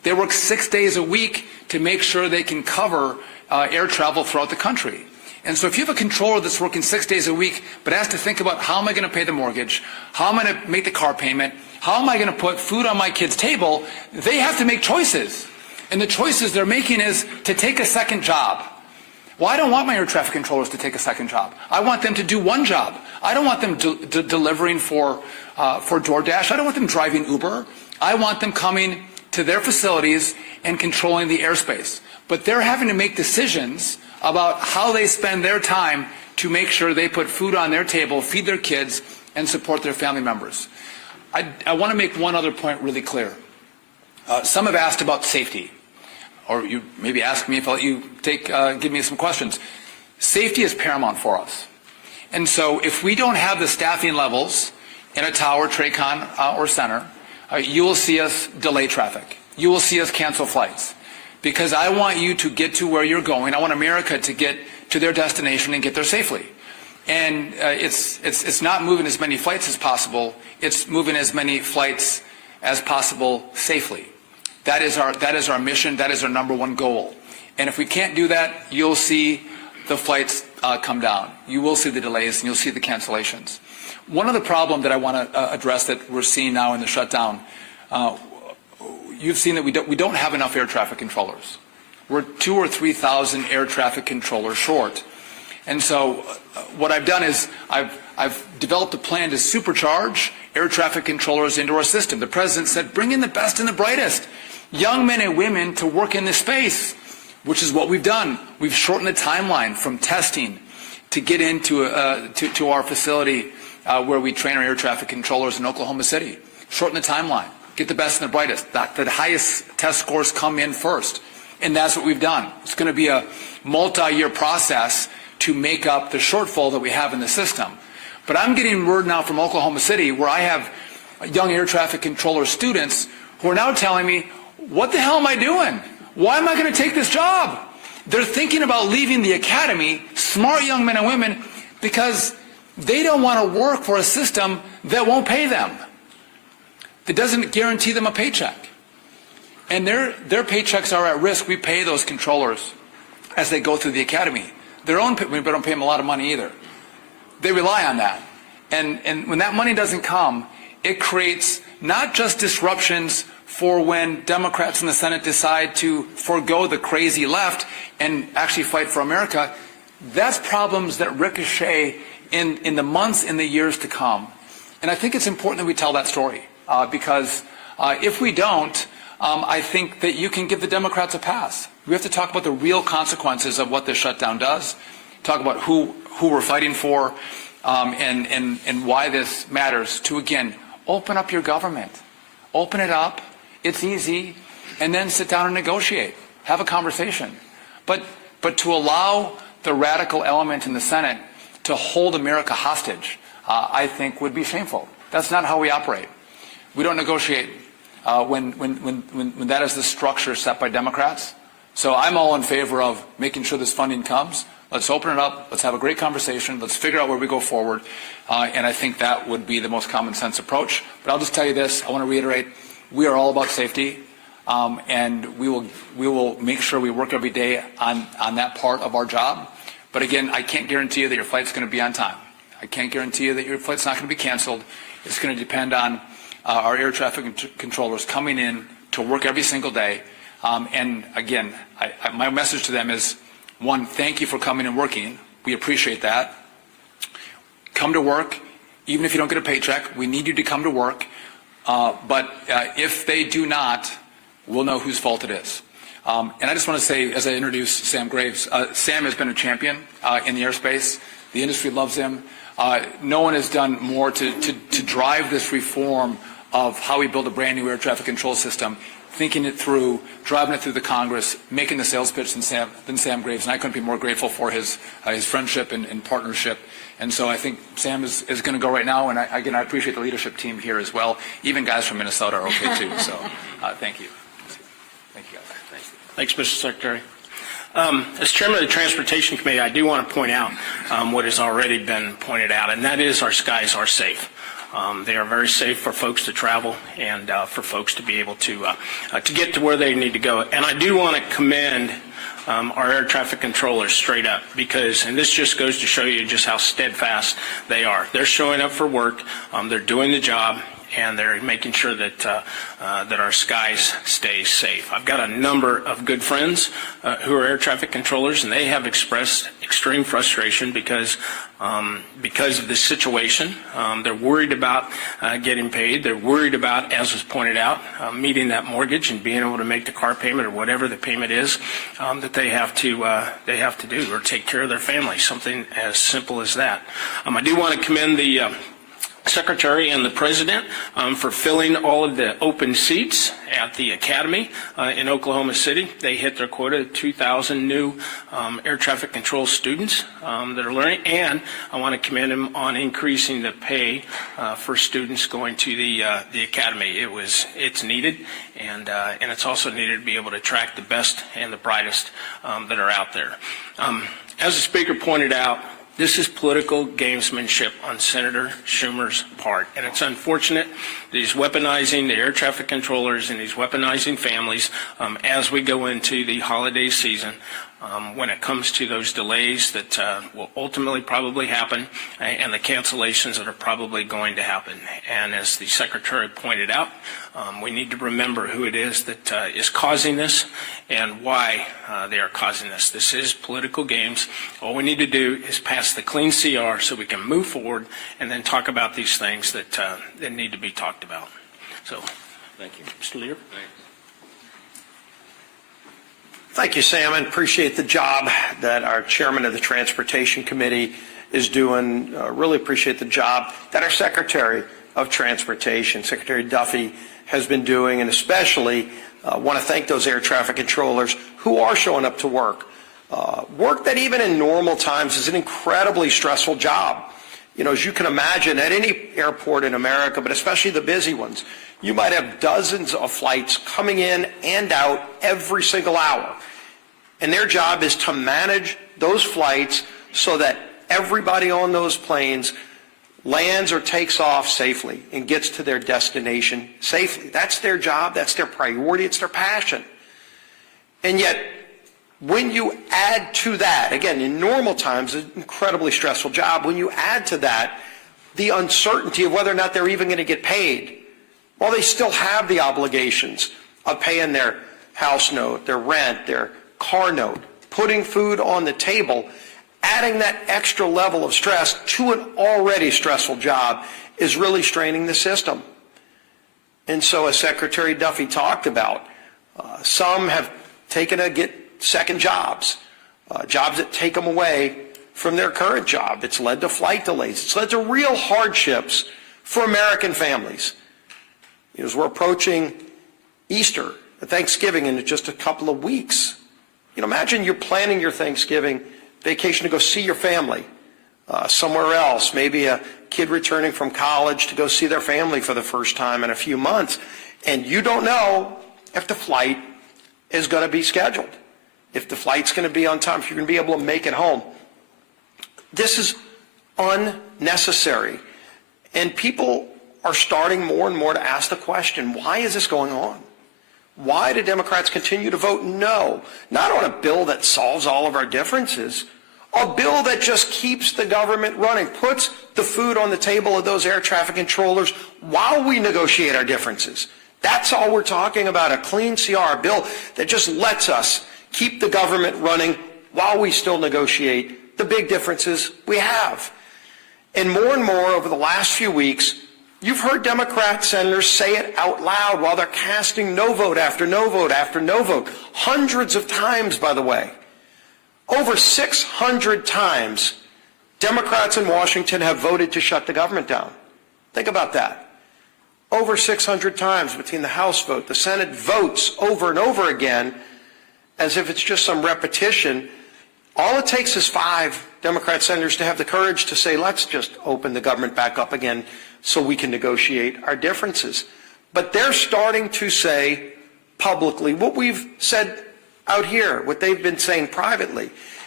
They work 6 days a week to make sure they can cover air travel throughout the country. And so if you have a controller that's working 6 days a week, but has to think about how am I going to pay the mortgage, how am I going to make the car payment, how am I going to put food on my kid's table, they have to make choices. And the choices they're making is to take a second job. Well, I don't want my air traffic controllers to take a second job. I want them to do one job. I don't want them delivering for DoorDash. I don't want them driving Uber. I want them coming to their facilities and controlling the airspace. But they're having to make decisions about how they spend their time to make sure they put food on their table, feed their kids, and support their family members. I want to make one other point really clear. Some have asked about safety, or you maybe ask me if I'll let you give me some questions. Safety is paramount for us. And so if we don't have the staffing levels in a tower, TRACON, or center, you will see us delay traffic. You will see us cancel flights. Because I want you to get to where you're going. I want America to get to their destination and get there safely. And it's not moving as many flights as possible. It's moving as many flights as possible safely. That is our mission. That is our number one goal. And if we can't do that, you'll see the flights come down. You will see the delays and you'll see the cancellations. One other problem that I want to address that we're seeing now in the shutdown, you've seen that we don't have enough air traffic controllers. We're 2,000 or 3,000 air traffic controllers short. And so what I've done is I've developed a plan to supercharge air traffic controllers into our system. The President said, bring in the best and the brightest, young men and women to work in this space, which is what we've done. We've shortened the timeline from testing to get into to our facility where we train our air traffic controllers in Oklahoma City. Shorten the timeline. Get the best and the brightest. The highest test scores come in first. And that's what we've done. It's going to be a multi-year process to make up the shortfall that we have in the system. But I'm getting word now from Oklahoma City where I have young air traffic controller students who are now telling me, what the hell am I doing? Why am I going to take this job? They're thinking about leaving the academy, smart young men and women, because they don't want to work for a system that won't pay them. It doesn't guarantee them a paycheck. And their paychecks are at risk. We pay those controllers as they go through the academy. We don't pay them a lot of money either. They rely on that. And when that money doesn't come, it creates not just disruptions for when Democrats in the Senate decide to forego the crazy left and actually fight for America. That's problems that ricochet in the months and the years to come. And I think it's important that we tell that story. Because if we don't, I think that you can give the Democrats a pass. We have to talk about the real consequences of what this shutdown does, talk about who we're fighting for, and why this matters to, again, open up your government. Open it up. It's easy. And then sit down and negotiate. Have a conversation. But to allow the radical element in the Senate to hold America hostage, I think would be shameful. That's not how we operate. We don't negotiate when that is the structure set by Democrats. So I'm all in favor of making sure this funding comes. Let's open it up. Let's have a great conversation. Let's figure out where we go forward. And I think that would be the most common sense approach. But I'll just tell you this. I want to reiterate, we are all about safety. And we will make sure we work every day on that part of our job. But again, I can't guarantee you that your flight's going to be on time. I can't guarantee you that your flight's not going to be canceled. It's going to depend on our air traffic controllers coming in to work every single day. And again, my message to them is, one, thank you for coming and working. We appreciate that. Come to work, even if you don't get a paycheck. We need you to come to work. But if they do not, we'll know whose fault it is. And I just want to say, as I introduce Sam Graves, Sam has been a champion in the airspace. The industry loves him. No one has done more to drive this reform of how we build a brand new air traffic control system, thinking it through, driving it through the Congress, making the sales pitch than Sam Graves. And I couldn't be more grateful for his friendship and partnership. And so I think Sam is going to go right now. And again, I appreciate the leadership team here as well. Even guys from Minnesota are okay too. So thank you. Thank you, guys. Thank you. Thanks, Mr. Secretary. As chairman of the Transportation Committee, I do want to point out what has already been pointed out, and that is our skies are safe. They are very safe for folks to travel and for folks to be able to get to where they need to go. And I do want to commend our air traffic controllers straight up, because, and this just goes to show you just how steadfast they are. They're showing up for work, they're doing the job, and they're making sure that that our skies stay safe. I've got a number of good friends who are air traffic controllers, and they have expressed extreme frustration because of this situation. They're worried about getting paid. They're worried about, as was pointed out, meeting that mortgage and being able to make the car payment or whatever the payment is that they have to do, or take care of their family. Something as simple as that. I do want to commend the Secretary and the President for filling all of the open seats at the Academy in Oklahoma City. They hit their quota of 2,000 new air traffic control students that are learning, and I want to commend them on increasing the pay for students going to the Academy. It's needed, and it's also needed to be able to attract the best and the brightest that are out there. As the Speaker pointed out, this is political gamesmanship on Senator Schumer's part, and it's unfortunate that he's weaponizing the air traffic controllers and he's weaponizing families as we go into the holiday season. When it comes to those delays that will ultimately probably happen, and the cancellations that are probably going to happen. And as the Secretary pointed out, we need to remember who it is that is causing this and why they are causing this. This is political games. All we need to do is pass the clean CR so we can move forward and then talk about these things that need to be talked about. So, thank you. Mr. Leader. Thank you, Sam, and appreciate the job that our chairman of the Transportation Committee is doing. Really appreciate the job that our Secretary of Transportation, Secretary Duffy, has been doing, and especially want to thank those air traffic controllers who are showing up to work. Work that even in normal times is an incredibly stressful job. You know, as you can imagine, at any airport in America, but especially the busy ones, you might have dozens of flights coming in and out every single hour. And their job is to manage those flights so that everybody on those planes lands or takes off safely and gets to their destination safely. That's their job, that's their priority, it's their passion. And yet, when you add to that, again, in normal times, an incredibly stressful job, when you add to that the uncertainty of whether or not they're even going to get paid, well, they still have the obligations of paying their house note, their rent, their car note, putting food on the table. Adding that extra level of stress to an already stressful job is really straining the system. And so, as Secretary Duffy talked about, some have taken to get second jobs, jobs that take them away from their current job. It's led to flight delays. It's led to real hardships for American families. As we're approaching Easter, Thanksgiving in just a couple of weeks, imagine you're planning your Thanksgiving vacation to go see your family somewhere else, maybe a kid returning from college to go see their family for the first time in a few months, and you don't know if the flight is going to be scheduled, if the flight's going to be on time, if you're going to be able to make it home. This is unnecessary, and people are starting more and more to ask the question, why is this going on? Why do Democrats continue to vote no? Not on a bill that solves all of our differences, a bill that just keeps the government running, puts the food on the table of those air traffic controllers while we negotiate our differences. That's all we're talking about, a clean CR, a bill that just lets us keep the government running while we still negotiate the big differences we have. And more over the last few weeks, you've heard Democrat senators say it out loud while they're casting no vote after no vote after no vote. Hundreds of times, by the way. Over 600 times, Democrats in Washington have voted to shut the government down. Think about that. Over 600 times between the House vote, the Senate votes over and over again, as if it's just some repetition. All it takes is 5 Democrat senators to have the courage to say, let's just open the government back up again so we can negotiate our differences. But they're starting to say publicly what we've said out here, what they've been saying privately.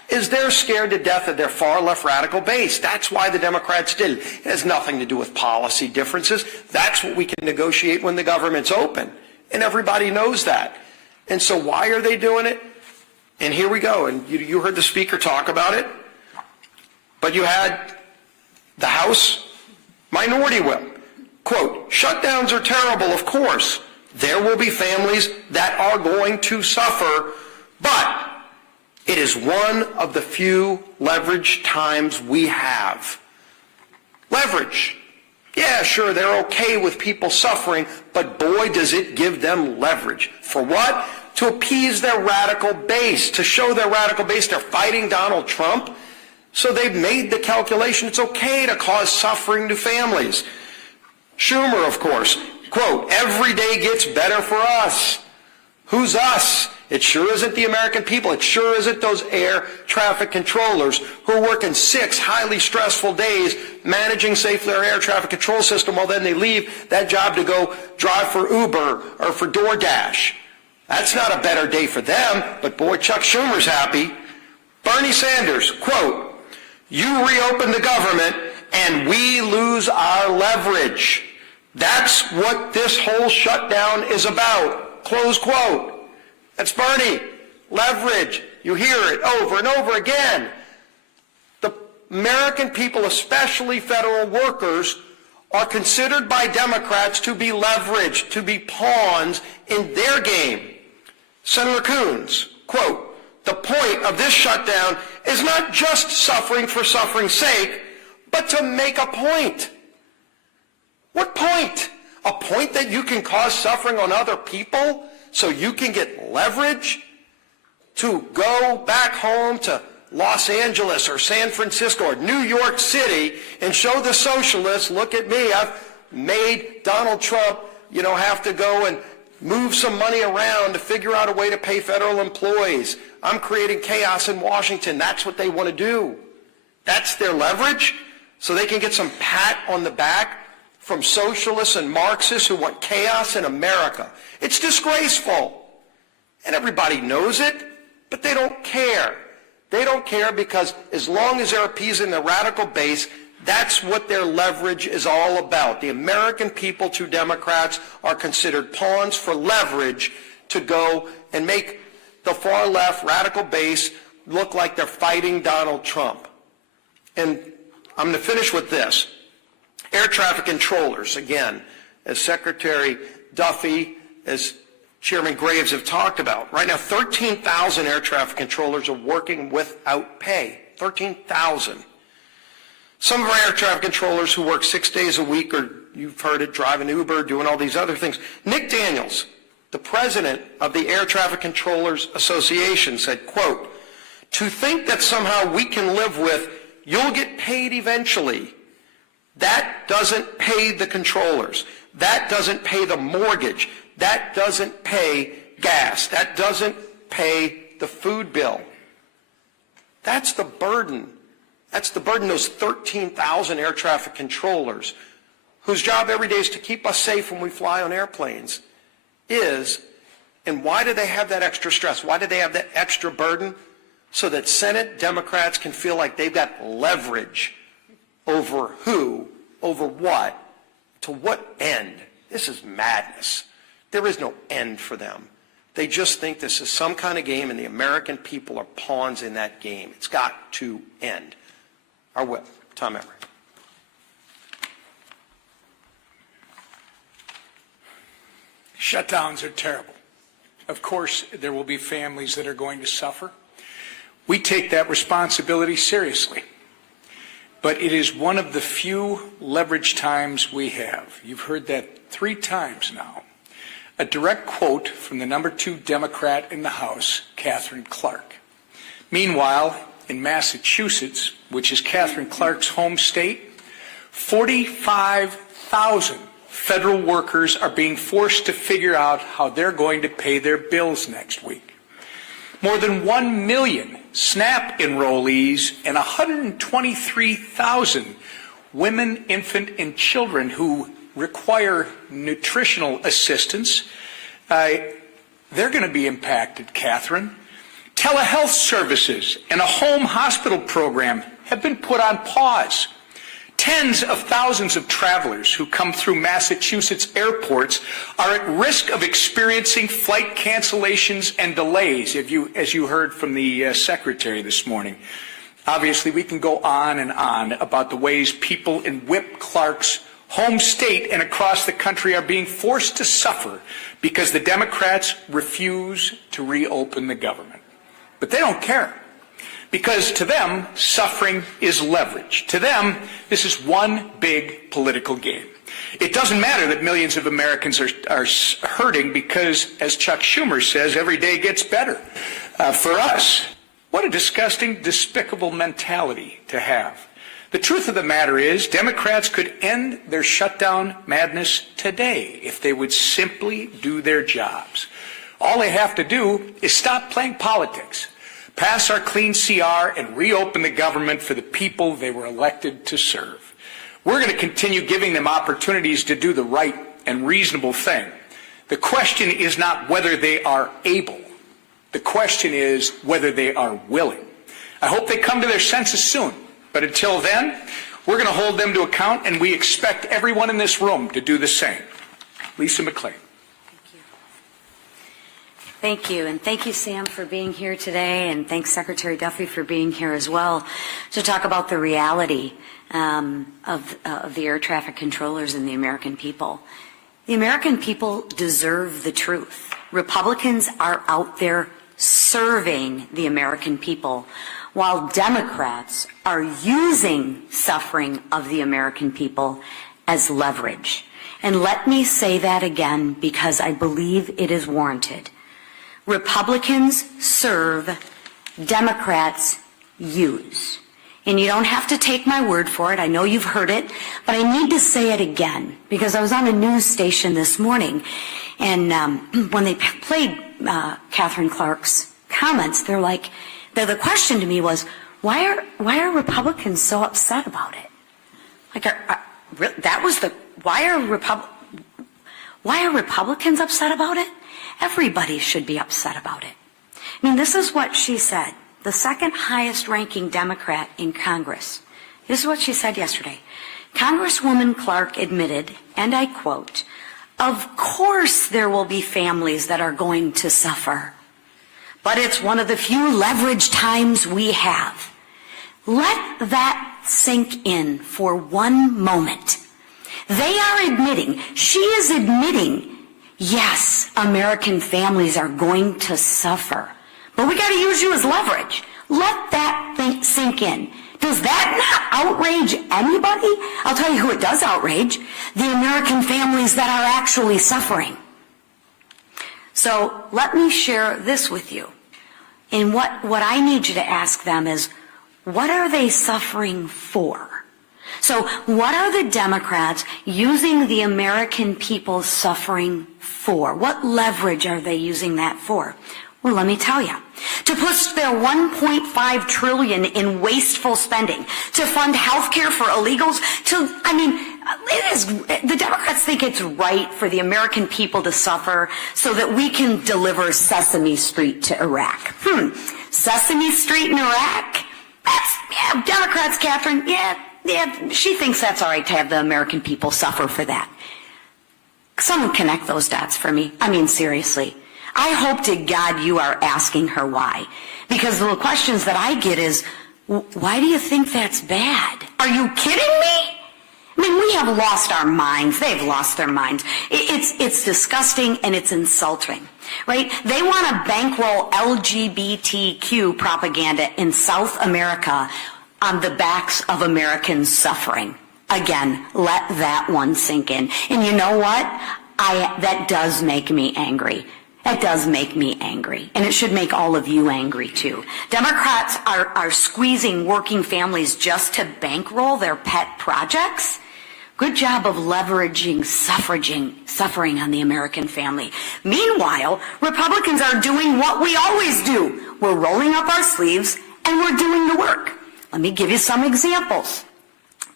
is they're scared to death of their far-left radical base. That's why the Democrats did it. It has nothing to do with policy differences. That's what we can negotiate when the government's open, and everybody knows that. And so why are they doing it? And here we go, and you heard the speaker talk about it, but you had the House Minority Whip. Quote, shutdowns are terrible, of course. There will be families that are going to suffer, but it is one of the few leverage times we have. Leverage. Yeah, sure, they're okay with people suffering, but boy, does it give them leverage. For what? To appease their radical base, to show their radical base they're fighting Donald Trump. So they've made the calculation it's okay to cause suffering to families. Schumer, of course, quote, every day gets better for us. Who's us? It sure isn't the American people. It sure isn't those air traffic controllers who are working 6 highly stressful days managing safely our air traffic control system while then they leave that job to go drive for Uber or for DoorDash. That's not a better day for them, but boy, Chuck Schumer's happy. Bernie Sanders, quote, you reopen the government and we lose our leverage. That's what this whole shutdown is about. Close quote. That's Bernie. Leverage. You hear it over and over again. The American people, especially federal workers, are considered by Democrats to be leveraged, to be pawns in their game. Senator Coons, quote, the point of this shutdown is not just suffering for suffering's sake, but to make a point. What point? A point that you can cause suffering on other people so you can get leverage to go back home to Los Angeles or San Francisco or New York City and show the socialists, look at me, I've made Donald Trump, have to go and move some money around to figure out a way to pay federal employees. I'm creating chaos in Washington. That's what they want to do. That's their leverage, so they can get some pat on the back from socialists and Marxists who want chaos in America. It's disgraceful. And everybody knows it, but they don't care. They don't care because as long as they're appeasing the radical base, that's what their leverage is all about. The American people, to Democrats, are considered pawns for leverage to go and make the far left radical base look like they're fighting Donald Trump. And I'm going to finish with this. Air traffic controllers, again, as Secretary Duffy, as Chairman Graves have talked about. Right now, 13,000 air traffic controllers are working without pay. 13,000. Some of our air traffic controllers who work 6 days a week, or you've heard it, driving Uber, doing all these other things. Nick Daniels, the president of the Air Traffic Controllers Association, said, quote, to think that somehow we can live with, you'll get paid eventually. That doesn't pay the controllers. That doesn't pay the mortgage. That doesn't pay gas. That doesn't pay the food bill. That's the burden. That's the burden, those 13,000 air traffic controllers, whose job every day is to keep us safe when we fly on airplanes, is, and why do they have that extra stress? Why do they have that extra burden? So that Senate Democrats can feel like they've got leverage over who, over what, to what end? This is madness. There is no end for them. They just think this is some kind of game, and the American people are pawns in that game. It's got to end. Our whip, Tom Emory. Shutdowns are terrible. Of course, there will be families that are going to suffer. We take that responsibility seriously. But it is one of the few leverage times we have. You've heard that 3 times now. A direct quote from the number 2 Democrat in the House, Catherine Clark. Meanwhile, in Massachusetts, which is Catherine Clark's home state, 45,000 federal workers are being forced to figure out how they're going to pay their bills next week. More than 1 million SNAP enrollees and 123,000 women, infant, and children who require nutritional assistance, they're going to be impacted, Catherine. Telehealth services and a home hospital program have been put on pause. Tens of thousands of travelers who come through Massachusetts airports are at risk of experiencing flight cancellations and delays, as you heard from the Secretary this morning. Obviously, we can go on and on about the ways people in Whip Clark's home state and across the country are being forced to suffer because the Democrats refuse to reopen the government. But they don't care, because to them, suffering is leverage. To them, this is one big political game. It doesn't matter that millions of Americans are hurting because, as Chuck Schumer says, every day gets better. For us, what a disgusting, despicable mentality to have. The truth of the matter is, Democrats could end their shutdown madness today if they would simply do their jobs. All they have to do is stop playing politics, pass our clean CR, and reopen the government for the people they were elected to serve. We're going to continue giving them opportunities to do the right and reasonable thing. The question is not whether they are able. The question is whether they are willing. I hope they come to their senses soon. But until then, we're going to hold them to account, and we expect everyone in this room to do the same. Lisa McClain. Thank you, and thank you, Sam, for being here today, and thanks, Secretary Duffy, for being here as well to talk about the reality of the air traffic controllers and the American people. The American people deserve the truth. Republicans are out there serving the American people, while Democrats are using suffering of the American people as leverage. And let me say that again because I believe it is warranted. Republicans serve, Democrats use. And you don't have to take my word for it. I know you've heard it, but I need to say it again because I was on a news station this morning, and when they played Catherine Clark's comments, the question to me was, why are Republicans so upset about it? Why are Republicans upset about it? Everybody should be upset about it. I mean, this is what she said, the second highest ranking Democrat in Congress. This is what she said yesterday. Congresswoman Clark admitted, and I quote, "Of course there will be families that are going to suffer, but it's one of the few leverage times we have." Let that sink in for one moment. They are admitting, she is admitting, yes, American families are going to suffer, but we got to use you as leverage. Let that sink in. Does that not outrage anybody? I'll tell you who it does outrage, the American families that are actually suffering. So let me share this with you. And what I need you to ask them is, what are they suffering for? So what are the Democrats using the American people suffering for? What leverage are they using that for? Well, let me tell you. To push their $1.5 trillion in wasteful spending, to fund health care for illegals, the Democrats think it's right for the American people to suffer so that we can deliver Sesame Street to Iraq. Sesame Street in Iraq? Democrats, Catherine, she thinks that's all right to have the American people suffer for that. Someone connect those dots for me. I mean, seriously. I hope to God you are asking her why. Because the questions that I get is, why do you think that's bad? Are you kidding me? I mean, we have lost our minds. They've lost their minds. It's disgusting and it's insulting, right? They want to bankroll LGBTQ propaganda in South America on the backs of Americans suffering. Again, let that one sink in. And you know what? That does make me angry. That does make me angry, and it should make all of you angry too. Democrats are squeezing working families just to bankroll their pet projects. Good job of leveraging suffering on the American family. Meanwhile, Republicans are doing what we always do. We're rolling up our sleeves and we're doing the work. Let me give you some examples.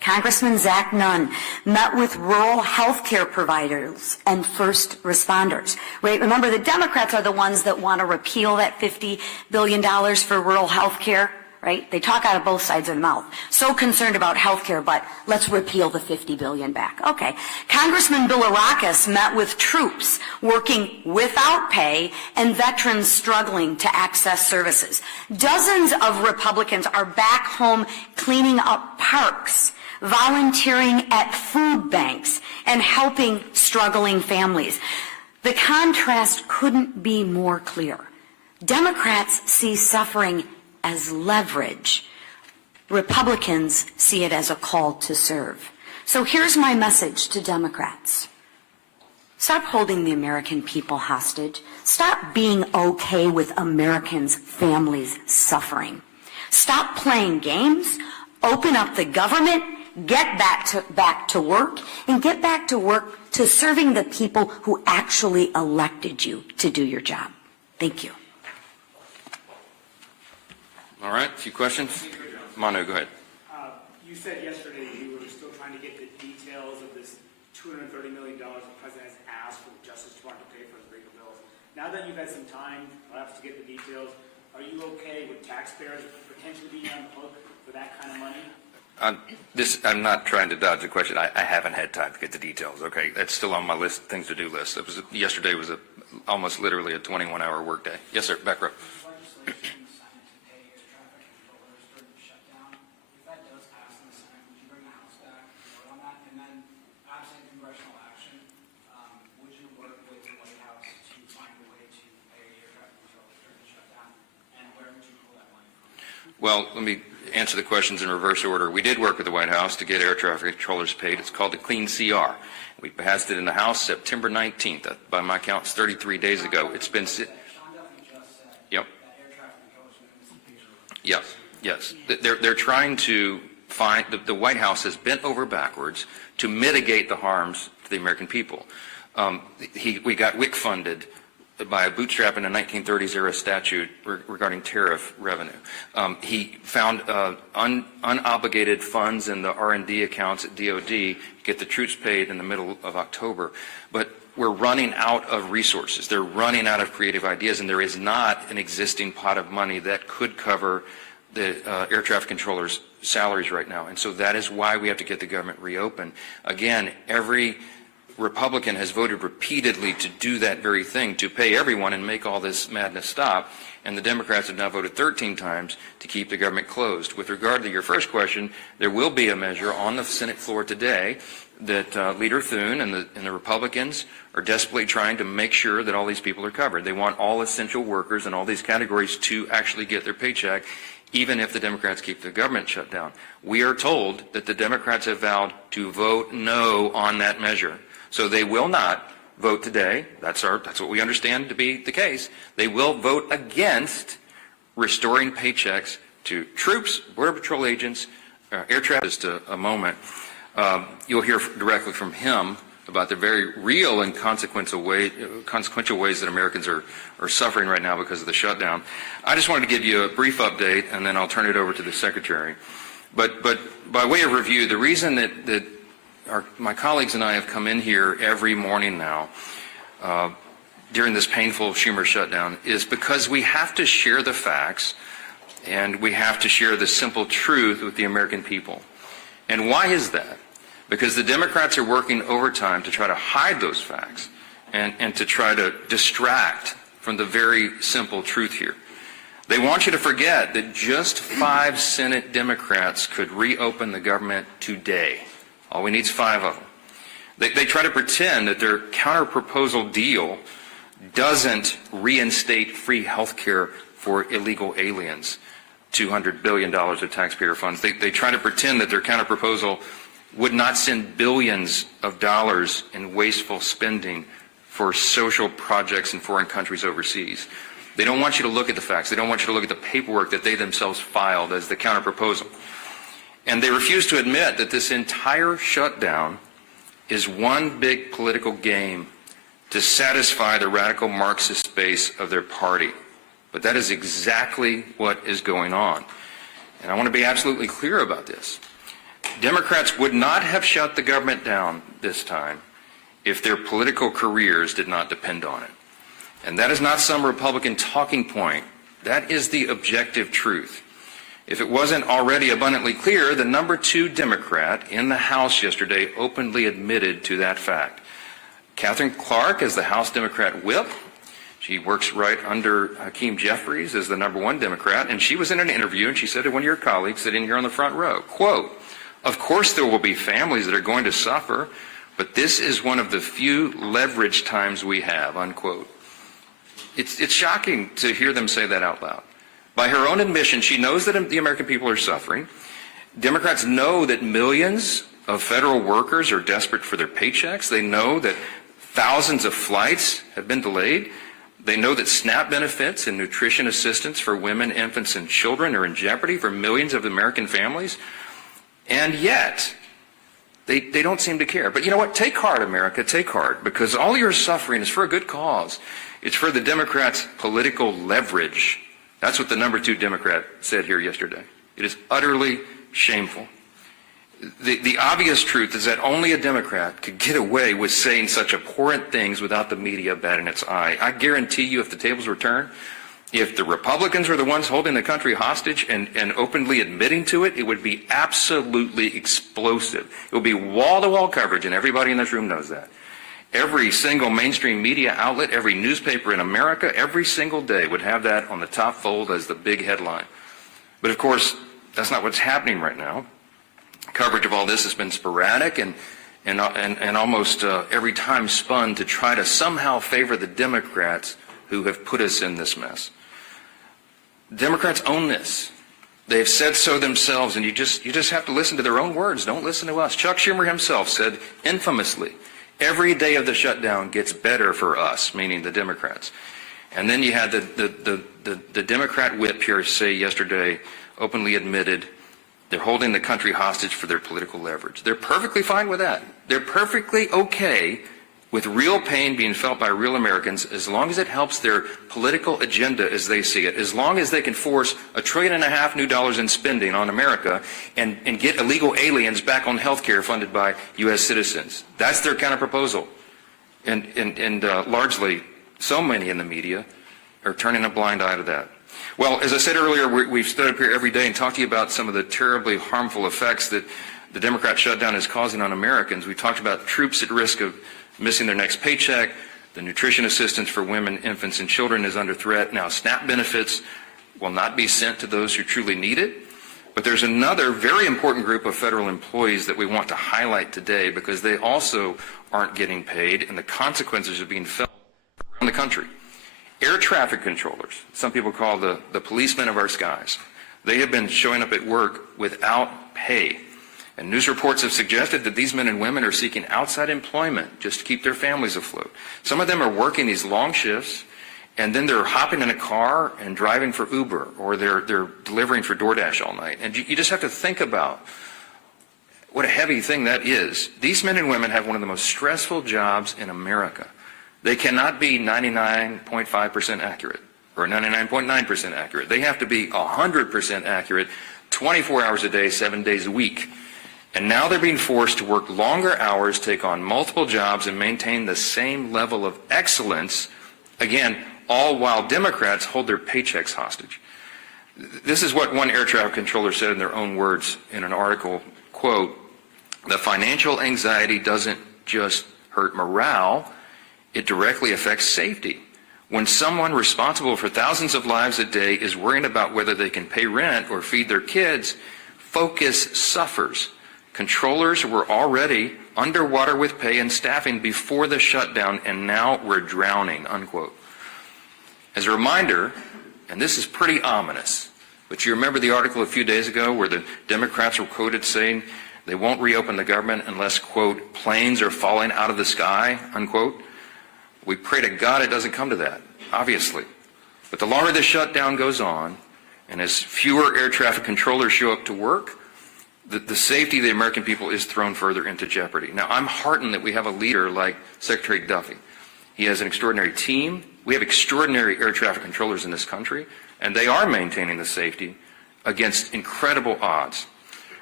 Congressman Zach Nunn met with rural health care providers and first responders. Right? Remember, the Democrats are the ones that want to repeal that $50 billion for rural health care. Right? They talk out of both sides of their mouth. So concerned about health care, but let's repeal the $50 billion back. Okay. Congressman Bilirakis met with troops working without pay and veterans struggling to access services. Dozens of Republicans are back home cleaning up parks, volunteering at food banks, and helping struggling families. The contrast couldn't be more clear. Democrats see suffering as leverage. Republicans see it as a call to serve. So here's my message to Democrats. Stop holding the American people hostage. Stop being okay with Americans' families suffering. Stop playing games. Open up the government. Get back to work, and get back to work to serving the people who actually elected you to do your job. Thank you. All right, a few questions. Manu, go ahead. You said yesterday you were still trying to get the details of this $230 million the president has asked for the Justice Department to pay for his legal bills. Now that you've had some time, perhaps, to get the details, are you okay with taxpayers potentially being on the hook for that kind of money? I'm not trying to dodge the question. I haven't had time to get the details. Okay, that's still on my list, things to do list. Yesterday was almost literally a 21-hour workday. Yes, sir. Back row. Legislation in the Senate to pay air traffic controllers during the shutdown. If that does pass in the Senate, would you bring the House back and vote on that? And then, absent congressional action, would you work with the White House to find a way to pay air traffic controllers during the shutdown? And where would you pull that money from? Well, let me answer the questions in reverse order. We did work with the White House to get air traffic controllers paid. It's called the Clean CR. We passed it in the House September 19th. By my count, it's 33 days ago. It's been... Sean Duffy just said Yep. that air traffic controllers are going to miss the Yes, yes. They're trying to find, the White House has bent over backwards to mitigate the harms to the American people. We got WIC funded by a bootstrap in a 1930s era statute regarding tariff revenue. He found unobligated funds in the R&D accounts at DOD to get the troops paid in the middle of October. But we're running out of resources. They're running out of creative ideas, and there is not an existing pot of money that could cover the air traffic controllers' salaries right now. And so that is why we have to get the government reopened. Again, every Republican has voted repeatedly to do that very thing, to pay everyone and make all this madness stop. And the Democrats have now voted 13 times to keep the government closed. With regard to your first question, there will be a measure on the Senate floor today that Leader Thune and the Republicans are desperately trying to make sure that all these people are covered. They want all essential workers in all these categories to actually get their paycheck, even if the Democrats keep the government shut down. We are told that the Democrats have vowed to vote no on that measure. So they will not vote today. That's what we understand to be the case. They will vote against restoring paychecks to troops, Border Patrol agents, air traffic. Just a moment. You'll hear directly from him about the very real and consequential ways that Americans are suffering right now because of the shutdown. I just wanted to give you a brief update, and then I'll turn it over to the Secretary. But by way of review, the reason that my colleagues and I have come in here every morning now during this painful Schumer shutdown is because we have to share the facts and we have to share the simple truth with the American people. And why is that? Because the Democrats are working overtime to try to hide those facts and to try to distract from the very simple truth here. They want you to forget that just 5 Senate Democrats could reopen the government today. All we need is 5 of them. They try to pretend that their counter-proposal deal doesn't reinstate free health care for illegal aliens, $200 billion of taxpayer funds. They try to pretend that their counter-proposal would not send billions of dollars in wasteful spending for social projects in foreign countries overseas. They don't want you to look at the facts. They don't want you to look at the paperwork that they themselves filed as the counter-proposal. And they refuse to admit that this entire shutdown is one big political game to satisfy the radical Marxist base of their party. But that is exactly what is going on. And I want to be absolutely clear about this. Democrats would not have shut the government down this time if their political careers did not depend on it. And that is not some Republican talking point. That is the objective truth. If it wasn't already abundantly clear, the number 2 Democrat in the House yesterday openly admitted to that fact. Catherine Clark is the House Democrat whip. She works right under Hakeem Jeffries as the number 1 Democrat, and she was in an interview and she said to one of your colleagues sitting here on the front row, quote, "Of course there will be families that are going to suffer, but this is one of the few leverage times we have," unquote. It's shocking to hear them say that out loud. By her own admission, she knows that the American people are suffering. Democrats know that millions of federal workers are desperate for their paychecks. They know that thousands of flights have been delayed. They know that SNAP benefits and nutrition assistance for women, infants, and children are in jeopardy for millions of American families. And yet, they don't seem to care. But you know what? Take heart, America. Take heart. Because all your suffering is for a good cause. It's for the Democrats' political leverage. That's what the number 2 Democrat said here yesterday. It is utterly shameful. The obvious truth is that only a Democrat could get away with saying such abhorrent things without the media batting its eye. I guarantee you, if the tables were turned, if the Republicans were the ones holding the country hostage and openly admitting to it, it would be absolutely explosive. It would be wall-to-wall coverage, and everybody in this room knows that. Every single mainstream media outlet, every newspaper in America, every single day would have that on the top fold as the big headline. But of course, that's not what's happening right now. Coverage of all this has been sporadic and almost every time spun to try to somehow favor the Democrats who have put us in this mess. Democrats own this. They've said so themselves, and you just have to listen to their own words. Don't listen to us. Chuck Schumer himself said infamously, "Every day of the shutdown gets better for us," meaning the Democrats. And then you had the Democrat whip here say yesterday, openly admitted, they're holding the country hostage for their political leverage. They're perfectly fine with that. They're perfectly okay with real pain being felt by real Americans as long as it helps their political agenda as they see it, as long as they can force $1.5 trillion new dollars in spending on America and get illegal aliens back on health care funded by U.S. citizens. That's their counterproposal. And largely, so many in the media are turning a blind eye to that. Well, as I said earlier, we've stood up here every day and talked to you about some of the terribly harmful effects that the Democrat shutdown is causing on Americans. We talked about troops at risk of missing their next paycheck. The nutrition assistance for women, infants, and children is under threat. Now, SNAP benefits will not be sent to those who truly need it. But there's another very important group of federal employees that we want to highlight today because they also aren't getting paid, and the consequences are being felt around the country. Air traffic controllers, some people call the policemen of our skies, they have been showing up at work without pay. And news reports have suggested that these men and women are seeking outside employment just to keep their families afloat. Some of them are working these long shifts, and then they're hopping in a car and driving for Uber, or they're delivering for DoorDash all night. And you just have to think about what a heavy thing that is. These men and women have one of the most stressful jobs in America. They cannot be 99.5% accurate or 99.9% accurate. They have to be 100% accurate 24 hours a day, 7 days a week. And now they're being forced to work longer hours, take on multiple jobs, and maintain the same level of excellence, again, all while Democrats hold their paychecks hostage. This is what one air traffic controller said in their own words in an article, quote, "The financial anxiety doesn't just hurt morale, it directly affects safety. When someone responsible for thousands of lives a day is worrying about whether they can pay rent or feed their kids, focus suffers. Controllers were already underwater with pay and staffing before the shutdown, and now we're drowning," unquote. As a reminder, and this is pretty ominous, but you remember the article a few days ago where the Democrats were quoted saying they won't reopen the government unless, quote, "planes are falling out of the sky," unquote. We pray to God it doesn't come to that, obviously. But the longer the shutdown goes on, and as fewer air traffic controllers show up to work, the safety of the American people is thrown further into jeopardy. Now, I'm heartened that we have a leader like Secretary Duffy. He has an extraordinary team. We have extraordinary air traffic controllers in this country, and they are maintaining the safety against incredible odds.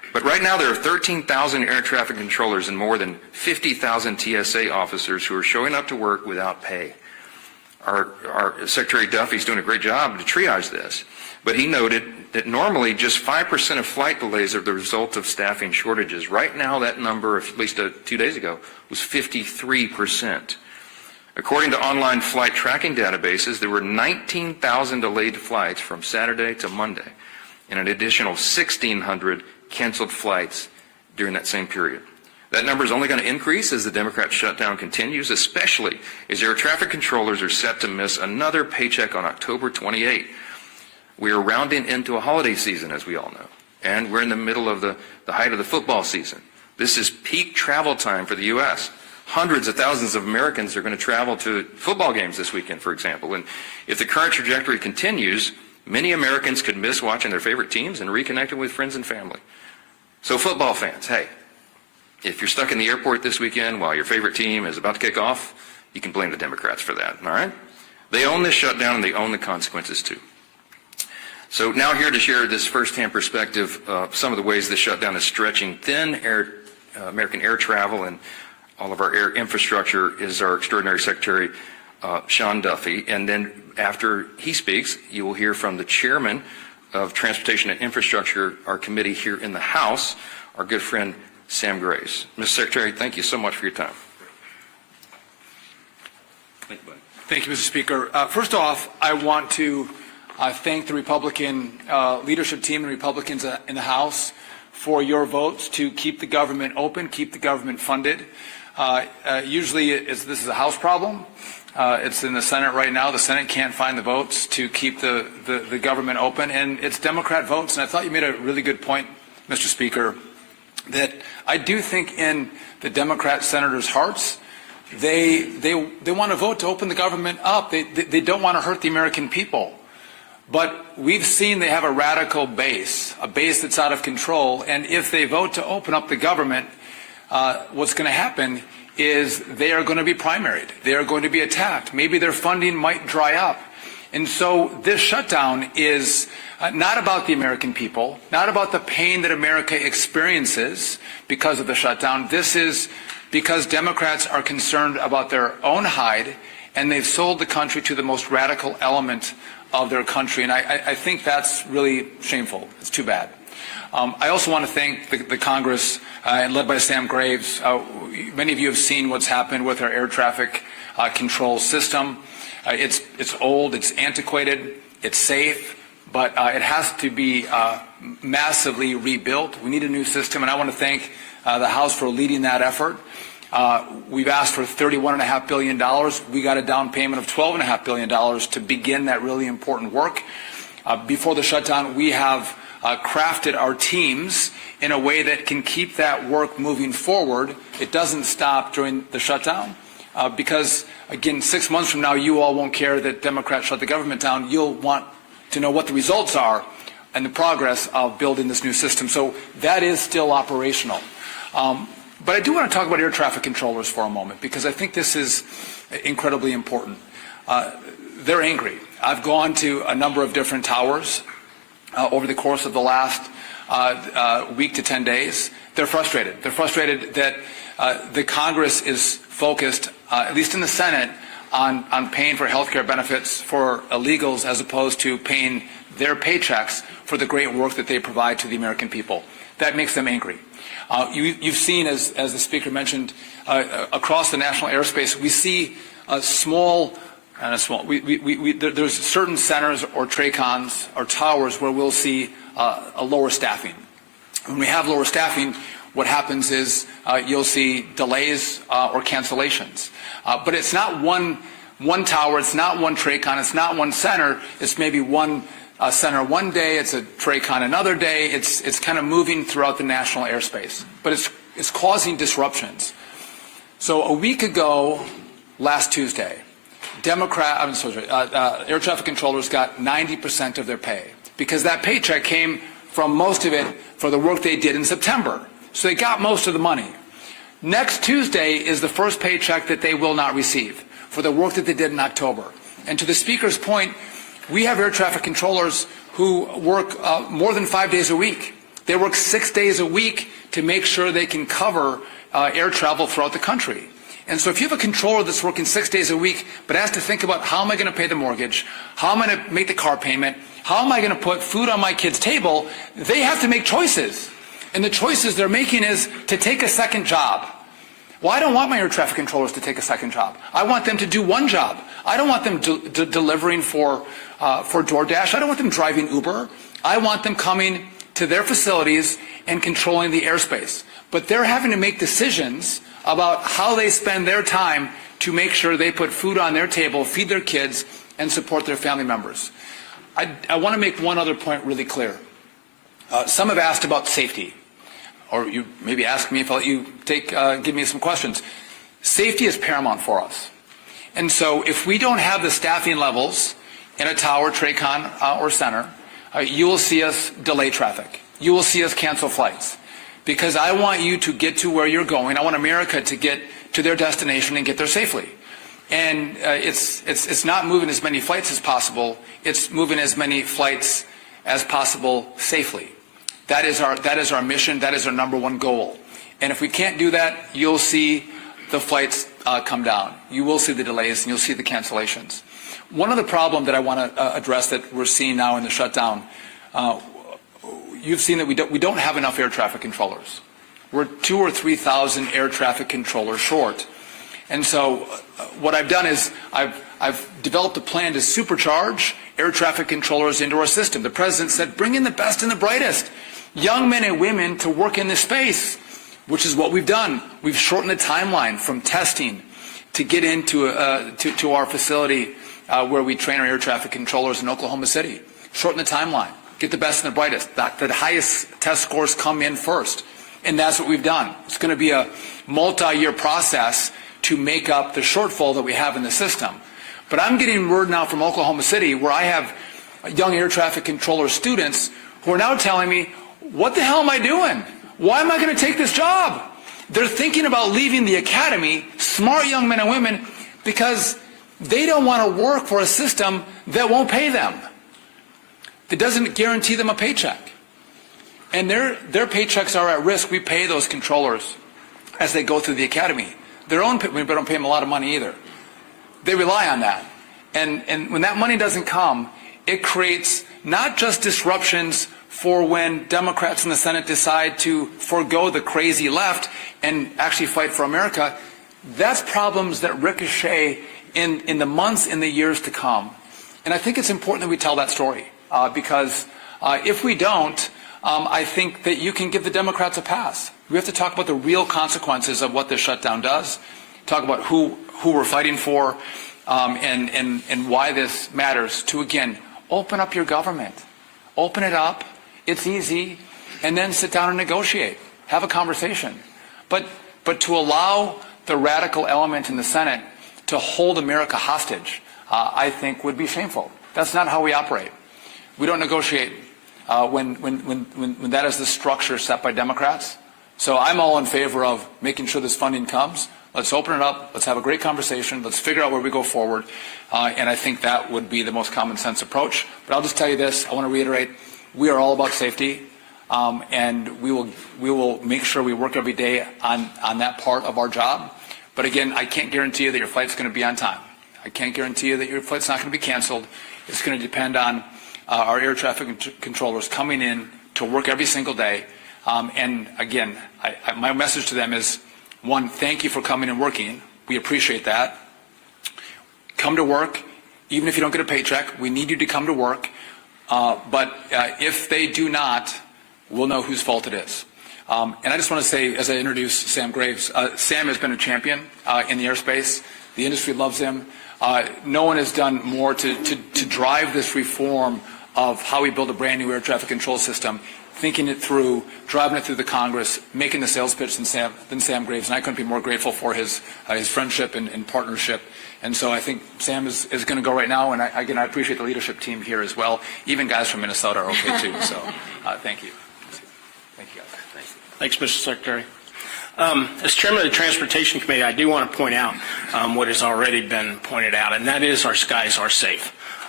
But right now there are 13,000 air traffic controllers and more than 50,000 TSA officers who are showing up to work without pay. Our Secretary Duffy is doing a great job to triage this, but he noted that normally just 5% of flight delays are the result of staffing shortages. Right now that number, at least 2 days ago, was 53%. According to online flight tracking databases, there were 19,000 delayed flights from Saturday to Monday, and an additional 1,600 canceled flights during that same period. That number is only going to increase as the Democrat shutdown continues, especially as air traffic controllers are set to miss another paycheck on October 28. We are rounding into a holiday season, as we all know, and we're in the middle of the height of the football season. This is peak travel time for the U.S. Hundreds of thousands of Americans are going to travel to football games this weekend, for example. And if the current trajectory continues, many Americans could miss watching their favorite teams and reconnecting with friends and family. So football fans, hey, if you're stuck in the airport this weekend while your favorite team is about to kick off, you can blame the Democrats for that, all right? They own this shutdown and they own the consequences too. So now here to share this firsthand perspective of some of the ways this shutdown is stretching thin American air travel and all of our air infrastructure is our extraordinary Secretary, Sean Duffy. And then after he speaks, you will hear from the chairman of Transportation and Infrastructure, our committee here in the House, our good friend Sam Graves. Mr. Secretary, thank you so much for your time. Thank you, Mr. Speaker. First off, I want to thank the Republican leadership team and Republicans in the House for your votes to keep the government open, keep the government funded. Usually this is a House problem. It's in the Senate right now. The Senate can't find the votes to keep the government open, and it's Democrat votes. And I thought you made a really good point, Mr. Speaker, that I do think in the Democrat senators' hearts, they want to vote to open the government up. They don't want to hurt the American people. But we've seen they have a radical base, a base that's out of control. And if they vote to open up the government, what's going to happen is they are going to be primaried. They are going to be attacked. Maybe their funding might dry up. And so this shutdown is not about the American people, not about the pain that America experiences because of the shutdown. This is because Democrats are concerned about their own hide, and they've sold the country to the most radical element of their country. And I think that's really shameful. It's too bad. I also want to thank the Congress, led by Sam Graves. Many of you have seen what's happened with our air traffic control system. It's old, it's antiquated, it's safe, but it has to be massively rebuilt. We need a new system, and I want to thank the House for leading that effort. We've asked for $31.5 billion. We got a down payment of $12.5 billion to begin that really important work. Before the shutdown, we have crafted our teams in a way that can keep that work moving forward. It doesn't stop during the shutdown because, again, 6 months from now, you all won't care that Democrats shut the government down. You'll want to know what the results are and the progress of building this new system. So that is still operational. But I do want to talk about air traffic controllers for a moment because I think this is incredibly important. They're angry. I've gone to a number of different towers over the course of the last week to 10 days. They're frustrated. They're frustrated that the Congress is focused, at least in the Senate, on paying for health care benefits for illegals as opposed to paying their paychecks for the great work that they provide to the American people. That makes them angry. You've seen, as the Speaker mentioned, across the national airspace, we see there's certain centers or TRACONs or towers where we'll see a lower staffing. When we have lower staffing, what happens is you'll see delays or cancellations. But it's not one tower, it's not one TRACON, it's not one center, it's maybe one center one day, it's a TRACON another day, it's kind of moving throughout the national airspace. But it's causing disruptions. So a week ago, last Tuesday, air traffic controllers got 90% of their pay because that paycheck came from most of it for the work they did in September. So they got most of the money. Next Tuesday is the first paycheck that they will not receive for the work that they did in October. And to the Speaker's point, we have air traffic controllers who work more than 5 days a week. They work 6 days a week to make sure they can cover air travel throughout the country. And so if you have a controller that's working 6 days a week, but has to think about how am I going to pay the mortgage, how am I going to make the car payment, how am I going to put food on my kid's table, they have to make choices. And the choices they're making is to take a second job. Well, I don't want my air traffic controllers to take a second job. I want them to do one job. I don't want them delivering for DoorDash. I don't want them driving Uber. I want them coming to their facilities and controlling the airspace. But they're having to make decisions about how they spend their time to make sure they put food on their table, feed their kids, and support their family members. I want to make one other point really clear. Some have asked about safety, or you maybe ask me if I'll let you give me some questions. Safety is paramount for us. And so if we don't have the staffing levels in a tower, TRACON, or center, you will see us delay traffic. You will see us cancel flights. Because I want you to get to where you're going. I want America to get to their destination and get there safely. And it's not moving as many flights as possible. It's moving as many flights as possible safely. That is our mission. That is our number one goal. And if we can't do that, you'll see the flights come down. You will see the delays and you'll see the cancellations. One other problem that I want to address that we're seeing now in the shutdown, you've seen that we don't have enough air traffic controllers. We're 2,000 or 3,000 air traffic controllers short. And so what I've done is I've developed a plan to supercharge air traffic controllers into our system. The President said, bring in the best and the brightest, young men and women to work in this space, which is what we've done. We've shortened the timeline from testing to get into to our facility where we train our air traffic controllers in Oklahoma City. Shorten the timeline. Get the best and the brightest. The highest test scores come in first. And that's what we've done. It's going to be a multi-year process to make up the shortfall that we have in the system. But I'm getting word now from Oklahoma City where I have young air traffic controller students who are now telling me, what the hell am I doing? Why am I going to take this job? They're thinking about leaving the academy, smart young men and women, because they don't want to work for a system that won't pay them. That doesn't guarantee them a paycheck. And their paychecks are at risk. We pay those controllers as they go through the academy. We don't pay them a lot of money either. They rely on that. And when that money doesn't come, it creates not just disruptions for when Democrats in the Senate decide to forego the crazy left and actually fight for America. That's problems that ricochet in the months and the years to come. And I think it's important that we tell that story. Because if we don't, I think that you can give the Democrats a pass. We have to talk about the real consequences of what this shutdown does, talk about who we're fighting for, and why this matters, to, again, open up your government. Open it up. It's easy. And then sit down and negotiate. Have a conversation. But to allow the radical element in the Senate to hold America hostage, I think would be shameful. That's not how we operate. We don't negotiate when that is the structure set by Democrats. So I'm all in favor of making sure this funding comes. Let's open it up. Let's have a great conversation. Let's figure out where we go forward. And I think that would be the most common sense approach. But I'll just tell you this. I want to reiterate, we are all about safety. And we will make sure we work every day on that part of our job. But again, I can't guarantee you that your flight's going to be on time. I can't guarantee you that your flight's not going to be canceled. It's going to depend on our air traffic controllers coming in to work every single day. And again, my message to them is, one, thank you for coming and working. We appreciate that. Come to work, even if you don't get a paycheck. We need you to come to work. But if they do not, we'll know whose fault it is. And I just want to say, as I introduce Sam Graves, Sam has been a champion in the airspace. The industry loves him. No one has done more to drive this reform of how we build a brand new air traffic control system, thinking it through, driving it through the Congress, making the sales pitch than Sam Graves. And I couldn't be more grateful for his friendship and partnership. And so I think Sam is going to go right now. And I appreciate the leadership team here as well. Even guys from Minnesota are okay too. So thank you. Thank you, guys. Thanks, Mr. Secretary. As chairman of the Transportation Committee, I do want to point out what has already been pointed out, and that is our skies are safe.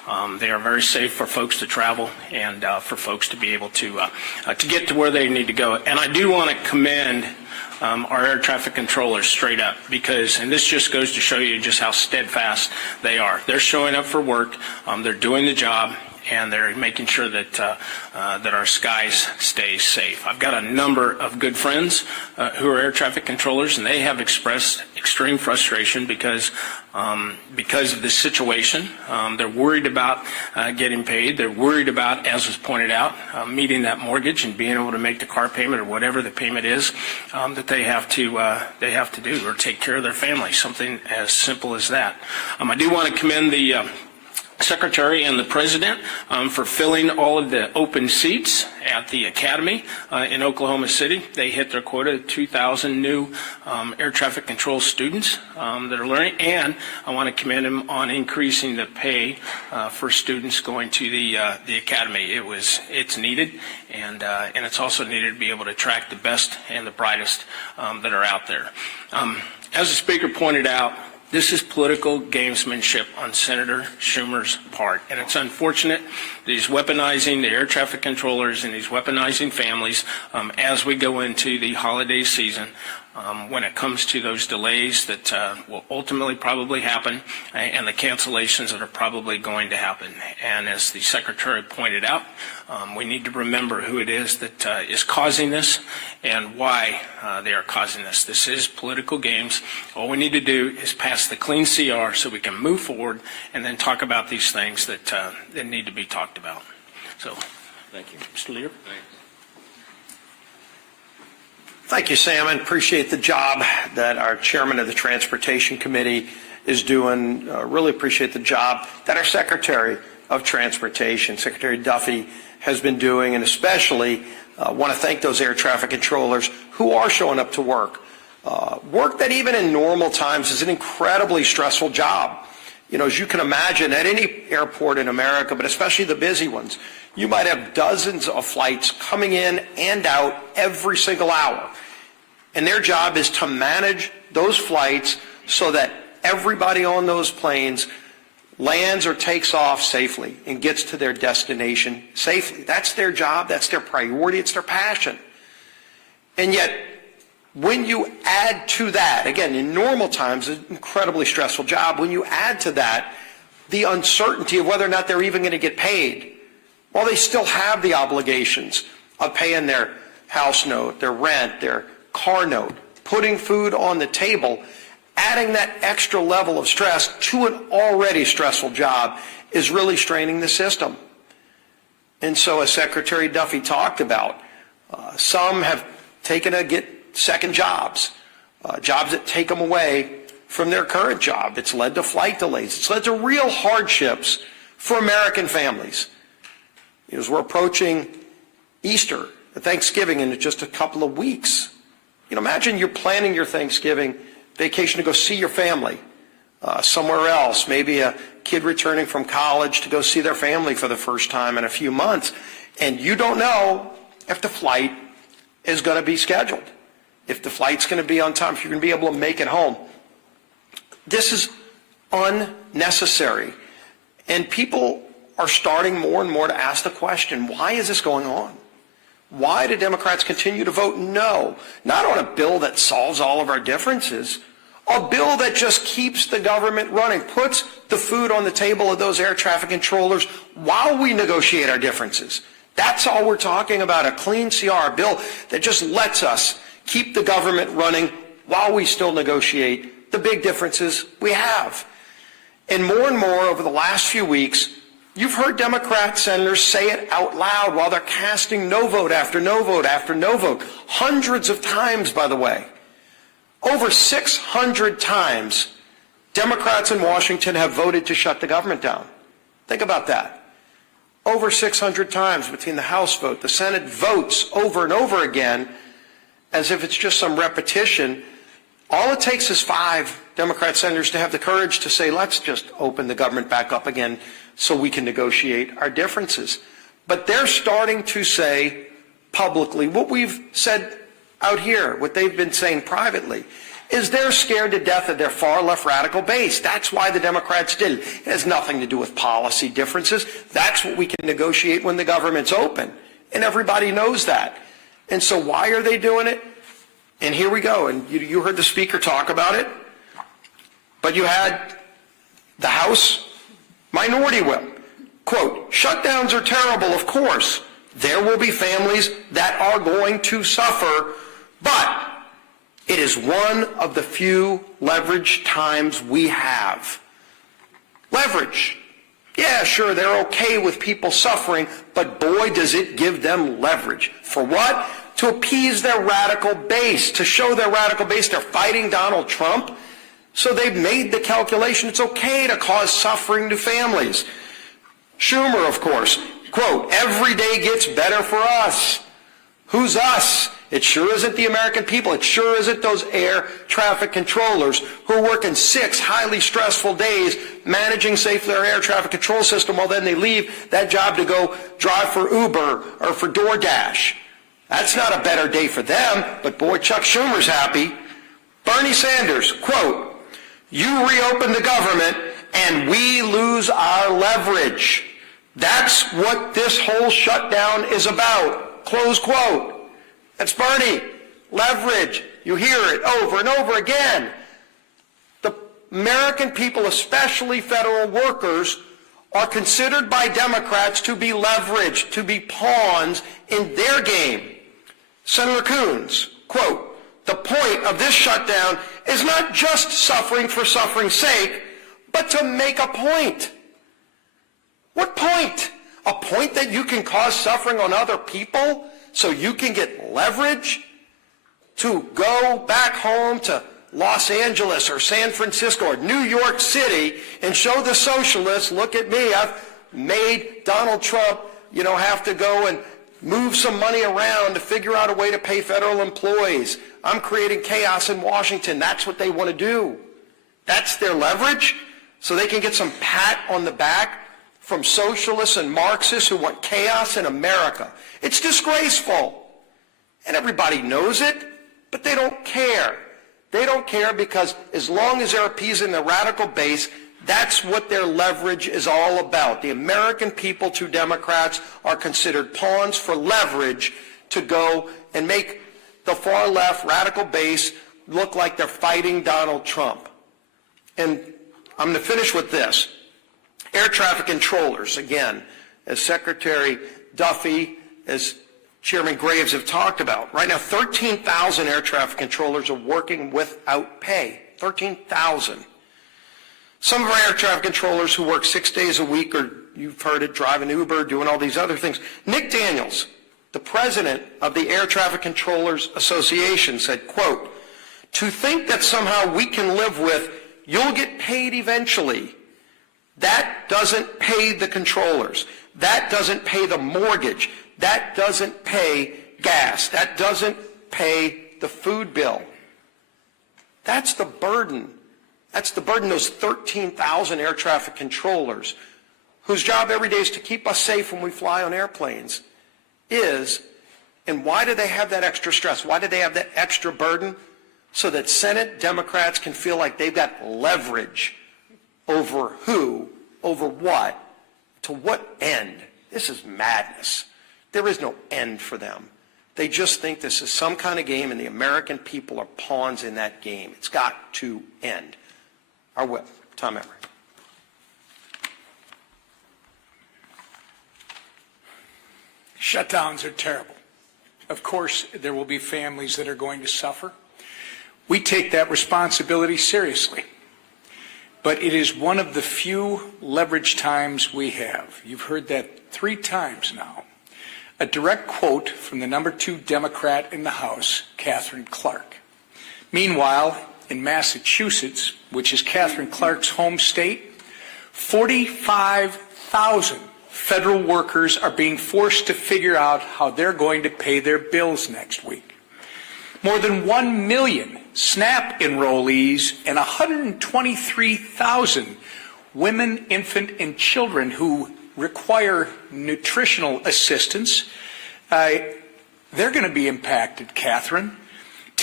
They are very safe for folks to travel and for folks to be able to get to where they need to go. And I do want to commend our air traffic controllers straight up, because, and this just goes to show you just how steadfast they are. They're showing up for work, they're doing the job, and they're making sure that that our skies stay safe. I've got a number of good friends who are air traffic controllers, and they have expressed extreme frustration because of this situation. They're worried about getting paid. They're worried about, as was pointed out, meeting that mortgage and being able to make the car payment or whatever the payment is that they have to do, or take care of their family. Something as simple as that. I do want to commend the Secretary and the President for filling all of the open seats at the Academy in Oklahoma City. They hit their quota of 2,000 new air traffic control students that are learning, and I want to commend them on increasing the pay for students going to the Academy. It's needed, and it's also needed to be able to attract the best and the brightest that are out there. As the Speaker pointed out, this is political gamesmanship on Senator Schumer's part, and it's unfortunate that he's weaponizing the air traffic controllers and he's weaponizing families as we go into the holiday season when it comes to those delays that will ultimately probably happen and the cancellations that are probably going to happen. And as the Secretary pointed out, we need to remember who it is that is causing this and why they are causing this. This is political games. All we need to do is pass the clean CR so we can move forward and then talk about these things that need to be talked about. So, thank you. Mr. Leader. Thank you, Sam, and appreciate the job that our chairman of the Transportation Committee is doing. Really appreciate the job that our Secretary of Transportation, Secretary Duffy, has been doing, and especially want to thank those air traffic controllers who are showing up to work. Work that even in normal times is an incredibly stressful job. You know, as you can imagine, at any airport in America, but especially the busy ones, you might have dozens of flights coming in and out every single hour. And their job is to manage those flights so that everybody on those planes lands or takes off safely and gets to their destination safely. That's their job. That's their priority. It's their passion. And yet, when you add to that, again, in normal times, an incredibly stressful job, when you add to that the uncertainty of whether or not they're even going to get paid, while they still have the obligations of paying their house note, their rent, their car note, putting food on the table, adding that extra level of stress to an already stressful job is really straining the system. And so, as Secretary Duffy talked about, some have taken to get second jobs, jobs that take them away from their current job. It's led to flight delays. It's led to real hardships for American families. As we're approaching Easter, Thanksgiving in just a couple of weeks, imagine you're planning your Thanksgiving vacation to go see your family somewhere else, maybe a kid returning from college to go see their family for the first time in a few months, and you don't know if the flight is going to be scheduled, if the flight's going to be on time, if you're going to be able to make it home. This is unnecessary, and people are starting more and more to ask the question, why is this going on? Why do Democrats continue to vote no, not on a bill that solves all of our differences, a bill that just keeps the government running, puts the food on the table of those air traffic controllers while we negotiate our differences. That's all we're talking about, a clean CR, a bill that just lets us keep the government running while we still negotiate the big differences we have. And more over the last few weeks, you've heard Democrat senators say it out loud while they're casting no vote after no vote after no vote. Hundreds of times, by the way. Over 600 times, Democrats in Washington have voted to shut the government down. Think about that. Over 600 times between the House vote, the Senate votes over and over again as if it's just some repetition. All it takes is 5 Democrat senators to have the courage to say, let's just open the government back up again so we can negotiate our differences. But they're starting to say publicly what we've said out here, what they've been saying privately, is they're scared to death of their far left radical base. That's why the Democrats did it. It has nothing to do with policy differences. That's what we can negotiate when the government's open. And everybody knows that. And so why are they doing it? And here we go. And you heard the speaker talk about it. But you had the House Minority Whip. Quote, shutdowns are terrible, of course. There will be families that are going to suffer, but it is one of the few leverage times we have. Leverage. Yeah, sure, they're okay with people suffering, but boy, does it give them leverage. For what? To appease their radical base, to show their radical base they're fighting Donald Trump. So they've made the calculation it's okay to cause suffering to families. Schumer, of course, quote, every day gets better for us. Who's us? It sure isn't the American people. It sure isn't those air traffic controllers who are working 6 highly stressful days managing safely our air traffic control system while then they leave that job to go drive for Uber or for DoorDash. That's not a better day for them, but boy, Chuck Schumer's happy. Bernie Sanders, quote, you reopen the government and we lose our leverage. That's what this whole shutdown is about. Close quote. That's Bernie. Leverage. You hear it over and over again. The American people, especially federal workers, are considered by Democrats to be leveraged, to be pawns in their game. Senator Coons, quote, the point of this shutdown is not just suffering for suffering's sake, but to make a point. What point? A point that you can cause suffering on other people so you can get leverage to go back home to Los Angeles or San Francisco or New York City and show the socialists, look at me, I've made Donald Trump, have to go and move some money around to figure out a way to pay federal employees. I'm creating chaos in Washington. That's what they want to do. That's their leverage, so they can get some pat on the back from socialists and Marxists who want chaos in America. It's disgraceful. And everybody knows it, but they don't care. They don't care because as long as they're appeasing the radical base, that's what their leverage is all about. The American people to Democrats are considered pawns for leverage to go and make the far left radical base look like they're fighting Donald Trump. And I'm going to finish with this. Air traffic controllers, again, as Secretary Duffy, as Chairman Graves have talked about. Right now, 13,000 air traffic controllers are working without pay. 13,000. Some of our air traffic controllers who work 6 days a week, or you've heard it, driving Uber, doing all these other things. Nick Daniels, the president of the Air Traffic Controllers Association, said, quote, to think that somehow we can live with, you'll get paid eventually. That doesn't pay the controllers. That doesn't pay the mortgage. That doesn't pay gas. That doesn't pay the food bill. That's the burden. That's the burden, those 13,000 air traffic controllers, whose job every day is to keep us safe when we fly on airplanes, is, and why do they have that extra stress? Why do they have that extra burden? So that Senate Democrats can feel like they've got leverage over who, over what, to what end? This is madness. There is no end for them. They just think this is some kind of game, and the American people are pawns in that game. It's got to end. Our whip, Tom Emery. Shutdowns are terrible. Of course, there will be families that are going to suffer. We take that responsibility seriously. But it is one of the few leverage times we have. You've heard that 3 times now. A direct quote from the number 2 Democrat in the House, Katherine Clark. Meanwhile, in Massachusetts, which is Katherine Clark's home state, 45,000 federal workers are being forced to figure out how they're going to pay their bills next week. More than 1 million SNAP enrollees and 123,000 women, infant, and children who require nutritional assistance, they're going to be impacted, Catherine.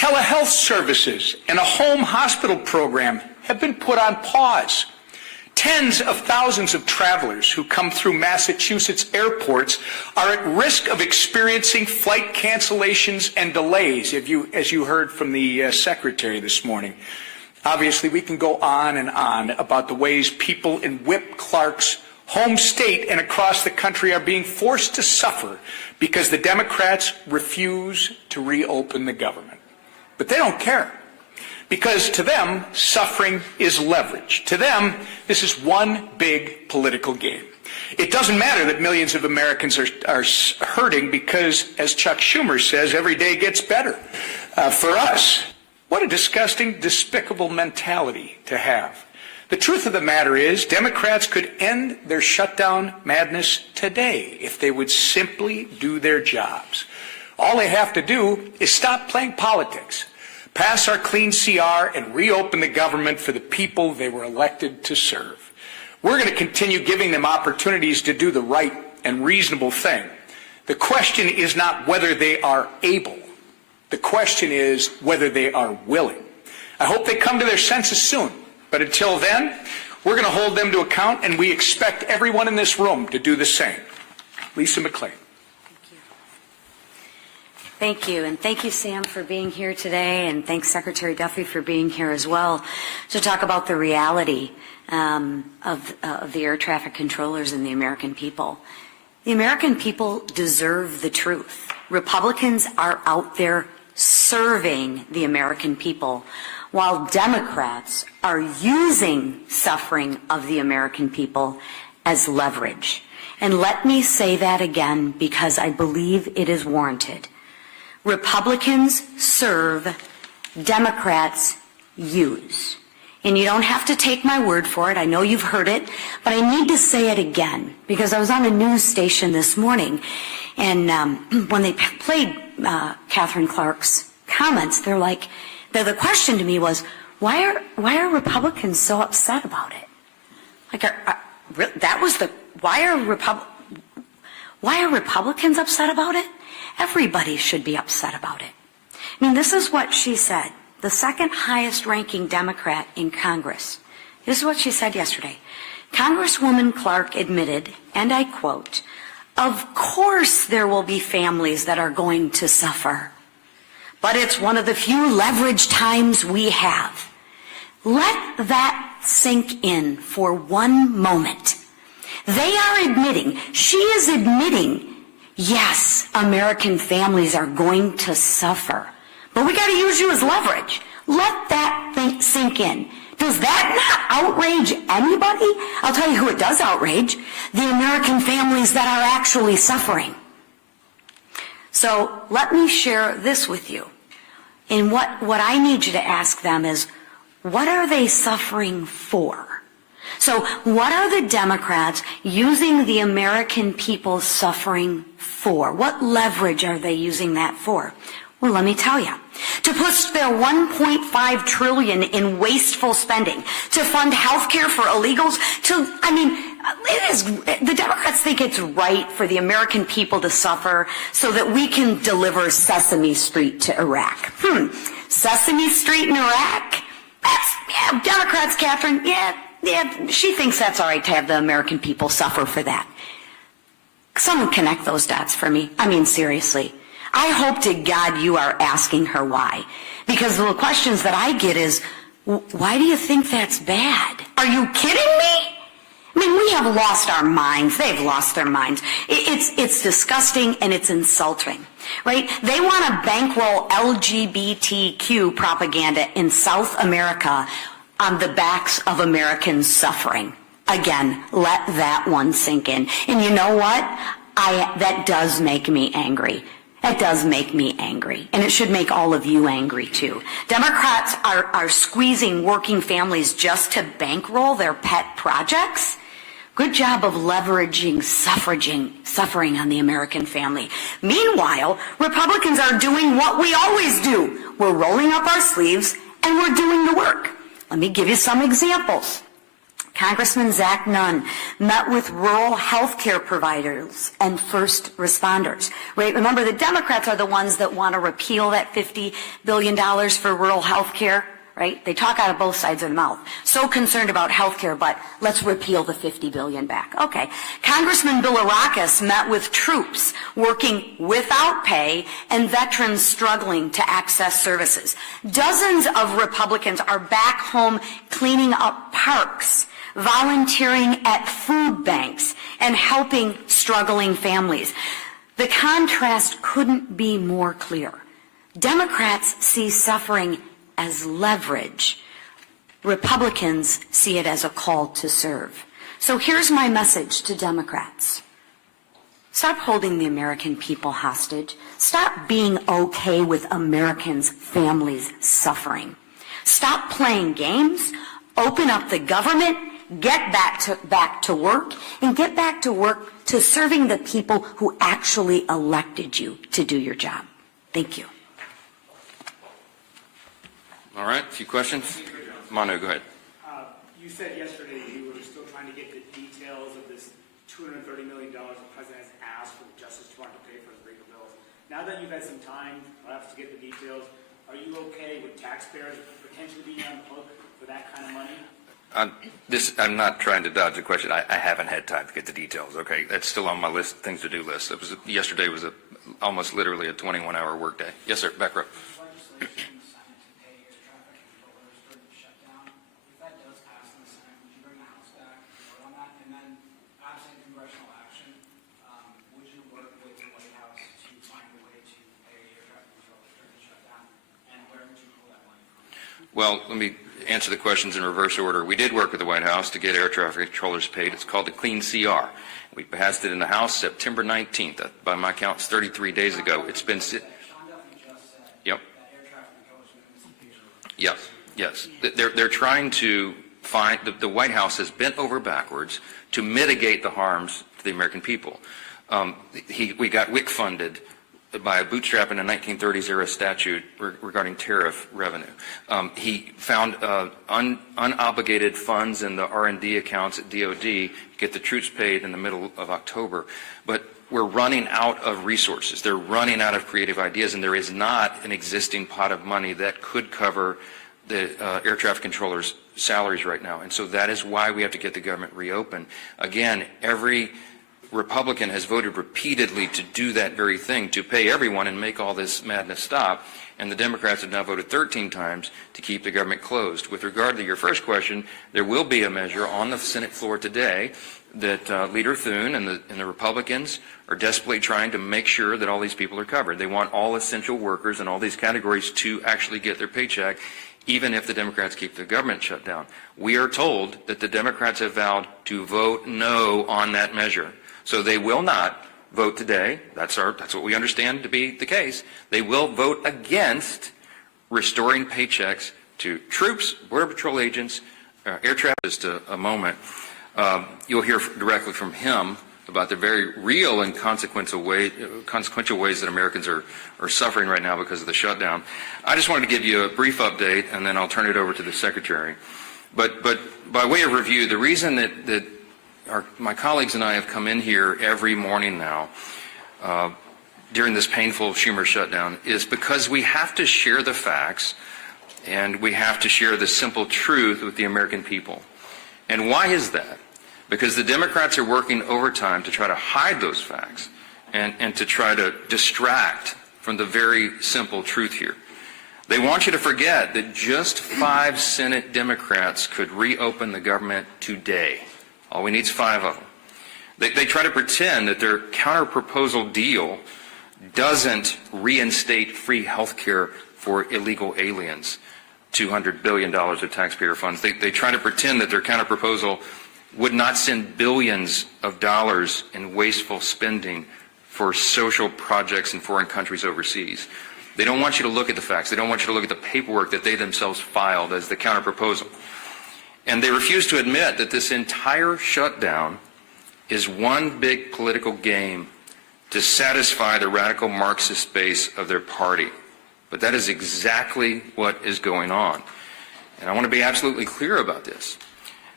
telehealth services and a home hospital program have been put on pause. Tens of thousands of travelers who come through Massachusetts airports are at risk of experiencing flight cancellations and delays, as you heard from the Secretary this morning. Obviously, we can go on and on about the ways people in Whip Clark's home state and across the country are being forced to suffer because the Democrats refuse to reopen the government. But they don't care. Because to them, suffering is leverage. To them, this is one big political game. It doesn't matter that millions of Americans are hurting because, as Chuck Schumer says, every day gets better. For us, what a disgusting, despicable mentality to have. The truth of the matter is, Democrats could end their shutdown madness today if they would simply do their jobs. All they have to do is stop playing politics, pass our clean CR, and reopen the government for the people they were elected to serve. We're going to continue giving them opportunities to do the right and reasonable thing. The question is not whether they are able. The question is whether they are willing. I hope they come to their senses soon. But until then, we're going to hold them to account, and we expect everyone in this room to do the same. Lisa McClain. Thank you, and thank you, Sam, for being here today, and thanks, Secretary Duffy, for being here as well to talk about the reality of the air traffic controllers and the American people. The American people deserve the truth. Republicans are out there serving the American people, while Democrats are using suffering of the American people as leverage. And let me say that again because I believe it is warranted. Republicans serve, Democrats use. And you don't have to take my word for it. I know you've heard it, but I need to say it again because I was on a news station this morning, and when they played Catherine Clark's comments, the question to me was, why are Republicans so upset about it? Why are Republicans upset about it? Everybody should be upset about it. I mean, this is what she said, the second highest ranking Democrat in Congress. This is what she said yesterday. Congresswoman Clark admitted, and I quote, "Of course there will be families that are going to suffer, but it's one of the few leverage times we have." Let that sink in for one moment. They are admitting, she is admitting, yes, American families are going to suffer, but we got to use you as leverage. Let that sink in. Does that not outrage anybody? I'll tell you who it does outrage, the American families that are actually suffering. So let me share this with you. And what I need you to ask them is, what are they suffering for? So what are the Democrats using the American people suffering for? What leverage are they using that for? Well, let me tell you. To push their $1.5 trillion in wasteful spending, to fund health care for illegals, the Democrats think it's right for the American people to suffer so that we can deliver Sesame Street to Iraq. Sesame Street in Iraq? Democrats, Catherine, she thinks that's all right to have the American people suffer for that. Someone connect those dots for me. I mean, seriously. I hope to God you are asking her why. Because the questions that I get is, why do you think that's bad? Are you kidding me? I mean, we have lost our minds. They've lost their minds. It's disgusting and it's insulting, right? They want to bankroll LGBTQ propaganda in South America on the backs of Americans suffering. Again, let that one sink in. And you know what? That does make me angry. That does make me angry. And it should make all of you angry too. Democrats are squeezing working families just to bankroll their pet projects. Good job of leveraging suffering on the American family. Meanwhile, Republicans are doing what we always do. We're rolling up our sleeves and we're doing the work. Let me give you some examples. Congressman Zach Nunn met with rural health care providers and first responders. Right? Remember, the Democrats are the ones that want to repeal that $50 billion for rural health care. Right? They talk out of both sides of the mouth. So concerned about health care, but let's repeal the $50 billion back. Okay. Congressman Bilirakis met with troops working without pay and veterans struggling to access services. Dozens of Republicans are back home cleaning up parks, volunteering at food banks, and helping struggling families. The contrast couldn't be more clear. Democrats see suffering as leverage. Republicans see it as a call to serve. So here's my message to Democrats. Stop holding the American people hostage. Stop being okay with Americans' families suffering. Stop playing games. Open up the government. Get back to work, and get back to work to serving the people who actually elected you to do your job. Thank you. All right, a few questions. Manu, go ahead. You said yesterday you were still trying to get the details of this $230 million the president has asked for the Justice Department to pay for his legal bills. Now that you've had some time, perhaps, to get the details, are you okay with taxpayers potentially being on the hook for that kind of money? I'm not trying to dodge the question. I haven't had time to get the details. Okay, that's still on my list, things to do list. Yesterday was almost literally a 21-hour workday. Yes, sir. Back row. Legislation in the Senate to pay air traffic controllers during the shutdown. If that does pass in the Senate, would you bring the House back and vote on that? And then, absent congressional action, would you work with the White House to find a way to pay air traffic controllers during the shutdown? And where would you pull that money from? Well, let me answer the questions in reverse order. We did work with the White House to get air traffic controllers paid. It's called the Clean CR. We passed it in the House September 19th. By my count, it's 33 days ago. It's been... Sean Duffy just said Yep. that air traffic controllers are going to Yes, yes. They're trying to find, the White House has bent over backwards to mitigate the harms to the American people. We got WIC funded by a bootstrap in a 1930s era statute regarding tariff revenue. He found unobligated funds in the R&D accounts at DOD to get the troops paid in the middle of October. But we're running out of resources. They're running out of creative ideas, and there is not an existing pot of money that could cover the air traffic controllers' salaries right now. And so that is why we have to get the government reopened. Again, every Republican has voted repeatedly to do that very thing, to pay everyone and make all this madness stop. And the Democrats have now voted 13 times to keep the government closed. With regard to your first question, there will be a measure on the Senate floor today that Leader Thune and the Republicans are desperately trying to make sure that all these people are covered. They want all essential workers in all these categories to actually get their paycheck, even if the Democrats keep the government shut down. We are told that the Democrats have vowed to vote no on that measure. So they will not vote today. That's what we understand to be the case. They will vote against restoring paychecks to troops, Border Patrol agents, air traffic. Just a moment. You'll hear directly from him about the very real and consequential ways that Americans are suffering right now because of the shutdown. I just wanted to give you a brief update, and then I'll turn it over to the Secretary. But by way of review, the reason that my colleagues and I have come in here every morning now during this painful Schumer shutdown is because we have to share the facts and we have to share the simple truth with the American people. And why is that? Because the Democrats are working overtime to try to hide those facts and to try to distract from the very simple truth here. They want you to forget that just 5 Senate Democrats could reopen the government today. All we need is 5 of them. They try to pretend that their counter-proposal deal doesn't reinstate free health care for illegal aliens, $200 billion of taxpayer funds. They try to pretend that their counter-proposal would not send billions of dollars in wasteful spending for social projects in foreign countries overseas. They don't want you to look at the facts. They don't want you to look at the paperwork that they themselves filed as the counter-proposal. And they refuse to admit that this entire shutdown is one big political game to satisfy the radical Marxist base of their party. But that is exactly what is going on. And I want to be absolutely clear about this.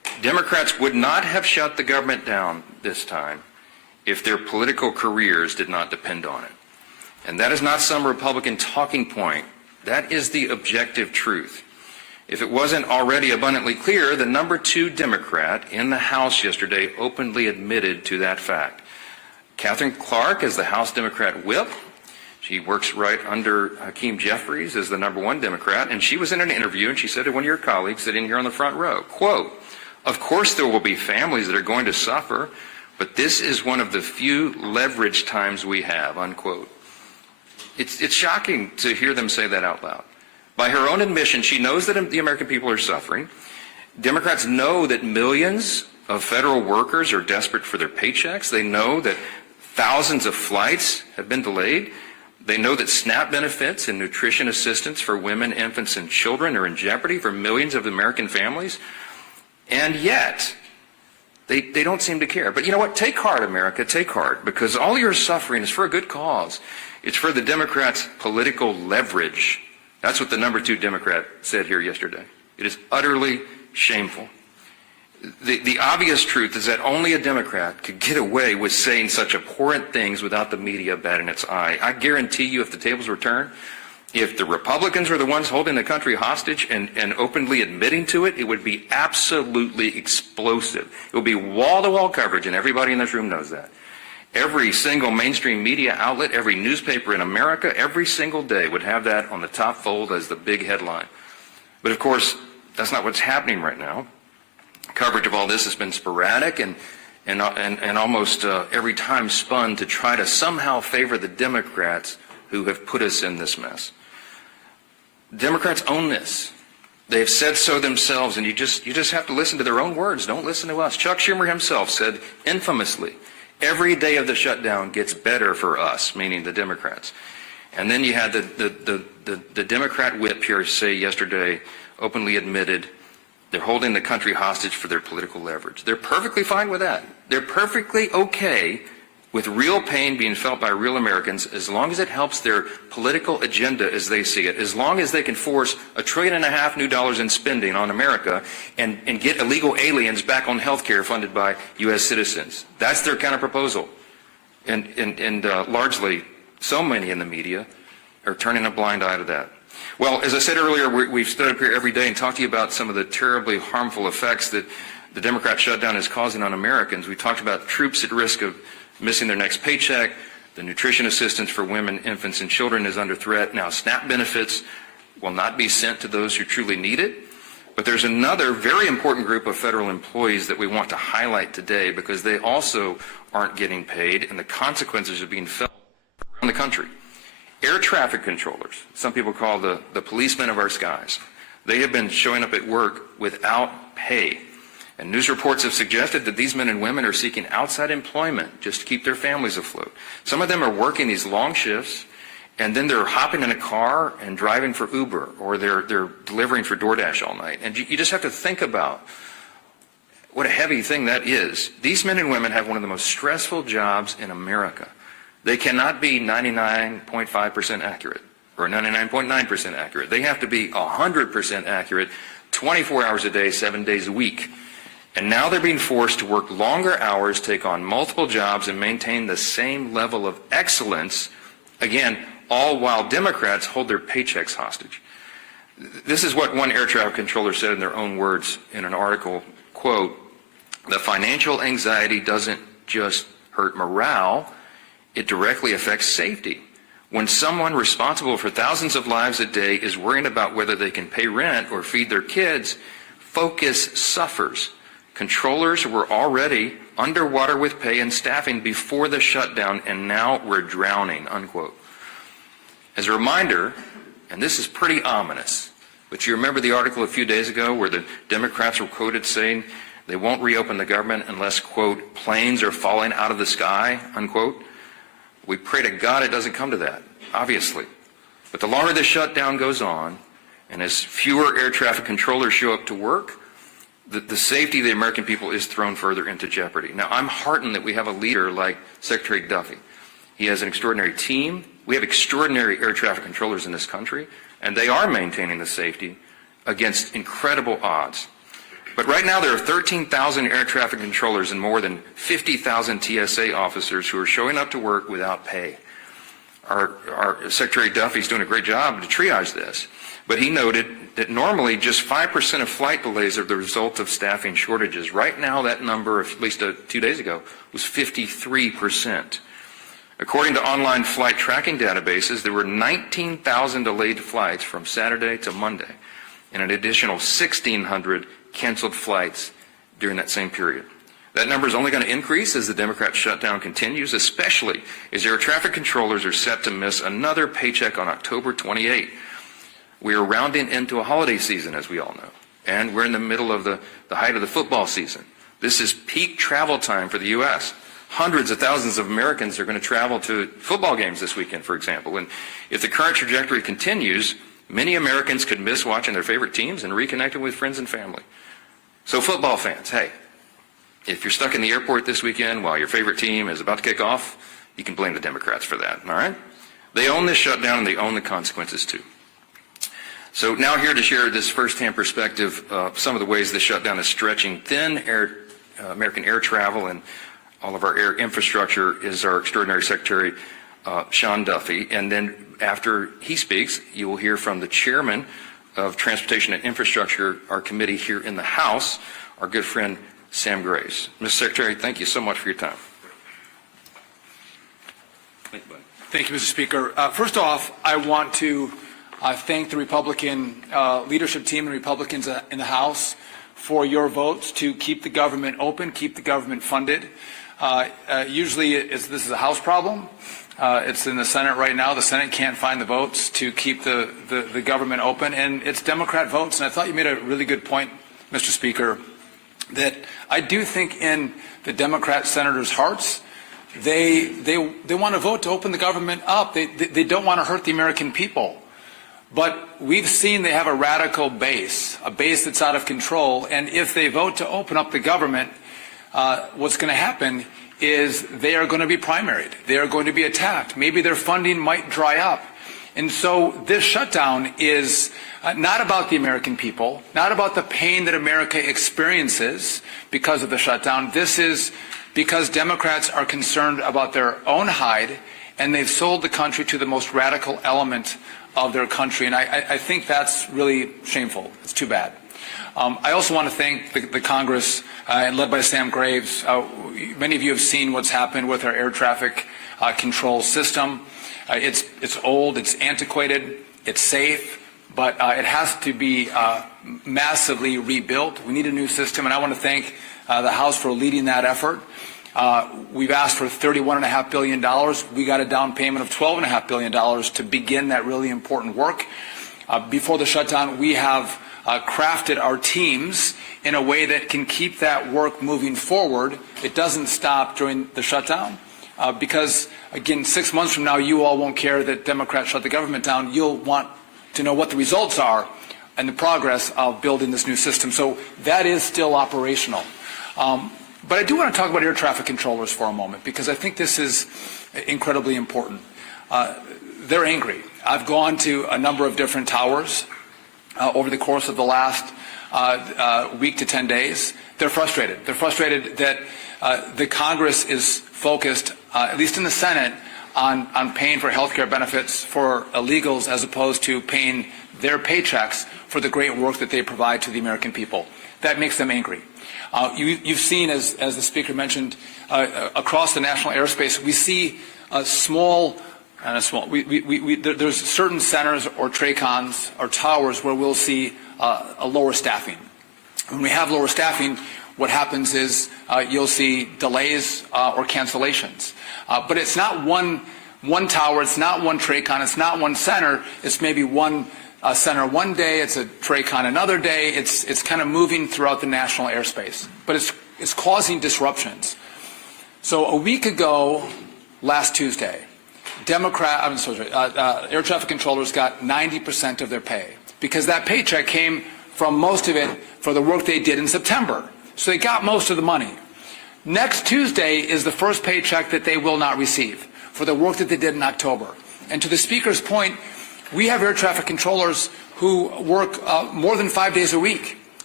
Democrats would not have shut the government down this time if their political careers did not depend on it. And that is not some Republican talking point. That is the objective truth. If it wasn't already abundantly clear, the number 2 Democrat in the House yesterday openly admitted to that fact. Catherine Clark is the House Democrat whip. She works right under Hakeem Jeffries as the number 1 Democrat, and she was in an interview and she said to one of your colleagues sitting here on the front row, quote, "Of course there will be families that are going to suffer, but this is one of the few leverage times we have," unquote. It's shocking to hear them say that out loud. By her own admission, she knows that the American people are suffering. Democrats know that millions of federal workers are desperate for their paychecks. They know that thousands of flights have been delayed. They know that SNAP benefits and nutrition assistance for women, infants, and children are in jeopardy for millions of American families. And yet, they don't seem to care. But you know what? Take heart, America. Take heart. Because all your suffering is for a good cause. It's for the Democrats' political leverage. That's what the number 2 Democrat said here yesterday. It is utterly shameful. The obvious truth is that only a Democrat could get away with saying such abhorrent things without the media batting its eye. I guarantee you, if the tables were turned, if the Republicans were the ones holding the country hostage and openly admitting to it, it would be absolutely explosive. It would be wall-to-wall coverage, and everybody in this room knows that. Every single mainstream media outlet, every newspaper in America, every single day would have that on the top fold as the big headline. But of course, that's not what's happening right now. Coverage of all this has been sporadic and almost every time spun to try to somehow favor the Democrats who have put us in this mess. Democrats own this. They have said so themselves, and you just have to listen to their own words. Don't listen to us. Chuck Schumer himself said infamously, "Every day of the shutdown gets better for us," meaning the Democrats. And then you had the Democrat whip here say yesterday, openly admitted, they're holding the country hostage for their political leverage. They're perfectly fine with that. They're perfectly okay with real pain being felt by real Americans as long as it helps their political agenda as they see it, as long as they can force $1.5 trillion new dollars in spending on America and get illegal aliens back on health care funded by U.S. citizens. That's their counterproposal. And largely, so many in the media are turning a blind eye to that. Well, as I said earlier, we've stood up here every day and talked to you about some of the terribly harmful effects that the Democrat shutdown is causing on Americans. We talked about troops at risk of missing their next paycheck. The nutrition assistance for women, infants, and children is under threat. Now, SNAP benefits will not be sent to those who truly need it. But there's another very important group of federal employees that we want to highlight today because they also aren't getting paid, and the consequences are being felt around the country. Air traffic controllers, some people call the policemen of our skies. They have been showing up at work without pay. And news reports have suggested that these men and women are seeking outside employment just to keep their families afloat. Some of them are working these long shifts, and then they're hopping in a car and driving for Uber, or they're delivering for DoorDash all night. And you just have to think about what a heavy thing that is. These men and women have one of the most stressful jobs in America. They cannot be 99.5% accurate or 99.9% accurate. They have to be 100% accurate 24 hours a day, 7 days a week. And now they're being forced to work longer hours, take on multiple jobs, and maintain the same level of excellence, again, all while Democrats hold their paychecks hostage. This is what one air traffic controller said in their own words in an article, quote, "The financial anxiety doesn't just hurt morale, it directly affects safety. When someone responsible for thousands of lives a day is worrying about whether they can pay rent or feed their kids, focus suffers. Controllers were already underwater with pay and staffing before the shutdown, and now we're drowning," unquote. As a reminder, and this is pretty ominous, but you remember the article a few days ago where the Democrats were quoted saying they won't reopen the government unless, quote, "planes are falling out of the sky," unquote. We pray to God it doesn't come to that, obviously. But the longer the shutdown goes on, and as fewer air traffic controllers show up to work, the safety of the American people is thrown further into jeopardy. Now, I'm heartened that we have a leader like Secretary Duffy. He has an extraordinary team. We have extraordinary air traffic controllers in this country, and they are maintaining the safety against incredible odds. But right now there are 13,000 air traffic controllers and more than 50,000 TSA officers who are showing up to work without pay. Our Secretary Duffy is doing a great job to triage this, but he noted that normally just 5% of flight delays are the result of staffing shortages. Right now that number, at least 2 days ago, was 53%. According to online flight tracking databases, there were 19,000 delayed flights from Saturday to Monday, and an additional 1,600 canceled flights during that same period. That number is only going to increase as the Democrat shutdown continues, especially as air traffic controllers are set to miss another paycheck on October 28. We are rounding into a holiday season, as we all know, and we're in the middle of the height of the football season. This is peak travel time for the U.S. Hundreds of thousands of Americans are going to travel to football games this weekend, for example. And if the current trajectory continues, many Americans could miss watching their favorite teams and reconnecting with friends and family. So football fans, hey, if you're stuck in the airport this weekend while your favorite team is about to kick off, you can blame the Democrats for that, all right? They own this shutdown and they own the consequences too. So now here to share this firsthand perspective of some of the ways this shutdown is stretching thin American air travel and all of our air infrastructure is our extraordinary Secretary, Sean Duffy. And then after he speaks, you will hear from the chairman of Transportation and Infrastructure, our committee here in the House, our good friend Sam Graves. Mr. Secretary, thank you so much for your time. Thank you, Mr. Speaker. First off, I want to thank the Republican leadership team and Republicans in the House for your votes to keep the government open, keep the government funded. Usually this is a House problem. It's in the Senate right now. The Senate can't find the votes to keep the government open, and it's Democrat votes. And I thought you made a really good point, Mr. Speaker, that I do think in the Democrat senators' hearts, they want to vote to open the government up. They don't want to hurt the American people. But we've seen they have a radical base, a base that's out of control. And if they vote to open up the government, what's going to happen is they are going to be primaried. They are going to be attacked. Maybe their funding might dry up. And so this shutdown is not about the American people, not about the pain that America experiences because of the shutdown. This is because Democrats are concerned about their own hide, and they've sold the country to the most radical element of their country. And I think that's really shameful. It's too bad. I also want to thank the Congress, led by Sam Graves. Many of you have seen what's happened with our air traffic control system. It's old, it's antiquated, it's safe, but it has to be massively rebuilt. We need a new system, and I want to thank the House for leading that effort. We've asked for $31.5 billion. We got a down payment of $12.5 billion to begin that really important work. Before the shutdown, we have crafted our teams in a way that can keep that work moving forward. It doesn't stop during the shutdown because, again, 6 months from now, you all won't care that Democrats shut the government down. You'll want to know what the results are and the progress of building this new system. So that is still operational. But I do want to talk about air traffic controllers for a moment because I think this is incredibly important. They're angry. I've gone to a number of different towers over the course of the last week to 10 days. They're frustrated. They're frustrated that the Congress is focused, at least in the Senate, on paying for health care benefits for illegals as opposed to paying their paychecks for the great work that they provide to the American people. That makes them angry. You've seen, as the Speaker mentioned, across the national airspace, we see there's certain centers or TRACONs or towers where we'll see a lower staffing. When we have lower staffing, what happens is you'll see delays or cancellations. But it's not one tower, it's not one TRACON, it's not one center, it's maybe one center one day, it's a TRACON another day, it's kind of moving throughout the national airspace. But it's causing disruptions. So a week ago, last Tuesday, air traffic controllers got 90% of their pay because that paycheck came from most of it for the work they did in September. So they got most of the money. Next Tuesday is the first paycheck that they will not receive for the work that they did in October. And to the Speaker's point, we have air traffic controllers who work more than 5 days a week.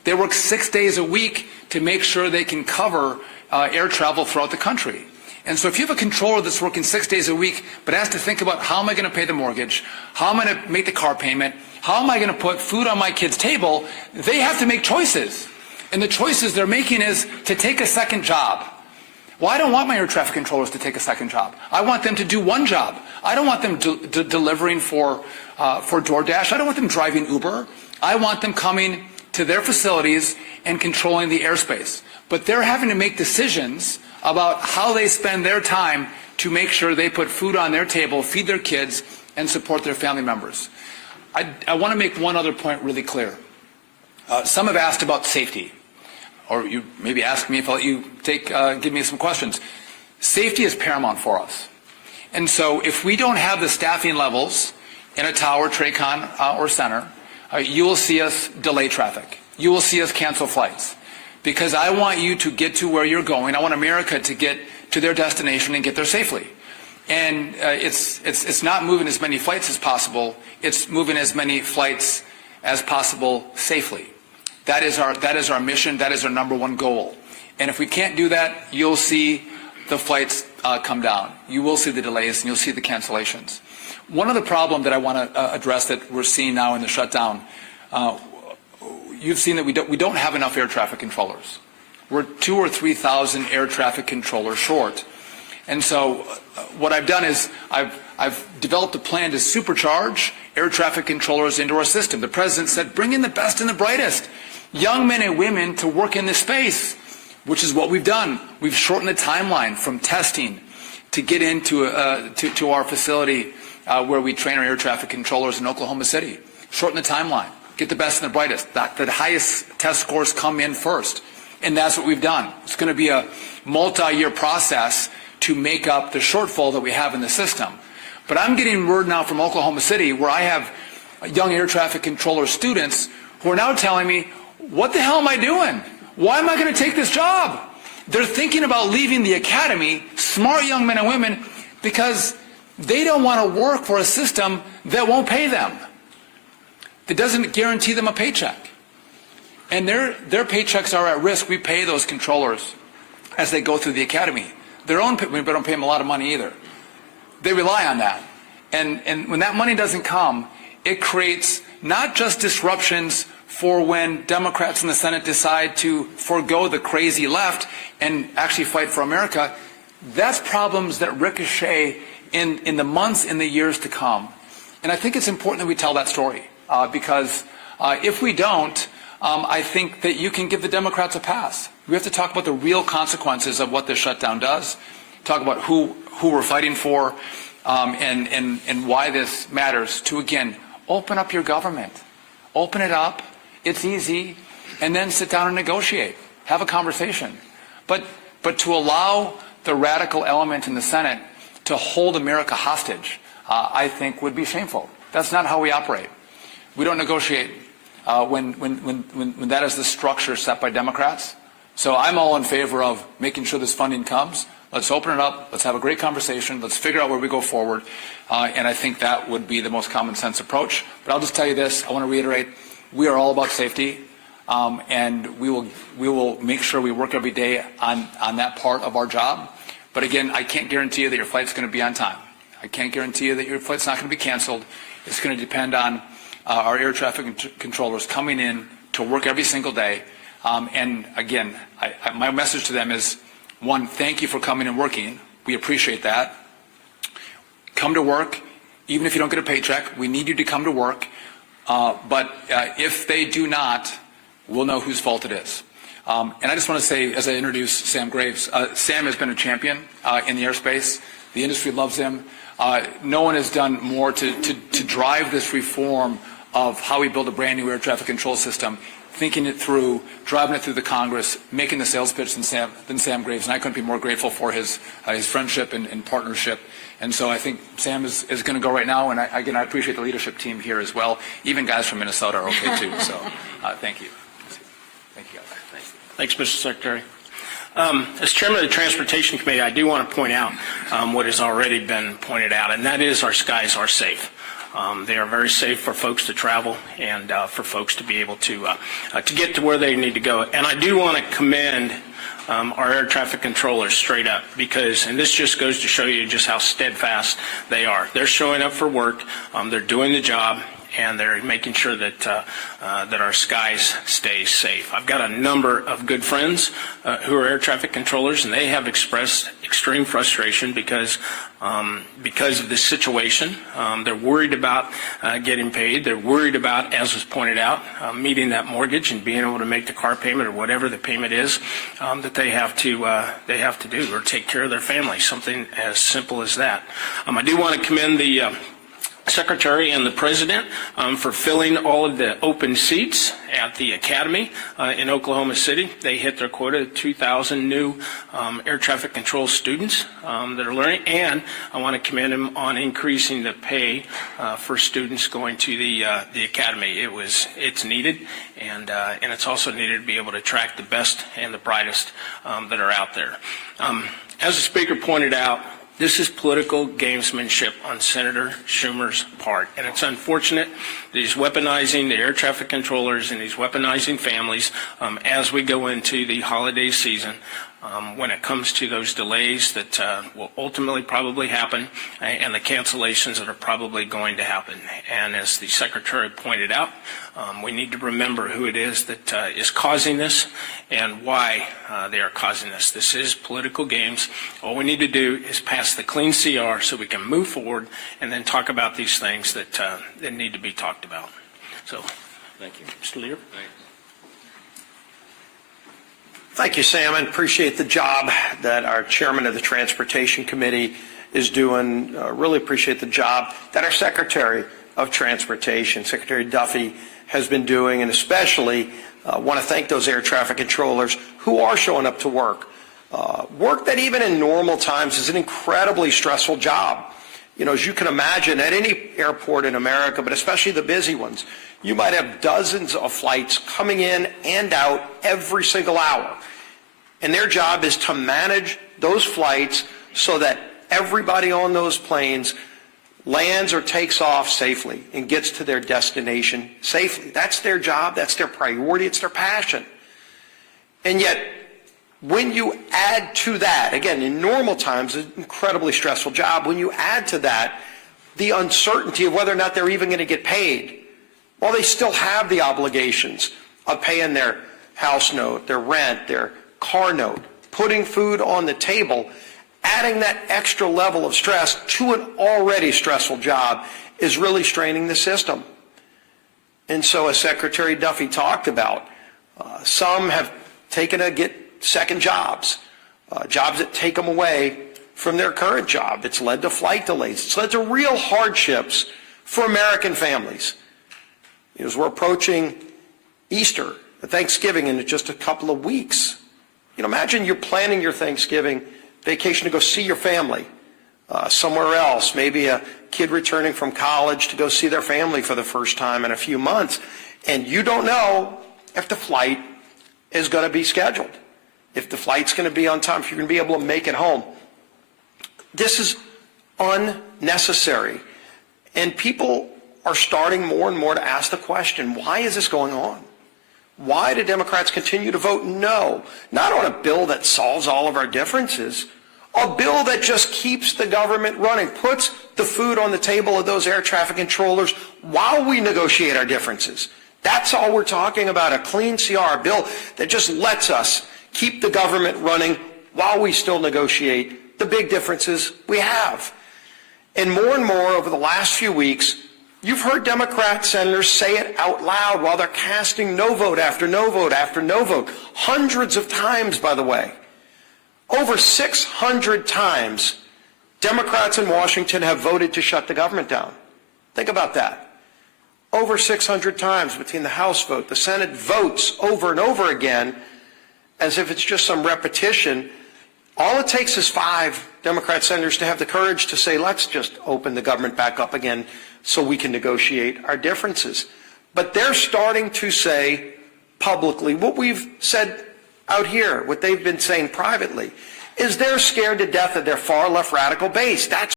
They work 6 days a week to make sure they can cover air travel throughout the country. And so if you have a controller that's working 6 days a week, but has to think about how am I going to pay the mortgage, how am I going to make the car payment, how am I going to put food on my kid's table, they have to make choices. And the choices they're making is to take a second job. Well, I don't want my air traffic controllers to take a second job. I want them to do one job. I don't want them delivering for DoorDash. I don't want them driving Uber. I want them coming to their facilities and controlling the airspace. But they're having to make decisions about how they spend their time to make sure they put food on their table, feed their kids, and support their family members. I want to make one other point really clear. Some have asked about safety, or you maybe ask me if I'll let you give me some questions. Safety is paramount for us. And so if we don't have the staffing levels in a tower, TRACON, or center, you will see us delay traffic. You will see us cancel flights. Because I want you to get to where you're going. I want America to get to their destination and get there safely. And it's not moving as many flights as possible. It's moving as many flights as possible safely. That is our mission. That is our number one goal. And if we can't do that, you'll see the flights come down. You will see the delays and you'll see the cancellations. One other problem that I want to address that we're seeing now in the shutdown, you've seen that we don't have enough air traffic controllers. We're 2,000 or 3,000 air traffic controllers short. And so what I've done is I've developed a plan to supercharge air traffic controllers into our system. The President said, bring in the best and the brightest, young men and women to work in this space, which is what we've done. We've shortened the timeline from testing to get into to our facility where we train our air traffic controllers in Oklahoma City. Shorten the timeline. Get the best and the brightest. The highest test scores come in first. And that's what we've done. It's going to be a multi-year process to make up the shortfall that we have in the system. But I'm getting word now from Oklahoma City where I have young air traffic controller students who are now telling me, what the hell am I doing? Why am I going to take this job? They're thinking about leaving the academy, smart young men and women, because they don't want to work for a system that won't pay them. That doesn't guarantee them a paycheck. And their paychecks are at risk. We pay those controllers as they go through the academy. We don't pay them a lot of money either. They rely on that. And when that money doesn't come, it creates not just disruptions for when Democrats in the Senate decide to forego the crazy left and actually fight for America. That's problems that ricochet in the months and the years to come. And I think it's important that we tell that story because if we don't, I think that you can give the Democrats a pass. We have to talk about the real consequences of what this shutdown does, talk about who we're fighting for, and why this matters to, again, open up your government. Open it up. It's easy. And then sit down and negotiate. Have a conversation. But to allow the radical element in the Senate to hold America hostage, I think would be shameful. That's not how we operate. We don't negotiate when that is the structure set by Democrats. So I'm all in favor of making sure this funding comes. Let's open it up. Let's have a great conversation. Let's figure out where we go forward. And I think that would be the most common sense approach. But I'll just tell you this. I want to reiterate, we are all about safety. And we will make sure we work every day on that part of our job. But again, I can't guarantee you that your flight's going to be on time. I can't guarantee you that your flight's not going to be canceled. It's going to depend on our air traffic controllers coming in to work every single day. And again, my message to them is, one, thank you for coming and working. We appreciate that. Come to work, even if you don't get a paycheck. We need you to come to work. But if they do not, we'll know whose fault it is. And I just want to say, as I introduce Sam Graves, Sam has been a champion in the airspace. The industry loves him. No one has done more to drive this reform of how we build a brand new air traffic control system, thinking it through, driving it through the Congress, making the sales pitch than Sam Graves. And I couldn't be more grateful for his friendship and partnership. And so I think Sam is going to go right now. And again, I appreciate the leadership team here as well. Even guys from Minnesota are okay too. So thank you. Thank you, guys. Thanks, Mr. Secretary. As chairman of the Transportation Committee, I do want to point out what has already been pointed out, and that is our skies are safe. They are very safe for folks to travel and for folks to be able to get to where they need to go. And I do want to commend our air traffic controllers straight up, because, and this just goes to show you just how steadfast they are. They're showing up for work, they're doing the job, and they're making sure that that our skies stay safe. I've got a number of good friends who are air traffic controllers, and they have expressed extreme frustration because of this situation. They're worried about getting paid. They're worried about, as was pointed out, meeting that mortgage and being able to make the car payment or whatever the payment is that they have to do, or take care of their family. Something as simple as that. I do want to commend the Secretary and the President for filling all of the open seats at the Academy in Oklahoma City. They hit their quota of 2,000 new air traffic control students that are learning, and I want to commend them on increasing the pay for students going to the Academy. It's needed, and it's also needed to be able to attract the best and the brightest that are out there. As the Speaker pointed out, this is political gamesmanship on Senator Schumer's part, and it's unfortunate that he's weaponizing the air traffic controllers and he's weaponizing families as we go into the holiday season. When it comes to those delays that will ultimately probably happen, and the cancellations that are probably going to happen. And as the Secretary pointed out, we need to remember who it is that is causing this and why they are causing this. This is political games. All we need to do is pass the clean CR so we can move forward and then talk about these things that need to be talked about. So, thank you. Mr. Leader. Thank you, Sam, and appreciate the job that our chairman of the Transportation Committee is doing. Really appreciate the job that our Secretary of Transportation, Secretary Duffy, has been doing, and especially want to thank those air traffic controllers who are showing up to work. Work that even in normal times is an incredibly stressful job. You know, as you can imagine, at any airport in America, but especially the busy ones, you might have dozens of flights coming in and out every single hour. And their job is to manage those flights so that everybody on those planes lands or takes off safely and gets to their destination safely. That's their job, that's their priority, it's their passion. And yet, when you add to that, again, in normal times, an incredibly stressful job, when you add to that the uncertainty of whether or not they're even going to get paid, well, they still have the obligations of paying their house note, their rent, their car note, putting food on the table. Adding that extra level of stress to an already stressful job is really straining the system. And so, as Secretary Duffy talked about, some have taken to get second jobs, jobs that take them away from their current job. It's led to flight delays. It's led to real hardships for American families. As we're approaching Easter, Thanksgiving in just a couple of weeks, imagine you're planning your Thanksgiving vacation to go see your family somewhere else, maybe a kid returning from college to go see their family for the first time in a few months, and you don't know if the flight is going to be scheduled, if the flight's going to be on time, if you're going to be able to make it home. This is unnecessary, and people are starting more and more to ask the question, why is this going on? Why do Democrats continue to vote no? Not on a bill that solves all of our differences, a bill that just keeps the government running, puts the food on the table of those air traffic controllers while we negotiate our differences. That's all we're talking about, a clean CR, a bill that just lets us keep the government running while we still negotiate the big differences we have. And more over the last few weeks, you've heard Democrat senators say it out loud while they're casting no vote after no vote after no vote. Hundreds of times, by the way. Over 600 times, Democrats in Washington have voted to shut the government down. Think about that. Over 600 times between the House vote, the Senate votes over and over again as if it's just some repetition. All it takes is 5 Democrat senators to have the courage to say, let's just open the government back up again so we can negotiate our differences. But they're starting to say publicly what we've said out here, what they've been saying privately, is they're scared to death of their far left radical base. That's